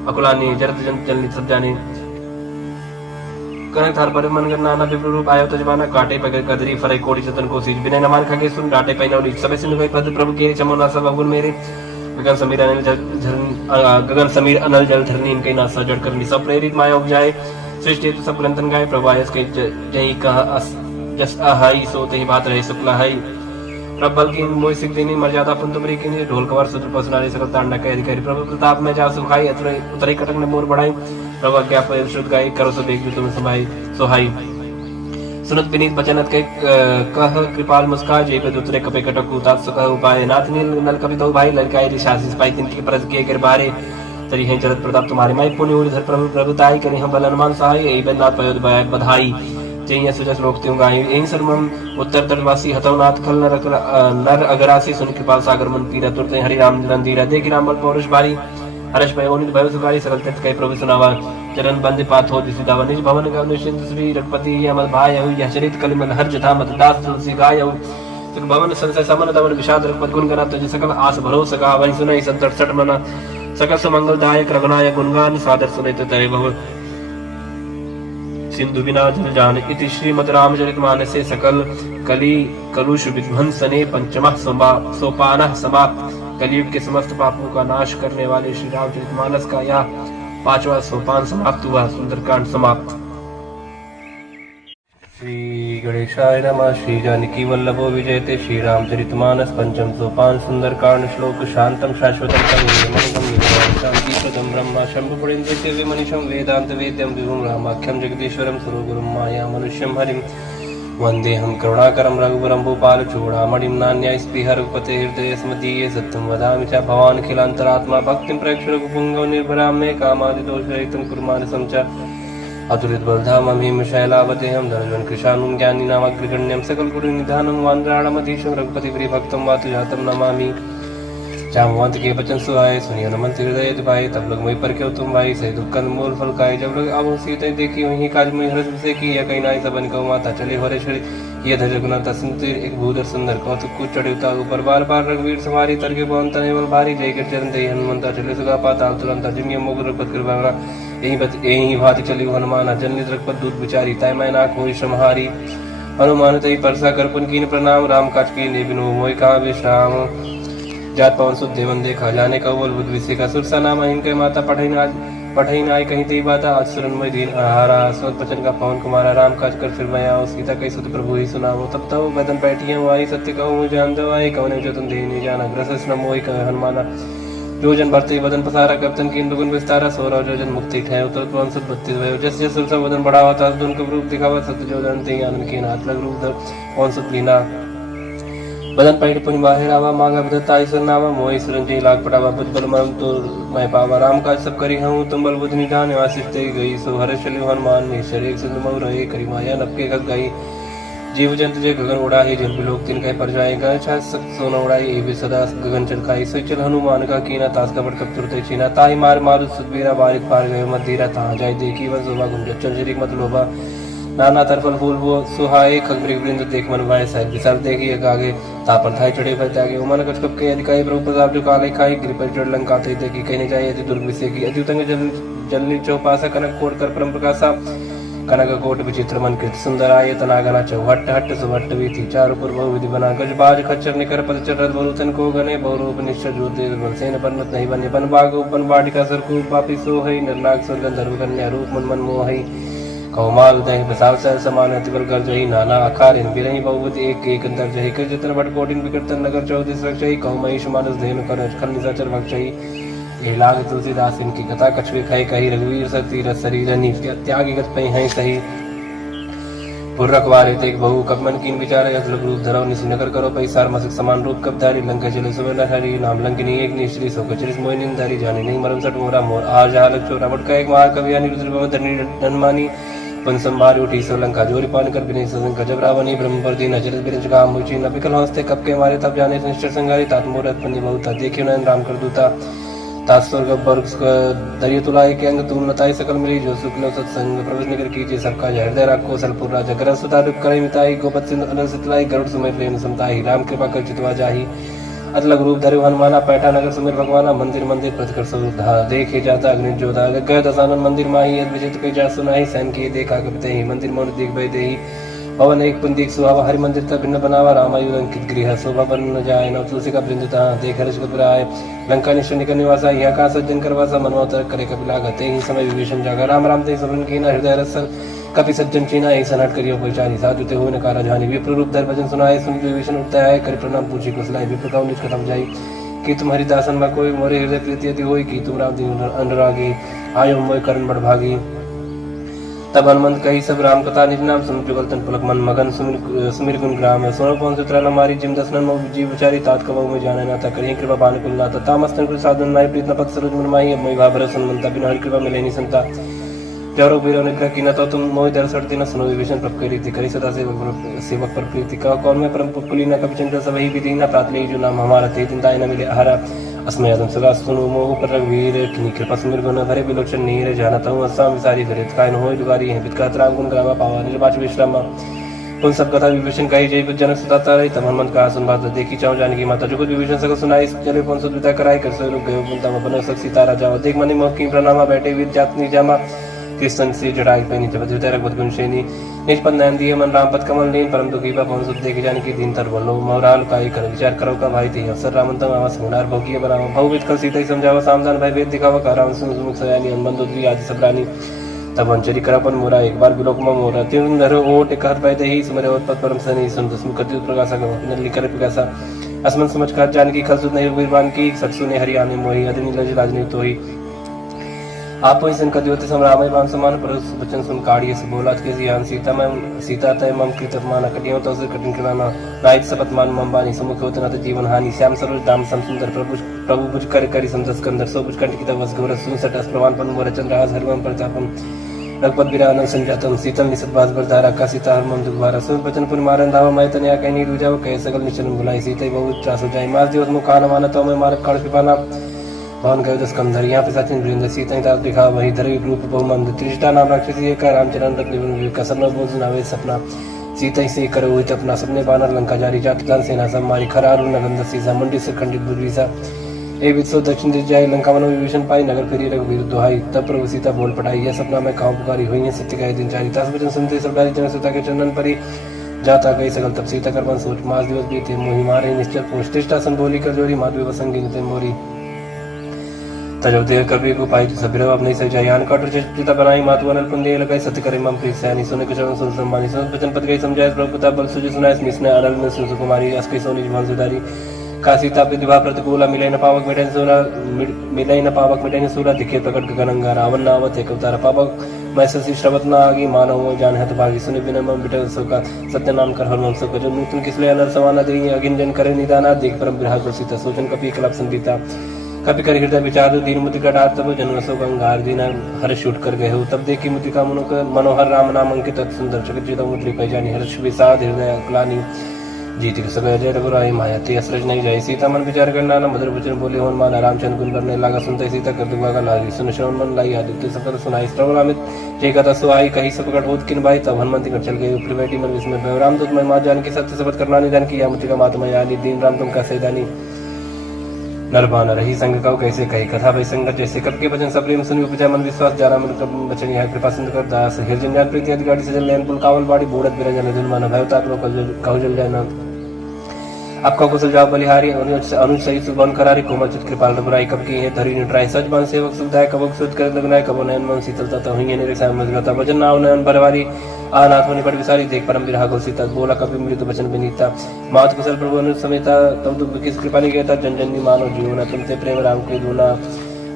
अकुलानी जरत जन चलनी सब जाने कने थार पर मन करना ना विप्र रूप आयो तजमाना काटे पगे कदरी फरे कोड़ी चतन को सीज बिना नमान खगे सुन डाटे पैना उड़ी सबे सिंधु भाई पद प्रभु के चमोना सब अवगुण मेरे गगन समीर अनल जल धरनी इनके नासा जड़ करनी सब प्रेरित माया उपजाए सृष्टि तो सब ग्रंथन गाए प्रभु आयस के जही कहा जस अहाई सोते ही बात रहे शुक्ला है प्रबल की मोहि सिख देनी मर्यादा पुन तुमरी की ढोल कवर सुत्र पसनारी सकल तांडा के अधिकारी प्रभु प्रताप में जा सुखाई उतरे कटक ने मोर बढ़ाई प्रभु क्या परिशुद्ध गाई करो सब एक तुम समाई सोहाई सुनत विनीत बचनत के कह कृपाल मुस्का जेब दूसरे कपे कटक उताप सुख उपाय नाथ नील नल कपि तो भाई ललकाई ऋषासी सिपाही तिनकी परज किए गिर बारे तरी हैं चरत प्रताप तुम्हारे माई पुण्य उधर प्रभु प्रभुताई करी हम बल अनुमान सहाय एई बन्नाथ पयोद बधाई जय सुजस रोकते हूँ गाय एहि सर्वम उत्तर तटवासी हतवनाथ खल नर अगरासी सुन कृपाल सागर मन पीरा तुरते हरि राम रंधीरा देख राम बल पौरुष बारी हर्ष भय ओनित भय सुखारी सकल तीर्थ कई प्रभु सुनावा चरण बंद पाथ हो दिसु दावा निज भवन गव निश्चिंत श्री रघुपति अमल भाय यह चरित कलिमल हर जथा मत दास तुलसी गाय सुख भवन संशय समन दवन विषाद रघुपति गुण गना तुझ सकल आस भरो सका वही सुनाई संतट सट मना सकल सुमंगल दायक रघुनायक गुणगान सादर सुनित तय बहु सिंधु बिना जल जान इति श्रीमद् रामचरितमानसे सकल कली कलुष विध्वंसने पंचमः सोपानः समाप्त कलयुग के समस्त पापों का नाश करने वाले श्री रामचरितमानस का यह 5वां सोपान समाप्त हुआ सुंदरकांड समाप्त। श्री गणेशाय नमः। श्री जानकी वल्लभो विजयते श्री रामचरितमानस पंचम सोपान सुंदरकांड श्लोक शांतम शाश्वतम शांतिप्रदम ब्रह्म शंभुपुरेन्द्र मनीषम वेदांत वेद्यम विभुम रामाख्यम जगदीश्वरम स्वरूपम माया मनुष्यम हरिम वंदेहम करुणाकरम रघुवरम भूपाल चूड़ामणिम नान्याय स्पृह रघुपते हृदय स्मदीये सत्यम वदामि च भवान् अखिलान्तरात्मा भक्तिं प्रेक्ष रघुपुंगव निर्भरां मे कामादिदोषरहितं कुर्मानसं च अतुलित बलधाम भीम शैलावतेहं धनुजन कृशानुं ज्ञानिनामग्रगण्यं सकल गुरु निधानं वानराणमधीशं रघुपति प्रियभक्तं वातुजातं नमामि। जामवंत के बचन सुहाए सुनियो नमन हृदय दुभाई तब लोग मुझ पर क्यों तुम भाई सही दुख मूल फल खाए जब लोग अब सीते देखी वही काज में हृदय से की या कहीं नाई सबन को माता चले हो रे ये धज गुना सुंदर एक भूधर सुंदर कौतुक कुछ चढ़े उतार ऊपर बार बार रघुवीर सवारी तरके पवन तनेवल भारी जय कर चरण दे हनुमंता चले सुगा पाताल तुरंत जिमिय मुग रघुपत कृपा यही भात चली हनुमान जनित रघुपत दूत विचारी तय मैं ना कोई श्रमहारी हनुमान तई परसा कर पुन कीन प्रणाम राम काज की ने बिनो मोय कहा विश्राम जात पवन सुख देवन देखा जाने का बोल बुद्ध विषय का सुरसा नाम इनके माता पढ़े आज पढ़ई न आए कहीं ते बाता आज सुरनमय दीन आहारा सोत बचन का पवन कुमारा राम काज कर फिर मैं आओ सीता कई सुत प्रभु ही सुनाओ तब तब बदन बैठिए आई सत्य कहूँ मुझे जान दो आई कौन जो तुम दे नहीं जाना ग्रस न मोहि कह हनुमाना जो जन भरते वदन पसारा कप्तन की दुगुन विस्तारा सोरा जो जन मुक्ति ठहर उतर तो अंसुत बत्तीस भयो जस जस सुरसा वदन बढ़ावा था दुन का रूप दिखावा सत्य जो जन ते आनंद के नाथ लग रूप धर अंसुत लीना बदन पैठ पुनि बाहिर आवा मांगा बदता ईश्वर नावा मोहि सुरंजी लाग पटावा बुझ बल मरम तो मैं पावा राम काज सब करी हूँ तुम बल बुझ निधान आशीष ते गई सो हर चलियो हनुमान निश्चर एक सिंधु मऊ रहे करी माया नपके खग गई जीव जंतु जे गगन उड़ाही जल बिलोक तिन कह पर जाएगा छा सोना उड़ाई ए भी सदा गगन चल खाई सो चल हनुमान का कीना तास का बड़ कब तुरते चीना ताही मार मारु सुदबीरा बारिक पार गए मत धीरा तहाँ जाय देखी वन शोभा गुंजत चल शरीक मत लोभा नाना तरफल फूल वो सुहाए खगमृग वृंद देख मन भाई साहब विचार देखी एक आगे तापर थाई चढ़े भय त्यागे उमन कछ कप के अधिकाई प्रभु प्रताप जो काले खाई गिर पर चढ़ लंका ते देखी कहने जाए अति दुर्ग विषय की अति उतंग जलनी चौपासा कनक कोट कर परम प्रकाशा कनक कोट विचित्र मन कृत सुंदर आये तनागना चौहट हट सुभट्ट वीथी चारु पुर बहु विधि बना गज बाज खच्चर निकर पद चढ़ बहुतन को गने बहुरूप निश्चय ज्योति सेन परमत नहीं बने बन बाग उपन बाटिका सरकू पापी सो है निर्नाग स्वर्ग धर्म कन्या रूप मन मन मोह कौमाल दही बसाव सह समान अतिबल कर जही नाना आकार इन बिरही बहुवत एक एक अंतर जही कर जतन भट कोटिन विकर्तन नगर चौदिस रक्षई कौमहिष मानस धेनु कर खल निशाचर भक्षई ये लाग तुलसीदास इनकी कथा कछुए खाई कही रघुवीर सती रस शरीर त्यागी गत पई हैं सही पुरखवारे तेग बहु कब मन कीन विचार अजलग रूप धरो निसी नगर करो पई सार मसिक समान रूप कब धारी लंका चले सुवर्ण हरि नाम लंकिनी एक निश्री सो कचरिस मोहिनी धारी जाने नहीं मरम सट मोरा मोर आज जहालक चोरा बट का एक महाकवि अनिरुद्ध भव धरणी धनमानी पन संभार उठी सोलंका जोरी पान कर बिने सजन जब रावणी ब्रह्म पर दीन अजर बिरज काम मुची न बिकल हंसते कब के मारे तब जाने निश्चर संगारी तात मूरत पन्नी बहुता देखियो नयन राम कर दूता तात स्वर्ग वर्ग दरियो तुलाए के अंग तुम नताई सकल मिली जो सुखलो सत्संग प्रवेश निकर कीजिए सबका हृदय राखो सलपुर राजा गरज सुता दुख करे मिताई गोपत सिंधु अनल सितलाई गरुड़ सुमय प्रेम समताई राम कृपा कर चितवा जाही अतलग रूप धरे हनुमाना पैठा नगर सुमिर भगवाना मंदिर मंदिर प्रतिकर स्वरूप देखे जाता अग्नि जोधा गय दसानन मंदिर माही यद विजित कई जा सुनाही सैन की देखा कपिते ही मंदिर मौन दिख भय देही पवन एक पुंदिक सुहावा हरि मंदिर तक भिन्न बनावा रामायु अंकित गृह शोभा बन न जाए न तुलसी का वृंदता देख हर्ष घबराए लंका निश्चय निकल निवासा यहाँ का सज्जन करवासा मनोतर करे कपिला गते ही समय विभीषण जागा राम राम ते समन कीना हृदय रसल कपि सज्जन चीना ऐसा नट करियो पहचानी साधु ते हो नकारा जानी विप्र रूप धर भजन सुनाए सुन विभीषण उठता है कर प्रणाम पूछी कुशलाई विप्र का निज खत्म जाई कि तुम हरिदासन में कोई मोरे हृदय प्रीति यदि होई कि तुम राम दिन अनुरागी आयो मोय करण बड़ भागी तब हनुमंत कही सब राम कथा निज नाम सुन जुगल तन पुलक मन मगन सुमिर गुण ग्राम सोनो पवन सुत्रा न मारी जिम दसनन मो जीव विचारी तात कबहु में जाने ना ता करिए कृपा बान कुल नाता तामस्तन कुल साधन नाय प्रीत न पत सरोज मन माही मोहि भाबर सुनमंता बिन हरि कृपा मिले नि संता जरो बीरो निग्रह की न तो तुम मोहि दर सड़ती न सुनो विभीषण प्रभ करी थी करी सदा सेवक पर प्रीति का कौन में परम पुली न कभी चिंता सब ही विधि न प्रात ले जो नाम हमारा थे चिंताएं न मिले हरा अस्मय आदम सदा सुनो मोह पर रघुवीर किनी कृपा सुमिर गुण भरे बिलोचन नीर जानता हूँ अस्साम विसारी धरित काय न होय दुगारी है बितकात राम गुण ग्रामा पावा निर्वाच विश्रामा उन सब कथा विभीषण कही जय जनक सताता रही तब हनुमंत का सुन बात देखी चाहो जाने की माता जो कुछ विभीषण सकल सुनाई चले पवन सुत विदा कराई कर सो रुक गए बुनता बनो सक सीता राजा देख मनि मोह की प्रणामा बैठे वीर जातनी जामा कृष्ण से जड़ाई पहनी जब द्वितीय बद गुणशेनी निज पद नयन दिए मन राम पद कमल लीन परम दुखी पवन सुत देख जाने की दीन तर बोलो मोहराल काई कर विचार करो का भाई थी अवसर रामंतम आवास गुणार भोगिए बनाओ भवविद कल सीता ही समझावा सामधान भय वेद दिखावा का राम सुन मुख सयानी हनुमान दुद्री आदि सब रानी तब अंचरी करापन मोरा एक बार बिलोक में मोरा तीन धरो ओट एक हाथ पाए ही सुमरे ओट पद परम सनी सुन दसम कति प्रकाशा गवा नली कर पिकासा असमन समझ कर जान की खल सुत नहीं वीरवान की सत्सु ने हरियाणे मोही अदनी लज राजनी तो ही आप ही संकट योति समरामय बाम समान पर बचन सुन काढ़िए से बोला के जियान सीता तय मम कृत मान कटियो तो से कठिन कराना नायक सपत मान मम बानी समुख होत न जीवन हानि श्याम सरोज दाम सम सुंदर प्रभु बुझ कर करी समदस कंदर सो बुझ कंठ की तवस गौर सुन सटस प्रमाण पन मोर चंद्रहास हरवम प्रतापम रघुपत बिरानम संजातम शीतल निसत बास बरधारा का सीता हरमम दुखवारा सुन बचन पुन मारन धावा मैं तनया कहीं नहीं रुजाओ कह सकल निचन बुलाई सीते बहुत त्रास हो जाए मास दिवस मुखान माना तो मैं मारक काढ़ पिपाना भवन गयो दस कंधर यहाँ पे सचिन वृंद सीता दास दिखा वही धरवी रूप बहुमंद त्रिष्टा नाम राक्षसी एक रामचरण रत्न कसरन बोझ नावे सपना सीता से करो हुई अपना सपने बानर लंका जारी जात जान सेना सम्मारी खरारू नगंद सीसा मुंडी से खंडित बुद्धिसा ए वित्सो दक्षिण दिश जाए लंका मनो विभीषण पाई नगर फिरी रघुवीर दुहाई तब प्रभु सीता बोल पटाई यह सपना में काहू पुकारी हुई है सत्य का दिन चारी तास वचन सुनते सब डारी जन सीता के चंदन परी जाता गई सकल तब सीता कर सोच मास दिवस बीते मोहि मारे निश्चल पोष त्रिष्टा सन बोली कर जोरी माधवी वसंगी मोरी तजोते कभी को पाई तो सबिरव अपने सजायान कटर चिता बनाई मातु अनल पुंदे लगाई सत्य करे मम प्रीत सैनी सुने के चरण सुन सम्मानी सुन वचन पद गई समझाए प्रभु प्रताप बल सुजि सुनाए मिसने अनल में सुन कुमारी अस्कि सोनी जीवन सुधारी कासीता प्रतिभा प्रतिकूला मिले न पावक मिटे सूरा मिले न पावक मिटे सूरा दिखे प्रकट गगनंगा रावण नावत एक अवतार पावक मैं ससी श्रवत न आगी मानव जान है तो भागी सुने बिना मम बिटे का सत्य नाम कर हर मम सको जो नूतन किसले अनल समाना दे अगिन जन करे निदाना देख परम विराग सीता सोचन कपि कलप संगीता कभी कर हृदय विचार दीन मुद्रिका डात तब जनवसो गंगार दीना हर्ष उठ कर गए हो तब देखी मुद्रिका मनोहर राम नाम अंकित सुंदर जगत जीता मुद्री पहचानी हर्ष विषाद हृदय क्लानी जीत सगय जय रघुराई माया ते असरज नहीं जाए सीता मन विचार करना न मधुर वचन बोले होन मान रामचंद्र गुण करने लगा सुनते सीता कर दुगा लागी सुन श्रवण मन लाई आदित्य सकल सुनाई श्रवण अमित जय कथा सुहाई कही सब प्रकट होत किन भाई तब हनुमंत कर चल गए ऊपर बैठी मन विस्मय रामदूत मैं मां जान की सत्य शपथ करना निदान किया मुद्रिका मातमा यानी दीन राम तुम का सैदानी नरबान रही संग कहो कैसे कही कथा भई संगत जैसे कब के वचन सब प्रेम सुनि उपजा मन विश्वास जाना मन कब वचन यह कृपा सिंधु कर दास हिरजन ज्ञान प्रीति आदि गाड़ी सजल लैन पुल कावल बाड़ी बूढ़त बिरंजन जन मन भयताप लोक कहु जल जाना आपका कुशल जाओ बलिहारी अनुज सही सुबन करारी कोमल चित कृपाल रघुराई कब की है धरी निट्राई सच बन सेवक सुखदाय कबक सुध कर लगनाय कबो नयन मन शीतलता तो हुई ने रक्षा मजगता वचन नाव नयन भरवारी आनाथ होने पर विसारी देख परम विरहा को सीता बोला कभी मृत वचन विनीता मात कुशल प्रभु अनुज समेता तब दुख किस कृपा ने कहता जन जन मानो जीवना तुमसे प्रेम राम के दूना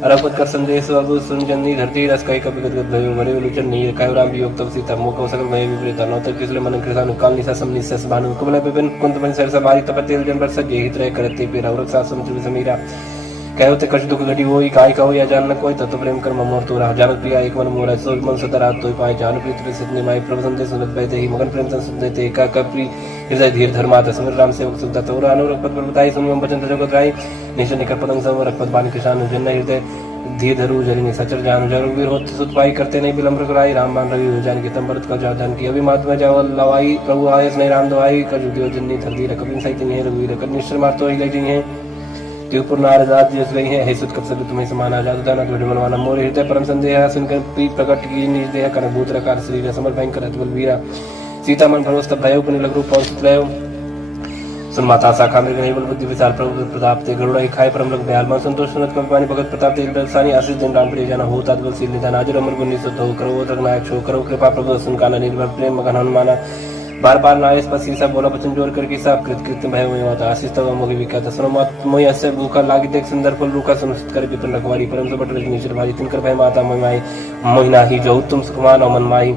अरपत कर संदेश अब सुन जननी धरती रस कई कभी गदगद भयो मरे विलोचन नीर कयो राम वियोग तब सीता मोक सकल भय विपरीता नौतर किसले मन कृषानु काल निसा सम निसस भानु कुबल विपिन कुंत मन सरसा बारी तप तेल जन बरस जे हित रह करते पे रवरक सासम चुब समीरा कहो ते कछ दुख घटी होई काय कहो या जान न कोई तत्व प्रेम कर ममोर तो रहा जानत प्रिया एक मन मोरा सो मन सतरा तोय पाए जान प्रीत प्रसिद्ध निमाई प्रभु संदेश सुनत बैते ही मगन प्रेम संसुत देते एका कपि हृदय धीर धर्मात समर राम सेवक सुखदा तोर अनुरक्त पद बताई सुनियम वचन जगत राई निश्चय निकर पदंग सम रखपत बानी किसान जन हृदय धीर धरु जरिनी सचर जान जरु वीर होत सुत पाई करते नहीं बिलम्र कराई राम बान रवि हो जान की तंबरत का जान की अभी मात्मा जावल लवाई प्रभु आयस नहीं राम दवाई का जुदियो जन्नी धरती रकबिन सहित नहीं रघुवीर कनिश्चर मार तो ही ले है त्योपुर नारदात जिस गई है हे सुत कब सब तुम्हें समान आजाद दाना तो मनवाना मोर हृदय परम संदेह सुनकर पी प्रकट की निज देह कर भूत रकार शरीर समर भयंकर अतबल वीरा सीता मन भरोस तब भयो पुनि लग रूप पहुंच लयो सुन माता शाखा में गई बल बुद्धि विचार प्रभु प्रताप ते गरुड़ा खाए परम लग दयाल मन संतोष सुनत कवि पानी भगत प्रताप ते दर्शानी आशीष दिन राम प्रिय जाना हो तात्बल सील निदान आज अमर गुण निसत हो करो रघुनायक छो करो कृपा प्रभु सुन काना निर्भर प्रेम मगन हनुमाना बार बार नायस पर सीसा बोला वचन जोर करके सब कृत कृत्य भय हुए होता आशीष तब मोहि विख्यात सुनो मत मोहि अस्य भूखा लागी देख सुंदर फल रूखा सुनिश्चित कर विपिन रखवारी परम सबट रजनीश्वर भाई तिनकर भय माता मोहि मोहिना ही जो तुम सुखमान और मन माही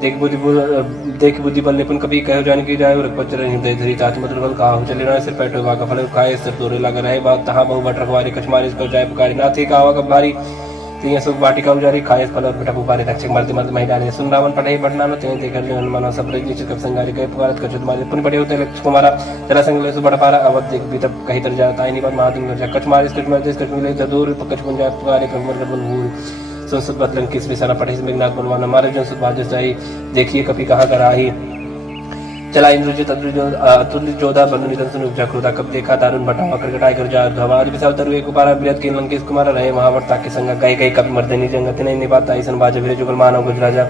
देख बुद्धि बल निपुण कभी कहो जान की जाए रखपत चरण हृदय धरी तात मधुर बल कहा चले ना सिर पैठो का फल खाए सिर तोरे लगा रहे बात तहां बहु बट रखवारी कछमारी को जाय पुकारी ना थी कावा कब भारी तिया सुख बाटिका उजारी खाए फल और बेटा पुपारे रक्षक मरते मरते महिला ने सुन रावण पढ़े बढ़ना न ते देखर जो हनुमान सब रजनी कब संगारी कहे पुकारत कछुत मारे पुन पढ़े होते लक्ष्य कुमारा जरा संग ले सुबड़ पारा अवध देख भी तब कहीं तर जाता है नहीं पर महादिन कर कछ मारे कछ मारे कछ मिले दूर कछ पुन जाए पुकारे कमर बल भूल संसद बदलन किस विसाना पढ़े मेघनाथ बनवाना मारे जन सुध बाजस जाई देखिए कभी कहाँ कर आही चला इंद्रजित अतुल्य जोधा बनु निधन सुन उपजा क्रोधा कब देखा दारुण बटावा करकटाई कर जा धवाद विशाल तरु एक कुमारा बृहत के लंकेश कुमार रहे महावर्ता के संग गई गई कभी मर्दनी जंगत नहीं निपाता ईसन बाज वीर जुगल मानव गुजराजा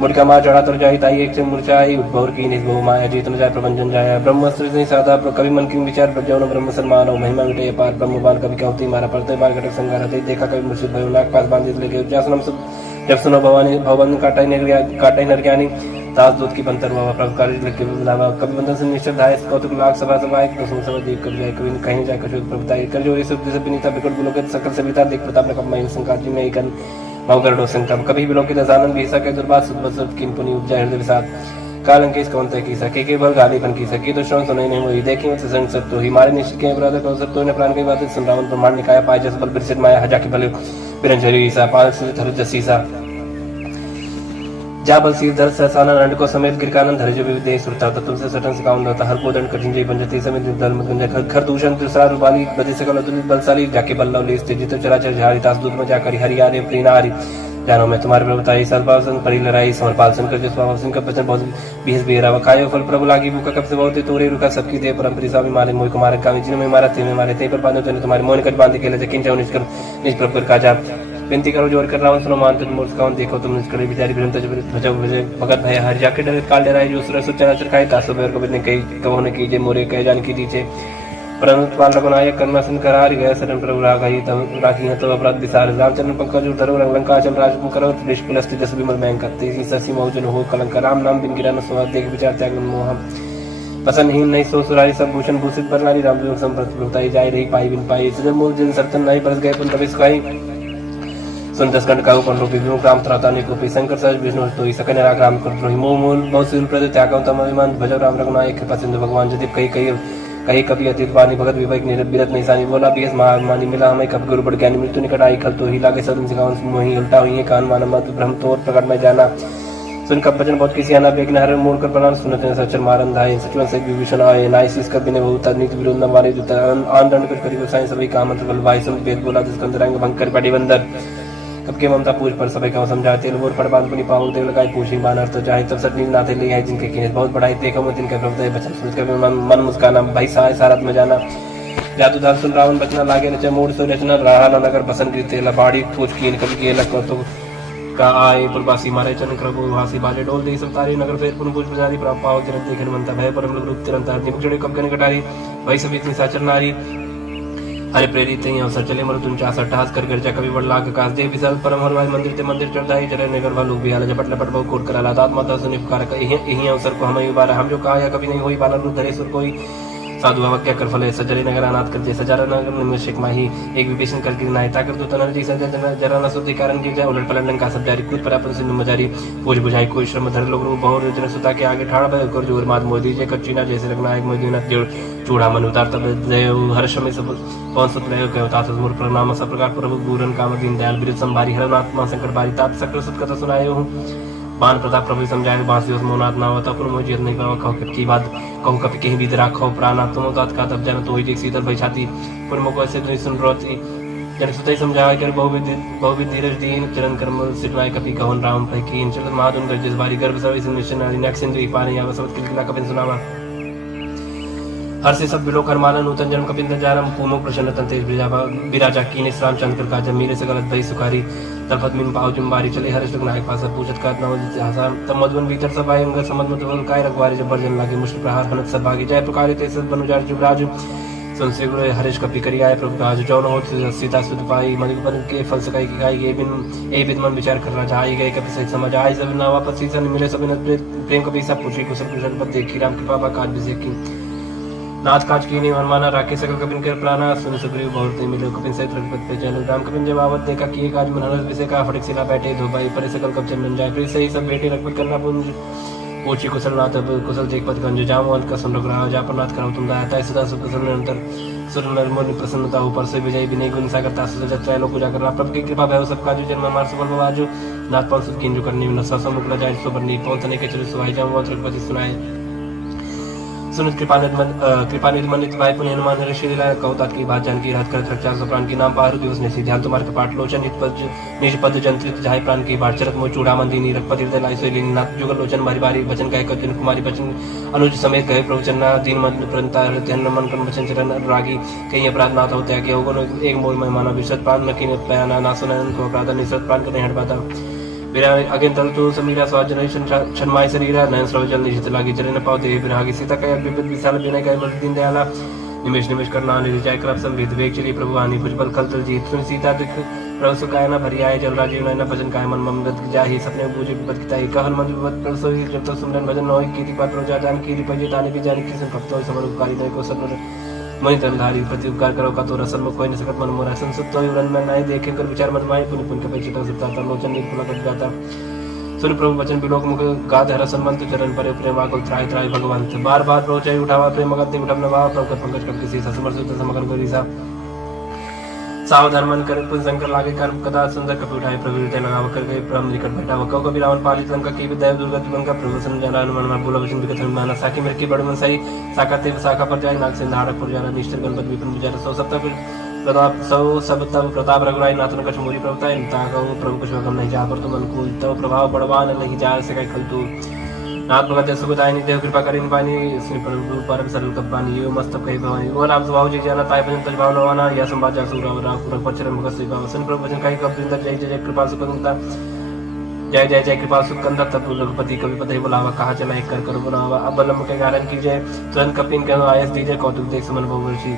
मुड़का माँ चढ़ा तर जाई ताई एक से मूर्छाई उद्भवर की निज बहु माया जीत न जाय प्रबंधन जाया ब्रह्मस्त्र नहीं साधा कवि मन की विचार प्रज्ञान ब्रह्म सन्मान और महिमा विटय पार ब्रह्मबान कवि कहती मारा पड़ते बार घटक संगार देखा कवि मुर्शिद भयो नाग पास बांधित लगे जासनम सब जब सुनो भवानी भवन काटाई नरज्ञानी दास दूत की बंतर हुआ प्रभुकार लगे बुलावा कवि बंधन से निश्चय धाय कौतुक लाख सभा सभा एक दसों सब देख कवि जाए कवि कहीं जाए कशोद प्रभुताई कर जो सब जैसे विनीता बिकट बुलोक सकल सविता देख प्रताप ने कब मई संकाजी में एक मौकर डोसन तब कभी बिलोक दसानंद भी सके दुर्बाद सुद किन पुनि उपजा हृदय विषाद कालंकेश कौन तय की सके के बल गाली बन की सकी तो श्रवण सुनाई नहीं हुई देखी मत संग सब तो ही मारे निश्चित के अपराध को सब तो ने प्राण की बात सुन रावण ब्रह्मांड निकाय पाए जस बल बिरसित माया हजा की बल बिरंजरी सा पाल से धर जसीसा जा बल सीर धर सहसाना नंद को समेत गिरकानंद धर जो विदेह सुरता तत्व से सटन से काउन होता हर को दंड कठिन जय बंजती समेत दल मत गंजा खर दूषण तुसरा रुबाली बदी सकल अतुलित बलशाली जाके बल्लव ले स्थित जित चराचर झारी तास दूत में जाकर हरियारे प्रीनारी जानो मैं तुम्हारे प्रभुताई सलपासन परि लड़ाई समरपाल कर जिस पावन का वचन बहुत बीस बेरा खायो फल प्रभु लागी भूखा कब से बहुत तोरे रुका सबकी दे परम स्वामी मारे मोह कुमार का जिन में मारा थे में मारे थे पर बांधो तने तुम्हारे मोहन कट बांध के ले जकिन जाओ निष्कर निज प्रभु का जा विनती करो जोर कर रावण सुनो मान तुम मूर्ख कौन देखो तुम निष्कर बिचारी बिरंत भजो भजे भगत भय हर जाके डर काल डराई जो सुर सुचना चरखाई तासो बेर को बिने कई कहो ने कीजे मोरे कह जान की दीचे परंतु पाल रघुनायक कर्मा सिंह करार गया शरण प्रभु राखी तब राखी है तो अपराध विसार रामचंद्र पंकज उधरो लंका चल राज करो निष्कुलस्ति जस विमल मैं करते ससी मौजन हो कलंक राम नाम बिन गिरा न सुहा देख विचार त्याग मोह पसंदहीन नहीं सो सुरारी सब भूषण भूषित पर नारी राम जो संप्रत बताई जाय रही पाई बिन पाई सजन मूल जन सर्तन नहीं परस गए पुन प्रवेश खाई सुन दस खंड का ऊपर रूपी विमुख राम त्राता ने को शंकर सहज विष्णु तो सकन राग राम कर द्रोही मोह मूल बहुत सील प्रद त्यागम तम अभिमान भजो राम रघुनायक कृपा सिंधु भगवान यदि कही कभी अतीत वाणी भगत विवेक निरत नहीं सानी बोला बीस महामानी मिला हमें कब गुरु बढ़ ज्ञानी मृत्यु निकट आई खल तो ही लागे सदन सिखावन मोही उल्टा हुई कान माना मत ब्रह्म तोर प्रकट में जाना सुन कब बचन बहुत किसी आना बेग नहर मोड़ कर प्रणाम सुनते सचर मारन धाय सचवन से विभीषण आए नाइसिस कर बिने बहुत नीति विरोध न मारे जो आन दंड कर करी साईं सभी काम मंत्र बल भाई सम वेद बोला जिसका अंतरंग भंग कर पड़ी बंदर कब के ममता पूछ पर सभी का समझाते लोर पड़ बांध पुनी पावन देव लगाई पूछी बानर तो चाहे तब सट नील नाथे ले आए जिनके किने बहुत बढ़ाई देखो मैं जिनके प्रभु बचन सुन कर मन मुस्काना भाई साय सारत में जाना जादू दान सुन रावण बचना लागे रचे मोड़ सो रचना रहा नगर बसन की तेला बाड़ी पूछ की कब की लग तो का आए पुरवासी मारे चन प्रभु हासी बाजे डोल दे सब तारी नगर फेर पुन पूछ बजारी प्राप पाव जरत देखन मनता भय परम रूप तिरंता निमुचड़े कब कने कटारी भाई सब इतनी साचर नारी हरे प्रेरित ही अवसर चले मरु तुम चासा टहास कर गर्जा कभी बड़ लाख कास दे विशाल परम हरवाई मंदिर ते मंदिर चढ़ाई जरे नगर वालों भी आला झपट लपट बहु कोट करा लादात माता सुनि पुकार यही अवसर को हमें बारा हम जो कहा या कभी नहीं हुई बाला रूप धरे सुर कोई साधु क्या कर फले सजरे नगर अनाथ करते सजारा नगर निमिषक माही एक विभीषण करके नायता कर दो तनर जी सजा जरा न सुधि कारण गिर जाए उलट पलट लंका सब जारी कूद परापन सिंधु मजारी पूज बुझाई कोई श्रम धर लोग बहु जन सुता के आगे ठाड़ भय कर जोर मात मोदी जे कच्चीना जैसे रखना एक मोदी न चूड़ा मन उतार तब देव हर्ष में सब कौन सुत रहे गयो तात मूर प्रणाम सब प्रकार प्रभु पूरन काम दीन दयाल बिरज संभारी हरनात्मा संकट बारी तात सकल सुत कथा सुनाए हूँ बान प्रताप प्रभु समझाए बांसी उस मोनाथ ना होता पर मुझे नहीं पावा कहो की बात कहूँ कभी कहीं भी राखो प्राणा तुम तात का तब जाना तो ही शीतल भाई छाती पर मुको ऐसे नहीं सुन रोती जन सुतई समझाया कर बहुविध धीरज दीन चरण कर्म सिटवाय कपि कहन राम भाई की चल महादुन कर जिस बारी गर्भ सभी मिशन नेक्स्ट इन पानी या सब किला कपिन सुनावा हर से सब बिलो करमाना नूतन जन्म कपिंद जारम पूमो प्रसन्न तेज बिराजा की निश्राम चंद्र का जब मेरे से गलत भई सुखारी तलपत मिन पाव जुम्बारी चले हर्ष नायक पास पूछत का हसान तब मधुवन भीतर सब आए अंग समझ मधुवन काय रखवारी जब बर्जन लागे मुश्किल प्रहार हनत सब भागी जाए प्रकार ते सब बनुजार जुबराज संसे गुरु हरीश कपि करी आए प्रभु राज जौन हो सीता सुत पाई मधुबन के फल सकाई की गाय ये बिन मन विचार करना चाहे गए कपि सहित समझ आए सब ना वापस सीसन मिले सब प्रेम कपि सब पूछी कुशल कुशल पद देखी राम की पापा काज बिसे की नाथ काज की नहीं मनमाना राके सकल कपिन कर प्राणा सुन सुग्रीव बहुत मिले कपिन सहित रघुपति पे चलो राम कपिन जब आवत देखा कि काज मन हरस विषय का फटक सिला बैठे दो भाई पर सकल कब चंदन जाए फिर सही सब बेटे रघुपति करना पुंज पूछी कुशल नाथ कुशल देख पद गंज जाम अंत का सुन रघुराव जा पर नाथ करो तुम दाता सदा सुख कुशल निरंतर सुर निर्मोल प्रसन्नता ऊपर से विजय विनय गुण सागर तासु सजत त्रैलोक पूजा करना प्रभु की कृपा भय सब काजु जन्म मार सुबल बाजू नाथ पांच सुख कीन जो करनी न ससमुख ल जाए सुबरनी पहुंचने के चले सुहाई जाऊं और रघुपति सुनाए सुनित कृपानिधि मनित भाई पुण्य हनुमान ऋषि दिला कौतात की बात जानकी रात कर रक्षा प्राण की नाम पारु दिवस ने ध्यान तुम्हारे कपाट लोचन निज पद जंत्रित जाय प्राण की बाट चरत मो चूड़ा मंदिनी रघुपति हृदय लाई सोई नाथ जुगल लोचन बारी बारी वचन कह कपिन कुमारी बचन अनुज समेत गए प्रवचन दीन मन प्रंता ध्यान मन कर वचन चरण रागी कहीं अपराध नाथ होते हैं कि होगन एक मोल में माना विशद प्राण न की पयाना ना सुनन को अपराध निसत प्राण करने हट पाता बिरा अगेन तल तो समीरा स्वाद जनरेशन छनमाय शरीरा नयन स्रवजल निशित लागी चरण पावते बिरहागी सीता कय विपद विशाल बिनय कय बल दीन दयाला निमेश करना निर्जय करप संविद वेग चली प्रभु आनी भुजबल खल तल जीत सुन सीता दुख प्रभु सुखाय न भरी आए जल राजीव नयन भजन काय मन ममृत जाहि सपने पूजे विपद किताई कहन मन विपद प्रभु सोई जब तक सुमरन भजन होय कीति पात्र प्रजा जान कीति पजे ताने भी जान की भक्त होय समर उपकारी नय को सत्वर मणि तनधारी प्रति उपकार करो का तो रसन में कोई न सकत मन मोरा संसुत होय उरन में नाय देखे कर विचार मत माय पुनि पुनि कपि चिता सुता लोचन निर्पुल कर जाता सुन प्रभु वचन बिलोक मुख गाद हर संबंध चरण पर प्रेम आकुल त्राय त्राय भगवंत बार बार रोचय उठावा प्रेम गति उठम नवा प्रभु पंकज कब किसी समर्थ समगन करी सा सावधान मन कर पुन शंकर लागे कर्म कदा सुंदर कपि उठाए प्रभु हृदय लगाव कर गए ब्रह्म निकट बैठा वकौ कबि रावण पालित लंका की विद्या दुर्गति बन का प्रभु सन जन मन में बोला वचन विकथ माना साकी मेरे की बड़ मन सही साकाते शाखा पर जाए नाग से धारक पर जाना निष्ठर गणपति विपिन विचार सौ सप्ताह प्रताप सौ सब तब प्रताप रघुराई नाथन कछ मोरी प्रभुता इंता कहूँ प्रभु कुछ वगम नहीं जा पर तुम अनुकूल तब प्रभाव बड़वान नहीं जा सके खल तू नाथ भगत सुखदायिनी देव कृपा करिन पानी श्री प्रभु परम सरल कपानी यो मस्तक कही भवानी ओ राम स्वभाव जी जाना ताय भजन तज भाव नवाना या संवाद जा सुराव राम पूरा पचरम भगत श्री भाव सन प्रभु भजन कही कब दिन जय जय कृपा सुखंता जय जय जय कृपा सुकंदर तत्व रघुपति कवि पते बुलावा, कहा चला एक कर बुलावा। अब बलम के कारण कीजिए तुरंत कपिन के आयस दीजिए, कौतुक देख सुमन बहुवर्षी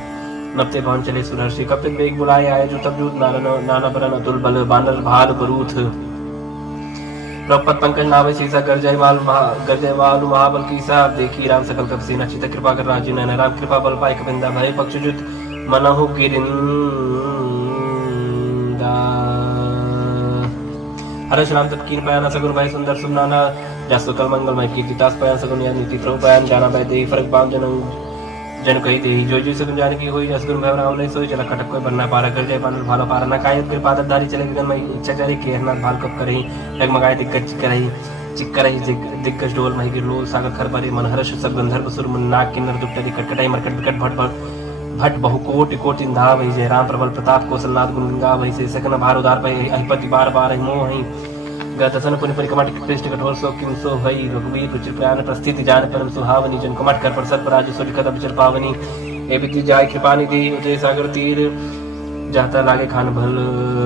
नपते भवन चले सुरर्षि। कपिन वेग बुलाए आए जो तब जूत नाना बरन अतुल बल, बानर भाल बरूथ रघुपत पंकज नावे सीसा, गरजय वालु महाबल कीसा। देखी राम सकल कप सेना, चित कृपा कर राजीव नयन, राम कृपा बल पाए कबिंदा, भय पक्षजुत मनहु गिरिंदा। हर्ष राम तत्कीन पयाना, सगुन भाई सुंदर सुमनाना, जसु कल मंगलमय कीर्ति तास पयान, सगुन या नीति प्रभु पयान, जाना भाई देही फरक बाम जन कही देही। जो जो सगुन जाने की हुई, जसगुन भय राम नहीं सोई, चला खटक कोई बनना पारा, कर जय बानर भालो पारा। न कायत कृपा धारी चले गगन मई, इच्छा चारी केरनाथ भाल कप करही, डगमगाए दिग्गज चिक्करही दिग्गज डोल मही गिरलोल, सागर खर परे मन हर्ष सब गंधर्व सुर मुन, नाग किन्नर दुष्ट कटकटाई मरकट विकट भट बहु कोटि कोटि धा भई। जय राम प्रबल प्रताप कौशलनाथ गुण गंगा भई, से सकन भार उदार भई, अधिपति बार बार मोह हई। गतसन पुनि परिकमट कृष्ण कठोर सो किम सो भई, रघुवीर रुचिर प्रयाण प्रस्थिति जान परम सुहावनी, जन कमट कर पर सत राज सूर्य कदम चर पावनी। ए बिति जाय कृपा निधि उदय सागर तीर, जाता लागे खान भल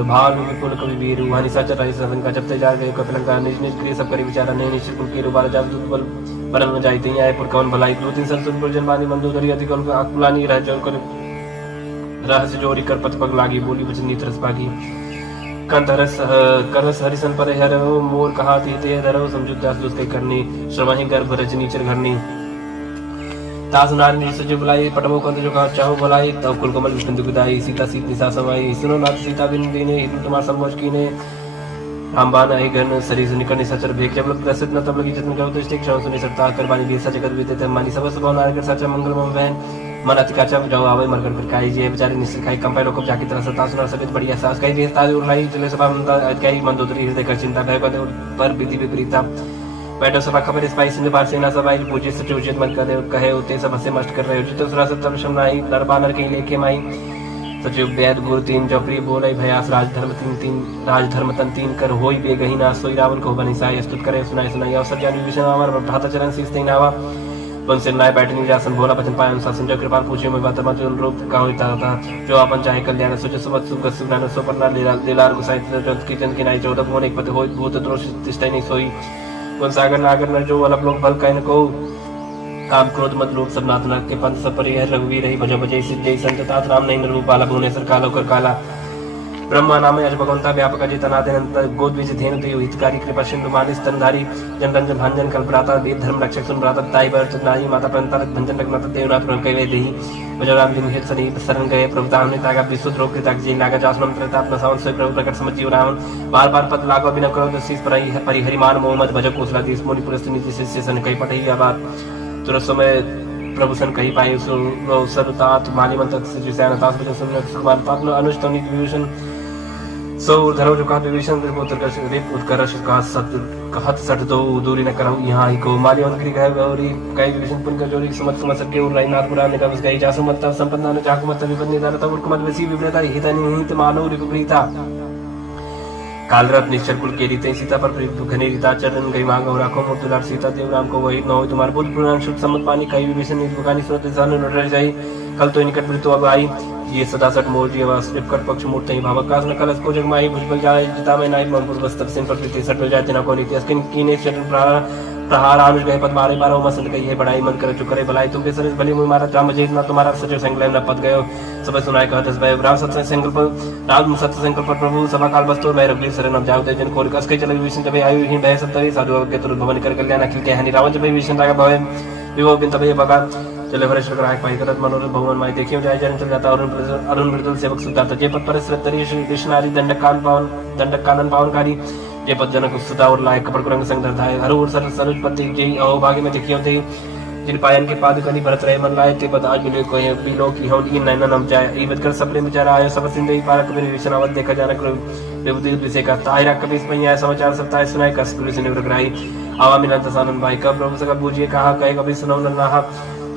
भालु विपुल कवि वीर। वहां सच रही संका जपते जा गए कपिलंका, निज निज क्रिय सब करी विचारा, नहीं निश्चित कुल के रूबार जात दुबल परम न जाई तई आए पुर कवन भलाई। दो तीन संसुन पुर जनवानी मंदोदरी अधिक अकुलानी रह जन कर रहस्य जोड़ी कर पथ पग लागी, बोली वचन नीत रस पागी। कंत करस हरिसन पर हर मोर कहा ते धरो, समझुत दास दुष्ट करनी, श्रमहि गर्भ रजनी चर घरनी। तास नारी सज बुलाई, पटवो कंत जो कहा चाहो बुलाई, तब कुल कमल विष्णु दुखदाई। सीता सीत निशा समाई, सुनो नाथ सीता बिन दीने, हिंदू तुम्हार संभोज कीने। रामबान आई घन सरी निकट सचर भेक, जब लोग प्रसिद्ध न तब लगी जतन करो तो स्टिक क्षण सुनि सकता कर बानी भी सच जगत बीते मानी। सब सुबह नारी कर सच मंगल मम वहन, मन अति काचा जाओ आवे मरकर फिर काई जी बेचारे निश्चित खाई कंपाई लोग जाकी तरह सता सुना सबित बढ़िया सास कई देश ताज उड़ाई चले सभा कई मंदोदरी हृदय कर चिंता भय पर विधि विपरीता। बैठो सभा खबर इस पाई सिंध पार सेना सभाई, पूजे सच उचित मन करे कहे उते सब से मस्त कर रहे उचित सुरा सत्तर शमनाई, नरबानर के लेके माई। सचिव वेद गुरु तीन जपरी बोले भयास राजधर्म राजधर्म तन तीन कर होई बेगही ना, सोई रावण को बनी साई स्तुत करे सुनाई सुनाई। अवसर जानी विषय अमर भ्राता चरण शीस नावा, वन से नाय बैठनी जासन भोला बचन पाए अनुशासन। जो कृपाल पूछे मैं बात मत अनुरूप कहो था, जो अपन चाहे कल्याण सोच सुबह सुख सुज्ञान सो परना लीलार गुसाई जंत की जन की नाई। 14 मोन एक पति होई भूत द्रोष तिष्ठै नहीं सोई, वन सागर नागर न जो अलग लोग बल कहन को। काम क्रोध मत लोभ सब नाथ नरक के पंथ सब परिहर, रघुवीर रही भजो भजई सिद्ध जय संत तात। राम नहीं रूप बाला भुवनेश्वर कालो कर काला, ब्रह्मा नाम अज भगवंता व्यापक अजितनाथ गोद बीज धेनु ते हितकारी। कृपा सिंधु मानिस तनधारी, जन रंजन भांजन कल्पराता, वेद धर्म रक्षक सुन भ्राता। ताई बर नाई माता पंता भंजन रघुनाथ देवनाथ प्रण कहे देही। भजो राम जिन हित सनी शरण गए, प्रभुता हमने तागा विशुद्ध रोग के ताक जी लागा। जासनम त्रता अपना सावन सोई प्रभु प्रकट समझियो रावण। बार बार पद लागो बिना करो तो शीस परिहरिमान मोहम्मद भजो कोसला देश मोनि पुरस्त नीति शिष्य सन कही पठई आबाद। तुरंत समय प्रभु सन कही पाए सरुतात माली मंत्र सचिव सैन तास भजो सुन सुमान पात्न अनुष्टम नीति विभूषण। सो धरो जो कहा विभीषण रिप उत्कर्ष का सत्य कहत सठ दो दूरी न करहु यहाँ ही को। माली मंत्री कहे गौरी कई विभीषण पुन कर जोरी समत कुमत सके उर नाथ पुराण ने कबस गई। जासु मत संपन्ना न चाकु मत विपन्नी दार तब कुमत वसी विपरीता हितनि हित मानव रिपुप्रीता। कालरत निश्चर कुल के रीते सीता पर घनी रीता चरण गई मांग और राखो मोर सीता देव राम को वही न हो तुम्हारे बुद्ध पुराण शुद्ध सम्मत पानी कई विभीषण निकानी सुरत इंसान न जाई। कल तो निकट मृत्यु अब आई, ये सदा सट मोर जी आवास कट पक्ष मूर्त ही भावक कास न कलस को जगमाई भुजबल जाए जिता में नाई मन बस तब सिंह पर प्रीति सट हो जाते न को नीति अस्किन कीने चरण प्रहार आनुष गए पद मारे बारो मसंत कही है बड़ाई मन करे चुकरे भलाई। तुम के सरस भली मुई मारा राम जेत ना तुम्हारा सचो संकल्प न पद गयो। सब सुनाए कहत भय राम सत्य संकल्प राम सत्य संकल्प प्रभु सभा काल बस्तोर भय रघुवीर शरण अब जाओ जन को कस के चले विष्णु जब आयु ही भय सत्य साधु के तुरंत भवन कर कल्याण अखिल के हनि रावण जब विष्णु रागा भय विभो बिन तब बगा चले हरेश्वर ग्राहक पाई करत मनोरथ भगवान माई देखियो जाय जन चल जाता अरुण मृदुल सेवक सुदाता जे पद पर श्रद्धरी श्री कृष्णारी दंडक कानन पावनकारी। जे पद जनक सुता और लायक कपड़ कुरंग संग धरधाय हर और सर सरुज पति जय अहो भाग्य में देखियो थे। जिन पायन के पाद कनी भरत रहे मन लाए ते पद आज मिले कोई बिलो की हम इन नैना नम जाय ईवत कर सबले बेचारा आयो सब सिंधु पारक में विष्णावत देखा जानक विभूति विषय का ताहिरा कभी पैया समाचार सत्ताए सुनाए कस पुलिस ने ग्रही आवा मिलन तसानन भाई कब प्रभु सका बूझिए कहा कहे कभी सुनो नहा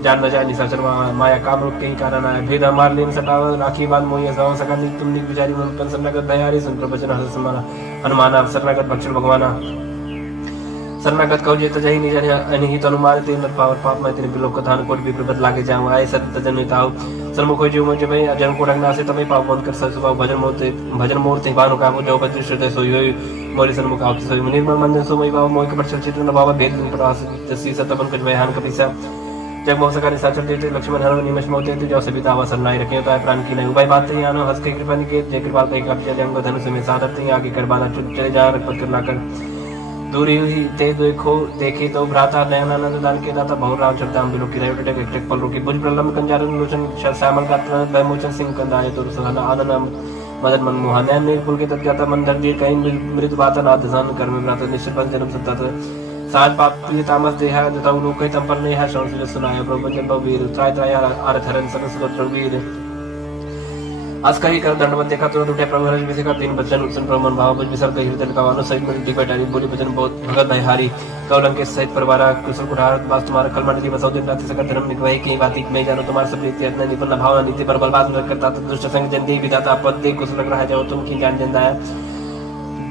जान न जाए निशाचर माया काम रूप के ही कारण आया भेद मार लेन सटाव राखी बात मोहिया गाँव सका तुम निक विचारी मन पेंशन नगद भयारी सुन प्रवचन हर समाना हनुमान अवसर नगद भक्षण भगवाना। शरणागत कहो जेत जही निज अनिहित अनुमार ते नर पावर पाप मैं तेरे बिलोक कथान कोट भी प्रबत लागे जाऊं आए सत जनिताओ सन्मुख जीव मुझे भाई जन को रंगना से तभी पाप बंद कर ससुभाव भजन मूर्ति भानु का जो बद्र श्रुत सोई मोरी सन्मुख आवत सोई निर्मल मंजन सो मई बाबा मोय के पर चित्र न बाबा भेद प्रवास तसी सतपन कुछ बयान कपिसा जब मौसका निशाचर देते लक्ष्मण हर निमिष मोते जो सबिता अवसर नाई रखे होता है प्राण की नहीं उपाय बात ही आनो हंस के कृपा निकेत जय कृपा पे कब्जे जंग धनुष में साधर ती आगे कर बाला चुप चले जा रखपत करना कर दूरी हुई ते देखो देखे तो भ्राता नयनानंद दान के दाता बहु राम चरताम बिलो की रहे टक टक पल रुकी भुज प्रलम कंजारन लोचन श्यामल गात्र वैमोचन सिंह कंदाय तो सहना आनंद मदन मन मोहन नयन नीलपुल के तक जाता मन धर दिए कहीं मृत बाता नाथ सान कर में भ्राता निश्चित पद जन्म सत्ता साज पाप प्रिय तामस देहा जता लोक तंपर ने है संस्कृत सुनाय प्रभुजन बवीर त्राय त्राय आरथरन सरस्वत वीर आज कही कर दंडवत देखा तो उठे प्रभु हरज विषय का तीन बचन उसन प्रमन भाव बुझ विसर के हृदय का वानो सहित मिलती बैठारी बोली बचन बहुत भगत भाई हारी कौलंक के सहित परिवार कुशल कुठार वास तुम्हारा कलमंडली बसौ दिन रात्रि सकल धर्म निकवाई की बाती मैं जानो तुम्हारा सब रीति इतना निपन्न भावना नीति पर बलबाज न करता तो दुष्ट संग जन दे विदाता पद दे कुशल लग रहा जाओ तुम की जान जन दाया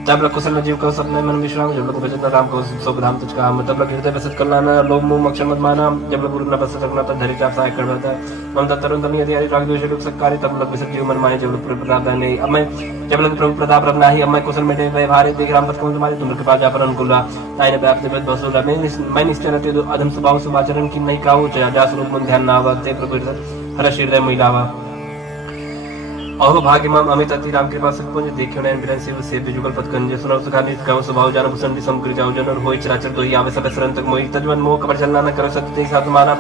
तब लग कुशल जीव को सपने मन विश्राम जब लग भजन राम को सब धाम तुझ का तब लग हृदय बसत कल्याण लोभ मोह मक्षर मत माना जब लग गुरु न बसत रखना तब धरि चाप सहाय कर बता ममता तरुण तमी यदि राग द्वेष लोक सत्कारी तब लग विसर्ज जीव मन माये जब लग प्रताप नहीं अब मैं जब लग प्रभु प्रताप रखना ही अब मैं कुशल में दे भारे देख राम पथ को तुम्हारे तुम के पास जा पर अनुकूला ताई ने व्याप्त बद बसुला मैं निश्चय रहते तो अधम स्वभाव सुभाचरण की नहीं काऊ जा स्वरूप मन ध्यान ना आवते प्रभु हर हृदय महिलावा अहो भाग्य मम अमित अति राम कृपा सत्पुंज देखियो नयन बिरन शिव से बिजुगल पद कंजे सुनो सुखा नित गाँव स्वभाव जान भूषण भी समकृ जाओ जन और होय चराचर तो ही आवे सब सरन तक मोहि तजवन मोह कबर चलना न करो सत्य साथ माना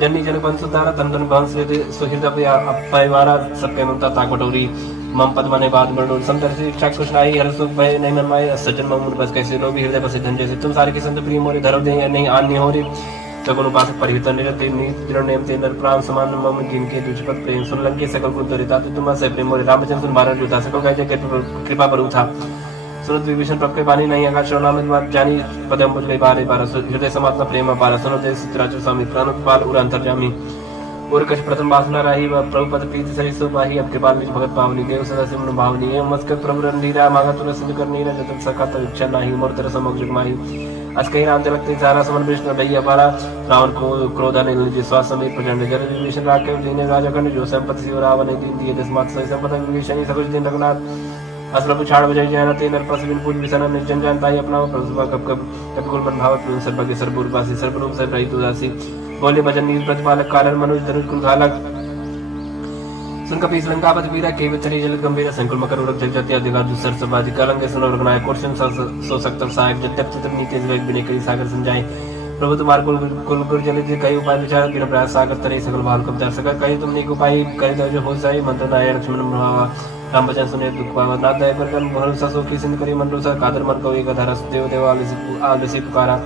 जन्नी जन बंसु तारा तन तन बंस ले सुहृद अपयवारा सबके ममता ताकटोरी मम पद मने बाद मरडोल समदर से इच्छा कुछ नाही हर सुख भय नहीं मन माय सज्जन मम बस कैसे लो भी हृदय बसे धन जैसे तुम सारे के संत प्रिय मोरे धरो दे नहीं आन्य हो रे सगुण उपासक परिहित निरते निर नेम ते नर प्राण समान मम जिनके तुझपत प्रेम सुन लंके सकल कुल तोरिता तु तुम से प्रेम मोरे रामचंद्र सुन बारह जोता सकल कहे जय कृपा पर उठा सुनत विभीषण प्रभ के बानी नहीं आकाश नाम जानी पदम बुझ गई बारे बारह हृदय समात्मा प्रेम अपार सुनत चित्राचर स्वामी प्राणोत्पाल उर अंतर्जामी और कछ प्रथम वासना रही प्रभु पद प्रीति सहित सुबाही अब के बाद निज भगत पावनी देव सदा सिमन भावनी एवं मस्कर प्रभु रणधीरा मांगा तुर सिंध कर नीरा जतन सका तर इच्छा नाही मोर तर समग्र जगमाही आज कहीं राम लगते सारा समन विष्णु भैया पारा रावण को क्रोधा ने विश्वास समेत प्रचंड जल विभीषण राके दीने राजा खंड जो संपत्ति शिव रावण ने दीन दिए दसमात सही संपत्ति विभीषण सब दिन रघुनाथ असर पुछाड़ बजाई जयना ते नर प्रसविन पूज विसना निर्जन जानताई अपना प्रभु कब कब कब कुल मन भावत सर्वज्ञ सर्वपूर्वासी सर्वरूप सर्व रहित उदासी बोले भजन नील प्रतिपालक कारण मनुज धनुष कुल घालक सुन कपि लंकापति वीरा के वितरी जल गंभीर संकुल मकर उरक जल जति अधिकार दुसर सबादि कलंक सुन रघुनायक कोर्शन सो सकत सहायक जत्यप चित्र नीति वेग बिने करी सागर संजाय प्रभु तुम्हार कुल गुर जल जी कई उपाय विचार बिना प्रयास सागर तरे सकल भाल कब्जा सकर कई तुमने को उपाय कर दो जो हो जाए मंत्र नाय लक्ष्मण प्रभावा राम बचन सुने दुख पावा नाथ दया पर कर्म भरोसा सो की सिंध करी मन रोसा कादर मन को एक धरस देव देव आलसी पुकारा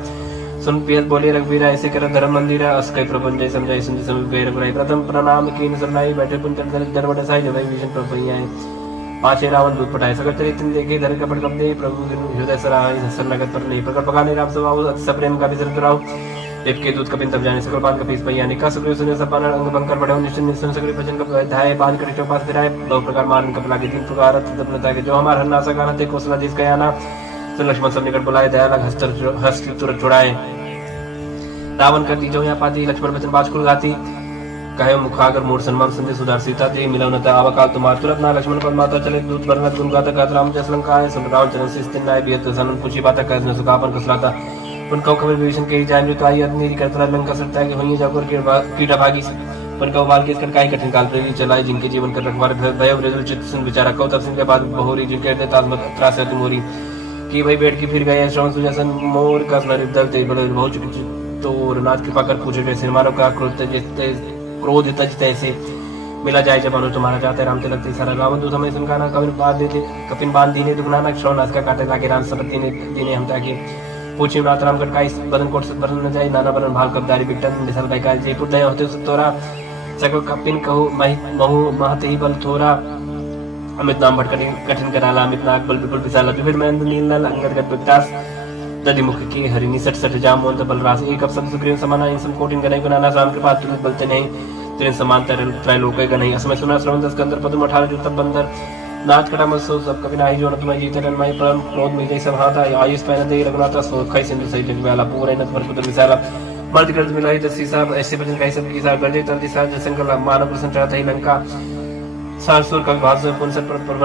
सुन पियत बोले रघुवीर ऐसे कर धर्म मंदिर अस कई प्रपंच समझाई सुन समीप गए रघुराई प्रथम प्रणाम कीन सरनाई बैठे पुंचन दरवट साई जब विभीषण प्रभु आए पांचे रावण दूत पटाए सगर चरित्र देखे धर कपट कप दे प्रभु हृदय सराय शरणगत पर नहीं प्रकट पकाने राम स्वभाव अति सप्रेम का विसर्ग कराओ देव के दूत कपिन तब जाने सकल पान कपीस भैया निका सुग्रीव सुने सपान अंग बंकर बढ़े निश्चय निश्चय सग्रीव भजन कप धाये बांध कर चौपास फिराए दो प्रकार मान कप लागे तीन प्रकार तपनता के जो हमार हन्ना सगाना ते कोसला जिस गया ना सुन लक्ष्मण सब निकट बुलाए दया लग हस्त तुरंत छुड़ाए रावण कर दी जो यहाँ पाती लक्ष्मण बचन बाज कुल गाती कहे मुखागर मूर सन्मान संदेश सुधार सीता दे मिलवनता आवकाल तुम्हार तुरंत ना लक्ष्मण पर माता चले दूत बरनत गुण गाता गात राम जस लंका है सुन रावण चरण से नाय बियत सनन पूछी बाता कह न सुखापन कसलाता उन कौ खबर विभीषण के जान जो तो आई अग्नि करतरा लंका सरता है कि होई जाकर के कीड़ा भागी पर कौ बाल के कर कठिन काल प्रेरी चलाए जिनके जीवन कर रखवार भय वृद्ध चित्त सुन विचारा कौ तब सिंह के बाद बहुरी जिनके दे ताजमत त्रास है तुमोरी की भाई बैठ के फिर गए श्रवण सुजसन मोर का नर दल ते बड़े बहुत तो नाथ कृपा कर पूछे जैसे मानव का क्रोध तैसे मिला जाए जब अनु तुम्हारा चाहते राम ते लगते सारा रावण दूत हमें सुनकाना कपिन बांध दीने दुगनाना श्रवण नाथ का काटे लागे राम सपत्ति ने दीने हम ताकि पूछे नाथ रामगढ़ का इस बदन कोट से बदन न जाए नाना बदन भाल कबदारी बिकटन मिसल भाई का जयपुर दया होते तोरा सकल कपिन कहू महु महत ही बल थोरा अमित नाम भटक कठिन कराला अमित नाग बल विपुल विशाला विभिन्न महेंद्र नील नल अंगद गद विकास दधिमुख की हरिणी सट सट जामोन बल रास एक अवसर सुग्रीव समाना इन सम कोटिन गनई गुनाना राम कृपा तुलित बलते नहीं तुरंत समांतर त्रैलोक गनई असमय सुना श्रवण दस कंदर पद्म 18 जो तब बंदर नाथ कटा मत्सो सब कभी नाही जो तुम्हें जीते रन माई परम क्रोध मिल जाई सब हाथा आयुष पहन दे रघुनाथ सो खै सिंधु सही जग वाला पूरे नत पर पुत्र विशाला मर्द गर्द मिलाई दसी साहब ऐसे भजन कहीं सब की साहब गरजे तंदी साहब जयशंकर मानव प्रसन्न चाहता ही लंका सारसुर का भाष पुनसत पर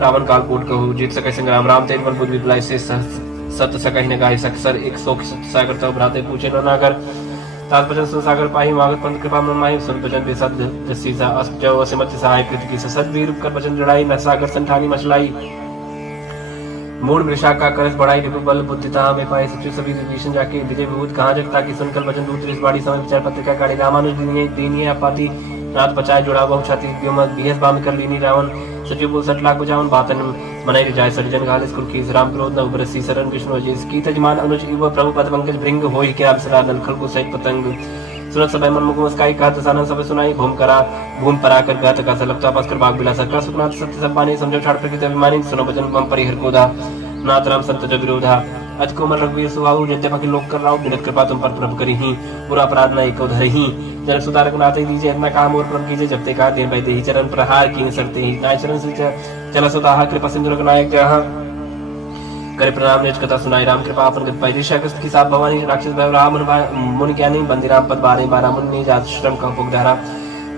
रावण काल कोट कहू जीत सके संग्राम राम तेज बल बुद्ध विप्लाई से सत्य सका ही न गाय सकसर एक सौ सागर तब भ्राते पूछे न नागर तात्पर्य सागर पाही मागत पंत कृपा में माही सुन भजन बेसद जसीसा जो असिमत सहाय कृत की सदवीर कर भजन जड़ाई न सागर संठानी मचलाई मूड वृषा का करस बढ़ाई रिपु बल बुद्धिता में पाए सचिव सभी विभीषण जाके विजय विभूत कहाँ जगता की सुनकर भजन दूत इस बाड़ी समय विचार पत्रिका काढ़ी रामानुज दीनिये अपाती रात बचाए जुड़ा बहु छाती बिहस बाम कर लीनी रावण सचिव बोल 60 लाख बजावन बातन मनाई जाय सज्जन गालिस कुल की राम क्रोध न उबरसी शरण विष्णु अजीस की तजमान अनुज इव प्रभु पद पंकज भृंग होई के अप्सरा नलखल को सहित पतंग सुनत सब मन मुख मुस्काई कहत सानन सब सुनाई भूम परा कर गात का सलपता पास कर बाग बिलासा का सुखनाथ सत्य सब पानी समझो ठाड़ प्रकृति अभिमानी सुनो भजन मम परिहर कोधा नाथ राम संत जग विरोधा अज कोमल रघुवीर सुहाऊ जयते पखि लोक कर राव बिनत कृपा तुम पर प्रभ करी ही पूरा अपराध न एको धरि ही जल सुधारक नाथ दीजिए अपना काम और प्रभ कीजिए जब ते का दिन बैठे ही चरण प्रहार की सरते ही नाय चरण से चला सुदाहा कृपा सिंधु नायक जहाँ करे प्रणाम निज कथा सुनाई राम कृपा अपन गत पाई ऋषा कस्त की साप भवानी राक्षस भय राम मुनि ज्ञानी बंदी राम पद 12 मुनि जात श्रम का पुग धारा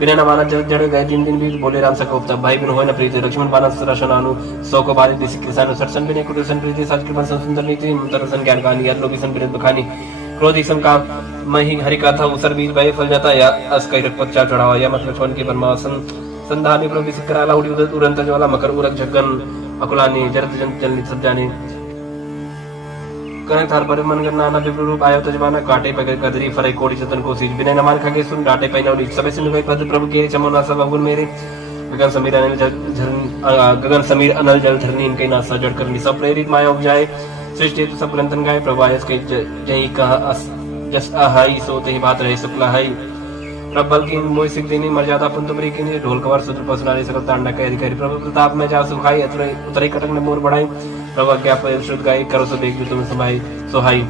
बिना न माना जड़ गए दिन बीत बोले राम सकोप तब भाई बिन होय न प्रीति लक्ष्मण बाना सरशन अनु सौ को बारिश दिसी किसान सरसन बिने कुटुसन प्रीति साज कृपा सुंदर नीति तरसन ज्ञान कहानी याद लोगी सन बिन बखानी क्रोधी सम काम मही हरि कथा उसर बीज भाई फल जाता या अस कई रखपच्चा चढ़ावा या मतलब लक्ष्मण की परमासन संधानी प्रभु सिकराला उड़ी उदत उरंत ज्वाला मकर उरक झगन अकुलानी जरत जन चलनी सब जाने कने थार पर मन करना ना विप्र रूप आयो तजमाना काटे पे कदरी फरे कोड़ी चतन को सीज बिना नमान खगे सुन डाटे पे नौली सबे सिंधु भाई पद प्रभु के चमोना सब अवगुण मेरे गगन समीर अनल जल धरनी इनके नासा जड़ करनी सब प्रेरित माया उपजाए सृष्टि तो सब ग्रंथन गाए प्रभु आयस के जही कहा जस अहाई सोते ही बात रहे शुक्ला हाई प्रबल की मोहि सिख देनी मर्यादा पुन तुमरी की ढोल कवर सूत्र पसनारी सकल तांडा के अधिकारी प्रभु प्रताप में जा सुखाई उतरे कटक ने मोर बढ़ाई प्रभु क्या शुद्ध गाई करो सब एक तुम समाई सोहाई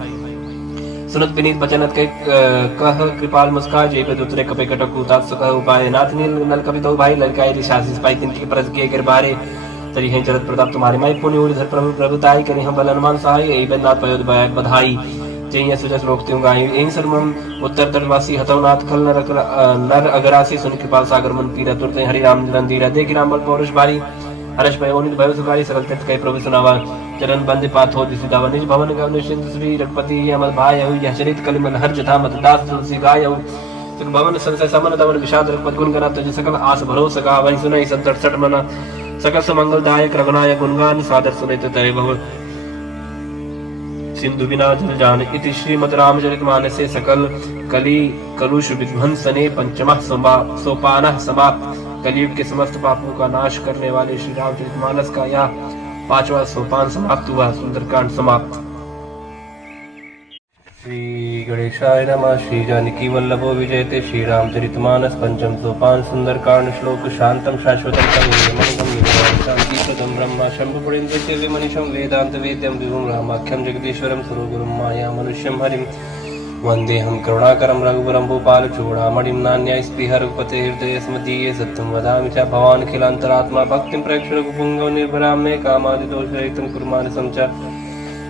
सुनत विनीत बचनत के कह कृपाल मुस्कान जय पे उतरे कपे कटक उतार सुख उपाय नाथ नील नल कवि तो भाई ललकाई ऋषासी पाई तिनकी परस किए कर बारे तरी हैं चरत प्रताप तुम्हारे माई पुण्य उधर प्रभु प्रभुताई करी हम बल अनुमान सहाय यही बदनाथ पयोद बधाई जय सुजस रोकते हूँ गाय यही सर्वम उत्तर तटवासी हतवनाथ खल नर अगरासी सुन कृपाल सागर मन पीरा तुरते हरि राम रंधीरा देख राम बल पौरुष बारी हर्ष भय ओनित भय सुखारी सकल तीर्थ कई प्रभु सुनावा चरण बंद पाथ हो दिसि दावा निज भवन का निश्चिंत श्री रघुपति अमल भाय हो यह चरित कलिमल हर जथा मत दास तुलसी गाय हो सुख भवन संशय समन दवन विषाद रघुपति गुण गना तुझ सकल आस भरोसा गा वही सुनाई सब 67 मना सकल सुमंगल दायक रघुनायक गुणगान सादर सुनित तरे बहु सिंधु बिना जल जान इति श्रीमद् रामचरितमानसे सकल कली कलुष विध्वंसने पंचमः सोपानः समाप्त कलयुग के समस्त पापों का नाश करने वाले श्री रामचरितमानस का यह 5वां सोपान समाप्त हुआ सुंदरकांड समाप्त। श्री गणेशाय नमः। श्री जानकी वल्लभो विजयते श्री रामचरितमानस पंचम सोपान सुंदरकांड श्लोक शांतम शाश्वतम शांतिप्रदम ब्रह्म शंभुपुरेन्द्र मनीषम वेदांत वेद्यम विभुम रामाख्यम जगदीश्वरम सुरगुरुम माया मनुष्यम हरिम वंदेहम करुणाकरं रघुवरं भूपालचूडामणिं नान्याय स्पृह रघुपते हृदये स्मदीये सत्यं वदामि च भवानखिलान्तरात्मा भक्तिं प्रेक्ष रघुपुङ्गव निर्भरां मे कामादिदोषरहितं कुरु मानसं च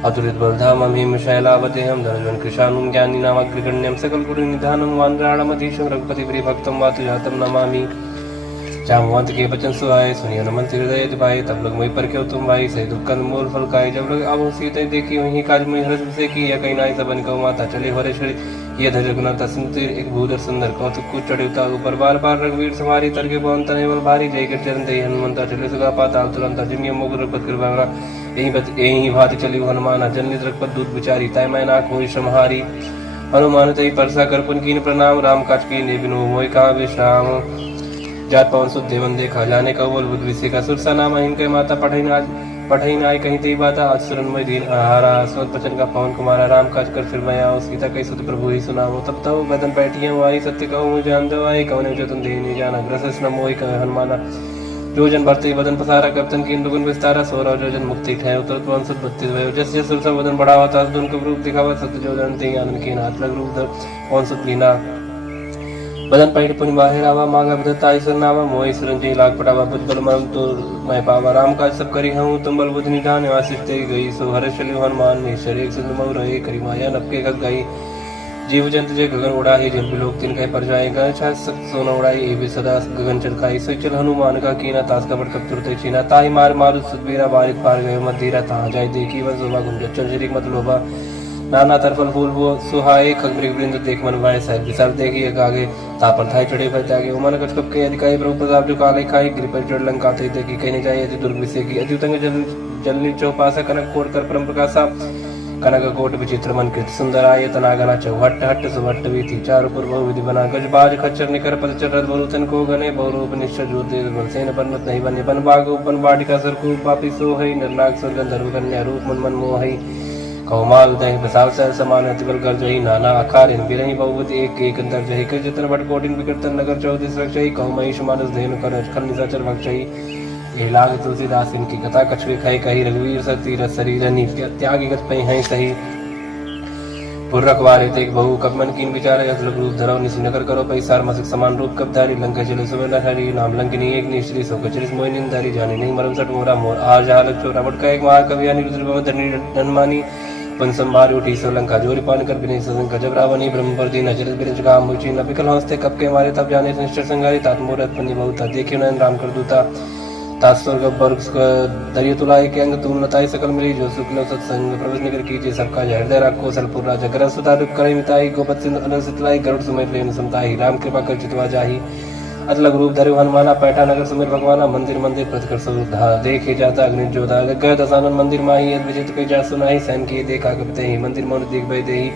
अतुलितबलधामं हिमशैलावतेहं धनुजं कृशानुं ज्ञानिनामग्रगण्यं सकलगुरुनिधानं वानराणमधीशं रघुपतिप्रियभक्तं वातुजातं नमामि। जामवंत के बचन सुहाए सुनिए नमन हृदय दिवाए तब लोग मुझ पर क्यों तुम भाई सही दुख मूल फल खाए जब लोग अब सीते देखी वही काज में हर्ष से की या कहीं नाई सबन को माता चले हो रे ये धर रघुनाथ सुनतीर एक भूधर सुंदर कौतुक कुछ चढ़े उतार ऊपर बार बार रघुवीर सवारी तरके पवन तने बल भारी जय कर चरण दे हनुमंता चले सुगा पाताल तुरंत जिमिय मुग रघुपत कृपा यही भात चली हनुमान जनित रघुपत दूत विचारी तय मैं नाक हो श्रमहारी हनुमान तई परसा कर पुन कीन प्रणाम राम काज की ने बिनो मोय कहा विश्राम जात पवन सुध देवन देखा जाने का बोल बुद्ध विषय का सुरसा नाम इनके माता पढ़ई नाय कहीं ते बाता आज सुरनमय दीन आहारा सोत पचन का पवन कुमारा राम काज कर फिर मैं आओ सीता कई सुत प्रभु ही सुनाओ तब तो बदन बैठिए आई सत्य कहो मुझे जान दो आई कौन जो तुम दे नहीं जाना ग्रस न मोहि कह हनुमाना जो जन भरते बदन पसारा कर्तन की दुगुन विस्तारा सोरा जो जन मुक्ति ठहरे उतर पवन सुत 32 भयो जस जस सुरसा बदन बढ़ावा था दुन को रूप दिखावा सत्य जो जन ते आनंद के हाथ लग रूप पवन सुत लीना बदन पैठ पुनि बाहिर आवा मांगा बदता ईश्वर नावा मोहि सुरंजी लाग पटावा बुझ बल मरम तो मैं पावा राम काज सब करी हूँ तुम बल बुध निधान आशिष ते गई सो हर चलियो हनुमान निश्चर एक सिंधु मऊ रहे करी माया नपके खग गई जीव जंत जे गगन उड़ाही जल बिलोक तिन कह पर जाए गए छा सोना उड़ाई ए भी सदा गगन चरकाई सो चल हनुमान का कीना तास का बड़ कब तुरते चीना ताही मार मारु सुदबीरा बारिक पार गए मत धीरा तहाँ जाय देखी वन शोभा गुंज चंचरी मत लोभा नाना तरफल फूल वो सुहाए खगमृग वृंद देख मन भाई साहब विचार देखिए आगे तापर थाई चढ़े भय त्यागे उमन कछ कप के अधिकारी प्रभु प्रताप जो काले खाई गिर पर चढ़ लंका ते देखी कहने जाए अति दुर्ग विषय की अद्युतंग जलनी चौपासा कनक कोट कर परम प्रकाशा कनक कोट विचित्र मन कृत सुंदर आय तनागना चौहट हट सुभट वीति चारु पुर बहु विधि बना गज बाज खच्चर निकर पद चरत बहुतन को गने बहुरूप निश्चय ज्योति सेन बनमत नहीं बने बन बाग उपन बाटिका सरकू पापी सो है निर्नाग स्वर्गन धर्म कन्या रूप मन मन मोह कौमाल दही बसाव सह समान अतिबल कर जही नाना आकार इन बिरही बहुवत एक एक अंतर जही कर जतन भट कोटिन विकर्तन नगर 34 रक्षई कौमहिष मानस धेनु कर खल निशाचर भक्षई ये लाग तुलसीदास इनकी कथा कछुए खाई कही रघुवीर सती रस शरीर नी त्यागी गत पई हैं सही पुरखवारे तेक बहु कब मन कीन विचार अजलब रूप धरो निसी नगर करो पई सार मसिक समान रूप कब धारी लंका चले सुबह हरि नाम लंकिनी एक निश्री सो कचरिस मोहिनी धारी जाने नहीं मरम सट मोरा मोर आज जहालक चोरा बट का एक महाकवि रुद्र भव धरणी धनमानी पन संभार उठी सोलंका जोरी पान कर बिने सदन का जब रावणी ब्रह्म पर दीन अचरत बिरज काम मुची न बिकल हंसते कब के मारे तब जाने निश्चर संगारी तात मूरत पन्नी बहुता देखियो नयन राम कर दूता तात स्वर्ग वर्ग दरियो तुलाए के अंग तुम नताई सकल मिली जो शुक्ल सत्संग प्रवेश निकर कीजिए सबका हृदय राखो सलपुर राजा कर सुता दुख करे मिताई गोपत सिंधु अनल सितलाई गरुड़ सुमय प्रेम समताई राम कृपा कर चितवा जाही अतलग रूप धरे हनुमाना पैठा नगर सुमिर भगवाना मंदिर मंदिर प्रतिकर सुधा देखे जाता अग्नि जोधा गय दसानन मंदिर माही यद विजित कई जा सुनाही सैन की देखा कपते ही मंदिर मौन देख भय देही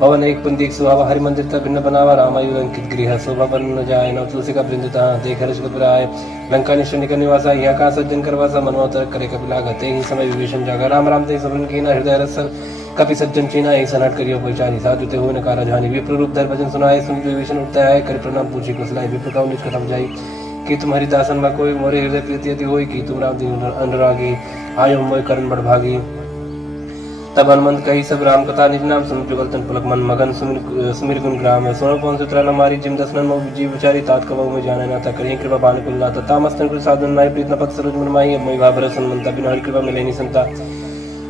पवन एक पुंदिक सुहावा हरि मंदिर तक भिन्न बनावा रामायु अंकित गृह शोभा पर न जाए न तुलसी का वृंदता देख हर्ष कपिराय लंका निश्चय निकल निवासा यहाँ का सज्जन करवासा मनोतर करे कपिला गते ही समय विभीषण जागा राम राम ते सबन कीना हृदय रसल कपि सज्जन चीना ऐसा नट करियो पहचानी साधु ते हो नकारा जानी विप्र रूप धर भजन सुनाए सुन विभीषण उठता है कर प्रणाम पूछी कुशलाई विप्र का निज कथम जाई कि तुम्हारी दासन में कोई मोरे हृदय प्रीति यदि होई कि तुम राम दिन अनुरागी आयो मोय करण बड़ भागी तब हनुमंत कही सब राम कथा निज नाम सुन जुगल तन पुलक मन मगन सुमिर गुण ग्राम सोनो पवन सुत्रा लमारी जिम दसनन मो जीव विचारी तात कबहु में जाने ना ता करिए कृपा बान कुल नाता तामस्तन कुल साधन नाय प्रीत न पत सरोज मन माही मोय भाबर सुनमंता बिन हरि कृपा मिले नि संता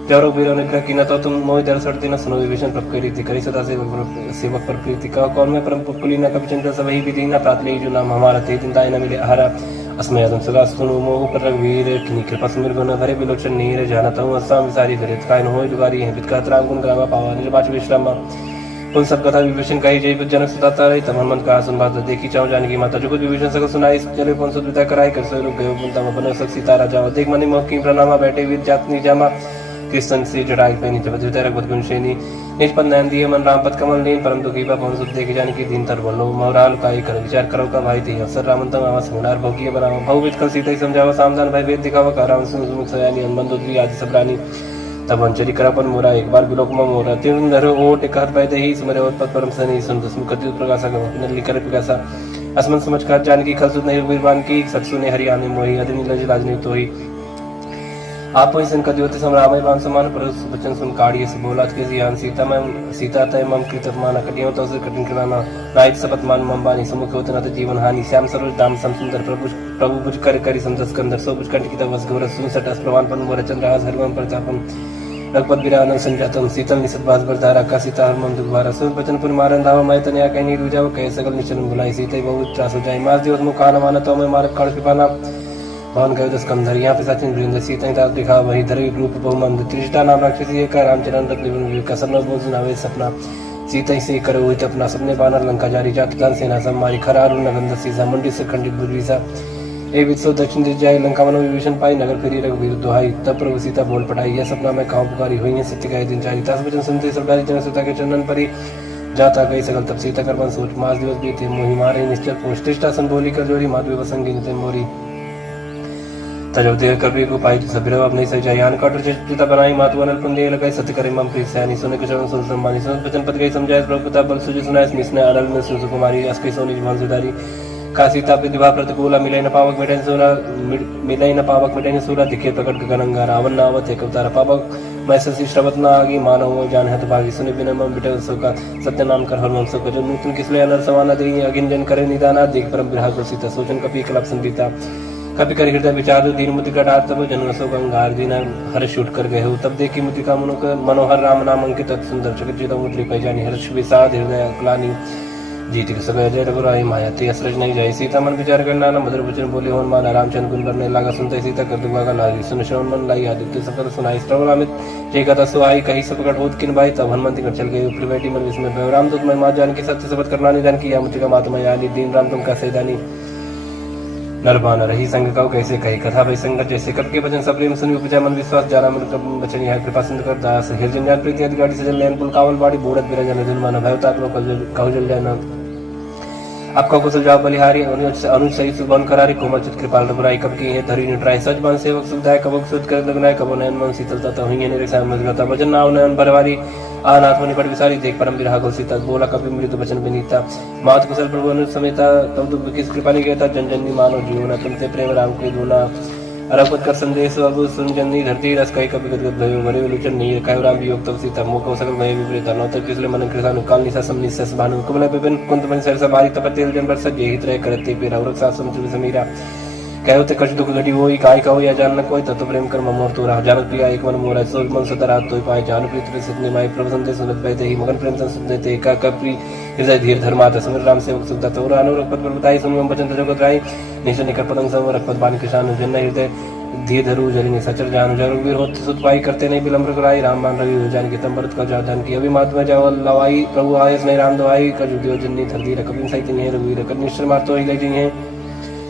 प्यारो बीरो निग्रह की न तो तुम मोहि दर सड़ती न सुनो विभीषण प्रभ करी थी करी सदा सेवक पर प्रीति का कौन में परम पुली न कभी चंद्र सब ही विधि न प्रात ले जो नाम हमारा थे चिंताएं न मिले आहारा अस्मय अदम सदा सुनो मोह पर रघुवीर किनी कृपा सुमिर गुण भरे बिलोचन नीर जानता हूँ अस्साम विसारी धरित काय न होय दुगारी है बितकात राम गुण ग्रामा पावा निर्वाच विश्रामा उन सब कथा विभीषण कही जय जनक सुताता रही तब हनुमंत कहा सुन बात देखी चाहूँ जानकी माता जो कुछ विभीषण सकल सुनाई चले पवन सुत विदा कराई कर सोई रुक गए पुनता बनो सक सीता राजा देख मनि मोह की प्रणामा बैठे वीर जातनी जामा कृष्ण से जड़ाई पहनी जब द्वितरक बदगुण श्रेणी निज पद नयन दिए मन राम पद कमल लीन परम दुखी पवन सुत देख जान की दीन तर बोलो मोहराल काई कर विचार करो का भाई थी अवसर रामंतम आवास गुणार भोगिए बनाओ भव कल सीता ही समझावा सामधान भय वेद दिखावा का राम सुमुख सयानी हनुमान दुद्री आदि सब रानी तब अंचरी करापन मोरा एक बार बिलोक में मोरा तीन धरो ओट एक हाथ पाए ही सुमरे और पद परम सनी सुन दुस्मुख कति प्रकाशा गवा नली कर पिकासा असमन समझ कर जान की खल सुत नहीं वीरवान की सत्सु ने हरियाणा मोही अदिनी लज लाजनी तो ही आप ही संकट ज्योति समरामय राम समान परस बचन सुन काढ़िए से बोला के जियान सीता तय मम कृत मान कटियो तो से कठिन कराना नायक सपत मान मम बानी समुख होत न जीवन हानि श्याम सरोज दाम सम सुंदर प्रभु बुझ कर करी संतस कंदर सो बुझ कंठ की तवस गौर सुन सटस प्रमाण पन मोर चंद्रहास हरिवम प्रतापम रघुपत विरानन संजातम शीतल निसत बास बरधारा का सीता हरमन दुखवारा सुन बचन पुन मारन धावा मैं तनया कहीं नहीं रुजाओ कह सकल निचन बुलाई सीते बहुत त्रास हो जाए मास दिवस मुखान माना तो मैं मारक काढ़ पिपाना भवन गयो दस कंधर यहाँ पे सचिन वृंद सीता दास दिखा वही धरवी रूप बहुमंद त्रिष्टा नाम राक्षसी एक रामचरण रत्न कसर बोल सुनावे सपना सीता से करो हुई अपना सपने बानर लंका जारी जात दान सेना सम्मारी खरारू नगंध सीसा मंडी से खंडित बुद्धिसा ए वित्सो दक्षिण दिश जाए लंका मनो विभीषण पाई नगर फिरी रघुवीर दुहाई तब प्रभु सीता बोल पटाई यह सपना में काहू पुकारी हुई है सत्य का दिन चारी दस वचन सुनते सब डाली जन सीता के चंदन परी जाता गई सकल तब सीता कर सोच मास दिवस बीते मोहि मारे निश्चल पोष त्रिष्टा संबोली कर जोड़ी माधवी वसंगी नितिन मोरी तजोते कभी को पाई सबरो अपने से जायान काटर चिता बनाई मातु अनल पुंदे लगाई सत्य करे मम प्रीत सयानी सुन के चरण सुन सम्मानी सुन बचन पद गई समझाए प्रभु प्रताप बल सुजि सुनाए मिसने अनल में सुन कुमारी अस्के सोनी जीवन सुधारी का सीता प्रतिभा प्रतिकूला मिले न पावक मिटे न पावक मिटे न सूरा दिखे प्रकट गगनंगा रावण नावत एक अवतार पावक मैं शशि श्रवत न आगी मानव जान हत भागी सुनि बिन मम बिटल सो का सत्य नाम कर हर मन सो का जो नूतन किसले अनर समाना देई अगिन जन करे निदाना देख परम विराग सीता सोचन कपि कलप संगीता कपि कर हृदय विचार दीन मुद्रिका डात तब जन रसो गंगार दीन हर्ष उठ कर गए हो तब देखी मुद्रिका मनोहर राम नाम अंकित सुंदर जगत जीता मुद्री पहचानी हर्ष विषाद हृदय क्लानी जीत के सगळे जय रघुराई माया ते असरज नहीं जाए सीता मन विचार करना न मधुर वचन बोले होन माना रामचंद्र गुण करने लगा सुनते सीता कर दुगा लागी सुन श्रवण मन लाई आदित्य सकल सुनाई श्रवण अमित जे कथा सुहाई कही सब प्रकट होत किन भाई तब हनुमंत कर चल गए ऊपर बैठी मन विस्मय रामदूत मैं मां जान की सत्य शपथ करना निदान किया मुझे मातम यानी दीन राम तुम का सैदानी नरबान रही संग कहो कैसे कही कथा भई संगत जैसे कब के वचन सब प्रेम सुनि उपजा मन विश्वास जाना मन कब वचन यह कृपा सिंधु कर दास हिरजन ज्ञान प्रीति आदि गाड़ी सजल लैन पुल कावल बाड़ी बूढ़त बिरजन जन मन भयताप लोक कहजल जाना आपका कुशल जाओ बलिहारी अनुज सही सुबन करारी कोमल चित कृपाल रघुराई कब की है धरी निट्राई सच बन सेवक सुखदाय कबक सुध कर लगनाय कबो नयन मन शीतलता तो हुई ने रक्षा मजगता वचन नाव नयन बरवारी आनाथ होने पर विसारी देख परम विरह को सीता बोला कभी मृत वचन विनीता मात कुशल प्रभु अनुज समेता तब दुख किस कृपा ने कहता जन जन मानो जीवना तुमते प्रेम राम के दूना अरपत कर संदेश अब सुन जननी धरती रस कई कभी गदगद भयो मरे विलोचन नहीं कहो राम वियोग तब सीता मोह सकल भय विपरीता नौतर किसले मन कृषानु काल निशा समनि सस भानु कुमल विपिन कुंत मन सरसा बारी तप तेल जन बरस जेहित रह करते पे रवरक सास समुद्र समीरा कहो ते कछ दुख घटी होई काय कहो या जान न कोई तत्व प्रेम कर ममोर तो रहा जानत प्रिया एक मन मोरा सो मन सतरा तोय पाए जान प्रीत रे सिद्धि माई प्रभु संते सुनत बैते ही मगन प्रेम संत देते का कपि हृदय धीर धर्मात समर राम सेवक सुखता तो अनुरक्त पद बताई सुन वचन जगत राई निश निकर पतंग सम रखपत बान किसान जन हृदय धीर धरु जरिनी सचर जान जरु वीर होत सुत पाई करते नहीं विलंब कराई राम बान रवि हो जान की तंबरत का जादन की अभी मात में जाओ लवाई प्रभु आयस नहीं राम दवाई का जुदियो जन्नी धरती रकबिन सहित नहीं रघुवीर कनिश्चर मार तो ही ले जी है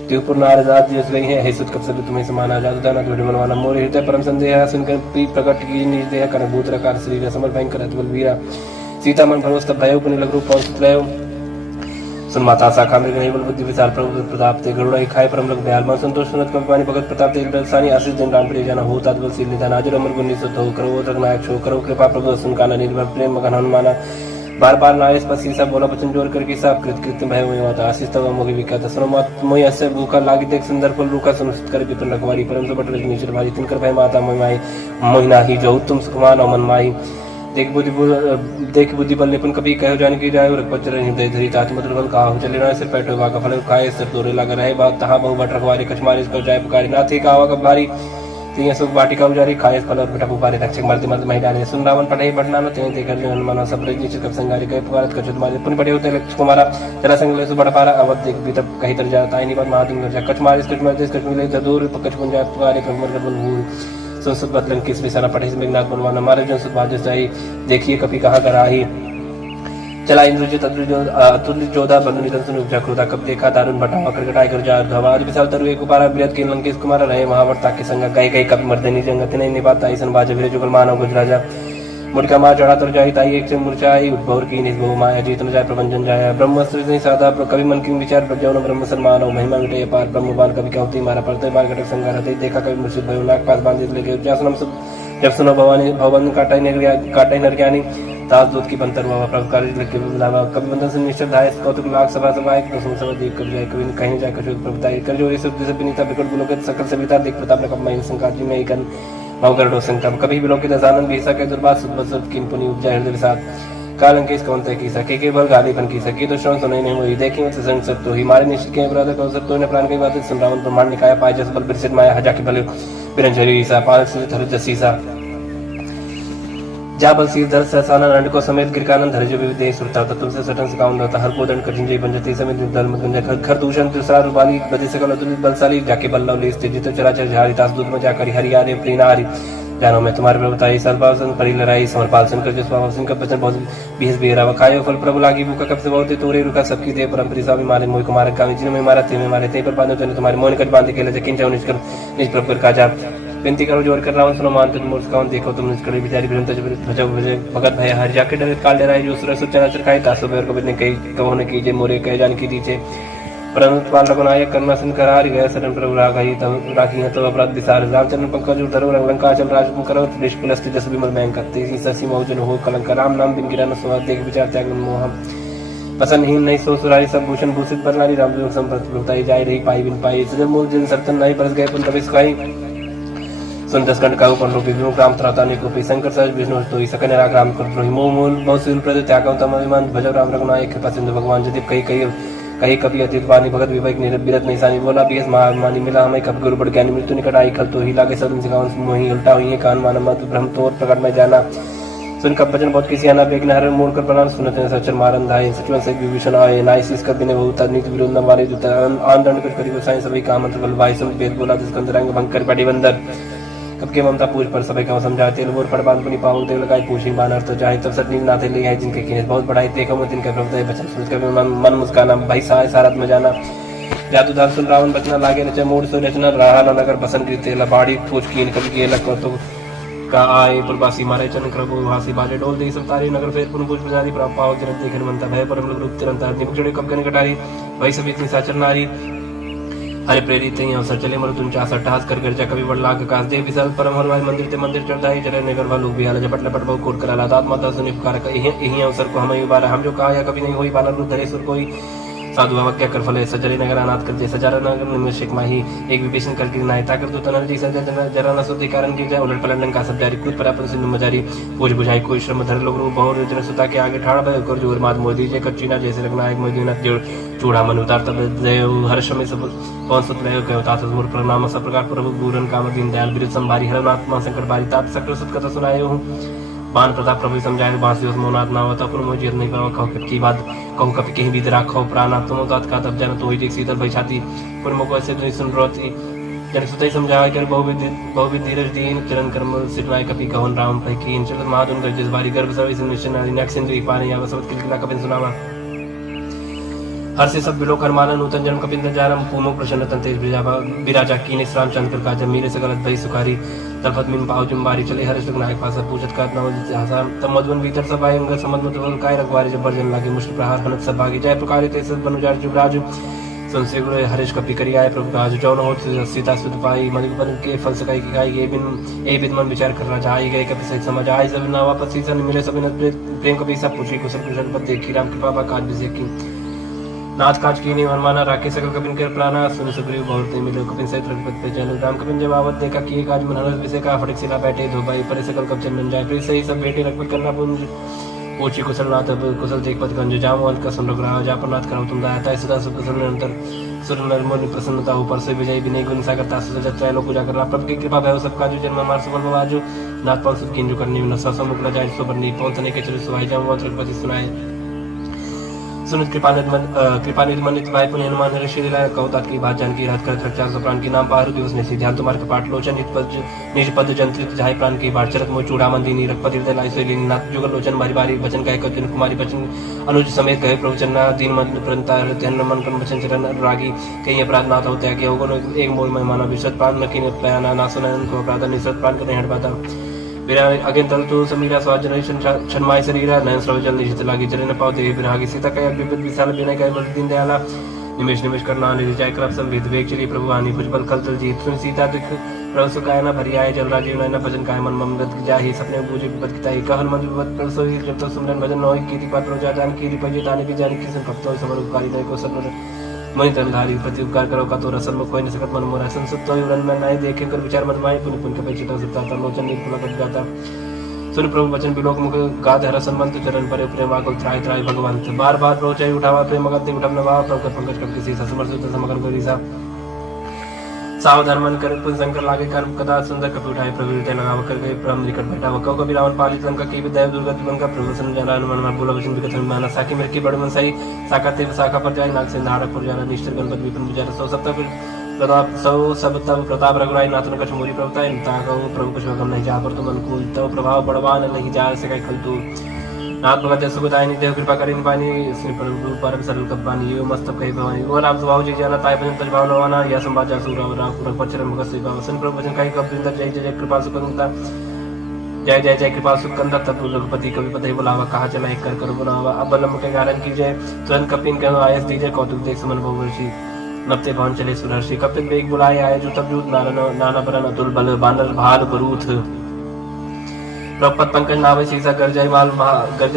त्रिपुर नारदात जिस गई है हे सुत कब सब तुम्हें समान आजाद दाना तो मनवाना मोर हृदय परम संदेह सुनकर पी प्रकट की निज देह कर भूत रकार शरीर समर भयंकर अतुल वीरा सीता मन भरोस तब भयो पुनि लग रूप पहुंच लयो सुन माता शाखा में गई बल बुद्धि विचार प्रभु प्रताप ते गरुड़ा खाए परम लोग दयाल मन संतोष सुनत कवि पानी भगत प्रताप ते दलसानी आशीष दिन राम प्रिय जाना हो तात्बल सील निदान आजर अमर गुण निसुत हो करो रघुनायक छो करो कृपा प्रभु सुन काना निर्भर प्रेम मगन हनुमाना बार बार नायस पर सीसा बोला वचन जोर करके सब कृत कृत्य भय हुए होता आशीष तब मोहि विख्यात सुनो मत मोहि अस्य भूखा लागी देख सुंदर फल रूखा सुनिश्चित कर विपिन रखवारी परम सुबट रजनीश्वर भाई तिनकर भय माता मोहि मोहिना ही जो तुम सुखमान मन माई देख बुद्धि बल निपुण कभी कहो जान की जाय रखपत हृदय धरी तात मधुर बल काहु चले ना सिर पैठो का फल खाए सिर तोरे लग रहे बात तहां बहु बट रखवारी कछमारी इसको जाय पुकारी ना थी कावा कब भारी तिया सुख बाटिका उजारी खाए फल और बेटा पुपारे रक्षक मरते मरते महिला ने सुन रावण पढ़े बढ़ना न ते कर जो हनुमान सब रजी चित संगारी कह पुकारत कछुत मारे पुन पढ़े होते लक्ष्य कुमारा जरा संग ले सुबड़ पारा अवध देख भी तब कहीं तर जाता है निपत महादिंग कर जा कछमारी कछ मरते कछ मिले दूर कछ पुन जाय पुकारे कमर कर बल भूल सुन बदलन किस विसारा पढ़े से मेघनाथ बनवाना मारे जन सुत बाजस जाई देखिए कभी कहाँ कर आई चला इंद्रजित अतुल्य जोधा बंधु निधन सुन उपजा क्रोधा कब देखा दारुण भटा करकटाई कर जा धवाद विशाल तरु एक उपारा बृहद के लंकेश कुमार रहे महावर्ता के संग गई गई कभी मर्दनी जंगत नहीं निपाता ईसन बाज वीर जुगल मानव गुजराजा मुड़का मार चढ़ा तर जाई ताई एक से मूर्छाई उद्भवर की निज बहु माया जीत न जाय प्रबंधन जाया ब्रह्मस्त्र नहीं साधा कवि मन की विचार प्रज्ञान ब्रह्म सम्मान महिमा विटय पार ब्रह्मबान कवि कहती मारा पड़ते बार घटक संगार देखा कवि मुर्शिद भयो नाग पास बांधित लगे जासनम सब जब सुनो भवानी भवन काटाई नर ज्ञानी दास दूत की बंतर हुआ प्रभुकारी लगे बुलावा कवि बंधन से निश्चित धाय कौतुक लाख सभा सभा एक दसों सब देख कर जाए कवि कहीं जाए कशुद्ध प्रभुताई कर जो सब जैसे विनीता बिकट बुलोक सकल सविता देख प्रताप ने कब मई संकात जी में एकन भवगढ़ संकल्प कभी भी लोग दसानंद भी सके दुर्बाद सुबसत किन पुनि उपजा हृदय साथ कालंकेश कौन तय की सके केवल गाली बन की सके तो श्रवण सुने नहीं हुई देखें तो संग सब तो ही मारे निश्चित के अपराध को सब तो ने प्राण की बात सुन रावण ब्रह्मांड निकाय पाए जस बल बिरसित माया हजा की बल बिरंजरी सा पाल से धर जसीसा जा बल सीर धर सहसाना नंद को समेत गिरकानंद धर जो विदे सुरता तत्व से सटन से काउंड होता हर को दंड कठिन जय बंजती समेत दल मत गंजा खर दूषण तुसार बाली बदी सकल अतुलित बलशाली जाके बल्लव ले स्थित जित चराचर झारी तास दूत में जाकर हरियारे प्रीनारी जानो मैं तुम्हारे प्रभुताई सर्वासन परिलराई समरपाल सुनकर जिस पावन का वचन बहुत बीस बेरा खायो फल प्रभु लागी भूखा कब से बहुत तोरे रुका सबकी दे परम स्वामी मारे मोह कुमार का जिन में मारा थे में मारे थे पर बांधो तने तुम्हारे मोहन कट बांध के ले जकिन जाओ निष्कर निज प्रभु का जा विनती करो जोर कर रावण सुनो मान तुम मूर्ख कौन देखो तुम निष्कर बिचारी बिरंत भजो भजे भगत भय हर जाके डरे काल डराई जो सुर सुचना चरखाई तासो बेर को बिने कई कहो ने कीजे मोरे कह जान की दीचे परंतु पाल रघुनायक कर्मा सिंह करार गया शरण प्रभु राघई तब राखी है तो अपराध विसार रामचंद्र पंकज धरो लंका चल राज करो देश कुलस्ति जस विमल बैंक करते ससी मौजन हो कलंक राम नाम बिन गिरा न सुहा देख विचार त्याग मोह पसंदहीन नहीं सो सुरारी सब भूषण भूषित बरनारी राम संपत्ति जाय रही पाई बिन पाई सजल मूल जन सर्तन नहीं बरस गए पुन तबिस खाई सुन दसकंड का ऊपर रूपी विमुख राम त्राता निकोपी शंकर सहज विष्णु तो ही सकन राग राम कर द्रोही मोह मूल बहुसूल प्रद त्यागम तम अभिमान भजो राम रघुनायक कृपा सिंधु भगवान जदि कही कभी अतीत वाणी भगत विवेक निरत नहीं सानी बोला बीस महामानी मिला हमें कब गुरु बढ़ ज्ञानी मृत्यु निकट आई खल तो ही लागे सदन सिखावन मोही उल्टा हुई कान माना मत ब्रह्म तोर प्रकट में जाना सुन कब भजन बहुत किसी आना बेग नहर मोड़ कर प्रणाम सुनते सचर मारन धाय सचवन से विभीषण आए नाइसिस कर बिने बहुत नीति विरोध न मारे जो आन दंड कर करी गोसाई सभी काम मंत्र बल भाई सम वेद बोला जिस कंदरंग भंग कर पड़ी बंदर कब के ममता पूछ पर सभी का समझाते लोर पड़ बांध पुनी पावल देव लगाई पूछी बानर तो चाहे तब सतनी नाथे ले आए जिनके किने बहुत बढ़ाई देखो मैं तिनके प्रभु बचन सुन कर मन मुस्काना भाई साय सारत में जाना जादू दान सुन रावण बचना लागे रचे मोड़ सो रचना रहा न नगर बसन की तेला बाड़ी पूछ की कभी के लग तो का आए पुरवासी मारे चन करबो हासी बाजे डोल दे सब तारी नगर फेर पुन पूछ बजारी प्राप पाव जरत देखन मनता भय परम रूप तिरंता निमुचड़े कब कन कटारी वही सब इतनी साचर नारी हरे प्रेरित ही अवसर चले मरु तुम चासा टहास कर गर्जा कभी बड़ लाग कास दे विशाल परम हरवाई मंदिर ते मंदिर चढ़ाई जरे नगर वालों भी आला झपट लपट बहु कोट करा दात माता सुनि पुकार यही अवसर को हमें बारा हम जो कहा या कभी नहीं हुई बाला रूप धरे सुर कोई साधु क्या कर फले सजरे नगर अनाथ करते सजारा नगर निमिषक माही एक विभीषण करके नायता कर दो तनर जी सजा जरा न सुधि कारण की जाए उलट पलट का सब जारी कूद परापन सिंधु मजारी पूज बुझाई कोई श्रम धर लोग बहु जन सुता के आगे ठाड़ भय कर जोर मात मोदी जे कच्चीना जैसे रखना एक मोदी न चूड़ा मन उतार तब देव हर्ष में सब कौन सुत रहे कहो तात मूर प्रणाम सब प्रकार प्रभु पूरन काम दीन दयाल बिरु संभारी हर आत्मा संकट बारी तात सकल सुत कथा सुनाए हूँ बान प्रताप प्रभु समझाए बांसी उस मोनाथ ना होता पर मुझे नहीं पावा कहो की बात कहूँ कभी कहीं भी राखो प्राणा तुम तात का तब जाना तो ही शीतल भाई छाती पर मुको ऐसे नहीं सुन रोती जन सुतई समझावा कर बहुविध धीरज दीन चरण कर्म सिरनाय कपि कहन राम भाई की चल महादुन कर जिस बारी गर्भ सभी मिशन नेक्स्ट सिंधु पानी या सब किलकिला कपिन सुनावा हर से सब बिलो करमाना नूतन जन्म कपिंद्र जारम पूमो प्रसन्न तेज बिराजा कीने श्राम चंद्र का जब मेरे से गलत भई सुखारी तलफत मिन पाव जुम्बारी चले हर्ष नायक पास पूछत का नव तम मधुवन भीतर सब आए अंग समझ मधुवन काय रखवारे जब बर्जन लागे मुश्किल प्रहार हनत सब भागी जाय प्रकार ते सब बनुजार जुबराज संसे गुरु हरीश कपि करी आए प्रभु राज जौन हो सीता सुत पाई मधुबन के फल सकाई की गाय ये बिन मन विचार कर रहा जाई गए कपि सहित समझ आए सब ना वापस सीसन मिले सब प्रेम कपि सब पूछी कुशल कुशल पद देखी राम कृपा बा काज बिसे की नाथ काज की नहीं मनमाना राके सकल कपिन कर प्राणा सुन सुग्रीव बहुत मिले कपिन सहित रघुपति पे चलो राम कपिन जब आवत देखा कि काज मन हरस विषय का फटक सिला बैठे धो भाई पर सकल कब चंदन जाए फिर सही सब बेटे रघुपति करना पुंज पूछी कुशल नाथ कुशल देख पद गंज जाम अंत का सुन रघुराव जा पर नाथ करो तुम दाता सदा सुख कुशल निरंतर सुर नरमोनि प्रसन्नता ऊपर से विजय विनय गुण सागरता सुजत त्रैलोक पूजा करना प्रभु की कृपा भय सब काजू जन्म मार सुबल बाजू नाथ पाल सुख किंजु करनी न ससमुख न जाय सुबरनी पहुंचने के चले सुहाई जाऊं रघुपति सुनाए सुनित कृपानिधि मनित भाई पुण्य हनुमान ऋषि कौतात की बात जानकी रात कर रक्षा प्राण की नाम पारु दिवस ने ध्यान तुम्हारे कपाट लोचन निज पद जंत्रित जाय प्राण की बात चरत मोह चूड़ा मंदिनी रघुपति हृदय लाई सोई नाथ जुगल लोचन बारी बारी वचन कहे कपिन कुमारी बचन अनुज समेत गए प्रवचन दीन मन प्रंता ध्यान मन कर वचन चरण रागी कहीं अपराध नाथ होते हैं होगन एक मोल में माना विश्वत प्राण न की पयाना ना सुना उनको अपराध निश्चित प्राण कर हट पाता बिना अगेन तल तो समीरा स्वाद जनरेशन छनमाय शरीरा नयन स्रवजल निशित लागी चले न पावते बिना आगे सीता कया विपद विशाल बिना कया बल दीन दयाला निमेश निमेश करना निर्जय करप संविद वेग चली प्रभु आनी भुजबल खल तल जीत सुन सीता दुख प्रभु सुखाय न भरी आए जल राजीव नयन भजन काय मन ममृत जाहि सपने बूझे विपद किताई कहन मन विपद प्रभु सोई जब तक सुमरन भजन होई कीति पात्र प्रजा जान कीति पजे ताने भी जान की संपत्त होई समर उपकारी नय को सत्वर मणि तनधारी प्रति उपकार करो का तो रसन में कोई न सकत मन मोरा संसुत होई उरन में नाय देखे कर विचार मत माय पुनि पुन के पेचिता सत्ता लोचन निर्पुल कर जाता सुन प्रभु वचन बिलोक मुख गाद हर संबंध चरण पर प्रेम आकुल त्राय त्राय भगवान बार बार रोचाई उठावा प्रेम गति उठम नवा प्रभु पंकज कर किसी समर्थ समगन करी सा सावधान मन कर पुन शंकर लागे कर्म कदा सुंदर कपि उठाए प्रभु हृदय लगाव कर गए ब्रह्म निकट बैठा वह कभी रावण पालित लंका की विद्या दुर्गति बन का प्रभु सन जाना मन मन बोला वचन विकथ माना साकी मेरे की बड़ मन सही साकाते शाखा पर जाए नाग से नारक पर जाना निष्ठर गणपति विपिन विचार सौ सप्ताह प्रताप सौ सब तब प्रताप रघुराई नाथन कछ मोरी प्रभुता कहूँ प्रभु कुछ गम नहीं जा पर तुम अनुकूल तब प्रभाव बड़वान नहीं जा सके खल तू नाथ भगत सुखदायिनी देव कृपा करिन पानी श्री प्रभु परम सरल कपानी यो मस्तक कही भवानी ओ राम स्वभाव जी जाना ताय भजन तज भाव नवाना या संवाद जासु राम राम पुरख पचरम भगत श्री भाव सन प्रभु भजन कही कब सुंदर जय जय कृपा सुखंता जय जय जय कृपा सुखंदा तत्व रघुपति कवि पति बुलावा कहा चला एक कर बुलावा अब बलम के कारण की जय तुरंत कपिन कहो आयस दीजय कौतुक देख सुमन बहुवर्षी नपते भवन चले सुरर्षि कपिन वेग बुलाए आए जो तब जूत नाना बरन अतुल बल बानर भाल बरूथ प्रपत पंकज नावे सीसा गर्जय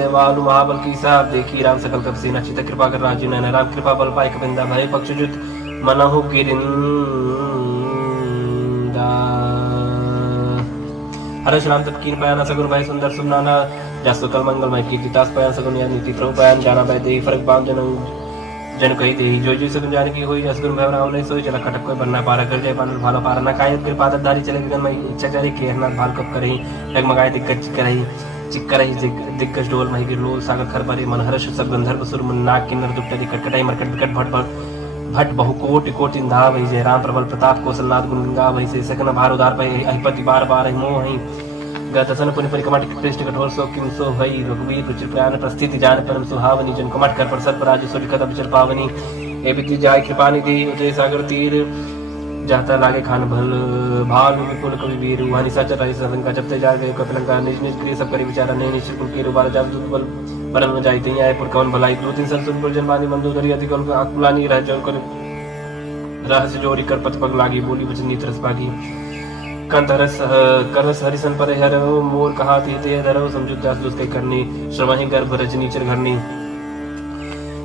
वालु महाबल कीसा देखी राम सकल कप सीना चित कृपा कर राजीव नयन राम कृपा बल पाए कपिंदा भय पक्षजुत मनहु गिरिंदा हर्ष राम तत्कीन पयाना सगुन भाई सुंदर सुमनाना जास्तो कल मंगलमय कीर्ति तास पयान सगुन या नीति प्रभु पयान जाना भाई देही फरक बाम जन कही देही जो सगुन जाने की हुई जसगुन भाई राव नहीं सोई चला खटक कोई बनना पारा कर जाए पानल भालो पारा ना कायद के पादर दारी चले गन मैं इच्छा जारी केरनाथ भाल कब करही डगमगाए दिग्गज करही चिक्करही दिग्गज डोल मही गिरलोल सागर खर परे मन हर्ष सब गंधर्व सुर मन नाग किन्नर दुपटरी कटकटाई मरकट विकट भट भट बहु कोटि कोटि धा वही जय राम प्रबल प्रताप कौशलनाथ गुण गंगा वही से सकन भार उदार पै अधिपति बार बार मोह ही गतसन पुनि परिकमट कृष्ण कठोर सो किम सो भई रघुवीर रुचिर प्रयाण प्रस्थिति जान परम सुहावनी जन कमट कर प्रसद पराज सुर कद अवचर पावनी ए विधि जाय कृपा निधि उदय सागर तीर जाता लागे खान भल भाल विपुल कवि वीर वहानी सच राई संका जपते जा गए कपिलंका निज निज क्रिय सब करी विचारा नहीं निश्चित कुल के रुबार जात बल परम न जाई तई आए पुर कवन भलाई दो तीन संसुन पुर जनवानी मंदोदरी अधिक अकुलानी रह जन कर रहस्य जोरी कर पथ पग लागी बोली वचन नीत रस पागी कंत करस हरिसन पर हर मोर कहा ते धरो समझुत दास दुस कई करनी श्रमहि गर्भ रजनी चर घरनी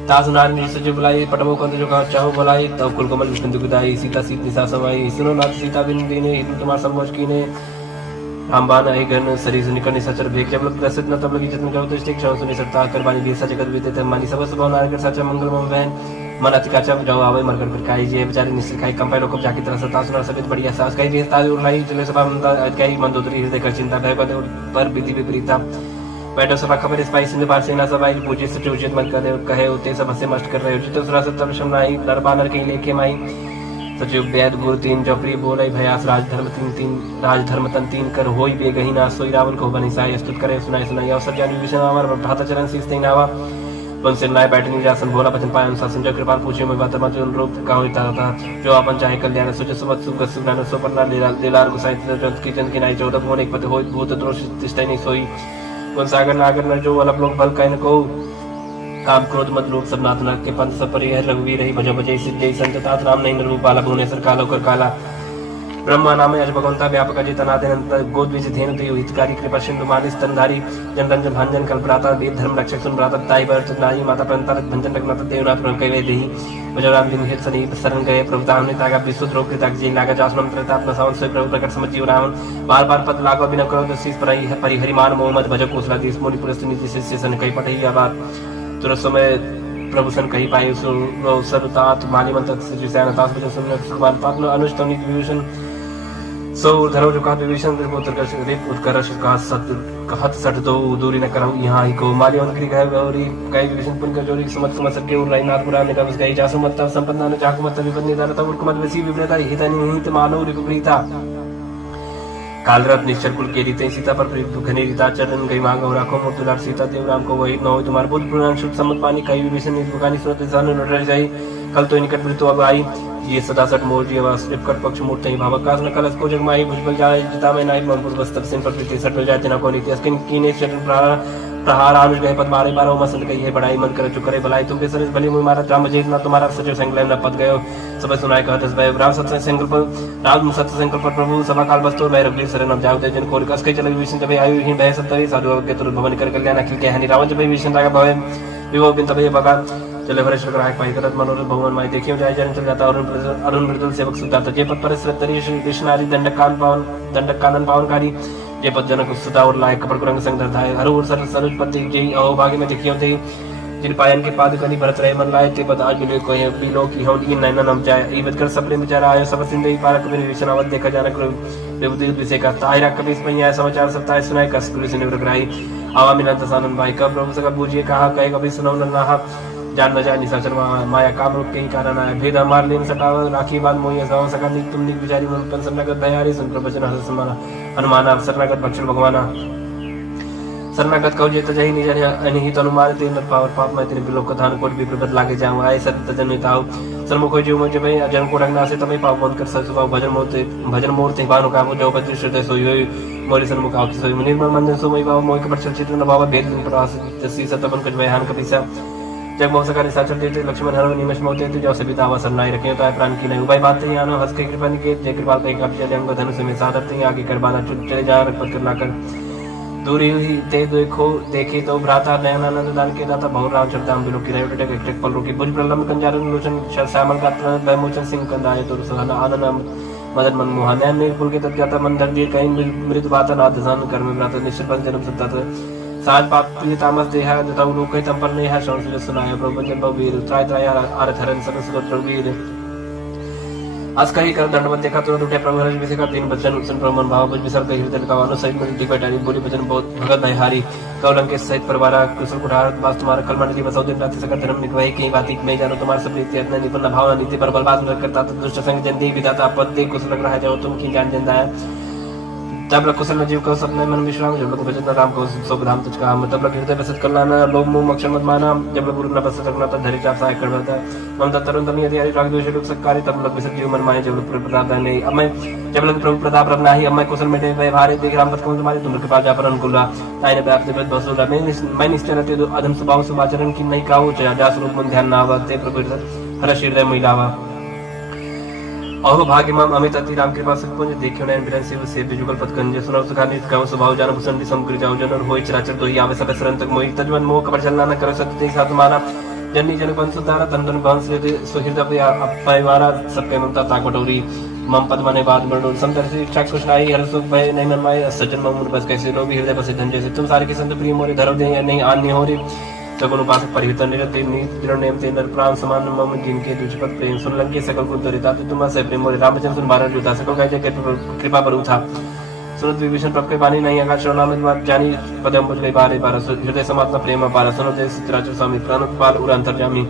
तास नारी सज बुलाई पटमो कंत जो कहा चाहो बुलाई तब कुल कमल विष्णु दुखदाई सीता सीत निसा समाई सुनो नाथ सीता बिन दीने हिंदू तुम्हार संभोज कीने रामबान आई गण शरीर निकलने सचर भेक जब लोग प्रसिद्ध न तब लगी जतन करो तो स्टिक क्षण सुनी सकता कर बानी भी सच जगत बीते तब मानी सब सुबह नार कर सच मंगल मम वैन मन अतिकाचा जाओ आवे मरकर कर काई जे बेचारे निश्चित खाई कंपाई लोग जाकी तरह सता सुना सबित बढ़िया सास कई रेस ताज उड़लाई चले सभा मंदा कई मंदोदरी हृदय कर चिंता भय पद पर विधि विपरीता बैठो सभा खबर स्पाई सिंध पार सेना सभाई पूजे से उचित मन करे कहे उते सब से मस्त कर रहे उचित सुरा सत्तर शमनाई दरबानर के लेके माई सचिव वेद गुरु तीन जपरी बोले भयास राजधर्म तन तीन कर होई बेगही ना सोई रावण को बनी साई स्तुत करे सुनाई सुनाई अवसर जानी विष्णु अमर भाता चरण शीस ते नावा वन से नाय बैठनी जासन भोला बचन पाए अनुशासन जो कृपाल पूछे मैं बात मत अनुरूप का होता था जो अपन चाहे कल्याण सोच सुमत सुख सुज्ञान सो परना लीलार गुसाई जंत की जन की नाई 14 मोन एक पते होई भूत दोष तिष्ठै नहीं सोई वन सागर नागर न जो अलप लोग बल कहन को काम क्रोध मत लोग सब नाथ नरक के पंथ सब परिहर रघुवीर रही भज भजई सिद्धि संत तात राम नहीं नरूप बाला भुवनेश्वर कालो कर काला ब्रह्मा नाम अज भगवंता व्यापक अजितनाथ गोद बीज धेनु ते हितकारी कृपा सिंधु मानिस स्तनधारी जन रंजन भांजन कल्पराता वेद धर्म रक्षक सुन भ्राता ताई भरत नाई माता पंता भंजन रघुनाथ देवनाथ प्रभु कहे देहि भजराम दिन हित सनी शरण गए प्रभु ताम ने तागा विशुद्ध रोग के ताक जी लागा जासनम त्रता अपना सावन से प्रभु प्रकट समझियो राम बार बार पद लागो बिना करो तो शीस परि हरिमान मोहम्मद भज कोसला देश मोनि पुरस्त नीति शिष्य सन कई पठई आबाद तुरंत समय प्रभु सन कही पाए सरुतात माली मंत्र सचिव सैन तास भजन सुन सुमान पात्न अनुष्टम विभूषण सो धरो जो का विभीषण रिप उत्कर्ष का सत कहत सट दो दूरी न करहु यहाँ ही को माली उनकी गए गौरी कई विभीषण पुन कर जोरी समत समत सके उर राईनाथ पुराण निगम गई जासु मत संपन्ना न चाकु मत विपन्नी दरत उर्कमत वसी विप्रेता हितनि हित मानव रिपुप्रीता कालरत निश्चर कुल के रीते सीता पर घनी रीता चरण गई मांग और राखो मोर सीता देव राम को वही न हो तुम्हारे बुद्ध पुराण शुद्ध सम्मत पानी कई विभीषण निष्पुकानी सुरत जान लड़ जाई कल तो निकट मृत्यु अब आई ये सदा सट मोर जी आवास कट पक्ष मूर्त ही भावक कास न कलस को जगमाई भुजबल जाए जिता में नाई मंपुर बस तब सिंह पर प्रीति सट हो जाते न को नीति अस्किन कीने चरण प्रहार आनुष गए पद मारे बारो मसंत कही है बड़ाई मन कर चुक करे भलाई तुम सरस भली मुई मारा राम जेत ना तुम्हारा सचिव संकलन न पद गयो सब सुनाय कहत भय राम सत्य संकल्प राम सत्य संकल्प प्रभु सभा काल बस्तुर भय रघुवीर शरण अब जाओ जन को कस के चले विष्णु जब आयु ही भय सत्य साधु के तुरंत भवन कर कल्याण अखिल के हनि रावण जब विष्णु राग भय विभव बिन तब बगा चले भरेश्वर ग्राहक पाई करत मनोरथ भगवान माई देखियो जाय जन चल जाता अरुण मृदुल सेवक सुता जे पद पर श्रद्धरी श्री कृष्णारी दंडक कानन पावनकारी जे पद जनक सुता और लायक कपड़ कुरंग संग धरधाय हर और सर सरुजपति जय अहो भाग्य में देखियो थे जिन पायन के पाद कनी भरत रहे मन लाए ते पद आज मिले कोई बिलो की हम इन नैना नम जाय ईवत कर सबले बेचारा आयो सब सिंधई पारक में विष्णावत देखा जानक देवदेव विषय का ताहिरा कबीस पहिया समाचार सत्ताय सुनाय कस पुलिस ने ग्रही आवा मिलन तसानन भाई कब प्रभु सका बूझिए कहा कहे कभी सुनो नहा जान न जानी निशाचर माया काम रूप के ही कारण आया भेद मार लेन सटाव राखी बांध मोहिया गाँव सका निक तुम निक बिचारी मन पन सरनागत भयारी सुन प्रवचन हस समाना हनुमाना सरनागत भक्षण भगवाना शरणागत कहो जेत जही निज अनिहित अनुमान ते न पावर पाप मैं तेरे बिलोक कथान कोट भी प्रबत लागे जाऊं आए सत जनिताओ सरमुख जीव मुझे भाई अजन को रंगना से तमे पाप बंद कर ससुवा भजन मूर्ति बानो का जो बद्र श्रुत सोई होई मोरी सरमुख आव सोई निर्मल मंजन सो मई बाबा मोय के पर चित्र न बाबा भेद प्रवास तसी सतपन कुछ बयान कपिसा जब मौसका निशाचर देते लक्ष्मण हरो निमेश मोते तो जब सबिता अवसर नाई रखे तो प्राण की नहीं उपाय बात ही आनो हंस के कृपा निके जय कृपाल पे कप चले अंग धनुष में सादर थे आगे करबाना चले जा रखपत करना कर दूरी हुई ते देखो देखे तो भ्राता नयनानंद दान के दाता बहु राम चरताम बिलो की रहे टक टक पल रोकी भुज प्रलम कंजारन लोचन श्यामल गात्र वैमोचन सिंह कंदाय तो सलाना आनंद मदन मनमोहन नैन पुल के तट जाता मन धर दिए कहीं मृत बाता नाथ सन कर्म व्रत निश्चल पर जन्म सत्ता साज पाप प्रिय तामस देहा जता लोक तंपल नेहा श्रवण सुनाय प्रभंजन बवीर त्राय त्राय आरथ हरन सरस वीर अस्कही कर दंडवत देखा तो उठे प्रभु हर्ष विषय का तीन बचन उसन प्रमन भाव बुझ विसर कही हृदय का वानो सहित मंडी बैठारी बोली बचन बहुत भगत भाई हारी कौलंक के सहित परिवार कुशल कुठार वास तुम्हारा कल मंडली बसौ दिन रात्रि सकल धर्म निकवाई कहीं बाती मैं जानो तुम्हारा सब रीति इतना निपुण भावना नीति पर बलबाज करता तो दुष्ट संग जन दे विदाता पद दे कुशल लग रहा जाओ तुम की जान जन दाया तब लग कुशल जीव को सपने मन विश्राम जब लग भजन राम को सब धाम तुझ काम तब लग हृदय बसत कल्याण लोभ मोह मक्षर मत माना जब लग गुरु न बसत रखना तब धरि चाप सहाय कर बता ममता तरुण तमी यदि हरि राग दोष लोक सत्कारी तब लग विसत जीव मन माने जब लग प्रताप नहीं अब मैं जब लग प्रभु प्रताप रब नाही अब मैं कुशल में दे भारे देख राम पद को तुम्हारे तुम कृपा जा पर अनुकूल ताई ने व्याप्त बद बसुरा मैं निश्चय रहते दो अधम स्वभाव सुभाचरण की नहीं काऊ जा स्वरूप मन ध्यान ना आवते प्रभु हर हृदय महिलावा अहो भाग्य माम अमित अति राम कृपा सत्पुंज देखियो नयन बिरन से बिजुगल पद कंजे सुनो सुखा नित गाँव स्वभाव जान भूषण भी समकृ जाओ जन और होय चराचर दो ही आवे सब सरन तक मोहि तजवन मोह कपट चलना न करो सत्य साथ माना जन्नी जन बंसु तारा तन तन बंस ले सुहृद परिवारा सबके ममता ताकटोरी मम पद मने बाद मरणों समदर से इच्छा खुश नाई हर सुख भय नहीं मन माय सज्जन मम बस कैसे लो भी हृदय बसे धन जैसे तुम सारे के संत प्रिय मोरे धरो दे नहीं आन्य हो रे सगुण उपासक परिवर्तन निरते निर नेम ते नर प्राण समान मम जिनके तुझपत प्रेम सुन लंके सकल कुल दरिता तु तुम से प्रेम मोरे रामचंद्र सुन बारह जोता सकल कह जय कृपा पर था सुनत विभीषण प्रभ के बानी नहीं आकाश नाम जानी पदम बुझ गई बारे बारह हृदय समात्मा प्रेम अपार सुनत चित्राचर स्वामी प्राणोत्पाल उर अंतर्जामी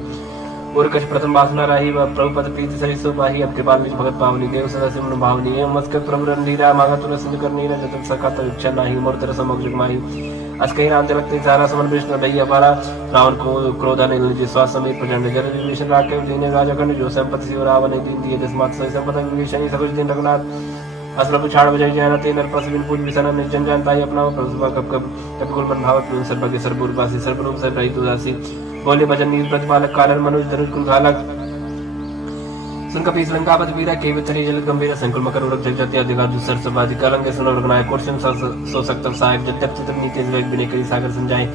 और कछ प्रथम वासना रही व प्रभु पद प्रीति सहित सुबाही अब कृपा निज भगत पावनी देव सदा सिमन भावनी एवं मस्कर प्रभु रणधीरा मांगा तुर सिंधु कर नीरा जतन सका तर इच्छा नाही मोर तर समग्र जगमाही अस्कही राम जलकते सारा समन विष्णु दैया पारा रावण को क्रोधा ने निज श्वास समेत प्रचंड जल विभीषण राके दीने राजा खंड जो संपत्ति शिव रावण ने दीन दिए दसमात सही संपत्ति विभीषण सब दिन रघुनाथ असला पुछाड़ बजाई जयना ते नर प्रसविन पूज विसना निर्जन जानताई अपना प्रभु कब कुल मन भावत सर्वज्ञ सर्वरूपासी सर्वरूप सर्व रहित उदासी बोले भजन नील प्रतिपालक कारण मनुज धरुज कुल घालक सुन कपि लंकापति वीरा के वितरी जल गंभीर संकुल मकर उरक जग जति अधिकार दुसर सबादि कलंक सुन रघुनायक कोर्शन सो सकत सहायक जब तक चित्र नीति वेग बिने करी सागर संजाय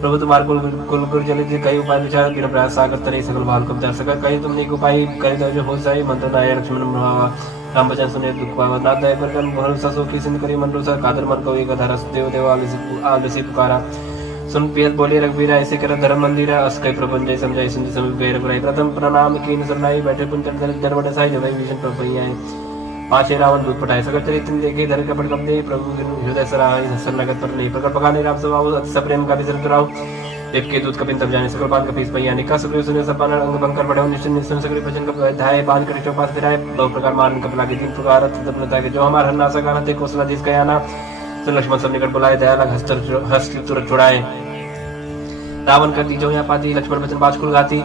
प्रभु तुम्हार कुल गुर जल जी कई उपाय विचार किन प्रयास सागर तरे सकल भाल कब दर सकल कई तुमने को उपाय करे दो जो हो जाए मंत्र नाय लक्ष्मण भावा राम बचन सुने दुख पावा नाथ दया पर कर्म भरोसा सो की सिंध करी मन रोसा कादर मन को एक धरस देव देव आलसी पुकारा सुन पियत बोले रघुवीर ऐसे कर धर्म मंदिर अस्कय प्रपंच समझाई सुन समीप गए रघुराई प्रथम प्रणाम कीन सरनाई बैठे पुंचन दरवट साई जब विभीषण प्रभु आए पांचे रावण दूत पटाए सगर चरित्र देखे धर कपट कप दे प्रभु हृदय सराय हसन नगत पर नहीं प्रकट पकाने राम स्वभाव अति सप्रेम का विसर कराओ देव के दूत कपिन तब जाने सकल बांध कपीस भैया निका सुग्रीव सुने सपन अंग बंकर बड़े निश्चय निश्चय सगरी भजन कप धाय बांध कर चौपास फिराए दो प्रकार मारन कपला के तीन प्रकार तपनता के जो हमार हन्ना सगाना ते कोसला जिस गया ना सुन लक्ष्मण सब निकट बुलाए दया लग हस्त तुरंत छुड़ाए रावण कर दी जो यहाँ पाती लक्ष्मण बचन बाज कुल गाती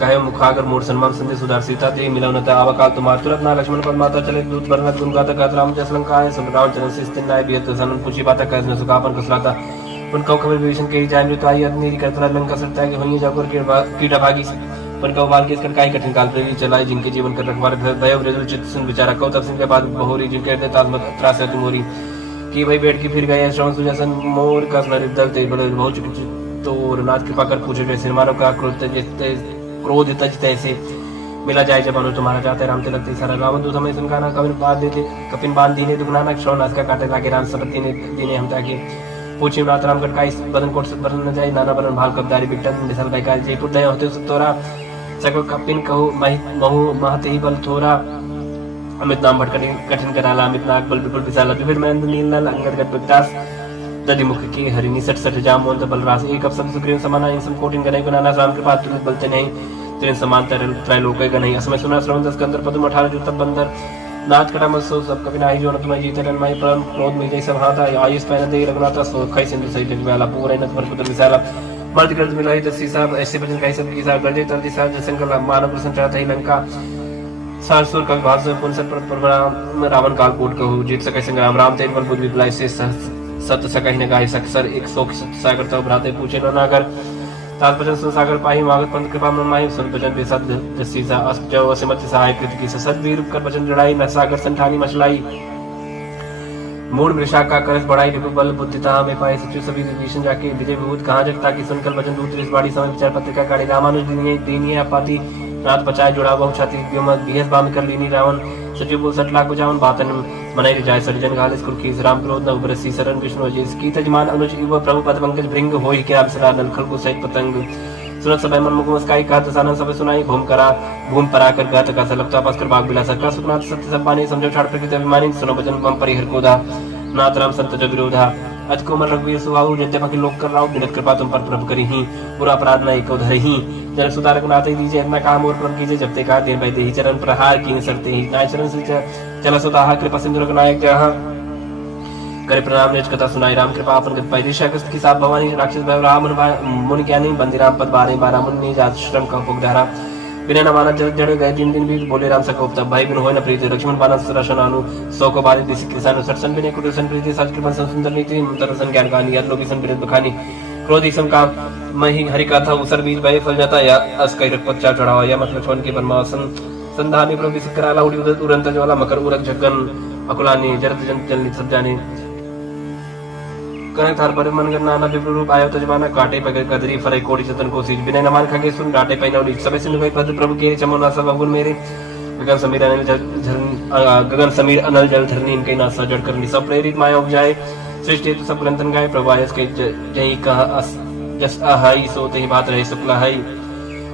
कहे मुखागर मूड सन्मान संदेश सुधार सीता दे मिलवनता आवकाल तुम्हार तुरंत ना लक्ष्मण पर माता चले दूत बरनत गुण गाता गात राम जस लंका है सुन रावण चरण से स्थिर नाय बियत सनन पूछी बाता कह न सुखापन कसलाता उन कौ खबर विभीषण के जान जो आई अग्नि करतला लंका सरता है कि होई जाकर कीड़ा भागी पर कौ बाल के कई कठिन काल प्रेमी चलाए जिनके जीवन कर रखवार भय वृद्ध चित्त सुन विचारा कौ तब सिंह के बाद बहोरी जिनके दे तात्मक त्रास है तुमोरी की भाई बैठ के फिर गए श्रवण सुजसन मोर का नर दल ते बड़े बहुत तो नाथ कृपा कर पूछे जैसे मानव का क्रोध तैसे मिला जाए जब अनु तुम्हारा चाहते राम तिलक सारा रावण दूत हमें सुनका ना कपिन बांध दीने दुगना क्षण नाथ का काटे लागे राम सपत्ति ने दीने हम ताकि पूछे नाथ रामगढ़ का इस बदन कोट से बरन न जाए नाना बरन भाल कबदारी बिकटन मिसल भाई का जयपुर दया होते तोरा सकल कपिन कहू महु महते ही बल थोरा अमित नाम भटक कठिन कराला अमित नाग बल विपुल विशाला विभिन्न महेंद्र नील नल अंगद गट विकास दधिमुख की हरिणी सट सट जाम मोंत बलरास एक अब सब सुग्रीव समाना इन सब कोटिन गने गुना राम कृपा तुलित बलते नहीं तेरे समांतर त्रैलोक गने असमय सुना श्रवण दस कंदर पद्म 18 जो तब बंदर नाथ कटा मसो सब कभी नाही जो न तुम्हें जीते रन माई परम क्रोध में जैसे भाता आयुष पैन दे रघुनाथ सो खै सिंधु सही जग वाला पूरे न पर पुत्र विशाला मर्द गर्द मिलाई दसी साहब ऐसे भजन कहि सब की साहब गजे तंदी साहब जसंकल मानव प्रसन्न चाहते ही लंका सारसुर का भाष पुनसर पर रावण काल कोट कहू जीत सके संग्राम राम तेज बल बुद्धि विप्लाई से सत्य सकहि न गाय सकसर एक शोक सागर तव भ्राते पूछे न नागर तात्पर्य संसागर पाही मागत पंत कृपा मन माही सुन भजन बेसद जसीसा अष्टव असिमत सहाय कृत की सदवीर कर भजन जड़ाई न सागर संठानी मचलाई मूड मृषा का करस बढ़ाई रिपु बल बुद्धिता में पाए सचिव सभी विभीषण जाके विजय विभूत कहाँ जगता की सुनकर भजन दूत इस बाड़ी समय विचार पत्रिका काढ़ी रामानुज दीनिये अपाती रात बचाए जुड़ा बहु छाती बिहस बाम कर लीनी रावण सचिव बोल 60 लाख बजावन बातन मनाई जाय सरिजन गाल स्कूल की राम क्रोध नव बरसी शरण कृष्ण जी की तजमान अनुज युव प्रभु पद पंकज भृंग होई के अप्सरा नलखल को सहित पतंग सुनत सब मनमुख मुस्काई का तसानन सब सुनाई भूम परा कर गात का सलपता पास कर बाग बिलासा का सुखनाथ सत्य सब बानी समझो ठाड़ प्रकृति अभिमानी सुनो भजन बम परिहर कोधा नाथ राम संत जग विरोधा अज कोमल रघुवीर सुहाऊ जयते बाकी लोक कर राव बिनत कृपा तुम पर प्रभु करी ही पूरा अपराध न एको धरि ही जल सुधारक नाते दीजिए अपना काम और प्रभु कीजिए जब ते का दिन बैठे ही चरण प्रहार की सरते ही नाय चरण से चला सुदाहा कृपा सिंधु नायक जहाँ करे प्रणाम निज कथा सुनाई राम कृपा अपन गत पाई दिशा कस्त की साथ भवानी राक्षस भय राम मुनि ज्ञानी बंदी राम पद 12 मुनि जात श्रम का उपधारा बिना न माना जड़ गए दिन बीत बोले राम सको तब भाई बिन होय न प्रीति लक्ष्मण बाना सरशन अनु सौ को बारी दिस किसान सरसन बिने कुटसन प्रीति साज कृपा सुंदर नीति तरसन ज्ञान कहानी लोभी सन बिरत बखानी क्रोधी सम काम मही हरि कथा उसर बीज भाई फल जाता या अस कई रखपच्चा चढ़ावा या मत लक्ष्मण की परमासन संधानी प्रभु सिकराला उड़ी उदत उरंत ज्वाला मकर उरक जगन अकुलानी जरत जन चलनी सब जाने कने थार पर मन करना ना विप्र रूप आयो तजमाना काटे पगे कदरी फरे कोड़ी चतन को सीज बिना नमान खगे सुन डाटे पैना उड़ी सबे सिंधु भाई पद प्रभु के चमोना सब अवगुण मेरे गगन समीर अनल जल धरनी इनके नासा जड़ करनी सब प्रेरित माया उपजाए सृष्टि तो सब ग्रंथन गाए प्रभु आयस के जही कहा जस आहाई सोते ही बात रहे शुक्ला हाई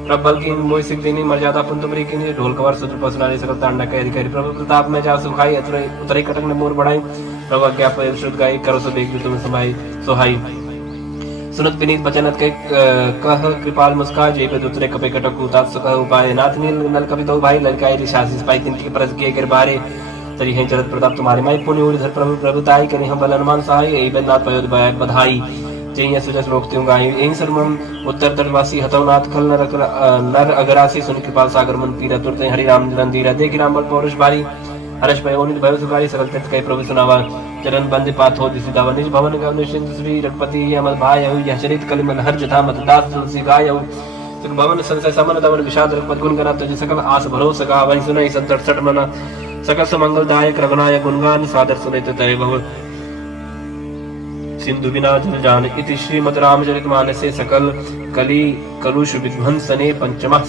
प्रभु बल की मोहि सिख देनी मर्यादा पुन तुमरी की ढोल कवर सुत्र पसनारी सकल तांडा कह अधिकारी प्रभु प्रताप में जा सुखाई उतरे कटक ने मोर बढ़ाई प्रभु क्या शुद्ध गाई करो सब एक तुम समाई सोहाई सुनत विनीत बचनत के कह कृपाल मुस्का जय पे दूसरे कपे कटक उताप सुख उपाय नाथ नील नल कपि तो भाई ललकाई ऋषासी पाई तिन की परस किए कर बारे तरी हैं चरत प्रताप तुम्हारे माई पुण्य उधर प्रभु प्रभुताई करे हम बल अनुमान सहाय एई बदनाथ पयोद बधाई जय सुजस रोकते गाई एहि सर्वम उत्तर तटवासी हतवनाथ खल नर अगरासी सुन कृपाल सागर मन पीरा तुरते हरि राम रंधीरा देख राम बल पौरुष बारी हर्ष भय ओनित भय सुखारी सकल तीर्थ कई प्रभु सुनावा चरण बंद पाथ हो दिसि दावा निज भवन गव निश्चिंत श्री रघुपति अमल भाय यह चरित कलिमल हर जथा मत दास तुलसी गाय सुख भवन संशय समन दवन विषाद रघुपत गुण गना तुझ सकल आस भरोसा गा वही सुनाई संत 68 मना सकल सुमंगल दायक रघुनायक गुणगान सादर सुनित तय बहु सिंधु बिना जल जान इति श्रीमद् रामचरितमानसे सकल कली कलुष विध्वंसने पंचमः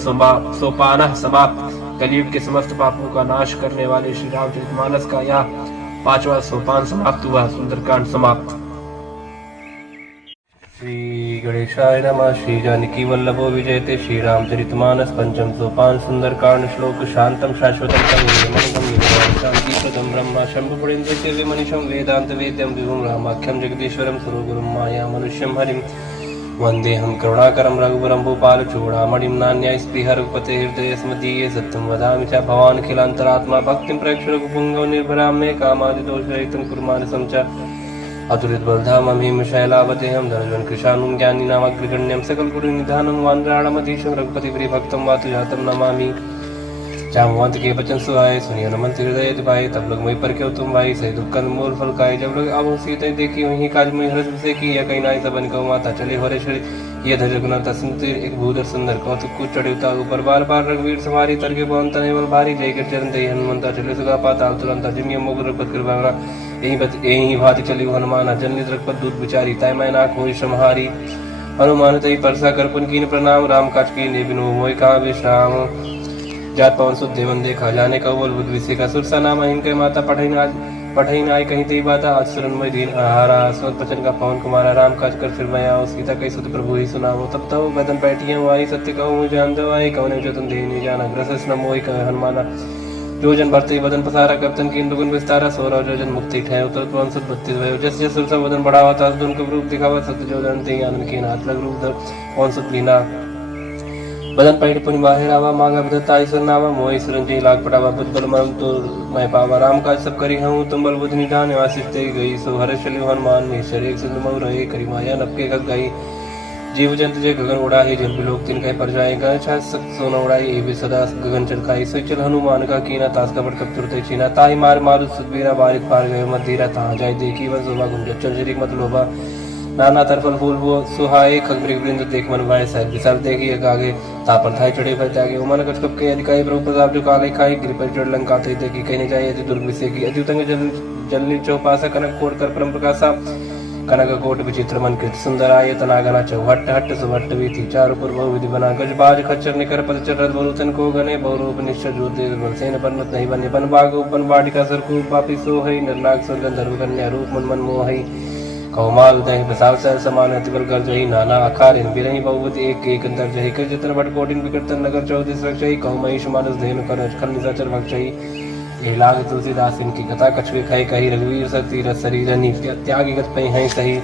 सोपानः समाप्त कलयुग के समस्त पापों का नाश करने वाले श्री रामचरितमानस का यह 5वां सोपान समाप्त हुआ सुंदरकांड समाप्त। श्री गणेशाय नमः। श्री जानकी वल्लभो विजयते श्री रामचरितमानस पंचम सोपान सुंदरकांड श्लोक शांतम शाश्वतम शांतिप्रदम ब्रह्म शंभुपुरेन्द्र मनीषम वेदांत वेद्यम विभुम रामाख्यम जगदीश्वरम स्वरूपम माया मनुष्यम हरिम वंदेहम करुणाकरम रघुवरम भूपाल चूड़ामणिम नान्याय स्पृह रघुपते हृदय स्मदीये सत्यम वदामि च भवान् खिलान्तरात्मा भक्तिं प्रेक्ष रघुपुंगव निर्भरां मे कामादिदोषरहितं कुर्मानसं च अतुलित बलधाम भीम शैलावतेहं धनुजन कृशानुं ज्ञानिनामग्रगण्यं सकल गुरु निधानं वानराणमधीशं रघुपति प्रियभक्तं वातु जातं नमामि। जामवंत के बचन सुहाए सुनिए नमन हृदय दिवाए तब लोग मुझ पर क्यों तुम भाई सही दुख मूल फल खाए जब लोग अब सीते देखी वही काज में हर्ष से की या कहीं नाई सबन को माता चले हो रे ये धर गुना सुंदर एक भूधर सुंदर कौतुक कुछ चढ़े उतार ऊपर बार बार रघुवीर सवारी तरके पवन तनेवल भारी जय कर चरण दे हनुमंता चले सुगा पाताल तुरंत जिमिय मुग रघुपत कृपा यही भाति चली हनुमान जनित रघुपत दूत विचारी तय मैं ना कोई श्रमहारी हनुमान तई परसा कर पुन कीन प्रणाम राम काज की ने बिनो मोय कहा विश्राम जात पवन सुध देवन देखा जाने का बोल बुद्ध विषय का सुरसा नाम इनके माता पढ़ई नाय कहीं तेई बाता आज सुरनमय दीन आहारा स्वत पचन का पवन कुमारा राम काज कर फिर मैं आओ सीता कई सुत प्रभु ही सुनाओ तब तो बदन बैठिए आई सत्य कहूँ मुझे जान दो आई कौन जो तुम दे नहीं जाना ग्रस न मोहि कह हनुमाना जो जन भरते बदन पसारा कप्तन की दुगुन विस्तारा सोरा जो जन मुक्ति ठहर उतर पवन सुत 32 भयो जस जस सुरसा बदन बढ़ावा था दुन का रूप दिखावा सत्य जो जन ते आनंद के हाथ लग रूप पवन सुत लीना बदन पैठ पुनि बाहिर आवा मांगा बदता ईश्वर नावा मोहि सुरंजी लाग पटावा बुद्ध बल मरम तो मैं पावा राम काज सब करी हूँ तुम बल बुद्ध निधान आशीष ते गई सो हर चलियो हनुमान निश्चर एक सिंधु मऊ रहे करी माया नपके खग गई जीव जंत जे गगन उड़ाही जल लोक तिन कह पर जाए गए छा सोना उड़ाई ए भी सदा गगन चरखाई सो चल हनुमान का कीना तास का बड़ कब तुरते चीना ताई मार मारु सुदबीरा बारिक पार गए मत धीरा ता जाय देखी वन शोभा गुंज चंचरी मत लोभा नाना तरफल फूल वो सुहाए खगमृग वृंद देख मन भाई साहब विशाल देखी आगे तापर थाई चढ़े भय त्यागे उमन कछ कप के अधिकारी प्रभु प्रताप जो काले खाई गिर पर चढ़ लंका थे देखी कहने जाए अति दुर्ग विषय की अति उतंग जल जलनी चौपासा कनक कोट कर परम प्रकाशा कनककोट विचित्र मन कृत सुंदर आयतनागना चौहट्ट हट्ट सुभट्ट वीथि चारु पुर बहुविधि बना गजबाज खच्चर निकर पदचर रथ बहुतन को गने बहुरूप निश्चय ज्योति बलसेन पर्वत नहीं बने बन बाग उपन वाटिका सरकूप पापी सो है निर्नाग स्वर्ग धर्म कन्या रूप मन मन मोहि कौमाल दहि बसाव सर समान अतिबल कर जही नाना आकार इन बिरही बहुवत एक एक अंतर जही कर जितन भट कोटिन विकर्तन नगर चौदिस रक्षई कौमहिष मानस धेनु कर खल निशाचर भक्षई ये लाग तुलसीदास इनकी कथा कछुए खाई कही रघुवीर सतीर शरीर त्यागी गत पई हैं सही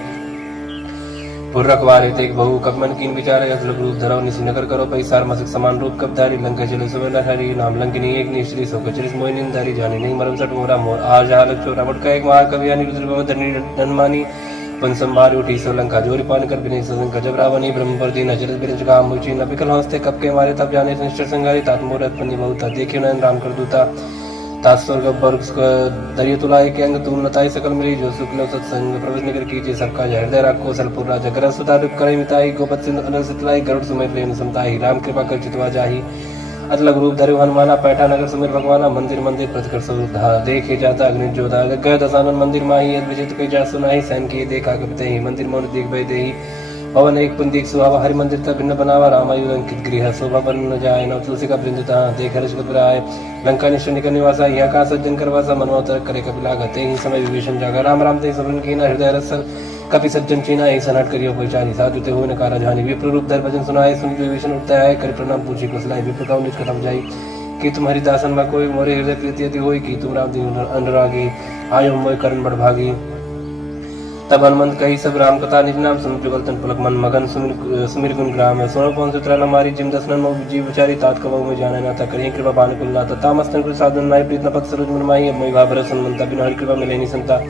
पुरखवारे तेग बहु कबमन कीन विचार रूप धरो निसी नगर करो पई सार मसिक समान रूप कबधारी लंका चले सुबह हरि नाम लंकिनी एक निश्री सो कचरिस मोहिनी धारी जाने नहीं मरम सट मोरा मोर आ जहा लग चोरा बट का एक महाकवि यानी रुद्र भव धरणी धनमानी पन संभार उठी सो लंका जोरी पान कर बिने सजन का जब रावणी ब्रह्म पर दीन अजर बिरज काम मुची न बिकल हंसते कब के मारे तब जाने निष्ठर संगारी तात मोरत पन्नी बहुता देखियो नयन राम कर दूता तास्वर्ग वर्ग दरिय तुलाय के अंग तुम नताई सकल मिली जो शुक्ल सत्संग प्रवेश निकर कीजिए सबका हृदय राखो सलपुर राजा गरज सुता दुख करे मिताई गोपत सिंधु अनल सितलाई गरुड़ सुमय प्रेम समताई राम कृपा कर चितवा जाही अतलग रूप धरे हनुमाना पैठा नगर सुमिर भगवाना मंदिर मंदिर प्रतिकर स्वरूप धा देखे जाता अग्नि जोधा गय दसानन मंदिर माही यद विजित कई जा सुनाही सैन की देखा कपिते ही मंदिर मौन दिख भय देही पवन एक पुंदिक सुहावा हरि मंदिर तक भिन्न बनावा रामायु अंकित गृह शोभा पर न जाए न तुलसी का वृंदता देख हर्ष कपिराय लंका निश्चय निकल निवासा यहाँ का सज्जन करवासा मनोतर करे कपिला गते ही समय विभीषण जागा राम राम ते सबन कीना हृदय रसल कपि सज्जन चीना ऐसा नट करियो पहचानी साधु ते हो न कारा जानी विप्र रूप धर भजन सुनाए सुन विभीषण उठता है कर प्रणाम पूछी कुशलाई विप्र का निज खत्म जाई कि तुम हरिदासन में कोई मोरे हृदय प्रीति यदि होई कि तुम राम दिन अनुरागी आयो मोय करण बड़ भागी तब हनुमंत कही सब राम कथा निज नाम सुन जुगल पुलक मन मगन सुमिर गुण ग्राम सोनो पवन सुत्रा नमारी जिम दसनन मो जीव विचारी तात कबहु में जाने ना था करिए कृपा बान कुल नाता तामस्तन कुल साधन नाय प्रीत न पत सरोज मन माही अब मोहि भाबर सुनमंता बिन हरि कृपा मिले नहीं संता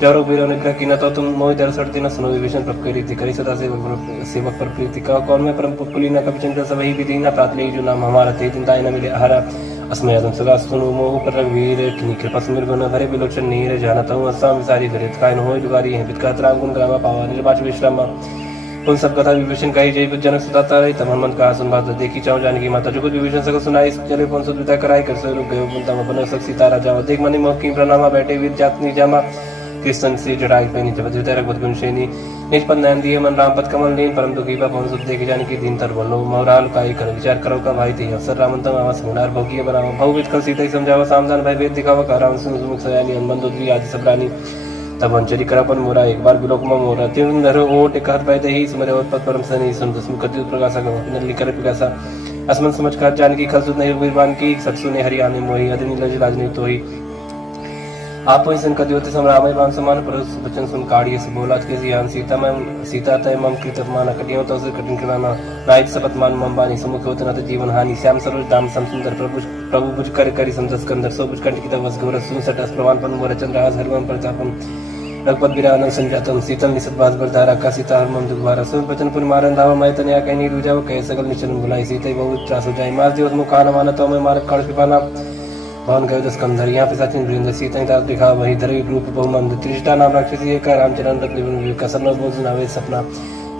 चारों बीरो निग्रह की न तो तुम मोहि दर सड़ती न सुनो विभीषण प्रभ करी थी करी सदा सेवक पर प्रीति का कौन में परम पुली न कभी चिंता सब ही विधि न प्रात ले जो नाम हमारा थे चिंताएं न मिले आहारा अस्मय अदम सदा सुनो मोह पर रघुवीर किन्हीं कृपा सुमिर गुण भरे बिलोचन नीर जानता हूँ अस्साम विसारी धरित कायन होय दुगारी है बितकात राम गुण ग्रामा पावा निर्वाच विश्रामा उन सब कथा विभीषण कही जय जनक सुताता रही तब हनुमंत कहा सुन बात देखी चाहूँ जानकी माता जो कुछ विभीषण सको सुनाई चले पवन सुत विदा कराई कर सो रुक गए पुनता बनो सक सीता राजा देख मनि मोह की प्रणामा बैठे वीर जातनी जामा कृष्ण से जड़ाई पैनी जब द्वितरक बदगुण श्रेणी निज पद नयन दिए मन राम पद कमल लीन परम दुखी पवन सुत देख जान की दीन तर बोलो मोहराल काई कर विचार करो का भाई थी अवसर रामंतम आवास गुणार भोगिए बनाओ भव कल सीता ही समझावा सामधान भय वेद दिखावा का राम सुन सुमुख सयानी हनुमान दुद्री आदि सब रानी तब अंचरी करापन मोरा एक बार बिलोक में मोरा तीन धरो ओट एक हाथ पाए ही सुमरे और पद परम सनी सुन दसमुख कति प्रकाशा नली कर पिकासा असमन समझ कर जान की खल सुत नहीं वीरवान की सत्सु ने हरियाणे मोही अदनी लज राजनी तो ही आप ही संकट योति समराम राम समान परस बचन सुन काढ़िए से बोला के जियान सीता तय मम कृत मान कटियो तो से कठिन कराना नायक सपत मान मम बानी समुख होत न जीवन हानि श्याम सरोज दाम सम सुंदर प्रभु बुझ कर करी समझ कंदर सो बुझ कंठ की तवस गौर सुन सटस प्रमाण पन मोर चंद्रहास हरवम प्रतापम रघुपत बिरानम संजातम शीतल निसत बास बरधारा का सीता हरमम दुखवारा सुन बचन पुन मारन धावा मैं तनया कहीं नहीं रुजाओ कह सकल निचन बुलाई सीते बहुत त्रास हो जाए मास दिवस मुखान माना तो मैं मारक काढ़ पिपाना भवन गयो दस कंधर यहाँ पे सचिन वीरेंद्र सीता दास दिखा वही धरवी रूप बहुमंद त्रिष्टा नाम राक्षसी एक रामचरण रत्न कसर बोझ नावे सपना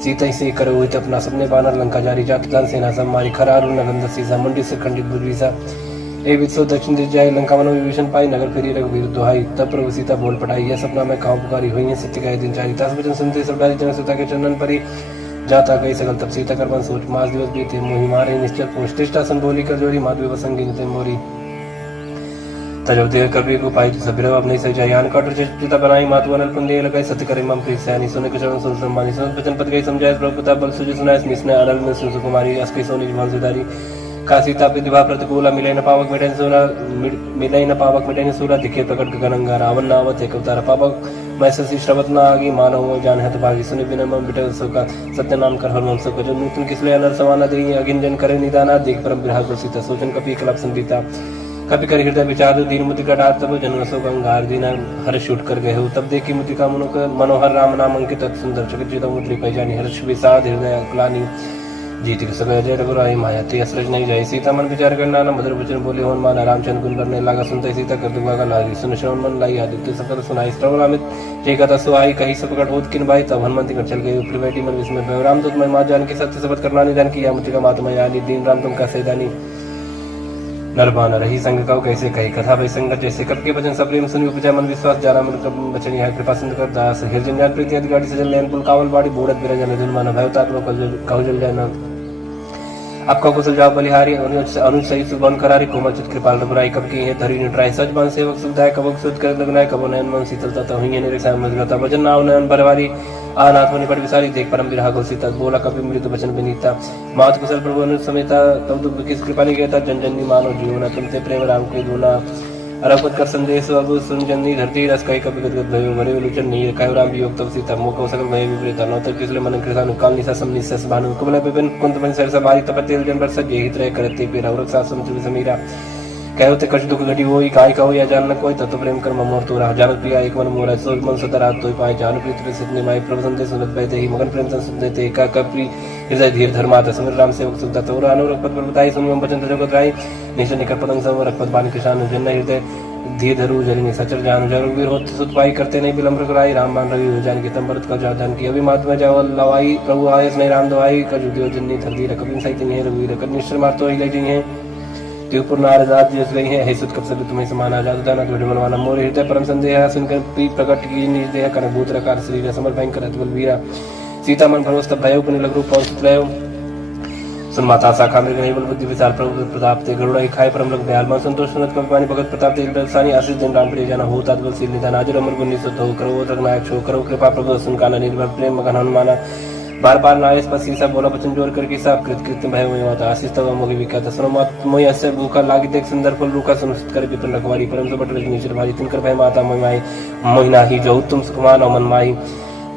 सीता से करो हुई अपना सपने बानर लंका जारी जात जान सेना सम्मारी खरारू नगंध सीसा मुंडी से खंडित बुद्धिसा ए वित्सो दक्षिण दिश जाए लंका मनो विभीषण पाई नगर फिरी रघुवीर दुहाई तब प्रभु सीता बोल पटाई यह सपना में काहू पुकारी हुई है सत्य का दिन चारी दस वचन सुनते सब डाली जन सीता के चंदन परी जाता गई सकल तब सीता कर सोच मास दिवस बीते मोहि मारे निश्चल पोष त्रिष्टा सन बोली कर जोड़ी माधवी वसंगी मोरी तजब देव कवि को पाई सबीर अब नहीं सजा यान काटर चिता बनाई मातु अनल पुंदे लगाई सत्य करे मम प्रीत सयानी सुने के चरण सुन सम्मानी सुन वचन पद गई समझाए प्रभु पिता बल सुजि सुनाए मिसने अनल में सुन कुमारी अस्कि सोनी जीवन सुधारी का सीता प्रतिभा प्रतिकूला मिले न पावक मिटाई न सूरा दिखे प्रकट गगनंगा रावण नावत एक अवतार पावक मैं ससी श्रवत न आगी मानव जान है भागी सुने बिना मम बिटल सो सत्य नाम कर हरमम सो जो नूतन किसले अनल समाना दे अगिन जन करे निदाना देख परम विराग सीता सोचन कपि कलप संगीता कभी कर हृदय विचार दीन मुद्रिका डाल तब जनसो गंगार दीना हर्ष उठ कर गए हो तब देखी मुद्रिका मनोहर राम नाम अंकित सुंदर चकित मुद्री पहचानी हर्ष विषाद हृदय क्लानी जीत सगय जय रघुराई माया ते असरज नहीं जाए सीता मन विचार करना न मधुर वचन बोले होन मान रामचंद्र गुण करने लगा सुनते सीता कर दुगा लागी सुन श्रवण मन लाई आदित्य सकल सुनाई श्रवणामित जे कथा सुहाई कही सब प्रकट होत किन भाई तब हनुमंत कर चल गए ऊपर बैठी मन विस्मय राम दूत मैं मां जान की सत्य शपथ करना निदान किया मुझे का मातमय आनी दीन राम तुम का सैदानी नरबान रही संग कहो कैसे कही कथा भई संगत जैसे कब के वचन सब प्रेम सुन उपजा मन विश्वास जाना मन कब वचन यह कृपा सिंध कर दास हृदय ज्ञान प्रीति आदि गाड़ी सजल लैन पुल कावल बाड़ी बूढ़त बिरजन जन मन भयताप लोग कहु जल जाना आपका कुशल जाओ बलिहारी अनुज सही सुबन करारी कोमल चित कृपाल रघुराई कब की है धरी निटराई सच बन सेवक सुविधाय कबक सुध कर लगनाय कबो नयन मन शीतलता तो हुई ने रक्षा मजगता वचन नाव नयन बरवारी आनाथ होने पर विसारी देख परम विरहा को सीता बोला कभी मृत वचन विनीता मात कुशल प्रभु अनुज समेता तब दुख किस कृपा ने कहता जन जन मानो जीवना तुमते प्रेम राम के दूना अरपत कर संदेश अब सुन जन्नी धरती रस कई कभी गदगद भयो मरे विलोचन नीर कयो राम वियोग तब सीता मोको सकल भय विपरीता नौतर किसले मन कृष्ण काल निसा सम निसस भानु कुबल विपिन कुंत मन सरसा बारी तपतेल जन बरस जेहित रह करते पेरा और रक्षा सम समीरा कहो ते कछ दुख घटी होई काय कहो या जान न कोई तत्व प्रेम कर मोर तो रहा जानत प्रिया एक मन मोरा सो मन सतरा तोय पाए जान प्रीत रे सिद्धि माई प्रभु संते सुनत बैते ही मगन प्रेम संत देते का कपि हृदय धीर धर्मात समर राम सेवक सुनता तो अनुरक्त पद बताई सुन वचन जगत राई निश निकर पतंग सम रखपत बान किसान जन हृदय धीर धरु जरिनी सचर जान जरूर वीर होत सुत पाई करते नहीं विलंब कराई राम मान रवि हो जान की तंबरत का जान की अभी मात में जाओ लवाई प्रभु आयस नहीं राम दवाई का जुदियो जन्नी धरती रकबिन सहित नहीं रघुवीर कर निश्चर मार तो ही ले जी है त्योपुर नारजात जिस गई है सुत कब सब तुम्हें समान आजाद दाना तो मनवाना मोर हृदय परम संदेह सुनकर प्री प्रकट की निर्देह कर भूत रकार शरीर समर भयंकर अतुल वीरा सीता मन भरोस तब भयो पुनि लघु रूप पहुंच लयो सुन माता शाखा में गई बल बुद्धि विचार प्रभु प्रताप ते गरुड़ खाए परम लग दयाल मन संतोष सुनत कवि पानी भगत प्रताप ते दर्शानी आशीष दिन राम प्रिय जाना हो तात्बल सील निदान आज अमर गुण निसुत हो करो रघुनायक छो करो कृपा प्रभु सुन काना निर्भर प्रेम मगन हनुमाना बार बार नायस पर सीसा बोला वचन जोर करके सब कृत कृत्य भय हुए होता आशीष तब मोहि विख्यात सुनो मत मोहि अस्य भूखा लागी देख सुंदर फल रूखा सुनिश्चित कर विपिन रखवारी परम बट रजनीश्वर भाई तिनकर भय माता मोहि मोहिना ही जो तुम सुखमान मन माई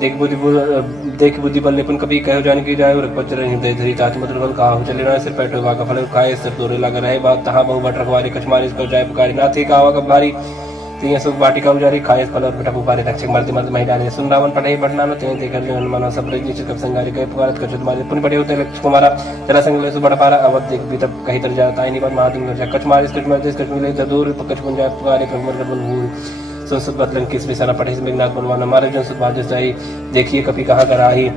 देख बुद्धि बल निपुण कभी कहो जाने की जाए रखपत हृदय धरी चाच मधुर बल कहा चले ना सिर पैटो का फल खाए सिर तोरे लगा रहे बात तहा बहु बट रखवारी कछमारी इसको जाए पुकारी ना थी कहा कब भारी तीन सुख बाटिका उजारी खाए फल और बेटा पुकारे रक्षक मरते मरते महिला ने सुन रावण पढ़े बढ़ना न तें देखकर जो हनुमान सब रजी कब संगारी कहे पुकारत कछुत मारे पुन पढ़े होते लक्ष्य कुमारा चला संग ले सुबड़ पारा अवध देख भी तब कहीं तर जाता है नहीं पर महादिंग कर कछ मारे कछ मारे कछ मिले दूर कछ पुन जाए पुकारे कमर बल भूल सुन बदलन किस विसारा पढ़े से मेघनाथ बनवाना मारे जन सुध बाजस जाई देखिए कभी कहाँ कर आई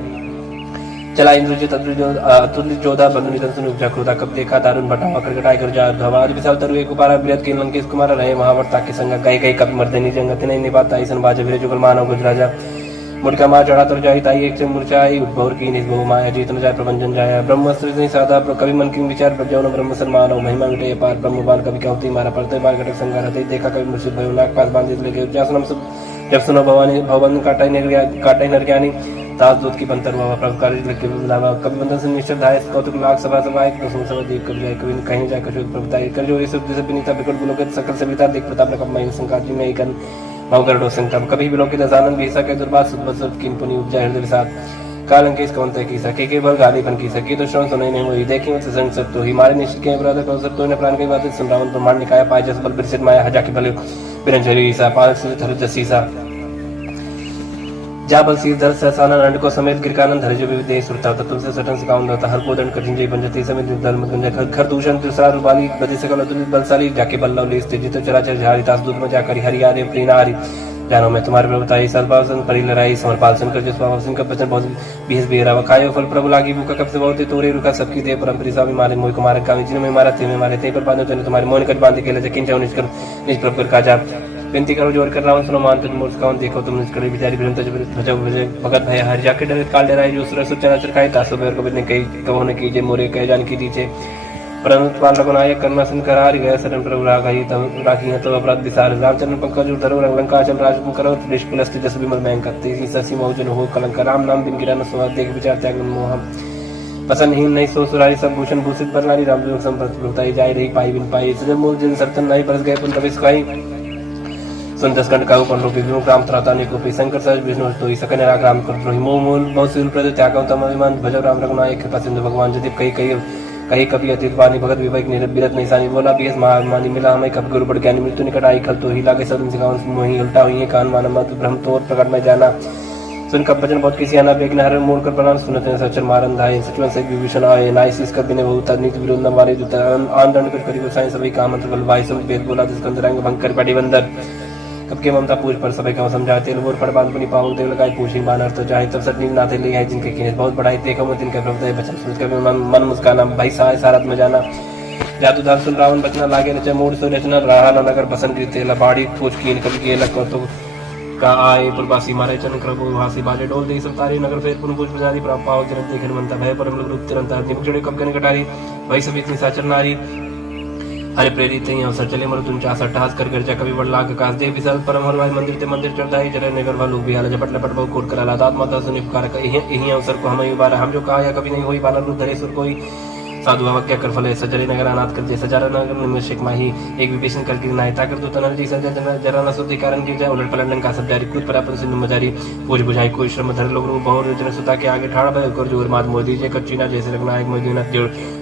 चला इंद्रजित अतुल्य जोधा बनु निधन सुन उपजा क्रोधा कब देखा दारुण भटा करकटाई कर जा धवाद विशाल तरु एक कुमारा बिरत के लंकेश कुमार रहे महावर्ता के संग गए गए कब मर्दनी जंगत नहीं निभाता ईसन बाज वीर जुगल मानव गुजराजा मुड़का मार चढ़ा तर जाई ताई एक से मूर्छाई उद्भवर की निज बहु माया जीत न जाए प्रबंधन जाया ब्रह्मस्त्र नहीं साधा कवि मन की विचार प्रज्ञान ब्रह्म सम्मान महिमा मिटे पार ब्रह्म बाल कवि कहती मारा पड़ते बाल घटक संगार देखा कवि मुर्शिद भयो नाक पास बांधित लगे जासनम सब जब सुनो भवानी भवन काटाई नर ज्ञानी दास दूत की बंतर बाबा प्रभुकार लगे लावा कवि बंधन से निश्चय धाय कौतुक लाख सभा सभा एक दसों सभा देख कवि जाए कवि कहीं जाए कशोद प्रभुताई कर जो ये सब जैसे विनीता बिकट बुलोक सकल सविता देख प्रताप ने कब मई संकाजी में एक मौगरडो संकल्प कभी बिलोकित आनंद भी सके दुर्बाद सुदबसत किन पुनि उपजा हृदय साथ कालंकेश कौनते की सके के बल गाली बन की सके तो श्रवण सुने नहीं हुई देखी मत संग सब तो ही मारे निश्चित के ब्रदर को सब तो ने प्राण की बात सुन रावण ब्रह्मांड निकाय पाए जस बल बिरसित माया हजा की बल बिरंजरी सा पाल से धर जसीसा जा बल सीर धर सहसाना नंद को समेत गिरकानंद धर जो विदेह सुरता तत्व से सटन से काउंड होता हर कोदंड कठिन जय बंजती समेत दल मत गंजा खर दूषण तुसार रूपाली गति सकल अतुलित बलशाली जाके बल्लव ले स्थित जित चराचर झारी तास दूत में जाकर हरि आदि प्रीना हरि जानो मैं तुम्हारे प्रभुताई सलपासन परिलराई समरपाल सुनकर जिस बाबा सुनकर बचन बहुत बीस बेरा खायो फल प्रभु लागी भूखा कब से बहुत तोरे रुका सबकी दे परम स्वामी मारे मोह कुमार कामी जिन में मारा थे में मारे थे पर बांधो तने तुम्हारे मोहन कट बांधे केले जकिन जाओ निष्कर निज प्रभु कर काजा विनती करो जोर कर रावण सुनो मान तुम मूर्ख कौन देखो तुम निष्कर बिचारी बिरंत भजो भजे भगत भय हर जाके डरे काल डराई जो सुर सुचना चरखाए तासो बेर को बिने कई कहो ने कीजे मोरे कह जान की दीचे परंतु पाल रघुनायक कर्मा सिंह करार गया शरण प्रभु राघई तब राखी है तो अपराध विसार रामचंद्र पंकज धरो लंका चल राज करो निष्कुलस्ति जस विमल मैं करते ससी मौजन हो कलंक राम नाम बिन गिरा न सुहा देख विचार त्याग मोह पसंदहीन नहीं सो सुरारी सब भूषण भूषित पर नारी राम जो संपत्ति लुटाई जाए रही पाई बिन पाई सजन मूल जन सर्तन नहीं बरस गए पुन तबिस खाई सुन दसकंड का ऊपर रूपी विमुख राम त्राता ने को शंकर सहज विष्णु तो ही सकन राग राम कर द्रोही मोह मूल बहुत सील प्रद त्याग तम अभिमान भजो राम रघुनायक कृपा सिंधु भगवान यदि कहीं कभी अतीत वाणी भगत विवेक निरत नहीं सानी बोला बीस महामानी मिला हमें कब गुरु बढ़ ज्ञानी मृत्यु निकट आई खल तो ही लागे सदन सिखावन मोही उल्टा हुई कान माना मत ब्रह्म तोर प्रकट में जाना सुन कब भजन बहुत किसी आना बेग नहर मोड़ कर प्रणाम सुनते सचर मारन धाय सचवन से विभूषण आए नाइसिस कर बिने बहुत नीति विरोध न मारे जो आन दंड कर करी गोसाई सभी काम मंत्र बल भाई सब वेद बोला जिस कंदरंग भंग कर पड़ी बंदर कब के ममता पूछ पर सभी का समझाते लोर पड़ बांध पुनी पावल देव लगाई पूछी बानर तो चाहे तब सट नींद नाते ले आए जिनके किने बहुत बढ़ाई देखो मैं तिनके प्रभु बचन सुन कर मन मुस्काना भाई साय सारत में जाना जादू दान सुन रावण बचना लागे न मूड सो रचना रहा न नगर बसन की तेला बाड़ी पूछ कीन कभी के लक तो का आए प्रवासी मारे चन करबो हासी बाजे डोल दे सब तारी नगर फेर पुन पूछ बजादी पाव जरत देखन मनता भय परम लोग रूप तिरंता निमचड़े कब कन कटारी वही सब इतनी साचर नारी हरे प्रेरित ही अवसर चले मरु तुम चासा टहास कर गर्जा कभी बड़ लाग कास दे विशाल परम हरवाई मंदिर ते मंदिर चढ़ाई जरे नगर वालों भी आला झपट लपट बहु कोट करा दात माता सुनि पुकार यही अवसर को हम बारा हम जो कहा या कभी नहीं हुई बाला रूप धरे सुर कोई साधु बाबा क्या कर फले सजरे नगर अनाथ कर दे सजारा नगर निमिषक माही एक विभीषण कर गिर नायता कर दो तनर जी सजा जरा न सुधि कारण गिर जाए उलट पलट का सब जारी कूद परापन सिंधु मजारी पूज बुझाई कोई श्रम धर लोग बहु जन सुता के आगे ठाड़ भय कर जोर मात मोदी जे कच्चीना जैसे रखना एक मोदी न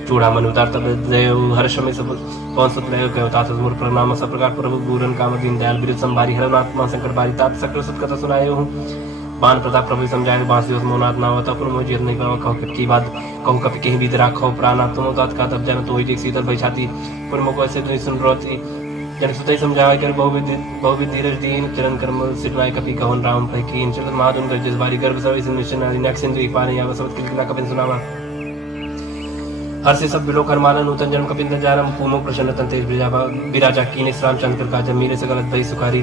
चूड़ा मन उतार तब देव हर्ष में सब कौन सुत ले गयो तात मूर प्रणाम सब प्रकार प्रभु पूरन काम दीन दयाल बिरु संभारी हर आत्मा संकट बारी तात सकल सुत कथा सुनाए हूं बान प्रताप प्रभु समझाए बांस दिवस मोनात ना होता पर मुझे नहीं पावा कहो की बात कहूँ कभी कहीं भी राखो प्राणा तुम तात का तब जाना तो ही शीतल भई छाती पर मुको ऐसे नहीं सुन रोती जन सुतई समझावा कर बहुविध धीरज दीन चरण कर्म सिरनाय कपि कहन राम भई कीन चल महादुन गजस बारी गर्भ सवि मिशन नेक्सिन दुई पाने या वसवत किलकिला कपिन सुनावा हर से सब बिलो कर माना नूतन जन्म कपिंद जारम पूमो प्रसन्न तन तेज बिराजा कीने श्राम चंद्र का जब मीरे से गलत भई सुखारी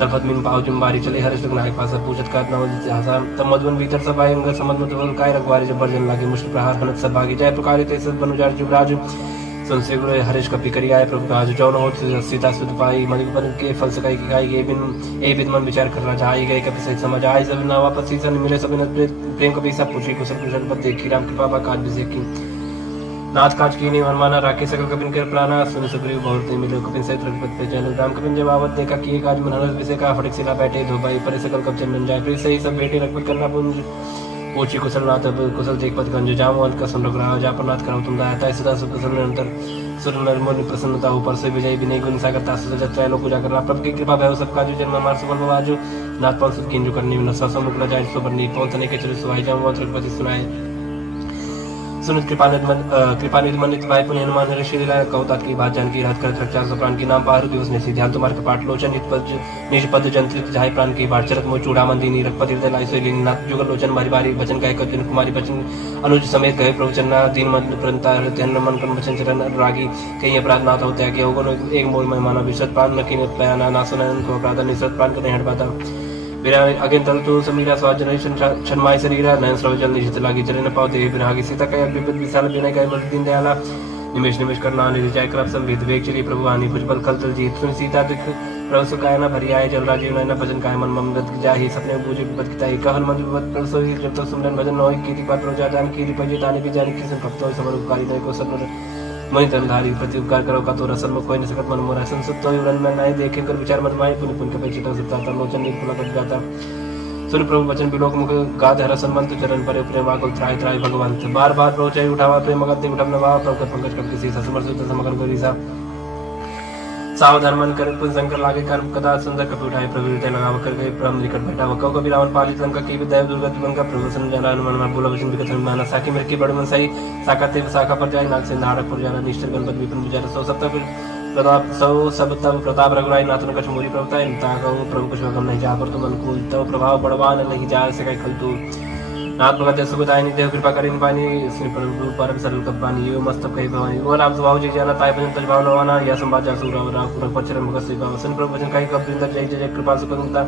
तलफत मिन पाव जुम्बारी चले हर्ष लग नायक पास पूछत का नव हसान तब मधुवन भीतर सब आए अंग समझ मधुवन काय रखवारी जब बर्जन लागे मुश्किल प्रहार हनत सब भागी जय प्रकार ते सब बनुजार जुबराज संसे गुरु हरीश कपि करी आए प्रभु काज जौन हो सीता सुत पाई मणिपन के फल सकाई की गाई ये बिन मन विचार करना चाहे गए कपि सहित समझ आए सब ना वापस सीसन मिले सब प्रेम कपि सब पूछी कुशल कुशल पद देखी राम कृपा बा काज बिसे की नाथ काज की नहीं मनमाना राके सकल कपिन कर प्राणा सुन सुग्रीव बहुत मिले कपिन सहित रघुपति पे चलो राम कपिन जब आवत देखा कि काज मन हरस विषय का फटक सिला बैठे धो भाई पर सकल कप चंदन जाए फिर सही सब बेटे रघुपति करना पुंज पूछी कुशल नाथ कुशल देख पद गंज जाम अंत का सुन रघुराव जा पर नाथ करो तुम दाता सदा सुख कुशल निरंतर सुर नरमोनि प्रसन्नता ऊपर से विजय विनय गुण सागरता सुजत त्रय लोक पूजा करना प्रभु की कृपा भय सब काजु जन्म मार सुबह बाजू नाथ पाल सुख किंजु करनी न ससम मुकला जाय सुबरनी पहुंचने के चले सुहाई जाऊं रघुपति सुनाए सुनित कृपानिधि मनित भाई पुण्य हनुमान ऋषि कौतात की बात जानकी रात करत रक्षा प्राण की नाम पारु दिवस ने ध्यान तुम्हारे कपाट लोचन निज पद जंत्रित जाय प्राण की बाट चरत मो चूड़ा मंदिनी रघुपति हृदय लाई सोई नाथ जुगल लोचन बारी बारी बचन गाय कपिन कुमारी बचन अनुज समेत गए प्रवचन दीन मन प्रंता ध्यान मन कन बचन चरण रागी कई अपराध नाथ होते हैं कि होगन एक मोल में माना विशत प्राण न किन पयाना ना सुनन को अपराध निसत प्राण करने हट बाता बिना अगेन तल तो समीरा स्वाद जनरेशन छनमाय शरीरा नयन स्रवजल निजित लागी चले न पावते बिना आगे सीता कया विपद विशाल बिना कया बल दीन दयाला निमेश निमेश करना निर्जय करप संवेद वेग चली प्रभु आनी भुजबल खल तल जीत सुन सीता दुख प्रभु सुकाय न भरी आए जल राजीव नयन भजन काय मन ममृत जाहि सपने बूझे विपद किताई कहन मन विपद प्रभु सोई जब तक सुमरन भजन होई कीति पात्र प्रजा जान कीति पजे ताने भी जान की सन भक्त होई समर उपकारी नय को सत्वर मणि तनधारी प्रति उपकार करो का तो रसन में कोई न सकत मन मोरा संसुत होई उरन में नाय देखे कर विचार मत माय पुनि पुन के पेचिता सत्ता लोचन निर्पुला कर जाता सुन प्रभु वचन बिलोक मुख गाद हर संबंध चरण पर प्रेम आकुल त्राय त्राय भगवंत बार बार रोचाई उठावा प्रेम गति उठम नवा प्रभु पंकज कब किसी समर्थ समगन करी सा सावधान मन कर पुन शंकर लागे कर्म कदा सुंदर कपि उठाए प्रभु हृदय लगाव कर गए ब्रह्म निकट बैठा वकौ कबि रावण पालित लंका की विद्या दुर्गति बन का प्रभु सन जना मन मन बोला वचन विकथ माना साकी मेरे की बड़ मन सही साकते शाखा पर जाए नाग से नारक पर जाना निष्ठर गणपति विपिन विचार सौ सप्ताह प्रताप सौ सब तब प्रताप रघुराई नाथन कछ मोरी प्रभुता इंता कहूँ प्रभु कुछ गम नहीं जा पर तुम अनुकूल तब प्रभाव बड़वान नहीं जा सके खल तू नाथ भगत सुखदायिनी देव कृपा करिन पानी श्री प्रभु परम सरल कपानी यो मस्तक कहि भवानी ओ राम स्वभाव जी जाना ताय भजन तज भाव नवाना या संवाद जासु राम राम पुरख पचरम भगत श्री भाव सन प्रभु वचन कहि कब बिंदर जय जय कृपा सुखंता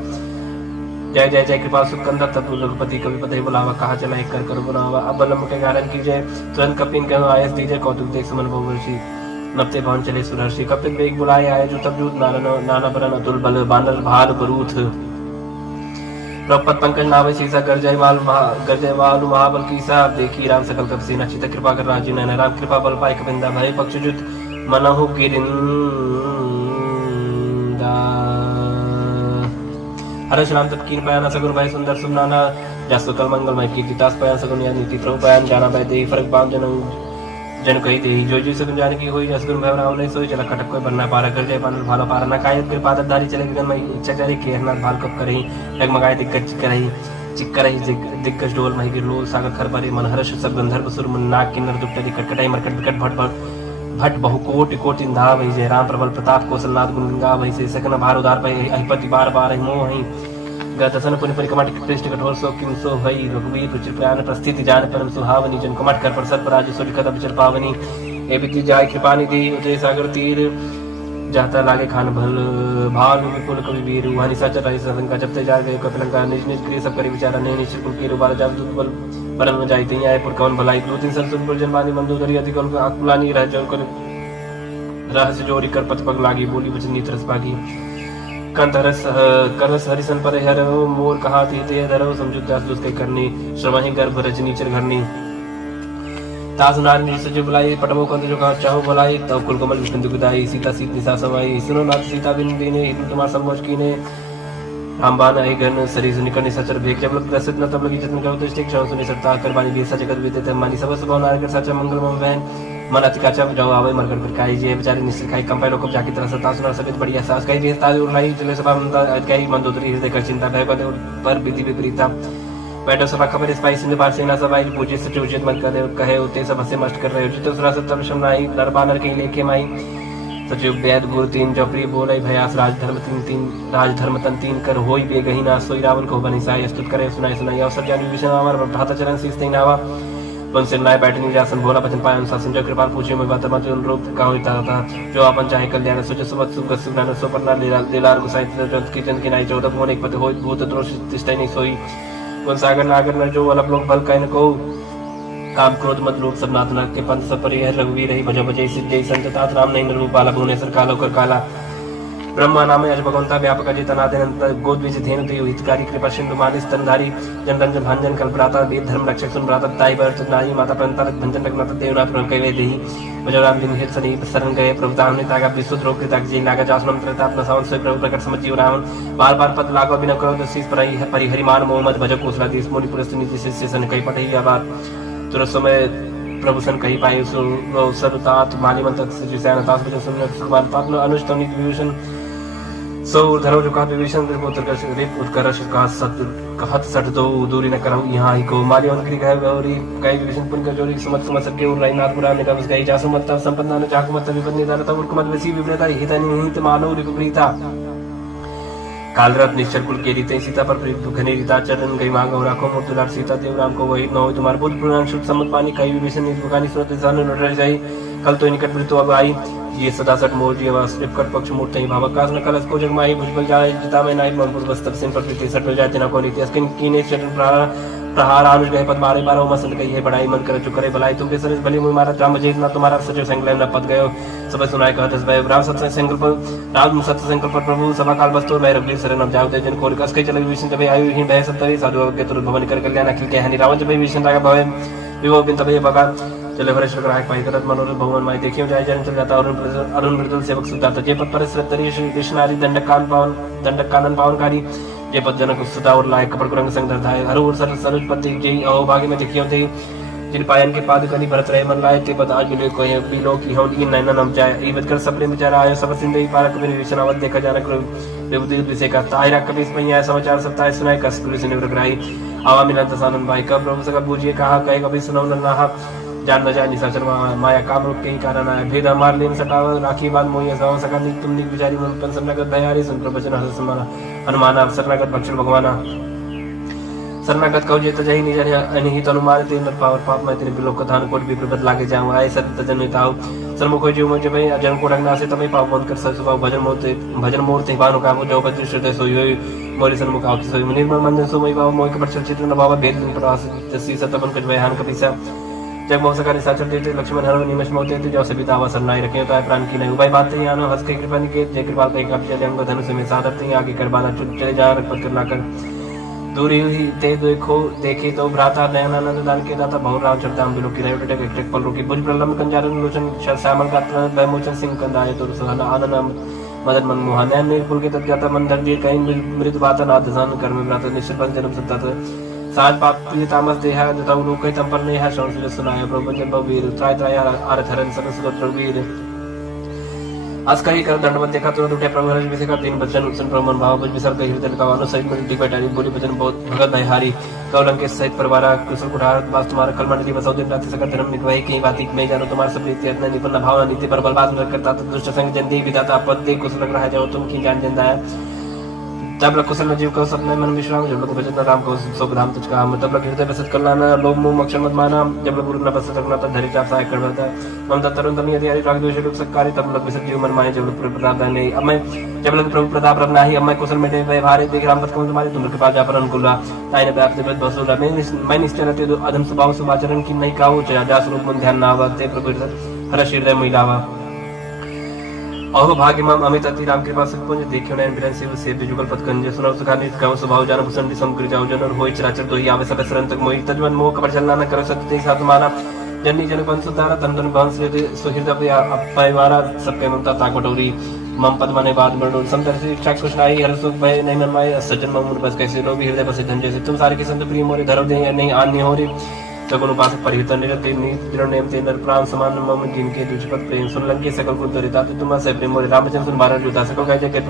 जय जय जय कृपा सुखंदा तत्व रघुपति कवि पते बुलावा कहा चला एक कर बुलावा अब बलम के कारण की जय तुरंत कपिन कहूँ आयस दीजय कौतुक देख सुमन बहुवर्षी नपते भवन चले सुरर्षि कपिन वेग बुलाए आए जो तब जूत नाना बरन अतुल बल बानर भाल बरूथ प्रपत पंकज नावे सीसा गरजय वालु महाबल कीसा देखी राम सकल कप सीना चित कृपा कर राजीव नयन राम कृपा बल पाए कपिंदा भय पक्षजुत मनहु गिरिंदा हर्ष राम तत्कीन पयाना सगुन भाई सुंदर सुमनाना जसु कल मंगल मय कीर्ति तास पयान सगुन या नीति प्रभु पयान जाना भाई देही फरक बाम जन कही दे जो जो सगुन जाने की हुई जसगुन भय राम नहीं सोई चला खटक कोई बनना पारा कर जाए पानर भालो पारा ना कायत के पादत धारी चले गगन में इच्छा जारी केरनाथ भाल कब करही डगमगाए दिग्गज चिक्करही दिग्गज डोल मही गिरलोल सागर खर परे मन हर्ष सब गंधर्व सुर मन नाग किन्नर दुष्ट कटकटाई मरकट विकट भट बहु कोटि कोटि धा वही जय राम प्रबल प्रताप कौशलनाथ गुण गंगा वही से सकन भार उदार पै अहिपति बार बार मोह ही गतसन पुनि परिकमट कृष्ण कठोर सो किम सो भई रघुवीर रुचिर प्रयाण प्रस्थिति जान परम सुहावनी जन कमट कर प्रसद पराज सुर कदम चर पावनी ए बिति जाय कृपा निधि उतरे सागर तीर जाता लागे खान भल भानु विपुल कवि वीर वहानी साचा राई संका जपते जा गए कपिलंका निज निज क्रिय सब करी विचारा ने निश्चित कुल की रुबार जाब दूत बल बरन में जाई तई आए पुर कवन भलाई दो तीन संसुन पर जनवानी मंदोदरी अधिक अकुलानी रह जन कर रहस्य जोरी कर पथ पग लागी बोली वचन नीत रस पागी कंत करस हरिसन पर हर मोर कहा थी ते धरो समझुत दास दुष्ट करनी श्रमहि गर्भ रजनी चर घरनी तास नारी सज बुलाई पटमो कंत जो कहा चाहो बुलाई तब कुल कमल विष्णु दुखदाई सीता सीत निसा समाई सुनो नाथ सीता बिन दीने हिंदू तुम्हार संभोज कीने रामबान आई गण शरीर निकलने सचर भेक जब लग प्रसिद्ध न तब लगी जतन करो तो स्टिक क्षण सुनी सकता करबानी भी सच जगत बीते तब मानी सब सब नार कर सचा मंगल मम वैन मन अतिकाचा जाओ आवे मरकर पर काई जी बेचारे निश्चित खाई कंपाई लोग जाकी तरह सता सुना सबित बढ़िया सास कई भी ताज उड़ाई चले सभा कई मंदोदरी हृदय कर चिंता भय पर विधि विपरीता बैठो सभा खबर स्पाई सिंध पार सेना सभाई पूज्य सच उचित मन करे कहे उते सब से मस्त कर रहे उचित सुरा सत्तर शमनाई नरबानर के लेके माई सचिव वेद गुरु तीन जपरी बोले भयास राजधर्म तीन राजधर्म तन तीन कर होई बेगही ना सोई रावण को बनी साई स्तुत करे सुनाई सुनाई अवसर जानी विषय अमर भ्राता चरण शीस तेई नावा वन से नाय बैठनी जासन भोला बचन पाए अनुसार संजय कृपाल पूछे मैं बात मत अनुरूप का होता था जो अपन चाहे कल्याण सोच सुबत सुख सुज्ञान सो परना लीलार गुसाई जंत की जन की नाई 14 मोन एक पते होई भूत दोष तिष्ठै नहीं सोई वन सागर नागर न जो अलग लोग बल कहन को काम क्रोध मत लोभ सब नाथ नरक के पंथ सब परिहर रघुवीर रही भज भजई सिद्धि संत तात राम नहीं रूप बाला भुवनेश्वर कालो कर काला ब्रह्मा नाम अज भगवंता व्यापक अजितनाथ गोद बीज धेनु ते हितकारी कृपा सिंधु मानिस तनधारी जन रंजन भांजन कल्पराता वेद धर्म रक्षक सुन भ्राता ताई भरत नाई माता पंता भंजन रघुनाथ देवनाथ प्रभु कहे देहि भजराम दिन हित सनी शरण गए प्रभु ताम ने तागा विशुद्ध रोग के ताक जी नागा जासनम त्रता अपना सावन से प्रभु प्रकट समझियो राम बार बार पद लागो बिना करो तो शीस परिहरि मान मोहम्मद भज कोसला देश मोनि पुरस्त नीति शिष्य सन कई पठई आबाद तुरंत समय प्रभु सन कही पाए सरुतात माली मंत्र सचिव सैन तास बजन सुन सुमान पात्न अनुष्टम नीति विभूषण सो धरो जो का विभीषण रिप उत्कर्ष का सत कहत सट दो दूरी न करहु यहाँ ही को माली उनकी कहे गौरी कई विभीषण पुन कर जोरी समत समत सके उर नाथ पुराण ने कबस गई जासु मत संपन्ना न चाकु मत विपन्नी दारता उर्कुमत वसी विप्रेता हितनि हित मानव रिपुप्रीता कालरत निश्चर कुल के रीते सीता पर घनी रीता चरण गई मांग और राखो मूर्तुलार सीता देव राम को वही न हो तुम्हारे बुद्ध पुराण शुद्ध सम्मत पानी कई विभीषण निष्पकानी सुरत जान लड़ जाई कल तो निकट मृत्यु अब आई ये सदा सट मोजी आवास कट पक्ष मूर्त ही भावकाश न कलस को जगमाई भुजबल जाए जिता में नाई मनपुर बस्तर सिंह पर प्रीति सट हो जाते न को नीति अस्किन कीने चरण प्रहार आनुज गए पद मारे बारो मसंत कही है बड़ाई मन कर चुक करे भलाई तुम सरस भली मुई मारा राम जेत ना तुम्हारा सचिव संकलन न पद गयो सब सुनाए कहत भय राम सत्य संकल्प राम सत्य संकल्प प्रभु सभा काल बस्तुर भय रघुवीर शरण जाओ ते जन कोल कस के चल विष्णु जब आयु ही भय सत्तरी साधु के तुरंत भवन कर कल्याण अखिल के हनि रावण जब विष्णु राग भय विभव बिन तबे बगा चले भरेश्वर ग्राहक पाई करत मनोरथ भगवान माई देखियो जाय जन चल जाता अरुण मृदुल सेवक सुदाता जे पद पर श्रद्धरी श्री कृष्णारी दंडक कानन पावनकारी जे पद जनक सुता और लायक कपड़ कुरंग संग धरधाय हर और सर सरुज पति जय अहो भाग्य में देखियो थे जिन पायन के पाद कनी भरत रहे मन लाए ते पद आज मिले कोई बिलो की हम इन नैना नम जाय ईवत कर सबले बेचारा आयो सब सिंधई पारक बिन विषनावत देखा जानक विभूति विषय का ताहिरा कपीस पैया समाचार सप्ताह सुनाए कस पुलिस ने ग्रही आवा मिलन तसानन भाई कब प्रभु सका बूझिए कहा कहे कभी सुनाओ नहा जान न जाए निशाचर माया काम रूप के ही कारण आया भेद हमार लेन सटाव राखी बात मोहिया गाँव सका तुम निक विचारी मन पेंशन नगद भयारी सुन प्रवचन हस समाना अनुमाना शरणागत भक्षण भगवाना शरणागत कहो जेत जही निज अनिहित अनुमान ते नर पावर पाप में तेरे बिलोक कथान कोट भी प्रबत लागे जाऊं आए सत जन ताऊ सरमुख जीव मुझे भाई अजन को डगना से तभी पाप बंद कर ससुवा भजन मूर्ति बानो का जो बद्र श्रुत सोई मोरी सरमुख आउत सोई निर्मल मंजन सो मई बाबा मोय के पर चित्र न बाबा भेद प्रवास तसी सतपन कुछ बयान कपिसा जब मौसका निशाचर देते लक्ष्मण हर निमेश मोते थे जो सबिता अवसर नाई रखे तो प्राण की नहीं उबाई बात ही आनो हंस के कृपा निके जय कृपा पे कप चले अंग धनुष में साधर थे आगे करबाना चले जा रखपत करना कर दूरी हुई ते देखो देखे तो भ्राता नयनानंद दान के दाता बहु राम चरताम बिलो की रहे टक एक पल रुकी भुज प्रलम कंजारन लोचन श्यामल गात्र भयमोचन सिंह कंदाय तो सहाना आनंद मदन मन मोहन नयन निर्पुल के तक जाता मन दर्दी कहीं मृत बाता नाथ सान कर में भ्राता निश्चित पर जन्म सत्ता साज पाप प्रिय तामस देहा जता लोक कई तंपर ने है संस्कृत सुनाया प्रभुजन बहुवीर त्राय त्राय आरथरन सरस्वत प्रवीर आज कही कर दंडवत देखा तो उठे प्रभु हरज विषय का तीन बचन उसन प्रमन भाव बुझ विसर कही हृदय का वानो सहित मिलती बैठारी बोली बचन बहुत भगत भयहारी कौलंक के सहित परिवार कुशल कुठार वास तुम्हारा कलमंडली बसौ दिन रात्रि सकल धर्म निकवाई कहीं बाती में जानो तुम्हारा सब रीति अतना निपन्न भावना नीति पर बलबाज न करता तो दुष्ट संग जन दे विदाता पद दे कुशल रहा जाओ तुम की जान जन दाया तब लग कुशल जीव कहो सपने मन विश्राम, जब लग भजन राम कहो सुख धाम तुझ काम, तब लग हृदय बसत कल्याण लोभ मोह अक्षर मत माना, जब लग गुरु न बसत रखना तब धरि चाप सहाय कर बता, ममता तरुण तमी यदि हरि राग द्वेष लोक सत्कारी, तब लग विसत जीव मन माहे, जब लग प्रताप नहीं अब मैं, जब लग प्रभु प्रताप रब नाही, अब मैं कुशल में देव भारे देख राम पद कमल तुम्हारे, तुम कृपा जा पर अनुकूल रहा, ताई ने व्याप्त जगत बसुरा, मैं निश्चय रहते दो अधम स्वभाव सुभाचरण की नहीं काहू, जा स्वरूप मन ध्यान नावा, ते प्रभु हर हृदय महिलावा। अहो भाग्य मम अमित अति राम कृपा सत्पुंज देखियो नयन बिरन सेव से जुगल पद कंज सुनो सुखा नित कहो स्वभाव जान भूषण समकृ जाओ जन और होय चराचर दोहि आवे सब सरंतक मोहि तजवन मोह कपट चलना न करो सत्य साथ माना जन्नी जन बंसु तारा तन तन बंस सुहृद अपयवारा सबके ममता ताकटोरी मम पद मने बाद मरडोल समदर से इच्छा कुछ नाही हर सुख भय नहीं मन माय सज्जन मम बस कैसे लो भी हृदय बसे धन जैसे तुम सारे के संत प्रिय मोरे धरो दे नहीं आन्य हो रे सगुण उपासक परिहित निरते निर नेम ते नर प्राण समान मम जिनके तुझपत प्रेम सुन लंके सकल कुल दरिता तुम से प्रेम मोरे रामचंद्र सुन बारह जोता सकल कह जय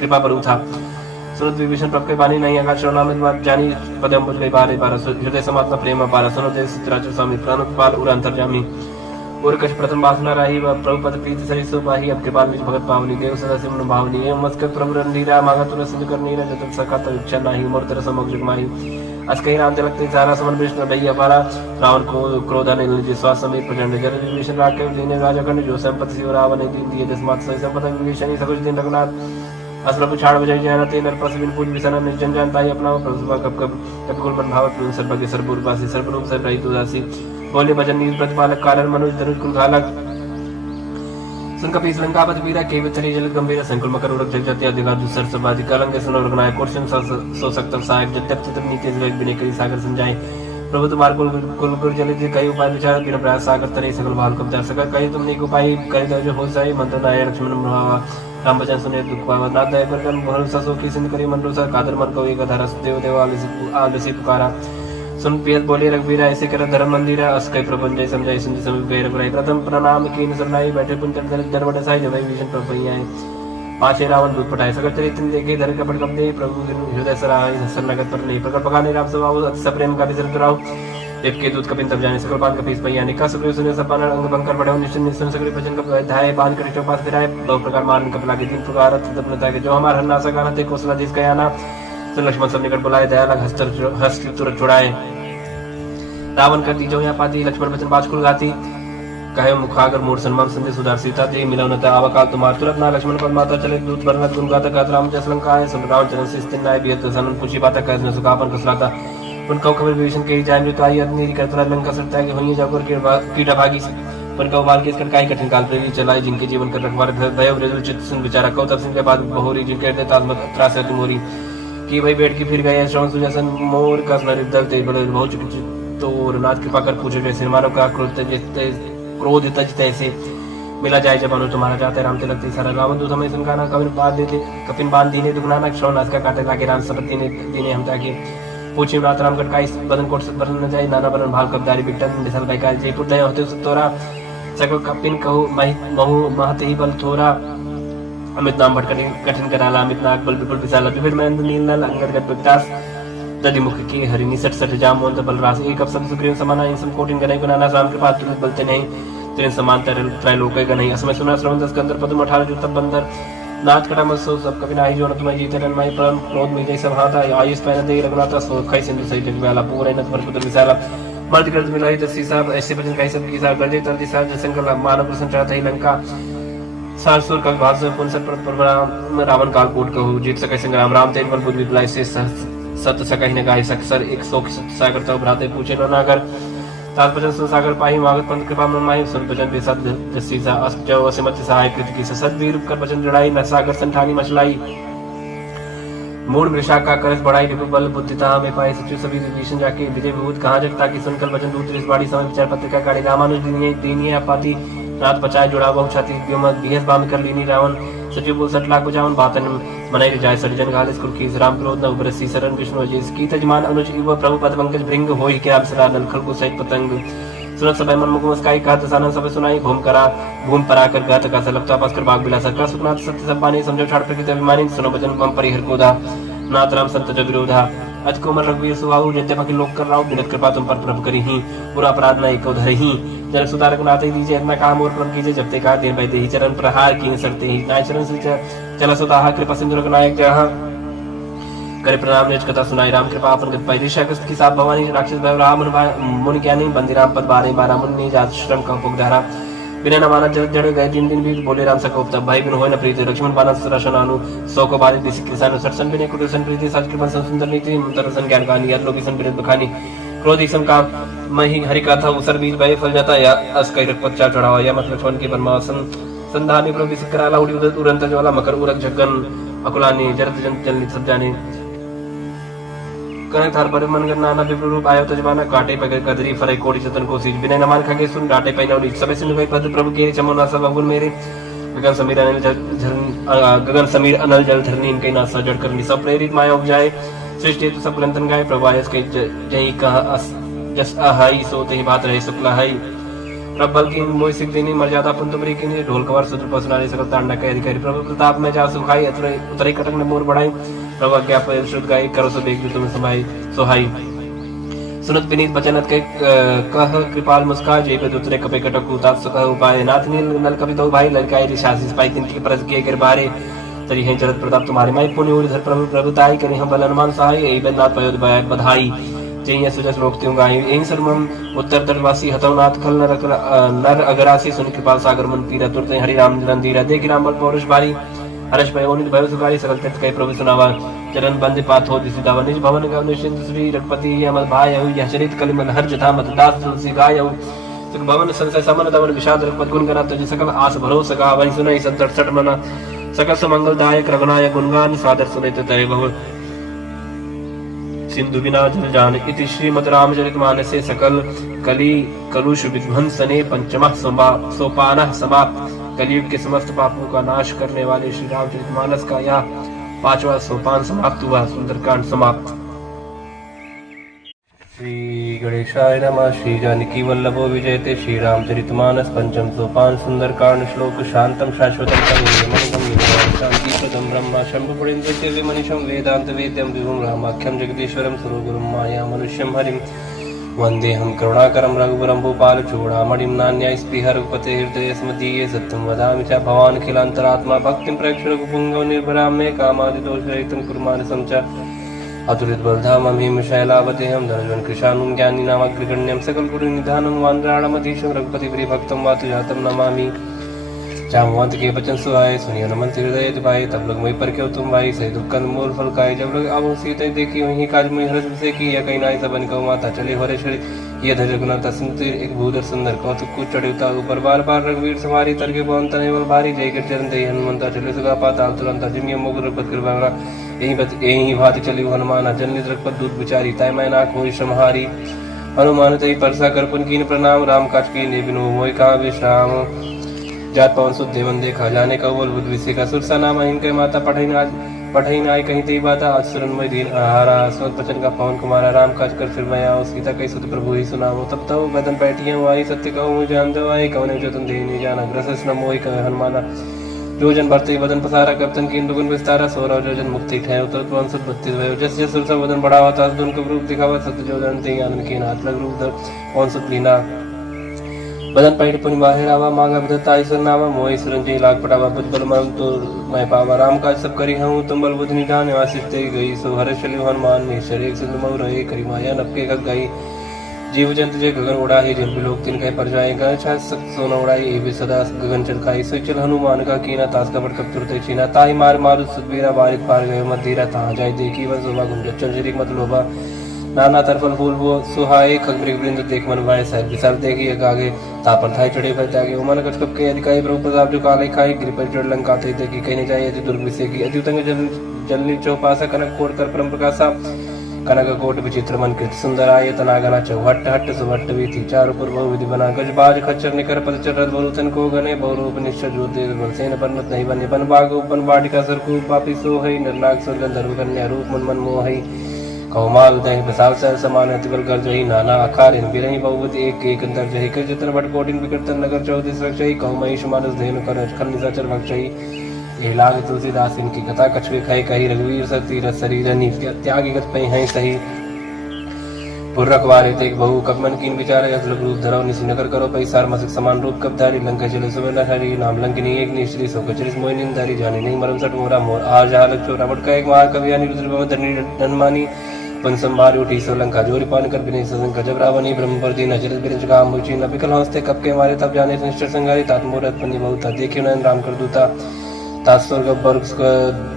कृपा पर उठा सुनत विभीषण प्रभ के बानी नहीं आकाश नाम जानी पदम बुझ गई बारे बारह हृदय समात्मा प्रेम पारा सुनो देव चित्राचर स्वामी प्राणोत्पाल उर अंतर्जामी और कछ प्रथम वासना रही प्रभु पद प्रीति सही सुबाही अब कृपा निज भगत पावनी देव सदा सिमन भावनी एवं मस्कर प्रभु रणधीरा मांगा तुर सिंध कर नीरा जतन सका तर इच्छा नाही मोर तर समग्र माही अस कहीं राम तिलक सारा समन विष्णु दैया पारा रावण को क्रोधा ने विश्वास समेत प्रचंड जल विभीषण राके दीने राजा खंड जो संपत्ति शिव रावण ने दीन दिए दसमात सही संपत्ति विभीषण सकुच दिन रघुनाथ असर पुछाड़ बजाई जयना ते नर पस बिन पूज विसना निर्जन जानता अपना प्रभु कब कब कब कुल मन भावत सर्वज्ञ सर्वरूपासी सर्वरूप से रहित उदासी बोले भजन नील प्रतिपालक कारण मनुज धनुष कुल घालक सुन कपि लंकापति वीरा के वितरी जल गंभीर संकुल मकर उरक जग जति अधिकार दुसर समाधि कलंक सुन रघुनायक कोर्शन सो सकत सहायक जब चित्र नीति विवेक बिने करी सागर समझाए प्रभु तुम्हार कुल गुरु जल जी कई उपाय विचार बिना प्रयास सागर तरे सकल भाल कब दर सका कई तुमने को उपाय कर दो जो हो जाए मंत्र नाय लक्ष्मण भावा राम बचन सुने दुख पावा नाथ दया पर कर्म भरोसा सो की सिंध करी मन रोसा कादर मन को एक धरस देव देव आलसी पुकारा सुन पियत बोले रघुवीर ऐसे कर धर्म मंदिर अस कई प्रपंच समझाई सुन समीप गए रघुराई प्रथम प्रणाम कीन सरनाई बैठे पुंचर दरवट साई जब विभीषण प्रभु आए पांचे रावण दूध पटाए सगर चरित्र देखे धर कपट कप दे प्रभु हृदय सराय शरणगत पर नहीं प्रकट पकाने राम स्वभाव अति सप्रेम का विसर्ग राव देव के दूध कपिन तब जाने सकल बात कपीस भैया निका सुग्रीव सुने सपन अंग बंकर बढ़े निश्चय निश्चय सगरी भजन कप धाय बांध कर चौपास फिराए दो प्रकार मारन कपला के तीन प्रकार तपनता के जो हमार हन्ना सगाना ते कोसला जिस गया ना सुन लक्ष्मण सब निकट बुलाए दया लग हस्त तुरंत छुड़ाए रावण करती जो यहाँ पाती लक्ष्मण बचन बाज कुल गाती कहे मुखागर मूड सन्मान संदेश सुधार सीता दे मिलवनता आवकाल तुम्हार तुरंत ना लक्ष्मण पर माता चले दूत बरनत गुण गाता गात राम जस लंका है सुन रावण चरण से स्थिर नाय बियत सनन पूछी बाता कह न सुखापन कसलाता उन कौ खबर विभीषण के जान जो आई अग्नि करतरा लंका सरता है कि होइए जाकर कीड़ा भागी पर कौ बाल के कई कठिन काल प्रेरी चलाए जिनके जीवन कर रखवार भय वृद्ध चित्त सुन विचारा कौ तब सिंह के बाद बहोरी जिनके दे तात्मक त्रास है तुमोरी की भाई बैठ के फिर गए श्रवण सुजसन मोर का नरिदल ते बड़े बहुत तो नाथ कृपा कर पूछे जैसे मानव का क्रोध तैसे मिला जाए जब अनु तुम्हारा चाहते राम तिलक सारा रावण दूत हमें सुनकाना कपिन बांध दीने दुगनाना श्रवण नाथ का काटे लागे राम सपत्ति ने दीने हम ताकि पूछे नाथ राम गढ़ का इस बदन कोट बदन न जाए नाना बदन भाल कबदारी बिटन मिसल भाई का जयपुर दया होते तोरा सकल कपिन कहू महु महत ही बल थोरा अमित नाम भटक कठिन कराला अमित नाग बल विपुल विशाला विभिन्न महेंद्र नील नल अंगद गद विकास दधिमुख की हरिणी सट सट जामोन बल रास एक अब सब सुग्रीव समाना इन सब कोटिन गनई गुनाना राम कृपा तुलित बलते नहीं तेरे समान त्रैलोक गनई असमय सुना श्रवण दस कंदर पद्म 18 जो तब बंदर नाथ कटा मसो सब कभी नाही जो न तुम्हें जीते रन माई परम क्रोध में जैसा भाता आयुष पैन दे रघुनाथ सो खई सिंधु सही जग वाला पूरे नत पर पुत्र विशाला मर्द गर्द मिलाई दसी साहब ऐसे भजन कई सब की साहब गर्दे तंदी साहब जसंकल मानव प्रसन्न चाहता ही लंका सारसुर का भाष पुनसर पर रावण काल कोट कहू जीत सके संग्राम राम तेज बल बुद्ध विप्लाई से सत्य सका ही न गाय सकसर एक सौ सागर तब भ्राते पूछे न नागर तात्पर्य सागर पाही मागत पंथ कृपा मन माही सुन भजन बेसद जस्सी सा जो असिमत सहाय कृत की सद वीर कर भजन जड़ाई न सागर संठानी मचलाई मूड मृषा का करस बढ़ाई रिपु बल बुद्धिता में पाए सचिव सभी विभीषण जाके विजय विभूत कहाँ जगता की सुनकर भजन दूत इस बाड़ी समय विचार पत्रिका काढ़ी रामानुज दीनिये पाती रात बचाए जुड़ा बहु छाती बिहस बाम कर लीनी रावण सचिव बोल 60 लाख बजावन बातन मनाई जाय सरिजन गालिस कुल की राम क्रोध न उबरसी शरण विष्णु अजीस की तजमान अनुज इव प्रभु पद पंकज भृंग होई के अप्सरा नलखल को सहित पतंग सुनत सब मन मुख मुस्काई कहत सानन सब सुनाई भूम परा कर गात का सलपता पास कर बाग बिलासा का सुखनाथ सत्य सब पानी समझो छाड़ प्रकृति अभिमानी सुनो भजन बम परिहर कोधा नाथ राम संत जग विरोधा अज कोमल रघुवीर सुहाऊ जयते बाकी लोक कर राव बिनत कृपा तुम पर प्रभु करी ही पूरा अपराध न एक धरि ही जल सुधारक नाते दीजिए अपना काम और प्रभु कीजिए जब तक दिन बैठे ही चरण प्रहार की सरते ही नाय चरण से चला सुदाहा कृपा सिंधु रघुनायक जहाँ करे प्रणाम निज कथा सुनाई राम कृपा अपन गत पाई ऋषा की साप भवानी राक्षस भय राम मुनि ज्ञानी बंदी राम पद बारे 12 मुनि जात श्रम का उपधारा बिना न माना जड़ गए 3 दिन बीत बोले राम सकोप तब भाई बिन होय न प्रीति लक्ष्मण बाना सरशनानु सौ को बाधित दिस किसान सरसन बिने कुटसन प्रीति साज कृपा सुंदर नीति मंत्र ज्ञान कहानी लोक सन बिरत बखानी क्रोध सम का मही हरि कथा उसर बीज भय फल जाता या अस कई रक्पच्चा चढ़ावा या मत लक्ष्मण की परमासन संधानी प्रभु सिकराला उड़ी उदत उरंत ज्वाला मकर उरक जगन अकुलानी जरत जन चलनी सब जाने कने थार पर मन करना ना विप्र रूप आयो तजमाना काटे पगे कदरी फरे कोड़ी चतन को सीज बिना नमान खगे सुन डाटे पैना उड़ी सबे सिंधु भाई पद प्रभु के चमोना सब अवगुण मेरे गगन समीर अनल जल धरनी इनके नासा जड़ करनी सब प्रेरित माया उपजाए सृष्टि तो सब ग्रंथन गाए प्रभु आयस के जही कहा जस अहाई सोते ही बात रहे शुक्ला हाई प्रभु बल की मोहि सिख देनी मर्यादा पुन तुमरी की ढोल कवर सुत्र पसनारी सकल तांडा के अधिकारी प्रभु प्रताप में जा सुखाई उतरे कटक ने मोर बढ़ाई प्रभु क्या शुद्ध गाई करो सब एक तुम समाई सोहाई सुनत विनीत बचनत के कह कृपाल मुस्कान जय पे दूसरे कपे कटक उताप सुख उपाय नाथ नील नल कवि दो भाई ललकाई ऋषासी पाई तिन की परस किए कर बारे तरी हैं चरत प्रताप तुम्हारे माई पुण्य उधर प्रभु प्रभुताई करी हम बल अनुमान सहाय एई बदनाथ पयोद बधाई जय सुजस रोकते गाय एहि सर्वम उत्तर तटवासी हतवनाथ खल नर अगरासी सुन कृपाल सागर मन पीरा तुरते हरि राम रंधीरा देख राम बल पौरुष बारी हर्ष भय ओनित भय सुखारी सकल तीर्थ कई प्रभु सुनावा चरण बंद पाथ हो जिसि दावा निज भवन गव निश्चिंत श्री रघुपति अमल भाय यह चरित कलिमल हर जथा मत दास तुलसी गाय सुख भवन संशय समन दवन विषाद रघुपत गुण गना तुझ सकल आस भरोसा गा वही सुनई संतट सट मना सकल सुमंगल दायक रघुनायक गुणगान सादर सुनित तय बहु सिंधु बिना जल जान इति श्रीमद् रामचरित मानसे सकल कली कलुष विध्वंसने पंचमः सोपानः समाप्त कलयुग के समस्त पापों का नाश करने वाले श्री रामचरितमानस का यह 5वां सोपान समाप्त हुआ सुंदरकांड समाप्त। श्री गणेशाय नमः। श्री जानकी वल्लभो विजयते श्री रामचरितमानस पंचम सोपान सुंदरकांड श्लोक शांतम शाश्वतम शांति प्रदम ब्रह्म शंभु पुरेन्द्र मनीषम वेदांत वेद्यम विभुम रामाख्यम जगदीश्वरम सर्वगुरुम माया मनुष्यम हरिम वंदेहम करुणाकरं रघुवरं भूपाल चूड़ामणिं नान्याय स्पृह रघुपते हृदय स्मदीये सत्यं वदामि च भवान् अखिलान्तरात्मा भक्तिं प्रेक्ष्य रघुपुंगव निर्भरां मे कामादिदोषरहितं कुरु मानसं च अतुलितबलधामं हिमशैलावतेहं धनुजं कृशानुं ज्ञानिनामग्रगण्यं सकलगुरुनिधानं वानराणमधीशं रघुपतिप्रियभक्तं वातुजातं नमामि। जामवंत के बचन सुहाए सुनियो नमन हृदय भाई तब लोग वही पर क्यों तुम भाई सही दुख मोल फल खाए जब लोग अब सीते देखी वही काज में हरस से की या कहीं नाई सबन को माता चले हो रे ये धैर्य गुना सुनते एक भूधर सुंदर कौतुक कुछ चढ़े उतार ऊपर बार बार रघुवीर सवारी तरके पवन तने भारी जय कर चरण दे हनुमंता चले सुगा पाताल तुरंत जिमिय मुग रघुपत कृपा यही भात चली हनुमान जन्य रघुपत दूत विचारी तय मैं ना कोई श्रमहारी हनुमान तई परसा कर पुन कीन प्रणाम राम काज की ने बिनो मोय का विश्राम जात पवन सुध देवन देखा जाने का बोल बुद्ध विषय का सुरसा नाम इनके माता पढ़ई नाय कहीं तेई बाता आज सुरनमय दीन आहारा स्वत बचन का पवन कुमारा राम काज कर फिर मैं आओ सीता कई सुत प्रभु ही सुनाओ तब तो बदन बैठिए आई सत्य कहूँ मुझे जान दो आई कौन जो तुम दे नहीं जाना ग्रस न मोहि कह हनुमाना जो जन भरते बदन पसारा कप्तन की दुगुन विस्तारा सोरा जो जन मुक्ति ठहर उतर पवन सुत 32 भयो जस जस सुरसा बदन बढ़ावा था उनका रूप दिखावा सत्य जो जन ते आनंद के हाथ लग रूप पवन सुत लीना बदन पैठ पुनि बाहिर आवा मांगा विधता ईश्वर नावा मोहि सुरंजी लाग पटावा बुद्ध बल मरम तो मैं पावा राम काज सब करी हूँ तुम बल बुद्ध निधान आशीष ते गई सो हर चलियो हनुमान निश्चर एक सिंधु मऊ रहे करी माया नपके खग गई जीव जंतु जे गगन उड़ाही जिन लोक तिन कह पर जाए गए छा सोना उड़ाई ए भी सदा गगन चल खाई सो चल हनुमान का कीना तास का बड़ कब तुरते चीना ताई मार मारु सुदबीरा बारिक पार गए मत धीरा ता जाय देखी वन शोभा गुंज चंचरी मत लोभा नाना तरफल फूल वो सुहाए खगमृग वृंद देख मन भाई साहब विशाल देखी आगे तापर थाई चढ़े भय त्यागे उमन कछ कप के अधिकारी प्रभु प्रताप जो काले खाई गिर पर चढ़ लंका थे देखी कहने जाए अति दुर्ग विषय की अति उतंग जलनी चौपासा कनक कोट कर परम प्रकाशा कनक कोट विचित्र मन कृत सुंदर आये तनागना चौहट हट सुभट्ट भी थी चारों पर बहु विधि बना गज बाज खच्चर निकर पद चढ़ बहुतन को गने बहुरूप निश्चय ज्योति बलसेन परमत नहीं बने बन बाग उपन बाटिका सरकू पापी सो है निर्नाग सुर गंधर्व कन्या रूप मन मन मोह कौमाल दही बसाल सह समान अतिबल कर जही नाना आकार इन बिरही बहुवत एक एक अंतर जही कर जतर भट कोटिन विकर्तन नगर 34 रक्षई कौमईश मानस धेनु कर खल निशाचर भक्षई ये लाग तुलसीदास इनकी कथा कछुए खाई कही रघुवीर सती रस शरीर नी त्यागी गत पई हैं सही पुर्रकवारे तेग बहु कपमन कीन विचार असलग रूप धरो निसी नगर करो पैसार मसिक समान रूप कपधारी लंका चले सुबेला हरी नाम लंकिनी एक निश्री सोकचरिस मोइनिन दारी जाने नहीं मरम सट मोरा मोर आ जहालक चोरा मटका एक महार कवियानी रुद्र भव धरनी धनमानी पंसम बार उठी सोलंका जोरी पान कर बिने सजन का जब रावणी ब्रह्म पर दी नजर बिरज काम मुची न बिकल हंसते कब के मारे तब जाने निष्ठर संगारी तात मोरत पन्नी बहुता देखियो नयन राम कर दूता तात स्वर्ग वर्ग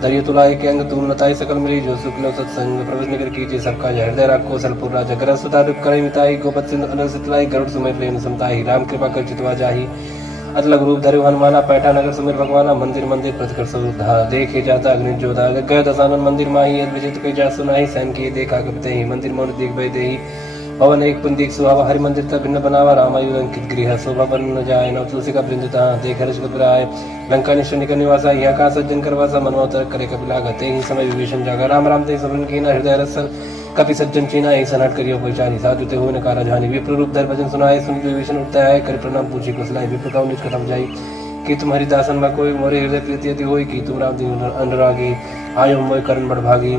दरिय तुलाय के अंग तुम नताई सकल मिली जो शुक्ल सत्संग प्रवेश निकर कीजिए सबका हृदय राखो सलपुर राजा कर सुता दुख करे मिताई गोपत सिंह अनल सितलाई गरुड़ सुमय प्रेम समताई राम कृपा कर चितवा जाही अतलग रूप धरे हनुमाना पैठा नगर सुमिर भगवाना मंदिर मंदिर प्रतिकर स्वरूप देखे जाता अग्नि जोधा गय दसानन मंदिर माही यद विजित कई जा सुनाही सैन की देखा कपते ही मंदिर मौन दिख भय देही पवन एक पुंदिक सुहावा हरि मंदिर तक भिन्न बनावा रामायु अंकित गृह शोभा बन न जाए न तुलसी का वृंदता देख हर्ष कपिराय लंका निश्चय निकल निवासा यहाँ का सज्जन करवासा मनोतर करे कपिला गते ही समय विभीषण जागा राम राम ते सबन कीना हृदय रसल कपि सज्जन चीना एक सनट करियो पहचानी साधु ते हो नकारा जानी विप्र रूप धर भजन सुनाए सुन विभीषण उठता है कर प्रणाम पूछी कुशलाए विप्र का निज खत्म जाई कि तुम हरिदासन में कोई मोरे हृदय प्रीति यदि होई कि तुम राम दिन अनुरागी आयो मोय करण बड़ भागी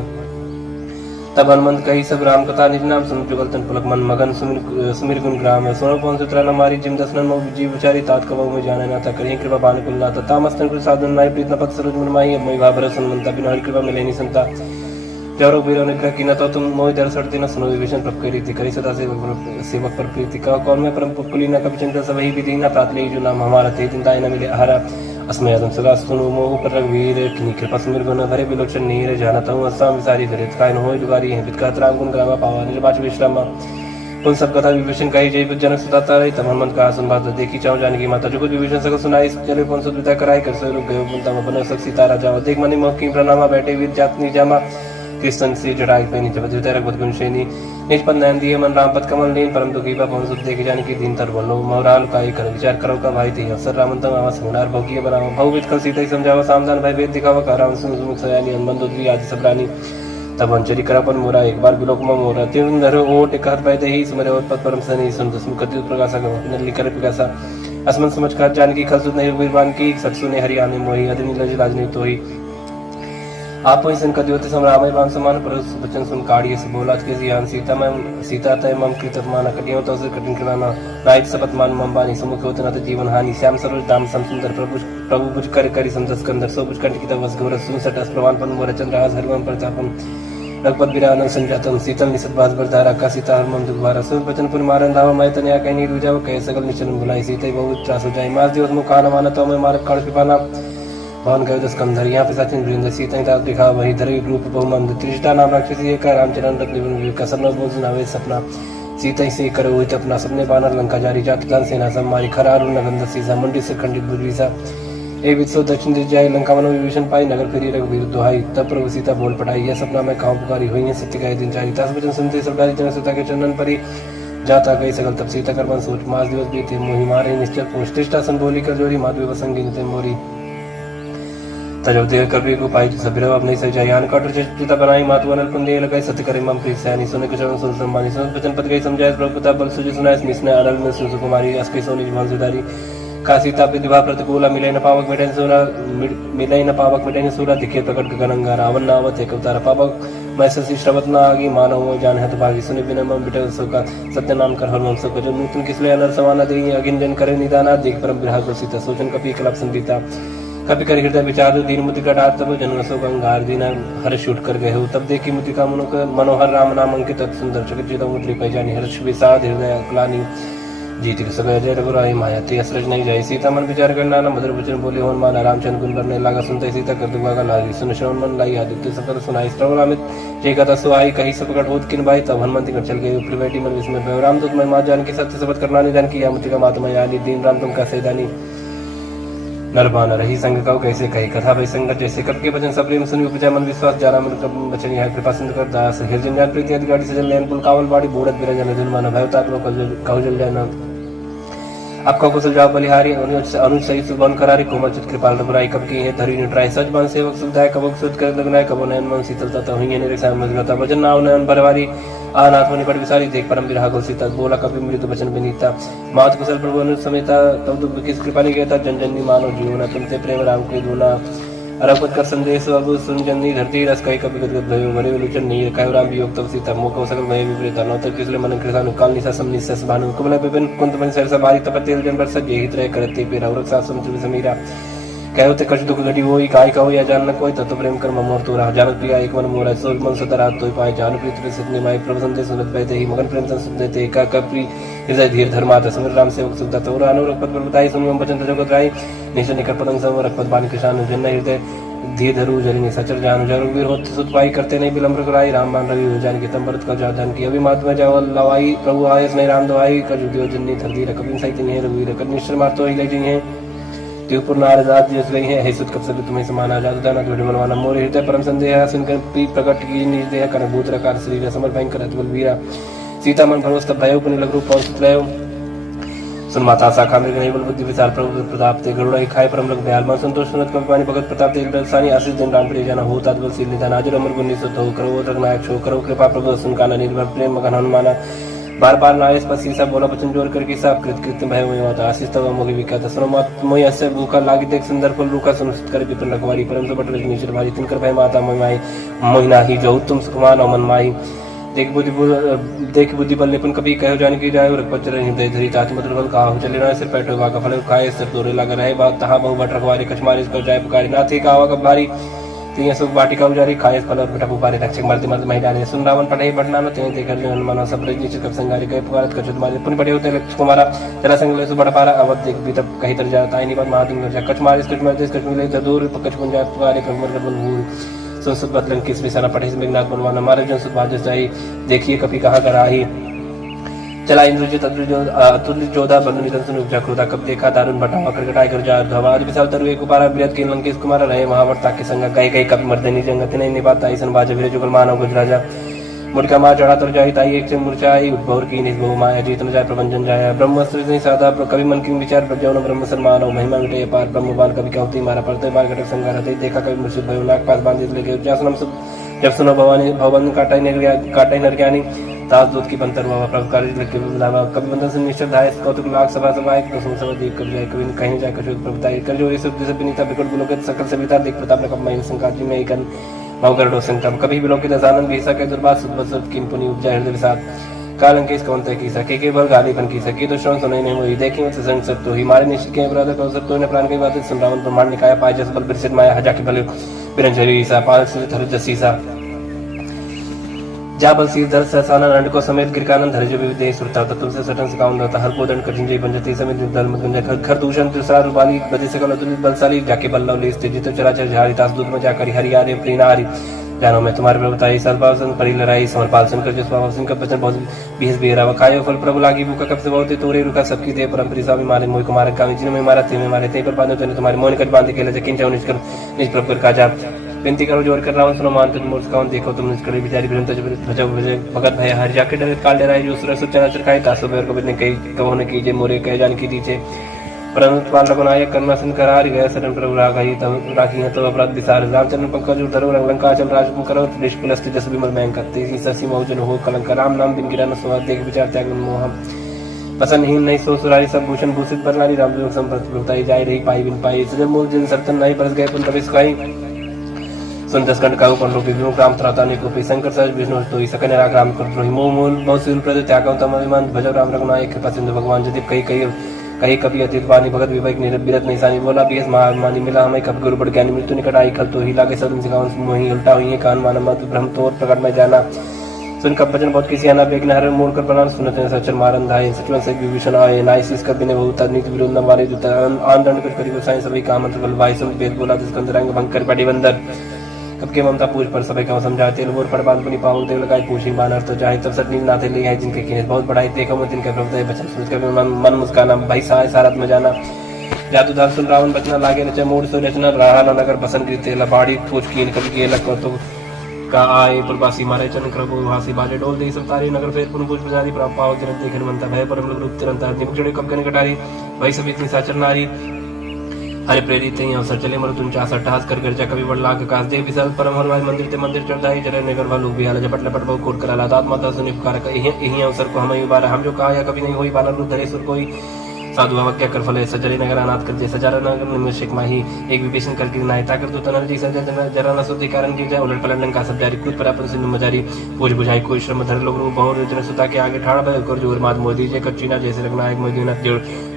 तब हनुमंत कही सब राम कथा निज नाम सुन जुगल तन पुलक मन मगन सुमिर गुण ग्राम सोनो पवन सुत्रा न मारी जिम दसनन मो जीव विचारी तात कबहु में जाने ना ता करिए कृपा बान कुल नाता तामस्तन कुल साधन नाय प्रीत न पत सरोज मन माही मोहि भाबर सुनमंता बिन हरि कृपा मिले नि संता जरो बीरो निग्रह की न तो तुम मोहि दर सड़ती न सुनो विभीषण प्रभ करी थी करी सदा सेवक पर प्रीति का कौन में परम पुकुली न कभी चिंता सब ही विधि न प्रात ले जो नाम हमारा थे चिंताएं न मिले आहारा अस्मय अदम सदा सुनो मोह पर रघुवीर किनी कृपा सुमिर गुण भरे बिलोचन नीर जानता हूँ अस्साम विसारी धरित काय न होय दुगारी है बितकात राम गुण ग्रामा पावा निर्वाच विश्रामा उन सब कथा विभीषण कही जय जनक सुताता रही तब हनुमंत कहा सुन बात देखी चाहो जानकी माता जो कुछ विभीषण सकल सुनाई चले कौन सुत विदा कराई कर सो गयो बुनता बनो सक सीता राजा देख मनि मोह की प्रणामा बैठे वीर जातनी जामा कृष्ण से जड़ाई पैनी जब द्वितीय बद गुण श्रेणी निज पद नयन दिए मन राम पद कमल लीन परम दुखी पवन सुत देख जान की दीन तर बोलो मोहराल काई कर विचार करो का भाई थी अवसर रामंतम आवास गुणार भोगिए बनाओ भव कल सीता ही समझावा सामधान भय भेद दिखावा का राम सुन सुमुख सयानी हनुमान दुद्री आदि सब रानी तब अंचरी करापन मोरा एक बार बिलोक में मोरा तीन धरो ओट एक हाथ पाए ही सुमरे और पद परम सनी सुन दसमुख कति प्रकाशा नली कर पिकासा असमन समझ कर जान की खल सुत नहीं वीरवान की सत सुने हरियाणे मोही अदनी लज राजनी तो ही आप ही संकट योते समरामय राम समान पर बचन सुन काढ़िए से बोला के जियान सीता तय मम कृत मान कटियो तो से कठिन कराना नायक सपत मान मम बानी समुख होते न जीवन हानि श्याम सरोज दाम सम सुंदर प्रभु बुझ कर करी समझ कंदर सो बुझ कंठ की तवस गौर सुन सटस प्रमाण पन मोर चंद्रहास हरिवम प्रतापम रघुपत बिरानन संजातम शीतल निसत बास बरधारा का सीता हरमन दुखवारा सुन बचन पुन मारन धावा मैं तनया कहीं नहीं रुजाव कह सकल निचन बुलाई सीते बहुत त्रास हो जाए मास दिवस मुखान माना तो मैं मारक काढ़ पिपाना भवन गयो दस कंधर यहाँ पे सचिन वृंद सीता दास दिखा वही धरवी रूप बहुमंद त्रिष्टा नाम राक्षसी एक रामचरण रत्न कसर बोझ नावे सपना सीता से करो हुई अपना सपने बानर लंका जारी जात जान सेना सम्मारी खरारू नगंध सीसा मंडी से खंडित बुद्रीसा ए वित्सो दक्षिण दिश जाए लंका मनो विभीषण पाई नगर फिरी रघुवीर दुहाई तब प्रभु सीता बोल पटाई यह सपना मैं कहाँ पुकारी हुई है सत्य का दिन चारी दस वचन सुनते सब डाली जन सीता के चंदन परी जाता गई सकल तब सीता कर सोच मास दिवस बीते मोहि मारे निश्चल पोष तिष्ठा संबोली कर जोरी माधवी वसंगी मोरी तजब देव कवि को पाई सबीरो अब नहीं सजा यान कटर चिता बनाई मातु अनल पुंदे लगाई सत्य करे मम प्रीत सयानी सुने के चरण सुन सम्मानी सुन वचन पद गई समझाए प्रभु पिता बल सुजि सुनाए मिसने अनल में सुन कुमारी अस्के सोनी जीवन सुधारी का सीता विधवा प्रतिकूला मिले न पावक मिटाई न सूरा दिखे प्रकट गगनंगा रावण नावत एक अवतार पावक मैं ससी श्रवत न आगी मानव जान है भागी सुने बिना मम बिटल सो सत्य नाम कर हरमम सो जो नूतन किसले अनल समाना देगी अगिन जन करे निदाना देख परम विराग सीता सोचन कपि कलाप संगीता कभी कर हृदय विचार दीन मुद्रिका डाल तब जनरसो गंगार दीना हर्ष उठ कर गए हो तब देखी मुद्रिका मनोहर राम नाम अंकित सुंदर जगत जीता मुद्री पहचानी हर्ष विषाद हृदय अकलानी जीत सगय जय रघुराई माया ते असरज नहीं जाए सीता मन विचार करना न मधुर वचन बोले होन मान रामचंद्र गुण करने लगा सुनते सीता कर दुगा लागी सुन श्रवण मन लाई आदित्य सकल सुनाई श्रवण अमित जय कथा सुहाई कही सब प्रकट होत किन भाई तब हनुमंत कर चल गए ऊपर बैठी मन विस्मय रामदूत मैं मां जान की सत्य शपथ करना निदान किया मुद्रिका मातमा यानी दीन राम तुम का सैदानी नरबान रही संग कहो कैसे कही कथा भई संगत जैसे कब के वचन सब प्रेम सुनि उपजा मन विश्वास जाना मन कब वचन यह कृपा सिंधु कर दास हृदय ज्ञान प्रीति आदि गाड़ी सजल नयन पुल कावल बाड़ी बूढ़त बिरंजन दिन माना भयताप लोक कहजल जाना आपका कुशल जाओ बलिहारी अनुज सही सुबन करारी कोमल चित कृपाल रघुराई कब की है धरी निट्राई सच बन सेवक सुविधाय कबक सुध कर लगनाय कबो नयन मन शीतलता तो हुई ने रक्षा मजगता वचन नाव नयन भरवारी आनाथ होने पर विसारी देख परम विराग सीता बोला कभी मृत वचन विनीता मात कुशल प्रभु अनुज समेता तब दुख किस कृपा ने कहता जन जन मानो जीवना तुमसे प्रेम राम के दूना अरपत कर संदेश अब सुन जन्नी धरती रस कई कभी गदगद भयो मरे विलोचन नहीं कयो राम वियोग तब सीता मोक सकल भय विपरीत नौतर किसले मन कृष्ण काल निसा सम निसस भानु कुबल विपिन कुंत मन सरसा बारी तप तेल जन बरस जेहित रह करते पे रवरक सासम तुम समीरा कहो ते कछ दुख घटी होई काय कहो या जान न कोई तत्व प्रेम कर मोर तो रहा जानक प्रिया एक मन मोरा सो मन सतरा तो पाए जान प्रीत रे सिद्धि माई प्रभु संते सुनत बैते ही मगन प्रेम संत देते का कपि हृदय धीर धर्मात समीर राम सेवक सुखदा तो अनुरक्त पद बताई सुनियम वचन जगत राई निश निकट पदंग सम रखपत बानी किसान जन हृदय धीर धरु जरिनी सचर जान जरु वीर होत सुत पाई करते नहीं विलंब कराई राम बान रवि हो जान की तंबरत का जान की अभी मात में जाओ लवाई प्रभु आयस नहीं राम दवाई का जुदियो जन्नी धरती रकबिन सहित नहीं रघुवीर कनिश्चर मार तो ही ले जी है त्योपुर नारदात जिस गई है सुत कब सब तुम्हें समान आजाद दाना तो मनवाना मोर हृदय परम संदेह सुनकर पी प्रकट की निर्देह कर भूत रकार शरीर समर भयंकर अतुल वीरा सीता मन भरोस तब भयो पुण्य लघु रूप पहुंचत रहो सुन माता शाखा में नहीं बल बुद्धि विचार प्रभु प्रताप ते गरुड़ खाए परम लग दयाल मन संतोष सुनत कवि पानी भगत प्रताप ते दर्शानी आशीष दिन राम प्रिय जाना हो तात्बल सील निदान हाजिर अमर गुण निसुत हो करो रघुनायक छो करो कृपा प्रभु सुन काना निर्भर प्रेम मगन हनुमाना बार बार नायस पर सीसा बोला बचन जोर करके सब कृत कृत्य भय हुए होता आशीष तब मोहि विख्यात सुनो मत मोहि अस्य भूखा लागी देख सुंदर फल रूखा सुनिश्चित कर विपिन रखवारी परम बट रजनीश्वर भारी तिनकर भय माता मोहि मोहिना ही जो तुम सुखमान और मन माही देख बुद्धि बल निपुण कभी कहो जाने की जाए रखपत हृदय धरी तात मधुर फल कहा चले ना सिर पैठो का फल खाए सिर तोरे लगा रहे बात तहा बहु बट रखवारी कछमारी इसको जाए पुकारी ना थे कावा कब भारी तिया सुख बाटिका उजारी खाए फल और बेटा पुपारे रक्षक मरते मरते महिला ने सुन रावण पढ़े बढ़ना न ते देखर जो हनुमान सब रजनी कब संगारी कहे पुकारत कछुत मारे पुन पड़े होते लक्ष्य कुमारा जरा संग ले सुबड़ पारा अवध देख भी तब कहीं तर जाता है नहीं बात महादिंग कर कछ मारे कछ मारे कछ मिले तो दूर कछ पुन जाए पुकारे कमर बल भूल सुन बदलन किस विसारा पढ़े से मेघनाथ बनवाना मारे जन सुख बाजस जाई देखिए कभी कहाँ कर आई चला इंद्रजित अतुल्य जोधा बनु निधन सुन उपजा क्रोधा कब देखा दारुण बटावा करकटाई कर जा धवाद विशाल तरु एक कुमारा बृहत के लंकेश कुमार रहे महावर्ता के संग गए गए कभी मर्दनी जंगत नहीं निपात ऐसन बाज वीर जुगल मानव गुजराजा मुर्गा मार चढ़ा तर जाई ताई एक से मूर्छाई उद्भवर की निज बहु माया जीत न जाए प्रबंधन जाया ब्रह्मस्त्र नहीं साधा कवि मन की विचार प्रज्ञान ब्रह्म सन्मान महिमा विटे पार ब्रह्म बाल कवि कहती मारा पड़ते बाल घटक संगार देखा कवि मुर्शिद भयो नाग पास बांधित लगे जासनम सब जब सुनो भवानी भवन काटाई नर ज्ञानी दास दूत की बंतर हुआ प्रभुकारी लगे बुलावा कवि बंधन से निश्चय धाय कौतुक लाख सभा सभा एक दसों सभा देख कवि जाए कवि कहीं जाए कशोद प्रभुताई कर जो ये सब जैसे विनीता बिकट बुलोकित सकल सविता देख प्रताप ने कब महिला संकाजी में एक भावगढ़ संकम कभी विलोकित आनंद भीसा के दुर्बाद सुदबसत किन पुनि उपजा हृदय विषाद कालंकेश कौन तय की सके के भर गाली बन की सके तो श्रवण सुनाई नहीं हुई देखी मत संग सब तो ही मारे निश्चित के अपराध को सब तो ने प्राण की बात सुन रावण ब्रह्मांड निकाय पाए जस बल बिरसित माया हजा के बल बिरंजरी सा पाल से धर जसीसा जा बल सीधर सहसाना नंद को समेत गिरकानंद धर जो विदेह सुरता तत्व से सटन से काउन रहता हर कोदंड कठिन जय पंजती समेत दल मत गंजा खर दूषण तुसार रूपाली बदी सकल अतुलित बलशाली जाके बल्लव ले स्थित जित चराचर झारी तास दूध में जाकर हरि आरे प्रीनारी जानो मैं तुम्हारे प्रभुताई सलभाव परि लड़ाई समरपाल सुनकर जो स्वभाव सुनकर बचन बहुत बीस बेरा खायो फल प्रभु लागी भूखा कब से बहुत तोरे रुका सबकी दे परम स्वामी मारे मोह कुमार कामी जिन में मारा थे में मारे थे पर बांधो तो तुम्हारे मोह निकट बांधे के जकिन जाओ निष्कर निज प्रभु कर काजा विनती करो जोर कर रावण सुनो मान तुम मूर्ख कौन देखो तुम निष्कर बिचारी बिरंत भजो भजो भगत भय हर जाके डरे काल डराई जो सुर सुचना चरखाई तासो बेर को बिने कई कहो ने कीजे मोरे कह जान की दीचे परंतु पाल रघुनायक कर्मा सिंह करार गया शरण प्रभु राघई तब राखी है तो अपराध विसार रामचंद्र पंकज धरो लंका चल राज करो निष्कुलस्त जस विमल मैं करते ससी मौजन हो कलंक राम नाम बिन गिरा न सुहा देख विचार त्याग मोह पसंदहीन नहीं सो सुरारी सब भूषण भूषित पर नारी राम जो संपत लुटाई जाए रही पाई बिन पाई सजन मूल जन सर्तन नहीं बरस गए पुन प्रवेश खाई सुन दस कंड का ऊपर रूपी विमुख राम त्राता ने को शंकर सहज विष्णु तो ही सकन राग राम कर द्रोही मोह मूल बहुत सील प्रद त्याग तम अभिमान भजो राम रघुनायक कृपा सिंधु भगवान यदि कहीं कभी अतीत वाणी भगत विवेक निरत नहीं सानी बोला बीस महामानी मिला हमें कब गुरु बढ़ ज्ञानी मृत्यु निकट आई खल तो ही लागे सदन सिखावन मोही उल्टा हुई कान माना मत ब्रह्म तोर प्रकट में जाना सुन कब बचन बहुत किसी आना बेगन हर मोड़ कर प्रणाम सुनते सचर मारन धाय सचवन से विभीषण आए नाइसिस कर बिने बहुत नीति विरोध न मारे जो आन दंड कर करी साईं सभी काम मंत्र बल भाई सुन वेद बोला जिस कंदरंग भंग कर पड़ी बंदर कब के ममता पूछ पर सभी का समझाते लोर पर बांध पुनी पावन देव लगाई पूछी बानर तो चाहे तब सट नींद नाथे ले आए जिनके किने बहुत बड़ाई देखो मैं जिनके प्रभु बचन सुन कर मन मुस्काना भाई साय सारत में जाना जादू दास सुन रावण बचना लागे रचे मोड़ सो रचना रहा न नगर बसन कीते लबाड़ी पूछ कीन कभी के लग तो का आए पुरवासी मारे चन करबो हासी बाजे डोल दे सब तारी नगर फेर पुन पूछ बजारी प्राप पाव जन देखन मनता भय परम रूप तिरंता निमुचड़े कब कन कटारी भाई सभी इतनी साचर नारी हरे प्रेरित ही अवसर चले मरु तुम चासा टहास कर गर्जा कभी बड़ लाख कास दे विशाल परम हरवाई मंदिर ते मंदिर चढ़ाई जरे नगर वालों भी आला झपट लपट बहु कोट करा लादात माता सुनि पुकार यही अवसर को हमें उबारा हम जो कहा या कभी नहीं होई बाला रूप धरे सुर कोई साधु अवज्ञा कर फले सजरे नगर अनाथ कर दे सजारा नगर निमिषक माही एक विभीषण कर की नायता कर दो तनर जी सजा जरा न सुधि कारण की जाए उलट पलटन का सब जारी कूद परापन सिंधु मजारी पूज बुझाई कोई श्रम धर लोग बहुर जन सुता के आगे ठाड़ भय कर जोर मात मोदी जे कच्चीना जैसे रखना एक मोदी न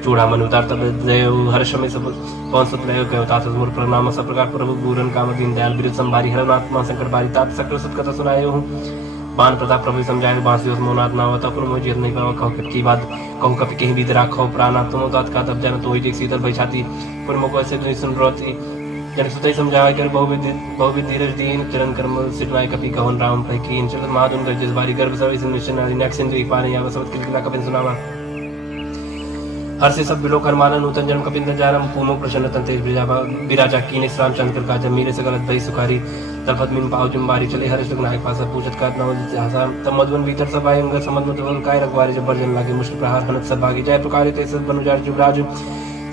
चूड़ा मन उतार तब देव हर्ष में सब कौन सुत लय गयो तात मूर प्रणाम सब प्रकार प्रभु पूरन काम दीन दयाल बिरु संभारी हर आत्मा संकट बारी तात सकल सुत कथा सुनाए हूँ बाण प्रताप प्रभु समझाए बांसी उस मोनाथ ना होता पर मुझे नहीं पावा कहो की बात कहूँ कभी कहीं भी राखो प्राणा तुम तात का तब जाना तो ही शीतल भई छाती पर मुको ऐसे नहीं सुन रोती जन सुतई समझावा कर बहुविध धीरज दीन चरण कर्म सिटवाई कपि कहन राम भई कीन चल महादुन गजस बारी गर्भ सवि सुनिश्चन नक्सिंदु एक पाने या वसवत किलकिला कपिन सुनावा हर से सब बिलो कर माना नूतन जन्म कपिंदर जारम पूमो प्रसन्न तेज बिराजा कीने श्राम चंद्र का जब मेरे से गलत भई सुखारी तलफत मिन पाव जुम्बारी चले हर्ष लग नायक पासा पूछत का नवल हसा तब मधुवन भीतर सब आए अंग समझ मधुवन काय रखवारे जब बर्जन लागे मुश्किल प्रहार हनत सब भागी जाए प्रकार ते सब बनुजार जुबराज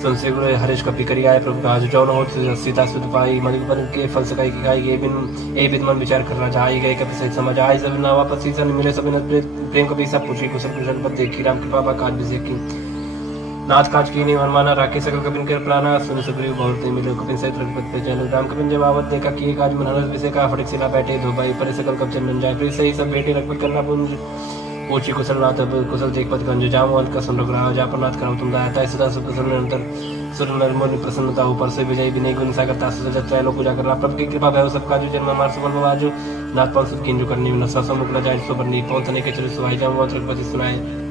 संसे गुरु हरीश कपि करी आए प्रभु राज जौन हो सीता सुत पाई मधुबन के फल सकाई की गाय ये बिन मन विचार करना जाई गए कपि सहित समझ आए सब ना वापस सीसन मिले सब प्रेम कपि सब पूछी कुशल कुशल पद देखी राम कृपा बा काज बिसे की नाथ काज की नहीं मनमाना राके सकल कपिन कर प्राणा सुन सुग्रीव बहुत मिले कपिन सहित रघुपति पे चलो राम कपिन जब आवत देखा कि काज मन हरस विषय का फटक सिला बैठे धो भाई पर सकल कप चंदन जाए फिर सही सब बेटे रघुपति करना पुंज पूछी कुशल नाथ कुशल देख पद गंज जाम अंत का सुन रघुराव जापनाथ करम तुम दाता है सदा सुख कुशल निरंतर सुर नरमोनि प्रसन्नता ऊपर से विजय विनय गुण सागर तासु सजत त्रैलो पूजा करना प्रभु की कृपा भय सब काजु जन्म मार सुबह बाजू नाथ पाल सुख किंजु करनी न ससम मुकला जाय सुबरनी पहुंचने के चले सुहाई जाम रघुपति सुनाए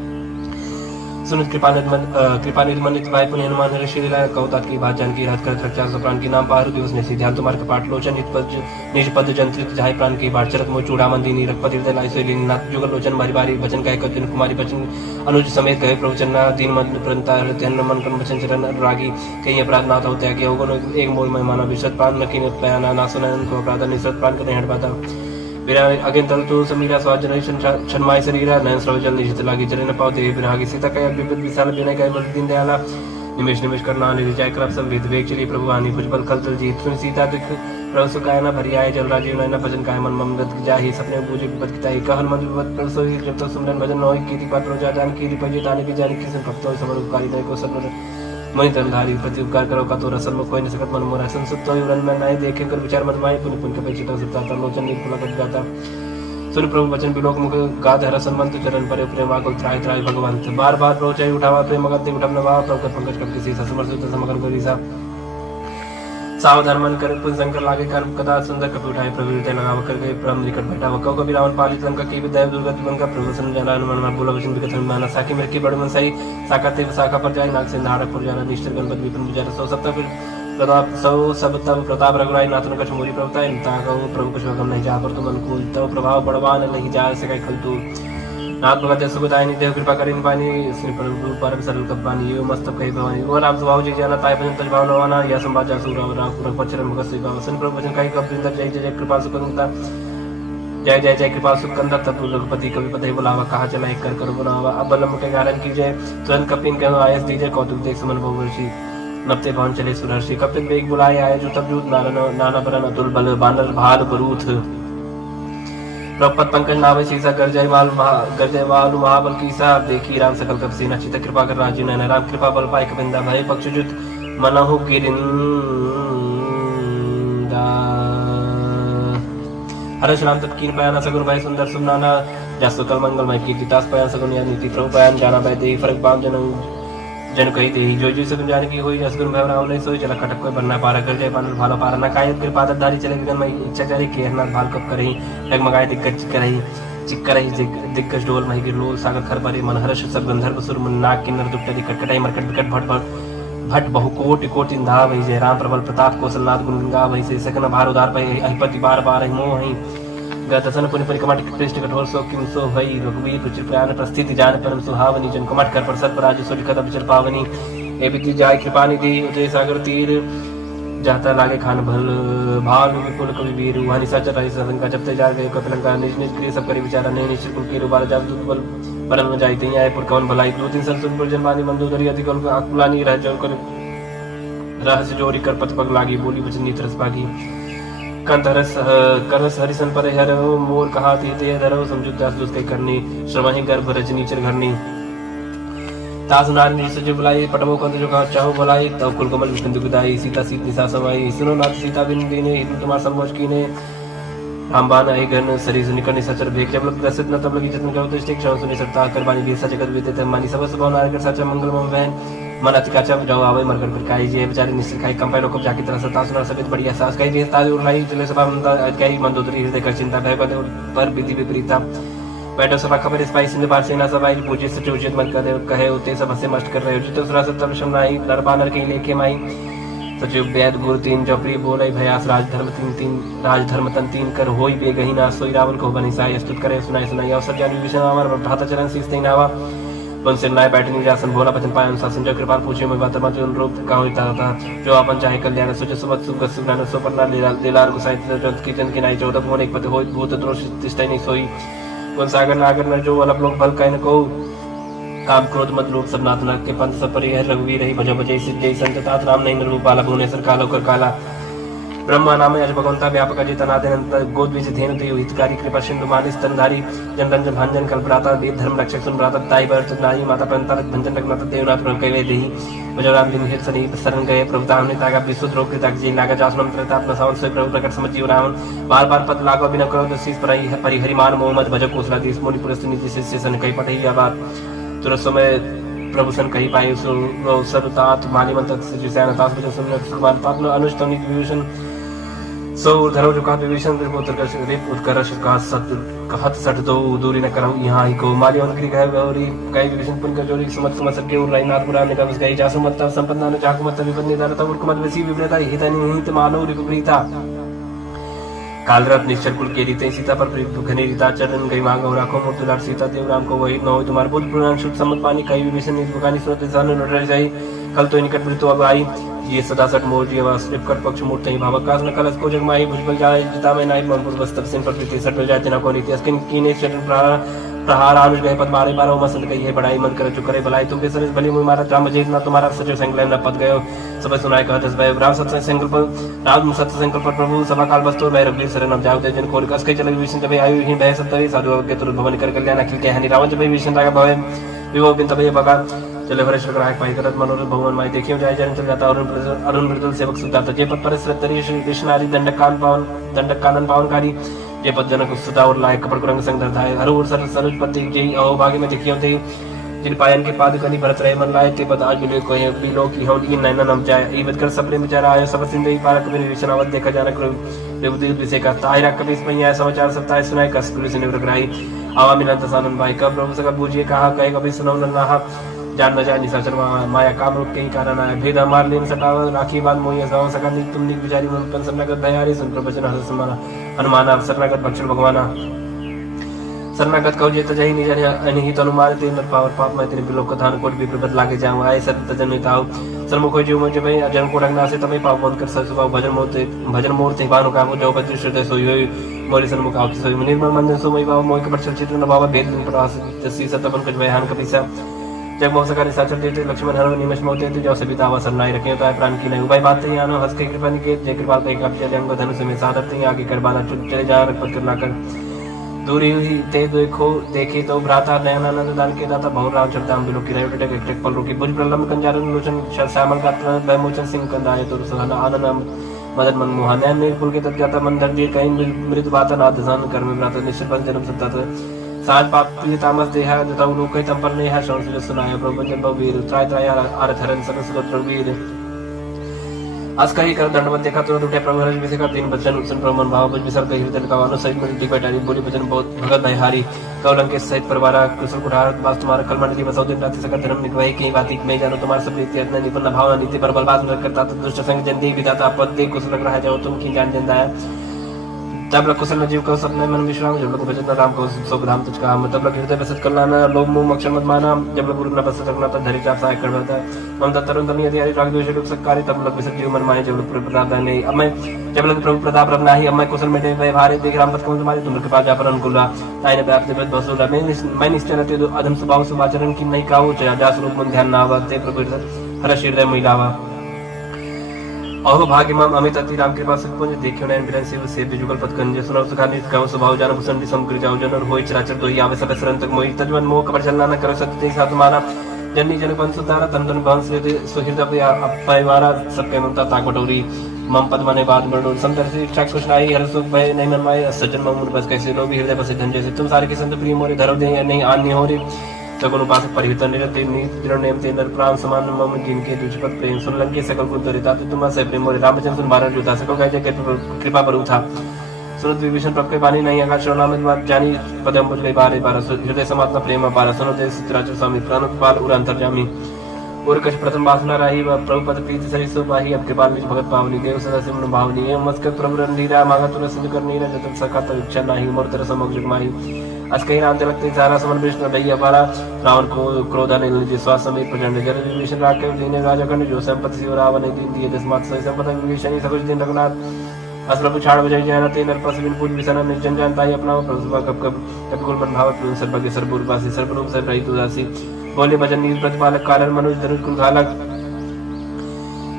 सुनित कृपानिधि मनित भाई पुण्य हनुमान ऋषि लीला कौतात की बात जानकी रात कर रक्षा प्राण की नाम पारु दिवस ने ध्यान तुम्हारे कपाट लोचन निज पद जंत्रित जाय प्राण की बाट चरत मो चूड़ा मंदिनी रघुपति हृदय लाई सोई नाथ जुगल लोचन बारी बारी वचन कहे कपिन कुमारी बचन अनुज समेत गए प्रवचन दीन मन प्रंता ध्यान मन कन वचन चरण अनुरागी कहीं अपराध नाथ होते हैं कि होगन एक मोल में माना विश्वत प्राण न कीन पयाना ना सुनन को अपराध निश्चित प्राण करने हट पाता बिना अगेन तल तो समीरा स्वाद जनरेशन छनमाय शरीरा नयन स्रवजल निजित लागी चले न पावते बिना आगे सीता कया विपद विशाल बिना कया बल दिन दयाला निमेश निमेश करना निर्जय करप सब वेद वेग चली प्रभु आनी भुजबल खल तल जीत सुन सीता दुख प्रभु सुखाय न भरी आए जल राजीव नयन भजन काय मन ममदत जाहि सपने बूझे विपद किताई कहन मन विपद प्रभु सोई जब तक सुमरन भजन होई कीति पात्र जा जान की रिपजे ताने भी जान की सब भक्तों समर उपकारी नय को सब मणि तनधारी प्रति उपकार करो का तो रसन में कोई न सकत मन मोरा संसुप्त होई उरन में नाय देखे कर विचार मत माय पुनि पुनि के चिता सुता लोचन निर्पुला कर जाता सुन प्रभु वचन बिलोक मुख गाद हर संबंध चरण पर प्रेम आकुल त्राय त्राय भगवंत बार बार रोचाई उठावा प्रेम मगन उठम नवा प्रभु पंकज कब किसी समर्थ समगन करी सा सावधान मन कर पुन शंकर लागे कर कदा सुंदर कपि उठाए प्रभु हृदय लगाव कर गए ब्रह्म निकट बैठा वकौ कबि रावण पालित लंका की विद्या दुर्गति बन का प्रभु सन जना मन मन बोला वचन विकथ माना साकी मेरे की बड़ मन सही साकते शाखा पर जाए नाग से नारक पर जाना निष्ठर गणपति विपिन विचार सौ सप्ताह फिर प्रताप सौ सब तब प्रताप रघुराई नाथन कछ मोरी प्रभुता इंता कहूँ प्रभु कुछ गम नहीं जा पर तुम अनुकूल तब प्रभाव बड़वान नहीं जा सके खल तू नाथ भगत सुखदायिनी देव कृपा करिन पानी श्री प्रभु परम सरल कपानी यो मस्तक कही भवानी वो राम स्वभाव जी जाना ताय भजन तज भाव नवाना या संवाद जा सुराव राम पुरख पचरन भगत श्री भाव सन प्रभु वचन कही कब जिंदर जय जय कृपा सुखंता जय जय जय कृपा सुखंदर तत्व रघुपति कवि पति बुलावा कहा चला एक कर बुलावा अब बलम के कारण की जय तुरंत कपिन कहो आयस दीजय कौतुक देख सुमन बहुवर्षी नपते भवन चले सुरर्षि कपिन वेग बुलाए आए जो तब जूत नाना बरन अतुल बल बानर भाल बरूथ प्रपत पंकज नावे सीसा गरजय वालु महाबल कीसा देखी राम सकल कप सीना चित कृपा कर राजीव नयन राम कृपा बल पाए कबिंदा भय पक्षजुत मनहु गिरिंदा हर्ष राम तत् कीन पयाना सगुन भाई सुंदर सुनाना जस्तो कल मंगल मय कीर्ति तास पयान सगुन या नीति प्रभु पयान जाना भाई देही फरक बाम जन कही देही जो सगुन जाने की हुई असगुन भय राव नहीं सोई चला खटक कोई बनना पारा कर जाए बानर भालो पारा ना कायत कृपा धारी चले गगन मई इच्छा चारी केरनाथ भाल कप करही डगमगाए दिग्गज चिक्करही दिग्गज डोल मही गिरलोल सागर खर परे मन हर्ष सब गंधर्व सुर मन नाग किन्नर दुष्ट दिक्कट कटाई मरकट विकट भट बहु कोटि कोटि धा वही जय राम प्रबल प्रताप कौशलनाथ गुण गंगा वही से सकन भार उदार पय अहिपति बार बार मोह ही गतसन पुनि पुनि कमट कृष्ण कठोर सो किम सो भई रघुवीर रुचिर प्रयाण प्रस्थिति जान परम सुहावनी जन कमट कर पर सत राज सोरि कदम चल पावनी ए बिति जाय कृपा निधि उदय सागर तीर जाता लागे खान भल भानु विपुल कवि वीर वहानी सच रही संका जपते जा गए कपिलंका निज निज क्रिय सब करी विचारा नहीं निश्चित कुल के रुबार जात बल परम न जाई तई आए पुर कवन भलाई दो तीन सन सुन पर जनवानी मंदु दरी अधिक अकुलानी रह जन कर रहस्य जोरी कर पत पग लागी बोली वचन नीत रस पागी कंतरस करस हरिसन पर हर मोर कहा ते धरो समझुत दास दुस कई करनी श्रमहि गर्भ रजनी चर घरनी ताज नारी सजे बुलाई पटवो कंद जो कहा चाहो बुलाई तब कुल कमल विष्णु दुखदाई सीता सीत निशा समाई सुनो नाथ सीता बिन दीने हिंदू तुम्हार संभोज कीने रामबान आई गण शरीर निकलने सचर भेक जब लोग प्रसिद्ध न तब लगी जतन करो तो स्टिक शाम सुनी सकता करबानी भी सच जगत बीते तब मानी सब सुबह नार कर सचा मंगल मम वैन मन अतिकाचा जाओ आवे मरकर पर काई जी बेचारे निश्चित खाई कंपाई लोग जाकी तरह सता सुना सबित बढ़िया सास काई जी ताज उड़लाई चले सभा कई मंदोदरी हृदय कर चिंता भय पर विधि विपरीता बैठो सभा खबर स्पाई सिंध पार सेना सभाई पूज्य सच उचित मन करे कहे उते सब हसे मस्त कर रहे उचित सुरा सत्तर शमनाई नरबानर के लेके माई सचिव वेद गुरु तीन जपरी बोले भयास राजधर्म तीन राजधर्म तन तीन कर होई बेगही ना सोई रावण को बनी साई स्तुत करे सुनाई सुनाई अवसर जानी विषय अमर भ्राता चरण शीस ते नावा वन से नाय बैठनी जासन भोला बचन पाए अनुशासन जो कृपा पूछे मैं बात मत अनुरूप का होता था जो अपन चाहे कल्याण सोच सुबह सुख सुनान सो परना लीलार गुसाई जंत की जन की नाई 14 मोन एक पते होई भूत द्रोष तिष्ठै नहीं सोई वन सागर नागर न जो अलग लोग बल कहन को काम क्रोध मत लोभ सब नाथ नरक के पंथ सब परिहर रघुवीर रही भज भजई सिद्ध जय संत तात राम नहीं नरूप बाला भुवनेश्वर कालो कर काला ब्रह्मा नाम यज भगवंता व्यापक जितनादनंत गोद बीज धेनु ते हितकारी कृपा सिंधु मानिस तनधारी जन रंजन भांजन कल्पराता वेद धर्म रक्षक सुन भ्राता ताई भरत नाई माता पंता भंजन रघुनाथ देवनाथ प्रभु कहे देहि भजराम दिन हित सनी शरण गए प्रभु ताम ने तागा विशुद्ध रोग के ताक जी लागा जासनम त्रता अपना सावन से प्रभु प्रकट समझियो राम बार बार पद लागो बिना करो तो शीस परिहरि मान मोहम्मद भज कोसला देश मोनि पुरस्त नीति शिष्य सन कई पठई आबाद तुरंत समय प्रभु सन कही पाए सरुतात माली मंत्र सचिव सैन तास बचन सुन सुमान पात्न अनुष्टनी विभूषण सो धरो जो का विभीषण रिप उत्कर्ष का सत कहत सट दो दूरी न करहु यहाँ ही को माली उनकी कहे गौरी कई विभीषण पुन का जोरी सुमत कुमत सके उर नाथ पुराण ने कबस गई जासु मत संपन्ना न चाकु मत विपन्नी दर तब कुमत वसी विप्रेता हितनि हित मानो रिपुप्रीता कालरत निश्चर कुल के रीते सीता पर घनी रीता चरण गई मांग और राखो मूर्तिलार सीता देव राम को वही न हो तुम्हारे बुद्ध पुराण शुद्ध सम्मत पानी कई विभीषण निष्पकानी सुरत जान लड़ जाई कल तो निकट मृत्यु अब आई ये सदा सट मोजी आवास लिपकट पक्ष मूर्त ही भावक कास न कलस को जगमाई भुजबल जाए जिता में नाई मनपुर बस तब सिंह पर प्रीति सट हो जाते न को नीति अस्किन कीने चरण प्रहार आनुष गए पद मारे बारो मसंत कही है बड़ाई मन करे चुकरे भलाई तुम के सरस भली मुई मारा राम जेत ना तुम्हारा सचिव संकलन न पद गयो सब सुनाए कहत भय राम सत्य संकल्प राम सत्य संकल्प प्रभु सभा काल बस्तुर भय रघुवीर शरण अब जाओ जन को कस के चले विष्णु जब आयु ही भय सत्य साधु के तुरंत भवन कर कल्याण अखिल के हनि रावण जब विष्णु राग भय विभो बिन तब बगा चले वरिष्ठ ग्राहक पाई करत मनोरथ भगवान माई देखियो जाय जन चल जाता अरुण मृदुल सेवक सुदाता जे पद पर श्रद्धरी श्री कृष्णारी दंडक कानन पावनकारी जे पद जनक सुता और लायक कपड़ कुरंग संग धरधाय हर और सर सरुज पति जय अहो भाग्य में देखियो थे जिन पायन के पाद कनी भरत रहे मन लाए ते पद आज मिले कोई बिलो की हम इन नैना नम जाय ई बद कर सपने में चरा आयो सब सिंधु पारक में विषणावत देखा जानक देवदेव विषय का ताहिरा कबीस पैया समाचार सत्ताय सुनाय कस पुलिस ने ग्रही आवा मिलन तसानन भाई कब प्रभु सका बूझिए कहा कहे कभी सुनो नहा जान न जाए निशाचर माया काम रूप के ही कारण आया भेद मार लेन सटाव राखी बात मोहिया गाँव सका तुम निक विचारी मन पन सरनागत भयारी सुन प्रवचन हस समाना हनुमाना शरणागत भक्षण भगवाना शरणागत कहो जेत जही निज अनिहित अनुमान ते नर पावर पाप में तेरे बिलोक कथान कोट भी प्रबत लागे जाऊं आए सत जन ताऊ सरमुख जीव मुझे भाई अजन को रंगना से तभी पाप बंद कर ससुवा भजन मूर्ति बानो का जो बद्र श्रुत सोई मोरी सरमुख आव सोई निर्मल मंजन सो मई बाबा मोय के पर चित्र न बाबा भेद प्रवास जसी सतपन कुछ बयान कपिसा जब मौसका निशाचर देते लक्ष्मण हर निमिष मोते तो जो सबिता अवसर नाई रखे होता है प्राण की नहीं उपाय बात ही आनो हंस के कृपा निके जय कृपा पे कब्जे जंग धनुष में साधर थे आगे करबाना चले जा रखपत करना कर दूरी हुई ते देखो देखे तो भ्राता नयनानंद दान के दाता बहु राम चरताम बिलो की रहे टक टक पल रोकी भुज प्रलम कंजारन लोचन श्यामल गात्र भयमोचन सिंह कंदाय तो सलाना आनंद मदन मन मोहन नयन निर्पुल के तक जाता मन दर्दी कहीं मृत बाता नाथ ध्यान कर में भ्राता निश्चित पर जन्म सत्ता साज पाप प्रिय तामस देहा जता लोक कई तंपर ने है संस्कृत सुनाया प्रभुजन बहुवीर त्राय त्राय आरथरन सरस्वत प्रवीर आज कही कर दंडवत देखा तो उठे प्रभु हरज विषय का तीन बचन उसन प्रमन भाव बुझ विसर कही हृदय का वानो सहित मिलती बैठारी बोली बचन बहुत भगत भयहारी कौलंक के सहित परिवार कुशल कुठार वास तुम्हारा कलमंडली बसौ दिन राति सकल धर्म निकवाई कई बाती मैं जानो तुम्हारा सब रीति अतना निपन्न भावना नीति पर बलबाज न करता तो दुष्ट संग जन दे विदाता पद दे कुशल रहा जाओ तुम की जान जंदाया जब लग कुशल जीव को सपने मन विश्राम जब लग भजन राम को सब धाम तुझ काम तब लग हृदय बसत कल्याण लोभ मोह अक्षर मत माना जब लग गुरु न बसत रखना तब धरि चाप सहाय कर बता ममता तरुण तमी यदि राग द्वेष लोक सत्कारी तब लग विसर्ज जीव मन माने जब लग प्रताप नहीं अब मैं जब लग प्रभु प्रताप रब नाही अब मैं कुशल में व्यवहार देख राम पद को तुम्हारे तुम कृपा जा पर अनुकूल ताई ने व्याप्त बस बसुरा मैं निश्चय रहते तो अधम स्वभाव सुवाचरण की नहीं काऊ दास रूप मन ध्यान ना आवते प्रभु हर हृदय महिलावा अहो भाग्य मम अमित अति राम कृपा सत्पुंज देखियो नयन बिरन से बिजुगल पद कंज सुनो सुखा नित गाँव स्वभाव जान भूषण समग्र जाओ जन और होय चराचर तो ही आवे सब शरण तक मोहि तजवन मोह कबर चलना न करो सत्य साथ माना जननी जन पंसुतारा तन तन बंस लेते सुहृद परिवारा सबके ममता ताकटोरी मम पद मने बाद मरडोल संतर से इच्छा कुछ नाही हर सुख भय नहीं मन माए सज्जन ममुन बस कैसे लो भी हृदय बसे धन जैसे तुम सारे के संत प्रिय मोरे धरो दे नहीं आन्य हो रे सगुण उपासक परिहित निरते दृढ़ नेम ते नर प्राण समान मम जिनके तुझपत प्रेम सुन लंके सकल कुल तरिता तुम से प्रेम मोरे रामचंद्र सुन बारह जोता सकल कह जय कृपा पर था सुनत विभीषण प्रभ के बानी नहीं आकाश नाम जानी पदम बुझ गई बारे बारह हृदय समात्मा प्रेम पारा सुनो देश चित्राचर स्वामी प्राण पाल उर अंतर्जामी और कछ प्रथम वासना रही व प्रभु पद प्रीति सही सो बाही अब के बाल में भगत पावनी देव सदा सिमन भावनी एवं मस्कर प्रभु रणधीरा मांगा तुर सिद्ध कर नीरा जतन सका तो इच्छा नाही मोर तर समग्र माही अस कहीं राम लगते सारा समन विष्णु दैया पारा रावण को क्रोधा ने निज श्वास समेत प्रचंड जल विभीषण राखे दीने राजा खंड जो संपत्ति शिव रावण दीन दिए दसमात सही संपत्ति विभीषण सब दिन रघुनाथ असलपु छाड़ बजाई जयना ते नर पस बिन पूज विसना निर्जन जानता अपना प्रभु कब कब कभी कुल मन भावत सर्वज्ञ सर्वरूपासी सर्वरूप से रहित उदासी बोले भजन नील प्रतिपालक कारण मनुज धरुज कुल घालक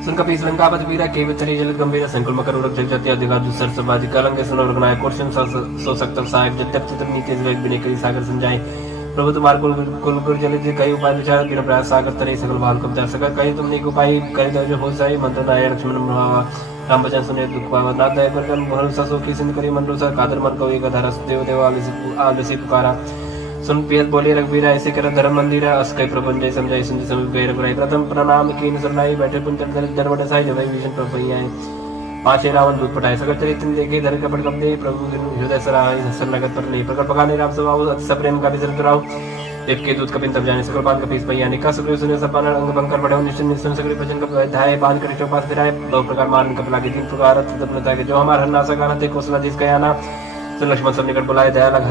सुन कपि लंकापति वीरा के वितरी जल गंभीर संकुल मकर उरक जल जति अधिकार दुसर समाधि कलंक सुन रघुनायक कोर्शन सो सकत सहायक जत्यप चित्र नीति विवेक बिने करी सागर संजाय प्रभु तुम्हार कुल गुर जल जे कई उपाय विचार बिन प्रयास सागर तरे सकल भाल कब सकर कई तुमने को उपाय करे दो जो हो जाए मंत्र नाय लक्ष्मण भावा राम बचन सुने दुख पावा नाथ दया पर कर्म भरोसा सो की सिंध करी मन रोसा कादर मन को एक धरस देव देव आलसी पुकारा सुन पियत बोले रघुवीरा ऐसे कर धर्म मंदिरा अस कई प्रपंच जय समझाई सुन समीप गए रघुराई प्रथम प्रणाम कीन सरनाई बैठे पुंचर दरवट साई जब विभीषण प्रभु आए पांचे रावण दूत पटाए सगर चरित्र देखे धर कपट कप दे प्रभु हृदय सराय हसन नगत पर नहीं प्रकट पकाने राम स्वभाव अति सप्रेम का विसर्ग राव देव के दूत कपिन तब जाने सकल बांध कपीस भैया निका सुग्रीव सुने सपन अंग बंकर बड़े निश्चित निश्चन सगरी भजन कप धाये बांध कर चौपास फिराए दो प्रकार मान कपला के तीन प्रकार तपनता के जो हमार हन्ना सगाना ते कोसला जिस कया ना सुन लक्ष्मण सब निकट बुलाए दया लग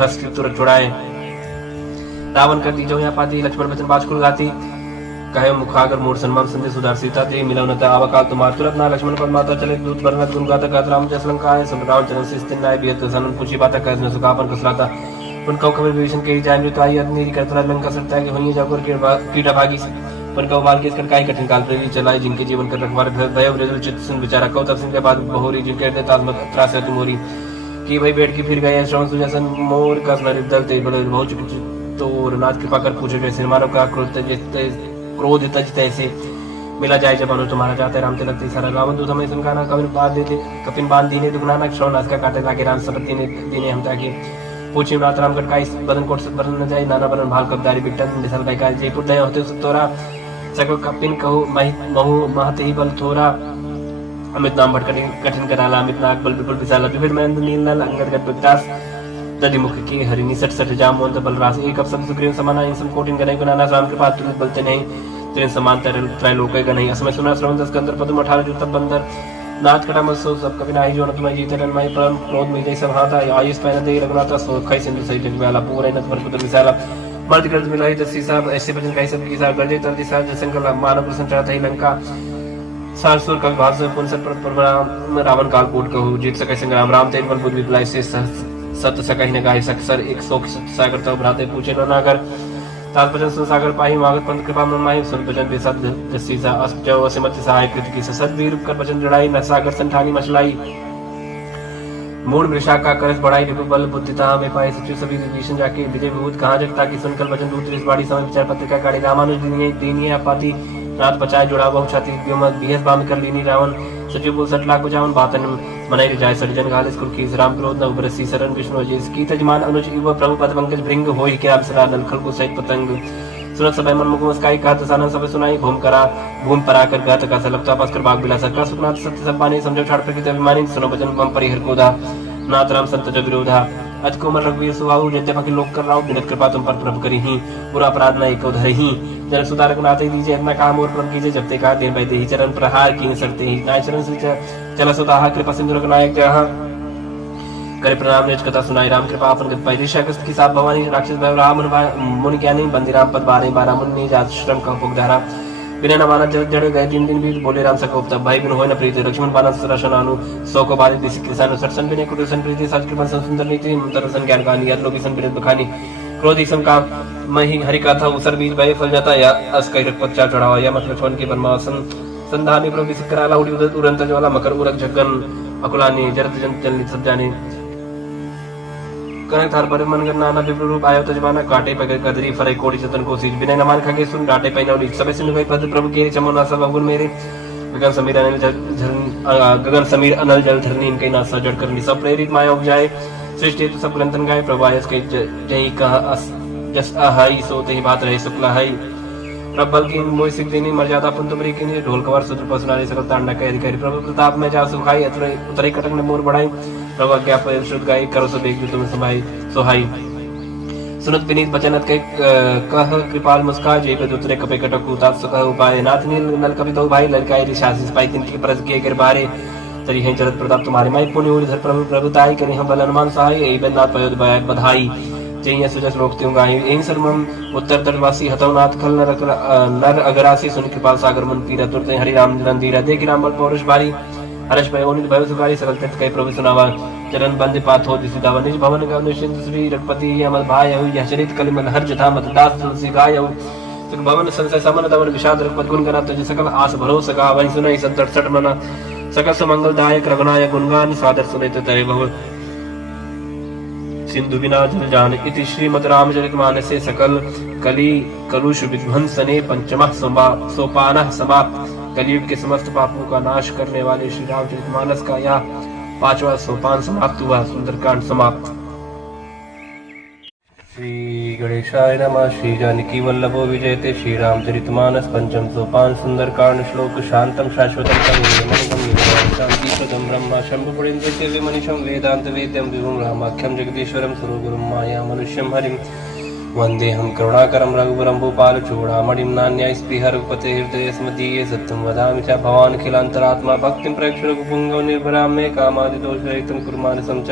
हस्त तुरंत छुड़ाए रावण कर दी जो यहाँ पाती लक्ष्मण बचन बाज खुल गाती कहे मुखागर मूड सन्मान संदेश सुधार सीता दे मिलवनता आवकाल तुम्हार तुरंत ना लक्ष्मण पर माता चले दूत बरनत गुण गाता गात राम जस लंका है सब रावण चरण से स्थिर नाय बियत सनन पूछी बाता कह न सुखापन कसलाता उन कौ खबर विभीषण के जान जो तो आई अग्नि करतरा लंका सरता है कि होनी जाकर कीड़ा भागी पर कौ बाल के कई कठिन काल प्रेमी चलाए जिनके जीवन कर रखवार भय वृद्ध चित्त सुन विचारा कौ तब सिंह के बाद बहोरी जिनके दे तालमत त्रास है तुमोरी की भाई बैठ के फिर गए श्रवण सुजसन मोर का स्मृत दल ते बड़े बहुत तो नाथ कृपा कर पूछे जैसे मानव का क्रोध तैसे मिला जाए जब अनु तुम्हारा चाहते राम ते लगती सारा रावण दूत हमें सुनकाना कपिन बांध दीने दुगनाना श्रवण का काटे लागे राम सपत्ति ने दीने हम ताकि पूछे नाथ रामगढ़ का इस बदन कोट से बदन न जाए नाना बदन भाल कबदारी बिट्टन मिसल भाई का जयपुर दया होते तोरा सकल कपिन कहू महु महत ही बल थोरा अमित नाम भटक कठिन कराला अमित नाग बल विपुल विशाला विभिन्न महेंद्र नील नल अंगद गद विकास दधि मुख की हरिणी सट सट जाम मोंत बल रास एक अब सब सुग्रीव समाना इन सम कोटिन गनई गुनाना राम कृपा तुलित बलते नहीं तेरे समान त्रैलोक गनई असमय सुना श्रवण दस कंदर पदम 18 जो तब बंदर नाथ कटा मसो सब कभी नाही जो न तुम्हें जीते रन माई परम क्रोध में जैसे हाथा आयुष पहन दे रघुनाथ सो खई सिंधु सही जग वाला पूरे नत पर पुत्र विशाला मर्द कर मिलाई दसी साहब ऐसे भजन कई सब की साहब गरजे तंदी साहब जयशंकर मानव प्रसन्न चाहता ही लंका सारसुर का भाग से पुनसर पर रावण काल कोट कहू जीत सके संग्राम राम तेज बल बुद्ध विप्लाई से सत्य सकहि न गाय सकसर एक शोक सागर तब भ्राते पूछे न नागर तात्पर्य संसागर पाही मागत पंत कृपा मन माही सुन भजन बेसत जसीसा अस्जव असिमत सहाय कृत की सत वीर कर भजन जड़ाई न सागर संठानी मचलाई मूड वृषा का करस बढ़ाई रिपु बल बुद्धिता में पाए सचिव सभी विभीषण जाके विजय विभूत कहाँ जगता की सुनकर भजन दूत इस बाड़ी समय विचार पत्रिका काढ़ी रामानुज दीनिये पाती रात बचाए जुड़ा बहु छाती बिहस बाम कर लीनी रावण सचिव बोल 60 लाख बजावन बातन मनाई जाय सरिजन गालिस कुल की राम क्रोध न उबरसी शरण विष्णु अजीस की तजमान अनुज इव प्रभु पद पंकज भृंग होई के अप्सरा नलखल को सहित पतंग सुनत सब मन मुख मुस्काई कहत सानन सब सुनाई भूम परा कर गात का सलपता पास कर बाग बिलासा का सुनात सत्य सब पानी समझो छाड़ प्रकृति अभिमानी सुनो भजन मम परिहर कोधा नाथ राम संत जग विरोधा अज कोमल रघुवीर सुहाऊ जयते पकी लोक कर राव बिनत कृपा तुम पर प्रभ करी ही पूरा अपराध न एक धरि ही जन सुधारक नाते दीजिए अपना काम और प्रभ कीजिए जब ते का देन बैठे ही चरण प्रहार की सरते ही नाय चरण से चला सुदाहा कृपा सिंधु रघुनायक जहाँ करे प्रणाम नेच कथा सुनाई राम कृपा अपन गत पाई ऋषा कस्त की साथ भवानी राक्षस भय राम मुनि ज्ञानी बंदी राम पद 12 मुनि जात श्रम का भोग धारा बिना न माना जड़ गए दिन बीत बोले राम सकोप तब भाई बिन होय न प्रीति लक्ष्मण बाना सरशन अनु सौ को बाधित दिस किसान सरसन बिने कुटुसन प्रीति साज कृपा सुंदर नीति तरसन ज्ञान कहानी यद लोकी सन बिरत बखानी क्रोध सम काम मही हरि कथा उसर बीज भय फल जाता या अस कई रखपच्चा चढ़ावा या मत लक्ष्मण की परमासन संधानी प्रभु सिकराला उड़ी उड़ंत ज्वाला मकर उरक झगन अकुलानी जरत जन चलनी सब जाने कहे थार पर मन करना ना विप्र रूप आयो तजमाना काटे पे कदरी फरे कोड़ी जतन को सीज बिना नमान खगे सुन डाटे पे नौली सबे सिन भाई पद प्रभु के चमोना सब अवगुण मेरे गगन समीर अनल जल धरनी इनके नासा जड़ करनी सब प्रेरित माया उपजाए सृष्टि तो सब ग्रंथन गाए प्रभु आयस के जय कहा जस आहाई सोते ही बात रहे शुक्ला हाई प्रभु बल की मोहि सिख देनी मर्यादा पुन तुमरी की ढोल कवर सूत्र पसुनारी सकल तांडा के अधिकारी प्रभु प्रताप में जा सुखाई उतरे कटक ने मोर बढ़ाई प्रभु क्या शुद्ध गाई करो सब एक तुम समाई सुहाई सुनत विनीत बचनत के कह कृपाल मुस्कान जय पे दूसरे कपे कटकू तात सुख उपाय नाथ नील नल कवि तो भाई ललकाई ऋषासी पाई तिनकी परस किए कर बारे तरी हैं चरत प्रताप तुम्हारे माई पुण्य उधर प्रभु प्रभुताई करें हम बल अनुमान सहाय एई बदनाथ पयोद बधाई जय सुजस लोकतियों गाई एई सर्वम उत्तर तटवासी हतवनाथ खल नर अगरासी सुन कृपाल सागर मन पीरा तुरते हरि राम रंधीरा देख राम बल पौरुष बारी हर्ष भय ओनित भय सुखारी सकल तीर्थ कई प्रभु सुनावा चरण बंद पाथ हो जिसि दावा निज भवन का निश्चिंत श्री रघुपति अमल भाय यह चरित कलिमल हर जथा मत दास तुलसी गाय सुख भवन संशय समन दवन विषाद रघुपत गुण गना तुझ सकल आस भरोसा गा वही सुनई संतट सट मना सकल सुमंगल दायक रघुनायक गुणगान सादर सुनित तरे बहु सिंधु बिना जल जान इति श्रीमद् रामचरित मानसे सकल कली कलुष विध्वंसने पंचमः सोपानः समाप्त कलयुग के समस्त पापों का नाश करने वाले श्री रामचरितमानस का यह 5वां सोपान समाप्त हुआ। सुंदरकांड समाप्त। श्री गणेशाय नमः। श्री जानकी वल्लभो विजयते श्री रामचरितमानस पंचम सोपान सुंदरकांड श्लोक शांतम शाश्वतम शांतिप्रदम ब्रह्म शंभुपुरेन्द्र मनीषम वेदांत वेद्यम विभुम रामाख्यम जगदीश्वरम स्वरूपम माया मनुष्यम हरिम वंदेहम करुणाकरं रघुवरं भूपालचूडामणिं नान्याय स्पृह रघुपते हृदये स्मदीये सत्यं वदामि च भवान् अखिलान्तरात्मा भक्तिं प्रेक्ष्य रघुपुङ्गव निर्भरां मे कामादिदोषरहितं कुरु मानसं च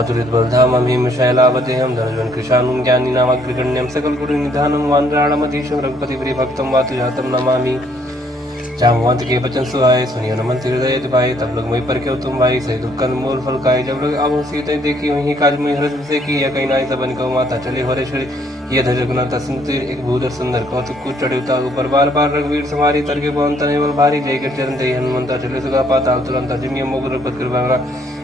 अतुलितबलधामं हिमशैलावतेहं धनुजं कृशानुं ज्ञानिनामग्रगण्यं सकलगुरुनिधानं वानराणमधीशं रघुपतिप्रियभक्तं वातुजातं नमामि। जामवंत के बचन सुहाए सुनियो न मंत्र हृदय दिवाए तब लोग वही पर क्यों तुम भाई सही दुख मूल फल खाए जब लोग अब सीते देखी वही काज में हृदय से की या कहीं नाई सबन को माता चले हो रे ये धर रघुनाथ सुंदर एक भूधर सुंदर कौतुक कुछ चढ़ता ऊपर बार बार रघुवीर सवारी तरके पवन तनेवल भारी जय कर चरण दे हनुमंता चले सुगा पाताल तुरंत जिमिय मोग रघुपत कृपा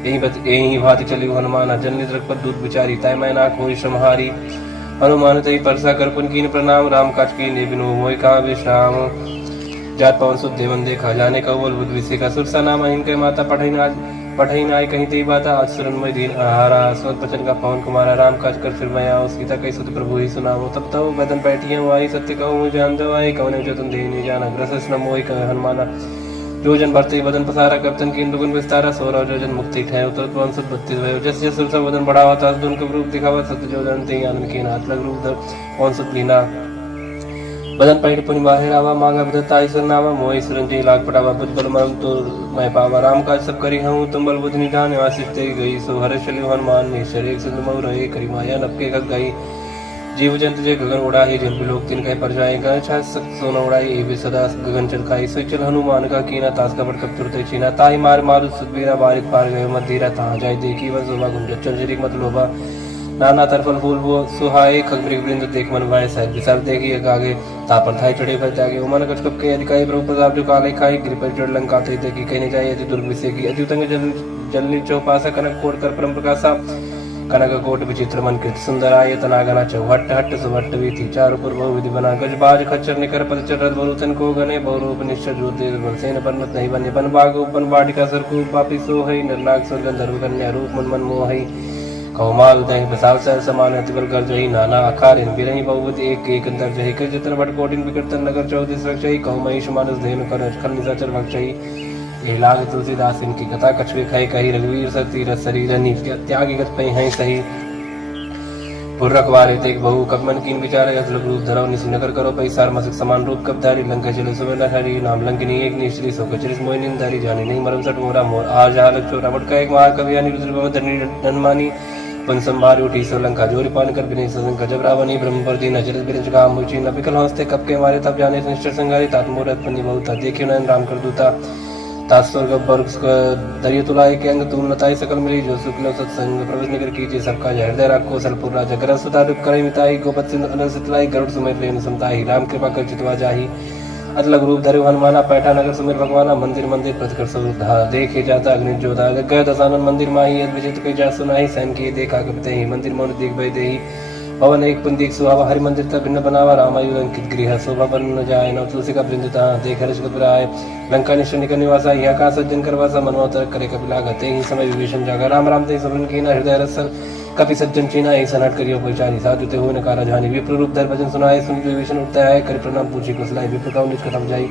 यही भाति चली हनुमान जन्य रघुपत दूत विचारी तय मैं नाक हो श्रमहारी हनुमान तई परसा कर पुन कीन प्रणाम राम काज की बिनो मोय कहा विश्राम जात पवन सुध देवन देखा जाने का बोल बुद्ध विषय का सुरसा नाम इनके माता पढ़ई नाय कहीं तेई बाता आज सुरनमय दीन आहारा स्वत बचन का पवन कुमारा राम काज कर फिर मैं आओ सीता कई सुत प्रभु ही सुनाओ तब तो बदन बैठिए आई सत्य कहूँ मुझे जान दो आई कौन जो तुम दे नहीं जाना ग्रस न मोहि कह हनुमाना जो जन भरते बदन पसारा कप्तन की दुगुन विस्तारा सोरा जो जन मुक्ति ठहर उतर पवन सुत 32 भयो जस जस सुरसा बदन बढ़ावा था उनका रूप दिखावा सत्य जो जन ते आनंद के हाथ लग रूप पवन सुत लीना बदन पैठ पुनि बाहर आवा मांगा बदता ईश्वर नावा मोहि सुरंजी लाग पटावा बुद्ध बल मरम तो मैं पावा राम काज सब करी हूँ तुम बल बुद्ध निधान आशीष ते गई सो हर चलियो हनुमान निश्चर एक सिंधु मऊ रहे करी माया नपके खग गई जीव जंतु जे गगन उड़ाही जिन लोक तिन कह पर जाए गण छा सोना उड़ाई ए भी सदा गगन चल खाई सो चल हनुमान का कीना तास का बड़ कब तुरते चीना ताई मार मारु सुदबीरा बारिक पार गए मत धीरा ता जाय देखी वन जोबा गुंज चंजरी मत लोभा नाना तरफल फूल वो सुहाए खगमृग वृंद देख मन भाई साहब विचार देखी आगे तापर थाई चढ़े भय त्यागे उमन कछ कप के अधिकारी प्रभु प्रताप जो काले खाई गिर पर चढ़ लंका थे देखी कहने जाए अति दुर्ग विषय की अद्युतंग जलनी चौपासा कनक कोट कर परम प्रकाशा कनक कोट विचित्र मन कृत सुंदर आये तनागना चौहट हट सुभट वीथी चारु पूर्व विधि बना गजबाज खच्चर निकर पद चढ़ बहुतन को गने बहुरूप निश्चय ज्योति सेन परमत नहीं बने बन बाग उपन बाटिका सरकू पापी सो है निर्नाग स्वर्गन धर्म कन्या रूप मन मन मोह कौमाल दही बसाल सह समान अतिबल कर जही नाना आकार इन बिरही बहुवत एक एक अंतर जही कर जतन भट कोटिन विकर्तन नगर 34 रक्षई कौमईश मानस देन कर खल निशाचर भक्षई ये लाग तुलसीदास इनकी कथा कछवे खाई कही रघुवीर सती रस शरीर नी त्यागी गत पई हैं सही पुरखवारे तेक बहु कबमन कीन विचार असलक रूप धरव निसी नगर करो पई सार मसिक समान रूप कब धारी लंका चले सुवर्ण हरि नाम लंकिनी एक निश्री सो कचरिस मोहिनी धारी जाने नहीं मरम सट मोरा मोर आज हालक चोरा मट का एक महाकवि अनिरुद्ध भवधरणी धनमानी पन संभार उठी सोलंका जोरी पान कर बिने ससन गजब रावणी ब्रह्म पर दी नजर बिरज का मुची न बिकल हंसते कब के मारे तब जाने निष्ठर संगारी तात मूरत पन्नी बहुता देखियो नयन राम कर दूता तात स्वर्ग वर्ग दरियो तुलाए के अंग तुम नताई सकल मिली जो शुक्ल सत्संग प्रवेश निकर कीजिए सबका हृदय राखो सलपुर राजा गरज सुता दुख करे मिताई गोपत सिंह अनल सितलाई गरुड़ सुमेर लेन समताई राम कृपा कर चितवा जाही अलग रूप धरे हनुमाना पैठा नगर सुमिर भगवाना मंदिर मंदिर प्रतिकर सुधा देखे जाता अग्नि जोधा गय दसानन मंदिर माही यद विजित कई जा सुनाही सैन की देखा कपते ही मंदिर मौन दिख भय देही पवन एक पुंदिक सुहावा हरि मंदिर तक भिन्न बनावा रामायु अंकित गृह शोभा बन जाए नव तुलसी का वृंदता देख हर्ष घबराए लंका निश्चय का निवासा यहाँ का सज्जन करवासा मनोतर करे कपिला गते ही समय विभीषण जागा राम राम ते सबन कीना हृदय रसन कपि सज्जन चीना ऐसा नट करियो परिचारी साधु ते हो नकारा जानी विप्र रूप धर भजन सुनाए सुन विभीषण उठता है कर प्रणाम पूछी कुशलाए विप्र का निज कथम जाई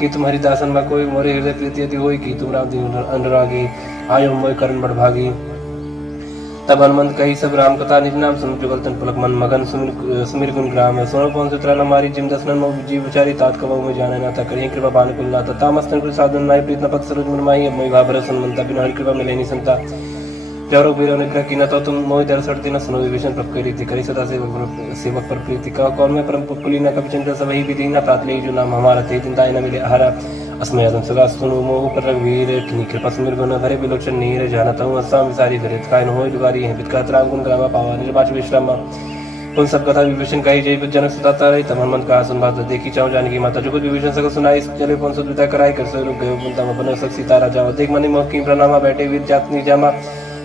कि तुम्हारी दासन में कोई मोरे हृदय प्रीति यदि होई कि तुम राम दिन अनुरागी आयो मोय करण बड़भागी तब हनुमंत कही सब राम कथा निज नाम सुन जुगल पुलक मन मगन सुमिर गुण ग्राम सोनो पवन सुत्रा नमारी जिम दसनन मो जीव विचारी तात कबहु में जाने ना था करिए कृपा बान कुल नाता तामस्तन कुल साधन नाई प्रीत न पत सरोज मन माही अब मोहि भाबर सुनमंता बिन हरि कृपा मिले नहीं संता जरो बीरो निग्रह की न तो तुम मोहि दर सड़ती न सुनो विभीषण प्रभ करी थी करी सदा सेवक पर प्रीति का कौन में परम पुली न कपि चंद्र सब ही विधि न प्रात ले जो नाम हमारा थे चिंताय न मिले आहारा अस्मय अदम सदा सुनो मोह पर रघुवीर किनी कृपा सुमिर गुण भरे बिलोचन नीर जानता हूँ अस्साम विसारी धरित काय न होय दुगारी है बितकात राम गुण ग्रामा पावा निर्वाच विश्रामा उन सब कथा विभीषण कही जय जनक सुताता रही तब हनुमंत कहा सुन बात देखी चाहूं जानकी माता जो कुछ विभीषण सकल सुनाई चले पवन सुत विदा कराई कर सो रुक गए पुनता बनो सक सीता राजा देख मनि मोह की प्रणामा बैठे वीर जातनी जामा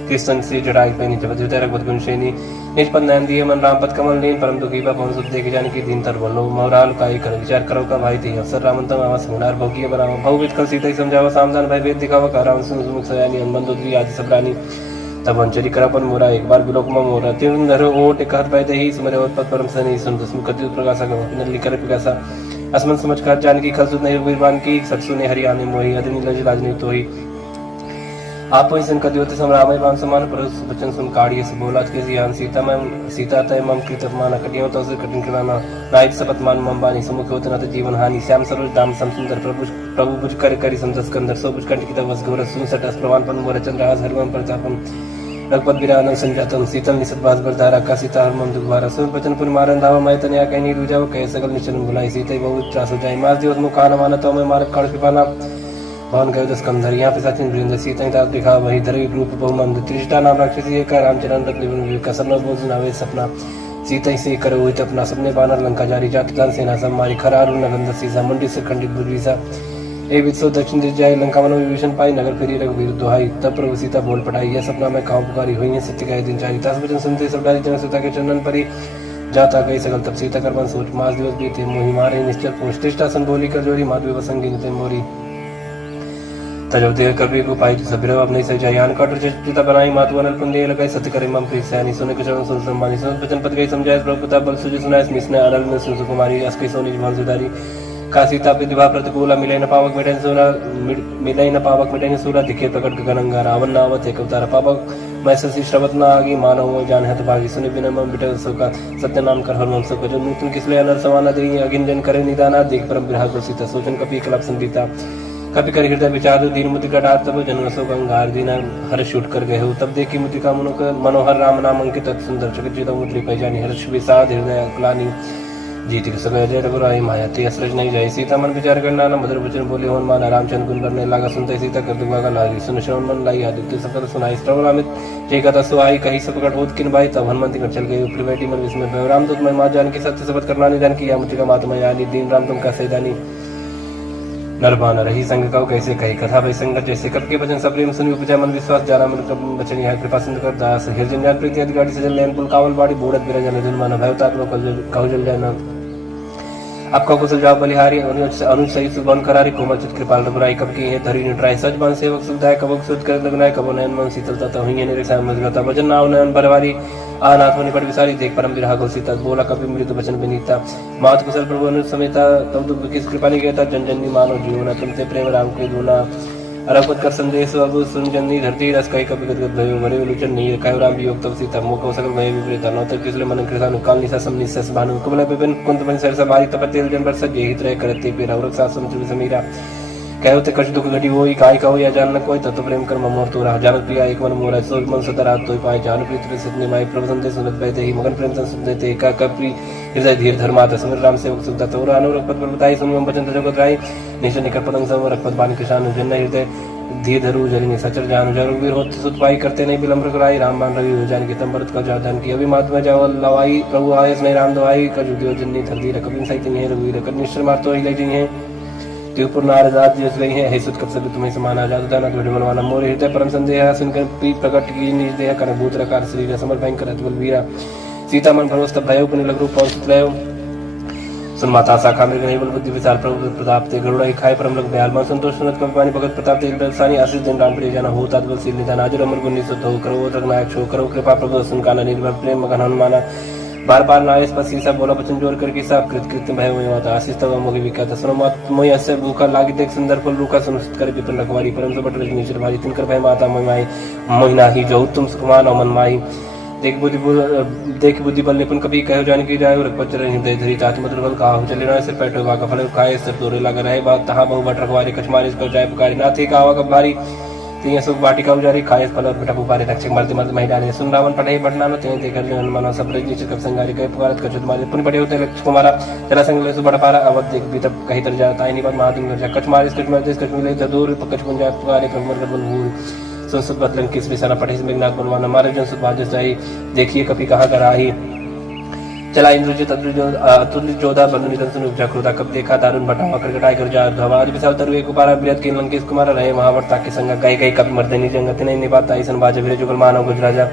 कृष्ण से जड़ाई पैनी जब द्वितीय रघुपति गुणशेनी निज पद नयन दिए मन राम पद कमल लीन परम दुखी पवन सुत देख जानकी दीन तर बोलो मोहराल काई कर विचार करो का भाई थी अवसर रामंतम आवास हुनार भोगिए बनाओ भव कल सीता ही समझावा सामधान भय भेद दिखावा का राम सुन सुमुख सयानी हनुमान दुद्री आदि सब रानी तब अंचरी करापन मोरा एक बार बिलोक में मोरा तीन धरो ओट एक हाथ पाए ही सुमरे और पद परम सनी सुन दुस्मुख कति प्रकाशा गवा नली कर पिकासा असमन समझ कर जानकी खल सुन नहीं वीरवान की सत्सु ने हरियाणी मोही अदनी लज लाजनी तो ही आप ही संकट योति समरामय राम समान परस बचन सुन काढ़िए से बोला के जियान सीता तय मम कृत अपमान कटियो तो से कठिन कृपाना नायक सपतमान मम बानी समुख होत न जीवन हानि श्याम सरोज दाम सम सुंदर प्रभु बुझ कर करी समझस कंदर सो बुझ कंठ की तवस गौर सुन सटस प्रवान पन मोर चंद्रहास हरिवम प्रतापम रघुपत बिरानन संजातम शीतल निसत बास बरधारा का सीता हरमम दुखवारा सुन बचन पुन मारन धावा मैं तनया कहीं नहीं रुजाओ कह सकल निचन बुलाई सीते बहुत त्रास हो जाए मास दिवस मुखान माना तो मैं मारक काढ़ कृपाना भवन गयो दस कंधर यहाँ पे साथी वृंद सीता दास दिखा वही धरवी रूप बहुमंद त्रिष्टा नाम राक्षसी एक रामचरण रत्न का सब बोझ नावे सपना सीता से करो हुई अपना सबने बानर लंका जारी जात जान सेना सब मारी खरारू नगंध सीसा मुंडी से खंडित बुद्धिसा ए वित्सो दक्षिण दिश जाए लंका मनो विभीषण पाई नगर फिरी रघुवीर दुहाई तब प्रभु सीता बोल पटाई यह सपना में काहू पुकारी हुई है सत्य का दिन चारी दस वचन सुनते सब डाली जन सीता के चंदन परी जाता गई सकल तब सीता कर सोच मास दिवस बीते मोहि मारे निश्चल पोष त्रिष्टा सन बोली कर जोड़ी माधवी वसंगी नितिन मोरी तजब देह कभी को पाई सबरो अब नहीं सजा यान काटर चिता बनाई मातु अनल पुंदे लगाई सत्य करे मम प्रीत सयानी सुने के चरण सुन सम्मानी सुन वचन पद गई समझाए प्रभु पिता बल सुजि सुनाए मिसने अनल में सुन कुमारी अस्कई सोनी भवन सुधारी का सीता विधवा प्रतिकूला मिले न पावक मिटे सूरा मिले न पावक मिटे सूरा दिखे प्रकट गगनंगा रावण नावत एक अवतार पावक मैं ससी श्रवत न आगी मानव जान है भागी सुने बिना मम बिटे सो सत्य नाम कर हरमम सो जो नूतन किसले अनल समाना दे अगिन जन करे निदाना देख परम विराह को सीता सोचन कपि कलप संगीता कपि कर हृदय विचार दीन मुद्रिका डार तब जनरसो गंगार दीन हर्ष छूट कर गए हो तब देखी मुद्रिका मनोहर राम नाम अंकित सुंदर जगत जीता मुद्री पहचानी हर्ष विषाद हृदय क्लानी जीति सगय जय रघुराई माया ते असरज नहीं जाए सीता मन विचार करना न मधुर वचन बोले होन मान रामचंद्र गुण करने लगा सुनते सीता कर दुगा लागी सुन श्रवण मन लाई आदित्य सकल सुनाई श्रवण अमित जय कथा सुहाई कही सब प्रकट होत किन भाई तब हनुमंत कर चल गए ऊपर बैठी मन विस्मय रामदूत मैं मां जान की सत्य शपथ करना निदान किया मुझे मातमा यानी दीन राम तुम का सैदानी नरबान रही संग कहो कैसे कही कथा भई संगत जैसे कब के वचन सब प्रेम सुन उपजा मन विश्वास जाना मन कब वचन यह कृपा सिंधु कर दास हिरजन ज्ञान प्रीति आदि गाड़ी सजल लेन पुल कावल बाड़ी बूढ़त बिरजन जन मन भयताक लो कहु जल जाना आपका कुशल जाओ बलिहारी अनुज सही सुबन करारी कोमल चित कृपाल रघुराई कब की है धरी निट्राई सच बन सेवक सुविधाय कबक सुध कर लगनाय कबो नयन मन शीतलता तो हुई ने रक्षा मजगता वचन नाव नयन भरवारी आनाथ होने पर विसारी देख परम विरह को सीता बोला कभी मृत वचन विनीता मात कुशल प्रभु अनुज समेता तब दुख किस कृपा ने कहता जन जननी मानो जीवना तुमसे प्रेम राम के दूना अरपत कर संदेश अब सुन जननी धरती रस कई कभी गदगद भयो मरे विलोचन नहीं कहो राम वियोग तब सीता मोको सकल भय विपरीता नौतर किसले मन कृषानु काल निशा सम निशस भानु कुबल विपिन कुंत मन सर सवारी तप तेल जन बरस जे हित रह करते पे रवरक सासम चुन समीरा कहो ते कछ दुख घटी होई काय कहो या जान न कोई तत्व प्रेम कर ममोर तो रहा जानत प्रिया एक मन मोरा सो मन सतरा तोय पाए जान प्रीत रे सिद्धि माई प्रभु संदेश सुनत बैते ही मगन प्रेम संग सुनते का कपि हृदय धीर धर्मात समर राम सेवक सुनता तो अनुरक्त पद बताई सुन वचन जगत राई निश्चय निकट पतंग सम रखपत बान किसान जन हृदय धीर धरु जरिनी सचर जान जरु वीर होत सुत पाई करते नहीं बिलम्र कराई राम बान रवि हो जान की तंबरत का जादन की अभी मात्मा जाओ लवाई प्रभु आयस नहीं राम दवाई का जुदियो जन्नी धरती रकबिन सहित नहीं रघुवीर कर निश्चय मार तो ही ले जी है त्रिपुर नारदास दिवस गई है, हे सुत कब सभी तुम्हें समाना जादू दाना तुझे मनवाना मोर हृदय परम संदेह सुनकर पी प्रकट की निज देह कर भूत रकार शरीर समर भयंकर अतुल वीरा सीता मन भरोस तब भयो पुण्य लघु रूप पहुंच लयो सुन माता शाखा में गई बल बुद्धि विचार प्रभु प्रताप ते गरुड़ा खाए परम लग दयाल मन संतोष सुनत कवि पानी भगत प्रताप ते दर्शानी आशीष दिन राम प्रिय जाना हो तात्बल सील निदान आज अमर गुण निसुत हो करो रघुनायक शो करो कृपा प्रभु सुन काना निर्भर प्रेम मगन हनुमाना बार बार नायस पर सीसा बोला बचन जोर करके सब कृत कृत्य भय हुए होता आशीष तब मोहि विख्यात सुनो मत मोहि अस्य भूखा लागी देख सुंदर फल रूखा सुनिश्चित कर विपिन रखवारी परम सबट रजनीश्वर भाई तिनकर भय माता मोहि मोहिना ही जो तुम सुखमान मन माही देख बुद्धि बल निपुण कभी कहो जान की जाए रघुपति हृदय धरी चाच मधुर बल कहा चले ना सिर पैठो का फल खाए सिर तोरे लगा रहे बात तहाँ बहु बट रखवारी कछमारी इसको जाय पुकारी ना थी कहा कब भारी तीन सुख बाटिका उजारी खाए फल और बेटा पुकारे रक्षक मरते मरते महिला ने सुन रावण पढ़े बढ़ना न तें देखकर जो हनुमान सब रजनी कब संगारी कहे पुकारत कछुत मारे पुन पड़े होते लक्ष्य कुमारा जरा संग ले सुबड़ पारा अवध देख भी तब कहीं तर जाता है नहीं बात महादिन कर जा कछ मारे कछ मरते कछ मिले दूर कछ पुन जाए पुकारे कमर कर बल भूल संसद बदलन किस विसाना पढ़े मेघनाथ बनवाना मारे जन सुध बाजस जाई देखिए कभी कहाँ कर आही चला इंद्रजित अतुल्य जोधा बनु निधन सुन उपजा क्रोधा कब देखा दारुण भटावा करकटाई कर जा धवाद विशाल तरु एक कुमारा बृहत के लंकेश कुमार रहे महावर्ता के संग गई गई कभी मर्दनी जंगत नहीं निपात ईसन बाज वीर जुगल मानव गुजराजा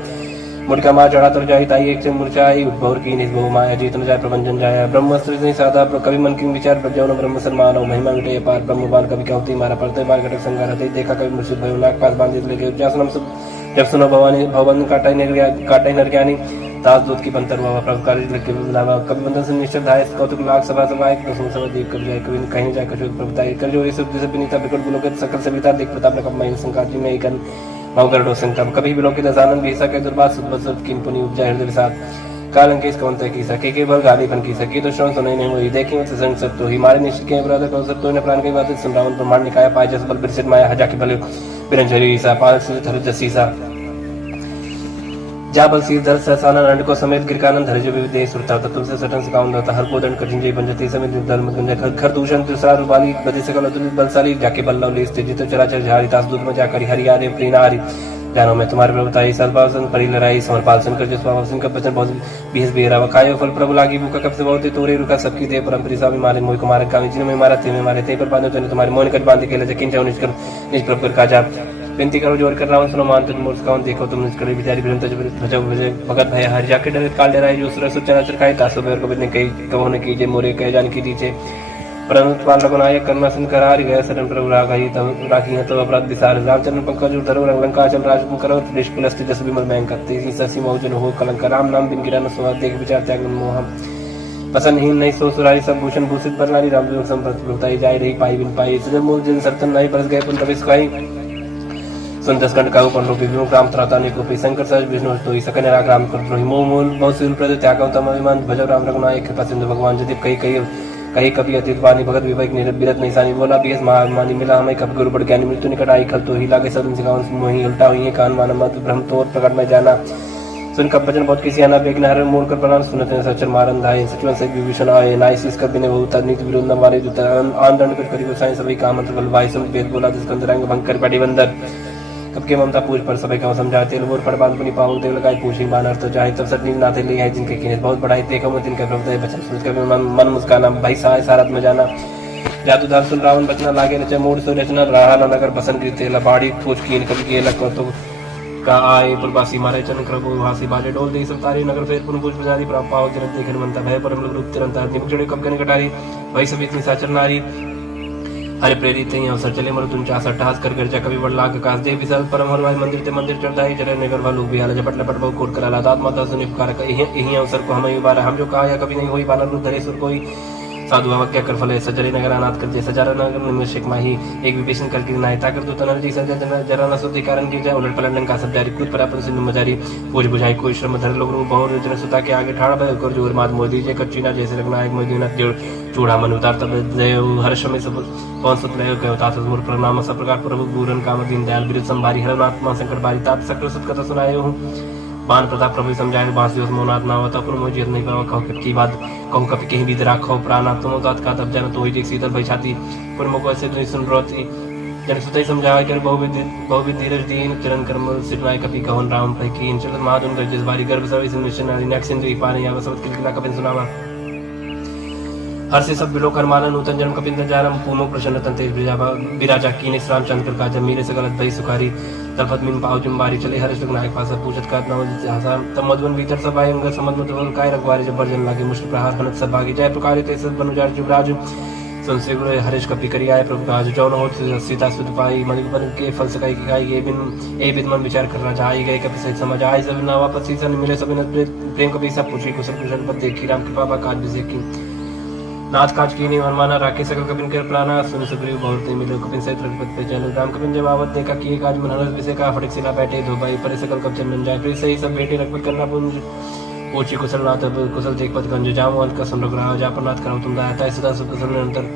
मुड़का माँ चढ़ा तर जाई ताई एक से मूर्छाई उद्भव की निज बहु माया जीत न जाय प्रबंधन जाया ब्रह्मस्त्र नहीं साधा कवि मन की विचार प्रज्ञान ब्रह्म सन्मान महिमा विटे पार ब्रह्म बाल कवि कहती मारा पड़ते बाल घटक संगार देखा कवि मुर्शिद भयो नाग पास बांधित लेके जासनम सब जब सुनो भवानी भवन काटाई नर ज्ञानी दास दूत की बंतर हुआ प्रभुकारी लगे लावा कवि बंधन से निश्चय धाय कौतुक लाख सभा समाये दसों सब देख कर जाए कवि कहीं जाए कछु प्रभुताई कर जो ये सब जैसे विनीता बिकट बुलोक सकल सविता देख प्रताप ने कब मैं संकाजी में एक मौकर डोसन तब कभी बिलोक दसानंद भी सके दुर्बाद सुद किन पुनि उपजा हृदय विषाद कालंकेश कौन तय की सके के भर गाली बन की सकी तो श्रवण सुनाई नहीं हुई देखी मत संग सब तो ही मारे निश्चित के अपराध कौन सब तो ने प्राण की बात सुन रावण ब्रह्मांड निकाय पाए जस बल बिरसित माया हजा की बल बिरंजरी सा पाल से धर जसीसा जा बल सीर धर सहसाना नंद को समेत गिरकानंद धर जो विदे सुरता तत्व से सटन से काउंड होता हर कोदंड कठिन जय पंजती समेत दल मत गंजा खर दूषण तुसरा रुबाली बदी सकल अतुलित बलशाली जाके बल्लव ले स्थित जित चराचर झारी तास दूत में जाकर हरि आरे प्रीनारी जानो मैं तुम्हारे प्रभुताई सलपासन परि लड़ाई समरपाल सुनकर जो स्वाभाव का वचन बहुत बीस बेरा खायो फल प्रभु लागी भूखा कब से बहुत तोरे रुका सबकी दे परम स्वामी मारे मोह कुमार का जिन में मारा थे में मारे थे पर बांधो तने तुम्हारे मोहन कर बांध के ले जकिन जाओ निष्कर निज प्रभु कर काजा विनती करो जोर कर रावण सुनो मान तुम मूर्ख कौन देखो तुम निष्कर बिचारी बिरंत भजो भजे भगत भय हर जाके डरे काल डराई जो सुर सुचना चरखाए तासो बेर को बिने कई कहो ने कीजे मोरे कह जान की दीचे परंतु पाल रघुनायक कर्मा सुन कर हार गया शरण प्रभु राघई तब राखी है तो अपराध विसार रामचंद्र पंकज धरो लंका चल राज करो देश कुलस्ति दस विमल बैंक करते ससी मौजन हो कलंक राम नाम बिन गिरा न सुहा देख विचार त्याग मोह पसंदहीन नहीं सो सुरारी सब भूषण भूषित बरनारी राम संपत्ति लुटाई जाए रही पाई बिन पाई सजन मूल जन सर्तन नहीं बरस गए पुन प्रवेश खाई सुन दस कंड का ऊपर रूपी विमुख राम त्राता निकोपी शंकर सहज विष्णु तो सकन राग राम कर द्रोही मोह मूल बहुत सी प्रद त्याग तम अभिमान भजो राम रघुनायक कृपा सिंधु भगवान यदि कहीं कभी अतीत वाणी भगत विवेक निरत नहीं सानी बोला बीस महामानी मिला हमें कब गुरु बढ़ ज्ञानी मृत्यु निकट आई खल तो ही लागे सदन सिखावन मोही उल्टा हुई कान माना मत ब्रह्म तोर प्रकट में जाना सुन कब भजन बहुत किसी आना बेग नहर मोड़ कर प्रणाम सुनते सचर मारन धाये सचिवन से विभीषण आए नाइसिस कर बिने बहुत नीति विरोध न मारे जो आन दंड कर करी गोसाई सभी काम मंत्र बल भाई सुन वेद बोला जिस कंदरंग भंग कर पड़ी बंदर कब के ममता पूछ पर सभी का समझाते लोर पड़ बांध पुनी पावल देव लगाई पूछी बानर तो चाहे तब सट नींद नाथे ले आए जिनके किने बहुत बढ़ाई देखो मैं तिनके प्रभु बचन सुन कर मन मुस्काना भाई साय सारत में जाना जादू दास सुन रावण बचना लागे रचे मोड़ सो रचना रहा न नगर बसन कीते लबाड़ी पूछ कीन कभी के लग तो का आए पुरवासी मारे चन करबो हासी बाजे डोल दे सब तारी नगर फेर पुन पूछ बजारी प्राप पाव जरत देखन मनता भय परम रूप तिरंत निमुचड़े कब कने कटारी भाई सब इतनी साचर नारी हरे प्रेरित ही अवसर चले मरु तुम चासा टहास कर गर्जा कभी बड़ लाग कास दे विशाल परम हरवाई मंदिर ते मंदिर चढ़ाई जरे नगर वालों भी आला झपट लपट बहु कोट करा दात माता सुनि पुकार यही अवसर को हमें बारा हम जो कहा या कभी नहीं हुई बाला रूप धरे सुर कोई साधु क्या कर फले सजरे नगर अनाथ कर जैसा जरा नगर निमिषक माही एक विभीषण करके नायता कर दो तनर जी सजा जरा न सुधि कारण की जाए उलट पलट का सब जारी कूद परापन सिंधु मजारी पूज बुझाई कोई श्रम धर लोग बहुत जन सुता के आगे ठाड़ भय कर जोर मात मोदी जे कच्चीना जैसे रघुनायक मोदी जोड़ चूड़ा मन उतार तब हर्ष में सब कौन सुत लय गयो तात मूर प्रणाम सब प्रकार प्रभु पूरन काम दीन दयाल बिरु संभारी हर आत्मा संकट बारी तात सकल सुत कथा सुनाए हूँ बान प्रताप प्रभु समझाए बांस दिवस मोनात ना होता पर मुझे नहीं पावा कहो की बात कहूँ कभी कहीं भी राखो प्राणा तुम तात का तब जाना तो ही शीतल भई छाती पर मुको ऐसे नहीं सुन रोती जन सुतई समझाए कर बहुविध धीरज दीन चरण कर्म सिरनाय कपि कहन राम पै कीन चल महादुन गजस बारी गर्भ सवि सुनिशन नारी नक्सिन दुई पानी या वसवत किलकिला कपिन सुनावा हर से सब बिलो करमाना नूतन जन्म कपिंदर जारम पूमो प्रसन्न तंते बिराजा कीने श्राम चंद्र का जब मीरे से गलत भई सुखारी तलफत मिन पाव जुम्बारी चले हर्ष नायक पास पूछत का हसान तब मधुवन भीतर सब आए अंग समझ मधुवन काय रखवारी जब बर्जन लागे मुश्किल प्रहार हनत सब भागी जय प्रकार ते सब बनुजार जुबराज संसे गुरु हरीश कपि करी आए प्रभु काज जौन हो सीता सुत पाई मणिपन के फल सकाई की गाय ये बिन मन विचार करना जाई गए कपि सहित समझ आए सब ना वापस सीसन मिले सब प्रेम कपि सब पूछी कुशल कुशल पद देखी राम कृपा बा काज विषय की नाथ काज की नहीं मनमाना राके सकल कपिन के प्राणा सुन सुग्रीव बहुत मिले कपिन सहित रघुपति पे चलो राम कपिन जब आवत देखा कि काज मन हरस विषय का फटक सिला बैठे धो भाई पर सकल कप चंदन जाए फिर सही सब बेटे रघुपति करना पुंज पूछी कुशल नाथ कुशल देख पद गंज जाम अंत का सुन रघुराव जा पर नाथ करो तुम दाता है सदा सुख कुशल निरंतर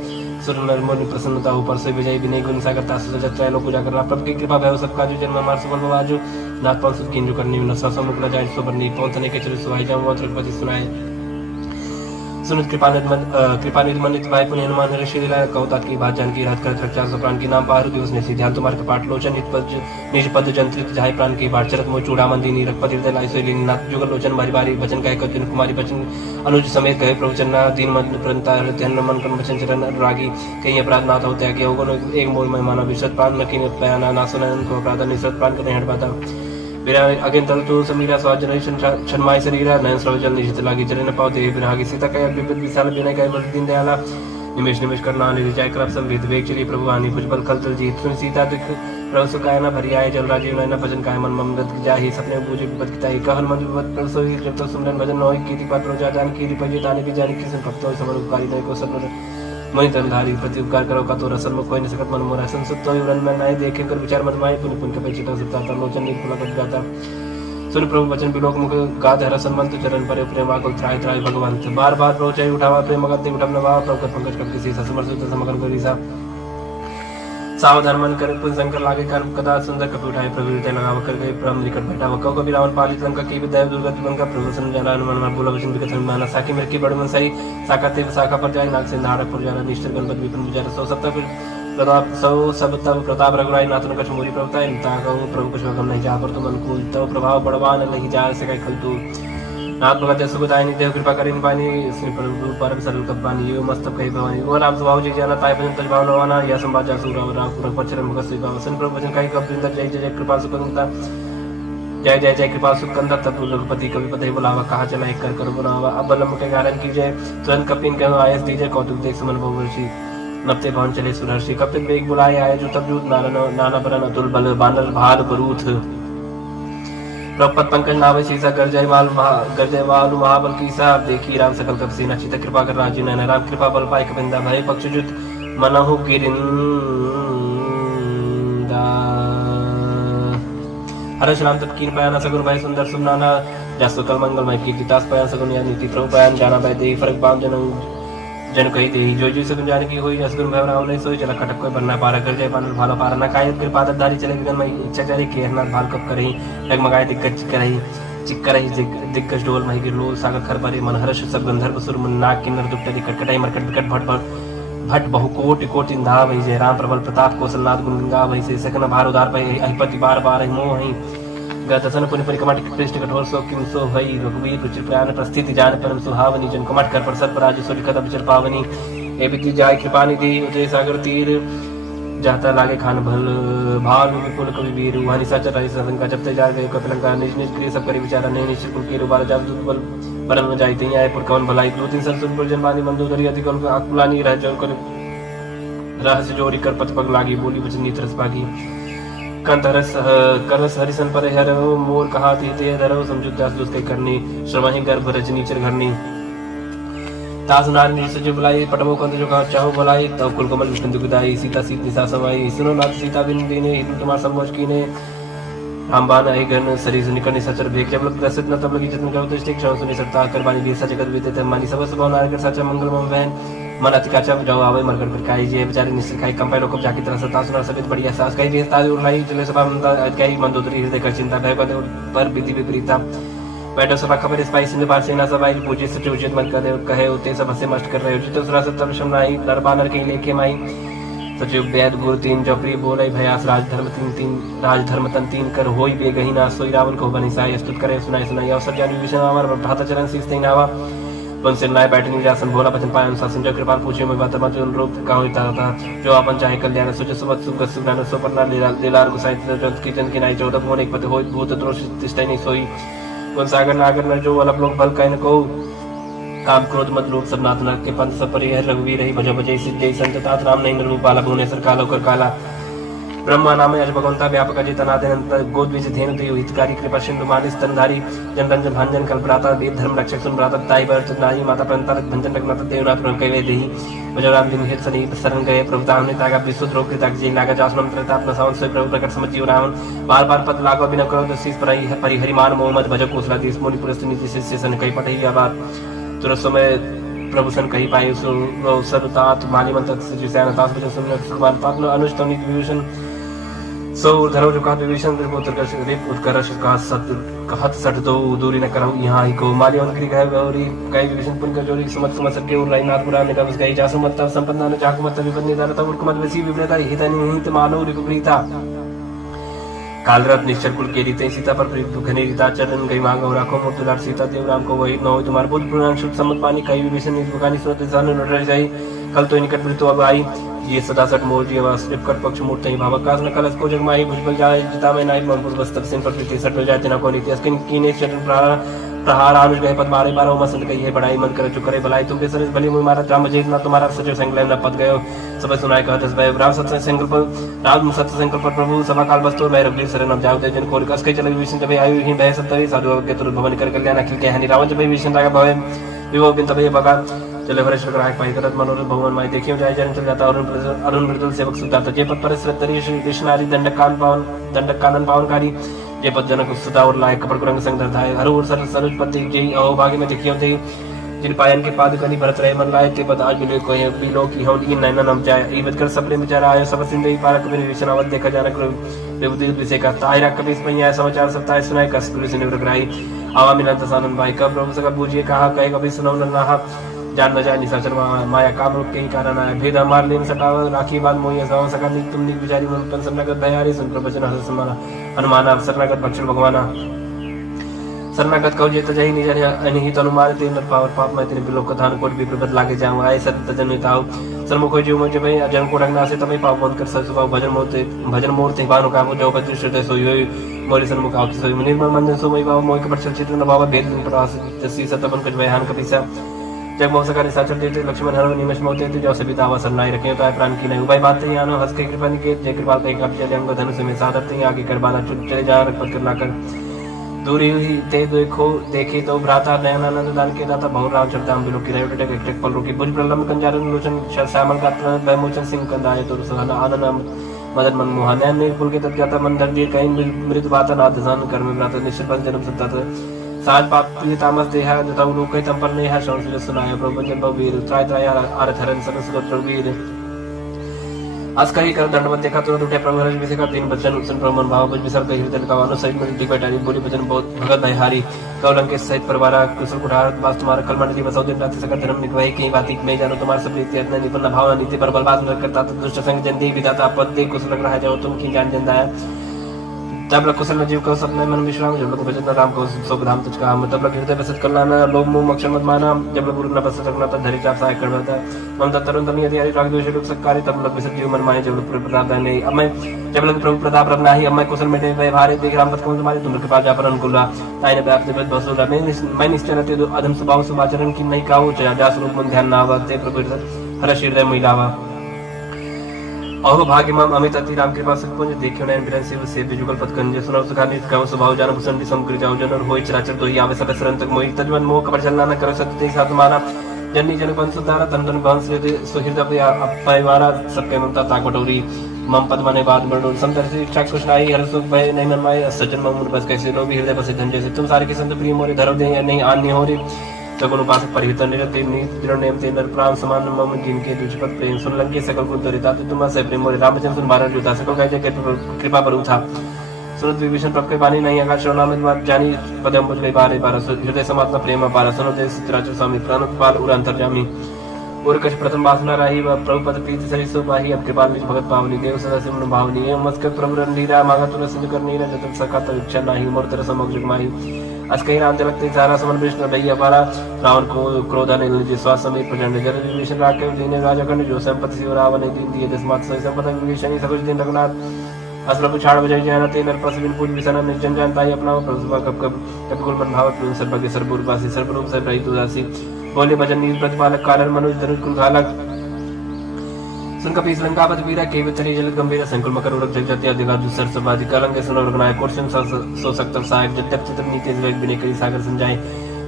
सुर नरमोनि प्रसन्नता ऊपर से विजय विनय गुण सागर तासु सजत त्रैलोक पूजा करना प्रभु की कृपा भय सब काजु जन्म मार सुबह बाजू नाथ पाल सुख कीन जो करनी न सा मुकला जाए सुबरनी पौंथने के चले सुहाई जाऊं और रघुपति सुनाए सुनित कृपानिधि मनित भाई पुण्य हनुमान ऋषि लीला कौतात की बात जानकी रात कर रक्षा प्राण की नाम पारु दिवस ने ध्यान तुम्हारे कपाट लोचन निज पद जंत्रित जाय प्राण की बाट चरत मो चूड़ा मंदिनी रघुपति हृदय लाई सोई नाथ जुगल लोचन बारी बारी वचन कहे कपिन कुमारी बचन अनुज समेत कहे प्रवचन दीन मन प्रंता ध्यान मन कन वचन चरण रागी कहीं अपराध नाथ होते हैं कि होगन एक मोल में माना विश्वत प्राण न कीन पयाना ना सुनन को अपराध निश्चित प्राण करने हट पाता बिना अगेन तल तो समीरा स्वाद जनरेशन छनमाय शरीरा नयन स्रवजल निशित लागी चले न पाते बिना आगे सीता कहे विपद विशाल बिना कहे बल दीन दयाला निमेश निमेश करना निर्जय करब संवित वेग चली प्रभु आनी भुजबल खल तल जीत सुन सीता दुख प्रभु सुखाय न भरी आए जल राजीव नयन भजन काय मन ममृत जाहि सपने बूझे विपद किताई कहन मन विपद प्रभु सोई जब तक सुमरन भजन होय कीति पात्र प्रजा जान कीति पजे ताने भी जान किसन भक्त होय समर उपकारी नय को सत्वर मणि तनधारी प्रति उपकार करो का तो रसन में कोई न सकत मन मोरा संसुत होय रन में नाय देखे कर विचार मत माय पुनि पुन के पेचिता सत्ता लोचन निपुण कर जाता सुन प्रभु वचन बिलोक मुख गाद हर संबंध चरण पर प्रेम आकुल त्राय त्राय भगवंत बार बार रोचाई उठावा प्रेम मगत उठम नवा प्रभु पंकज कर किसी समर्थ समगन करी सा सावधान मन कर पुन शंकर लागे कर्म कदा सुंदर कपि उठाए प्रभु हृदय लगाव कर गए ब्रह्म निकट बैठा वकौ कबि रावण पालित लंका की विद्या दुर्गत मन का प्रभु सन जला मन मन बोला वचन विकथ माना साकी मेरे की बड़ मन सही साकाते शाखा पर जाए नाग से नारक पर जाना निश्चर गणपति विपिन विचार सौ सप्ताह प्रताप सौ सब तब प्रताप रघुराई नाथन कछ मोरी प्रभुता इंता कहूँ प्रभु कुछ गम नहीं जा पर तुम अनुकूल तब प्रभाव बड़वान नहीं जा सके खल तू नाथ भगत सुखदायिनी देव कृपा करिन पानी श्री प्रभु परम सरल कपानी यो मस्तक कही भवानी ओ राम स्वभाव जी जाना ताय भजन तज भाव नवाना या संवाद जासु राम राम पूरा पचरम भगत श्री भाव सन प्रभु भजन कही कब सुंदर जय जय कृपा सुखंता जय जय जय कृपा सुखंदर तब रघुपति कवि पते बुलावा कहा चला एक कर बुलावा अब बलम के कारण कीजिए तुरंत कपिन कहो आयस दीजिए कौतुक देख सुमन बहुवर्षी नपते भवन चले सुरर्षि कपिन बेग बुलाए आए जो तब जूत नाना बरन अतुल बल बानर भाल बरूथ प्रपत पंकज नावे सीसा गर्जय वालु महाबल कीसा देखी राम सकल कप सीना चित कृपा कर राजीव नयन राम कृपा बल पाए कपिंदा भय पक्ष जुत मनहु गिरिंदा हर्ष राम तब कीन पयाना सगुन भाई सुंदर सुमनाना जस्तो कल मंगल मय की तास पयान सगुन या नीति प्रभु पयान जाना भाई देही फरक बाम जन कही दे जो सगुन जाने की हुई असगुन भय राव नहीं सोई चला खटक कोई बनना पारा कर जाए बानर भालो पारा ना कायत कृपा धारी चले विगन मई इच्छा जारी केरनाथ भाल कप करही डगमगाए दिग्गज चिक्करही दिग्गज डोल मही गिरलो सागर खर परे मन हर्ष सब गंधर्व सुर मन नाग किन्नर दुष्ट दिक्कट कटाई मरकट विकट भट बहु कोटि कोटि धा भई जय राम प्रबल प्रताप कौशलनाथ गुण गंगा भई से सकन भार उदार भई अधिपति बार बार मोह हई गतसन पुनि परिकमट कृष्ण कठोर सो किम सो भई रघुवीर रुचिर प्रयाण प्रस्थिति जान परम सुहावनी जन कमट कर पर सतपराज सुर कदम विचर पावनी ए बिति जाय कृपा निधि उतरे सागर तीर जाता लागे खान भल भालु विपुल कवि वीर वहानी सच रही संका जपते जा गए कपिलंका निज निज क्रिय सब करी विचारा नहीं निश्चित कुल के रुबार जाब दुबल परम न जाई तई आए पुर कवन भलाई दो तीन सन सुन पर जनवानी मंदोदरी अधिक अकुलानी रह जन कर रहस्य जोड़ी कर पथ पग लागी बोली वचन नीत रस पागी कंतरस करस हरिसन पर हर मोर कहा थी ते धरो समझुत दास दुस कई करनी श्रमहि गर्भ रजनी चर घरनी तास नारनी सज बुलाई पटमो कंद जो कहा चाहो बुलाई तब कुल कमल विष्णु दुखदाई सीता सीत निसा समाई सुनो नाथ सीता बिन दीने हिंदू तुम्हार संभोज कीने रामबान आई गण शरीर निकलने सचर भेक जब लग प्रसिद्ध न तब लगी जतन करो तो स्टिक क्षण सुनी सकता कर बानी भी सच जगत बीते मानी सब सब नार कर सच मंगल मम वहन मन अतिकाचा जाओ आवे मरकर पर काई जी बेचारे निश्चित खाई कंपाई लोग जाकी तरह सता सुना सबित बढ़िया सास कई भी ताज उड़ाई चले सभा मंदा कई मंदोदरी हृदय कर चिंता भय पर विधि विपरीता बैठो सभा खबर स्पाई सिंह बार सेना सभाई पूजे सच उचित मन करे कहे उते सब से मस्त कर रहे उचित सुरा सत्तर शमनाई नरबानर के लेके माई सचिव वेद गुरु तीन जपरी बोले भयास राजधर्म तन तीन कर होई बेगही ना सोई रावण को बनी साय स्तुत करे सुनाई सुनाई अवसर जानी विषय अमर भ्राता चरण शीस नावा उनसे नाय बैठने जासन भोला बचन पाए अनुशासन जो कृपा पूछे मैं बात मत अनुरूप का होता था जो अपन चाहे कल्याण सुच सुबत सुख सुज्ञान सुपर्णा लीलार गुसाई जंत की जन की नाई 14 मोन एक पद होय भूत दोष तिष्ठै नहीं सोई उन सागर नागर न जो अलग लोग बल कहन को काम क्रोध मत लोभ सब नाथ नरक के पंथ सब परिहर रघुवीर रही भज भजई सिद्धि संत तात राम नहीं नरूप बाला भुवनेश्वर कालो कर काला ब्रह्मा नाम यश भगवंता व्यापक जितनादनंत गोद बीज धेनु देव हितकारी कृपा सिंधु मानिस स्तनधारी जन रंजन भांजन कल्पराता वेद धर्म रक्षक सुनभ्राता ताई भरत नाई माता पंताल भंजन रघुनाथ देवनाथ प्रभु कहे देहि भजराम दिन हित सनी शरण गए प्रभु ताम ने तागा विशुद्ध रोग के ताक जी नागा जासनम त्रता अपना सावन से प्रभु प्रकट समझियो रावण बार बार पद लागो बिना करो शीस परिहरि मान मोहम्मद भज कोसला देश मुनि पुरस्त नीति शिष्य सन कई पटई बात तुरंत समय प्रभु सन कही पाए सरुतात माली मंत्र सैन तास भजन सुन पात्म अनुष्टम विभूषण सो धरो जो का विभीषण रिप उत्कर्ष का सत कहत सट दो दूरी न करहु यहाँ ही को माली उनकी गए गौरी कई विभीषण पुन कर जोरी समत समत सके उर राईनाथ पुराण निगम गई जासु मत संपन्ना न चाकु मत विपन्नी दरत उर्कमत वसी विप्रेता हितनि हित मानो रिपुप्रीता कालरत निश्चर कुल के रीते सीता पर घनी रीता चरण गई मांग और राखो मोतुलार सीता देव राम को वही न हो तुम्हारे बुद्ध पुराण शुद्ध सम्मत पानी कई विभीषण निष्पकानी सुरत जान नटर जाई कल तो निकट मृत्यु अब आई ये सदा सट मोजी आवास कट पक्ष मूर्त ही भावकाश न कलश को जगमाई भुजबल जाए जिता में नाई मंपुर बस्तर सिंह पर प्रीति सट जाए तना को नीति अस्किन कीने चरण प्रहार आनुज गए पद मारे बारो मसंत कही है बड़ाई मन करे चुकरे भलाई तुम सरस भली मुई मारा राम जेत ना तुम्हारा सजो संकलन न पद गयो सब सुनाए कहत भय राम सत्य संकल्प राम सत्य संकल्प प्रभु सभा काल बस्तुर भय रघुवीर शरण जाओ दे जन कोल कस के चले विष्णु जब आयु ही भय सत्य साधु के तुरंत भवन कर कल्याण अखिल के हनि रावण जब विष्णु राग भय विभो बिन तबे बगा चले भरेश्वर ग्राहक पाई करत मनोरथ भगवान माई देखियो जाय जन चल जाता अरुण मृदुल सेवक सुदाता जे पद पर श्रद्धरी श्री कृष्णारी दंडक कानन पावनकारी जे पद जनक सुता और लायक कपड़ कुरंग संग धरधाय हर और सर सरुज पति जय अहो भाग्य में देखियो थे जिन पायन के पाद कनी भरत रहे मन लाए ते पद आज मिले कोई बिलो की हम इन नैना नम जाय ईबत कर सबले बेचारा आयो सब सिंधु पारक में विष्णावत देखा जानक देवदेव विषय का तायरा कपीस पैया समाचार सप्ताह सुनाए कस पुलिस ने रगराई आवा मिलन तसानन भाई कब प्रभु सका बूझिए कहा कहे कभी सुनो नहा जान न जाए निशाचर माया काम रूप के ही कारण आया भेद मार लेन सटाव राखी बात मोहिया गाँव सका तुम निक बिचारी मन पन सरनागत भयारी सुन प्रवचन हस समाना हनुमाना शरणागत भक्षण भगवाना शरणागत कहो जेत जही निज अनिहित अनुमान ते नर पावर पाप मैं तेरे बिलोक कथान कोट भी प्रबत लागे जाऊं आए सत जनिताओ सन्मुख जीव मुझे भाई अजन को डगना से तभी पाप बंद कर ससुभाव भजन मूर्ति बानु का जो बद्र श्रुत सोई मोरी सन्मुख आवत सोई निर्मल मंजन सो मई भाव मोहि के पर चित्र न भाव भेद प्रवास तसी सतपन कुछ बयान कपिसा जब मौसका निशाचर देते लक्ष्मण हर निमेश मोते थे जो सबिता अवसर नाई रखे तो प्राण की नहीं उपाय बातें यानो हंस के कृपा निकेत जय कृपाल कहीं कब्जे जंग धनुष में साधरते आगे करबाना चुप चले जा रखपत करना कर दूरी हुई ते देखो देखे तो भ्राता नयनानंद दान के दाता बहु राम चरताम बिलो की रयो टक एक पल रुकी भुज प्रलम कंजारन लोचन श्यामल गात्र वैमोचन सिंह कंदाय तो सहाना आनंद मदन मन मोहन नयन नीलपुल के तट जाता मन दर्दी कहीं मृत बाता नाथ सान कर में भ्राता निश्चित पद जन्म सत्ता साज पाप प्रिय तामस देहा जता लोक तंपल ने है संस्कृत सुनाय प्रभु जन बवीर त्राय त्राय आरथ हरन सरस्वत वीर आज कही कर दंडवत देखा तो उठे प्रभु हरज विषय का तीन बचन उसन प्रमन भाव बुझ विसर कही हृदय का वानो सहित में टिक बैठारी बोली बचन बहुत भगत भयहारी कौलंक के सहित परिवार कुशल कुठार वास तुम्हारा कलमंडली बसौ दिन रात्रि सकल धर्म निकवाई कहीं बाती में जानो तुम्हारा सब रीति अतना निपन्न भावना नीति पर बलबाज न करता दुष्ट संग जन दे विदाता पद दे कुशल लग रहा जाओ तुम की जान जन दाया जब लग कुशल जीव को सपने मन विश्राम जब लग भजन राम को सुख धाम तुझ काम तब लग हृदय बसत कल्याण लोभ मोह मक्षर मत माना जब लग गुरु न बसत रखना तब धरि चाप सहाय कर बता ममता तरुण तमी यदि राग द्वेष लोक सत्कारी तब लग विसत जीव मन माने जब लग प्रताप नहीं अब मैं जब लग प्रभु प्रताप रब नाही अब मैं कुशल में दे भारे देख राम पद को तुम्हारे तुम के पास जा पर अनुकूल ताई ने व्याप्त बस बसुरा मैं निश्चय रहते तो अधम स्वभाव सुभाचरण की नहीं काऊ जा स्वरूप मन ध्यान ना आवते प्रभु हर हृदय महिलावा अहो भाग्य मम अमित अति राम कृपा सत्पुंज देखियो नयन बिरन से बिजुगल पद कंजे सुनो सुखा नित गाँव स्वभाव जान भूषण भी समकृ जाओ जन और होय चराचर तो ही आवे सब सरन तक मोहि तजवन मोह कपड़ चलना न करो सत्य साथ माना जन्नी जन बंसु दारा तन तन बंस से सुहृद अपयवारा सबके ममता ताक बटोरी मम पद मने बाद बड़ो समदर से इच्छा खुश नाई हर सुख भय नहीं मन माय सज्जन मम बस कैसे लो भी हृदय बसे धन जैसे तुम सारे के संत प्रिय मोरे धरो दे नहीं आन्य हो रे सगुण उपासक परिहित निरते निद्र नेम ते नर प्राण समान मम जिनके तुझपत प्रेम सुन लंके सकल कुल तरिता तो तुम से प्रेम मोरे रामचंद्र सुन बारह जुता सकल कहे जय कृपा पर था सुनत विभीषण प्रभ के बानी नहीं आकाश नाम जानी पदम बुझ गई बारे बारह हृदय समात्मा प्रेम पारा सुनो देश चित्राचर स्वामी प्राणोत्पाल उर अंतर्जामी और कछ प्रथम वासना रही व प्रभु पद प्रीति सही सो बाही अब कृपाल निज भगत पावनी देव सदा सिमन भावनी एवं मस्कर प्रभु रणधीरा मांगा तुर सिंध कर नीरा जतन सका तो इच्छा नाही मोर तरस समग्र माही अस्कई राम तिलक सारा समन विष्णु भैया पारा रावण को क्रोधाने श्वास समेत प्रचंड जल विभीषण राके दीने राजा खंड जो संपत्ति शिव रावण दीन दिए दसमात सही संपत्ति विभीषण सकुच दिन रघुनाथ असला पुछाड़ बजाई जयना ते नर प्रसविन पूज विसना निर्जन जानताई अपना प्रसवा कब कब कपिकुल मन भावत सर्वज्ञ सर्वरूपासी सर्वरूप से रहित उदासी बोले भजन नील प्रतिपालक कारण मनुज धनुष कुल घालक सुन कपि लंकापति वीरा के वितरी जल गंभीर संकुल मकर उरक जग जति अधिका दुसर सबादि कलंक सुन रघुनायक कोर्शन सो सकत सहायक जब चित्र नीति विवेक बिने करी सागर संजाय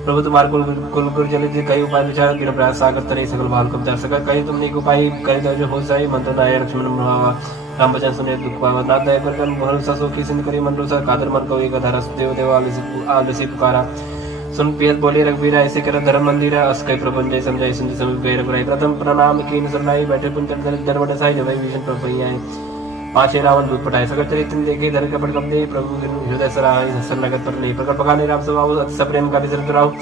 प्रभु तुम्हार कुल गुर जल जी कई उपाय विचार बिना प्रयास सागर तरे सकल भाल कब दर सका कई तुमने को उपाय करे दो जो हो जाए मंत्र नाय लक्ष्मण भावा राम बचन सुने दुख पावा नाथ दया कर कर भरोसा सो की सिंध करी मन रोसा कादर मन को एक धरस देव देव आलसी पुकारा सुन पियत बोले रघुवीर ऐसे कर धर्म मंदिर अस्कई प्रपंच जय समझाई सुन समीप गए रघुराई प्रथम प्रणाम कीन सरनाई बैठे पुन कर दरवट साई जब विभीषण प्रभु आए पांचे रावण दूत पटाए सकर चरित्र देखे धर कपट कब दे प्रभु हृदय सराय हसन नगत पर नहीं प्रकट पकाने राम स्वभाव अति सप्रेम का विसर्ग राव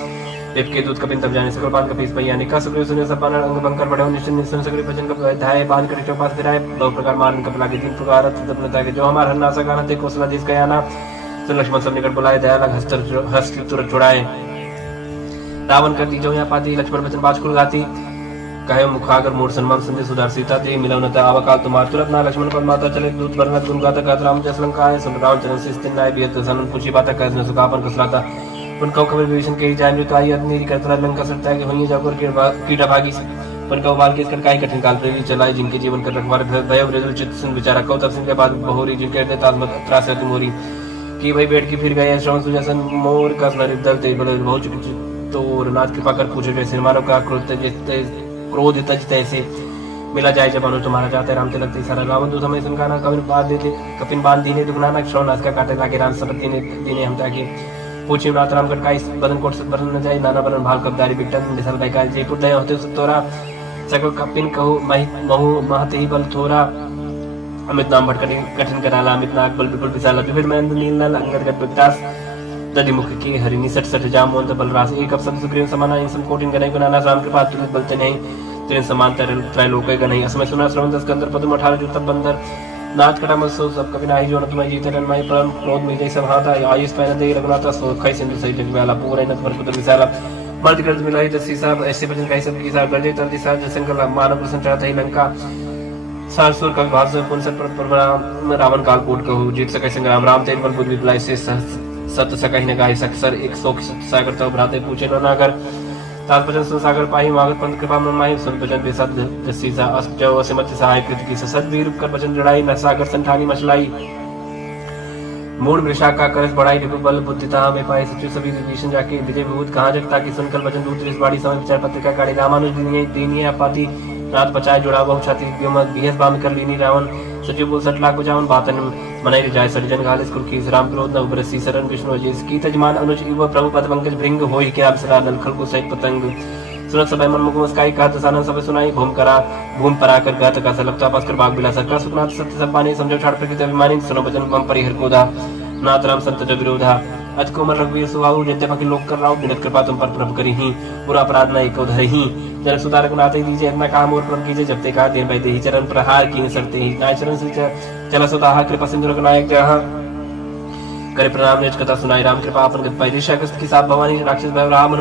देव के दूत कपिन तब जाने सकल बांध कपीस भैया निका सुग्रीव सुने सब बानर अंग बंकर बढ़े निश्चित निश्चय सुग्रीव भजन कप धाये बांध कर चौपास फिराए दो प्रकार मारन कपला के तीन प्रकार तपनता के जो हमार हन्ना सकाना ते कोसला जिस गया ना सुन लक्ष्मण सब निकट बुलाए दया लग हस्त तुरंत छुड़ाए रावण करती जो यहाँ पाती लक्ष्मण बचन बाज कुल गाती कहे मुखागर मूड सन्मान संदेश सुधार सीता दे मिलवनता आवकाल तुम्हार तुरंत ना लक्ष्मण पर माता चले दूत बरनत गुण गाता गात राम जस लंका है सुन रावण चरण से नाय बियत सनन पूछी बाता कह न सुखापन कसलाता उन कौ खबर विभीषण के जान जो तो आई अग्नि करतरा लंका सरता है कि होई जाकर कीड़ा भागी पर कौ बाल के कर कठिन काल प्रेरी चलाए जिनके जीवन कर रखवार भय वृदुल चित्त सुन विचारा कौ तब सिंह के बाद बहोरी जिनके दे तालमत त्रास है तुमोरी की भाई बैठ के फिर गए श्रवण सुजसन मोर का स्मरित दल ते बल बहुत तो नाथ कृपा कर पूछे जैसे मानव का क्रोध तज तैसे मिला जाए जब अनु तुम्हारा चाहते राम तिलक सारा रावण दूत हमें सुनकाना कपिन बांध दीने दुगनाना श्रवण का काटे लागे राम सपति ने दीने हम ताकि पूछे नाथ राम गढ़ का इस बदन कोट से बदन न जाए नाना बदन भाल कबदारी बिकटन विशाल भाई का जयपुर दया होते तोरा सकल कपिन कहू महु महते ही बल थोरा अमित नाम भटक कठिन कराला अमित नाग बल विपुल विशाल विभिन्न महेंद्र नील नल अंगद गट विकास दधिमुख की हरिणी सट सट जाम मोंत बल रास एक अवसर सुग्रीव समाना इन सम कोटिन गनई गुनाना राम कृपा तुलित बलते नहीं तेरे समान त्रैलोक गनई असमय सुना श्रवण दस कंदर पद्म 18 जो तब बंदर नाथ कटा मसो सब कभी नाही जो न तुम्हें जीते रन माई परम क्रोध में जैसे हाथा आयुष पैन दे रघुनाथ सो खई सिंधु सही जग वाला पूरे न पर पुत्र विशाला मर्द कर मिलाई दसी साहब ऐसे भजन कई सब की साहब गजे तंदी साहब जसंकल मानव प्रसन्न चाहता ही लंका सारसुर का भाग से पुन सत पर रावण काल कोट कहू जीत सके संग्राम राम तेज बल बुद्धि विपलाई से सत्य सका ही न गाय सकसर एक सौ सागर तो भ्राते पूछे न नागर तात्पर्य संसागर पाही मागर पंत कृपा में माही सुन भजन बेसद जसीसा जो असिमत सहाय कृत की सद वीर कर भजन जड़ाई न सागर संठानी मचलाई मूड वृषा का करस बढ़ाई रिपु बल बुद्धिता में पाए सचिव सभी विभीषण जाके विजय विभूत कहाँ जगता की सुनकर भजन दूत इस बाड़ी समय विचार पत्रिका काढ़ी रामानुज दीनिये आपाती रात बचाए जुड़ा बहु छाती बिहस बाम कर लीनी रावण सचिव बोल 60 लाख बजावन बातन मनाई जाय सरिजन गालिस कुल की राम क्रोध न उबरसी शरण विष्णु अजीस की तजमान अनुज इव प्रभु पद पंकज भृंग होई के अप्सरा नलखल को सहित पतंग सुनत सब मन मुख मुस्काई कहत सानन सब सुनाई भूम परा कर गात का सलपता पास कर बाग बिलासा का सुखनाथ सत्य सब पानी समझो छाड़ प्रकृति अभिमानी सुनो भजन बम परिहर कोदा नाथ राम संत जग विरोधा अज कोमल रघुवीर सुहाऊ जयते पकी लोक कर राव बिनत कृपा तुम पर प्रभु करी ही पूरा अपराध न एको धरि ही जल सुधारक नाते दीजिए अपना काम और प्रभु कीजिए जब ते का दिन बैठे ही चरण प्रहार की सरते ही नाय चरण से चला सुधाहा कृपा सिंधु नायक जहाँ करे प्रणाम निज कथा सुनाई राम कृपा अपन गत पाई ऋषा कस्त की साथ भवानी राक्षस भय राम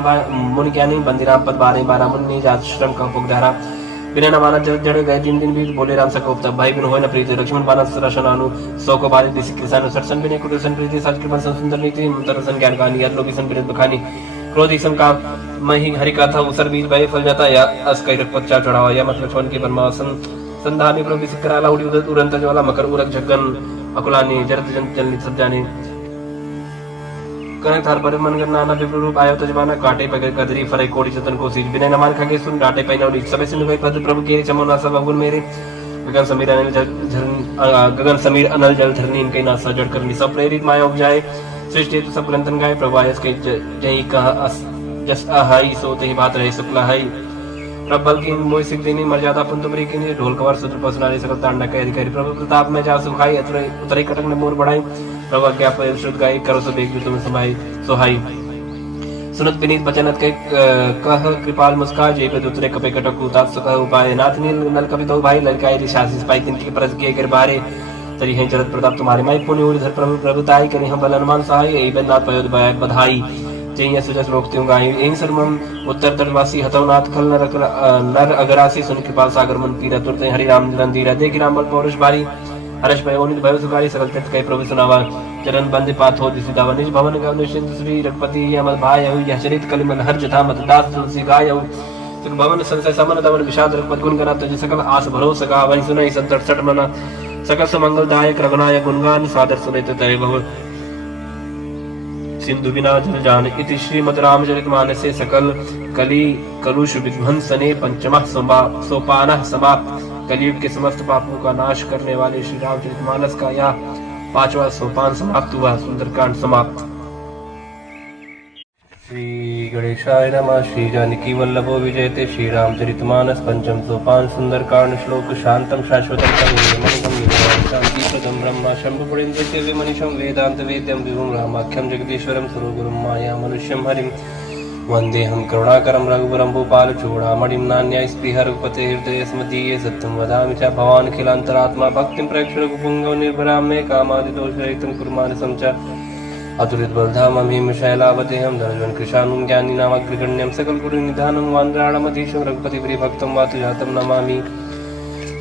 मुनि ज्ञानी बंदी राम पद 12 मुनि जात श्रम का उपधारा बिना न माना जड़ गए दिन बीत बोले राम सकोप तब भाई बिन होय न प्रीति लक्ष्मण बाना सरशन अनु सौ को बारिश दिसी किसान सरसन बिने कुटसन प्रीति सच कृपा सुंदर नीति तरसन ज्ञान कहानी हर लोग सन बिरत बखानी क्रोध सम काम मही हरि कथा उसर बीज भय फल जाता या अस कई रखपच्चा चढ़ावा या मत लक्ष्मण की परमासन संधानी प्रभु सिकराला उड़ी उदत उड़ंत ज्वाला मकर उरक झगन अकुलानी जरत जन चलनी सब जाने कने थार पर मन करना ना विप्र रूप आयो तजमाना काटे पगे कदरी फरे कोड़ी चतन को सीज बिना नमान खगे सुन डाटे पैना उड़ी सबे सिंधु भाई पद प्रभु के चमोना सब अवगुण मेरे गगन समीर अनल जल धरनी इनके नासा जड़ करनी सब प्रेरित माया उपजाए सृष्टि तो सब ग्रंथन गाए प्रभु आयस के जय कह जस अहाई सोते ही बात रहे शुक्ला है प्रबल की मोहि सिख देनी मर्यादा पुंतुमरी की ढोल कवर सूत्र पसनारी सकल तांडा के अधिकारी प्रभु प्रताप में जा सुखाई उतरे कटक ने मोर बढ़ाई प्रभु क्या पर शुद्ध गाई करो सब एक तुम समाई सोहाई सुनत विनीत बचनत के कह कृपाल मुस्कान जय पे उतरे कपे कटक उताप सुख उपाय नाथ नील नल कपि तो भाई ललकाई रिशासी स्पाई तिनकी परस किए कर बारे तरी हैं चरत प्रताप तुम्हारे माई पुण्य धर प्रभु प्रभुताई करी हम बल अनुमान सहाय एई बन्नाथ पयोद बधाई जय सुजस लोकत्यों गाई एं सर्वम उत्तर तटवासी हतवनाथ खल नर अगरासी सुन कृपाल सागर मन तीरा तुरते हरि राम रंधीरा देख राम बल पौरुष बारी हर्ष भय ओनित भय सुकारी सकल तीर्थ कई प्रभु सुनावा चरण बंदे पात हो जिसि दावा निज भवन गव निश्चिंत श्री रघुपति अमल भाय यह चरित कलिमल हर जथा मत दास तुलसी गाय सुख भवन संशय समन दवन विषाद रघुपत गुण गना तुझ सकल आस भरोस गा वही सुनई संतट सट मना सकल सुमंगल दायक रघुनायक गुणगान सादर सुनित तय भव सिंधु बिना जल जान इति श्रीमद् रामचरित मानसे सकल कली कलुष विध्वंसने पंचमः सोपानः समाप्त। कलयुग के समस्त पापों का नाश करने वाले श्री रामचरित मानस का यह 5वां सोपान समाप्त हुआ। सुंदरकांड समाप्त। श्री गणेशाय नमः। श्री जानकी वल्लभो विजयते श्री रामचरितमानस पंचम सोपान सुंदरकांड श्लोक शांतम शाश्वतम शांतिप्रदम ब्रह्म शंभुपुरेन्द्र मनीषं वेदांत वेद्यं विभुं रामाख्यं जगदीश्वरं सुरगुरुं माया मनुष्यं हरिं वन्देऽहं करुणाकरं रघुवरं भूपालचूडामणिं नान्याय स्पृह रघुपते हृदयस्मदीये सत्यं वदामि च भवान् अखिलान्तरात्मा भक्तिं प्रयच्छ रघुपुङ्गव निर्भरां मे कामादिदोषरहितं कुरु मानसं च अतुलितबलधामं हिमशैलावतेहं धनुजं कृशानुं ज्ञानिनामग्रगण्यं सकलगुरुनिधानं वानराणमधीशं रघुपतिप्रियभक्तं वातुजातं नमामि।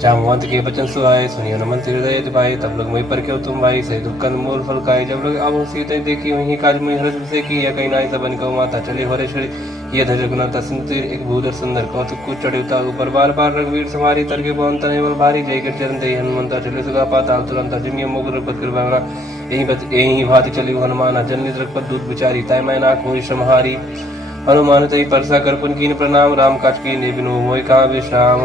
जामवंत के बचन सुहाए सुनियो न मंत्र हृदय दिवाए तब लोग वही पर क्यों तुम भाई सही दुख मूल फल खाए जब लोग अब सीते देखी वही काज में हृदय से की या कहीं नाई सबन को माता चले हो रे ये धर रघुनाथ सिंतिर एक भूधर सुंदर कौतुक कुछ चढ़े उतार ऊपर बार बार रघुवीर सवारी तरके पवन तने भारी जय कर चरण दे हनुमंता चले सुगा पाताल तुरंत जिन्य मुग रघुपत कृपा यही भाति चली हनुमान जन्य रघुपत दूत विचारी तय मैं ना कोई श्रमहारी हनुमान तई परसा कर पुन कीन प्रणाम राम काज की ने बिनो मोय कहा विश्राम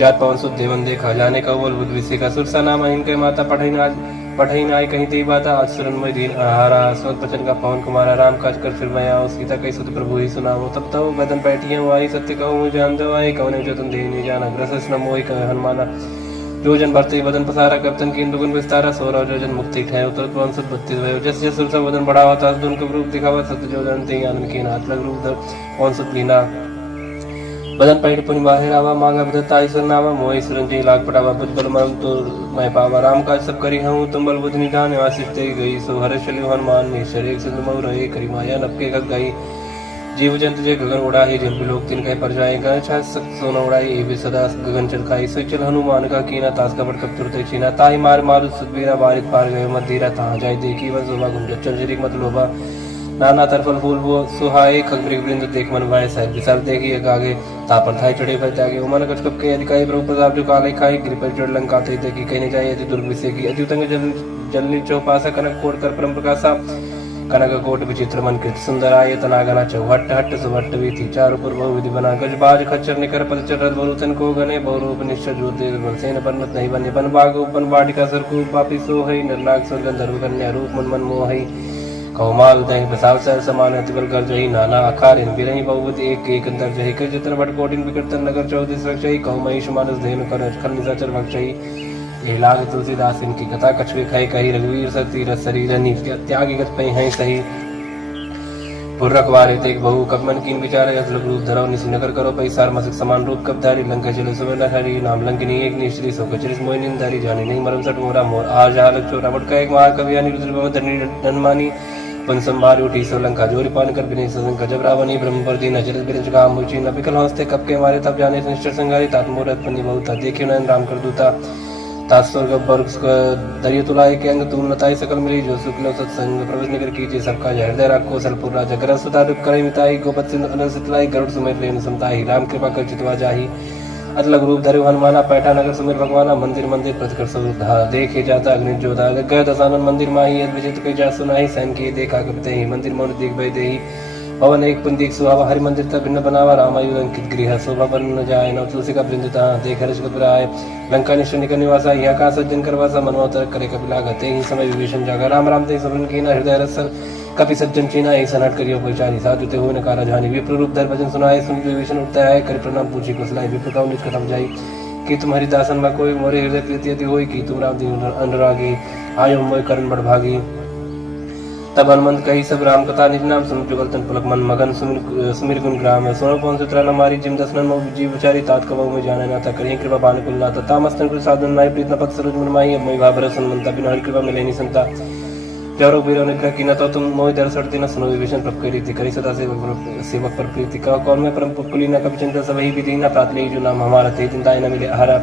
जात पवन सुध देवन देखा जाने का बोल बुद्ध विषय का सुरसा नाम इनके माता पढ़ई नाय कहीं ती बाता आज सुरनमय दीन आहारा स्वत बचन का पवन कुमारा राम काज कर फिर मैं आओ सीता कई सुत प्रभु ही सुनाओ तब तो बदन बैठिए आई सत्य कहूँ मुझे जान दो आई कौन जो तुम देने जाना ग्रस न मोहि कह हनुमाना जो जन भरते बदन पसारा कप्तन की दुगुन विस्तारा सोरा जो जन मुक्ति ठहर तुरंत पवन सुत बत्तीस भयो जस जस सुरसा बदन बढ़ावा था उनका रूप दिखावा सत्य जो जन ते आनंद के नाथ लग रूप पवन सुत लीना बदन पैठ पुनि बाहिर आवा मांगा बदता ईश्वर नावा मोहि सुरंजी लाग पटावा बुझ बल मरम तो मैं पावा राम काज सब करी हूँ तुम बल बुद्ध निधान आशीष दे गई सो हर चलियो हनुमान निश्चर एक सिंधु मऊ रहे करी माया नपके खग गई जीव जंतु जे गगन उड़ाही जिन लोक तिन कह पर जाए गए छा सोना उड़ाई ए भी सदा गगन चल खाई सो चल हनुमान का कीना तास का बड़ कब तुरते चीना ताही मार मारु सुदबीरा बारित पार गए मत धीरा तहाँ जाय देखी वन शोभा गुंज चंचरी मत लोभा नाना तरफल फूल वो सुहाए खगमृग वृंद देख मन भाई साहब विशाल देखी आगे तापर थाई चढ़े भय त्यागे उमन कछ कप के अधिकारी प्रभु प्रताप जो काले खाई गिर पर चढ़ लंका थे देखी कहने जाए अति दुर्ग विषय की अद्युतंग जलनी चौपासा कनक कोट कर परम प्रकाशा कनक कोट विचित्र मन कृत सुंदर आये तनागना चौहट हट सुभट्ट भी थी चारु पुर बहु विधि बना गज बाज खच्चर निकर पद चढ़ बहुतन को गने बहुरूप निश्चय ज्योति सेन परमत नहीं बने बन बाग उपन बाटिका सरकू पापी सो है निर्नाग स्वर्गन धर्म कन्या रूप मन मन मोहि कौमाल दही बसाव सर समान अतिबल कर जही नाना आकार इन बिरही बहुवत एक एक अंतर जही कर जितन भट कोटिन विकर्तन नगर 34 रक्षई कौमहिष मानस धेनु कर खल निशाचर भक्षई ये लाग तुलसीदास इनकी कथा कछुए खाई कही रघुवीर सती रस शरीर त्यागी गत पई हैं सही पुरखवारे तेग बहु कबमन कीन विचार असलग रूप धरो निसी नगर करो पई सार मसिक समान रूप कब धारी लंका चले सुवर्ण हरि नाम लंकिनी एक निश्री सो कचरिस मोहिनी धारी जाने नहीं मरम सट मोरा मोर आज हालक चोरा बट का एक महाकवि अनिरुद्ध भव धरणी धनमानी पन संभार उठी सोलंका जोरी पान कर बिने सजन जब रावणी ब्रह्म पर दीन अजर बिरज काम मुची न बिकल हंसते कब के मारे तब जाने निष्ठर संगारी तात मूरत पन्नी बहुता देखियो नयन राम कर दूता तात स्वर्ग वर्ग दरियो तुलाए के अंग तुम नताई सकल मिली जो सुखलो सत्संग प्रवेश निकर कीजिए सबका हृदय रखो सलपुर राजा कर सुता दुख करे मिताई गोपत सिंह अनल सितलाई गरुड़ सुमेर लेन समताई राम कृपा कर चितवा जाही अतलग रूप धरे हनुमाना पैठा नगर सुमेर भगवाना मंदिर मंदिर प्रतिकर सब देखे जाता अग्नि जोधा गय दसानन मंदिर माही यद विजित कई जा सुनाही सैन की देखा करते ही मंदिर मौन देख भय देही पवन एक पुंदिक सुहावा हरि मंदिर तक भिन्न बनावा रामायु अंकित गृह शोभा पर न जाए न तुलसी का वृंदता देख हर्ष कपिराय लंका निश्चय निकल निवासा यहाँ का सज्जन करवासा मनोतर करे कपिला गते ही समय विभीषण जागा राम राम ते सबन कीना हृदय रसन कपि सज्जन चीना ऐसा नट करियो परिचारी साधु ते हुए नकारा जानी विप्र रूप धर भजन सुनाए सुन विभीषण उठता है कर प्रणाम पूछी कुशलाई विप्र का निज खत्म जाई कि तुम्हारी दासन में कोई मोरे हृदय प्रीति यदि होई कि तुम राम दीन अनुरागी आयो मोय करण बड़ भागी तब हनुमंत कही सब राम कथा निज नाम सुन जुगल तन पुलक मन मगन सुमिर गुण ग्राम सोनो पवन सुत्रा न मारी जिम दसनन मो जीव विचारी तात कबहु में जाने नाता करिए कृपा बान कुल नाता तामस्तन कुल साधन नाय प्रीत न पत सरोज मन माही अब मैं भाबर सुन मनता बिन हरि कृपा मिले नि संता जौरव बीरो निग्रह की न तो तुम मोहि दर सड़ती न सुनो विभीषण प्रभ करी थी करी सदा सेवक पर प्रीति कह कौन में परम पुकुली न कभी चिंता सब ही विधि न प्रात ले जो नाम हमारा थे चिंताएं न मिले आहारा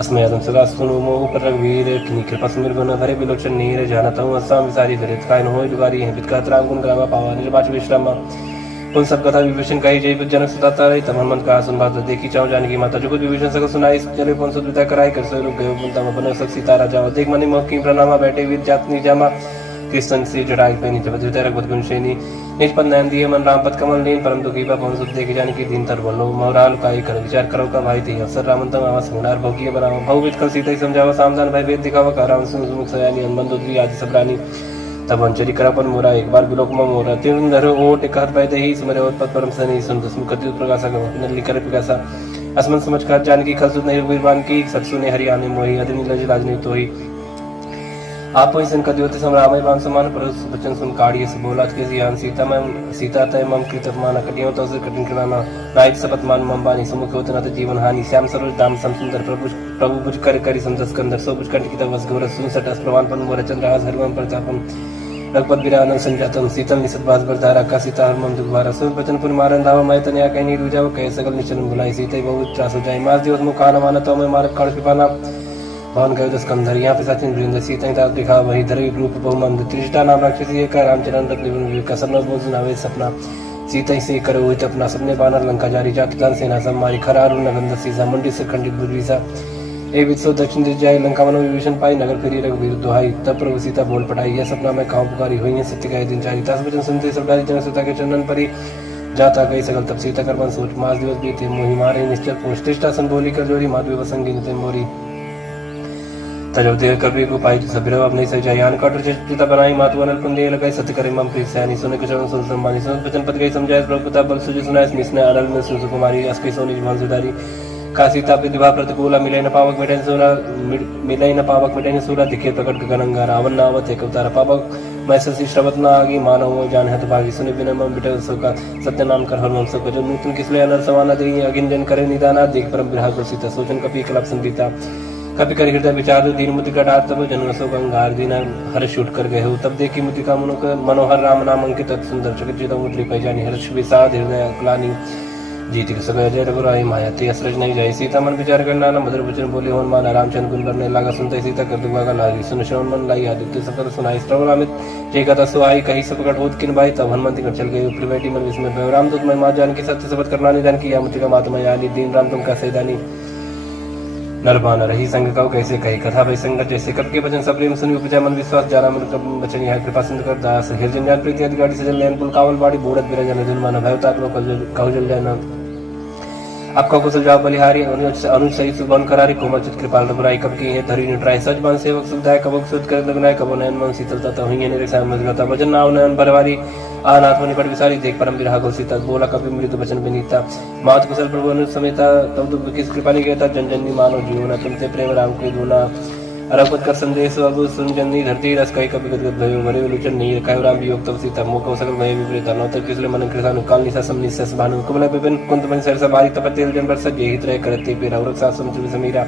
अस्मय अदम सदा सुनो मोह पर रघुवीर किन्हीं कृपा सुमिर गुण भरे बिलोचन नीर जानता हूँ अस्साम विसारी धरित काय न होय दुगारी है बितकात राम गुण ग्रामा पावा निर्वाच विश्रामा उन सब कथा विभीषण कही जय जनक सुताता रही तब हनुमंत कहा सुन बात देखी चाहो जानकी माता जो कुछ विभीषण सको सुनाई चले कौन सुत विदा कराई कर सो लोग गयो बुनता बनो सब सीता राजा देख मनि मोह की प्रणामा बैठे वीर जातनी जामा कृष्ण से जड़ाई पहनी जब द्वितीय रघुपत गुणशेनी निज पद नयन दिए मन राम पद कमल लीन परम दुखी पवन सुत देख जानकी दीन तर बोलो मोहराल काई कर विचार करो का भाई थी अवसर रामंतम आवास गुणार भोगिए बनाओ भव कल सीता ही समझावा सामधान भय वेद दिखावा का राम सुन मुख सयानी हनुमान दुद्री आदि सब रानी तब अंचरी करापन मोरा एक बार बिलोक में मोरा तीन धरो ओट एक हाथ पाए ही सुमरे और पद परम सनी सुन दुस्म कति प्रकाशा नली कर पिकासा असमन समझ कर जानकी खल सुत नहीं वीरवान की सत्सु ने हरियाणे मोही अदिनी लज राजनी तो ही आप ही संकट योति समरामय बाण समान पर बचन सुन काढ़िए से बोला के जियान सीता तय मम कृत अपमान कटियो तो से कठिन कराना नायक सपत मान मम बानी समुख होत न जीवन हानि श्याम सरोज दाम सम सुंदर प्रभु बुझ कर करी समझस कंदर सो बुझ कंठ की तवस गौर सुन सटस प्रमाण पन मोर चंद्र हास हरवम प्रतापम रघुपत बिरानन संजातम शीतल निसत बास बरधारा का सीता हरमम दुखवारा सुन बचन पुन मारन धावा मैं तनया कहीं नी रुजाओ कह सकल निचन बुलाई सीते बहुत त्रास हो जाए मास दिवस मुखान माना तो मैं मारक काढ़ पिपाना भवन गयो दस कंधर यहाँ पे साचिन वृंद सीता दास दिखा वही धरवी रूप बहुमंद त्रिष्टा नाम राक्षसी एक रामचरण रत्न कसर बोझ नावे सपना सीता से करो हुई अपना सपने बानर लंका जारी जात जान सेना सम्मारी खरारू नगंध सीसा मंडी से खंडित बुद्रीसा ए वित्सो दक्षिण दिश जाय लंका मनो विभीषण पाई नगर फिरी रघुवीर दुहाई तब प्रभु सीता बोल पटाई यह सपना मैं कहाँ पुकारी हुई है सत्य का दिन चारी दस वचन सुनते सब डाली जन सीता के चंदन परी जाता गई सकल तब सीता कर मन सोच मास दिवस बीते मोहि मारे निश्चल पोष त्रिष्टा सन बोली कर जोरी माधवी वसंगी नित मोरी तजोते कभी को पाई सबरो अब नहीं सजाई यान कटर चिता बनाई मातु अनल पुंदे लगाई सत्य करे मम प्रीत सयानी सुने के चरण सुन सम्मानी सुन वचन पद गई समझाए प्रभु पिता बल सुजि सुनाए मिसने अनल में सुन कुमारी अस्कि सोनी जीवन सुधारी का सीता प्रतिभा प्रतिकूला मिले न पावक मिटे सूरा मिले न पावक मिटे सूरा दिखे प्रकट गगनंगा रावण नावत एक अवतार पावक मैं ससी श्रवत न आगी मानव जान है भागी सुने बिना मम बिटे का सत्य नाम कर हरमम सब जो नूतन किसले अनल समाना दे अगिन जन करे निदाना देख परम विराग सीता सोचन कपि कलप संगीता कभी कर हृदय विचार दीन मुद्रिका डार तब जनवसो गंगार दीन हर्ष छूट कर गए हो तब देखी मुद्रिका मनोहर राम नाम अंकित सुंदर चकित मुद्री पहचानी हर्ष विषाद हृदय क्लानी जीति सगय जय रघुराई माया ते असरज नहीं जाए सीता मन विचार करना न मधुर वचन बोले होन मान रामचंद्र गुण करने लगा सुनते सीता कर दुगा लागी सुन श्रवण मन लाई आदित्य सकल सुनाई श्रवण अमित जय कथा सुहाई कही सब प्रकट होत किन भाई तब हनुमंत कर चल गए ऊपर बैठी मन विस्मय रामदूत मैं मां जान की सत्य शपथ करना निदान किया मुझे मातमा यानी दीन राम तुम का सैदानी नरबान रही संग कहो कैसे कही कथा भई संगत जैसे कब के वचन सब प्रेम सुनि उपजा मन विश्वास जाना मन कब वचन यह कृपा सिंधु कर दास हृदय ज्ञान प्रीति आदि गाड़ी सजल नयन पुल कावल बाड़ी बूढ़त बिरंजन जन मन भयता लो कहु जल जाना आपका कुशल जाओ बलिहारी अनुज सही सुबन करारी कोमल चित कृपाल रघुराई कब की है धरी निट्राई सच बन सेवक सुविधाय कबक सुध कर लगनाय कबो नयन मन शीतलता तो हुई ने रक्षा मजगता वचन नाव नयन बरवारी आनाथ होने पर विसारी देख परम विराग सीता बोला कभी मृत वचन विनीता मात कुशल प्रभु अनुज समेता तब तो किस कृपा नहीं कहता जन जन मानो जीवना तुमसे प्रेम राम के दूना अरपत कर संदेश अब सुन जन्नी धरती रस कई कभी गदगद भयो मरे विलोचन नहीं रखायो राम वियोग तब सीता मोक सकल भय विपरीता नौतर किसले मन कृष्ण काल निसा सम निसस भानु कुमल विपिन कुंत मन सरसा बारी तपतेल जन बरस जे हित रह करते पे रवरक सासम चुब समीरा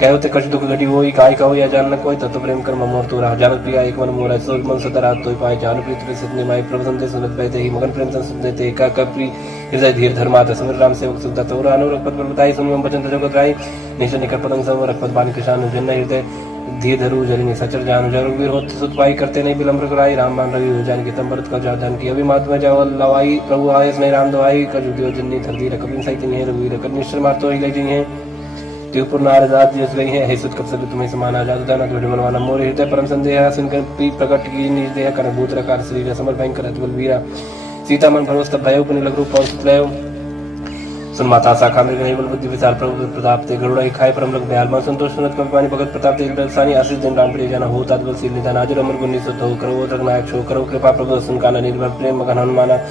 कहो ते कछ दुख घटी होई काय कहो या जान न कोई तत्व प्रेम कर ममोर तो रहा जानत प्रिया एक मन मोरा सोच मन सतरा तोय पाए जान प्रीत पे सतने माई प्रभु संदेश सुनत बैते ही मगन प्रेम संत देते का कपि हृदय धीर धर्मात समर राम सेवक सुनता तो अनुरक्त पद बताई सुन वचन जगत राई निश्चय निकट पतंग सम रखपत बानी किसान जन हृदय धीर धरु जरिनी सचर जान जरुवीर होत सुत पाई करते नहीं विलंब कराई राम मान रवि हो जान की तंबरत का जान की अभी मात में जाओ लवाई प्रभु आयस में राम दवाई का जुदियो जन्नी थरदी रकबिन साई तिन्हे रघुवीर कर निश्चर मार तो ही ले जी है त्योपुर नारदात जिस गई है हे सुत कब सब तुम्हें समान आजाद दाना तो मनवाना मोर हृदय परम संदेह सुनकर पी प्रकट की निज देह कर भूत रकार शरीर समर भयंकर अतुल वीरा सीता मन भरोस तब भयो पुनि लग रूप पहुंच लयो सुन माता शाखा में गई बल बुद्धि विचार प्रभु प्रताप ते गरुड़ा खाए परम लग दयाल मन संतोष सुनत कवि पानी भगत प्रताप ते दर्शानी आशीष दिन राम प्रिय जाना हो तात्बल सील निदान आज अमर गुण निसुत हो करो रघुनायक छो करो कृपा प्रभु सुन काना निर्भर प्रेम मगन हनुमाना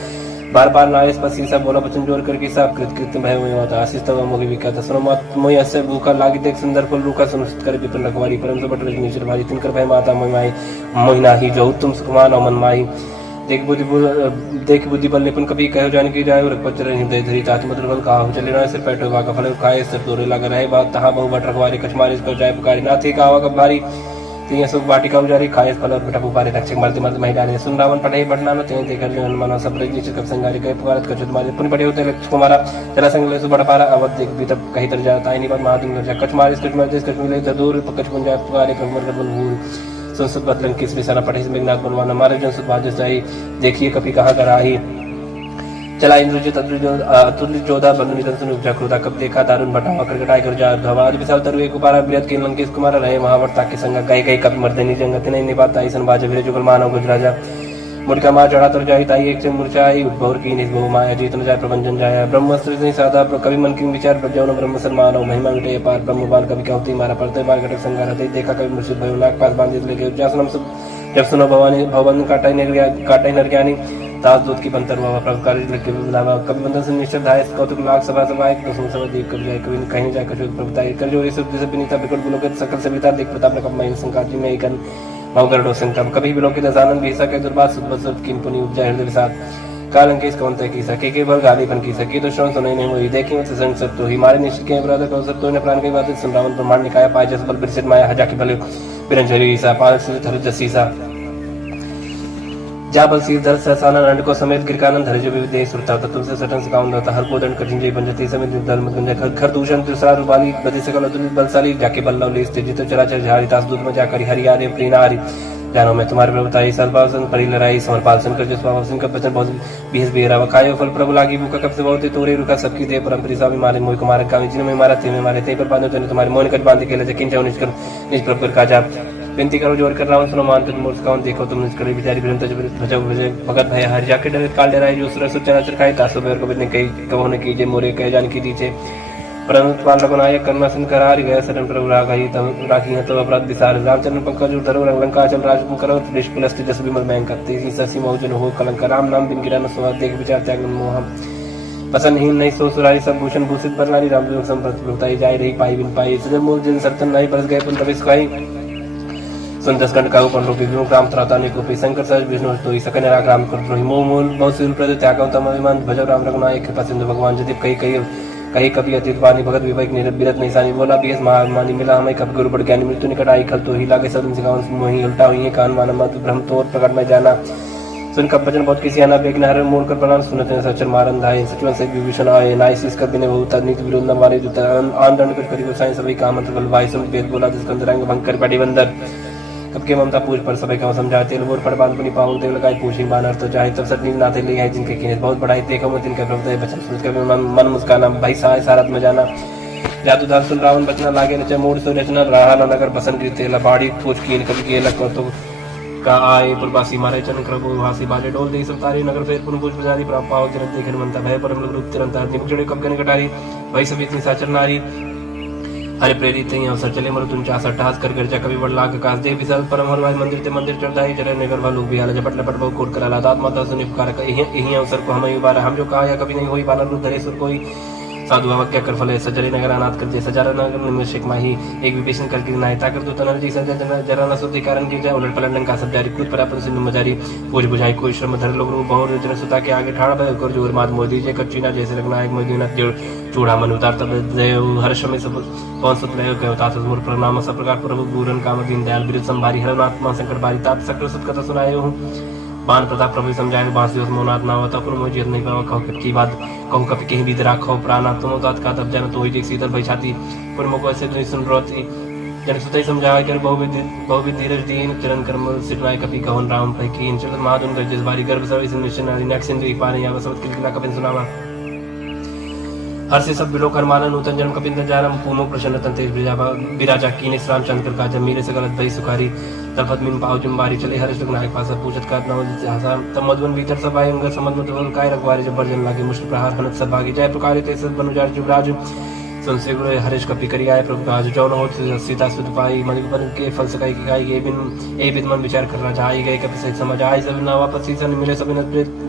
बार बार नायस पर सीसा बोला वचन जोर करके सब कृत कृत्य भय हुए होता आशीष तब मोहि विख्यात सुनो मत मोहि अस्य भूखा लागी देख सुंदर फल रूखा सुनिश्चित कर विपिन रखवारी परम सबट रजनीश्वर भाजी तिनकर भय माता मोहि मोहिना ही जो तुम सुखमान मन माही देख बुद्धि बल निपुण कभी कहो जान की जाए रघुपत हृदय धरी तात मधुर बल कहा चले ना सिर पैठो का फल खाए सिर तोरे लगा रहे बात तहाँ बहु बट रखवारी कछमारी कर जाए पुकारी नाथी का आवा भारी तिया सुख वाटिका उजारी खायस फल और बेटा पुपारे रक्षक मरते मरते महिला ने सुन रावण पढ़े बढ़ना में तें देखकर जो हनुमान सब रजी कब संगारी कई पुकारत कछुत मारे पुन पड़े होते लक्ष्य कुमारा जरा संग ले सुबड़ पारा अवध देख भी तब कहीं तर जाता है नहीं पर महादुंग जा कछ मारे कछ मारे कछ मिले तो दूर कछ पुंजा पुकारे कमर कबल भूल संसद बदलन किस विसारा पढ़े से मेघनाथ बनवाना मारे जन सुध बाजस जाई देखिए कभी कहाँ कर आई चला इंद्रजित अतुल्य जोधा बनु निधन सुन उपजा क्रोधा कब देखा दारुण भटा करकटाई कर जा धवाद विशाल तरु एक कुमारा बृहत के लंकेश कुमार रहे महावर्ता के संग गए गए कभी मर्दनी जंगत नहीं निपात ऐसन बाज वीर जुगल मानव गुजराजा मुर्गा मार चढ़ा तर जाई ताई एक से मूर्छाई उद्भव की निज बहु माया जीतन जाय प्रबंधन जाया ब्रह्मस्त्र नहीं साधा कवि मन की विचार प्रज्ञान ब्रह्म सम्मानव महिमा विटय पार ब्रह्म बाल कवि कहती मारा पड़ते बाल घटक संगार देखा कवि मुर्शिद भयो नाग पास बांधित लेके उज्जासनम सब जब सुनो भवानी भवन काटाई नर ज्ञानी दास दूत की बंतर हुआ प्रभुकारी कभी बंधन से निश्चित धाय कौतुक लाख सभा सभा एक दसों सभा देख कभी जाए कभी कहीं जाए कभी प्रभुता कर जो सब जैसे विनीता बिकट बुलोकित सकल सविता देख प्रताप ने कब महिल संकाजी में एक भावकर डोसन तब कभी बिलोकित असानंद भी सके दुर्बाद सुदबसत किम पुनि उपजा हृदय विषाद कालंक इस कौन तय की सके के भर गाली बन की सके तो श्रवण सुनाई नहीं हुई देखी मत संग सब तो ही मारे निश्चित के अपराध को सब तो ने प्राण की बात सुन रावण ब्रह्मांड निकाय पाए जस बल बिरसित माया हजा की भले बिरंजरी सा पाल से धर जसी सा जा बल सीर धर सहसाना नंद को समेत गिरकानंद धर जो विदेह सुरता तत्व से सटन से काउंड होता हर को दंड कठिन जय पंजती समेत दल मत गंजा खर दूषण तुसरा रुबाली बदी सकल अतुलित बलशाली जाके बल्लव ले स्थित जित चराचर झारी तास दूत में जाकर हरि आरे प्रीना हरि जानो मैं तुम्हारे प्रभुता ही सलपासन परि लड़ाई समरपाल सन कर जो स्वाभाव का वचन बहुत बीस बेरा खायो फल प्रभु लागी भूखा कब से बहुत तोरे रुका सबकी दे परम स्वामी मारे मोह कुमार का जिन में मारा थे में मारे थे पर बांधो तने तुम्हारे मोहन कट बांध के ले जकिन जाओ निज प्रभु का जा विनती करो जोर कर रावण सुनो मान तुम मूर्ख कौन देखो तुम निष्करे बिचारी विरंत भजो भजय भगत भय हर जाके डरे काल डराए जो सुर सुचना चरखाए तासो बेर कबीर ने कही कहो ने कीजे मोरे कह जान की दीचे परंतु पाल रघुनायक कर्मा सिंह करार गया शरण प्रभु राघई तब राखी है तो अपराध विसार रामचंद्र पंकज धरो लंका चल राज करो देश कुलस्ति जस विमल मैं करते ससी मौजन हो कलंक राम नाम बिन गिरा न सुहा देख विचार त्याग मोह पसंदहीन नहीं सो सुरारी सब भूषण भूषित पर नारी राम संप्रत प्रभुताई जाय रही पाई बिन पाई सजन मूल जन सर्तन नहीं बरस गए पुन प्रवेश खाई सुन दस खंड का ऊपर रूपी विमुख राम त्राता ने कोपी शंकर सहज विष्णु तो ही सकन राग राम कर द्रोही मोह मूल बहुत सील प्रद त्यागो तम अभिमान भजो राम रघुनायक कृपा सिंधु भगवान यदि कहीं कभी अतीत वाणी भगत विवेक निरत नहीं सानी बोला बीस महामानी मिला हमें कब गुरु बढ़ ज्ञानी मृत्यु निकट आई खल तो ही लागे सदन सिखावन मोही उल्टा हुई कान माना मत ब्रह्म तोर प्रकट में जाना सुन कब भजन बहुत किसी आना बेग नहर मोड़ कर प्रणाम सुनते सचर मारन धाय सचवन से विभूषण आए नाइसिस कर बिने बहुत नीति विरोध न मारे जो आन दंड कर करी साईं सभी काम मंत्र बल भाई सुन वेद बोला जिसका अंतरंग भंग कर पड़ी बंदर कब के ममता पूछ पर सभी का समझाते लोर पड़ बांध पुनी पावल देव लगाई पूछी बानर तो चाहे तब सट नील नाथे ले आए जिनके किने बहुत बढ़ाई देखो मैं तिनके प्रभु बचन सुन के मन मुस्काना भाई साय सारत में जाना जादू दास सुन रावण बचना लागे न मोड़ सो रचना रहा न नगर बसन की तेला बाड़ी पूछ की कभी के लग तो का आए पुरवासी मारे चन करबो हासी बाजे डोल दे सब तारी नगर फेर पुन पूछ बजारी प्राप पाव तिरंत देखन मनता भय परम रूप तिरंत निमचड़े कब कने कटारी भाई सभी इतनी साचर नारी हरे प्रेरित ही अवसर चले मरु तुम चासा टहास कर गर्जा कभी बड़ लाख कास दे विशाल परम हरवाई मंदिर ते मंदिर चढ़ता ही जरे नगर वालों भी आला झपट लपट बहु कोट करा दात माता सुनि पुकार यही अवसर को हमें बारा हम जो कहा या कभी नहीं हुई बाला रूप धरे सुर कोई साधु क्या कर फले सजरे नगर अनाथ कर दे सजारा नगर निमिषक माही एक विभीषण करके नायता कर दो तनर जी सजा जरा न सुधि कारण की जाए उलट पलट का सब जारी कूद परापन सिंधु मजारी पूज बुझाई कोई श्रम धर लोग बहुत जन सुता के आगे ठाड़ भय कर जोर मात मोदी जे कच्चीना जैसे लगना एक मोदी न चूड़ा मन उतार तब हर्ष में सब कौन सुत ले गयो तात मूर प्रणाम सब प्रकार प्रभु पूरन काम दीन दयाल बिरज संभारी हर आत्मा संकट बारी तात सकल सुत कथा सुनाए हूं बान प्रताप प्रभु समझाए बांस दिवस मोनात ना होता पर मुझे नहीं पावा कहो की बात कहूं कभी कहीं भी राखो प्राणा तुम तात का तब जान तो ही शीतल भई छाती पर मुको ऐसे नहीं सुन रोती जन सुतई समझाए कर बहुविध धीरज दीन चरण कर्म सिरनाय कपि कहन राम पै की चल महादुन गजस बारी गर्भ सवि मिशन नेक्सिन दी पाने या वसवत किलकिला कपिन सुनावा हर से सब बिलो कर माना नूतन जन्म कपिंदर जारम पूमो प्रसन्न तेज बिराजा कीने श्राम चंद्र का जब मेरे से गलत भई सुखारी तलफत मिन पाव जुम्बारी चले हर्ष नायक पास पूछत का न तब मधुवन भीतर सब आए अंग समझ मत काय रखवारे जब बर्जन लागे मुश्किल प्रहार हनत सब भागी जाय प्रकार ते सब बनुजार जुबराज संसे गुरु हरीश कपि करी आए प्रभु काज जौन हो सीता सुत पाई मणिपन के फल सकाई की गाय ये बिन मन विचार करना चाहे गए कपि सहित समझ आए सब ना वापस सीसन मिले सब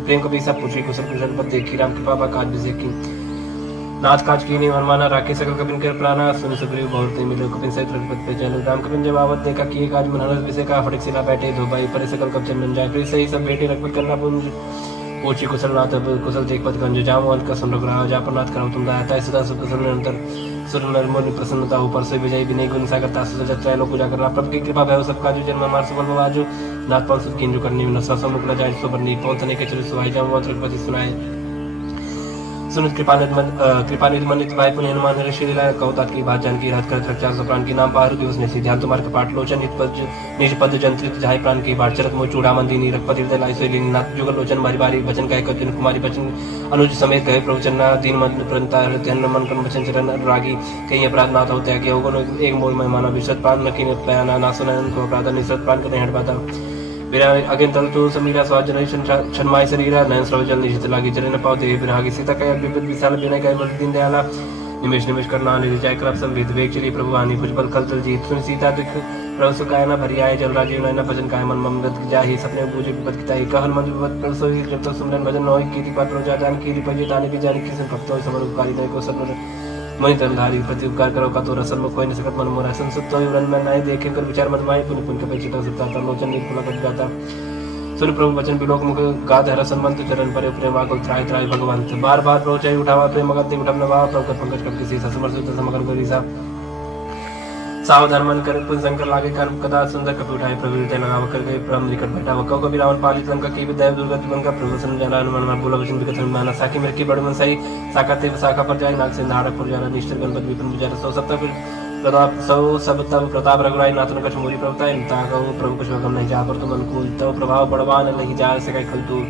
प्रेम कपि सब पूछी कुशल कुशल पद देखी राम की पापा काज विषय की नाथ काज की नहीं मनमाना राके सकल कपिन कर प्राणा सुन सुग्रीव बहुत मिले कपिन सहित रघुपति पे चलो राम कपिन जब आवत देखा किए काज मन हरस विषय का फटक सिला बैठे धो भाई परे सकल कप चंदन जाए फिर सही सब बेटे रघुपति करना पुंज पूछी कुशलनाथ कुशल देखपत गंज जामो अंत कसम रघुराव जापनाथ करो तुम दाता सदा सुख कुशल निरंतर सुर नर मुनि प्रसन्नता ऊपर से विजय विनय गुण सागरता सुजत त्रैलोक पूजा करना प्रभु की कृपा भय सबका जो जन्म मार सुबल बाजू नाथ पाल सुख किंजु करनी न ससम मुकला जाय सुबरनी पहुंचने के चले सुहाई जाऊं त्रिपति सुनाए सुनित कृपानिधि मनित भाई पुण्य हनुमान ऋषि लीला कौतात की बात जानकी रात कर रक्षा प्राण की नाम पारु दिवस ने ध्यान तुम्हारे कपाट लोचन निज पद जंत्रित जाय प्राण की बाट चरत मो चूड़ा मंदिनी रघुपति हृदय लाई सोई नाथ जुगल लोचन बारी बारी वचन कह कपिन कुमारी बचन अनुज समेत गए प्रवचन दीन मन प्रंता ध्यान मन कन वचन चरण रागी कहीं अपराध नाथ होते हैं कि होगन एक मोल में माना विशद प्राण न किन पयाना ना सुनन को अपराध निसत प्राण करने हट बाता बिना अगेन तल तो समीरा स्वाद जनरेशन छनमाय शरीरा नयन स्रवजल निशित लागी चरण पावते बिरहागी सीता कय विपद विशाल बिना कय बल दीन दयाला निमेश निमेश करना निर्जय करप संविद वेग चली प्रभु आनी भुजबल कल तल जीत सुन सीता दुख प्रभु सुखाय न भरी आए जल राजीव नयन भजन काय मन ममृत जाहि सपने बूझे विपद किताई कहन मन विपद प्रभु सोई जब तक सुमरन भजन होई कीर्ति पात्र प्रजा जान कीर्ति पजे ताने भी जान किसन भक्त होई समर उपकारी नय को सत्वर मणि तनधारी प्रति उपकार करो का तो रसन में कोई न सकत मन मोरा संसुत होई उरन में नाय देखे कर विचार मत माय पुनि पुनि के चिता सत्ता लोचन निर्पुला कर जाता सुन प्रभु वचन बिलोक मुख गाद हर संबंध चरण पर प्रेम आकुल त्राय त्राय भगवंत बार बार रोचाई उठावा प्रेम मगन उठम नवा प्रभु पंकज कब किसी समर्थ समगन करी सा सावधान मन कर पुन शंकर लागे कर्म कदा सुंदर कपि उठाए प्रभु हृदय लगाव कर गए ब्रह्म निकट बैठा वकौ कबि रावण पालित लंका की विद्या दुर्गति बन का प्रभु सन जना मन मन बोला वचन विकथ माना साकी मेरे की बड़ मन सही साकाते शाखा पर जाए नाग से नारक पर जाना निष्ठर गणपति विपिन विचार सौ सप्ताह प्रताप सौ सब तब प्रताप रघुराई नाथन कछ मोरी प्रभुताय ताकहु प्रभु कुछ गम नहीं जा पर तुम अनुकूल तव प्रभाव बड़वान नहीं जा सके खलतू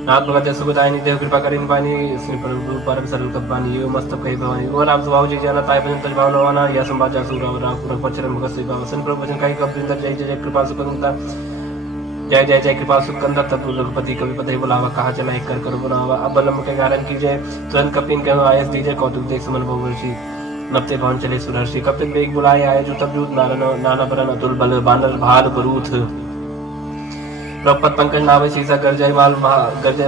नाथ भगत सुखदायिनी देव कृपा करिन पानी श्री प्रभु परम सरल कपानी यो मस्तक कहि भवानी ओ राम स्वभाव जी जाना ताय भजन तज भाव नवाना या संवाद जा सुराव राम पुरख पचरन भगत श्री भाव सन प्रभु वचन कहि कपिंदर जय जय कृपा सुखंता जय जय जय कृपा सुखंदर तत्व रघुपति कवि पते बुलावा कहा चला एक कर बुलावा अब बलम के कारण कीजिए तुरंत कपिन के आयस दीजिए कौतुक देख सुमन बहुवर्षी नपते भवन चले सुरर्षि कपिन वेग बुलाए आए जो तब जूत नाना बरन अतुल बल बानर भाल बरूथ प्रपत पंकज नावे सीसा गरजय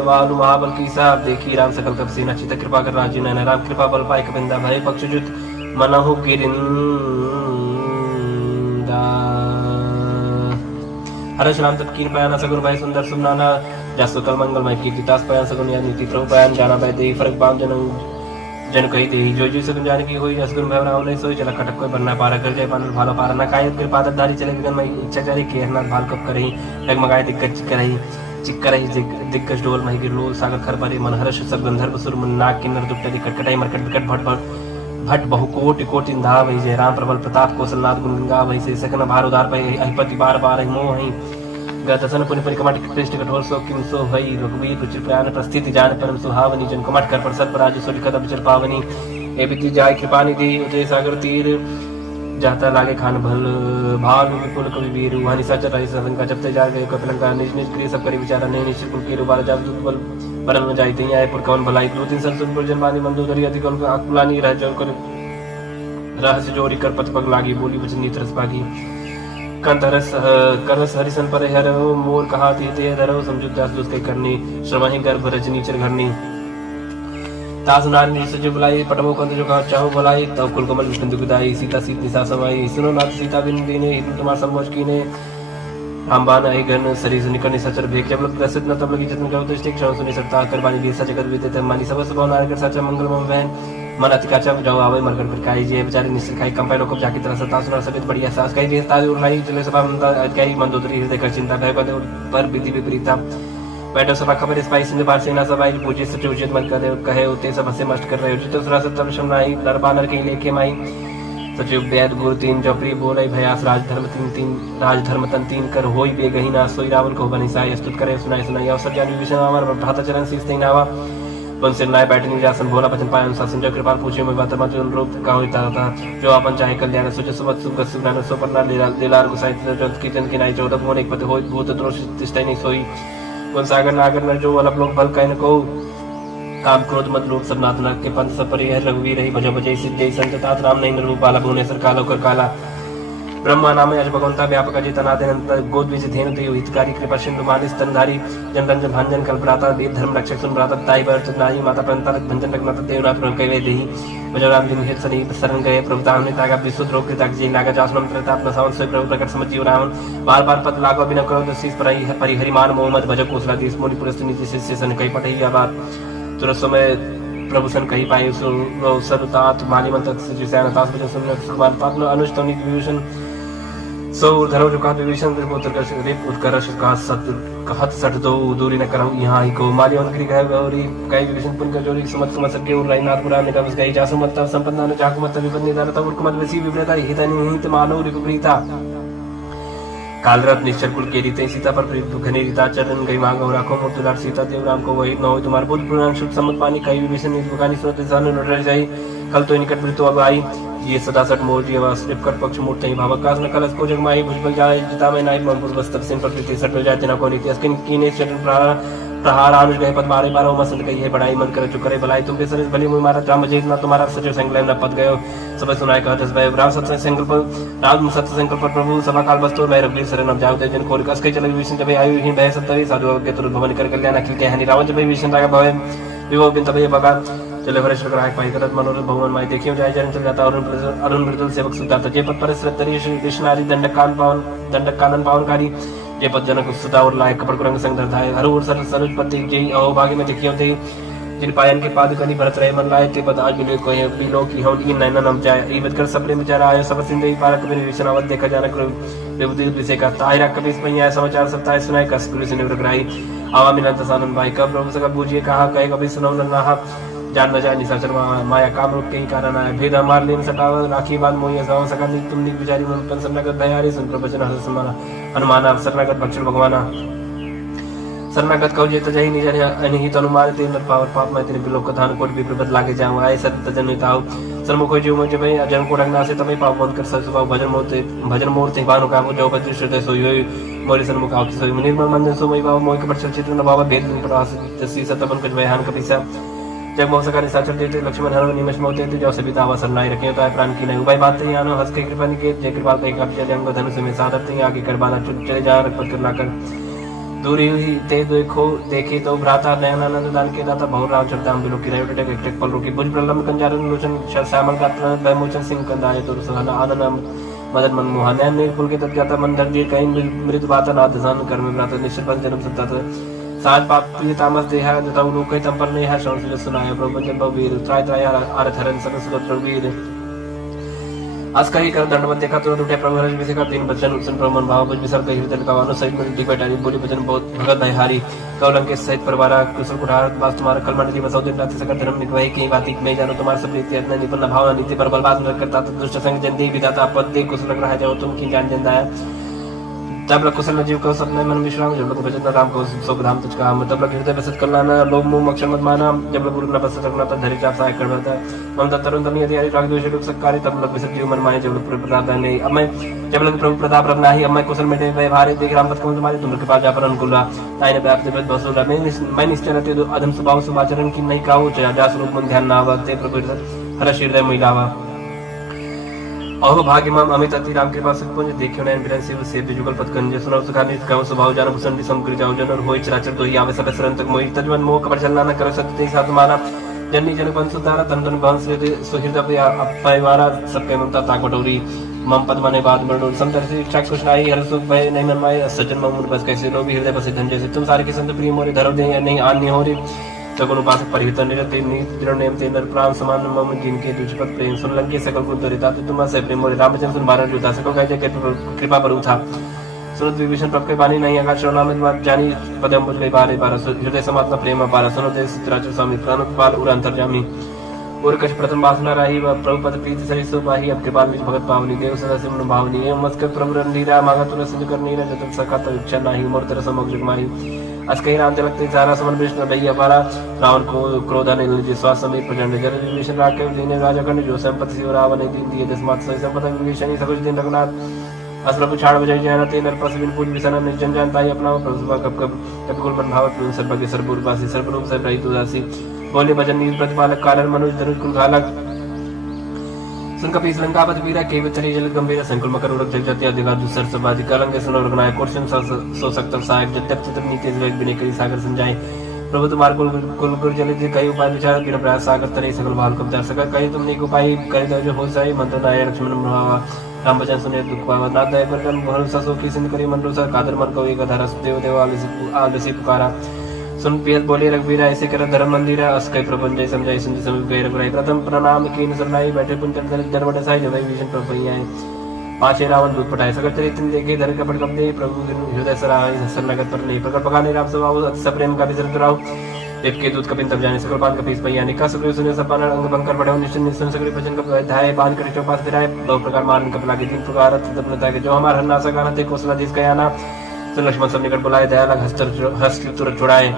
वालु महाबल कीसा देखी राम सकल कप सेना चित कृपा कर राजी नयन राम कृपा बल पाए कबिंदा भय पक्षजुत मनहु गिरिंदा हर्ष राम तत्कीन पयाना सगुन भाई सुंदर सुमनाना जसो कल मंगल मय कीर्ति तास पयान सगुन या नीति प्रभु पयान जाना भाई देही फरक बाम जन कही दे जो जो सगुन जाने की हुई असगुन भय राव नहीं सोई चला खटक कोई बनना पारा कर जाए पानर भालो पारा ना कायत के पादर धारी चले गगन में इच्छा जारी केरनाथ भाल कब करही डगमगाए दिग्गज चिक्करही दिग्गज डोल मही गिरलोल सागर खर परे मन हर्ष सब गंधर्व सुर मन नाग किन्नर दुष्ट दिक्कट कटाई मरकट विकट भट बहु कोटि कोटि धा वही जय राम प्रबल प्रताप कौशलनाथ गुण गंगा वही से सकन भार उदार पै अहिपति बार बार मोह ही गतसन पुनि पुनि कमट कृष्ण कठोर सो किम सो भई रघुवीर रुचि प्राण प्रस्थिति जान परम सुहावनी जन कमट कर पर सत राज सुरि कदम चर पावनी ए बिति जाय कृपा निधि उदय सागर तीर जाता लागे खान भल भानु विपुल कवि वीर वहानी सच रही संका जपते जा गए कपिलंका निज निज क्रिय सब करी विचारा नहीं निश्चित कुल के रुबार जाब दुबल बरन में जाई तई आए पुर कवन भलाई दो तीन संसुन पुर जनवानी मंदोदरी अधिक अकुलानी रह जन कर रहस्य जोड़ी कर पथ पग लागी बोली वचन नीत रस पागी करस हरिसन पर हर मोर कहा ते धरो समझुत दास दुस करनी श्रमहि गर्भ रजनी चर घरनी तास नारी सज बुलाई पटमो कंद जो कहा चाहो बुलाई तब कुल कमल विष्णु दुखदाई सीता सीत निसा समाई सुनो नाथ सीता बिन दीने हितु तुम्हार संभोज कीने रामबान आई गण शरीर निकलने सचर भेक जब लग प्रसिद्ध न तब लगी जतन करो तो स्टिक क्षण सुनी सकता कर बानी भी सच कर बीते मानी सब सब नार कर सच मंगल मम वहन मन अतिकाचा जाओ आवे मरकर पर काई जी बेचारे निश्चित खाई कंपाई लोग जाकी तरह सता सुना सबित बढ़िया सास कई बेस ताज उड़ाई चले सभा मंदा कई मंदोदरी हृदय कर चिंता भय पद पर विधि विपरीता बैठो सभा खबर स्पाई सिंध पार सेना सभाई पूजे सच उचित मन करे कहे उते सब से मस्त कर रहे उचित सुरा सत्तर शमनाई दरबानर के लेके माई सचिव वेद गुरु तीन जपरी बोले भयास राजधर्म तन तीन कर होई बेगही ना सोई रावण को बनी साई स्तुत करे सुनाई सुनाई अवसर जानी विष्णु अमर भ्राता चरण शीस नावा वन से नाय बैठनी जासन भोला बचन पाए अनुशासन जो कृपा पूछे में बात मत रूप का होता था जो अपन चाहे कल्याण सोच सुमत सुख सुज्ञान सो परना लीलार गुसाई जंत की जन की नाई 14 मोर एक पद होई भूत द्रोष तिष्ठै नहीं सोई वन सागर नागर न जो अलग लोग बल कहन को काम क्रोध मत लोभ सब नाथ नरक के पंथ सब परिहर रघुवीर रही भजो भजई सिद्धि संत तात राम नहीं रूप बाला भुवनेश्वर कालो कर काला ब्रह्मा नाम अज भगवंता व्यापक अजितनादनंत गोद्विज धेनु देव हितकारी कृपा सिंधु मानिस तनधारी जनरंजन भांजन कल्पराता वेद धर्म रक्षक सुनभ्राता ताई भरत नाई माता प्रणता भंजन रघुनाथ देवनाथ प्रण कहे देही भजराम दिन हित सनी शरण गए प्रभुता हमने तागा विशुद्ध रोग के ताक जी लागा जासनम त्रता अपना सावन से प्रभु प्रकट समझ जीव राम बार बार पद लागो बिना करो दसीस परिहरिमान मोहम्मद भजक कोसला देश मोनि पुरस्त नीति शिष्य सन कई पटई बात तुरंत समय प्रभु सन कही पाए सरुतात माली मंत्र सचिव सैनतास भजन सुन सुमान पात्न अनुष्टनी विभूषण सो धरो जो का विभीषण रिप उत्कर्ष का सत कहत सट दो दूरी न करहु यहाँ ही को माली उनकी गए गौरी कई विभीषण पुन का जोरी समत समत सके उर राईनाथ पुराण ने कबस गई जासु मत संपन्ना न चाकु मत विपन्नी दारता उर कुमत वसी विप्रेता हितनि हित मानो रिपुप्रीता कालरत निश्चर कुल के रीते सीता पर प्रीत घनी रीता चरण गई मांग और राखो मोर सीता देव राम को वही न हो तुम्हारे बुद्ध पुराण शुद्ध सम्मत पानी कई विभीषण निष्पकानी सुरत सान लड़ जाई कल तो निकट मृत्यु अब आई ये सदा सट मोर जी आवास कट पक्ष मूर्त ही भावकाश न कलस को जगमाई भुजबल जाए जिता में नाई मंपुर बस तब सिंह पर प्रीति सट हो जाते न को नीति अस्किन कीने चरण प्रहार आनुज गए पद मारे बारो मसंत कही है बड़ाई मन करे चुकरे भलाई तुम सरस भली मुई मारा राम जेत ना तुम्हारा सचिव संकलन न पद गयो सब सुनाए कहत भय राम सत्य संकल्प राम सत्य संकल्प प्रभु सभा काल बस्तुर भय रघुवीर शरण अब जाओ जन को कस के चले विष्णु जब आयु ही भय सत्य साधु के तुरंत भवन कर कल्याण अखिल के हनि रावण जब विष्णु रागा भय विभो बिन तब बगा चले हरेश्वर ग्राहक पाई करत मनोरथ भगवान माई देखियो जाय जन चल जाता अरुण मृदुल सेवक सुदाता जे पद पर श्रद्धरी श्री कृष्णारी दंडक कानन पावनकारी जे पद जनक सुता और लायक कपड़ कुरंग संग धरधाय हर और सर सरुज पति जय अहो भाग्य में देखियो थे जिन पायन के पाद कनी भरत रहे मन लाए ते पद आज मिले कोई बिलो की हम इन नैना नम जाय ईवत कर सबरे बेचारा आयो सब सिंधई पारक में विष्णावत देखा जानक विभूति विषय का ताहिरा कबीस पहिया समाचार सत्ताय सुनाय कस पुलिस ने रगराई आवा मिलन सानन भाई कब प्रभु सका बूझिए कहा कहे कभी सुनो नहा जान न जाए निशाचर माया काम रूप के ही कारण आया भेद मार लेन सटाव राखी बात मोहिया गाँव सका तुम निक बिचारी मन पन सरनागत भयारी सुन प्रवचन हस समाना अनुमाना शरणागत भक्षण भगवाना शरणागत कहो जेत जही निज अनिहित अनुमान ते नर पावर पाप में तेरे बिलोक कथान कोट भी प्रबत लागे जाऊं आए सत जनिताओ सरमुख जीव मुझे भाई अजन को रंगना से तभी पाप बंद कर ससुवा भजन मूर्ति बानो का जो बद्र श्रुत सोई मोरी सरमुख आव सोई निर्मल मंजन सो मई बाबा मोय के पर चित्र न बाबा भेद प्रवास तसी सतपन कुछ बयान कपिसा जब मौसका निशाचर देते लक्ष्मण हरो निमश मोते थे जो सबिता अवसर नाई रखे होता है प्राण की नहीं उपाय बात नहीं आनो हंस के कृपा निकेत जय कृपाल पे काप चले अंग धनुष में साधर थे आगे करबाना चले जा रखपत करना कर दूरी हुई ते देखो देखे तो भ्राता नयनानंद दान के दाता बहु राम चरताम बिलो की रयो टक एक पल रुकी भुज प्रलम कंजारन लोचन श्यामल गात्र वैमोचन सिंह कंदाय तो सहाना आनंद मदन मन मोहन नयन नीलपुल के तट जाता मन दर्दी कहीं मृत बाता नाथ सान कर में भ्राता निश्चल पर जन्म सत्ता साज पाप प्रिय तामस देहा जता लोक तम पर नेहा संस्कृत सुनाय प्रभु जन बवीर त्राय त्राय आरथ हरन सरस्वत वीर आज कही कर दंडवत देखा तो उठे प्रभु हरज विषय का तीन बचन उसन प्रमन भाव बुझ विसर कही हृदय का वानो सहित मिलती बैठारी बोली बचन बहुत भगत भयहारी कौलंक के सहित परिवार कुशल कुठार वास तुम्हारा कलमंडली बसौ दिन रात्रि सकल धर्म निकवाई कहीं बाती में जानो तुम्हारा सब रीति अपना निपन्न भावना नीति पर बलबाज न करता दुष्ट संग जन दे विदाता पद दे कुशल लग रहा जाओ तुम की जान जंदाया तब लग कुशल जीव को सपने मन विश्राम जब लग भजन राम को सुख धाम तुझ काम तब लग हृदय बसत कल्याण लोभ मोह मक्षर मत माना जब लग गुरु न बसत रखना तब धरि चाप सहाय कर बता ममता तरुण तमी यदि राग द्वेष लोक सत्कारी तब लग विसर्ग जीव मन माने जब लग प्रताप नहीं अब मैं जब लग प्रभु प्रताप रब नाही अब मैं कुशल में व्यवहार देख राम पद कमल तुम्हारे तुम कृपा जा पर अनुकूल ताई ने व्याप्त बस बसुरा मैं निश्चय रहते अधम स्वभाव सुभाचरण की नहीं काऊ जा स्वरूप मन ध्यान ना आवते प्रभु हर हृदय महिलावा अहो भाग्य मम अमित अति राम कृपा सत्पुंज देखियो नयन बिरन से जुगल पद कंज सुनो सुखा नित गाँव स्वभाव जान भूषण भी समकृ जाओ जन और होय चराचर तो ही आवे सब शरण तक मोहि तजवन मोह कपट चलना न करो सत्य साथ माना जननी जन बंसु तारा तन तन बंस सुहृद परिवारा सबके ममता ताक बटोरी मम पद मने बाद मरणों समदर से इच्छा कुछ नाही हर सुख भय नहीं मन माय सज्जन मम बस कैसे लो भी हृदय बसे धन जैसे तुम सारे के संत प्रिय मोरे धरो दे नहीं आन्य हो रे सगुण उपासक परिहित निरते दृढ़ नेम ते नर प्राण समान मम जिनके तुझपत प्रेम सुन लंके सकल कुल तरिता तो तुम से प्रेम मोरे रामचंद्र सुन बारह जोता सकल कह जय कृपा पर था सुनत विभीषण प्रभ के बानी नहीं आकाश नाम जानी पदम बुझ गई बारे बारह हृदय समात्मा प्रेम बारह सुनो देश चित्राचर स्वामी प्राण पाल उर अंतर्जामी और कछ प्रथम वासना रही प्रभु पद प्रीति सही सो पाही अब के बाद में भगत पावनी देव सदा सिमन भावनी एवं मस्कर प्रभु नीरा मांगा तुर सिंधु कर नीरा जतन सका तो इच्छा नाही मोर तेरा समग्र जगमाही आज कहीं राम लगते सारा समन विष्णु भैया हमारा रावण को क्रोध ने विश्वास समेत प्रचंड जल विभीषण राके दीने राजा खंड जो संपत्ति शिव रावण ने दीन दिए दसमात सही संपत्ति विभीषण सब कुछ दिन रघुनाथ असर पुछाड़ बजाई जयना ते नर पस बिन पूज विसन निर्जन जानता ही अपना प्रभु कब कब कब कुल मन भावत सर्वज्ञ सर्वरूपासी सर्वरूप से रहित उदासी बोले भजन नील प्रतिपालक कारण मनुज धनुष कुल घालक सुनकपि लंकापति वीरा के वितरी जल गंभीर संकुल मकर उरक जल जति अधिका दुसर सबादि कलंग सुनो रगनाय कोर्शन सो सकत सहायक जत्यप चित्र नीति वेग बिने करी सागर संजाय प्रभु तुम्हार कुल गुर जल जी कई उपाय विचार बिना प्रयास सागर तरे सकल भाल कब दर सका कई तुमने को उपाय कर दो जो हो जाए मंत्र नाय लक्ष्मण प्रभावा राम बचन सुने दुख पावा नाथ दया पर कर्म भरोसा सो की सिंध करी मन रोसा कादर मन को एक धरस देव देव आलसी पुकारा सुन पियत बोले रघुवीरा ऐसे कर धर्म मंदिरा अस कई प्रपंच जय समझाई सुन समीप गए रघुराई प्रथम प्रणाम कीन सरनाई बैठे पुन कर दरवट साई जब विजन प्रभु आए पांचे रावण दूत पटाए सगर चरित्र देखे धर कपट कप दे प्रभु हृदय सराय हसन नगत पर नहीं प्रकट पकाने राम स्वभाव अति सप्रेम का विचरण कराओ देव के दूत कपिन तब जाने सकल पान कपीस भैया निका सुग्रीव सुने सपान अंग बंकर बढ़े निश्चय निश्चय सगरी भजन कप धाये बांध कर चौपास फिराए दो प्रकार मारन कप लागे तीन प्रकार तपनता के जो हमार हन्ना सगाना ते कोसला जिस का आना सुन लक्ष्मण सब निकट बुलाए दया लग हस्त तुरंत छुड़ाए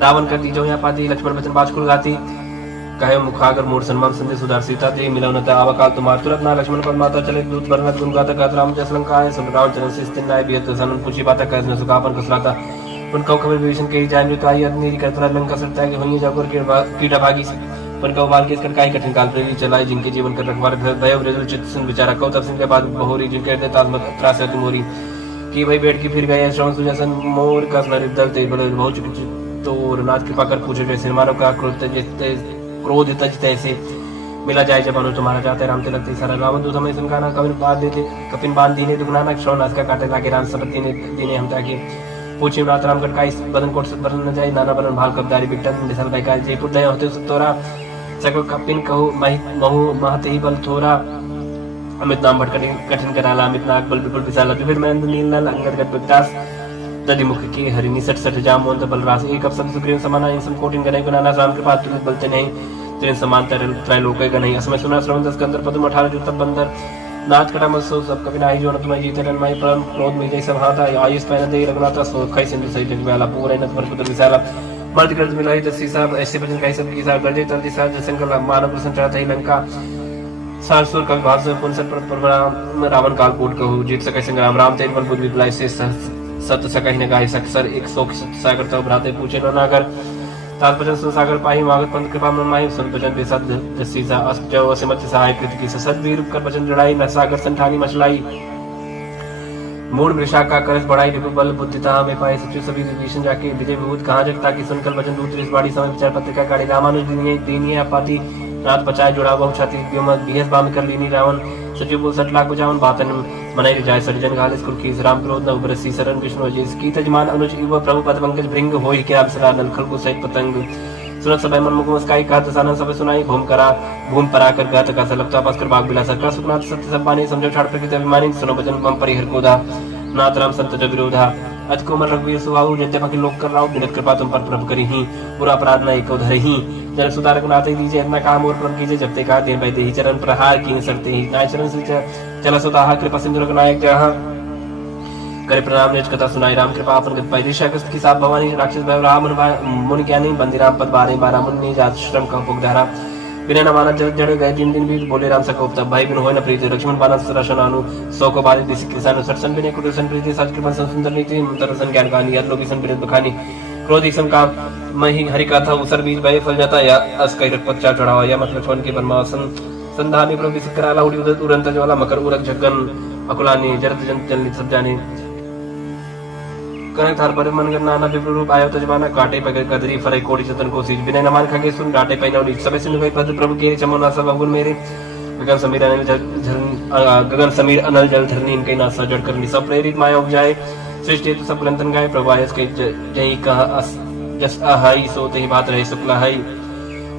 रावण कर दी जो यहाँ पाती लक्ष्मण बचन बाज खुल गाती कहे मुखागर मूड सन्मान संदेश सुधार सीता दे मिलवनता आवकाल तुम्हार तुरंत ना लक्ष्मण पर माता चले दूत बरनत गुण गाता गात राम जस लंका है सुन रावण चरण से स्थिर नाय बियत सनन पूछी बाता कह न सुखापन कसलाता उन कौ खबर विभीषण के जान जो आई अग्नि करतरा लंका सरता है कि होई जाकर कीड़ा भागी पर कौ बाल के कर कठिन काल प्रेरी चलाए जिनके जीवन कर रखवार भय वृदल चित्त सुन विचारा कौ तब सिंह के बाद बहोरी जिनके दे तालमत त्रास है तुमोरी की भाई बैठ के फिर गए श्रवण सुजसन मोर का स्मरित दल ते बड़े बहुत तो नाथ कृपा कर पूछे जैसे मानव का क्रोध तज तैसे मिला जाए जब अनु तुम्हारा जाते राम तिलक सारा रावण दूत हमें सुनकाना कपिन बांध दीने दुगनाना क्षण नाथ का काटे लागे राम सपति ने दीने हम ताकि पूछे नाथ राम गढ़ का इस बदन कोट से बरन न जाए नाना बरन भाल कबदारी बिट्टन निसल भाई का जयपुर दया होते तोरा सकल कपिन कहू महु महते ही बल थोरा अमित नाम भटक कठिन कराला अमित नाग बल विपुल विशाला विभिन्न महेंद्र नील नल अंगद गट विकास दधिमुख की हरिणी सट सट जाम मोंत बल रास एक अवसर सुग्रीव समाना इन सम कोटिन गने गुना राम के पास तुलित बलते नहीं तेरे समान त्रैलोक का नहीं असमय सुना श्रवण दस कंदर पद्म 18 जो तब बंदर नाथ कटा मसो सब कभी नाही जो न तुम्हें जीते रन माई परम क्रोध में जैसे हाथा आयुष पैन दे रघुनाथ सो खै सिंधु सही जग वाला पूरे न पर पुत्र विशाला मर्द गर्द मिलाई दसी साहब ऐसे भजन कहि सब की साहब गर्जे तंदी साहब जसंकल मानव प्रसन्न चाहते ही लंका सारसुर का भाव से पुनसर पर रावण काल कोट कहू जीत सके संग्राम राम तेज बल बुद्ध विप्लाई से सत्य सका ही न गाय सकसर एक शोक सागर तो भ्राते पूछे न नागर तात्पर्य सागर पाही मागत पंथ कृपा मन माही सुन भजन बेसद जसीसा अष्टो असिमत सहाय कृत की सद वीर कर भजन जड़ाई न सागर संठानी मचलाई मूड वृषा का करस बढ़ाई रिपु बल बुद्धिता में पाए सचिव सभी विभीषण जाके विजय विभूत कहाँ जगता की सुनकर भजन दूत इस बाड़ी समय विचार पत्रिका गाड़ी रामानुज दीनिये अपाती रात बचाए जुड़ा बहु छाती बिहस बाम कर लीनी रावण सचिव बोल 60 लाख बजावन बातन मनाई जाय सरिजन गालिस कुल की राम क्रोध न उबरसी शरण विष्णु जिस की तजमान अनुज इव प्रभु पद पंकज भृंग होई के अप्सरा नल खल को सहित पतंग सुनत सब मन मुख मुस्काई कहत सानन सब सुनाई भूम परा कर गात का सलपता पास कर बाग बिलासा का सुखनाथ सत्य सब पानी समझो छाड़ प्रकृति अभिमानी सुनो भजन मम परिहर कोधा नाथ राम संत जग विरोधा अज कोमल रघुवीर सुहाऊ जयते पकी लोक कर राव बिनत कृपा तुम पर प्रभ करी ही पूरा अपराध न एको धरि ही जल सुधारक नाते दीजिए अपना काम और प्रभ कीजिए जब ते का दिन बैठे ही चरण प्रहार की सरते ही नाय चरण से चला सुदाहा कृपा सिंधु नायक जहाँ करे प्रणाम निज कथा सुनाई राम कृपा अपन गत पाई ऋषा कस्त की साप भवानी राक्षस भय राम मुनि ज्ञानी बंदी राम पद 12 मुनि जात श्रम का उपक धारा बिना न माना जड़ गए दिन बीत बोले राम सकोप तब भाई बिन होय न प्रीति लक्ष्मण बाना सरशन अनु सौ को बारिश दिस किसान सरसन बिने कुटसन प्रीति साज कृपा सुंदर नीति मंत्रसन ज्ञान कहानी यद लोकी सन बिन बखानी क्रोध सम काम मही हरि कथा उसर बीज भय फल जाता या अस कई रखपच्चा चढ़ावा या मत लक्ष्मण की परमासन संधानी प्रभु सिकराला उड़ी उदत उड़ंत ज्वाला मकर उरक झगन अकुलानी जरत जन चलनी सब जाने कने थार पर मन करना ना विप्र रूप आयो तजमाना काटे पे कदरी फरे कोड़ी चतन को सीज बिना नमान खगे सुन डाटे पे नौली सबे सिन गई पद प्रभु के चमना सब अवगुण मेरे गगन समीर अनल जल धरनी इनके नासा जड़ करनी सब प्रेरित माया उपजाए सृष्टि तो सब ग्रंथन गाए प्रभु आयस के जय कहा जस अहाई सोते ही बात रहे शुक्ला हाई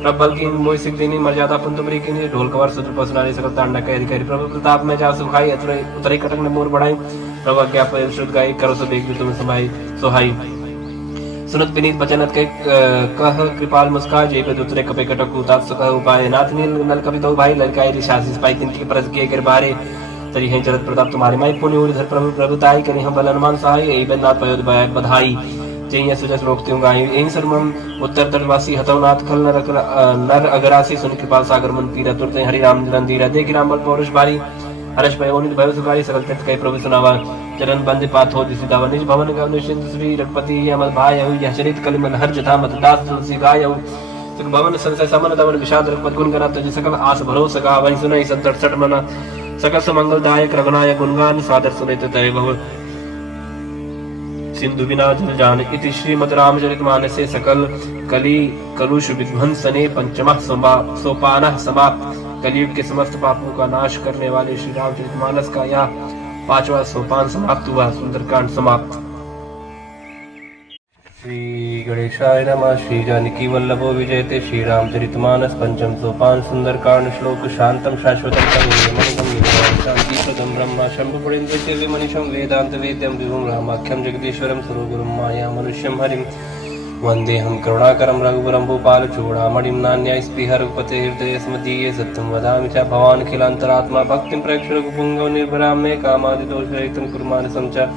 प्रबल की मोहि सिख देनी मर्यादा पुन तुमरी की ढोल कवर सुत्र पसनारी सकल तांडा कह अधिकारी प्रभु प्रताप में जा सुखाई उतरे कटक ने मोर बढ़ाई प्रभु क्या पर शुद्ध गाई करो सब एक तुम समाई सोहाई सुनत विनीत बचनत के कह कृपाल मुस्कान जय पे दूसरे कपे कटक उताप सुख उपाय नाथ नील नल कवि तो भाई ललकाई ऋषासी पाई तिनकी परस किए कर बारे तरी हैं चरत प्रताप तुम्हारे माई पुण्य उधर प्रभु प्रभुताई करी हम बल अनुमान सहाय एई बन्नाथ पयोद बधाई जय सुजस रोकते हूँ गाय एहि सर्वम उत्तर तटवासी हतवनाथ खल नर अगरासी सुन कृपाल सागर मन पीरा तुरते हरि राम रंधीरा देख राम बल पौरुष बारी हर्ष भय ओनित भय सुखारी सकल तीर्थ कई प्रभु सुनावा चरण बंद पाथ हो दिसि दावा निज भवन गव निश्चिंत श्री रघुपति अमल भाय यह चरित कलिमल हर जथा मत दास तुलसी गाय भवन संशय समन दमन विषाद रघुपति गुण गना तज सकल आस भरोस गा वही सुनई संतर सट मना सकल सुमंगलदायक रघुनायक गुणगान सादर सुनित तय भव सिंधु बिना जल जान इति श्रीमद् रामचरित मानसे सकल कली कलुष विध्वंसने पंचमः सोपानः समाप्त। कलयुग के समस्त पापों का नाश करने वाले श्री रामचरित मानस का यह 5वां सोपान समाप्त हुआ। सुंदरकांड समाप्त। श्री गणेशाय नमः। श्री जानकी वल्लभो विजयते श्री रामचरितमानस पंचम सोपान सुंदरकांड श्लोक शांतम शाश्वतं शांति प्रदम ब्रह्म शंभु पुरेन्द्र मनीषं वेदांत वेद्यं विभुं रामाख्यं जगदीश्वरं स्वरूपं माया मनुष्यं हरिं वन्देऽहं करुणाकरं रघुवरं भूपालचूडामणिं नान्याय स्पृह रघुपते हृदये स्मदीये सत्यं वदामि च भवान् अखिलान्तरात्मा भक्तिं प्रेक्ष रघुपुङ्गव निर्भरां मे कामादिदोषरहितं कुरु मानसं च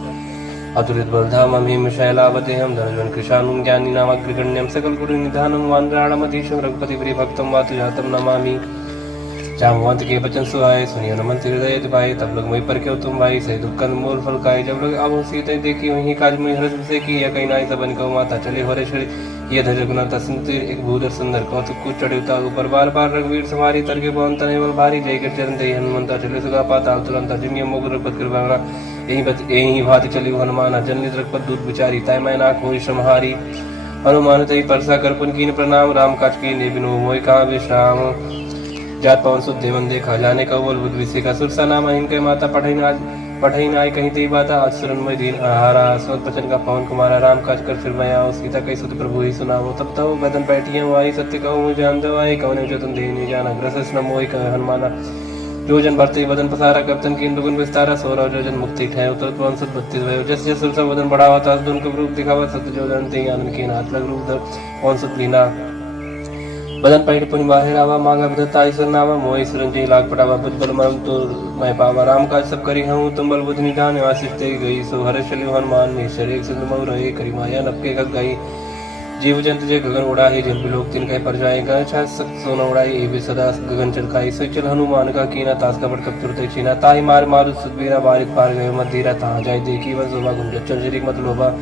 अतुलितबलधामं हिमशैलावतेहं धनुजन् कृशानुं ज्ञानिनामग्रगण्यं सकलगुरुनिधानं वानराणमधीशं रघुपतिप्रियभक्तं वातुजातं नमामि। जामवंत के बचन सुहाए सुनिए नमन हृदय भाई तब लोग वही पर क्यों तुम भाई सही दुख मोल फल खाए जब लोग अब सीते देखी वही काज में हरस से की या कहीं नाई सबन को माता चले हो रे ये धर गुना सिंतिर एक भूदर सुंदर कौतुक कुछ चढ़े उतार ऊपर बार बार रघुवीर समारी तर के पवन तने बल भारी जय कर चरण दे हनुमंता चले सुगा पाताल तुरंत जिन्य मोग रघुपत कृपा यही भात चली हनुमान जन रघुपत दूत विचारी तय मैं ना कोई श्रमहारी हनुमान तई परसा कर पुन कीन प्रणाम राम काज की ने बिनो मोय कहा विश्राम जात पवन सुध देवन देखा जाने का बोल बुद्ध विषय का सुरसा नाम इनके माता पढ़ई नाय कहीं ते बाता आज सुरनमय दीन आहारा स्वत बचन का पवन कुमारा राम काज कर फिर मैं आओ सीता कई सुत प्रभु ही सुनाओ तब तो बदन बैठिए आई सत्य कहूँ मुझे जान दो आई कौन जो तुम दे नहीं जाना ग्रस न मोहि कह हनुमाना जो जन भरते बदन पसारा कप्तन की दुगुन विस्तारा सोरा जो जन मुक्ति ठहर उतर पवन सुत 32 भयो जस जस सुरसा बदन बढ़ावा था दुन को रूप दिखावा सत्य जो जन ते आनंद के हाथ लग रूप पवन सुत लीना बदन पैठ पुनि बाहर आवा मांगा विधता ईश्वर नावा मोहि सुरंजी लाग पटावा बुझ बल मरम तो मैं पावा राम काज सब करी हूँ तुम बल बुध निधान आशीष ते गई सो हर चलियो हनुमान निश्चर एक सिंधु मऊ रहे करी माया नपके खग गई जीव जंत जे गगन उड़ाही जिन बिलोक तिन कह पर जाए गए छा सोना उड़ाई ए भी सदा गगन चलकाई सो चल हनुमान का कीना तास का बड़ कब तुरते छीना ताही मार मारु सुदबीरा बारिक पार गए मत धीरा ता जाय देखी वन शोभा गुंज चंचरी मत लोभा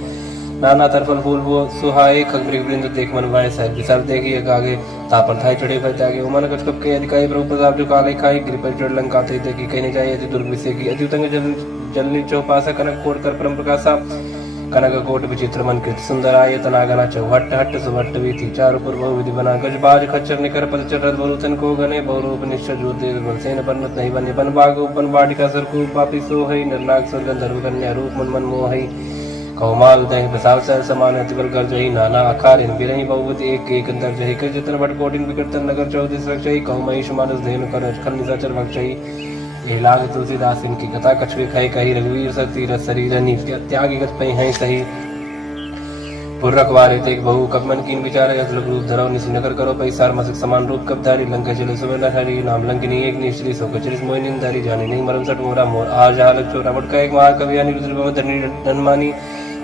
नाना तरफल फूल वो सुहाए खगमृग वृंद देख मन भाई साहब विचार देखी आगे तापर थाई चढ़े फल त्यागे उमन कछ कप के अधिकारी प्रभु प्रताप जो काले खाई गिर पर चढ़ लंका ते देखी कहने जाए अति दुर्ग विषय की अद्युतंग जलनी चौपासा कनक कोट कर परम प्रकाशा कनक कोट विचित्र मन कृत सुंदर आय तनागना चौहट हट सुभट वीति चारु पुर बहु विधि बना गज बाज खच्चर निकर पद चढ़ बहुतन को गने बहुरूप निश्चय ज्योति बलसेन परमत नहीं बने बन बाग उपन बाटिका सरकू पापी सो है निर्नाग सुरगन धर्म कन्या रूप मन मन मोह कौमाल दही बसाव सर समान अतिबल कर जही नाना आकार इन बिरही बहुवत एक एक अंतर जही कर जितन भट कोटिन विकर्तन नगर 34 रक्षई कौमहिष मानस धेनु कर खल निशाचर भक्षई ये लाग तुलसीदास इनकी कथा कछुए खाई कही रघुवीर सती रस शरीर त्यागी गत पई हैं सही पुरखवारे तेक बहु कपमन कीन विचार अजलक रूप धरो निसी नगर करो पई सार मसक समान रूप कब धारी लंका चले सुबह हरि नाम लंकिनी एक निश्चली सो कचरिस मोहिनी धारी जाने नहीं मरम सट मोरा मोर आज हालक चोरा मट का एक महाकवि यानी रुद्र भव धरणी धनमानी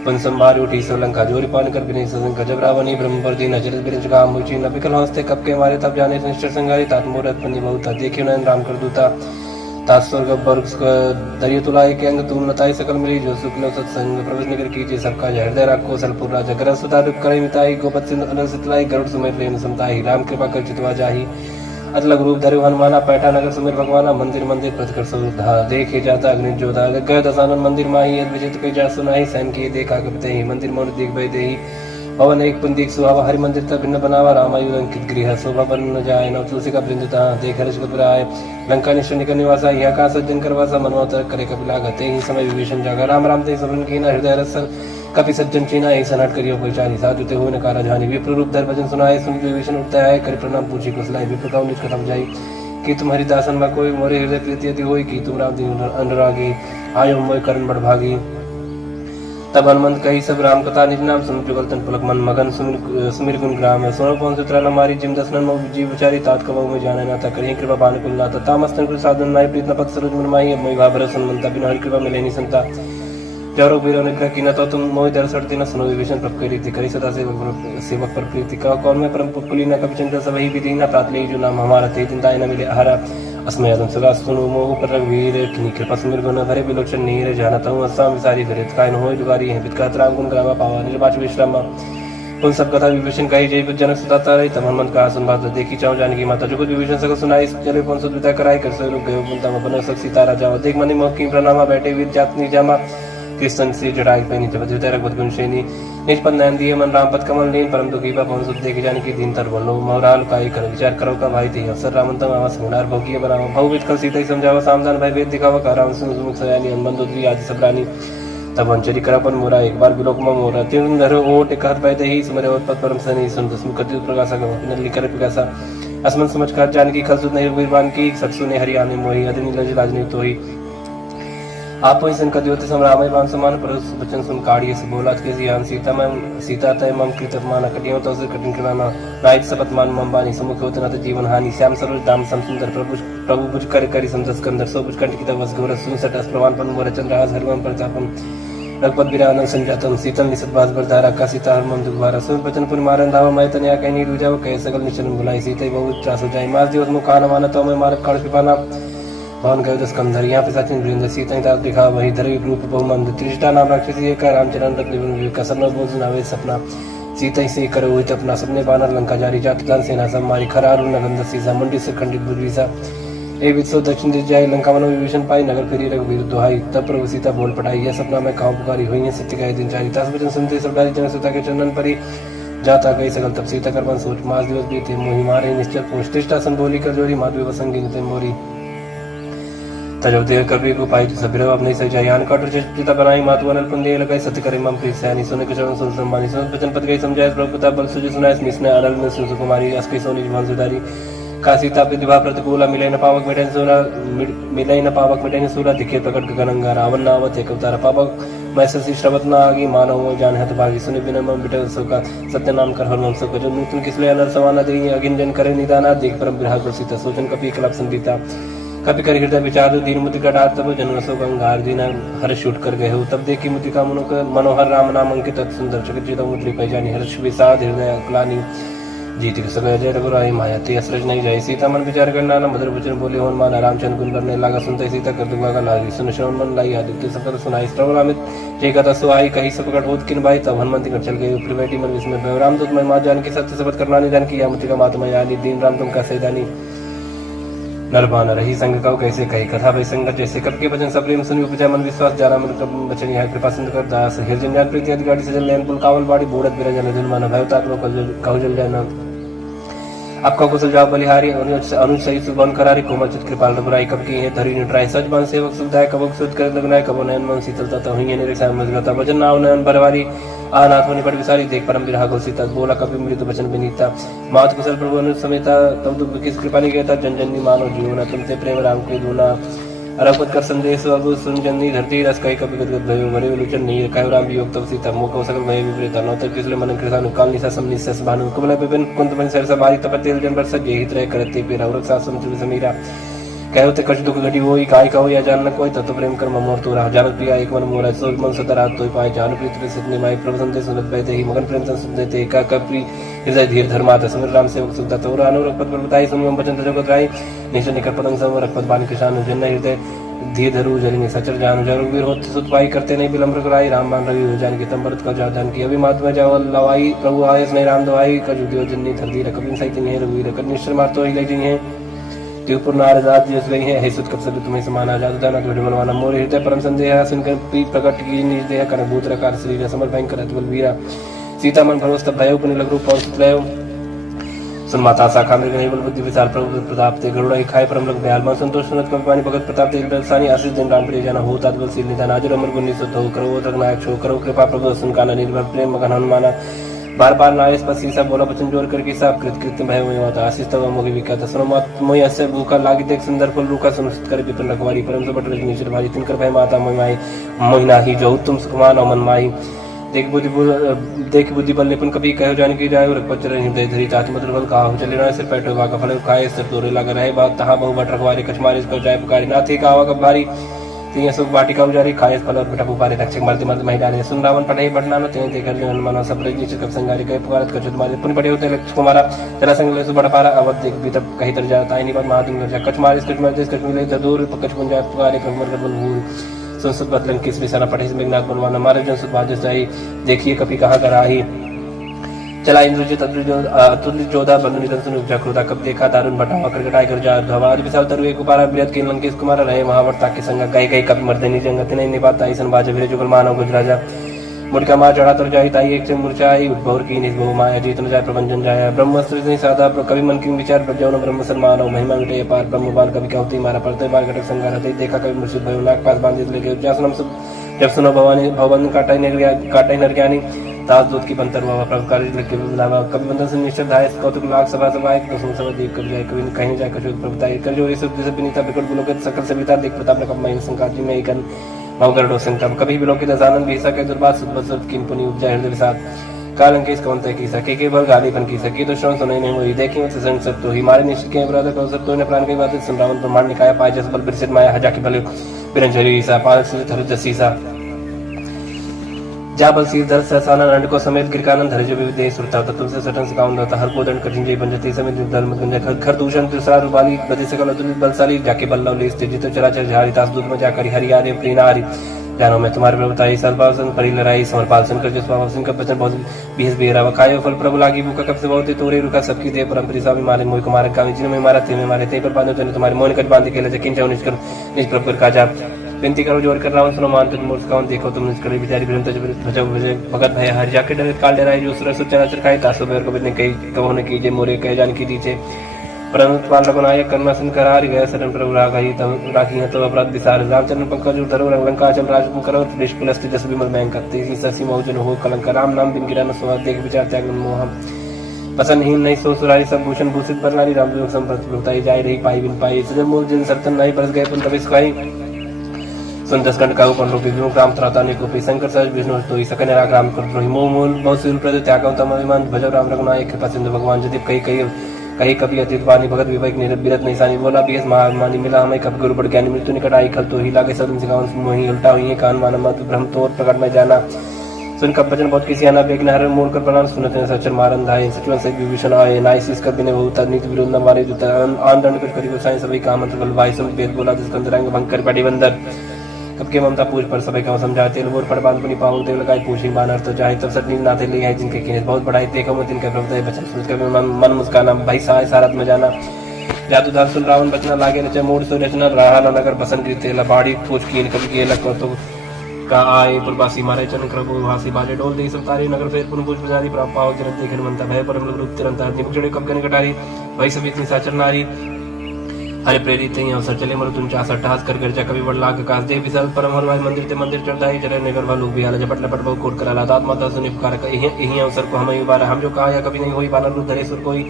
पन संभार उठी सो लंका जोरी पान कर बिने सजन का जब रावणी ब्रह्म पर दीन अचल बिरज का मुची न बिकल हंसते कब के मारे तब जाने निष्ठर संगारी तात मोरत पन्नी बहुता देखियो नयन राम कर दूता तात स्वर्ग वर्ग दरियो तुलाए के अंग तुम नताई सकल मिली जो शुक्ल सत्संग प्रवेश निकर कीजिए सबका हृदय राखो सलपुर राजा कर सुता दुख करे मिताई गोपत सिंधु अनल सितलाई गरुड़ सुमेर लेन समताई राम कृपा कर चितवा जाही अतलग रूप धरि हनुमाना पैठा नगर सुमेर भगवाना मंदिर मंदिर प्रतिकर सुधा देखे जाता अग्नि जोधा गय दसानन मंदिर माही यद विजित कई जा सुनाही सैन की देखा कपते ही मंदिर मौन देख भय देही पवन एक पुंदिक सुहावा हरि मंदिर तक भिन्न बनावा रामायु अंकित गृह शोभा बन न जाए न तुलसी का वृंदता देख हर्ष कपिराय लंका निश्चय निकल निवासा यहाँ का सज्जन करवासा मनोतर करे कपिला गते ही समय विभीषण जागा राम राम ते सबन कीना हृदय रसन कपि सज्जन चीना ऐसा नट करियो पहचानी साधुते हुए नकारा जानी विप्र रूप धर भजन सुनाए सुन विभीषण उठता है कर प्रणाम पूछी कुशलाई विप्र का निज कथम जाई कि तुम्हारी दासन में कोई मोरे हृदय प्रीति यदि होई कि तुम राम दिन अनुरागी आयो मोय करण बड़ भागी तब हनुमंत कही सब राम कथा निज नाम सुन जुगल तन पुलक मन मगन सुमिर गुण ग्राम सोनो पवन सुत्रा न मारी जिम दसनन मो जीव विचारी तात कबहु में जाने ना ता करिए कृपा बान कुल नाता तामस्तन कुल साधन नाय प्रीत न पत सरोज मन माही मोहि भाबर सुनमंता बिन हरि कृपा मिले नि संता जरो बीरो निग्रह की न तो तुम मोहि दर सड़ती न सुनो विभीषण प्रभ करी थी करी सदा सेवक पर प्रीति का कौन में परम पुली न कपि चंद्र सब ही विधि न प्रात ले जो नाम हमारा ते चिंताय न मिले आहारा अस्मय अदम सदा सुनो मोह पर रघुवीर किनी कृपा सुमिर गुण भरे बिलोचन नीर जानता हूँ अस्साम विसारी धरित काय न होय दुगारी है बितका राम गुण ग्रामा पावा निर्वाच विश्रामा उन सब कथा विभीषण कही जय जनक सुताता रही तब हनुमंत कहा सुन बात देखी चाहो जानकी माता जो कुछ विभीषण सकल सुनाई चले पवन सुत विदा कराई कर सो गयो पुंता बनो सक सीता राजा देख मनि मोह की प्रणामा बैठे वीर जातनी जामा कृष्ण से जड़ाई पैनी जब द्वितीय रघुपत गुणशेनी निज पद नयन दिए मन राम पद कमल लीन परम दुखी पवन सुत देख जानकी दीन तर बोलो मोहराल काई कर विचार करो का भाई थी अवसर रामंतम आवास गुणार भोगी बनाओ भव विद कल सीता ही समझावा सामधान भय वेद दिखावा का राम सुमुख सयानी हनुमान दुद्री आदि सब रानी तब अंचरी करापन मोरा एक बार बिलोक में मोरा तीन धरो ओट एक हाथ पाए ही सुमरे और पद परम सनी सुन दुस्म कति प्रकाशा गव लिकर पिकासा असमन समझ कर जानकी खल सुत नहीं वीरवान की सत्सु ने हरियाणी मोही अदिनी लज लाजनी तो ही आप ही संकट योति समरामय बाण समान पर बचन सुन काढ़िए से बोला के जियान सीता तय मम कृत मान कटियो तो से कठिन कराना नायक सपत मान मम बानी समुख होत न जीवन हानि श्याम सरोज दाम सम सुंदर प्रभु बुझ कर करी समझ कंदर सो बुझ कंठ की तवस गौर सुन सटस प्रमाण पन मोर चंद्रहास हरवम प्रतापम रघुपत बिरानन संजातम शीतल निसत बास बरधारा का सीता हरमन दुखवारा सुन बचन पुन मारन धावा मैं तनया कहीं नी रुजाव कह सकल निचन बुलाई सीते बहुत त्रास हो जाए मास दिवस मुखान माना तो मैं मारक काढ़ पिपाना भवन गयो दस कंधर यहाँ पे सचिन वृंद सीता दास दिखा वही धरवी रूप बहुमंद त्रिष्टा नाम राक्षसी एक रामचरण रत्न कसर बोझ नावे सपना सीता से करो हुई अपना सपने बानर लंका जारी जात दान सेना समारी खरारू नगंध सीसा मुंडी से खंडित बुद्धिसा ए वित्सो दक्षिण दिश जाए लंका मनो विभीषण पाई नगर फिरी रघुवीर दुहाई तब प्रभु सीता बोल पटाई यह सपना में काहू पुकारी हुई है सत्य का दिन चारी दस वचन सुनते सब डाली जन सीता के चंदन परी जाता गई सकल तब सीता कर सोच मास दिवस बीते मोहि मारे निश्चल पोष तिष्ठा संबोली कर जोरी माधवी वसंगी नित मोरी तजोदेव कवि को पाई तो सबिरव अपने से जयान काटर चिता बनाई मातु अनल पुंदे लगाई सत्य करे मम प्रीत सयानी सुने के चरण सुन संबानी सुन वचन पद गई समझाए प्रभु पिता बल सुजि सुनाए मिसने अनल में सुन कुमारी अस्कि सोनी जीवन सुधारी का सीता प्रतिभा प्रतिकूला मिले न पावक मिटे सूरा मिले न पावक मिटे सूरा दिखे प्रकट गगनंगा रावण नावत एक अवतार पावक मैं ससी श्रवत न आगी मानव जान हत भागी सुने बिना मम बिटे सो सत्य नाम कर हरमम सो जो तुम किसले अनल समाना देई अगिन जन करे निदाना देख परम विराग सीता सोचन कपि कलप संगीता कभी कर हृदय विचार दीन मुद्रिका डाल तब जनरसो गंगार दीना हर्ष उठ कर गए हो तब देखी मुद्रिका मनोहर राम नाम अंकित सुंदर चकित मुद्री पहचानी हर्ष विषाद हृदय क्लानी जीति सगय जय रघुराई माया ते असरज नहीं जाए सीता मन विचार करना न मधुर वचन बोले होन माना रामचंद्र गुण करने लगा सुनते सीता कर दुगा लागी सुन श्रवण मन लाई आदित्य सकल सुनाई श्रवण अमित जय कथा सुहाई कही सब प्रकट होत किन भाई तब हनुमंत कर चल गए ऊपर बैठी मन विस्मय रामदूत मैं मां जानकी सत्य शपथ करना निदान की या मुद्रिका मातमा यानी दीन राम तुम का सैदानी नरबान रही संग कहो कैसे कही कथा भई संगत जैसे कब के वचन सब प्रेम सुनि उपजा मन विश्वास जाना मन कब वचन यह कृपा सिंध कर दास हृदय ज्ञान प्रीति आदि गाड़ी सजल नयन पुल कावल बाड़ी बूढ़त बिरजन जन मन भयताक लोक कहु जल जाना आपका कुशल जाओ बलिहारी अनुज सही सुबन करारी कोमल चित कृपाल रघुराई कब की है धरी निट्राई सच बन सेवक सुखदाय कबक सुध कर लगनाय कबो नयन मन शीतलता तो हुई निरक्षा मजगता वचन नाव नयन बरवारी आनाथ होने पर विसारी देख परम विरहा को सीता बोला कभी मृत वचन विनीता मात कुशल प्रभु अनुज समेता तब दुख किस कृपा नहीं कहता जन जन मानो जीवना तुमसे प्रेम राम के दूना अरपत कर संदेश अब सुन जन्नी धरती रस कई कभी गदगद भयो मरे विलोचन नहीं कहो राम वियोग तब सीता मोह सकल भय विपरीता नौतर किसले मन कृषानु काल निशा सम निशस भानु कुबल विपिन कुंत मन सरस बारी तप तेल जन बरस जे हित रह करते पे रवरक सासम चुन समीरा कहो ते कछ दुख घटी होई काय कहो या जान न कोई तत्व प्रेम कर मोर तो रहा जानत प्रिया एक मन मोरा सो मन सतरा तोय पाए जान प्रीत रे सिद्धि माई प्रभु संदेश सुनत बैते ही मगन प्रेम संत देते का कपि हृदय धीर धर्मात समर राम सेवक सुखदा तोर अनुरक्त पद बताई सुनियम वचन जगत राई निश्चय निकट पतंग सम रखपत बानी किसान जन हृदय धीर धरु जरिनी सचर जान जरु वीर होत सुत पाई करते नहीं विलंब कराई राम बान रवि हो जान की तंबरत का जान की अभी मात में जाओ लवाई प्रभु आयस नहीं राम दवाई का जुदियो जन्नी धरती रकबिन सहित नहीं रघुवीर कनिश्चर मार तो ही ले जी है त्योपुर नारदात जिस गई है हे सुत कब सब तुम्हें समान आजाद दाना तो मनवाना मोर हृदय परम संदेह सुनकर पी प्रकट की निज देह कर भूत रकार शरीर समर भयंकर अतुल वीरा सीता मन भरोस तब भयो पुनि लग रूप पहुंच लयो सुन माता शाखा में गई बल बुद्धि विचार प्रभु प्रताप ते गरुड़ा खाए परम लग दयाल मन संतोष सुनत कवि पानी भगत प्रताप ते दलसानी आशीष दिन राम प्रिय जाना हो तात बल सील निदान आजर अमर गुण निसुत हो करो रघुनायक छो करो कृपा प्रभु सुन काना निर्भर प्रेम मगन हनुमाना बार बार नायस पर सीसा बोला वचन जोर करके सब कृत कृत्य भय हुई माता आशीष तब मोहि विख्यात सुनो मत मोहि अस्य भूखा लागी देख सुंदर फल रूखा सुनिश्चित कर विपिन रखवारी परम सबट रजनीश्वर भाई तिनकर भय माता मोहि माई मोहिना ही जो तुम सुखमान और मन माई देख बुद्धि बल निपुण कभी कहो जान की जाए रघुपत हृदय धरी तात मधुर बल कहा चले ना सिर पैठो का फल खाए सिर तोरे लगा रहे बात तहाँ बहु बट रखवारी कछमारी इसको जाय पुकारी ना थी कावा कब भारी तीन सुख बाटिका उजारी खाए फल और बेटा पुपारे रक्षक मरते मरते महिला ने सुन रावण पढ़े बढ़ना न तें देखकर जो हनुमान सब रजी चिकप संगारी कहे पुकारत कछुत मारे पुन पड़े होते लक्ष्य कुमारा जरा संग ले सुबड़ पारा अवध देख भी तब कहीं तर जाता है नहीं बात महादिंग कर कछ मारे कछ मारे कछ मिले दूर कछ पुन जाए पुकारे कमर कर बल भूल सुन सुत बदलन किस विसाना पढ़े से मेघनाथ बनवाना मारे जन सुत बाजस जाई देखिए कभी कहाँ कर आही चला इंद्रजित अतुलित जोधा बंधु निधन सुन उपजा क्रोधा कब देखा दारुण भटावा करकटाई कर जा धवाद विशाल तरु एक कुमारा बृहत के लंकेश कुमार रहे महावर्ता के संग गई गई कपि मर्दनी जंगत नहीं निपाता ईसन बाज वीर जुगल मानव गुजराजा मुड़का मार चढ़ा तर जाई ताई एक से मूर्छाई उद्भव की निज बहु माया जीत न जाय प्रबंधन जाया ब्रह्मस्त्र नहीं साधा कवि मन की विचार प्रज्ञान ब्रह्म सन्मानव महिमा घटे पार ब्रह्म बाल कवि कहती मारा पड़ते बाल घटक संगार देखा कवि मुर्शिद भयो नाग पास बांधित लेके उपजासनम जब सुनो भवानी भवन काटाई नर ज्ञानी दास दूत की बंतर हुआ प्रभकारी लिखे लावा कवि बंधन से निश्चित धाय कौतुक लाख सभा सभा एक दसों सभा देख कवि जाए कवि कहीं जाए कशोद प्रभुताई कर जो सब जैसे विनीता बिकट बुलोक सकल सविता देख प्रताप ने कब संकाजी में एक भावकर डोसन तब कभी बिलोकित दसानंद भी सके दुर्बाद सुदबसुद किंपुनी उपजा हृदय विषाद कालंक इस कौन तय की सके के भर गाली बन की सकी तो श्रवण सुने नहीं हुई देखी मत संग सब तो ही मारे निश्चित के अपराध को सब तो ने प्राण की बात सुन रावण ब्रह्मांड निकाय पाए जस बल बिरसित माया हजा की बल बिरंजरी सा पाल से धर जसीसा जा बल सीर धर सहसाना नंद को समेत गिरकानंद धर जो विदे सुरता तत्व से सटन से काउंड होता हर कोदंड कठिन जय पंजति समेत दल मत गंजा खर दूषण तुसार रूपाली गति सकल अतुलित बलशाली जाके बल्लव ले स्थित जितो चराचर झारी तास दूत में जाकर हरियारे प्रीनारी जानो मैं तुम्हारे प्रभुताई सर्वासन परि लड़ाई समरपाल सुनकर जिस पावन का वचन बहुत बीस बेरा खायो फल प्रभु लागी भूखा कब से बहुत तोरे रुका सबकी देव परम स्वामी मारे मोह कुमार का जिन में मारा थे में मारे थे पर बांधो तने तुम्हारे मोहन कर बांध के ले जकिन जाओ निष्कर निज प्रभु का जा विनती करो जोर कर रावण सुनो मान तुम मूर्ख कौन देखो तुम निष्कर बिचारी बिरंत भजो भजे भगत भय हर जाके डरे काल डराई जो सुर सुचना चरखाई तासो बेर को बिने कई कहो ने कीजे मोरे कह जान की दीचे परंतु पाल रघुनायक कर्मा संकर हारि गए शरण प्रभु राघई तब राखी है तो अपराध विसार रामचंद्र पंकज धरो लंका चल राज करो देश कुलस्ति जस विमल बैंक करते ससी मौजन हो कलंक राम नाम बिन गिरा न सुहा देख विचार त्याग मोह पसंदहीन नहीं सो सुरारी सब भूषण भूषित पर नारी राम योग संप्रत बताई जाय रही पाई बिन पाई सजन मूल जिन सर्तन नहीं बरस गए पुन तबिस खाई सुन दस कंड का ऊपर रूपी विमुख राम त्राता ने को शंकर सहज विष्णु तो ही सकन राग राम कर द्रोही मोह मूल बहुत सील प्रद त्याग तम अभिमान भजो राम रघुनायक कृपा सिंधु भगवान यदि कहीं कभी अतीत वाणी भगत विवेक निरत नहीं सानी बोला बीस महामानी मिला हमें कब गुरु बढ़ ज्ञानी मृत्यु निकट आई खल तो ही लागे सदन सिखावन मोही उल्टा हुई कान माना मत ब्रह्म तोर प्रकट में जाना सुन कब भजन बहुत किसी आना बेग नहर मोड़ कर प्रणाम सुनते सचर मारन धाये सचवन से विभीषण आए नाइसिस कर बिने बहुत नीति विरोध न मारे जो आन दंड कुछ करी गोसाई सभी काम मंत्र बल भाई सब वेद बोला जिस कंदरांग भंग कर पड़ी बंदर कब के ममता पूछ पर सभी का समझाते लोर पड़ बांध पुनी पावल देव लगाई पूछी बानर तो चाहे तब सट नींद नाते ले आए जिनके किने बहुत बढ़ाई देखो मैं तिनके प्रभुताई बचन सुन कर मन मुस्काना भाई साय सारत में जाना जादू दास सुन रावण बचना लागे रचे मोड़ सो रचना रहा नगर बसन की तेला बाड़ी पूछ कीन कभी के लग तो का आए पुरबासी मारे चन करबो हासी बाजे डोल दे सब तारी नगर फेर पुन पूछ बजारी प्राप पाव जरत देखन मनता भय परम रूप तिरंता निमुचड़े कब कने कटारी भाई सब इतनी साचर नारी हरे प्रेरित ही अवसर चले मरु तुम चासा टहास कर गर्जा कभी बड़ लाग कास दे विशाल परम हरवाई मंदिर ते मंदिर चढ़ाई जरे नगर वालों भी आला झपट लपट बहु कोट करा दात माता सुनि पुकार यही अवसर को हमें बारा हम जो कहा या कभी नहीं हुई बाला रूप धरे सुर कोई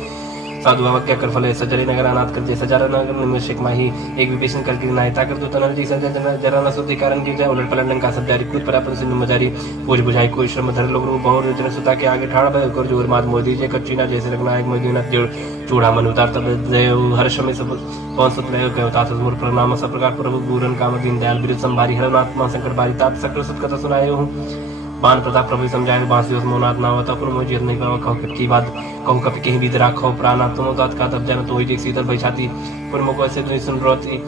साधु क्या कर फले सजरे नगर अनाथ कर जैसा जरा नगर निमिषक माही एक विभीषण करके नायता कर दो तनर जी सजा जरा न सुधि कारण गिर जाए उलट पलट का सब जारी कूद पर अपन सिंधु मजारी पूज बुझाई कोई श्रम धर लोग बहुत जन सुता के आगे ठाड़ भय कर जोर मात मोदी जे कच्चीना जैसे रघुनायक मोदीना जोड़ चूड़ा मन उतार तब हर्ष में सब कौन सुत लय गयो तात मूर प्रणाम सब प्रकार प्रभु पूरन काम दीन दयाल बिरज संभारी हरनात्मा संकट बारी तात सकल सुत कथा सुनाए हूँ बान प्रताप प्रभु समझाए बांसी उस मोनाथ ना होता पर मुझे नहीं पावा कहो की बात कहूँ कभी कहीं भी राखो प्राणा तुम तात का तब जाना तो ही शीतल भाई छाती पर मुको ऐसे नहीं सुन रोती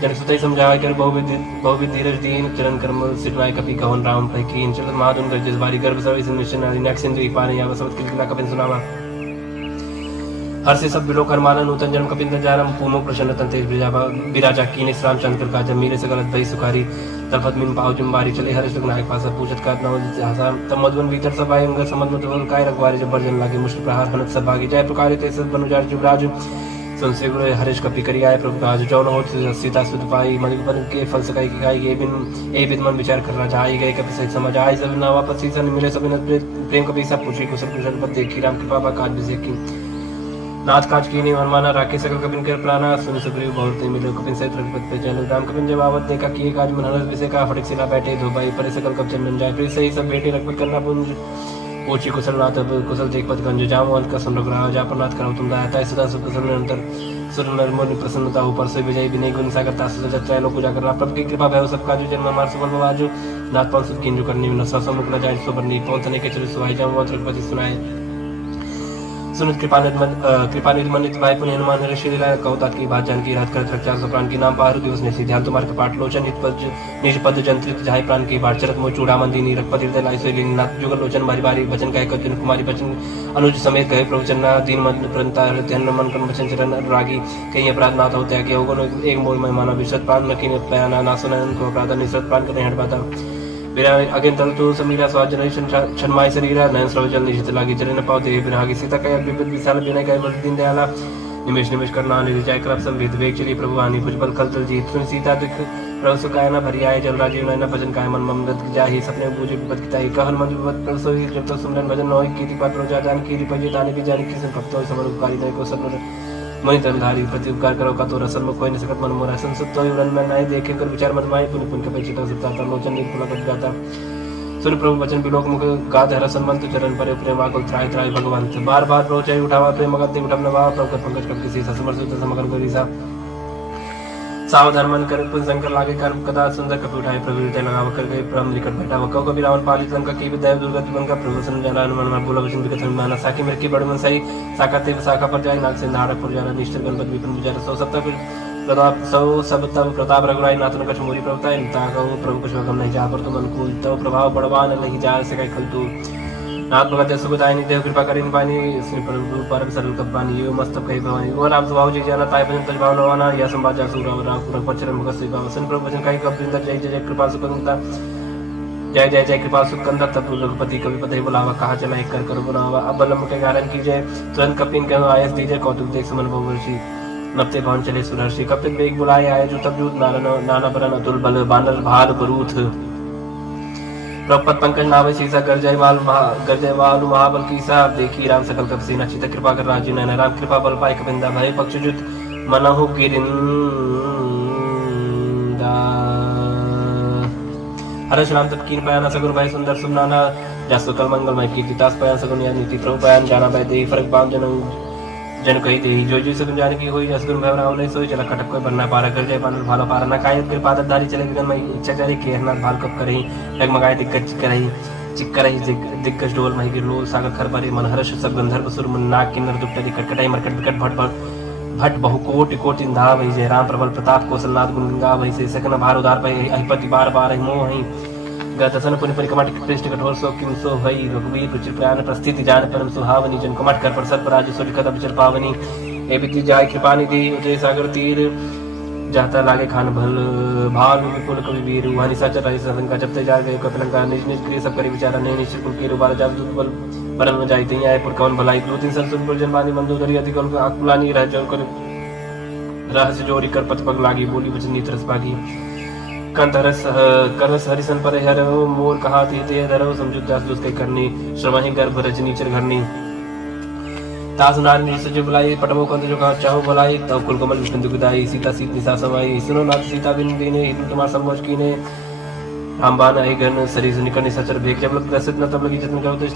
जन सुतई समझावा कर बहुविध धीरज दीन चरण कर्म सिरनाय कपि कहन राम भाई की चल महादुन कर जिस बारी गर्भ सभी मिशन नेक्स्ट इंद्री पाने या सब किलकिला कपिन सुनावा हर से सब बिलो कर माना नूतन जन्म कपिंद्र जारम पूमो प्रसन्न तेज बिराजा की राम चंद्र का जब मीरे से गलत भई सुखारी तलफत मिन पाव जुम्बारी चले हर्ष नायक पास पूछत का तब मधुवन भीतर सब आए अंग समझ में काय रखवारे जब बर्जन लागे मुश्किल प्रहार हनत सब भागी जाए प्रकार ते सब बनुजार जुबराज संसे गुरु हरीश कपि करी आए प्रभु काज जौन हो सीता सुत पाई मणिपन के फल सकाई की गाय ये बिन मन विचार करना चाहे गए कपि सहित समझ आए सब ना वापस सीसन मिले सब प्रेम कपि सब पूछी कुशल कुशल पद देखी राम कृपा बा काज विषय की नाथ काज की नहीं मनमाना राके सकल कपिन कर प्राणा सुन सुग्रीव बहुत मिले कपिन सहित रघुपति पे चलो राम कपिन जब आवत देखा कि काज मन हरस विषय का फटक सिला बैठे धो भाई पर सकल कब चंदन जाए फिर सही सब बेटे रघुपति करना पुंज पूछी कुशल नाथ कुशल देख पद गंज जाम अंत का सुन रघुराव जा पर नाथ करो तुम दाता सदा सुख कुशल निरंतर सुर नरमोनि प्रसन्नता ऊपर से विजय विनय गुण सागरता सुजत चाहे लोग पूजा करना प्रभु की कृपा भय सब काजू जन्म मार सुबल बाजू नाथ पाल सुख किंजु करनी न ससम मुकला जाए सुबरनी पहुंचने के चले सुहाई जाऊं रघुपति सुनाए सुनित कृपानिधि मनित भाई पुण्य हनुमान ऋषि लीला कौतात की बात जानकी रात करत रक्षा सो प्राण की नाम पारु दिवस ने ध्यान तुम्हारे कपाट लोचन निज पद जंत्रित जाय प्राण की बाट चरत मो चूड़ा मंदिनी रखपति हृदय लाई सोई नाथ जुगल लोचन बारी बारी वचन कह कपिन कुमारी बचन अनुज समेत कहे प्रवचन दीन मन प्रंता ध्यान मन कन वचन चरण रागी कहीं अपराध नाथ होते हैं कि होगन एक मोल में माना विश्वत प्राण न किन पयाना ना सुनन को अपराध निश्चित प्राण करने हट पाता बिना अगेन तल तो समीरा स्वाद जनरेशन छनमाय शरीरा नयन स्रवजल निशित लागी चरण पावते बिना आगे सीता कया विपद विशाल बिना कया बल दिन दयाला निमेश निमेश करना निर्जय करप संवेद वेग चली प्रभु आनी भुजबल खल तल जीत सुन सीता दुख प्रभु सुकायना भरियाय जल राजीव नयन भजन काय मन ममदत जाहि सपने बूझे विपद किताई कहन मन विपद प्रभु सोई जब तक सुमरन भजन नोई कीति पात्र प्रजा जान कीति पजे ताने भी जान किसन भक्त होय समर उपकारी नय को सत्वर मणि तनधारी प्रति उपकार करो का तो रसन में कोई न सकत मन मोरा संसुत तो उड़न में नाय देखे कर विचार मत माय पुनि पुन के पेचिता सत्ता लोचन निपुण कर जाता सुन प्रभु वचन बिलोक मुख गाद हर संबंध चरण पर प्रेम आकुल त्राय त्राय भगवंत बार बार रोचाई उठावा प्रेम मगन उठम नवा प्रभु पंकज कब किसी समर्थ समगन करी सा सावधान मन कर पुन शंकर लागे कर्म कदा सुंदर कपि उठाए प्रभु हृदय लगाव कर गए ब्रह्म निकट बैठा वकौ कबि रावण पालित लंका की विद्या दुर्गति बन का प्रभु सन जन मन मन बोला वचन विकथ माना साकी मेरे की बड़ मन सही साकाते शाखा पर जाय नाग से नारक पर जाना निष्ठर गणपति विपिन विचार सौ सप्ताह प्रताप सौ सब तब प्रताप रघुराई नाथन कछ मोरी प्रभुताय ताकौ प्रभु कुछ गम नहीं जा पर तुम अनुकूल तव प्रभाव बड़वान नहीं जा सके खल तू नाथ भगत सुखदायिनी देव कृपा करिन पानी श्री प्रभु परम सरल कपानी यो मस्तक कहि भवानी ओ राम स्वभाव जी जाना ताय भजन तज भाव नवाना या संवाद जा सुराव राम पुर पचरम भगत श्री भाव सन प्रभु वचन कहि कपिंदर जय जय कृपा सुकंता जय जय जय कृपा सुकंदर तत्व रघुपति कवि पते बुलावा कहा चला एक कर बुलावा अब बलम के कारण कीजिए तुरंत कपिन के आयस दीजिए कौतुक देख सुमन बहुवर्षी नपते भवन चले सुरर्षि कपिन वेग बुलाए आए जो तब जूत नाना बरन अतुल बल बानर भाल बरूथ प्रपत पंकज नावे सीसा गरजय वालु महाबल कीसा देखी राम सकल कप सेना चित कृपा कर राजीव नयन राम कृपा बल पाए कबिंदा भय पक्षजुत मनहु गिरिंदा हर्ष राम तत् कीन पयाना सगुर भाई सुंदर सुमनाना जसु कल मंगल मय कीर्ति तास पयान सगुन या नीति प्रभु पयान जाना भाई देहि फरक बाम जन कही देहि जो सगुन जाने की होई जसगुन भय राव नहीं सोई चला खटक कोई बनना पारा कर जाय बानर भालो पारा ना कायत कृपा धारी चले गगन मई इच्छा जारी केरनाथ भाल कप करही डगमगाए दिग्गज चिक्करही दिग्गज डोल मही गिरलो सागर खर परे मन हर्ष सब गंधर्व सुर मन नाग किन्नर दुष्ट कटकटाई मरकट विकट भट बहु कोटि कोटि धा भई जय राम प्रबल प्रताप कौशलनाथ गुण गंगा भई से सकन भार उदार भई अधिपति बार बार मोह हई गतसन पुनि परिकमट कृष्ण कठोर सो किम सो भई रघुवीर रुचिर प्रयाण प्रस्थिति जान परम सुहावनी जन कमट कर पर सतपराज सुर कदम विचर पावनी ए बिति जाय कृपा निधि उतरे सागर तीर जाता लागे खान भल भालु विपुल कवि वीर वानी साचर राज संका जपते जा गए कपिलंका निज निज क्रिय सब करी विचारा नहीं निश्चित कुल के रुबार जाब दुबल परम में जाई तई आए पुर कवन भलाई दो तीन सन सुन पर जनवानी मंदोदरी अधिक अकुलानी रह जन कर रहस्य जोरी कर पथ पग लागी बोली वचन नीत रस पागी कंतरस करस हरिसन पर हर मोर कहा थी ते धरो समझुत दास दुस के करनी श्रमहि गर्भ रजनी चर घरनी तास नारी सज बुलाई पटमो कंद जो कहा चाहो बुलाई तब कुल कमल विष्णु दुखदाई सीता सीत निसा समाई सुनो नाथ सीता बिन दीने हिंदू तुम्हार संभोज कीने रामबान आई गण सरी निकट निसचर भेक जब लग प्रसिद्ध न तब लगी जतन करो तो